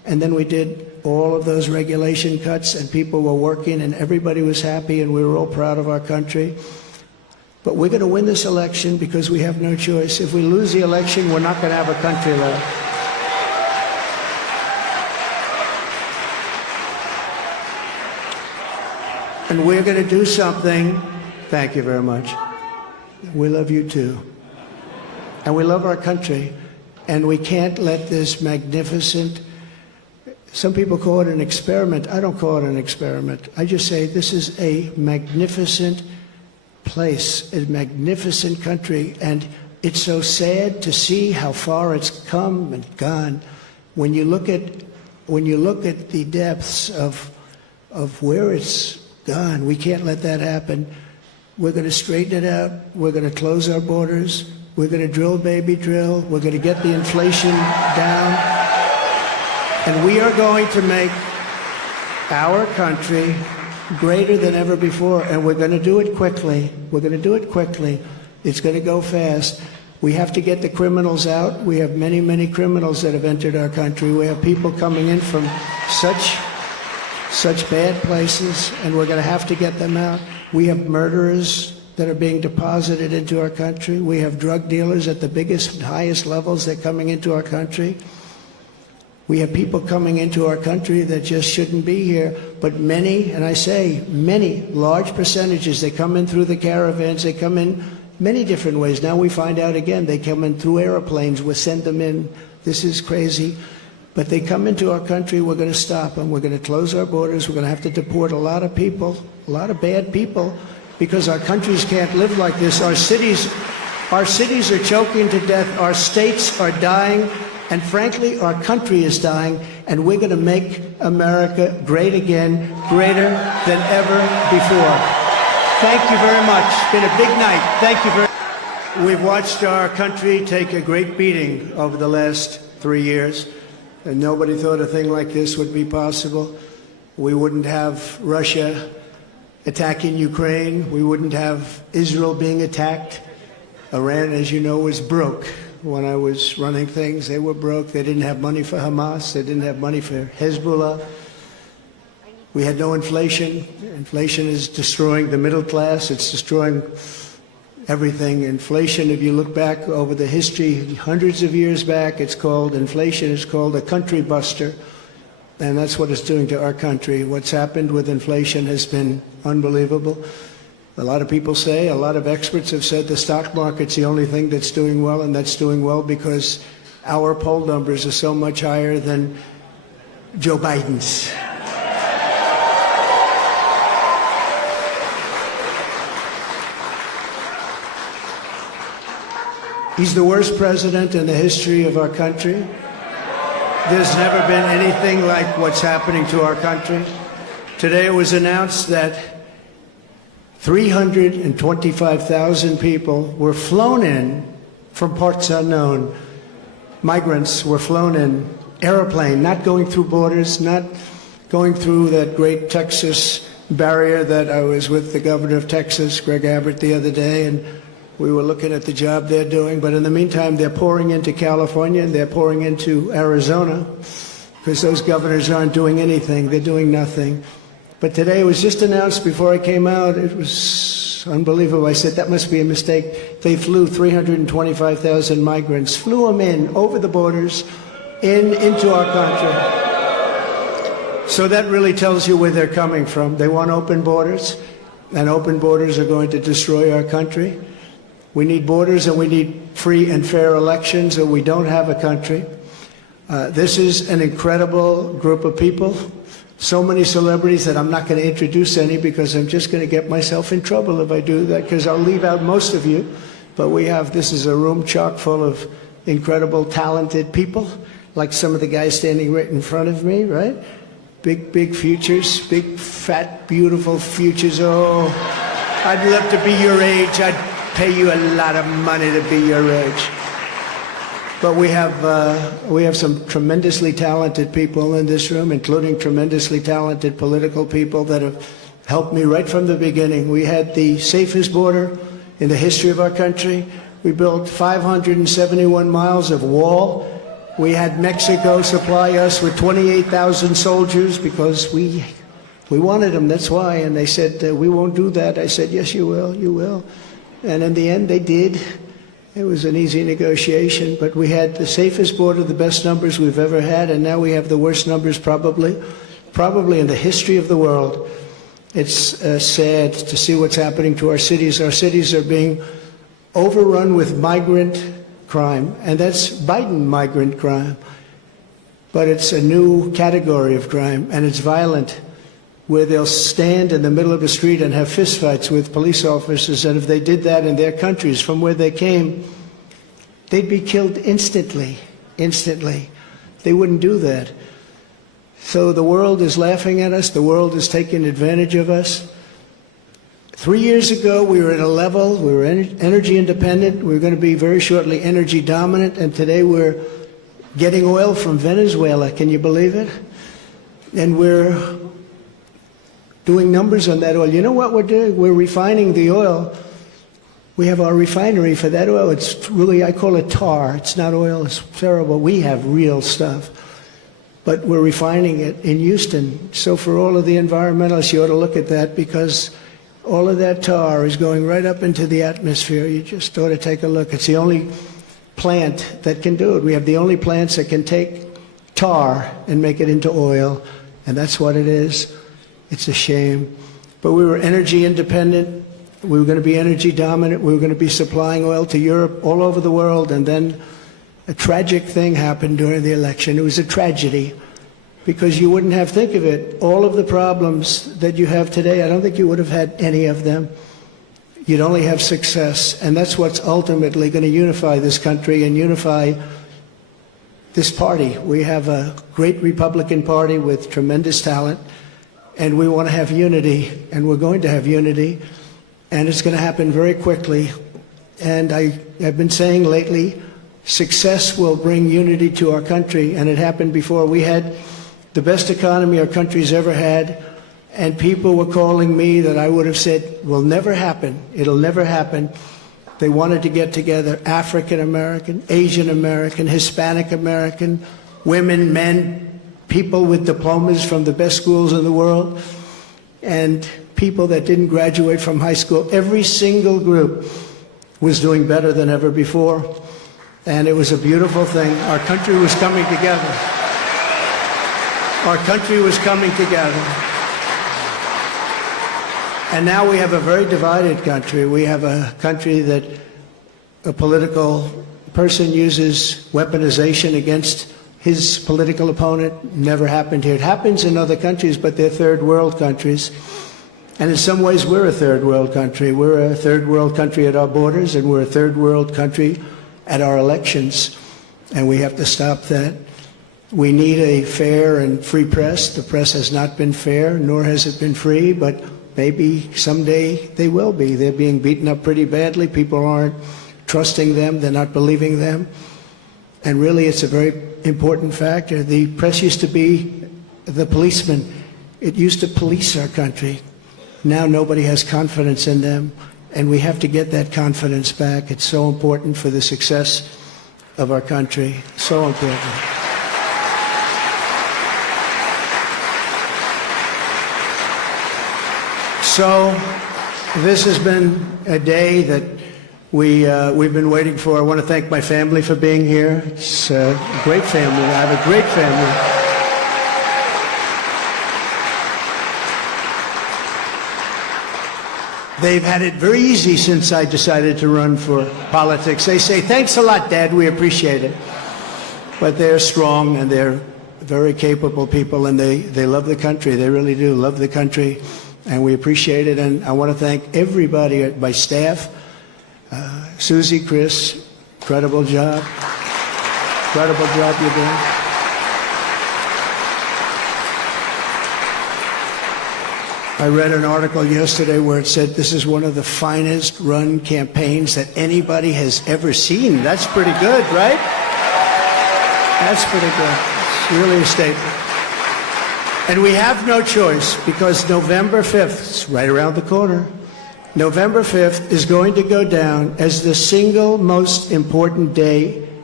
And then we did all of those regulation cuts, and people were working, and everybody was happy, and we were all proud of our country. But we're going to win this election because we have no choice. If we lose the election, we're not going to have a country left. And we're going to do something. Thank you very much. We love you too. And we love our country. And we can't let this magnificent, some people call it an experiment. I don't call it an experiment. I just say this is a magnificent place, a magnificent country. And it's so sad to see how far it's come and gone. When you look at the depths of where it's gone, we can't let that happen. We're going to straighten it out. We're going to close our borders. We're going to drill, baby, drill. We're going to get the inflation down. And we are going to make our country greater than ever before. And we're going to do it quickly. We're going to do it quickly. It's going to go fast. We have to get the criminals out. We have many, many criminals that have entered our country. We have people coming in from such bad places, and we're going to have to get them out. We have murderers that are being deposited into our country. We have drug dealers at the biggest, highest levels that are coming into our country. We have people coming into our country that just shouldn't be here. But many, and I say many, large percentages, they come in through the caravans. They come in many different ways. Now we find out again, they come in through airplanes. We send them in. This is crazy. But they come into our country, we're going to stop them. We're going to close our borders. We're going to have to deport a lot of people, a lot of bad people, because our countries can't live like this. Our cities are choking to death. Our states are dying. And frankly, our country is dying. And we're going to make America great again, greater than ever before. Thank you very much. It's been a big night. Thank you very much. We've watched our country take a great beating over the last 3 years. And nobody thought a thing like this would be possible. We wouldn't have Russia attacking Ukraine. We wouldn't have Israel being attacked. Iran, as you know, was broke. When I was running things, they were broke. They didn't have money for Hamas. They didn't have money for Hezbollah. We had no inflation. Inflation is destroying the middle class. It's destroying everything. Inflation, if you look back over the history, hundreds of years back, inflation is called a country buster. And that's what it's doing to our country. What's happened with inflation has been unbelievable. A lot of people say, a lot of experts have said the stock market's the only thing that's doing well, and that's doing well because our poll numbers are so much higher than Joe Biden's. He's the worst president in the history of our country. There's never been anything like what's happening to our country. Today it was announced that 325,000 people were flown in from parts unknown. Migrants were flown in, airplane, not going through borders, not going through that great Texas barrier that I was with the governor of Texas, Greg Abbott, the other day, and we were looking at the job they're doing. But in the meantime, they're pouring into California and they're pouring into Arizona because those governors aren't doing anything. They're doing nothing. But today it was just announced before I came out. It was unbelievable. I said, that must be a mistake. They flew 325,000 migrants, flew them in over the borders into our country. So that really tells you where they're coming from. They want open borders, and open borders are going to destroy our country. We need borders and we need free and fair elections, or we don't have a country. This is an incredible group of people. So many celebrities that I'm not going to introduce any because I'm just going to get myself in trouble if I do that, because I'll leave out most of you. But this is a room chock full of incredible, talented people, like some of the guys standing right in front of me, right? Big futures, big, fat, beautiful futures. Oh, I'd love to be your age. I'd pay you a lot of money to be your age. But we have some tremendously talented people in this room, including tremendously talented political people that have helped me right from the beginning. We had the safest border in the history of our country. We built 571 miles of wall We had Mexico supply us with 28,000 soldiers because we wanted them, that's why. And they said, we won't do that. I said, yes, you will, you will. And in the end, they did. It was an easy negotiation, but we had the safest border, the best numbers we've ever had, and now we have the worst numbers probably in the history of the world. It's sad to see what's happening to our cities. Our cities are being overrun with migrant crime, and that's Biden migrant crime. But it's a new category of crime, and it's violent, where they'll stand in the middle of the street and have fistfights with police officers, and if they did that in their countries from where they came, they'd be killed instantly, instantly. They wouldn't do that. So the world is laughing at us. The world is taking advantage of us. 3 years ago, we were at a level, we were energy independent. We were going to be very shortly energy dominant, and today we're getting oil from Venezuela. Can you believe it? And we're doing numbers on that oil. You know what we're doing? We're refining the oil. We have our refinery for that oil. It's really, I call it tar. It's not oil. It's terrible. We have real stuff. But we're refining it in Houston. So for all of the environmentalists, you ought to look at that, because all of that tar is going right up into the atmosphere. You just ought to take a look. It's the only plant that can do it. We have the only plants that can take tar and make it into oil, and that's what it is. It's a shame. But we were energy independent. We were going to be energy dominant. We were going to be supplying oil to Europe, all over the world, and then a tragic thing happened during the election. It was a tragedy, because you wouldn't have, think of it, all of the problems that you have today, I don't think you would have had any of them. You'd only have success, and that's what's ultimately going to unify this country and unify this party. We have a great Republican Party with tremendous talent, and we want to have unity, and we're going to have unity, and it's going to happen very quickly. And I've been saying lately, success will bring unity to our country, and it happened before. We had the best economy our country's ever had, and people were calling me that I would have said will never happen. It'll never happen. They wanted to get together, African American, Asian American, Hispanic American, women, men, people with diplomas from the best schools in the world, and people that didn't graduate from high school. Every single group was doing better than ever before, and it was a beautiful thing. Our country was coming together. Our country was coming together. And now we have a very divided country. We have a country that a political person uses weaponization against his political opponent. Never happened here. It happens in other countries, but they're third world countries. And in some ways, we're a third world country. We're a third world country at our borders, and we're a third world country at our elections. And we have to stop that. We need a fair and free press. The press has not been fair, nor has it been free, but maybe someday they will be. They're being beaten up pretty badly. People aren't trusting them. They're not believing them. And really, it's a very important factor. The press used to be the policeman. It used to police our country. Now nobody has confidence in them, and we have to get that confidence back. It's so important for the success of our country. So important. So this has been a day that we've been waiting for. I want to thank my family for being here. It's a great family. I have a great family. They've had it very easy since I decided to run for politics. They say, thanks a lot, Dad, we appreciate it. But they're strong, and they're very capable people, and they love the country. They really do love the country, and we appreciate it. And I want to thank everybody at my staff. Susie, Chris, incredible job. Incredible job you're doing. I read an article yesterday where it said this is one of the finest run campaigns that anybody has ever seen. That's pretty good, right? That's pretty good. It's really a statement. And we have no choice, because November 5th, it's right around the corner, November 5th is going to go down as the single most important day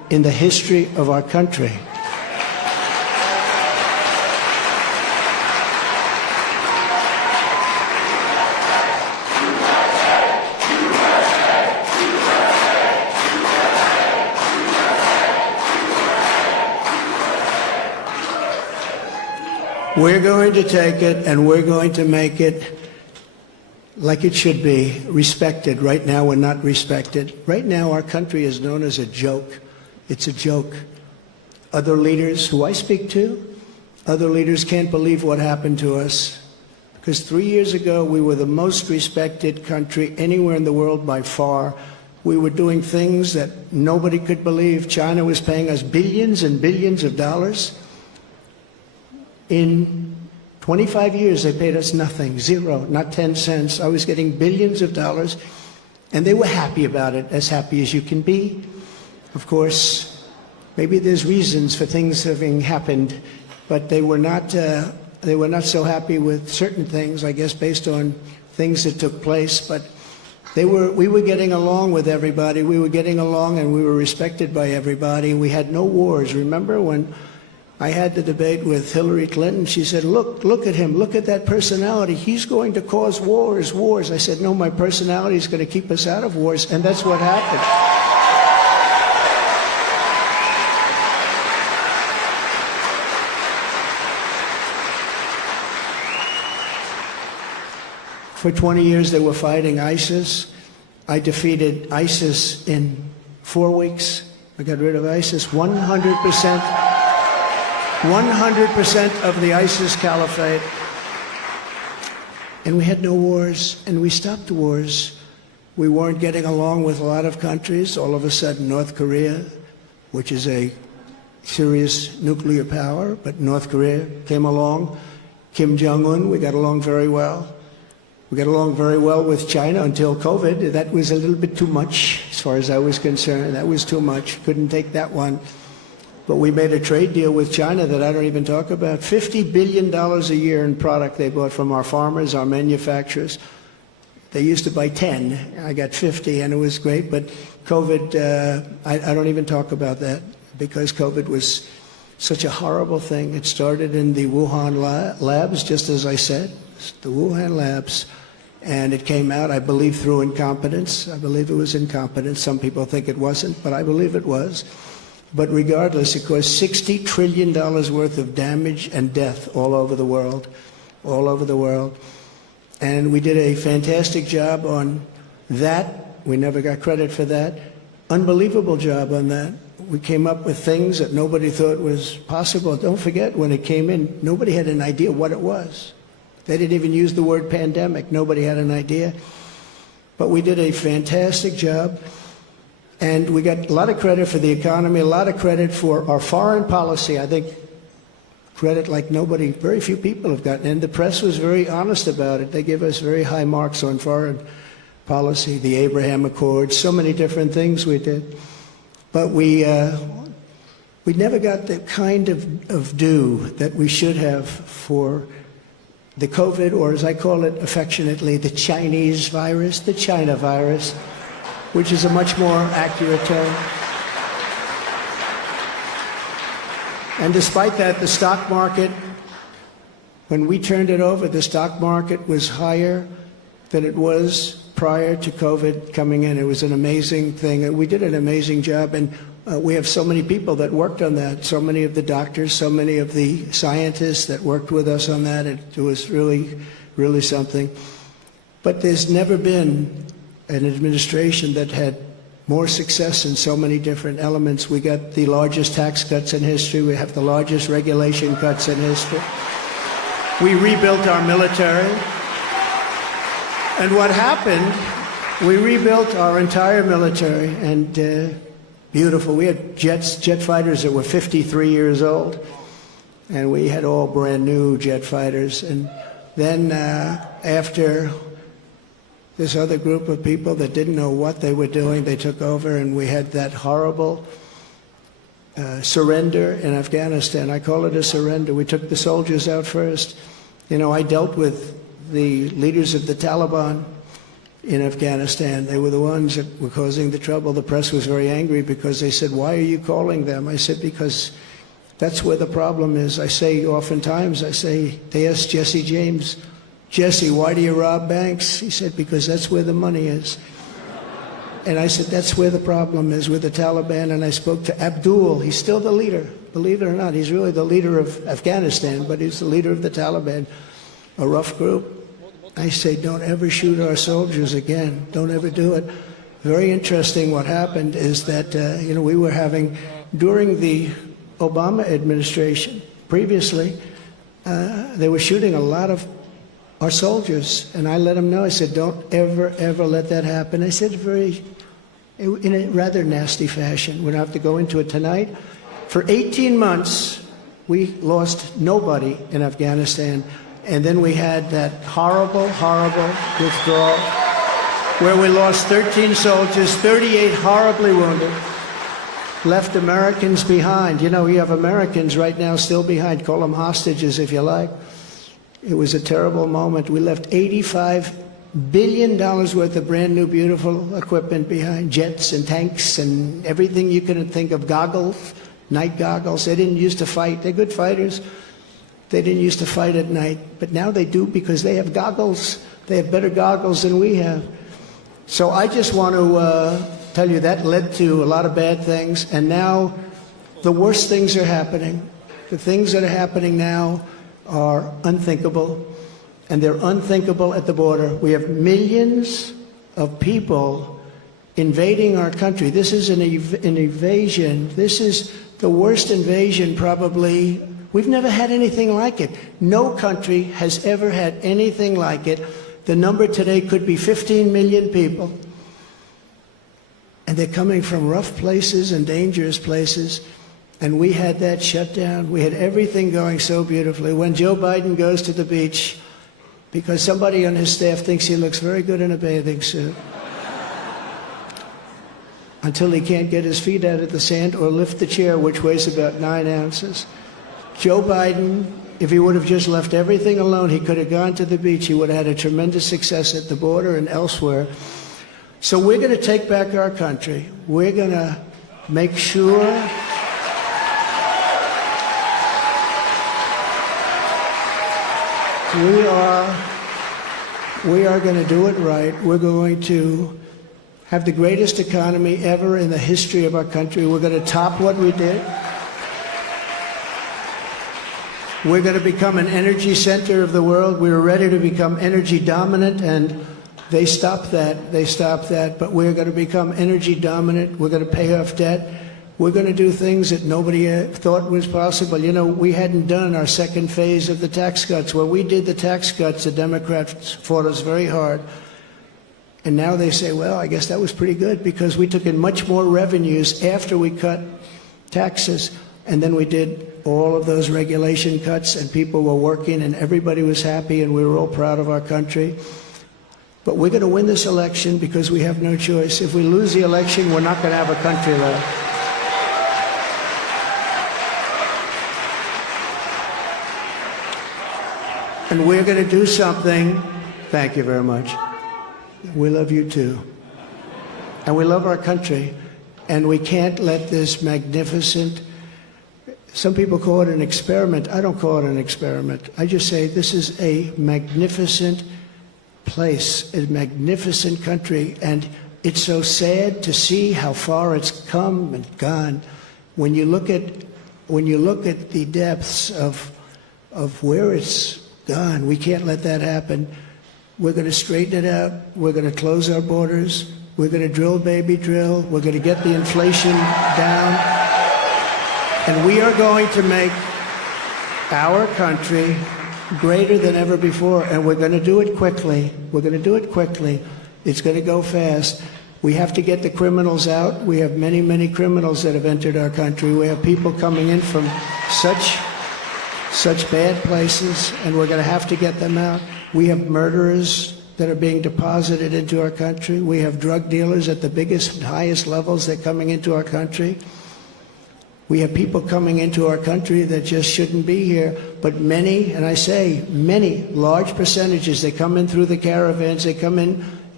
in the history of our country. We're going to take it and we're going to make it like it should be, respected. Right now we're not respected. Right now our country is known as a joke. It's a joke. Other leaders who I speak to, other leaders can't believe what happened to us. Because 3 years ago we were the most respected country anywhere in the world by far. We were doing things that nobody could believe. China was paying us billions and billions of dollars. In 25 years, they paid us nothing, zero, not 10 cents. I was getting billions of dollars, and they were happy about it, as happy as you can be. Of course, maybe there's reasons for things having happened, but they were not so happy with certain things, I guess, based on things that took place. But we were getting along with everybody. We were getting along, and we were respected by everybody. We had no wars. Remember when I had the debate with Hillary Clinton? She said, look at him, look at that personality. He's going to cause wars. I said, no, my personality is going to keep us out of wars, and that's what happened. For 20 years they were fighting ISIS. I defeated ISIS in 4 weeks. I got rid of ISIS 100%. 100% of the ISIS caliphate. And we had no wars, and we stopped wars. We weren't getting along with a lot of countries. All of a sudden, North Korea, which is a serious nuclear power, but North Korea came along. Kim Jong-un, we got along very well. We got along very well with China until COVID. That was a little bit too much, as far as I was concerned. That was too much. Couldn't take that one. But we made a trade deal with China that I don't even talk about. $50 billion a year in product they bought from our farmers, our manufacturers. They used to buy 10. I got 50, and it was great. But COVID, I don't even talk about that, because COVID was such a horrible thing. It started in the Wuhan labs, just as I said, the Wuhan labs. And it came out, I believe, through incompetence. I believe it was incompetence. Some people think it wasn't, but I believe it was. But regardless, it caused $60 trillion worth of damage and death all over the world, all over the world. And we did a fantastic job on that. We never got credit for that. Unbelievable job on that. We came up with things that nobody thought was possible. Don't forget, when it came in, nobody had an idea what it was. They didn't even use the word pandemic. Nobody had an idea. But we did a fantastic job. And we got a lot of credit for the economy, a lot of credit for our foreign policy. I think credit like nobody, very few people have gotten. And the press was very honest about it. They gave us very high marks on foreign policy, the Abraham Accords, so many different things we did. But we never got the kind of due that we should have for the COVID, or as I call it affectionately, the Chinese virus, the China virus, which is a much more accurate term. And despite that, the stock market, when we turned it over, the stock market was higher than it was prior to COVID coming in. It was an amazing thing, and we did an amazing job. And we have so many people that worked on that, so many of the doctors, so many of the scientists that worked with us on that. It was really, really something. But there's never been an administration that had more success in so many different elements. We got the largest tax cuts in history. We have the largest regulation cuts in history. We rebuilt our military. And what happened, we rebuilt our entire military, and beautiful. We had jet fighters that were 53 years old, and we had all brand new jet fighters. And then after this other group of people that didn't know what they were doing, they took over, and we had that horrible surrender in Afghanistan. I call it a surrender. We took the soldiers out first. You know, I dealt with the leaders of the Taliban, in Afghanistan. They were the ones that were causing the trouble. The press was very angry because they said, why are you calling them? I said, because that's where the problem is. I say oftentimes, they asked Jesse James, Jesse, why do you rob banks? He said, because that's where the money is. And I said, that's where the problem is, with the Taliban. And I spoke to Abdul. He's still the leader. Believe it or not, he's really the leader of Afghanistan, but he's the leader of the Taliban, a rough group. I say, don't ever shoot our soldiers again. Don't ever do it. Very interesting what happened is that, we were having, during the Obama administration, previously, they were shooting a lot of our soldiers, and I let them know. I said, don't ever, ever let that happen. I said in a rather nasty fashion. We don't have to go into it tonight. For 18 months, we lost nobody in Afghanistan, and then we had that horrible, horrible withdrawal where we lost 13 soldiers, 38 horribly wounded, left Americans behind. You have Americans right now still behind. Call them hostages if you like. It was a terrible moment. We left $85 billion worth of brand new, beautiful equipment behind, jets and tanks and everything you can think of, goggles, night goggles. They didn't used to fight. They're good fighters. They didn't used to fight at night, but now they do because they have goggles. They have better goggles than we have. So I just want to tell you that led to a lot of bad things, and now the worst things are happening. The things that are happening now are unthinkable, and they're unthinkable at the border. We have millions of people invading our country. This is an invasion. This is the worst invasion probably. We've never had anything like it. No country has ever had anything like it. The number today could be 15 million people. And they're coming from rough places and dangerous places. And we had that shut down. We had everything going so beautifully. When Joe Biden goes to the beach, because somebody on his staff thinks he looks very good in a bathing suit, until he can't get his feet out of the sand or lift the chair, which weighs about 9 ounces. Joe Biden, if he would have just left everything alone, he could have gone to the beach. He would have had a tremendous success at the border and elsewhere. So we're going to take back our country. We're going to make sure we are going to do it right. We're going to have the greatest economy ever in the history of our country. We're going to top what we did. We're going to become an energy center of the world. We were ready to become energy dominant, and they stopped that. They stopped that. But we're going to become energy dominant. We're going to pay off debt. We're going to do things that nobody thought was possible. We hadn't done our second phase of the tax cuts. When we did the tax cuts, the Democrats fought us very hard. And now they say, well, I guess that was pretty good because we took in much more revenues after we cut taxes. And then we did all of those regulation cuts, and people were working, and everybody was happy, and we were all proud of our country. But we're going to win this election because we have no choice. If we lose the election, we're not going to have a country left. And we're going to do something. Thank you very much. We love you too. And we love our country. And we can't let this magnificent, some people call it an experiment. I don't call it an experiment. I just say this is a magnificent place, a magnificent country. And it's so sad to see how far it's come and gone. When you look at the depths of where it's gone, we can't let that happen. We're going to straighten it out. We're going to close our borders. We're going to drill, baby, drill. We're going to get the inflation down. And we are going to make our country greater than ever before. And we're going to do it quickly. We're going to do it quickly. It's going to go fast. We have to get the criminals out. We have many, many criminals that have entered our country. We have people coming in from such bad places, and we're going to have to get them out. We have murderers that are being deposited into our country. We have drug dealers at the biggest and highest levels that are coming into our country. We have people coming into our country that just shouldn't be here, but many, and I say many, large percentages, they come in through the caravans, they come in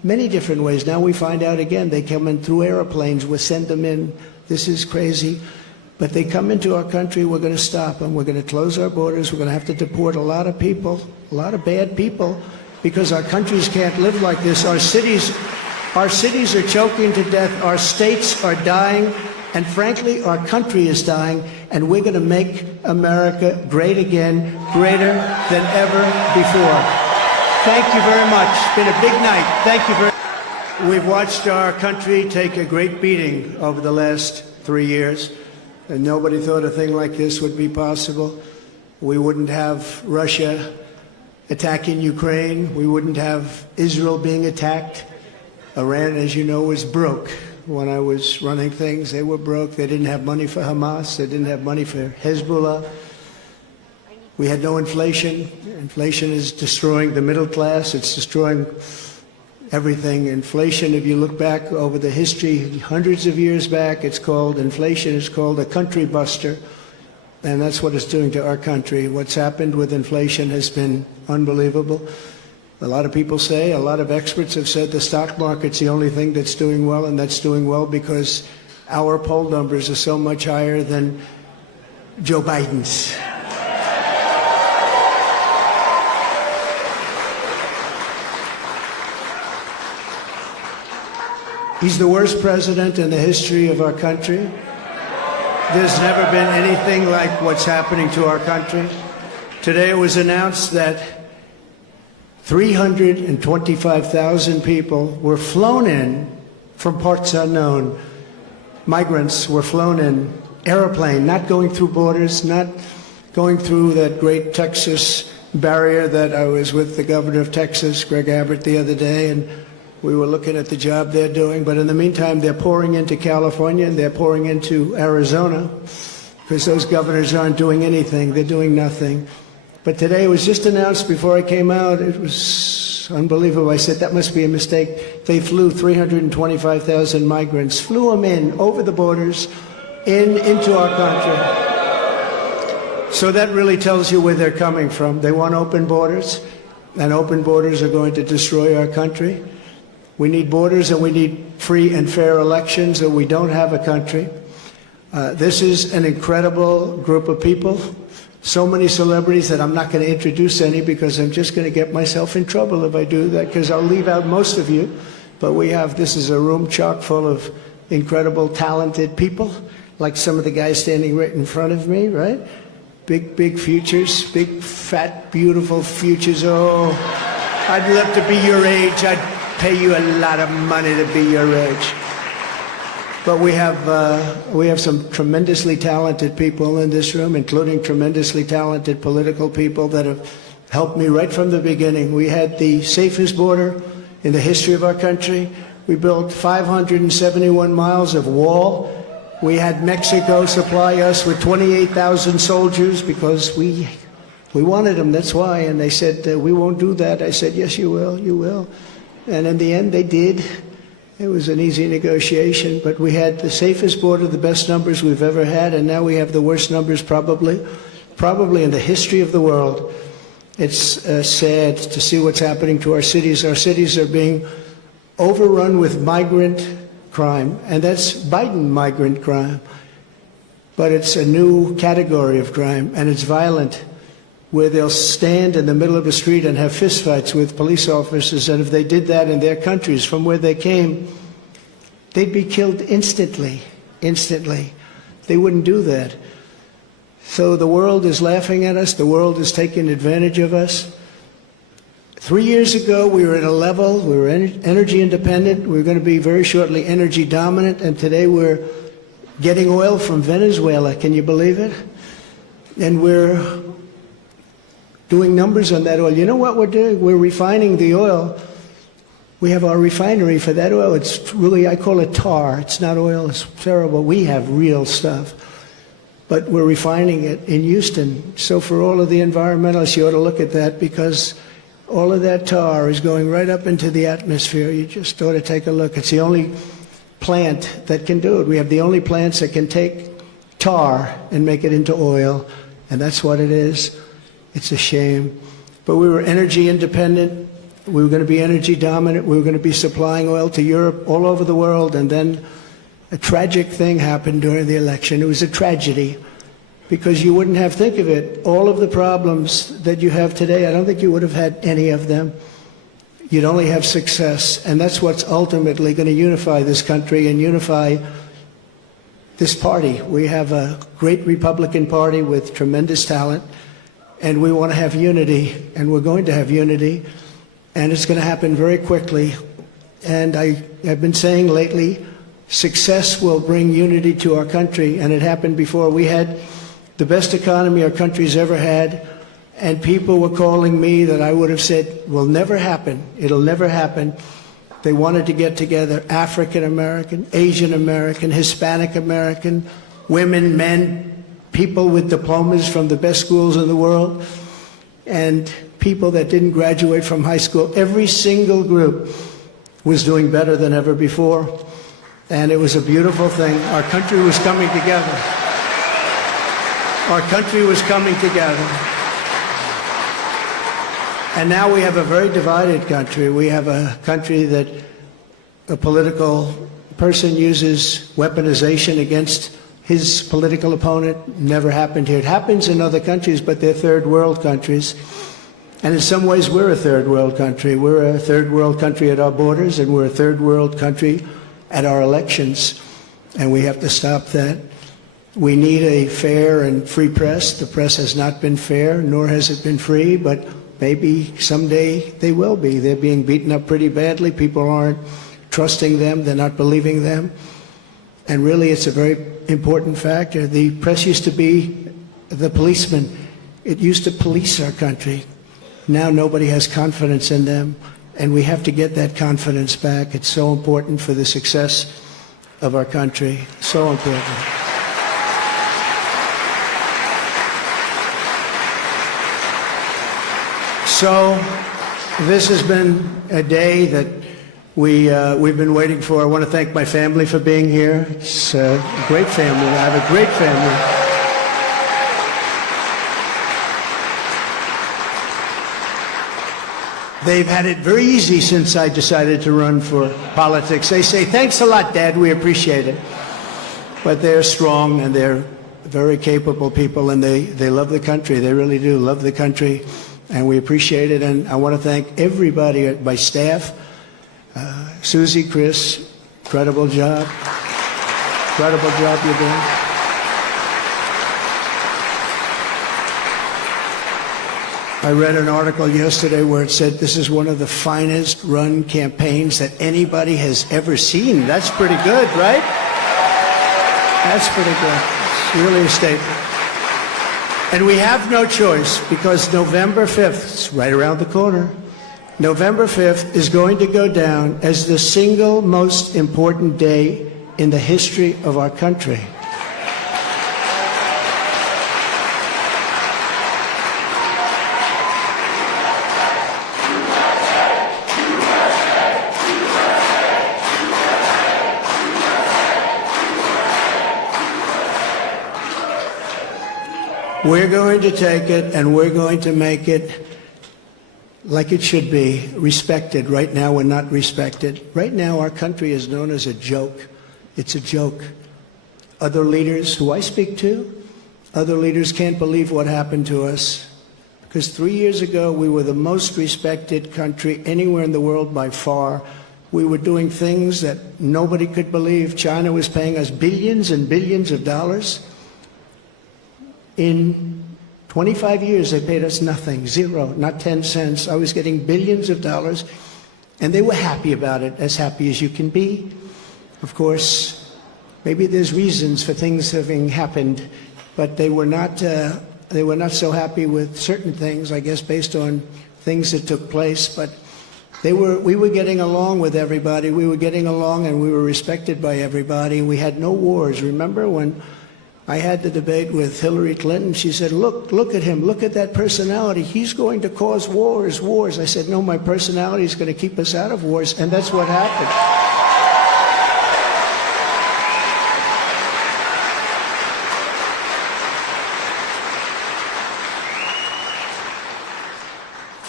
many different ways. Now we find out again, they come in through airplanes, we send them in. This is crazy. But they come into our country, we're going to stop them. We're going to close our borders. We're going to have to deport a lot of people, a lot of bad people, because our countries can't live like this. Our cities are choking to death. Our states are dying. And frankly, our country is dying. And we're going to make America great again, greater than ever before. Thank you very much. It's been a big night. Thank you very much. We've watched our country take a great beating over the last 3 years. And nobody thought a thing like this would be possible. We wouldn't have Russia attacking Ukraine. We wouldn't have Israel being attacked. Iran, as you know, was broke. When I was running things, they were broke. They didn't have money for Hamas. They didn't have money for Hezbollah. We had no inflation. Inflation is destroying the middle class. It's destroying everything. Inflation, if you look back over the history, hundreds of years back, inflation is called a country buster. And that's what it's doing to our country. What's happened with inflation has been unbelievable. A lot of people say, a lot of experts have said the stock market's the only thing that's doing well, and that's doing well because our poll numbers are so much higher than Joe Biden's. He's the worst president in the history of our country. There's never been anything like what's happening to our country. Today it was announced that 325,000 people were flown in from parts unknown. Migrants were flown in, airplane, not going through borders, not going through that great Texas barrier that I was with the governor of Texas, Greg Abbott, the other day, and we were looking at the job they're doing. But in the meantime, they're pouring into California and they're pouring into Arizona because those governors aren't doing anything. They're doing nothing. But today it was just announced before I came out. It was unbelievable. I said, that must be a mistake. They flew 325,000 migrants, flew them in over the borders into our country. So that really tells you where they're coming from. They want open borders, and open borders are going to destroy our country. We need borders and we need free and fair elections, or we don't have a country. This is an incredible group of people. So many celebrities that I'm not going to introduce any because I'm just going to get myself in trouble if I do that, because I'll leave out most of you. But this is a room chock full of incredible, talented people, like some of the guys standing right in front of me, right? Big futures, big, fat, beautiful futures. Oh, I'd love to be your age. I'd pay you a lot of money to be your age. But we have some tremendously talented people in this room, including tremendously talented political people that have helped me right from the beginning. We had the safest border in the history of our country. We built 571 miles of wall. We had Mexico supply us with 28,000 soldiers because we wanted them, that's why. And they said, we won't do that. I said, yes, you will, you will. And in the end, they did. It was an easy negotiation, but we had the safest border, the best numbers we've ever had, and now we have the worst numbers probably in the history of the world. It's sad to see what's happening to our cities. Our cities are being overrun with migrant crime, and that's Biden migrant crime. But it's a new category of crime, and it's violent, where they'll stand in the middle of a street and have fistfights with police officers, and if they did that in their countries from where they came, they'd be killed instantly. They wouldn't do that. So the world is laughing at us. The world is taking advantage of us. 3 years ago, we were at a level, we were energy independent. We were going to be very shortly energy dominant, and today we're getting oil from Venezuela. Can you believe it? And we're doing numbers on that oil. You know what we're doing? We're refining the oil. We have our refinery for that oil. It's really, I call it tar. It's not oil. It's terrible. We have real stuff. But we're refining it in Houston. So for all of the environmentalists, you ought to look at that, because all of that tar is going right up into the atmosphere. You just ought to take a look. It's the only plant that can do it. We have the only plants that can take tar and make it into oil, and that's what it is. It's a shame. But we were energy independent We were going to be energy dominant. We were going to be supplying oil to Europe, all over the world. And then a tragic thing happened during the election. It was a tragedy because you wouldn't have, think of it, all of the problems that you have today, I don't think you would have had any of them. You'd only have success. And that's what's ultimately going to unify this country and unify this party. We have a great Republican Party with tremendous talent, and we want to have unity, and we're going to have unity, and it's going to happen very quickly. And I have been saying lately, success will bring unity to our country, and it happened before. We had the best economy our country's ever had, and people were calling me that I would have said will never happen. It'll never happen. They wanted to get together, African American, Asian American, Hispanic American, women, men, people with diplomas from the best schools in the world, and people that didn't graduate from high school. Every single group was doing better than ever before, and it was a beautiful thing. Our country was coming together. Our country was coming together. And now we have a very divided country. We have a country that a political person uses weaponization against his political opponent. Never happened here. It happens in other countries, but they're third world countries. And in some ways, we're a third world country. We're a third world country at our borders, and we're a third world country at our elections. And we have to stop that. We need a fair and free press. The press has not been fair, nor has it been free, but maybe someday they will be. They're being beaten up pretty badly. People aren't trusting them. They're not believing them. And really, it's a very important factor. The press used to be the policeman. It used to police our country. Now nobody has confidence in them, and we have to get that confidence back. It's so important for the success of our country. So important. So this has been a day that we've been waiting for. I want to thank my family for being here. It's a great family. I have a great family. They've had it very easy since I decided to run for politics. They say, thanks a lot, Dad, we appreciate it. But they're strong, and they're very capable people, and they love the country. They really do love the country, and we appreciate it. And I want to thank everybody at my staff. Susie, Chris, incredible job. Incredible job you're doing. I read an article yesterday where it said this is one of the finest run campaigns that anybody has ever seen. That's pretty good, right? That's pretty good. It's really a statement. And we have no choice, because November 5th, it's right around the corner, November 5th is going to go down as the single most important day in the history of our country. We're going to take it, and we're going to make it like it should be, respected. Right now, we're not respected. Right now, our country is known as a joke. It's a joke. Other leaders who I speak to, other leaders can't believe what happened to us. Because 3 years ago, we were the most respected country anywhere in the world by far. We were doing things that nobody could believe. China was paying us billions and billions of dollars. In 25 years, they paid us nothing, zero, not 10 cents. I was getting billions of dollars, and they were happy about it, as happy as you can be. Of course, maybe there's reasons for things having happened, but they were not so happy with certain things, I guess, based on things that took place. But we were getting along with everybody. We were getting along, and we were respected by everybody. We had no wars. Remember when I had the debate with Hillary Clinton? She said, look at him, look at that personality. He's going to cause wars. I said, no, my personality is going to keep us out of wars, and that's what happened.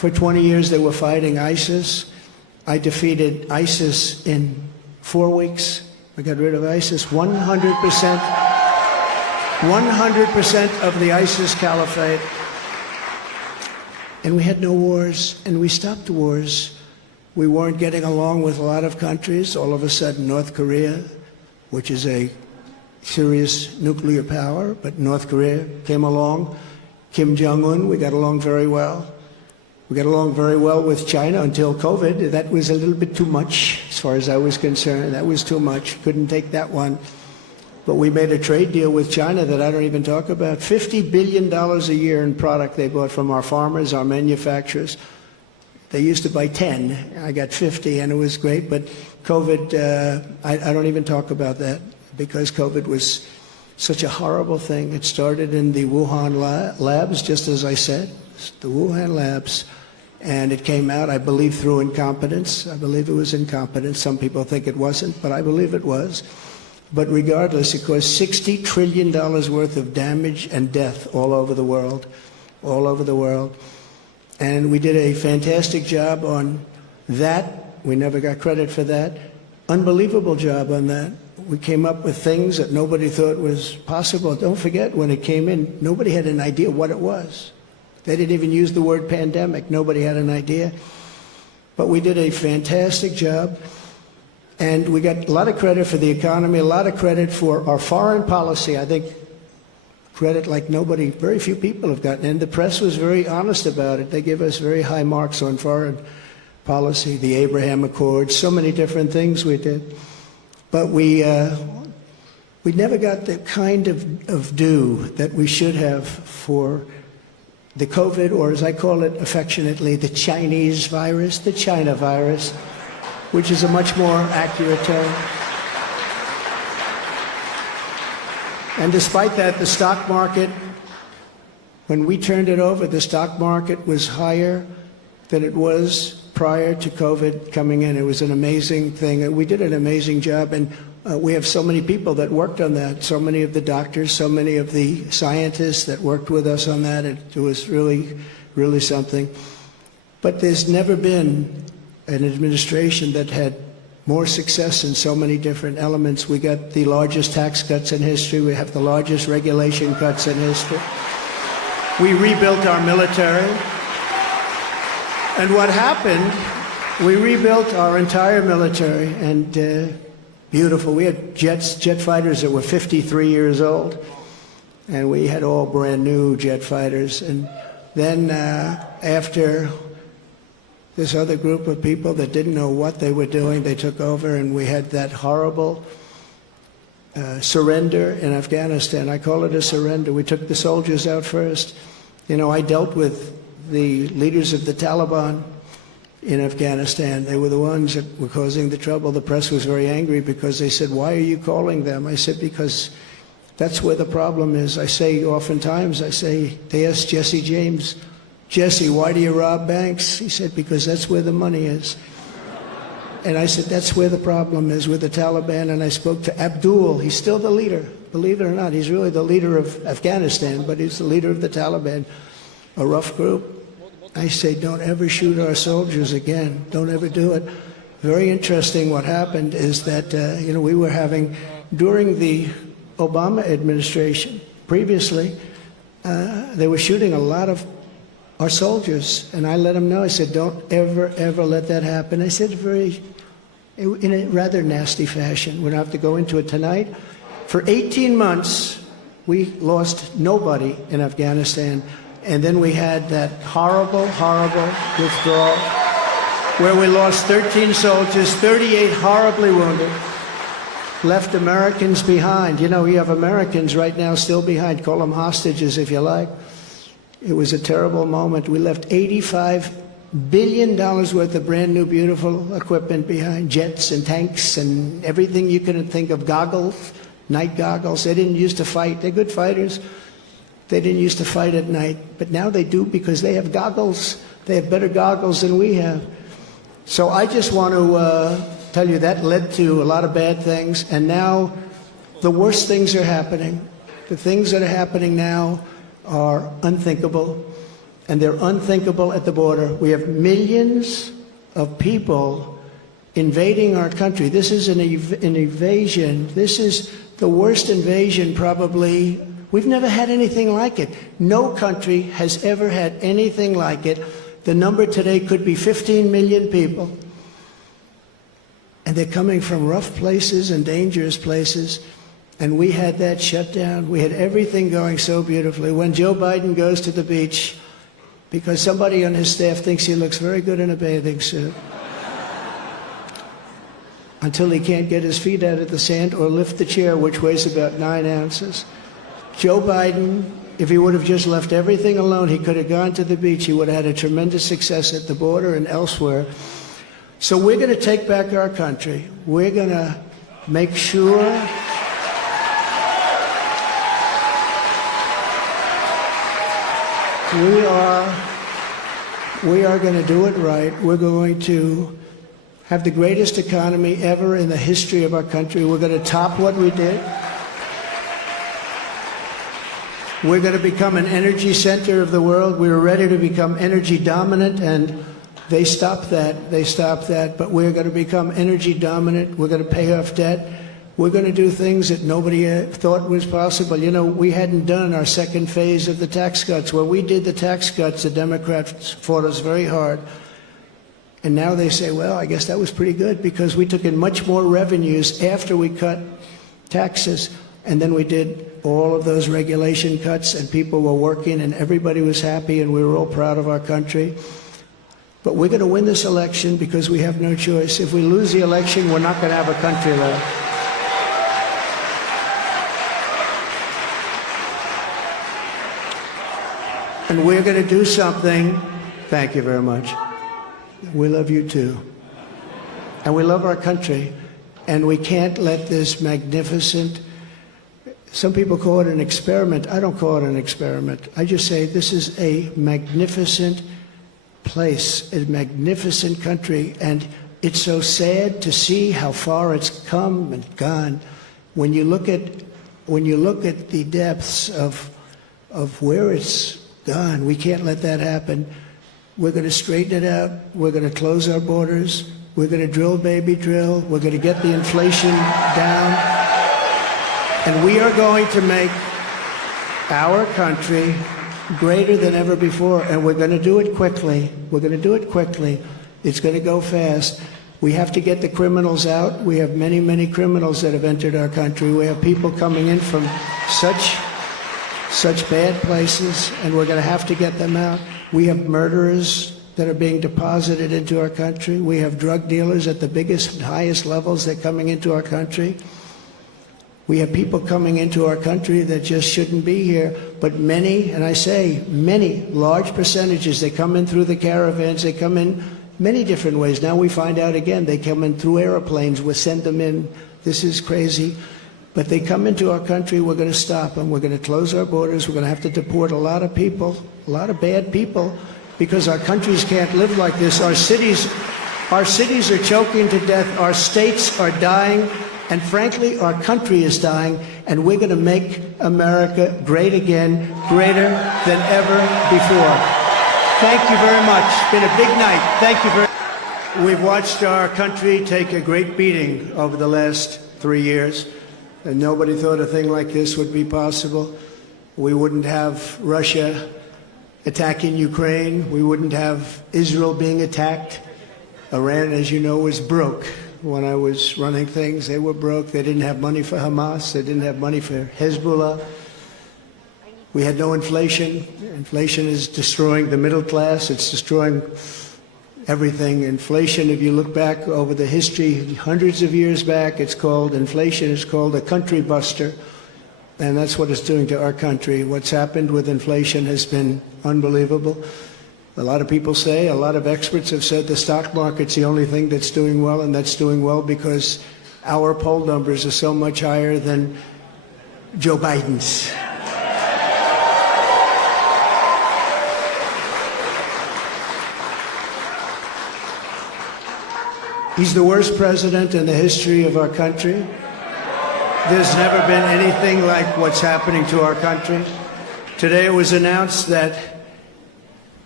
For 20 years, they were fighting ISIS. I defeated ISIS in 4 weeks. I got rid of ISIS. 100% of the ISIS caliphate. And we had no wars, and we stopped the wars. We weren't getting along with a lot of countries. All of a sudden, North Korea, which is a serious nuclear power, but North Korea came along. Kim Jong-un, we got along very well. We got along very well with China until COVID. That was a little bit too much, as far as I was concerned. That was too much. Couldn't take that one. But we made a trade deal with China that I don't even talk about. $50 billion a year in product they bought from our farmers, our manufacturers. They used to buy 10. I got 50, and it was great. But COVID, I don't even talk about that, because COVID was such a horrible thing. It started in the Wuhan labs, just as I said, the Wuhan labs. And it came out, I believe, through incompetence. I believe it was incompetence. Some people think it wasn't, but I believe it was. But regardless, it caused $60 trillion worth of damage and death all over the world, all over the world. And we did a fantastic job on that. We never got credit for that. Unbelievable job on that. We came up with things that nobody thought was possible. Don't forget, when it came in, nobody had an idea what it was. They didn't even use the word pandemic. Nobody had an idea. But we did a fantastic job. And we got a lot of credit for the economy, a lot of credit for our foreign policy. I think credit like nobody, very few people have gotten. And the press was very honest about it. They give us very high marks on foreign policy, the Abraham Accords, so many different things we did. But we never got the kind of due that we should have for the COVID, or as I call it affectionately, the Chinese virus, the China virus, which is a much more accurate term. And despite that, the stock market, when we turned it over, the stock market was higher than it was prior to COVID coming in. It was an amazing thing. We did an amazing job, and we have so many people that worked on that, so many of the doctors, so many of the scientists that worked with us on that. It was really, really something. But there's never been an administration that had more success in so many different elements. We got the largest tax cuts in history. We have the largest regulation cuts in history. We rebuilt our military. And what happened, we rebuilt our entire military, and beautiful. We had jet fighters that were 53 years old, and we had all brand new jet fighters. And then after this other group of people that didn't know what they were doing, they took over, and we had that horrible surrender in Afghanistan. I call it a surrender. We took the soldiers out first. You know, I dealt with the leaders of the Taliban in Afghanistan. They were the ones that were causing the trouble. The press was very angry because they said, "Why are you calling them?" I said, "Because that's where the problem is." I say oftentimes, they asked Jesse James, "Jesse, why do you rob banks?" He said, "Because that's where the money is." And I said, that's where the problem is, with the Taliban. And I spoke to Abdul. He's still the leader. Believe it or not, he's really the leader of Afghanistan, but he's the leader of the Taliban, a rough group. I say, don't ever shoot our soldiers again. Don't ever do it. Very interesting. What happened is that, we were having, during the Obama administration, previously, they were shooting a lot of our soldiers. And I let them know. I said, don't ever, ever let that happen. I said in a rather nasty fashion. We don't have to go into it tonight. For 18 months, we lost nobody in Afghanistan. And then we had that horrible, horrible withdrawal where we lost 13 soldiers, 38 horribly wounded, left Americans behind. You know, we have Americans right now still behind. Call them hostages if you like. It was a terrible moment. We left $85 billion worth of brand new, beautiful equipment behind, jets and tanks and everything you can think of, goggles, night goggles. They didn't used to fight. They're good fighters. They didn't used to fight at night, but now they do because they have goggles. They have better goggles than we have. So I just want to tell you that led to a lot of bad things, and now the worst things are happening. The things that are happening now are unthinkable. and they're unthinkable at the border. We have millions of people invading our country. This is an invasion. This is the worst invasion probably. We've never had anything like it. No country has ever had anything like it. The number today could be 15 million people. And they're coming from rough places and dangerous places. And we had that shut down. We had everything going so beautifully. When Joe Biden goes to the beach, because somebody on his staff thinks he looks very good in a bathing suit, until he can't get his feet out of the sand or lift the chair, which weighs about 9 ounces. Joe Biden, if he would have just left everything alone, he could have gone to the beach. He would have had a tremendous success at the border and elsewhere. So we're going to take back our country. We're going to make sure we are going to do it right. We're going to have the greatest economy ever in the history of our country. We're going to top what we did. We're going to become an energy center of the world. We were ready to become energy dominant, and they stopped that. They stopped that. But we're going to become energy dominant. We're going to pay off debt. We're going to do things that nobody thought was possible. You know, we hadn't done our second phase of the tax cuts. When we did the tax cuts, the Democrats fought us very hard. And now they say, well, I guess that was pretty good because we took in much more revenues after we cut taxes. And then we did all of those regulation cuts, and people were working, and everybody was happy, and we were all proud of our country. But we're going to win this election because we have no choice. If we lose the election, we're not going to have a country left. And we're going to do something. Thank you very much. We love you too. And we love our country. And we can't let this magnificent, some people call it an experiment. I don't call it an experiment. I just say this is a magnificent place, a magnificent country. And it's so sad to see how far it's come and gone. When you look at the depths of where it's gone, we can't let that happen. We're going to straighten it out. We're going to close our borders. We're going to drill, baby, drill. We're going to get the inflation down. And we are going to make our country greater than ever before. And we're going to do it quickly. We're going to do it quickly. It's going to go fast. We have to get the criminals out. We have many, many criminals that have entered our country. We have people coming in from such bad places, and we're going to have to get them out. We have murderers that are being deposited into our country. We have drug dealers at the biggest and highest levels that are coming into our country. We have people coming into our country that just shouldn't be here. But many, and I say many, large percentages, they come in through the caravans. They come in many different ways. Now we find out again, they come in through airplanes. We send them in. This is crazy. But they come into our country, we're going to stop them. We're going to close our borders. We're going to have to deport a lot of people, a lot of bad people, because our countries can't live like this. Our cities are choking to death. Our states are dying. And frankly, our country is dying. And we're going to make America great again, greater than ever before. Thank you very much. It's been a big night. Thank you very much. We've watched our country take a great beating over the last 3 years. And nobody thought a thing like this would be possible. We wouldn't have Russia attacking Ukraine. We wouldn't have Israel being attacked. Iran, as you know, was broke. When I was running things, they were broke. They didn't have money for Hamas. They didn't have money for Hezbollah. We had no inflation. Inflation is destroying the middle class. It's destroying everything. Inflation, if you look back over the history, hundreds of years back, inflation is called a country buster. And that's what it's doing to our country. What's happened with inflation has been unbelievable. A lot of people say, a lot of experts have said the stock market's the only thing that's doing well, and that's doing well because our poll numbers are so much higher than Joe Biden's. He's the worst president in the history of our country. There's never been anything like what's happening to our country. Today it was announced that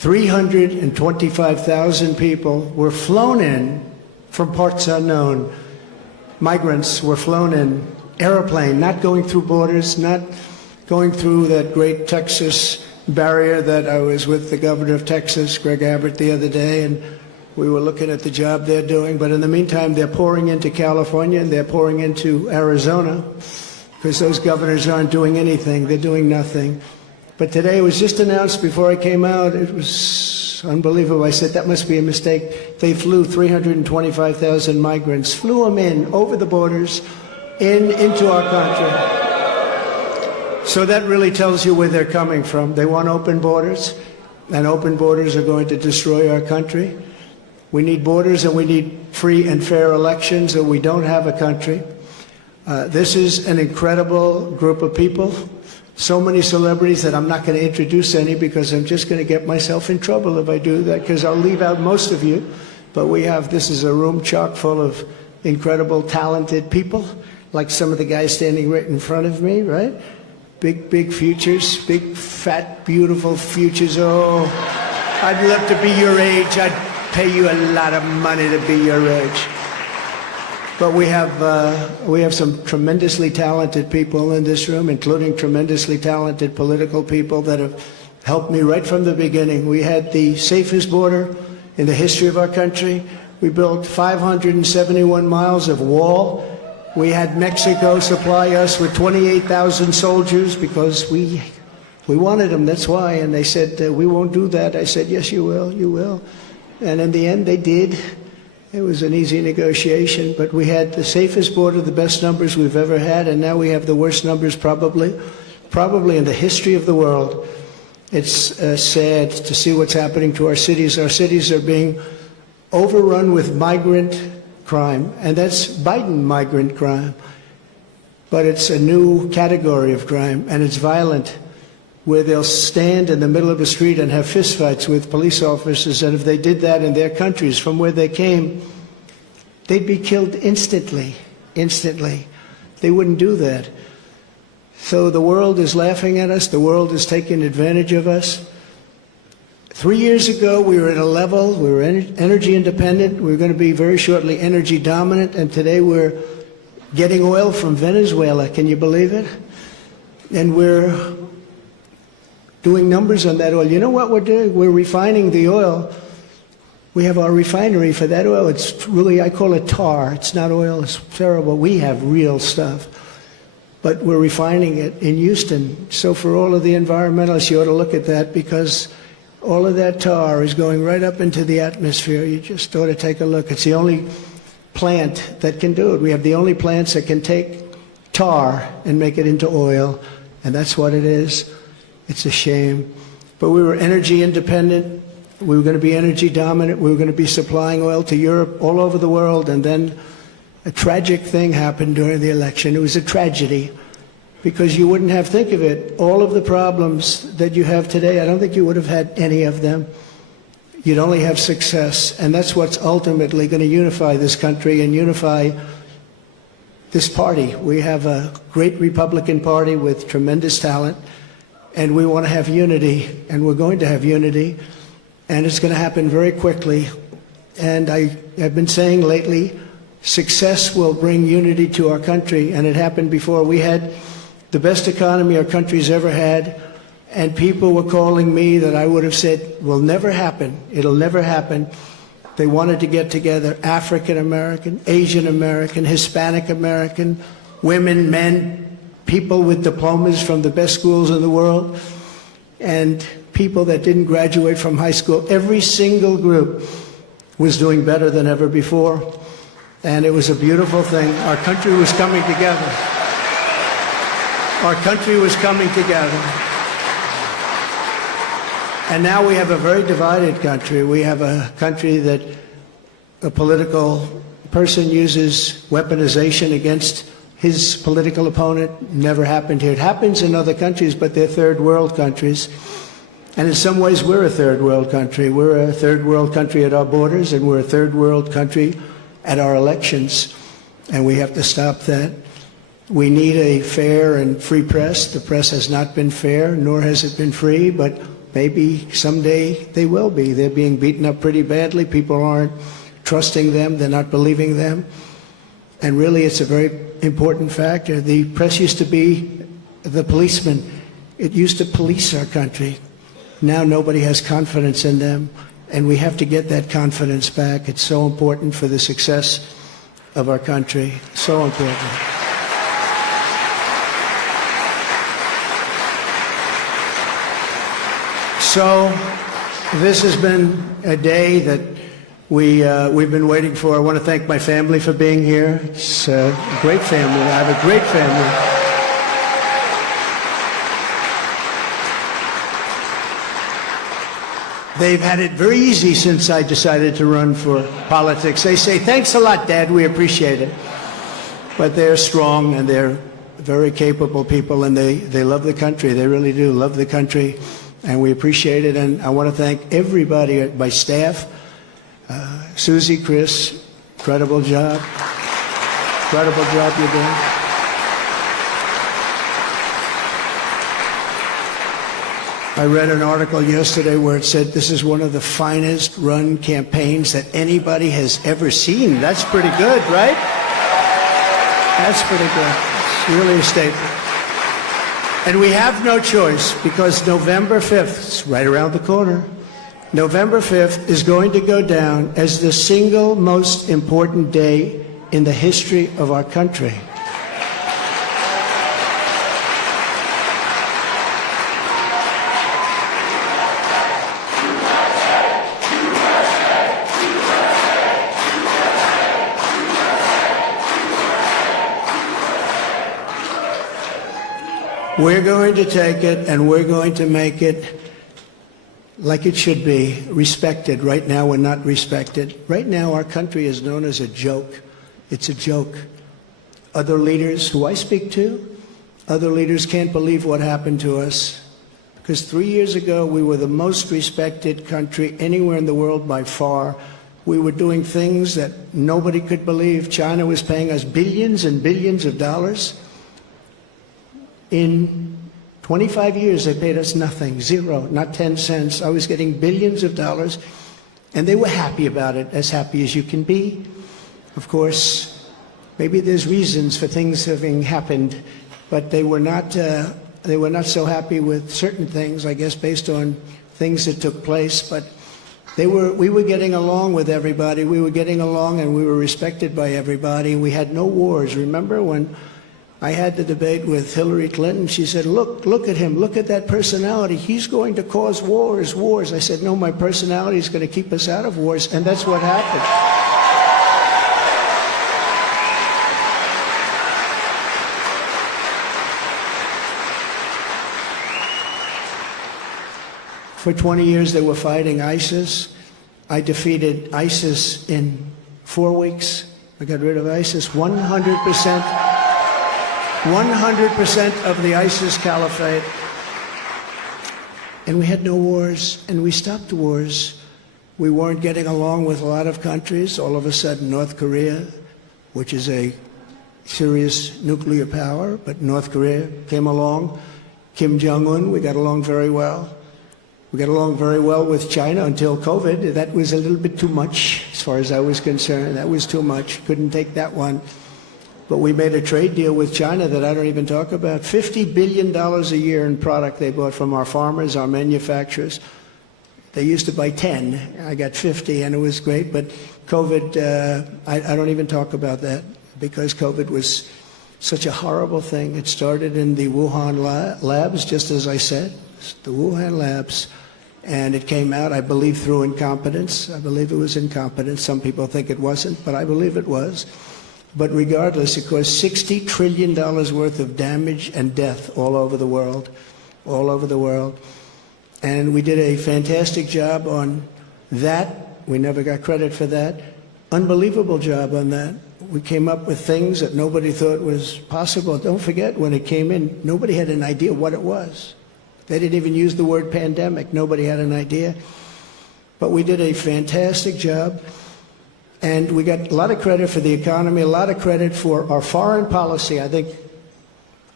325,000 people were flown in from parts unknown. Migrants were flown in, airplane, not going through borders, not going through that great Texas barrier that I was with the governor of Texas, Greg Abbott, the other day, and we were looking at the job they're doing. But in the meantime, they're pouring into California and they're pouring into Arizona because those governors aren't doing anything. They're doing nothing. But today it was just announced before I came out. It was unbelievable. I said, that must be a mistake. They flew 325,000 migrants, flew them in over the borders, into our country. So that really tells you where they're coming from. They want open borders, and open borders are going to destroy our country. We need borders and we need free and fair elections, or we don't have a country. This is an incredible group of people. So many celebrities that I'm not going to introduce any because I'm just going to get myself in trouble if I do that, because I'll leave out most of you. But this is a room chock full of incredible, talented people, like some of the guys standing right in front of me, right? Big futures, big, fat, beautiful futures. Oh, I'd love to be your age. I'd pay you a lot of money to be your age. But we have some tremendously talented people in this room, including tremendously talented political people that have helped me right from the beginning. We had the safest border in the history of our country. We built 571 miles of wall. We had Mexico supply us with 28,000 soldiers because we wanted them, that's why. And they said, we won't do that. I said, yes, you will, you will. And in the end, they did. It was an easy negotiation, but we had the safest border, the best numbers we've ever had, and now we have the worst numbers probably in the history of the world. It's sad to see what's happening to our cities. Our cities are being overrun with migrant crime, and that's Biden migrant crime. But it's a new category of crime, and it's violent, where they'll stand in the middle of a street and have fistfights with police officers, and if they did that in their countries from where they came, they'd be killed instantly. They wouldn't do that. So the world is laughing at us. The world is taking advantage of us. 3 years ago, we were at a level, we were energy independent. We were going to be very shortly energy dominant, and today we're getting oil from Venezuela. Can you believe it? And we're doing numbers on that oil. You know what we're doing? We're refining the oil. We have our refinery for that oil. It's really, I call it tar. It's not oil. It's terrible. We have real stuff. But we're refining it in Houston. So for all of the environmentalists, you ought to look at that, because all of that tar is going right up into the atmosphere. You just ought to take a look. It's the only plant that can do it. We have the only plants that can take tar and make it into oil, and that's what it is. It's a shame. But we were energy independent. We were going to be energy dominant. We were going to be supplying oil to Europe, all over the world. And then a tragic thing happened during the election. It was a tragedy, because you wouldn't have, think of it, all of the problems that you have today, I don't think you would have had any of them. You'd only have success. And that's what's ultimately going to unify this country and unify this party. We have a great Republican Party with tremendous talent. And we want to have unity, and we're going to have unity, and it's going to happen very quickly. And I've been saying lately, success will bring unity to our country, and it happened before. We had the best economy our country's ever had, and people were calling me that I would have said will never happen. It'll never happen. They wanted to get together, African American, Asian American, Hispanic American, women, men, people with diplomas from the best schools in the world, and people that didn't graduate from high school. Every single group was doing better than ever before, and it was a beautiful thing. Our country was coming together. Our country was coming together. And now we have a very divided country. We have a country that a political person uses weaponization against his political opponent. Never happened here. It happens in other countries, but they're third world countries. And in some ways, we're a third world country. We're a third world country at our borders, and we're a third world country at our elections. And we have to stop that. We need a fair and free press. The press has not been fair, nor has it been free, but maybe someday they will be. They're being beaten up pretty badly. People aren't trusting them. They're not believing them. And really, it's a very important factor. The press used to be the policeman. It used to police our country. Now nobody has confidence in them, and we have to get that confidence back. It's so important for the success of our country. So important. So this has been a day that we've been waiting for. I want to thank my family for being here. It's a great family. I have a great family. They've had it very easy since I decided to run for politics. They say, "Thanks a lot, Dad. We appreciate it." But they're strong, and they're very capable people, and they love the country. They really do love the country, and we appreciate it. And I want to thank everybody, my staff, Susie, Chris, incredible job. Incredible job you're doing. I read an article yesterday where it said this is one of the finest run campaigns that anybody has ever seen. That's pretty good, right? That's pretty good. It's really a statement. And we have no choice, because November 5th, it's right around the corner, November 5th is going to go down as the single most important day in the history of our country. We're going to take it, and we're going to make it like it should be, respected. Right now, we're not respected. Right now, our country is known as a joke. It's a joke. Other leaders who I speak to, other leaders can't believe what happened to us. Because 3 years ago, we were the most respected country anywhere in the world by far. We were doing things that nobody could believe. China was paying us billions and billions of dollars. In 25 years, they paid us nothing, zero, not 10 cents. I was getting billions of dollars, and they were happy about it, as happy as you can be. Of course, maybe there's reasons for things having happened, but they were not so happy with certain things, I guess, based on things that took place. But we were getting along with everybody. We were getting along, and we were respected by everybody. We had no wars. Remember when I had the debate with Hillary Clinton? She said, look at him, look at that personality. He's going to cause wars. I said, no, my personality is going to keep us out of wars, and that's what happened. For 20 years, they were fighting ISIS. I defeated ISIS in 4 weeks. I got rid of ISIS 100%. 100% of the ISIS caliphate. And we had no wars, and we stopped wars. We weren't getting along with a lot of countries. All of a sudden, North Korea, which is a serious nuclear power, but North Korea came along. Kim Jong-un, we got along very well. We got along very well with China until COVID. That was a little bit too much, as far as I was concerned. That was too much. Couldn't take that one. But we made a trade deal with China that I don't even talk about. $50 billion a year in product they bought from our farmers, our manufacturers. They used to buy 10. I got 50, and it was great. But COVID, I don't even talk about that, because COVID was such a horrible thing. It started in the Wuhan labs, just as I said, the Wuhan labs. And it came out, I believe, through incompetence. I believe it was incompetence. Some people think it wasn't, but I believe it was. But regardless, it caused $60 trillion worth of damage and death all over the world, all over the world. And we did a fantastic job on that. We never got credit for that. Unbelievable job on that. We came up with things that nobody thought was possible. Don't forget, when it came in, nobody had an idea what it was. They didn't even use the word pandemic. Nobody had an idea. But we did a fantastic job. And we got a lot of credit for the economy, a lot of credit for our foreign policy. I think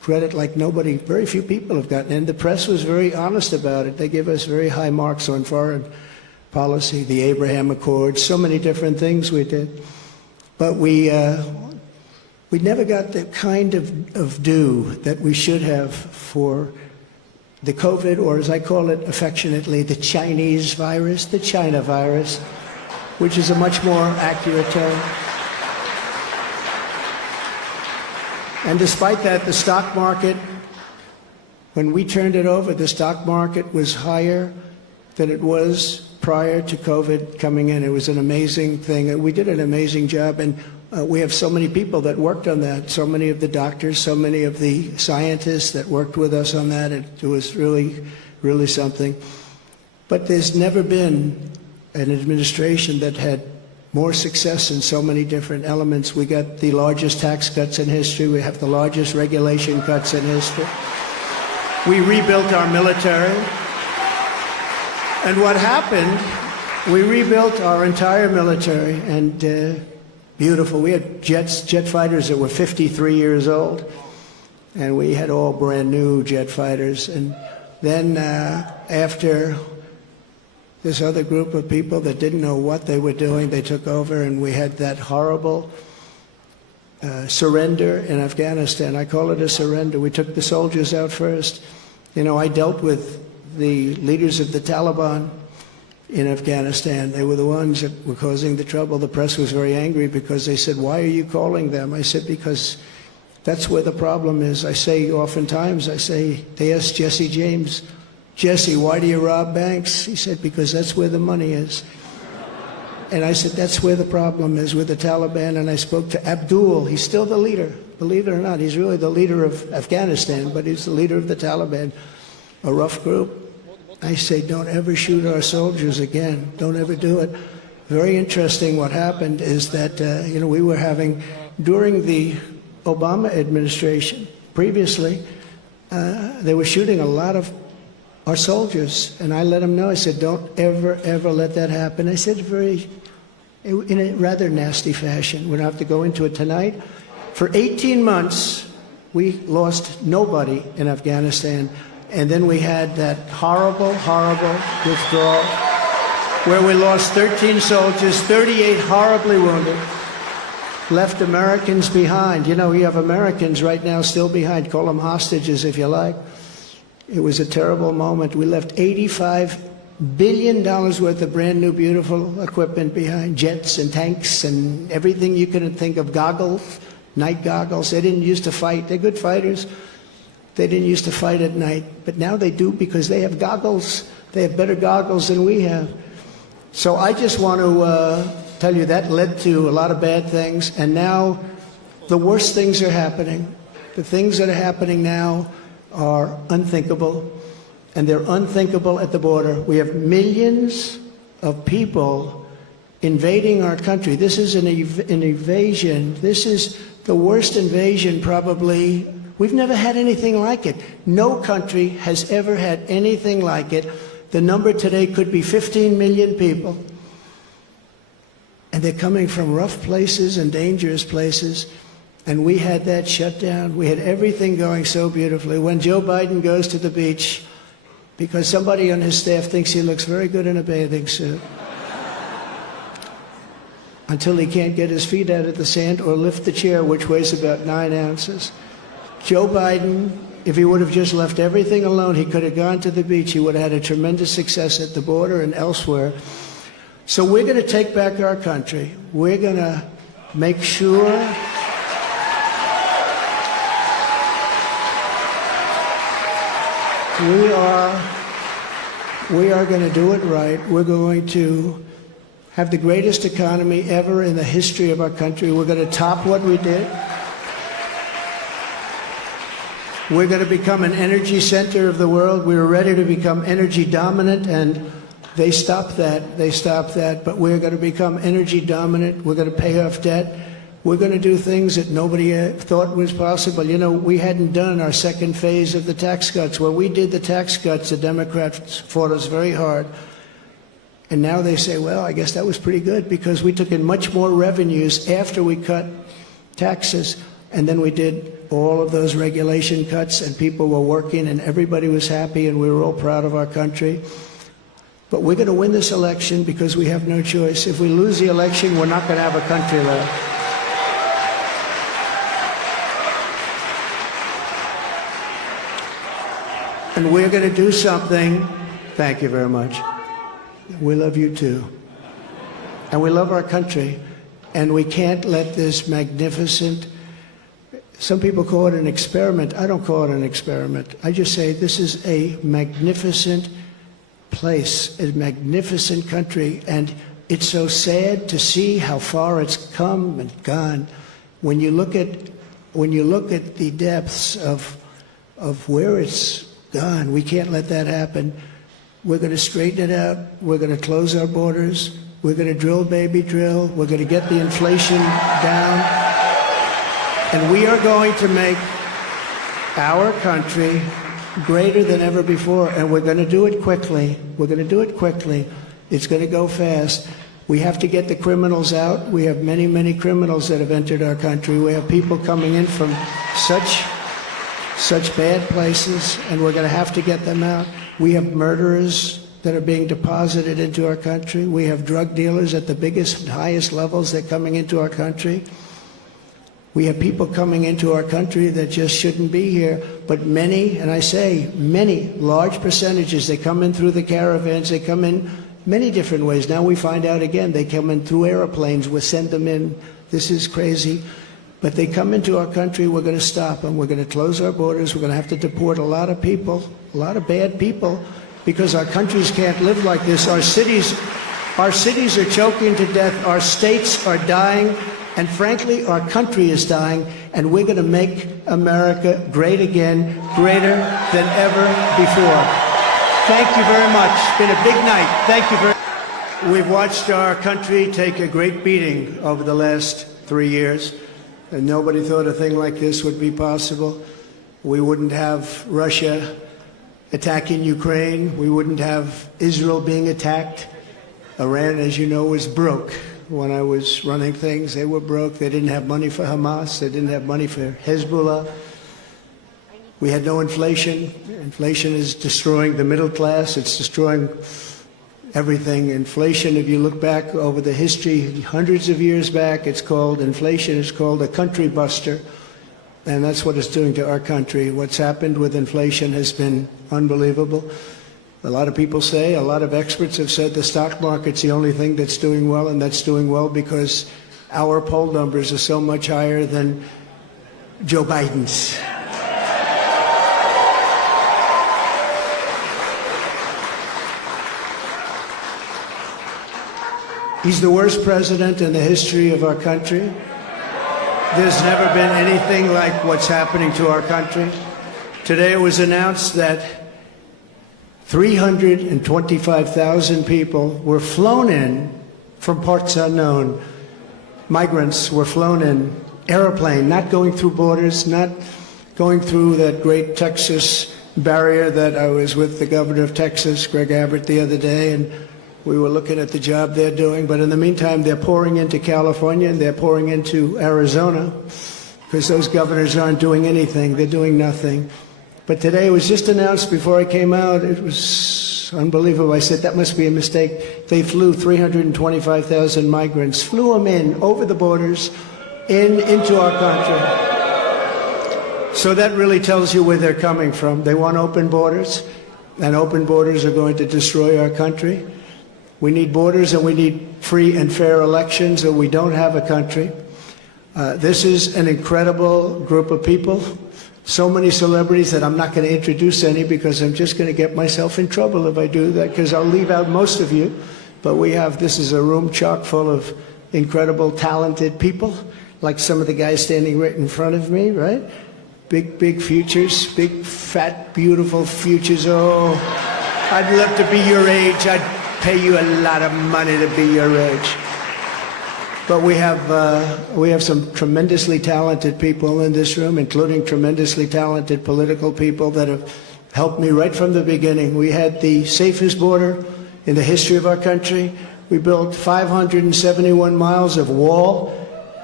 credit like nobody, very few people have gotten. And the press was very honest about it. They gave us very high marks on foreign policy, the Abraham Accords, so many different things we did. But we never got the kind of due that we should have for the COVID, or as I call it affectionately, the Chinese virus, the China virus, which is a much more accurate term. And despite that, the stock market, when we turned it over, the stock market was higher than it was prior to COVID coming in. It was an amazing thing. And we did an amazing job. And we have so many people that worked on that, so many of the doctors, so many of the scientists that worked with us on that. It was really, really something. But there's never been an administration that had more success in so many different elements. We got the largest tax cuts in history. We have the largest regulation cuts in history. We rebuilt our military. And what happened, we rebuilt our entire military, and beautiful. We had jet fighters that were 53 years old, and we had all brand new jet fighters. And then after this other group of people that didn't know what they were doing, they took over, and we had that horrible surrender in Afghanistan. I call it a surrender. We took the soldiers out first. You know, I dealt with the leaders of the Taliban in Afghanistan. They were the ones that were causing the trouble. The press was very angry because they said, "Why are you calling them?" I said, "Because that's where the problem is." I say oftentimes, they asked Jesse James, "Jesse, why do you rob banks?" He said, "Because that's where the money is." And I said, that's where the problem is with the Taliban. And I spoke to Abdul. He's still the leader. Believe it or not, he's really the leader of Afghanistan, but he's the leader of the Taliban, a rough group. I say, don't ever shoot our soldiers again. Don't ever do it. Very interesting what happened is that, we were having, during the Obama administration, previously, they were shooting a lot of our soldiers. And I let them know, I said, don't ever, ever let that happen. I said in a rather nasty fashion. We don't have to go into it tonight. For 18 months, we lost nobody in Afghanistan. And then we had that horrible, horrible withdrawal where we lost 13 soldiers, 38 horribly wounded, left Americans behind. You know, you have Americans right now still behind. Call them hostages if you like. It was a terrible moment. We left $85 billion worth of brand new, beautiful equipment behind, jets and tanks and everything you could think of, goggles, night goggles. They didn't used to fight. They're good fighters. They didn't used to fight at night, but now they do because they have goggles. They have better goggles than we have. So I just want to tell you that led to a lot of bad things, and now the worst things are happening. The things that are happening now are unthinkable, and they're unthinkable at the border. We have millions of people invading our country. This is an invasion. This is the worst invasion probably. We've never had anything like it. No country has ever had anything like it. The number today could be 15 million people. And they're coming from rough places and dangerous places. And we had that shut down. We had everything going so beautifully. When Joe Biden goes to the beach, because somebody on his staff thinks he looks very good in a bathing suit, until he can't get his feet out of the sand or lift the chair, which weighs about 9 ounces. Joe Biden, if he would have just left everything alone, he could have gone to the beach. He would have had a tremendous success at the border and elsewhere. So we're going to take back our country. We're going to make sure we are going to do it right. We're going to have the greatest economy ever in the history of our country. We're going to top what we did. We're going to become an energy center of the world. We were ready to become energy dominant, and they stopped that. They stopped that. But we're going to become energy dominant. We're going to pay off debt. We're going to do things that nobody thought was possible. You know, we hadn't done our second phase of the tax cuts. When we did the tax cuts, the Democrats fought us very hard. And now they say, well, I guess that was pretty good because we took in much more revenues after we cut taxes. And then we did all of those regulation cuts, and people were working, and everybody was happy, and we were all proud of our country. But we're going to win this election because we have no choice. If we lose the election, we're not going to have a country left. And we're going to do something. Thank you very much. We love you too. And we love our country. And we can't let this magnificent, some people call it an experiment. I don't call it an experiment. I just say this is a magnificent place, a magnificent country. And it's so sad to see how far it's come and gone. When you look at the depths of where it's gone, we can't let that happen. We're going to straighten it out. We're going to close our borders. We're going to drill, baby, drill. We're going to get the inflation down. And we are going to make our country greater than ever before. And we're going to do it quickly. We're going to do it quickly. It's going to go fast. We have to get the criminals out. We have many, many criminals that have entered our country. We have people coming in from such bad places, and we're going to have to get them out. We have murderers that are being deposited into our country. We have drug dealers at the biggest and highest levels that are coming into our country. We have people coming into our country that just shouldn't be here. But many, and I say many, large percentages, they come in through the caravans. They come in many different ways. Now we find out again, they come in through airplanes. We send them in. This is crazy. But they come into our country, we're going to stop them. We're going to close our borders. We're going to have to deport a lot of people, a lot of bad people, because our countries can't live like this. Our cities are choking to death. Our states are dying. And frankly, our country is dying. And we're going to make America great again, greater than ever before. Thank you very much. It's been a big night. Thank you very much. We've watched our country take a great beating over the last 3 years. And nobody thought a thing like this would be possible. We wouldn't have Russia attacking Ukraine. We wouldn't have Israel being attacked. Iran, as you know, was broke. When I was running things, they were broke. They didn't have money for Hamas. They didn't have money for Hezbollah. We had no inflation. Inflation is destroying the middle class. It's destroying everything. Inflation, if you look back over the history, hundreds of years back, inflation is called a country buster. And that's what it's doing to our country. What's happened with inflation has been unbelievable. A lot of people say, a lot of experts have said the stock market's the only thing that's doing well, and that's doing well because our poll numbers are so much higher than Joe Biden's. He's the worst president in the history of our country. There's never been anything like what's happening to our country. Today it was announced that 325,000 people were flown in from parts unknown. Migrants were flown in, airplane, not going through borders, not going through that great Texas barrier that I was with the governor of Texas, Greg Abbott, the other day, and we were looking at the job they're doing. But in the meantime, they're pouring into California and they're pouring into Arizona because those governors aren't doing anything. They're doing nothing. But today it was just announced before I came out. It was unbelievable. I said, that must be a mistake. They flew 325,000 migrants, flew them in over the borders into our country. So that really tells you where they're coming from. They want open borders, and open borders are going to destroy our country. We need borders and we need free and fair elections, or we don't have a country. This is an incredible group of people. So many celebrities that I'm not going to introduce any because I'm just going to get myself in trouble if I do that, because I'll leave out most of you. But this is a room chock full of incredible, talented people, like some of the guys standing right in front of me, right? Big, big futures, big, fat, beautiful futures. Oh, I'd love to be your age. I'd pay you a lot of money to be your age. But we have some tremendously talented people in this room, including tremendously talented political people that have helped me right from the beginning. We had the safest border in the history of our country. We built 571 miles of wall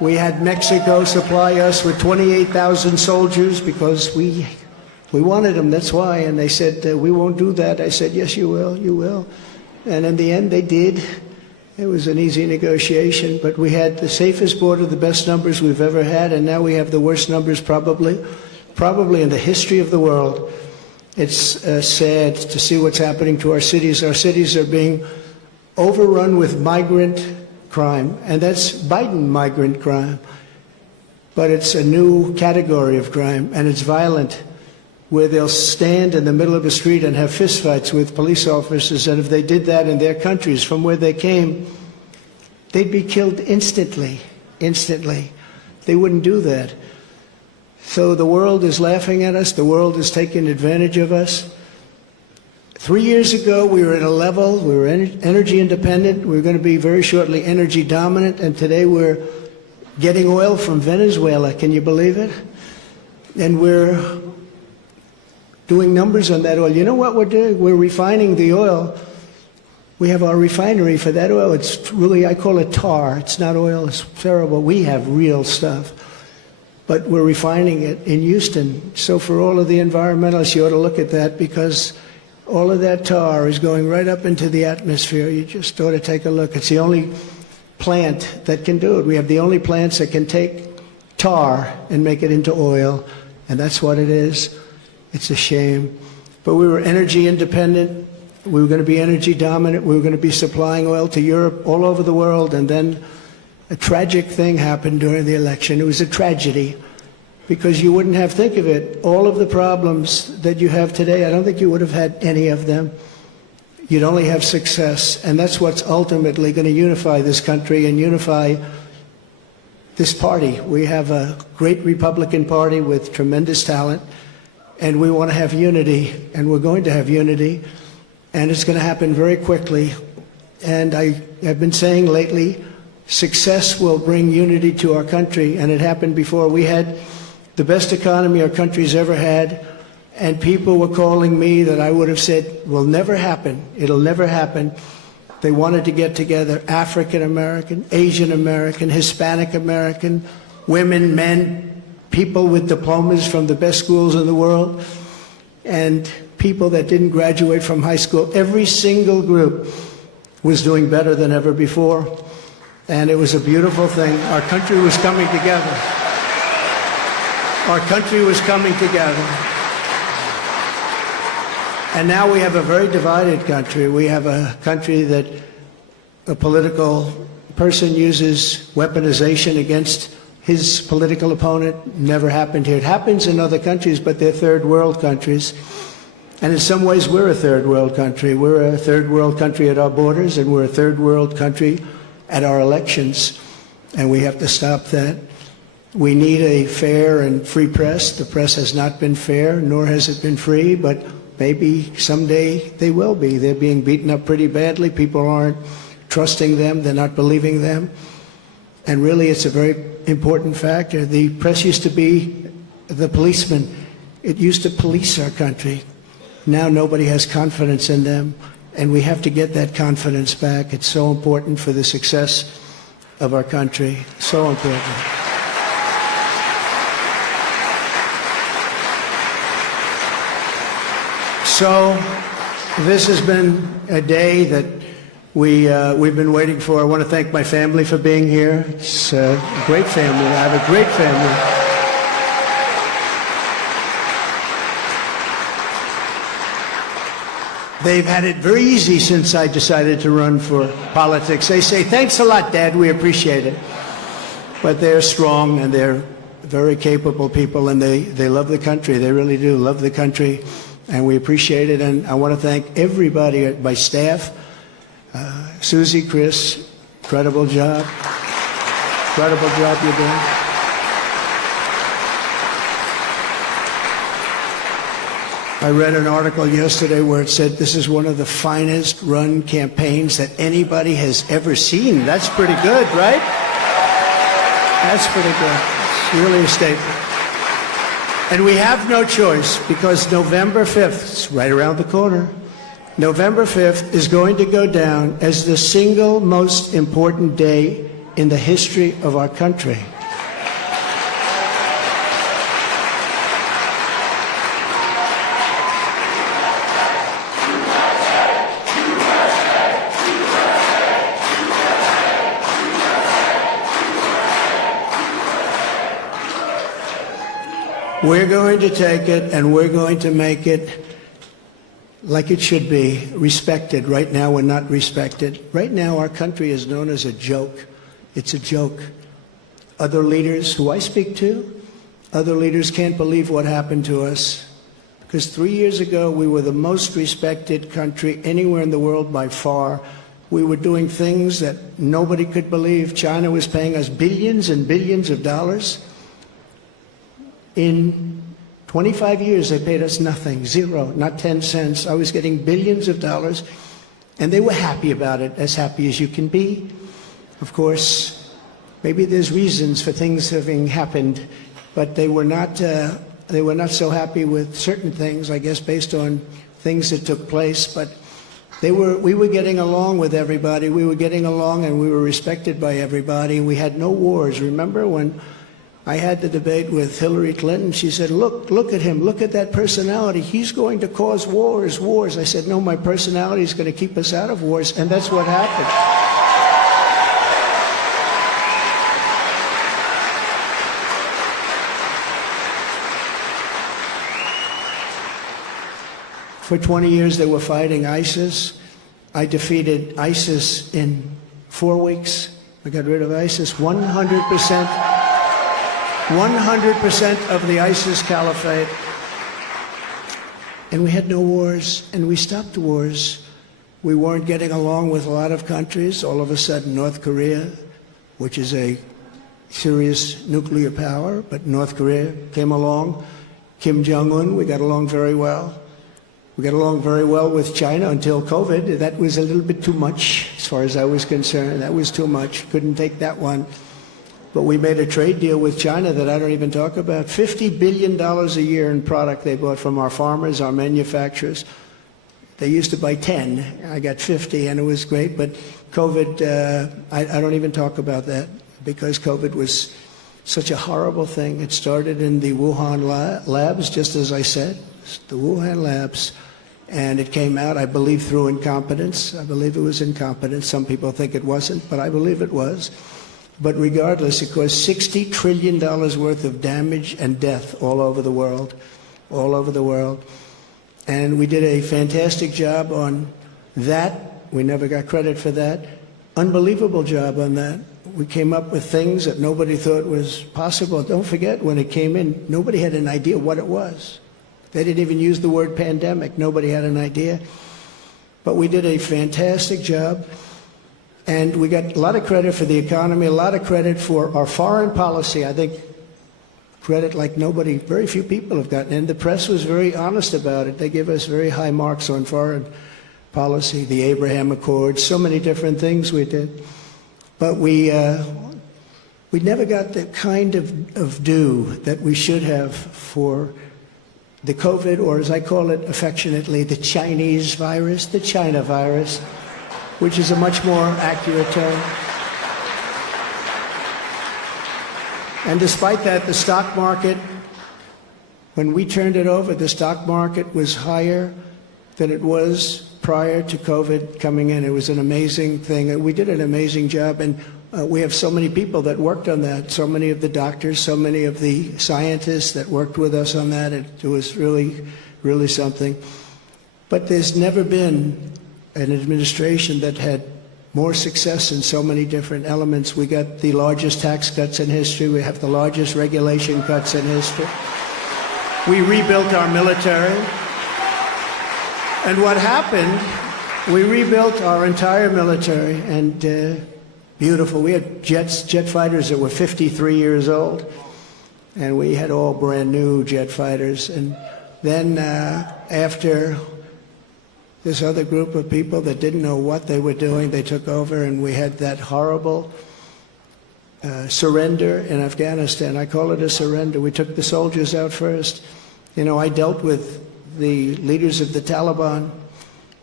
We had Mexico supply us with 28,000 soldiers because we wanted them, that's why. And they said, we won't do that. I said, yes, you will, you will. And in the end, they did. It was an easy negotiation, but we had the safest border, the best numbers we've ever had, and now we have the worst numbers probably in the history of the world. It's sad to see what's happening to our cities. Our cities are being overrun with migrant crime, and that's Biden migrant crime. But it's a new category of crime, and it's violent, where they'll stand in the middle of a street and have fistfights with police officers, and if they did that in their countries from where they came, they'd be killed instantly. They wouldn't do that. So the world is laughing at us. The world is taking advantage of us. 3 years ago, we were at a level, we were energy independent. We were going to be very shortly energy dominant, and today we're getting oil from Venezuela. Can you believe it? And we're doing numbers on that oil. You know what we're doing? We're refining the oil. We have our refinery for that oil. It's really, I call it tar. It's not oil. It's terrible. We have real stuff. But we're refining it in Houston. So for all of the environmentalists, you ought to look at that, because all of that tar is going right up into the atmosphere. You just ought to take a look. It's the only plant that can do it. We have the only plants that can take tar and make it into oil, and that's what it is. It's a shame. But we were energy independent. We were going to be energy dominant. We were going to be supplying oil to Europe, all over the world, and then a tragic thing happened during the election. It was a tragedy, because you wouldn't have, think of it, all of the problems that you have today, I don't think you would have had any of them. You'd only have success, and that's what's ultimately going to unify this country and unify this party. We have a great Republican Party with tremendous talent, and we want to have unity, and we're going to have unity, and it's going to happen very quickly. And I have been saying lately, success will bring unity to our country, and it happened before. We had the best economy our country's ever had, and people were calling me that I would have said will never happen. It'll never happen. They wanted to get together, African American, Asian American, Hispanic American, women, men, people with diplomas from the best schools in the world, and people that didn't graduate from high school. Every single group was doing better than ever before. And it was a beautiful thing. Our country was coming together. Our country was coming together. And now we have a very divided country. We have a country that a political person uses weaponization against his political opponent. Never happened here. It happens in other countries, but they're third world countries. And in some ways, we're a third world country. We're a third world country at our borders, and we're a third world country at our elections, and we have to stop that. We need a fair and free press. The press has not been fair, nor has it been free, but maybe someday they will be. They're being beaten up pretty badly. People aren't trusting them. They're not believing them. And really, it's a very important factor. The press used to be the policeman. It used to police our country. Now nobody has confidence in them. And we have to get that confidence back. It's so important for the success of our country. So important. So this has been a day that we've been waiting for. I want to thank my family for being here. It's a great family. I have a great family. They've had it very easy since I decided to run for politics. They say, thanks a lot, Dad, we appreciate it. But they're strong, and they're very capable people, and they love the country. They really do love the country, and we appreciate it. And I want to thank everybody at my staff. Susie, Chris, incredible job. Incredible job you're doing. I read an article yesterday where it said this is one of the finest run campaigns that anybody has ever seen. That's pretty good, right? That's pretty good. It's really a statement. And we have no choice, because November 5th, it's right around the corner, November 5th is going to go down as the single most important day in the history of our country. We're going to take it and we're going to make it like it should be, respected. Right now we're not respected. Right now our country is known as a joke. It's a joke. Other leaders who I speak to, other leaders can't believe what happened to us. Because 3 years ago we were the most respected country anywhere in the world by far. We were doing things that nobody could believe. China was paying us billions and billions of dollars. In 25 years, they paid us nothing, zero, not 10 cents. I was getting billions of dollars, and they were happy about it, as happy as you can be. Of course, maybe there's reasons for things having happened, but they were not so happy with certain things, I guess, based on things that took place. But we were getting along with everybody. We were getting along, and we were respected by everybody. We had no wars. Remember when I had the debate with Hillary Clinton? She said, look at him, look at that personality. He's going to cause wars. I said, no, my personality is going to keep us out of wars, and that's what happened. For 20 years they were fighting ISIS. I defeated ISIS in 4 weeks. I got rid of ISIS 100%. 100% of the ISIS caliphate. And we had no wars, and we stopped wars. We weren't getting along with a lot of countries. All of a sudden, North Korea, which is a serious nuclear power, but North Korea came along. Kim Jong-un, we got along very well. We got along very well with China until COVID. That was a little bit too much, as far as I was concerned. That was too much. Couldn't take that one. But we made a trade deal with China that I don't even talk about. $50 billion a year in product they bought from our farmers, our manufacturers. They used to buy 10. I got 50, and it was great. But COVID, I don't even talk about that, because COVID was such a horrible thing. It started in the Wuhan labs, just as I said, the Wuhan labs. And it came out, I believe, through incompetence. I believe it was incompetence. Some people think it wasn't, but I believe it was. But regardless, it caused $60 trillion worth of damage and death all over the world, all over the world. And we did a fantastic job on that. We never got credit for that. Unbelievable job on that. We came up with things that nobody thought was possible. Don't forget, when it came in, nobody had an idea what it was. They didn't even use the word pandemic. Nobody had an idea. But we did a fantastic job. And we got a lot of credit for the economy, a lot of credit for our foreign policy. I think credit like nobody, very few people have gotten. And the press was very honest about it. They give us very high marks on foreign policy, the Abraham Accords, so many different things we did. But we never got the kind of due that we should have for the COVID, or as I call it affectionately, the Chinese virus, the China virus, which is a much more accurate term. And despite that, the stock market, when we turned it over, the stock market was higher than it was prior to COVID coming in. It was an amazing thing. We did an amazing job, and we have so many people that worked on that, so many of the doctors, so many of the scientists that worked with us on that. It was really, really something. But there's never been an administration that had more success in so many different elements. We got the largest tax cuts in history. We have the largest regulation cuts in history. We rebuilt our military. And what happened, we rebuilt our entire military, and beautiful. We had jet fighters that were 53 years old, and we had all brand new jet fighters. And then after this other group of people that didn't know what they were doing, they took over, and we had that horrible surrender in Afghanistan. I call it a surrender. We took the soldiers out first. You know, I dealt with the leaders of the Taliban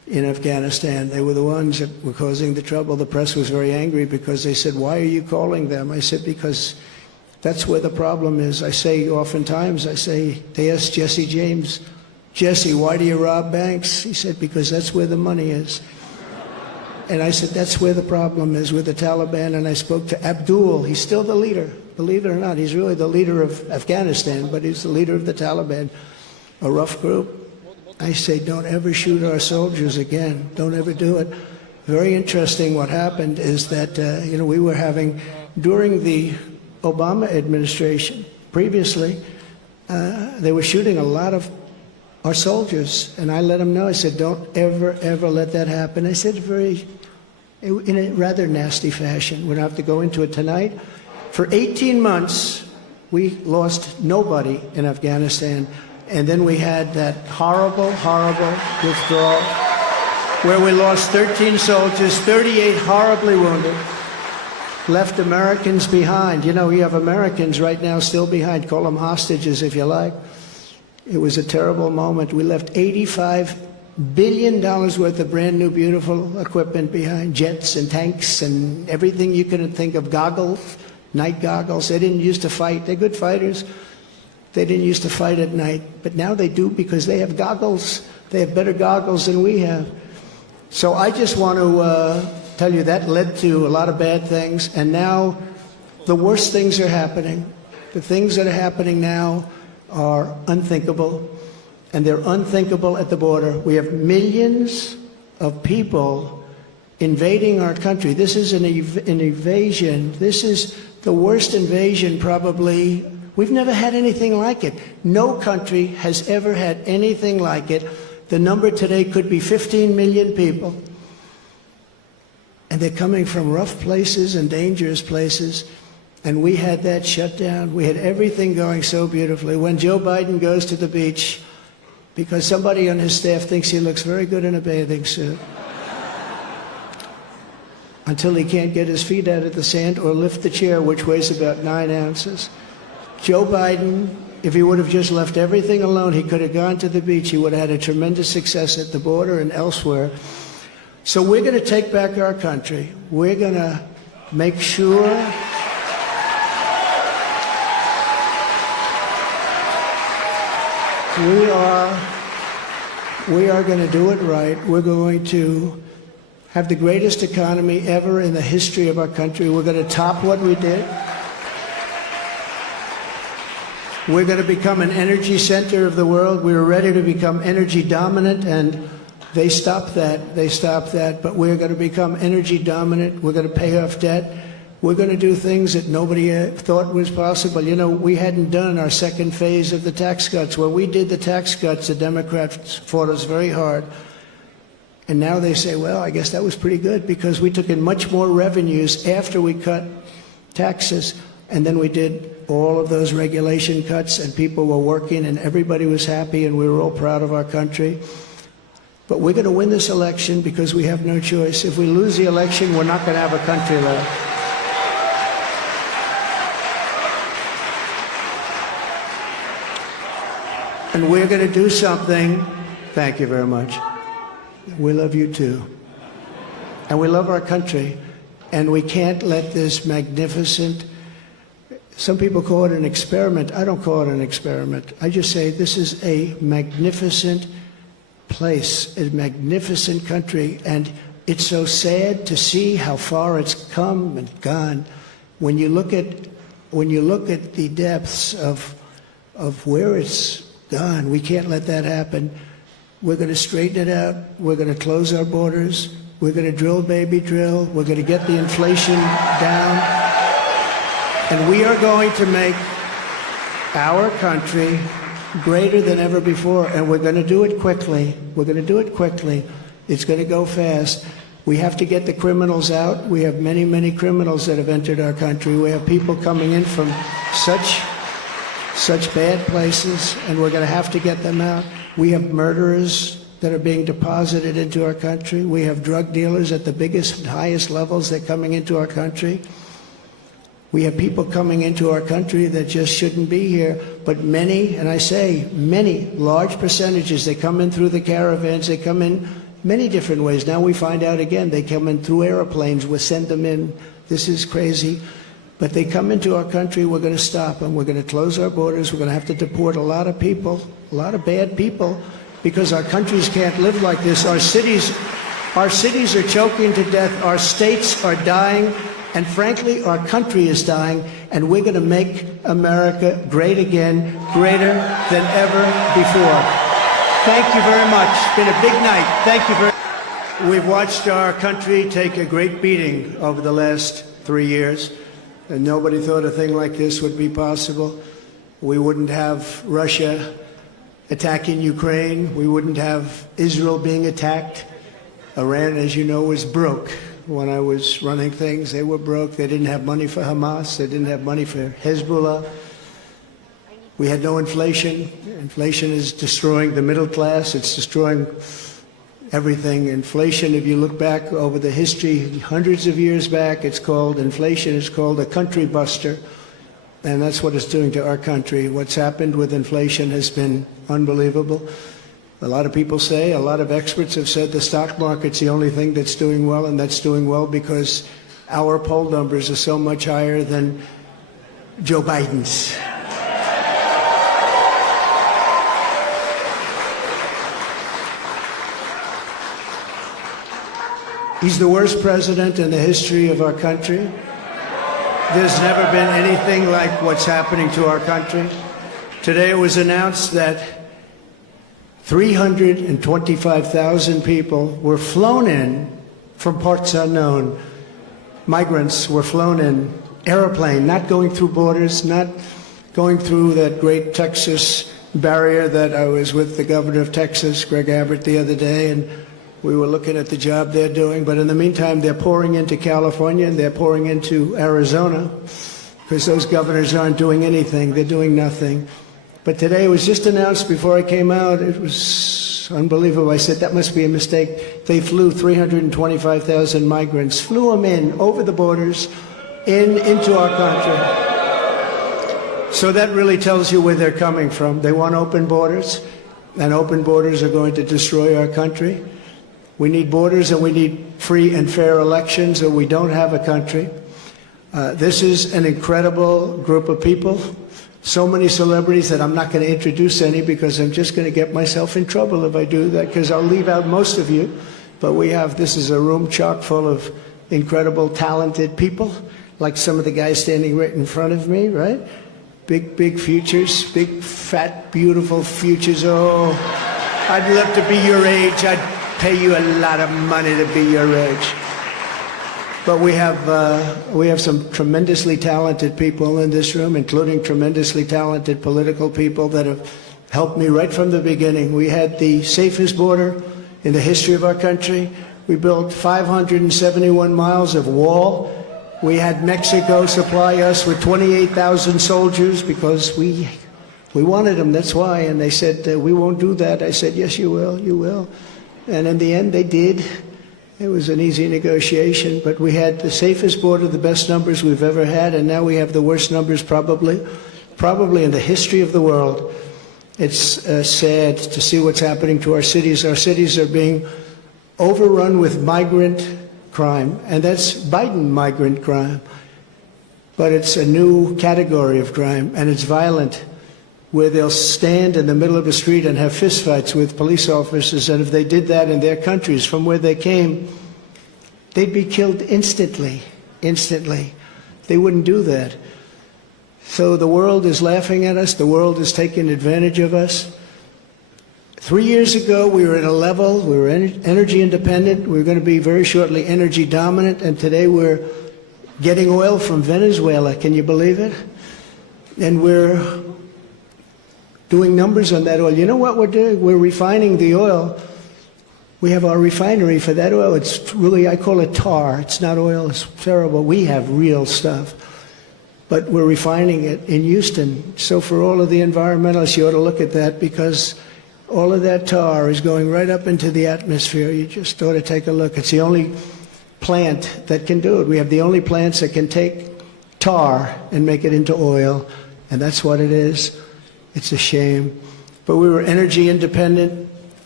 in Afghanistan. They were the ones that were causing the trouble. The press was very angry because they said, "Why are you calling them?" I said, "Because that's where the problem is." I say oftentimes, they asked Jesse James, "Jesse, why do you rob banks?" He said, "Because that's where the money is." And I said, that's where the problem is with the Taliban. And I spoke to Abdul. He's still the leader. Believe it or not, he's really the leader of Afghanistan, but he's the leader of the Taliban, a rough group. I say, don't ever shoot our soldiers again. Don't ever do it. Very interesting what happened is that, we were having, during the Obama administration, previously, they were shooting a lot of our soldiers. And I let them know, I said, don't ever, ever let that happen. I said in a rather nasty fashion. We don't have to go into it tonight. For 18 months, we lost nobody in Afghanistan. And then we had that horrible, horrible withdrawal where we lost 13 soldiers, 38 horribly wounded, left Americans behind. You have Americans right now still behind. Call them hostages if you like. It was a terrible moment. We left $85 billion worth of brand new, beautiful equipment behind, jets and tanks and everything you could think of, goggles, night goggles. They didn't used to fight. They're good fighters. They didn't used to fight at night, but now they do because they have goggles. They have better goggles than we have. So I just want to tell you that led to a lot of bad things, and now the worst things are happening. The things that are happening now are unthinkable, and they're unthinkable at the border. We have millions of people invading our country. This is an invasion. This is the worst invasion probably. We've never had anything like it. No country has ever had anything like it. The number today could be 15 million people. And they're coming from rough places and dangerous places. And we had that shut down. We had everything going so beautifully. When Joe Biden goes to the beach, because somebody on his staff thinks he looks very good in a bathing suit, until he can't get his feet out of the sand or lift the chair, which weighs about 9 ounces. Joe Biden, if he would have just left everything alone, he could have gone to the beach. He would have had a tremendous success at the border and elsewhere. So we're going to take back our country. We're going to make sure we are going to do it right. We're going to have the greatest economy ever in the history of our country. We're going to top what we did. We're going to become an energy center of the world. We were ready to become energy dominant, and they stopped that. They stopped that. But we're going to become energy dominant. We're going to pay off debt. We're going to do things that nobody thought was possible. We hadn't done our second phase of the tax cuts. When we did the tax cuts, the Democrats fought us very hard. And now they say, well, I guess that was pretty good because we took in much more revenues after we cut taxes. And then we did all of those regulation cuts, and people were working, and everybody was happy, and we were all proud of our country. But we're going to win this election because we have no choice. If we lose the election, we're not going to have a country left. And we're going to do something. Thank you very much. We love you too. And we love our country. And we can't let this magnificent, some people call it an experiment. I don't call it an experiment. I just say this is a magnificent place, a magnificent country. And it's so sad to see how far it's come and gone. When you look at the depths of where it's gone, we can't let that happen. We're going to straighten it out. We're going to close our borders. We're going to drill, baby, drill. We're going to get the inflation down. And we are going to make our country greater than ever before. And we're going to do it quickly. We're going to do it quickly. It's going to go fast. We have to get the criminals out. We have many, many criminals that have entered our country. We have people coming in from such bad places, and we're going to have to get them out. We have murderers that are being deposited into our country. We have drug dealers at the biggest and highest levels. They're coming into our country. We have people coming into our country that just shouldn't be here. But many, and I say many, large percentages, they come in through the caravans. They come in many different ways. Now we find out again, they come in through airplanes, we send them in. This is crazy. But they come into our country, we're going to stop them. We're going to close our borders. We're going to have to deport a lot of people, a lot of bad people, because our countries can't live like this. Our cities are choking to death. Our states are dying. And frankly, our country is dying. And we're going to make America great again, greater than ever before. Thank you very much. It's been a big night. Thank you very much. We've watched our country take a great beating over the last 3 years. And nobody thought a thing like this would be possible. We wouldn't have Russia attacking Ukraine. We wouldn't have Israel being attacked. Iran, as you know, was broke. When I was running things, they were broke. They didn't have money for Hamas. They didn't have money for Hezbollah. We had no inflation. Inflation is destroying the middle class. It's destroying everything. Inflation, if you look back over the history, hundreds of years back, inflation is called a country buster. And that's what it's doing to our country. What's happened with inflation has been unbelievable. A lot of people say, a lot of experts have said the stock market's the only thing that's doing well, and that's doing well because our poll numbers are so much higher than Joe Biden's. He's the worst president in the history of our country. There's never been anything like what's happening to our country. Today it was announced that 325,000 people were flown in from parts unknown. Migrants were flown in, airplane, not going through borders, not going through that great Texas barrier that I was with the governor of Texas, Greg Abbott, the other day, and we were looking at the job they're doing. But in the meantime, they're pouring into California and they're pouring into Arizona because those governors aren't doing anything. They're doing nothing. But today it was just announced before I came out. It was unbelievable. I said, that must be a mistake. They flew 325,000 migrants, flew them in over the borders into our country. So that really tells you where they're coming from. They want open borders, and open borders are going to destroy our country. We need borders and we need free and fair elections, or we don't have a country. This is an incredible group of people. So many celebrities that I'm not going to introduce any because I'm just going to get myself in trouble if I do that, because I'll leave out most of you. But this is a room chock full of incredible, talented people, like some of the guys standing right in front of me, right? Big futures, big, fat, beautiful futures. Oh, I'd love to be your age. I'd pay you a lot of money to be your age. But we have some tremendously talented people in this room, including tremendously talented political people that have helped me right from the beginning. We had the safest border in the history of our country. We built 571 miles of wall. We had Mexico supply us with 28,000 soldiers because we wanted them, that's why. And they said, we won't do that. I said, yes, you will, you will. And in the end, they did. It was an easy negotiation, but we had the safest border, the best numbers we've ever had, and now we have the worst numbers probably in the history of the world. It's sad to see what's happening to our cities. Our cities are being overrun with migrant crime, and that's Biden migrant crime. But it's a new category of crime, and it's violent, where they'll stand in the middle of the street and have fistfights with police officers, and if they did that in their countries from where they came, they'd be killed instantly. They wouldn't do that. So the world is laughing at us. The world is taking advantage of us. 3 years ago, we were at a level, we were energy independent. We were going to be very shortly energy dominant, and today we're getting oil from Venezuela. Can you believe it? And we're doing numbers on that oil. You know what we're doing? We're refining the oil. We have our refinery for that oil. It's really, I call it tar. It's not oil. It's terrible. We have real stuff. But we're refining it in Houston. So for all of the environmentalists, you ought to look at that, because all of that tar is going right up into the atmosphere. You just ought to take a look. It's the only plant that can do it. We have the only plants that can take tar and make it into oil, and that's what it is. It's a shame. But we were energy independent,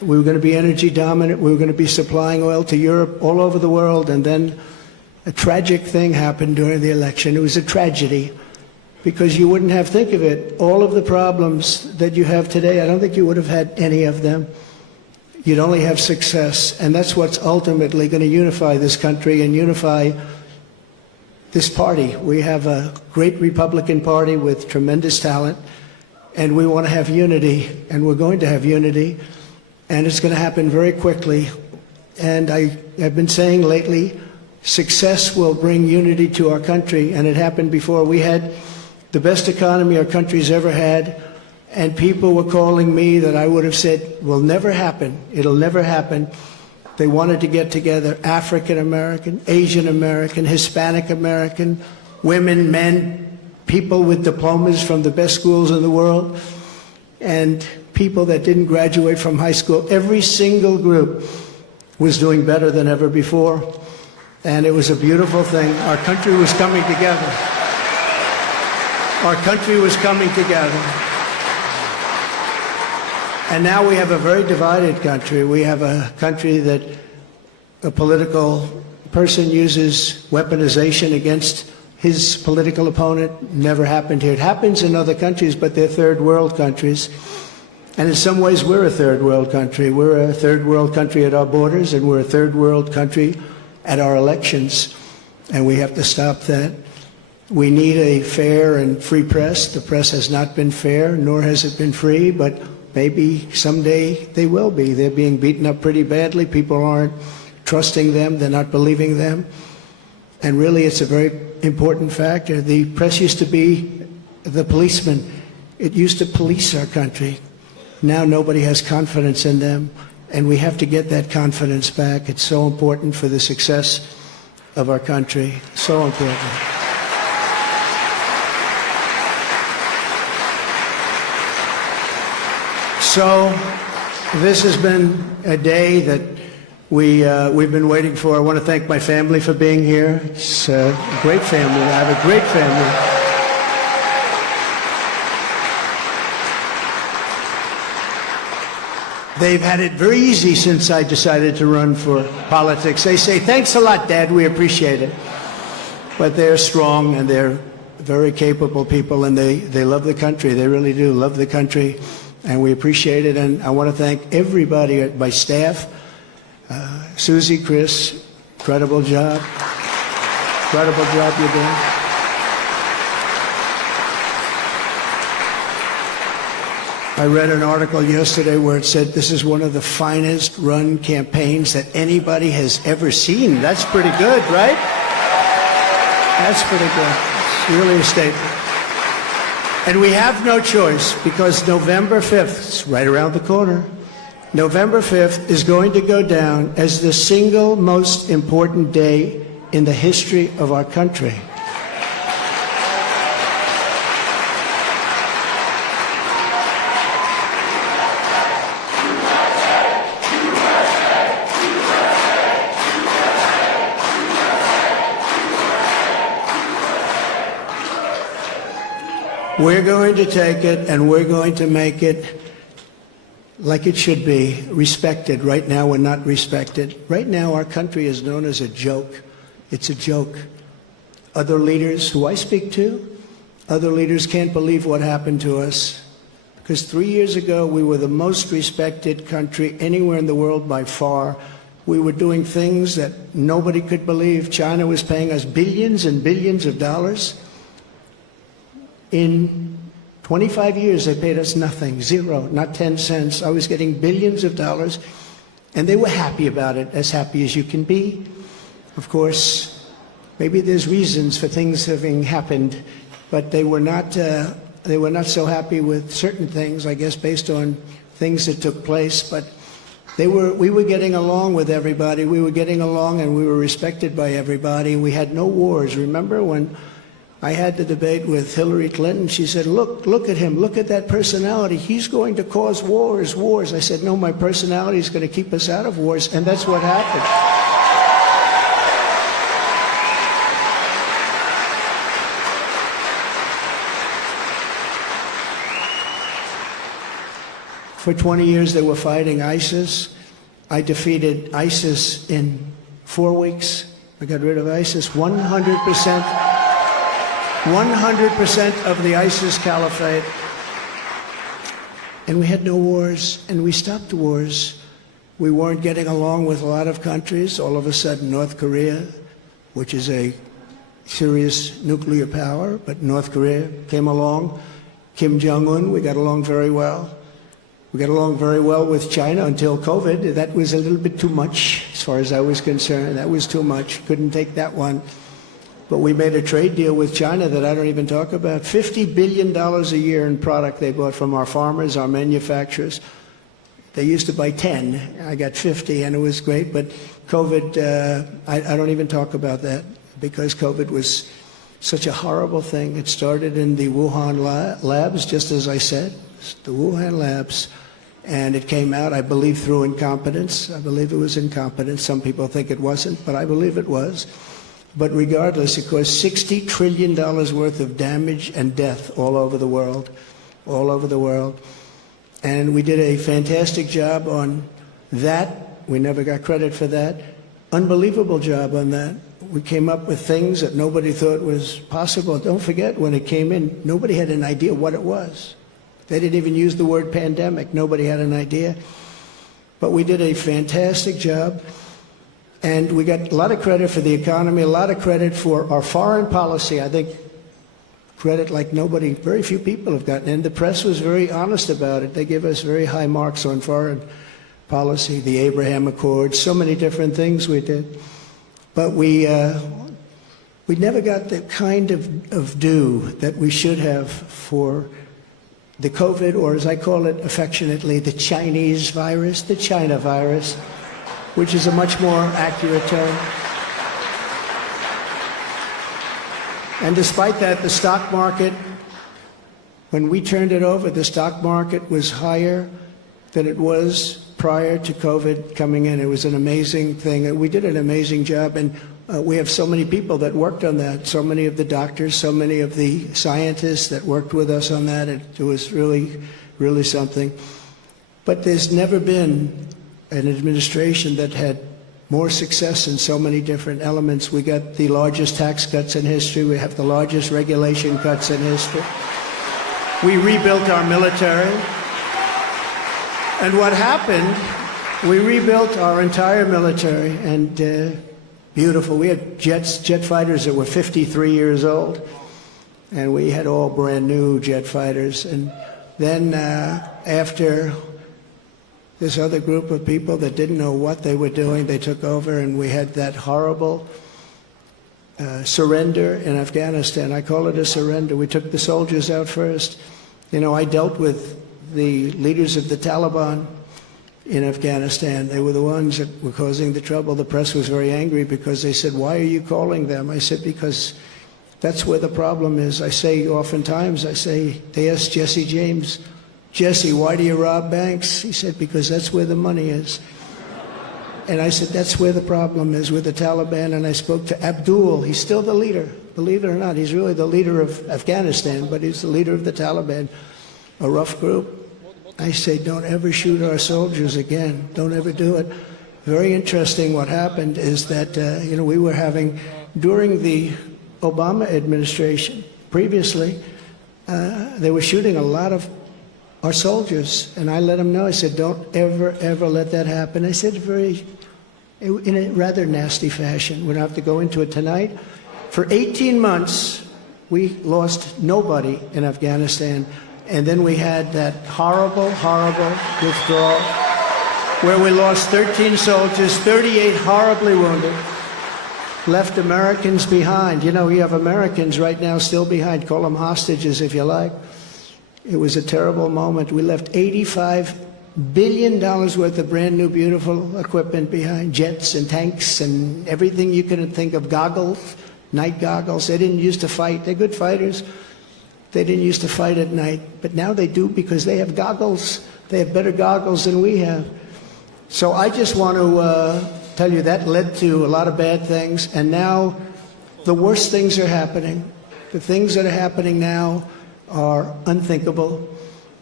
We were going to be energy dominant. We were going to be supplying oil to Europe, all over the world. And then a tragic thing happened during the election. It was a tragedy because you wouldn't have, think of it, all of the problems that you have today, I don't think you would have had any of them. You'd only have success. And that's what's ultimately going to unify this country and unify this party. We have a great Republican Party with tremendous talent, and we want to have unity, and we're going to have unity, and it's going to happen very quickly. And I've been saying lately, success will bring unity to our country, and it happened before. We had the best economy our country's ever had, and people were calling me that I would have said will never happen. It'll never happen. They wanted to get together African American, Asian American, Hispanic American, women, men, people with diplomas from the best schools in the world, and people that didn't graduate from high school. Every single group was doing better than ever before, and it was a beautiful thing. Our country was coming together. Our country was coming together. And now we have a very divided country. We have a country that a political person uses weaponization against his political opponent. Never happened here. It happens in other countries, but they're third world countries. And in some ways, we're a third world country. We're a third world country at our borders, and we're a third world country at our elections. And we have to stop that. We need a fair and free press. The press has not been fair, nor has it been free, but maybe someday they will be. They're being beaten up pretty badly. People aren't trusting them. They're not believing them. And really, it's a very important factor. The press used to be the policeman. It used to police our country. Now nobody has confidence in them, and we have to get that confidence back. It's so important for the success of our country. So important. So this has been a day that we've been waiting for. I want to thank my family for being here. It's a great family. I have a great family. They've had it very easy since I decided to run for politics. They say, thanks a lot, Dad, we appreciate it. But they're strong, and they're very capable people, and they love the country. They really do love the country, and we appreciate it. And I want to thank everybody at my staff. Susie, Chris, incredible job. Incredible job you're doing. I read an article yesterday where it said this is one of the finest run campaigns that anybody has ever seen. That's pretty good, right? That's pretty good. It's really a statement. And we have no choice, because November 5th, it's right around the corner, November 5th is going to go down as the single most important day in the history of our country. We're going to take it, and we're going to make it like it should be, respected. Right now, we're not respected. Right now, our country is known as a joke. It's a joke. Other leaders who I speak to, other leaders can't believe what happened to us. Because 3 years ago, we were the most respected country anywhere in the world by far. We were doing things that nobody could believe. China was paying us billions and billions of dollars. In 25 years, they paid us nothing, zero, not 10 cents. I was getting billions of dollars, and they were happy about it, as happy as you can be. Of course, maybe there's reasons for things having happened, but they were not so happy with certain things, I guess, based on things that took place. But we were getting along with everybody. We were getting along, and we were respected by everybody. We had no wars. Remember when I had the debate with Hillary Clinton? She said, look at him, look at that personality. He's going to cause wars. I said, no, my personality is going to keep us out of wars, and that's what happened. For 20 years, they were fighting ISIS. I defeated ISIS in 4 weeks. I got rid of ISIS. 100% of the ISIS caliphate. And we had no wars, and we stopped the wars. We weren't getting along with a lot of countries. All of a sudden, North Korea, which is a serious nuclear power, but North Korea came along. Kim Jong-un, we got along very well. We got along very well with China until COVID. That was a little bit too much, as far as I was concerned. That was too much. Couldn't take that one. But we made a trade deal with China that I don't even talk about. $50 billion a year in product they bought from our farmers, our manufacturers. They used to buy 10. I got 50, and it was great. But COVID, I don't even talk about that, because COVID was such a horrible thing. It started in the Wuhan labs, just as I said, the Wuhan labs. And it came out, I believe, through incompetence. I believe it was incompetence. Some people think it wasn't, but I believe it was. But regardless, it caused $60 trillion worth of damage and death all over the world, all over the world. And we did a fantastic job on that. We never got credit for that. Unbelievable job on that. We came up with things that nobody thought was possible. Don't forget, when it came in, nobody had an idea what it was. They didn't even use the word pandemic. Nobody had an idea. But we did a fantastic job. And we got a lot of credit for the economy, a lot of credit for our foreign policy. I think credit like nobody, very few people have gotten. And the press was very honest about it. They give us very high marks on foreign policy, the Abraham Accords, so many different things we did. But we never got the kind of due that we should have for the COVID, or as I call it affectionately, the Chinese virus, the China virus, which is a much more accurate term. And despite that, the stock market, when we turned it over, the stock market was higher than it was prior to COVID coming in. It was an amazing thing. And we did an amazing job. And we have so many people that worked on that, so many of the doctors, so many of the scientists that worked with us on that. It was really, really something. But there's never been an administration that had more success in so many different elements. We got the largest tax cuts in history. We have the largest regulation cuts in history. We rebuilt our military. And what happened, we rebuilt our entire military, and beautiful. We had jet fighters that were 53 years old, and we had all brand new jet fighters. And then after this other group of people that didn't know what they were doing, they took over, and we had that horrible surrender in Afghanistan. I call it a surrender. We took the soldiers out first. You know, I dealt with the leaders of the Taliban in Afghanistan. They were the ones that were causing the trouble. The press was very angry because they said, "Why are you calling them?" I said, "Because that's where the problem is." I say oftentimes, they asked Jesse James, "Jesse, why do you rob banks?" He said, "Because that's where the money is." And I said, that's where the problem is, with the Taliban. And I spoke to Abdul. He's still the leader. Believe it or not, he's really the leader of Afghanistan, but he's the leader of the Taliban, a rough group. I say, don't ever shoot our soldiers again. Don't ever do it. Very interesting what happened is that, we were having, during the Obama administration, previously, they were shooting a lot of our soldiers, and I let them know. I said, don't ever, ever let that happen. I said in a rather nasty fashion. We don't have to go into it tonight. For 18 months, we lost nobody in Afghanistan, and then we had that horrible, horrible withdrawal where we lost 13 soldiers, 38 horribly wounded, left Americans behind. You know, you have Americans right now still behind. Call them hostages if you like. It was a terrible moment. We left $85 billion worth of brand new, beautiful equipment behind, jets and tanks and everything you could think of, goggles, night goggles. They didn't used to fight. They're good fighters. They didn't used to fight at night, but now they do because they have goggles. They have better goggles than we have. So I just want to tell you that led to a lot of bad things, and now the worst things are happening. The things that are happening now are unthinkable,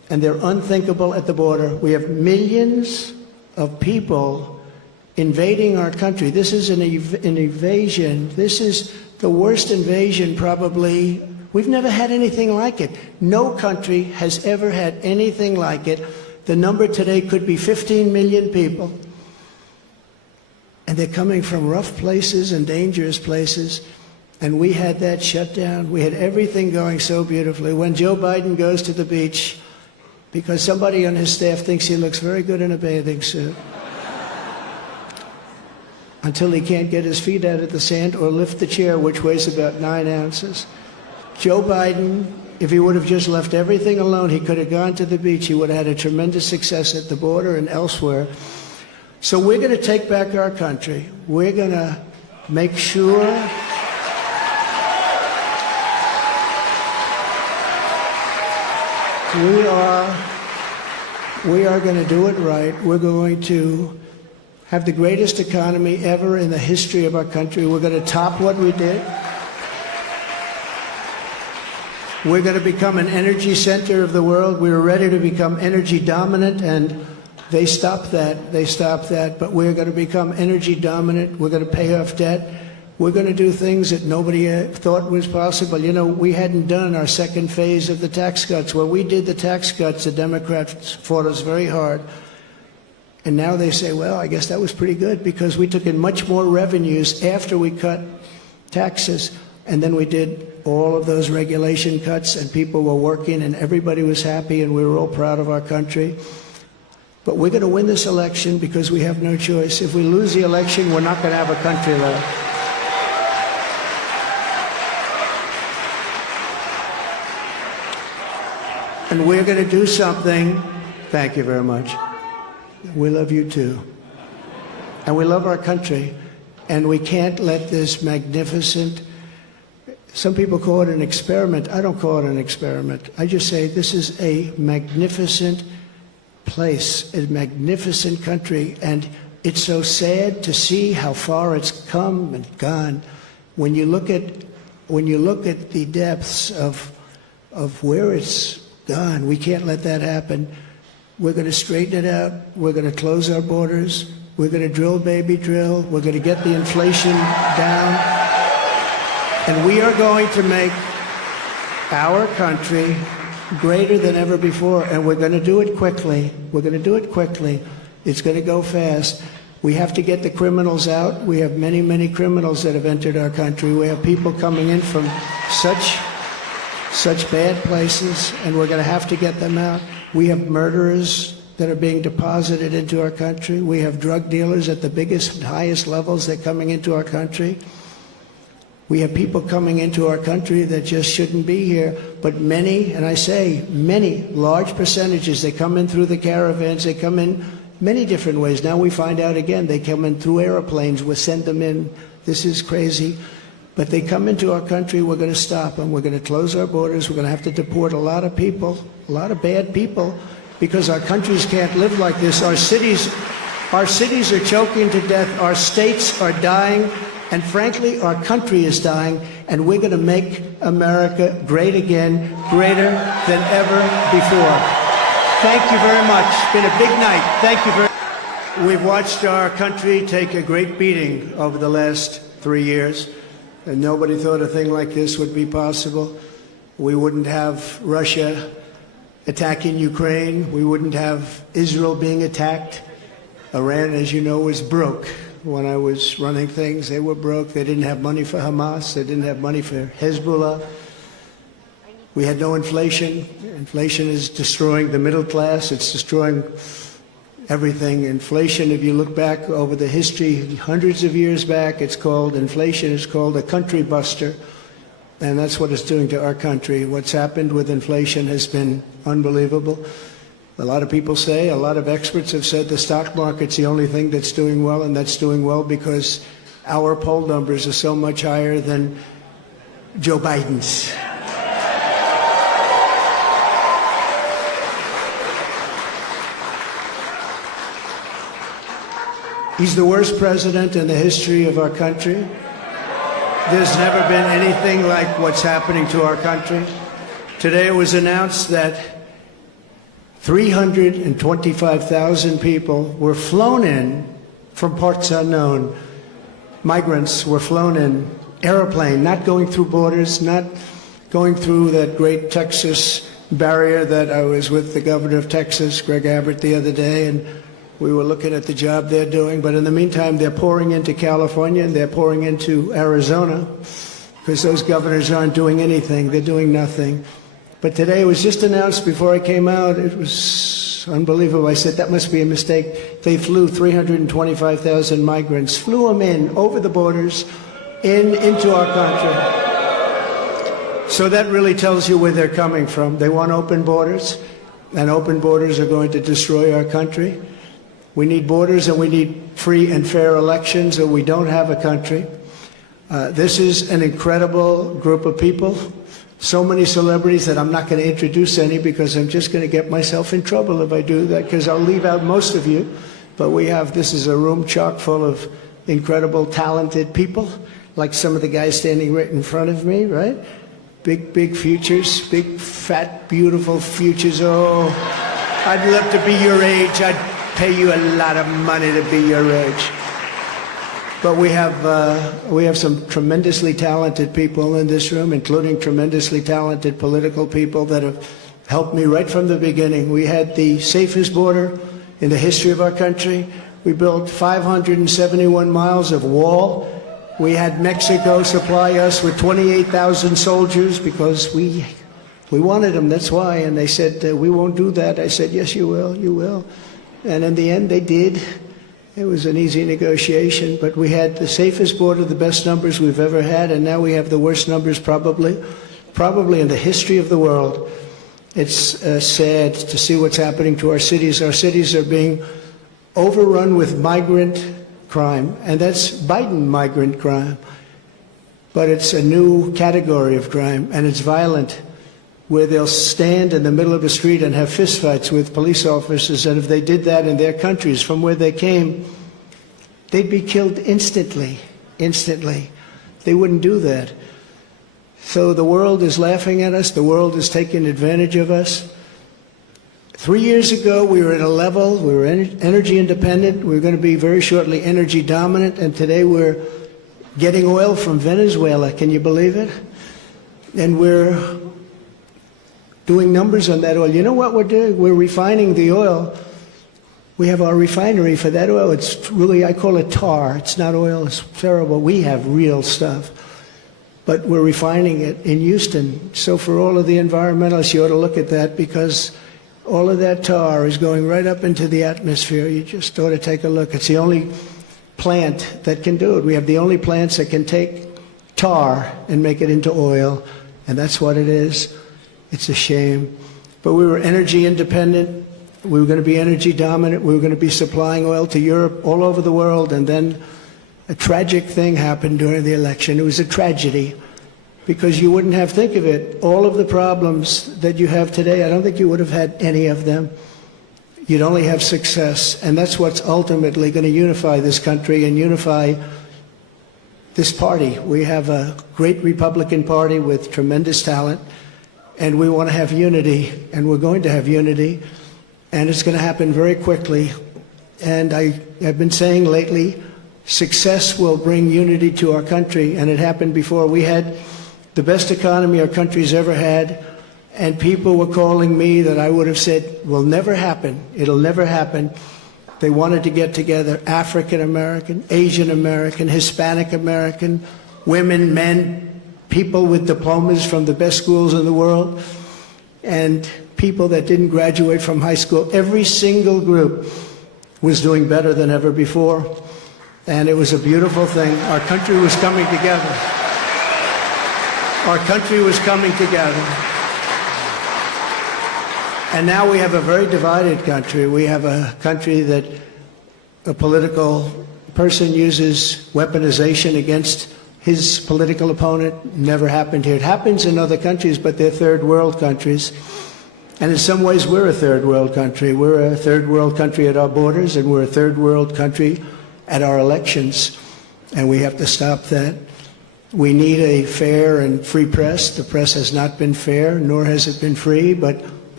and they're unthinkable at the border. We have millions of people invading our country. This is an invasion. This is the worst invasion probably. We've never had anything like it. No country has ever had anything like it. The number today could be 15 million people. And they're coming from rough places and dangerous places. And we had that shut down. We had everything going so beautifully. When Joe Biden goes to the beach, because somebody on his staff thinks he looks very good in a bathing suit, until he can't get his feet out of the sand or lift the chair, which weighs about 9 ounces. Joe Biden, if he would have just left everything alone, he could have gone to the beach. He would have had a tremendous success at the border and elsewhere. So we're going to take back our country. We're going to make sure we are going to do it right. We're going to have the greatest economy ever in the history of our country. We're going to top what we did. We're going to become an energy center of the world. We were ready to become energy dominant, and they stopped that. They stopped that. But we're going to become energy dominant. We're going to pay off debt. We're going to do things that nobody thought was possible. You know, we hadn't done our second phase of the tax cuts. When we did the tax cuts, the Democrats fought us very hard. And now they say, well, I guess that was pretty good because we took in much more revenues after we cut taxes. And then we did all of those regulation cuts, and people were working, and everybody was happy, and we were all proud of our country. But we're going to win this election because we have no choice. If we lose the election, we're not going to have a country left. And we're going to do something. Thank you very much. We love you too. And we love our country. And we can't let this magnificent, some people call it an experiment. I don't call it an experiment. I just say this is a magnificent place, a magnificent country. And it's so sad to see how far it's come and gone. When you look at the depths of where it's gone, we can't let that happen. We're going to straighten it out. We're going to close our borders. We're going to drill, baby, drill. We're going to get the inflation down. And we are going to make our country greater than ever before. And we're going to do it quickly. We're going to do it quickly. It's going to go fast. We have to get the criminals out. We have many, many criminals that have entered our country. We have people coming in from such bad places, and we're going to have to get them out. We have murderers that are being deposited into our country. We have drug dealers at the biggest and highest levels that are coming into our country. We have people coming into our country that just shouldn't be here. But many, and I say many, large percentages, they come in through the caravans. They come in many different ways. Now we find out again, they come in through airplanes. We send them in. This is crazy. But they come into our country, we're going to stop them. We're going to close our borders. We're going to have to deport a lot of people, a lot of bad people, because our countries can't live like this. Our cities are choking to death. Our states are dying. And frankly, our country is dying. And we're going to make America great again, greater than ever before. Thank you very much. It's been a big night. Thank you very much. We've watched our country take a great beating over the last 3 years. And nobody thought a thing like this would be possible. We wouldn't have Russia attacking Ukraine. We wouldn't have Israel being attacked. Iran, as you know, was broke. When I was running things, they were broke. They didn't have money for Hamas. They didn't have money for Hezbollah. We had no inflation. Inflation is destroying the middle class. It's destroying everything. Inflation, if you look back over the history, hundreds of years back, inflation is called a country buster. And that's what it's doing to our country. What's happened with inflation has been unbelievable. A lot of people say, a lot of experts have said the stock market's the only thing that's doing well, and that's doing well because our poll numbers are so much higher than Joe Biden's. He's the worst president in the history of our country. There's never been anything like what's happening to our country. Today it was announced that 325,000 people were flown in from parts unknown. Migrants were flown in airplane, not going through borders, not going through that great Texas barrier that I was with the governor of Texas, Greg Abbott, the other day, and we were looking at the job they're doing. But in the meantime, they're pouring into California and they're pouring into Arizona because those governors aren't doing anything. They're doing nothing. But today it was just announced before I came out. It was unbelievable. I said, that must be a mistake. They flew 325,000 migrants, flew them in over the borders into our country. So that really tells you where they're coming from. They want open borders, and open borders are going to destroy our country. We need borders and we need free and fair elections, or we don't have a country. This is an incredible group of people. So many celebrities that I'm not going to introduce any because I'm just going to get myself in trouble if I do that, because I'll leave out most of you. But this is a room chock full of incredible, talented people, like some of the guys standing right in front of me, right? Big, big futures, big, fat, beautiful futures. Oh, I'd love to be your age. I'd pay you a lot of money to be your age. But we have some tremendously talented people in this room, including tremendously talented political people that have helped me right from the beginning. We had the safest border in the history of our country. We built 571 miles of wall. We had Mexico supply us with 28,000 soldiers because we wanted them, that's why. And they said, we won't do that. I said, yes, you will, you will. And in the end, they did. It was an easy negotiation, but we had the safest border, the best numbers we've ever had, and now we have the worst numbers probably in the history of the world. It's sad to see what's happening to our cities. Our cities are being overrun with migrant crime, and that's Biden migrant crime. But it's a new category of crime, and it's violent, where they'll stand in the middle of a street and have fistfights with police officers, and if they did that in their countries from where they came, they'd be killed instantly. They wouldn't do that. So the world is laughing at us. The world is taking advantage of us. 3 years ago, we were at a level, we were energy independent. We were going to be very shortly energy dominant, and today we're getting oil from Venezuela. Can you believe it? And we're doing numbers on that oil. You know what we're doing? We're refining the oil. We have our refinery for that oil. It's really, I call it tar. It's not oil. It's terrible. We have real stuff. But we're refining it in Houston. So for all of the environmentalists, you ought to look at that, because all of that tar is going right up into the atmosphere. You just ought to take a look. It's the only plant that can do it. We have the only plants that can take tar and make it into oil, and that's what it is. It's a shame. But we were energy independent. We were going to be energy dominant. We were going to be supplying oil to Europe, all over the world. And then a tragic thing happened during the election. It was a tragedy, because you wouldn't have, think of it, all of the problems that you have today, I don't think you would have had any of them. You'd only have success. And that's what's ultimately going to unify this country and unify this party. We have a great Republican Party with tremendous talent. And we want to have unity, and we're going to have unity, and it's going to happen very quickly. And I have been saying lately, success will bring unity to our country, and it happened before. We had the best economy our country's ever had, and people were calling me that I would have said will never happen. It'll never happen. They wanted to get together, African American, Asian American, Hispanic American, women, men, people with diplomas from the best schools in the world, and people that didn't graduate from high school. Every single group was doing better than ever before, and it was a beautiful thing. Our country was coming together. Our country was coming together. And now we have a very divided country. We have a country that a political person uses weaponization against his political opponent. Never happened here. It happens in other countries, but they're third world countries. And in some ways, we're a third world country. We're a third world country at our borders, and we're a third world country at our elections. And we have to stop that. We need a fair and free press. The press has not been fair, nor has it been free, but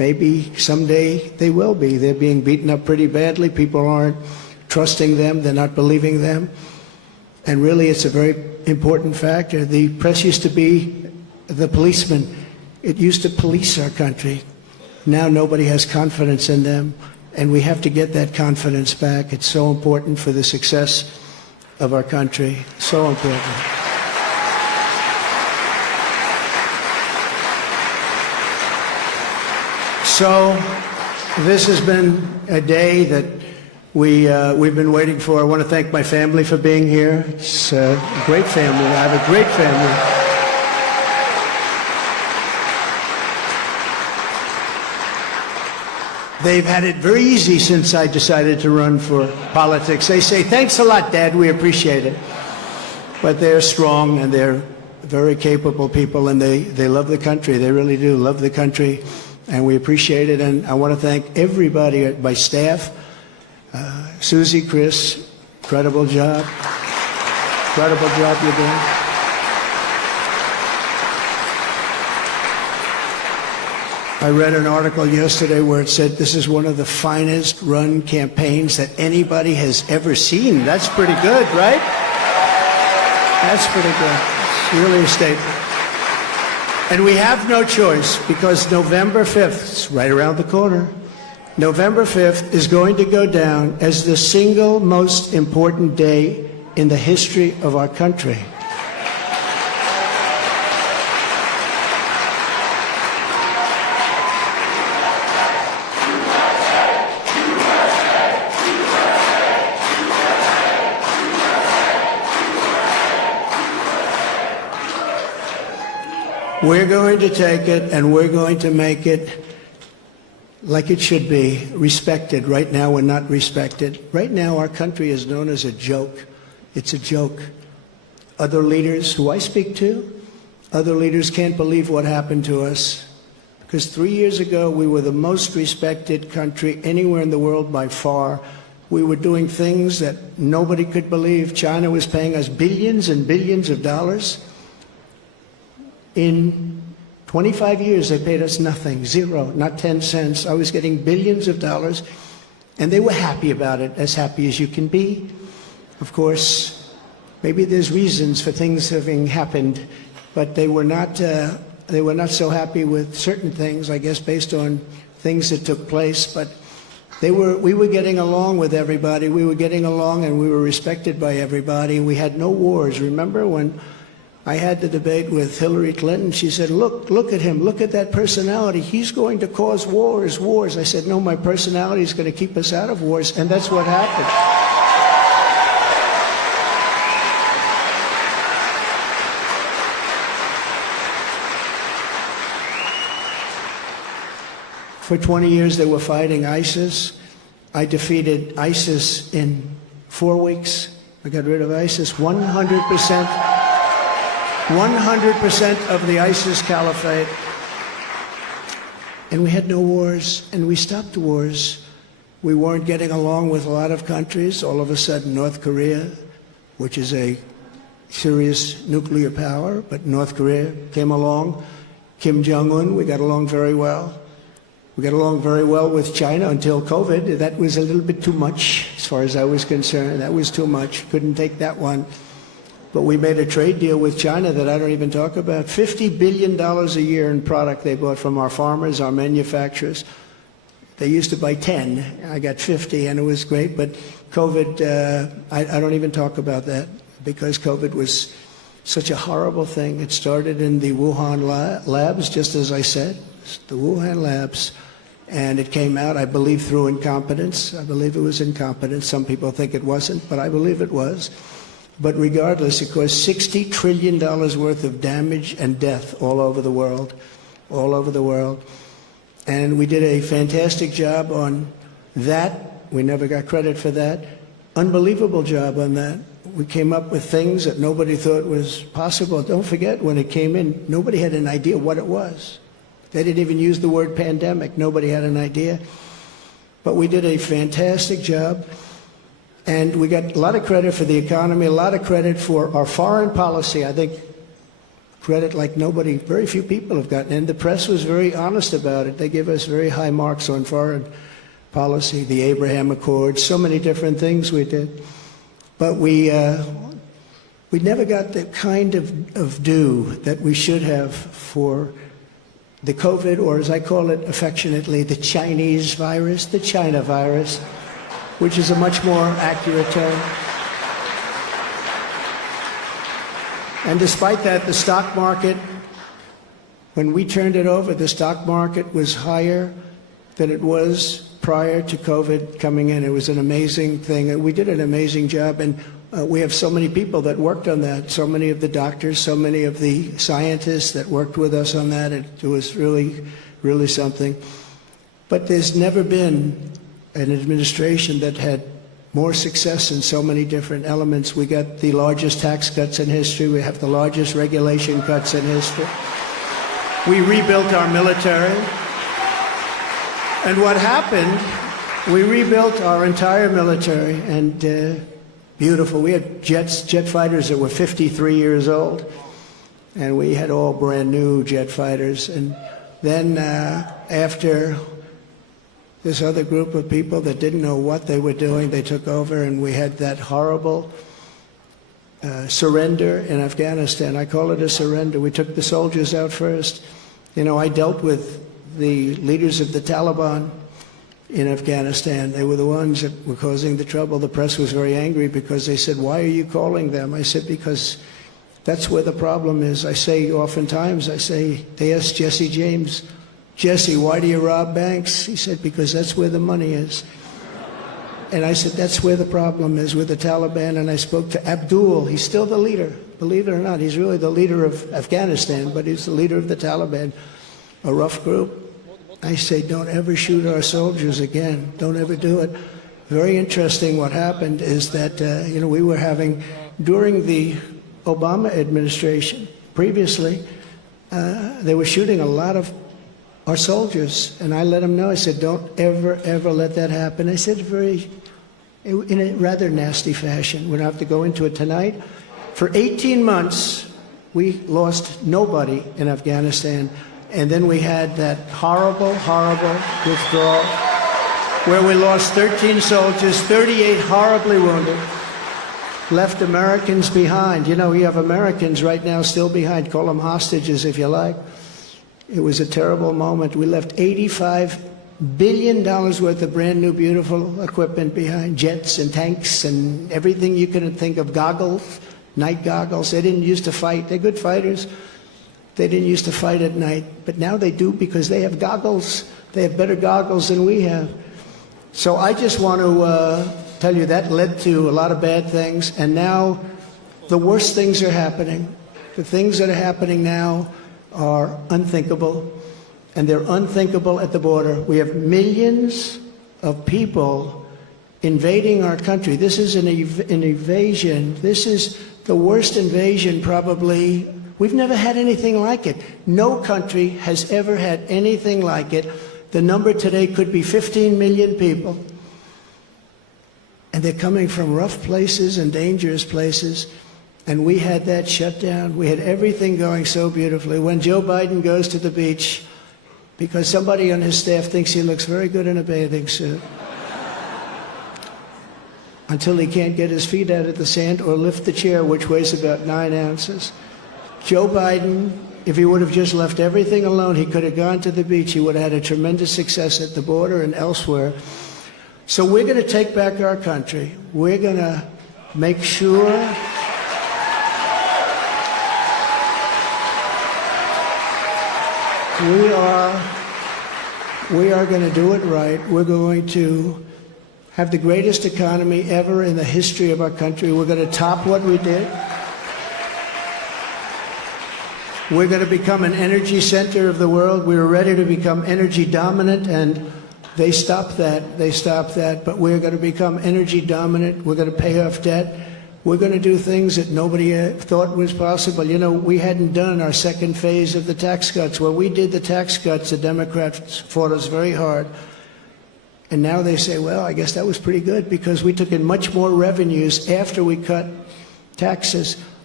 maybe someday they will be. They're being beaten up pretty badly. People aren't trusting them. They're not believing them. And really, it's a very important factor. The press used to be the policeman. It used to police our country. Now nobody has confidence in them, and we have to get that confidence back. It's so important for the success of our country. So important. So this has been a day that we've been waiting for. I want to thank my family for being here. It's a great family. I have a great family. They've had it very easy since I decided to run for politics. They say, thanks a lot, Dad, we appreciate it. But they're strong and they're very capable people, and they love the country. They really do love the country, and we appreciate it. And I want to thank everybody at my staff. Susie, Chris, incredible job. Incredible job you're doing. I read an article yesterday where it said this is one of the finest run campaigns that anybody has ever seen. That's pretty good, right? That's pretty good. It's really a statement. And we have no choice, because November 5th, it's right around the corner, November 5th is going to go down as the single most important day in the history of our country. We're going to take it and we're going to make it like it should be, respected. Right now we're not respected. Right now our country is known as a joke. It's a joke. Other leaders who I speak to, other leaders can't believe what happened to us. Because 3 years ago we were the most respected country anywhere in the world by far. We were doing things that nobody could believe. China was paying us billions and billions of dollars. In 25 years, they paid us nothing, zero, not 10 cents. I was getting billions of dollars, and they were happy about it, as happy as you can be. Of course, maybe there's reasons for things having happened, but they were not so happy with certain things, I guess, based on things that took place. But we were getting along with everybody. We were getting along, and we were respected by everybody. We had no wars. Remember when I had the debate with Hillary Clinton? She said, look at him, look at that personality. He's going to cause wars. I said, no, my personality is going to keep us out of wars, and that's what happened. For 20 years they were fighting ISIS. I defeated ISIS in 4 weeks. I got rid of ISIS 100%. 100% of the ISIS caliphate. And we had no wars, and we stopped wars. We weren't getting along with a lot of countries. All of a sudden, North Korea, which is a serious nuclear power, but North Korea came along. Kim Jong-un, we got along very well. We got along very well with China until COVID. That was a little bit too much, as far as I was concerned. That was too much. Couldn't take that one. But we made a trade deal with China that I don't even talk about. $50 billion a year in product they bought from our farmers, our manufacturers. They used to buy 10. I got 50, and it was great. But COVID, I don't even talk about that, because COVID was such a horrible thing. It started in the Wuhan labs, just as I said, the Wuhan labs. And it came out, I believe, through incompetence. I believe it was incompetence. Some people think it wasn't, but I believe it was. But regardless, it caused $60 trillion worth of damage and death all over the world, all over the world. And we did a fantastic job on that. We never got credit for that. Unbelievable job on that. We came up with things that nobody thought was possible. Don't forget, when it came in, nobody had an idea what it was. They didn't even use the word pandemic. Nobody had an idea. But we did a fantastic job. And we got a lot of credit for the economy, a lot of credit for our foreign policy. I think credit like nobody, very few people have gotten. And the press was very honest about it. They give us very high marks on foreign policy, the Abraham Accords, so many different things we did. But we never got the kind of due that we should have for the COVID, or as I call it affectionately, the Chinese virus, the China virus, which is a much more accurate term. And despite that, the stock market, when we turned it over, the stock market was higher than it was prior to COVID coming in. It was an amazing thing. We did an amazing job, and we have so many people that worked on that, so many of the doctors, so many of the scientists that worked with us on that. It was really, really something. But there's never been an administration that had more success in so many different elements. We got the largest tax cuts in history. We have the largest regulation cuts in history. We rebuilt our military. And what happened, we rebuilt our entire military, and beautiful. We had jet fighters that were 53 years old, and we had all brand new jet fighters. And then after this other group of people that didn't know what they were doing, they took over, and we had that horrible surrender in Afghanistan. I call it a surrender. We took the soldiers out first. You know, I dealt with the leaders of the Taliban in Afghanistan. They were the ones that were causing the trouble. The press was very angry because they said, "Why are you calling them?" I said, "Because that's where the problem is." I say oftentimes, they asked Jesse James, "Jesse, why do you rob banks?" He said, "Because that's where the money is." And I said, that's where the problem is with the Taliban. And I spoke to Abdul. He's still the leader. Believe it or not, he's really the leader of Afghanistan, but he's the leader of the Taliban, a rough group. I say, don't ever shoot our soldiers again. Don't ever do it. Very interesting what happened is that, we were having, during the Obama administration, previously, they were shooting a lot of our soldiers. And I let them know, I said, don't ever, ever let that happen. I said in a rather nasty fashion. We don't have to go into it tonight. For 18 months, we lost nobody in Afghanistan. And then we had that horrible, horrible withdrawal where we lost 13 soldiers, 38 horribly wounded, left Americans behind. You know, we have Americans right now still behind. Call them hostages if you like. It was a terrible moment. We left $85 billion worth of brand new, beautiful equipment behind, jets and tanks and everything you can think of, goggles, night goggles. They didn't used to fight. They're good fighters. They didn't used to fight at night, but now they do because they have goggles. They have better goggles than we have. So I just want to tell you that led to a lot of bad things, and now the worst things are happening. The things that are happening now are unthinkable, and they're unthinkable at the border. We have millions of people invading our country. This is an invasion. This is the worst invasion probably. We've never had anything like it. No country has ever had anything like it. The number today could be 15 million people. And they're coming from rough places and dangerous places. And we had that shut down. We had everything going so beautifully. When Joe Biden goes to the beach, because somebody on his staff thinks he looks very good in a bathing suit, until he can't get his feet out of the sand or lift the chair, which weighs about 9 ounces. Joe Biden, if he would have just left everything alone, he could have gone to the beach. He would have had a tremendous success at the border and elsewhere. So we're going to take back our country. We're going to make sure we are going to do it right. We're going to have the greatest economy ever in the history of our country. We're going to top what we did. We're going to become an energy center of the world. We were ready to become energy dominant, and they stopped that. They stopped that. But we're going to become energy dominant. We're going to pay off debt. We're going to do things that nobody thought was possible. You know, we hadn't done our second phase of the tax cuts. When we did the tax cuts, the Democrats fought us very hard. And now they say, well, I guess that was pretty good because we took in much more revenues after we cut taxes.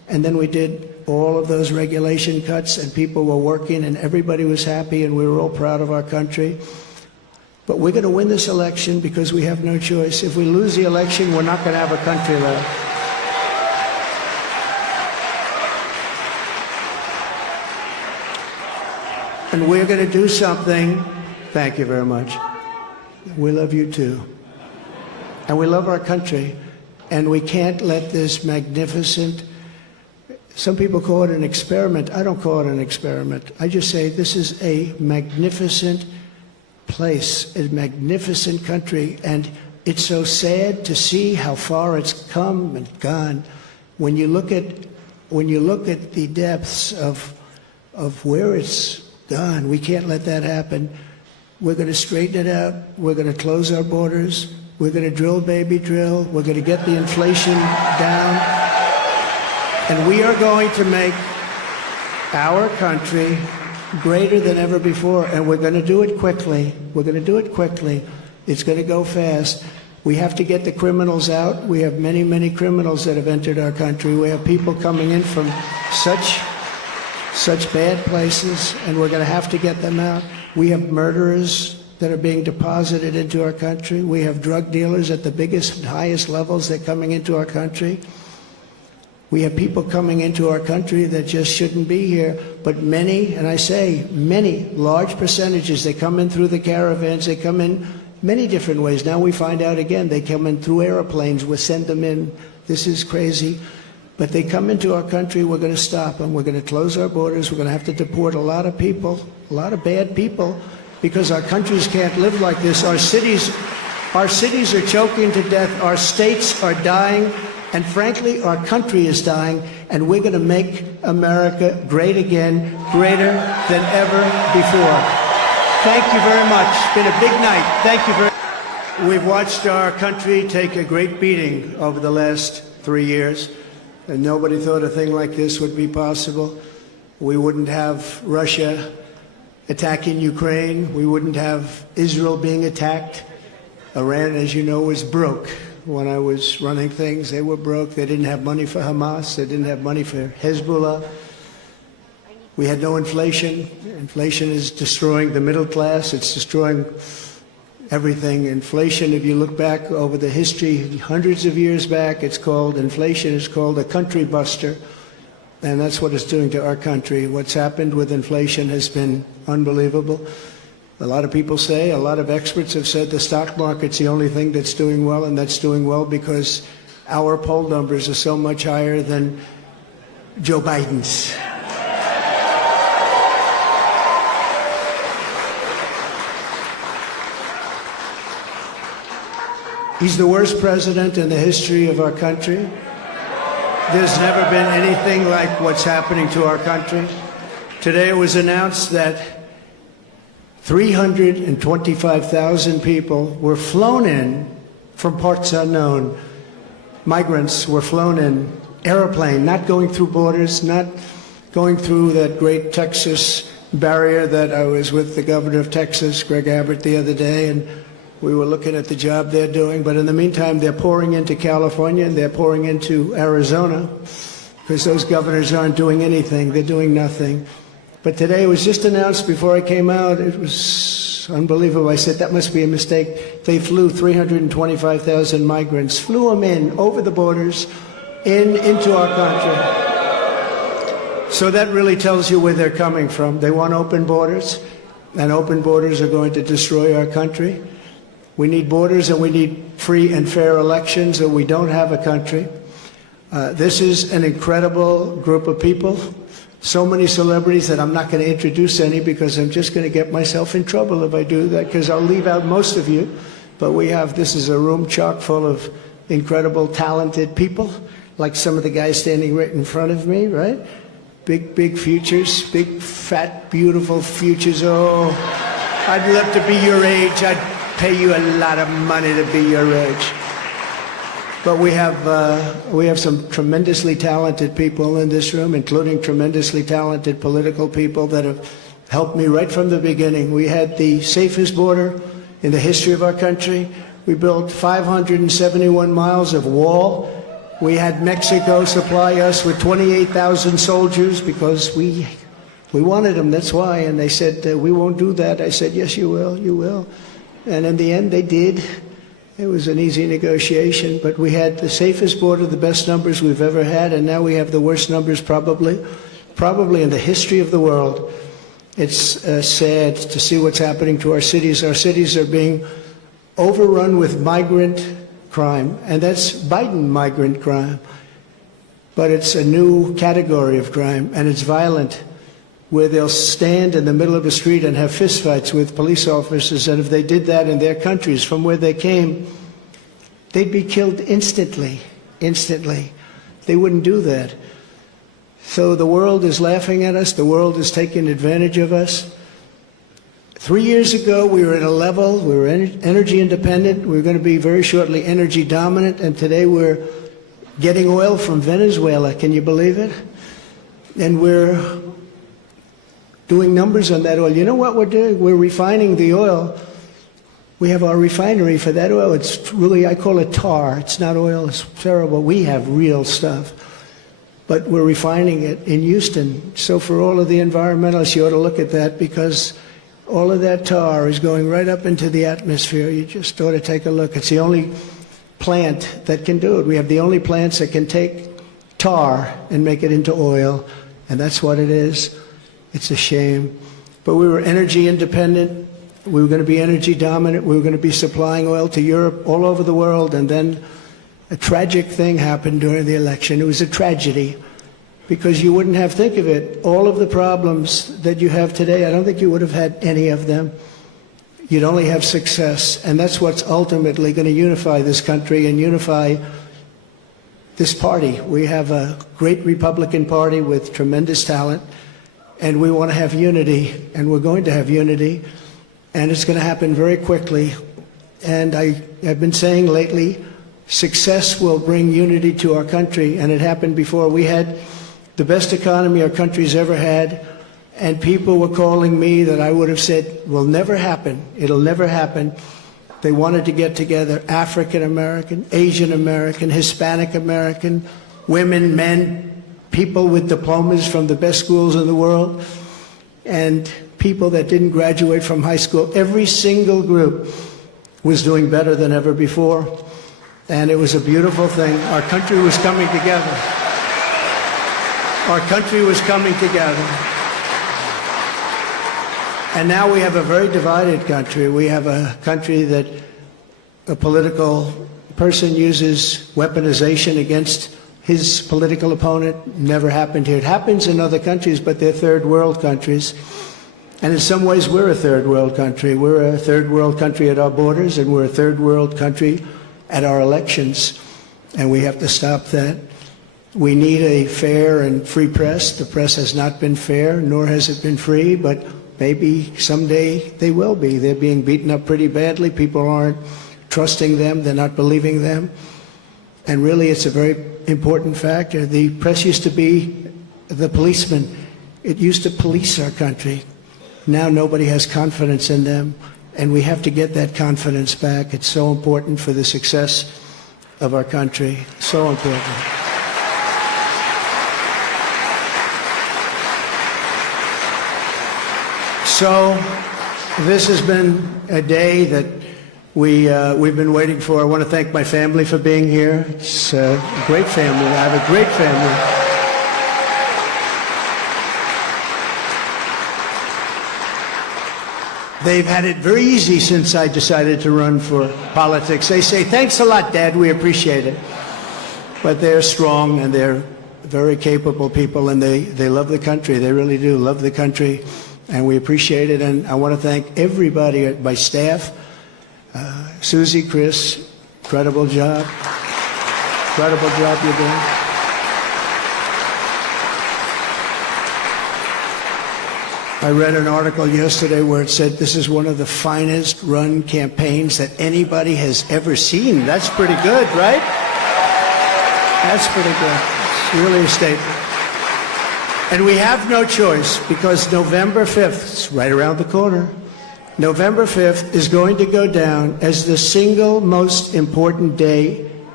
And then we did all of those regulation cuts, and people were working, and everybody was happy, and we were all proud of our country. But we're going to win this election because we have no choice. If we lose the election, we're not going to have a country left. And we're going to do something. Thank you very much. We love you too. And we love our country. And we can't let this magnificent, some people call it an experiment. I don't call it an experiment. I just say this is a magnificent place, a magnificent country. And it's so sad to see how far it's come and gone. When you look at the depths of where it's gone, we can't let that happen. We're going to straighten it out. We're going to close our borders. We're going to drill, baby, drill. We're going to get the inflation down. And we are going to make our country greater than ever before. And we're going to do it quickly. We're going to do it quickly. It's going to go fast. We have to get the criminals out. We have many, many criminals that have entered our country. We have people coming in from such bad places, and we're going to have to get them out. We have murderers that are being deposited into our country. We have drug dealers at the biggest, highest levels. They're coming into our country. We have people coming into our country that just shouldn't be here. But many, and I say many, large percentages, they come in through the caravans. They come in many different ways. Now we find out again, they come in through airplanes. We send them in. This is crazy. But they come into our country, we're going to stop them. We're going to close our borders. We're going to have to deport a lot of people, a lot of bad people, because our countries can't live like this. Our cities are choking to death. Our states are dying. And frankly, our country is dying. And we're going to make America great again, greater than ever before. Thank you very much. It's been a big night. Thank you very much. We've watched our country take a great beating over the last 3 years. And nobody thought a thing like this would be possible. We wouldn't have Russia attacking Ukraine. We wouldn't have Israel being attacked. Iran, as you know, was broke. When I was running things, they were broke. They didn't have money for Hamas. They didn't have money for Hezbollah. We had no inflation. Inflation is destroying the middle class. It's destroying everything. Inflation, if you look back over the history, hundreds of years back, inflation is called a country buster. And that's what it's doing to our country. What's happened with inflation has been unbelievable. A lot of people say, a lot of experts have said the stock market's the only thing that's doing well, and that's doing well because our poll numbers are so much higher than Joe Biden's. He's the worst president in the history of our country. There's never been anything like what's happening to our country. Today it was announced that 325,000 people were flown in from parts unknown. Migrants were flown in, airplane, not going through borders, not going through that great Texas barrier that I was with the governor of Texas, Greg Abbott, the other day, and we were looking at the job they're doing. But in the meantime, they're pouring into California and they're pouring into Arizona because those governors aren't doing anything. They're doing nothing. But today it was just announced before I came out. It was unbelievable. I said, that must be a mistake. They flew 325,000 migrants, flew them in over the borders into our country. So that really tells you where they're coming from. They want open borders, and open borders are going to destroy our country. We need borders and we need free and fair elections, or we don't have a country. This is an incredible group of people. So many celebrities that I'm not going to introduce any because I'm just going to get myself in trouble if I do that, because I'll leave out most of you. But this is a room chock full of incredible, talented people, like some of the guys standing right in front of me, right? Big, big futures, big, fat, beautiful futures. Oh, I'd love to be your age. I'd pay you a lot of money to be your age. But we have some tremendously talented people in this room, including tremendously talented political people that have helped me right from the beginning. We had the safest border in the history of our country. We built 571 miles of wall We had Mexico supply us with 28,000 soldiers because we wanted them, that's why. And they said, we won't do that. I said, yes, you will, you will. And in the end, they did. It was an easy negotiation, but we had the safest border, the best numbers we've ever had, and now we have the worst numbers probably in the history of the world. It's sad to see what's happening to our cities. Our cities are being overrun with migrant crime, and that's Biden migrant crime. But it's a new category of crime, and it's violent, where they'll stand in the middle of a street and have fistfights with police officers, and if they did that in their countries from where they came, they'd be killed instantly, instantly. They wouldn't do that. So the world is laughing at us. The world is taking advantage of us. 3 years ago, we were at a level, we were energy independent. We were going to be very shortly energy dominant. And today we're getting oil from Venezuela. Can you believe it? And we're doing numbers on that oil. You know what we're doing? We're refining the oil. We have our refinery for that oil. It's really, I call it tar. It's not oil. It's terrible. We have real stuff. But we're refining it in Houston. So for all of the environmentalists, you ought to look at that, because all of that tar is going right up into the atmosphere. You just ought to take a look. It's the only plant that can do it. We have the only plants that can take tar and make it into oil, and that's what it is. It's a shame. But we were energy independent. We were going to be energy dominant. We were going to be supplying oil to Europe, all over the world, and then a tragic thing happened during the election. It was a tragedy, because you wouldn't have, think of it, all of the problems that you have today, I don't think you would have had any of them. You'd only have success, and that's what's ultimately going to unify this country and unify this party. We have a great Republican Party with tremendous talent, and we want to have unity, and we're going to have unity, and it's going to happen very quickly. And I've been saying lately, success will bring unity to our country, and it happened before. We had the best economy our country's ever had, and people were calling me that I would have said will never happen. It'll never happen. They wanted to get together, African American, Asian American, Hispanic American, women, men, people with diplomas from the best schools in the world, and people that didn't graduate from high school. Every single group was doing better than ever before. And it was a beautiful thing. Our country was coming together. Our country was coming together. And now we have a very divided country. We have a country that a political person uses weaponization against his political opponent. Never happened here. It happens in other countries, but they're third world countries. And in some ways, we're a third world country. We're a third world country at our borders, and we're a third world country at our elections, and we have to stop that. We need a fair and free press. The press has not been fair, nor has it been free, but maybe someday they will be. They're being beaten up pretty badly. People aren't trusting them. They're not believing them. And really, it's a very important factor. The press used to be the policeman. It used to police our country. Now nobody has confidence in them. And we have to get that confidence back. It's so important for the success of our country. So important. So this has been a day that we've been waiting for. I want to thank my family for being here. It's a great family. I have a great family. They've had it very easy since I decided to run for politics. They say, thanks a lot, Dad, we appreciate it. But they're strong, and they're very capable people, and they love the country. They really do love the country, and we appreciate it. And I want to thank everybody at my staff. Susie, Chris, incredible job. Incredible job you're doing. I read an article yesterday where it said this is one of the finest run campaigns that anybody has ever seen. That's pretty good, right? That's pretty good. It's really a statement. And we have no choice, because November 5th, it's right around the corner, November 5th is going to go down as the single most important day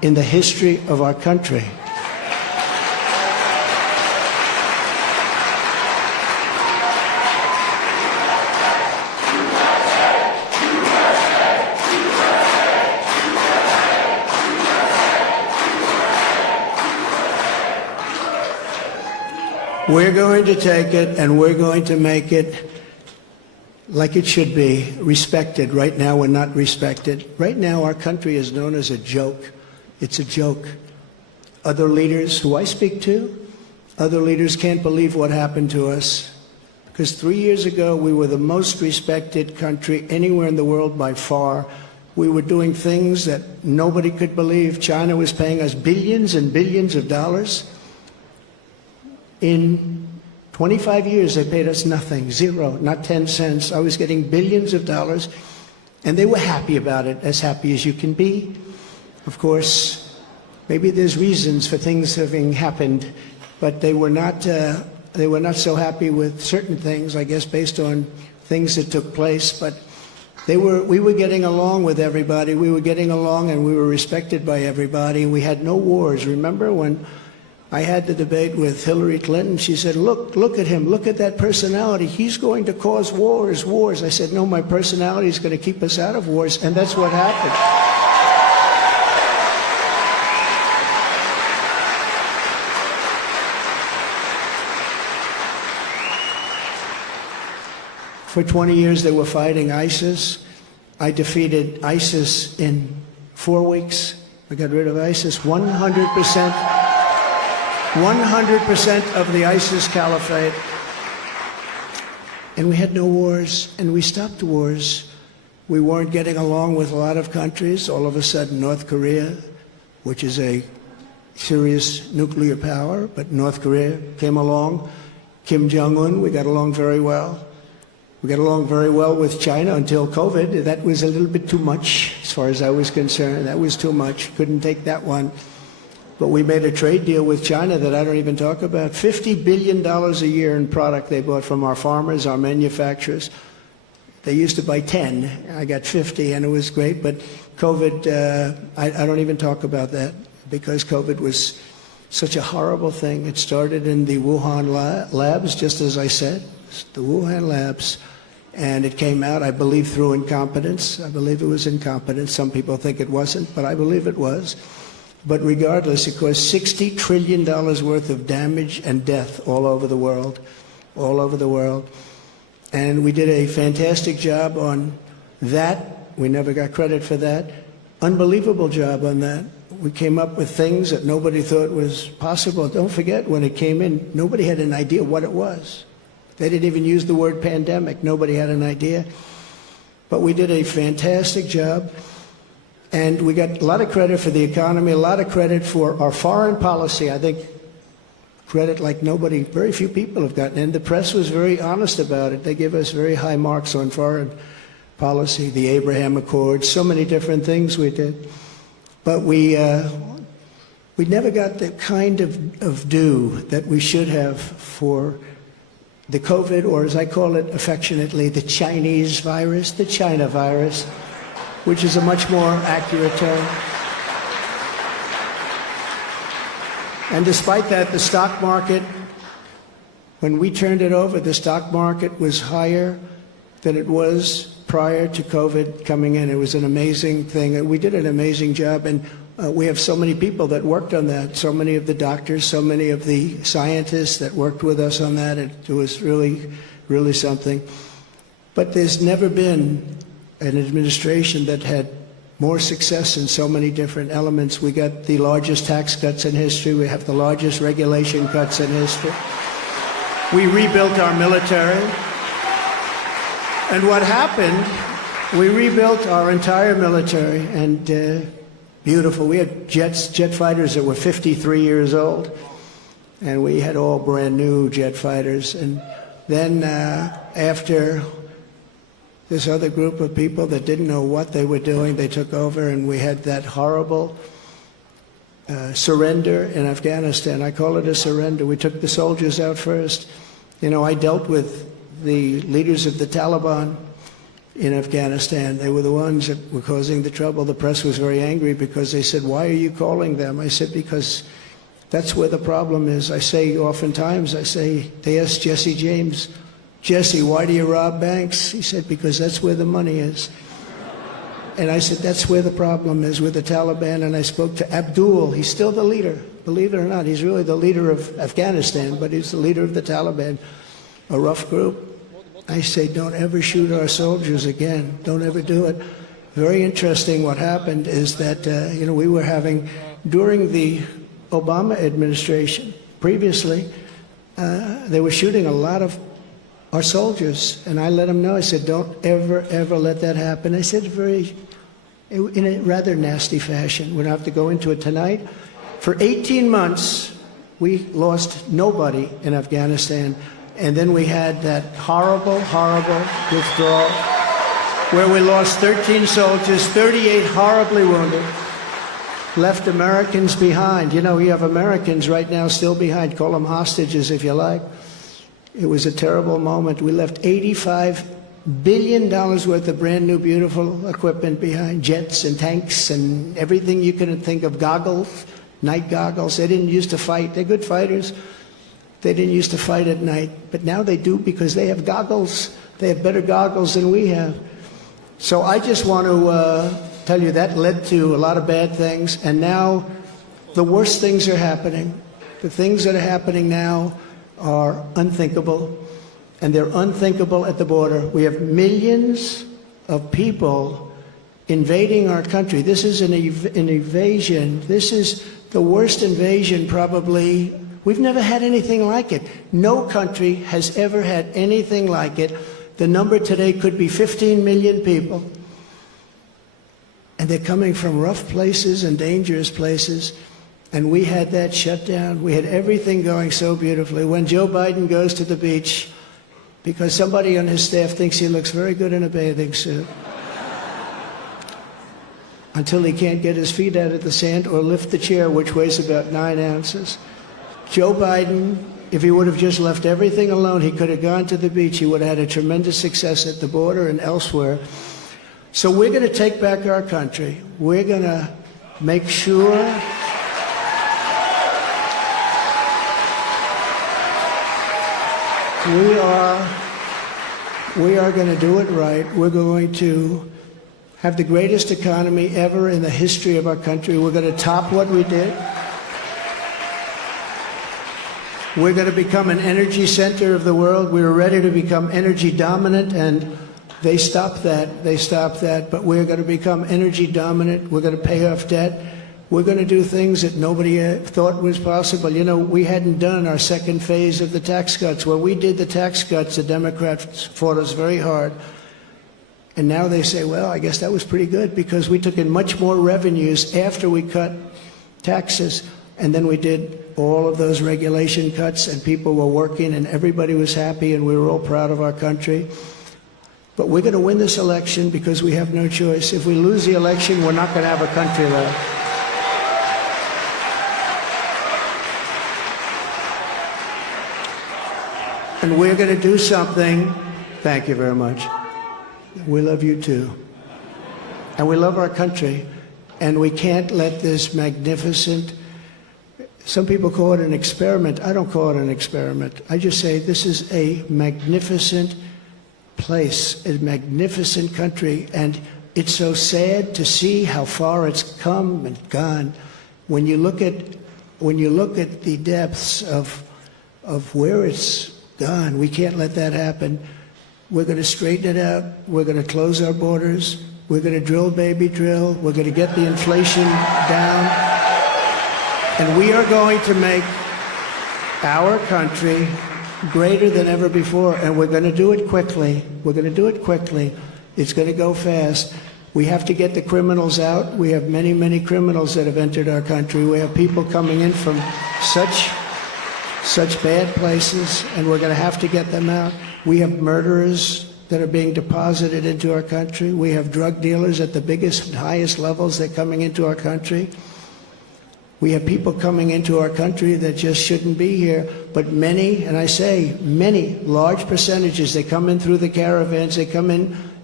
in the history of our country. We're going to take it and we're going to make it like it should be, respected. Right now we're not respected. Right now our country is known as a joke. It's a joke. Other leaders who I speak to, other leaders can't believe what happened to us. Because 3 years ago we were the most respected country anywhere in the world by far. We were doing things that nobody could believe. China was paying us billions and billions of dollars. In 25 years, they paid us nothing, zero, not 10 cents. I was getting billions of dollars, and they were happy about it, as happy as you can be. Of course, maybe there's reasons for things having happened, but they were not so happy with certain things, I guess, based on things that took place. But we were getting along with everybody. We were getting along, and we were respected by everybody. We had no wars. Remember when I had the debate with Hillary Clinton? She said, look at him, look at that personality. He's going to cause wars. I said, no, my personality is going to keep us out of wars, and that's what happened. For 20 years, they were fighting ISIS. I defeated ISIS in 4 weeks. I got rid of ISIS 100%. 100% of the ISIS caliphate. And we had no wars, and we stopped wars. We weren't getting along with a lot of countries. All of a sudden, North Korea, which is a serious nuclear power, but North Korea came along. Kim Jong-un, we got along very well. We got along very well with China until COVID. That was a little bit too much, as far as I was concerned. That was too much. Couldn't take that one. But we made a trade deal with China that I don't even talk about. $50 billion a year in product they bought from our farmers, our manufacturers. They used to buy 10. I got 50, and it was great. But COVID, I don't even talk about that, because COVID was such a horrible thing. It started in the Wuhan labs, just as I said, the Wuhan labs. And it came out, I believe, through incompetence. I believe it was incompetence. Some people think it wasn't, but I believe it was. But regardless, it caused $60 trillion worth of damage and death all over the world, all over the world. And we did a fantastic job on that. We never got credit for that. Unbelievable job on that. We came up with things that nobody thought was possible. Don't forget, when it came in, nobody had an idea what it was. They didn't even use the word pandemic. Nobody had an idea. But we did a fantastic job. And we got a lot of credit for the economy, a lot of credit for our foreign policy. I think credit like nobody, very few people have gotten. And the press was very honest about it. They give us very high marks on foreign policy, the Abraham Accords, so many different things we did. But we never got the kind of due that we should have for the COVID, or as I call it affectionately, the Chinese virus, the China virus, which is a much more accurate term. And despite that, the stock market, when we turned it over, the stock market was higher than it was prior to COVID coming in. It was an amazing thing. And we did an amazing job. And we have so many people that worked on that, so many of the doctors, so many of the scientists that worked with us on that. It was really, really something. But there's never been an administration that had more success in so many different elements. We got the largest tax cuts in history. We have the largest regulation cuts in history. We rebuilt our military. And what happened, we rebuilt our entire military, and beautiful. We had jet fighters that were 53 years old, and we had all brand new jet fighters. And then after this other group of people that didn't know what they were doing, they took over, and we had that horrible surrender in Afghanistan. I call it a surrender. We took the soldiers out first. You know, I dealt with the leaders of the Taliban in Afghanistan. They were the ones that were causing the trouble. The press was very angry because they said, why are you calling them? I said, because that's where the problem is. I say oftentimes, they asked Jesse James, Jesse, why do you rob banks? He said, because that's where the money is. And I said, that's where the problem is with the Taliban. And I spoke to Abdul. He's still the leader. Believe it or not, he's really the leader of Afghanistan, but he's the leader of the Taliban, a rough group. I say, don't ever shoot our soldiers again. Don't ever do it. Very interesting what happened is that, we were having, during the Obama administration, previously, they were shooting a lot of our soldiers, and I let them know. I said, don't ever, ever let that happen. I said in a rather nasty fashion. We don't have to go into it tonight. For 18 months, we lost nobody in Afghanistan, and then we had that horrible, horrible withdrawal where we lost 13 soldiers, 38 horribly wounded, left Americans behind. You have Americans right now still behind. Call them hostages if you like. It was a terrible moment. We left $85 billion worth of brand new, beautiful equipment behind, jets and tanks and everything you could think of, goggles, night goggles. They didn't used to fight. They're good fighters. They didn't used to fight at night, but now they do because they have goggles. They have better goggles than we have. So I just want to tell you that led to a lot of bad things, and now the worst things are happening. The things that are happening now are unthinkable, and they're unthinkable at the border. We have millions of people invading our country. This is an invasion. This is the worst invasion probably. We've never had anything like it. No country has ever had anything like it. The number today could be 15 million people. And they're coming from rough places and dangerous places. And we had that shut down. We had everything going so beautifully. When Joe Biden goes to the beach, because somebody on his staff thinks he looks very good in a bathing suit, until he can't get his feet out of the sand or lift the chair, which weighs about 9 ounces. Joe Biden, if he would have just left everything alone, he could have gone to the beach. He would have had a tremendous success at the border and elsewhere. So we're going to take back our country. We're going to make sure we are going to do it right. We're going to have the greatest economy ever in the history of our country. We're going to top what we did. We're going to become an energy center of the world. We were ready to become energy dominant, and they stopped that. They stopped that. But we're going to become energy dominant. We're going to pay off debt. We're going to do things that nobody thought was possible. We hadn't done our second phase of the tax cuts. When we did the tax cuts, the Democrats fought us very hard. And now they say, well, I guess that was pretty good because we took in much more revenues after we cut taxes. And then we did all of those regulation cuts, and people were working, and everybody was happy, and we were all proud of our country. But we're going to win this election because we have no choice. If we lose the election, we're not going to have a country left. And we're going to do something. Thank you very much. We love you too. And we love our country. And we can't let this magnificent, some people call it an experiment. I don't call it an experiment. I just say this is a magnificent place, a magnificent country. And it's so sad to see how far it's come and gone. When you look at the depths of where it's gone, we can't let that happen. We're going to straighten it out. We're going to close our borders. We're going to drill, baby, drill. We're going to get the inflation down. And we are going to make our country greater than ever before. And we're going to do it quickly. We're going to do it quickly. It's going to go fast. We have to get the criminals out. We have many, many criminals that have entered our country. We have people coming in from such bad places, and we're going to have to get them out. We have murderers that are being deposited into our country. We have drug dealers at the biggest and highest levels that are coming into our country. We have people coming into our country that just shouldn't be here, but many, and I say many, large percentages, they come in through the caravans, they come in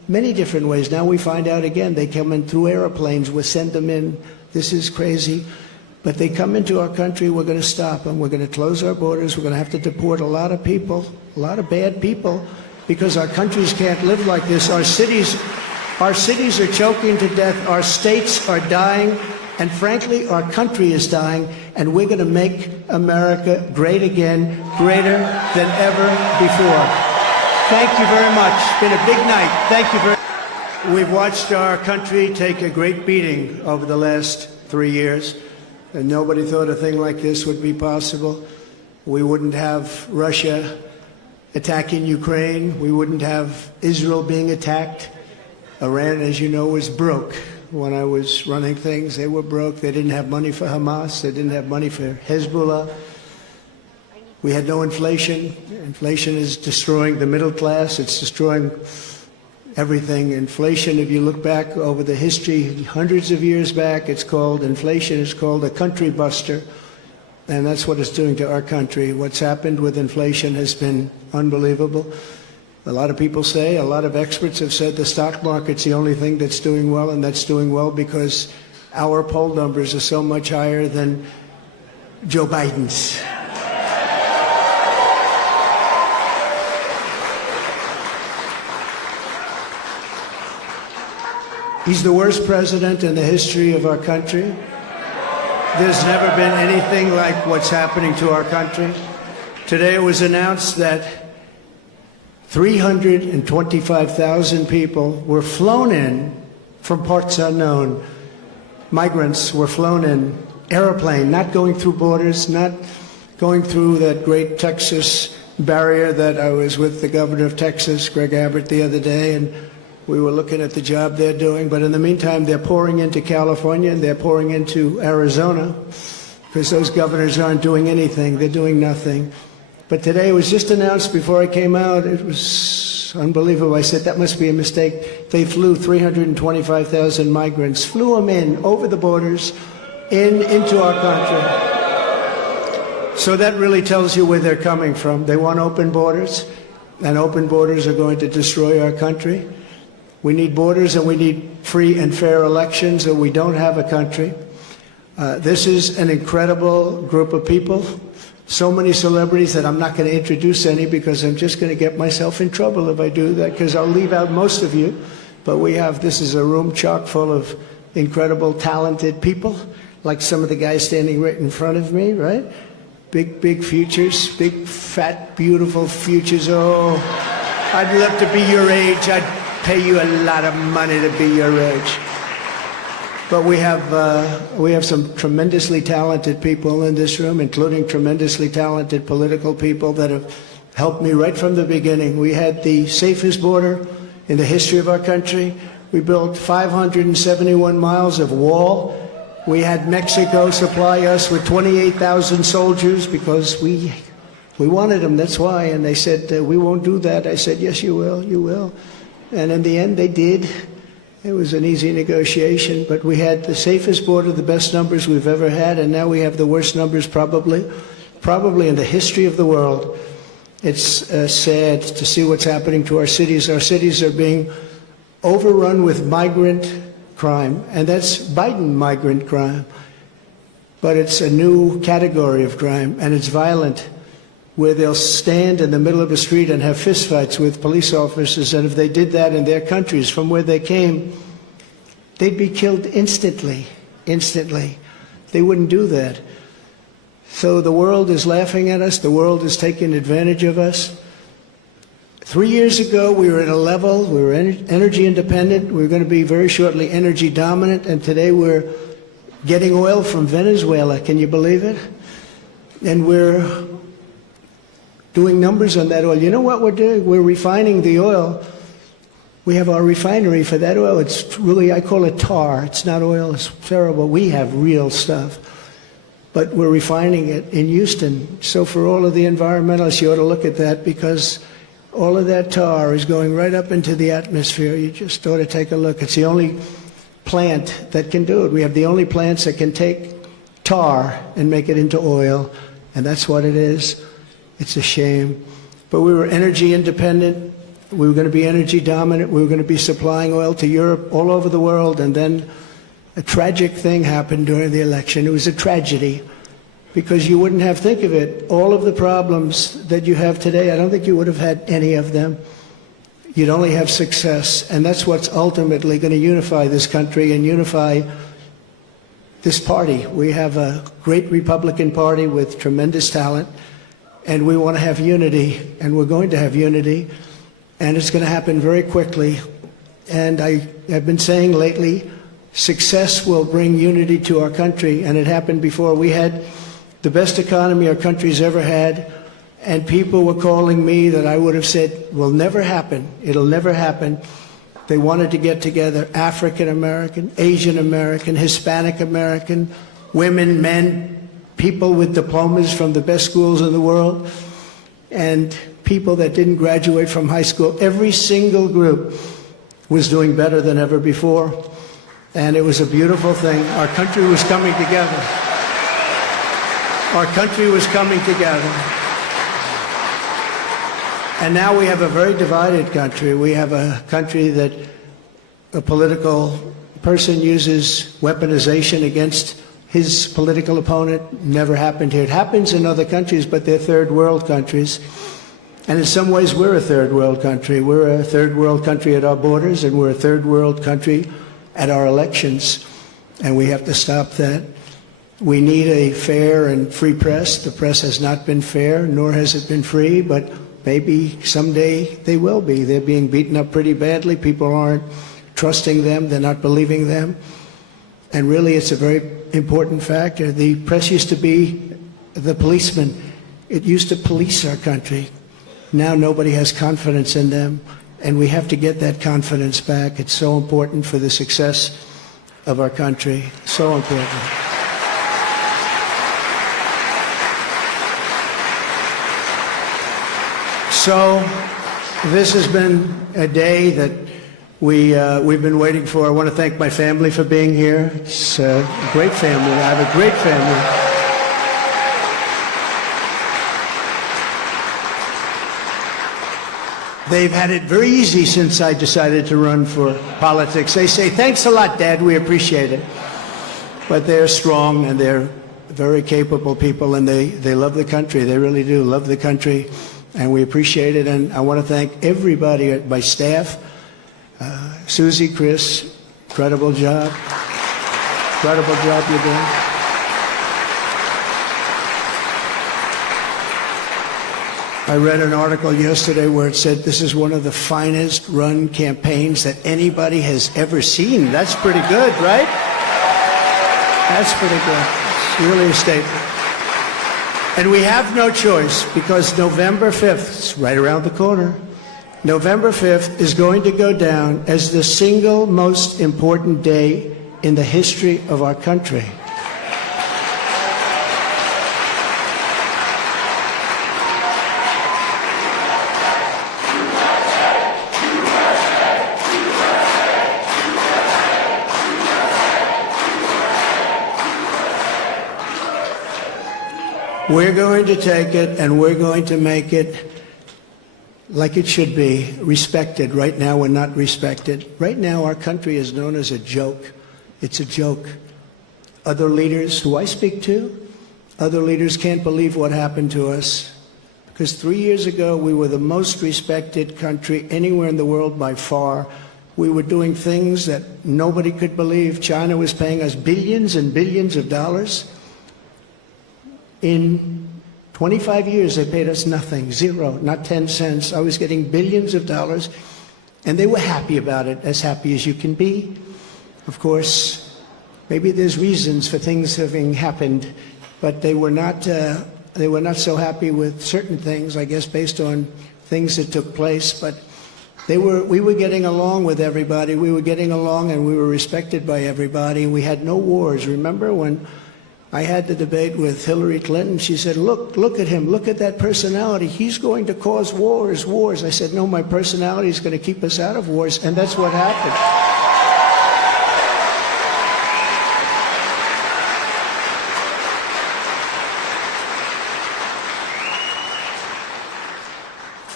many different ways. Now we find out again, they come in through airplanes, we send them in. This is crazy. But they come into our country, we're going to stop them. We're going to close our borders. We're going to have to deport a lot of people, a lot of bad people, because our countries can't live like this. Our cities are choking to death. Our states are dying. And frankly, our country is dying. And we're going to make America great again, greater than ever before. Thank you very much. It's been a big night. Thank you very much. We've watched our country take a great beating over the last 3 years. And nobody thought a thing like this would be possible. We wouldn't have Russia attacking Ukraine. We wouldn't have Israel being attacked. Iran, as you know, was broke. When I was running things, they were broke. They didn't have money for Hamas. They didn't have money for Hezbollah. We had no inflation. Inflation is destroying the middle class. It's destroying everything. Inflation, if you look back over the history, hundreds of years back, it's called, inflation is called a country buster. And that's what it's doing to our country. What's happened with inflation has been unbelievable. A lot of people say, a lot of experts have said the stock market's the only thing that's doing well, and that's doing well because our poll numbers are so much higher than Joe Biden's. He's the worst president in the history of our country. There's never been anything like what's happening to our country. Today it was announced that 325,000 people were flown in from parts unknown. Migrants were flown in, airplane, not going through borders, not going through that great Texas barrier that I was with the governor of Texas, Greg Abbott, the other day, and we were looking at the job they're doing. But in the meantime, they're pouring into California and they're pouring into Arizona because those governors aren't doing anything. They're doing nothing. But today it was just announced before I came out. It was unbelievable. I said, that must be a mistake. They flew 325,000 migrants, flew them in over the borders into our country. So that really tells you where they're coming from. They want open borders, and open borders are going to destroy our country. We need borders and we need free and fair elections, or we don't have a country. This is an incredible group of people. So many celebrities that I'm not going to introduce any because I'm just going to get myself in trouble if I do that, because I'll leave out most of you. But this is a room chock full of incredible, talented people, like some of the guys standing right in front of me, right? Big, big futures, big, fat, beautiful futures. Oh, I'd love to be your age. I'd pay you a lot of money to be your age. But we have some tremendously talented people in this room, including tremendously talented political people that have helped me right from the beginning. We had the safest border in the history of our country. We built 571 miles of wall. We had Mexico supply us with 28,000 soldiers because we wanted them, that's why. And they said, we won't do that. I said, yes, you will, you will. And in the end, they did. It was an easy negotiation, but we had the safest border, the best numbers we've ever had, and now we have the worst numbers probably in the history of the world. It's sad to see what's happening to our cities. Our cities are being overrun with migrant crime, and that's Biden migrant crime. But it's a new category of crime, and it's violent, where they'll stand in the middle of a street and have fistfights with police officers, and if they did that in their countries from where they came, they'd be killed instantly. They wouldn't do that. So the world is laughing at us. The world is taking advantage of us. 3 years ago, we were at a level, we were energy independent. We were going to be very shortly energy dominant, and today we're getting oil from Venezuela. Can you believe it? And we're doing numbers on that oil. You know what we're doing? We're refining the oil. We have our refinery for that oil. It's really, I call it tar. It's not oil. It's terrible. We have real stuff. But we're refining it in Houston. So for all of the environmentalists, you ought to look at that, because all of that tar is going right up into the atmosphere. You just ought to take a look. It's the only plant that can do it. We have the only plants that can take tar and make it into oil, and that's what it is. It's a shame. But we were energy independent We were going to be energy dominant. We were going to be supplying oil to Europe, all over the world. And then a tragic thing happened during the election. It was a tragedy because you wouldn't have, think of it, all of the problems that you have today, I don't think you would have had any of them. You'd only have success. And that's what's ultimately going to unify this country and unify this party. We have a great Republican Party with tremendous talent, and we want to have unity, and we're going to have unity, and it's going to happen very quickly. And I have been saying lately, success will bring unity to our country, and it happened before. We had the best economy our country's ever had, and people were calling me that I would have said will never happen. It'll never happen. They wanted to get together, African American, Asian American, Hispanic American, women, men, people with diplomas from the best schools in the world, and people that didn't graduate from high school. Every single group was doing better than ever before, and it was a beautiful thing. Our country was coming together. Our country was coming together. And now we have a very divided country. We have a country that a political person uses weaponization against his political opponent. Never happened here. It happens in other countries, but they're third world countries. And in some ways, we're a third world country. We're a third world country at our borders, and we're a third world country at our elections. And we have to stop that. We need a fair and free press. The press has not been fair, nor has it been free, but maybe someday they will be. They're being beaten up pretty badly. People aren't trusting them. They're not believing them. And really, it's a very important factor. The press used to be the policeman. It used to police our country. Now nobody has confidence in them, and we have to get that confidence back. It's so important for the success of our country. So important. So this has been a day that we've been waiting for. I want to thank my family for being here. It's a great family. I have a great family. They've had it very easy since I decided to run for politics. They say, thanks a lot, Dad, we appreciate it. But they're strong, and they're very capable people, and they love the country. They really do love the country, and we appreciate it. And I want to thank everybody at my staff. Susie, Chris, incredible job. Incredible job you're doing. I read an article yesterday where it said this is one of the finest run campaigns that anybody has ever seen. That's pretty good, right? That's pretty good. It's really a statement. And we have no choice, because November 5th, it's right around the corner, November 5th is going to go down as the single most important day in the history of our country. We're going to take it, and we're going to make it like it should be, respected. Right now, we're not respected. Right now, our country is known as a joke. It's a joke. Other leaders who I speak to, other leaders can't believe what happened to us. Because 3 years ago, we were the most respected country anywhere in the world by far. We were doing things that nobody could believe. China was paying us billions and billions of dollars. In 25 years, they paid us nothing, zero, not 10 cents. I was getting billions of dollars, and they were happy about it, as happy as you can be. Of course, maybe there's reasons for things having happened, but they were not so happy with certain things, I guess, based on things that took place. But we were getting along with everybody. We were getting along, and we were respected by everybody. We had no wars. Remember when I had the debate with Hillary Clinton? She said, look at him, look at that personality. He's going to cause wars. I said, no, my personality is going to keep us out of wars, and that's what happened.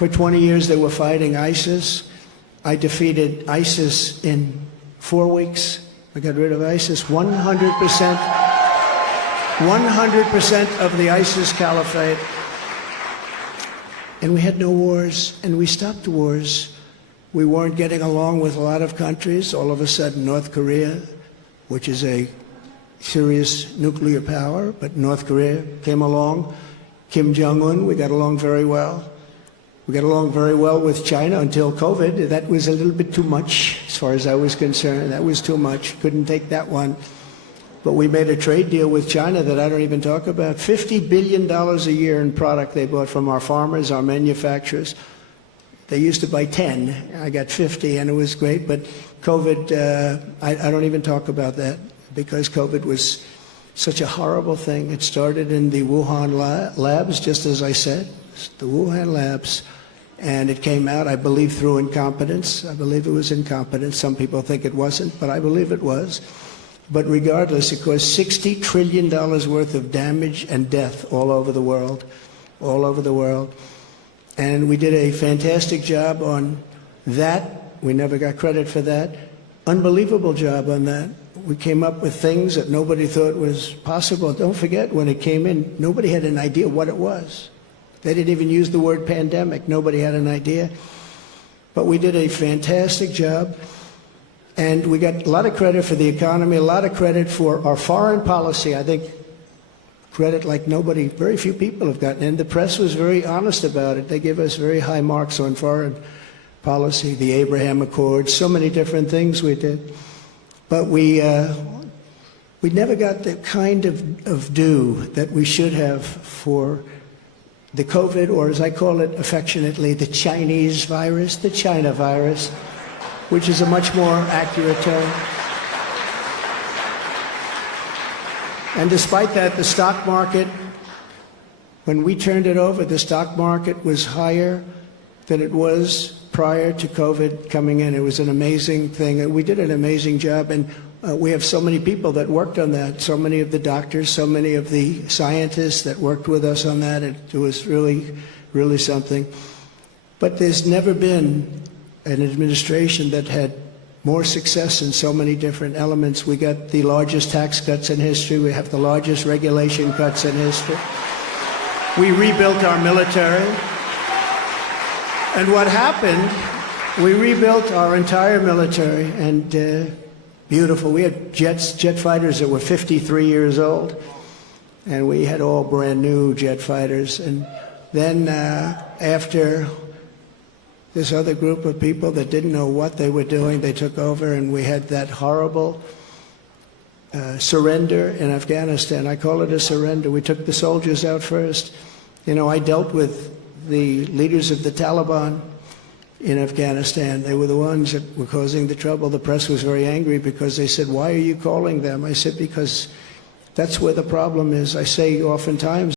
For 20 years, they were fighting ISIS. I defeated ISIS in 4 weeks. I got rid of ISIS. 100% of the ISIS caliphate. And we had no wars, and we stopped wars. We weren't getting along with a lot of countries. All of a sudden, North Korea, which is a serious nuclear power, but North Korea came along. Kim Jong-un, we got along very well. We got along very well with China until COVID. That was a little bit too much, as far as I was concerned. That was too much. Couldn't take that one. But we made a trade deal with China that I don't even talk about. $50 billion a year in product they bought from our farmers, our manufacturers. They used to buy 10. I got 50, and it was great. But COVID, I don't even talk about that, because COVID was such a horrible thing. It started in the Wuhan labs, just as I said, the Wuhan labs. And it came out, I believe, through incompetence. I believe it was incompetence. Some people think it wasn't, but I believe it was. But regardless, it caused $60 trillion worth of damage and death all over the world, all over the world. And we did a fantastic job on that. We never got credit for that. Unbelievable job on that. We came up with things that nobody thought was possible. Don't forget, when it came in, nobody had an idea what it was. They didn't even use the word pandemic. Nobody had an idea. But we did a fantastic job. And we got a lot of credit for the economy, a lot of credit for our foreign policy. I think credit like nobody, very few people have gotten. And the press was very honest about it. They give us very high marks on foreign policy, the Abraham Accords, so many different things we did. But we never got the kind of due that we should have for the COVID, or as I call it affectionately, the Chinese virus, the China virus, which is a much more accurate term. And despite that, the stock market, when we turned it over, the stock market was higher than it was prior to COVID coming in. It was an amazing thing. And we did an amazing job. And we have so many people that worked on that, so many of the doctors, so many of the scientists that worked with us on that. It was really, really something. But there's never been an administration that had more success in so many different elements. We got the largest tax cuts in history. We have the largest regulation cuts in history. We rebuilt our military. And what happened, we rebuilt our entire military, and beautiful. We had jet fighters that were 53 years old, and we had all brand new jet fighters. And then after this other group of people that didn't know what they were doing, they took over, and we had that horrible surrender in Afghanistan. I call it a surrender. We took the soldiers out first. You know, I dealt with the leaders of the Taliban in Afghanistan. They were the ones that were causing the trouble. The press was very angry because they said, "Why are you calling them?" I said, "Because that's where the problem is." I say oftentimes,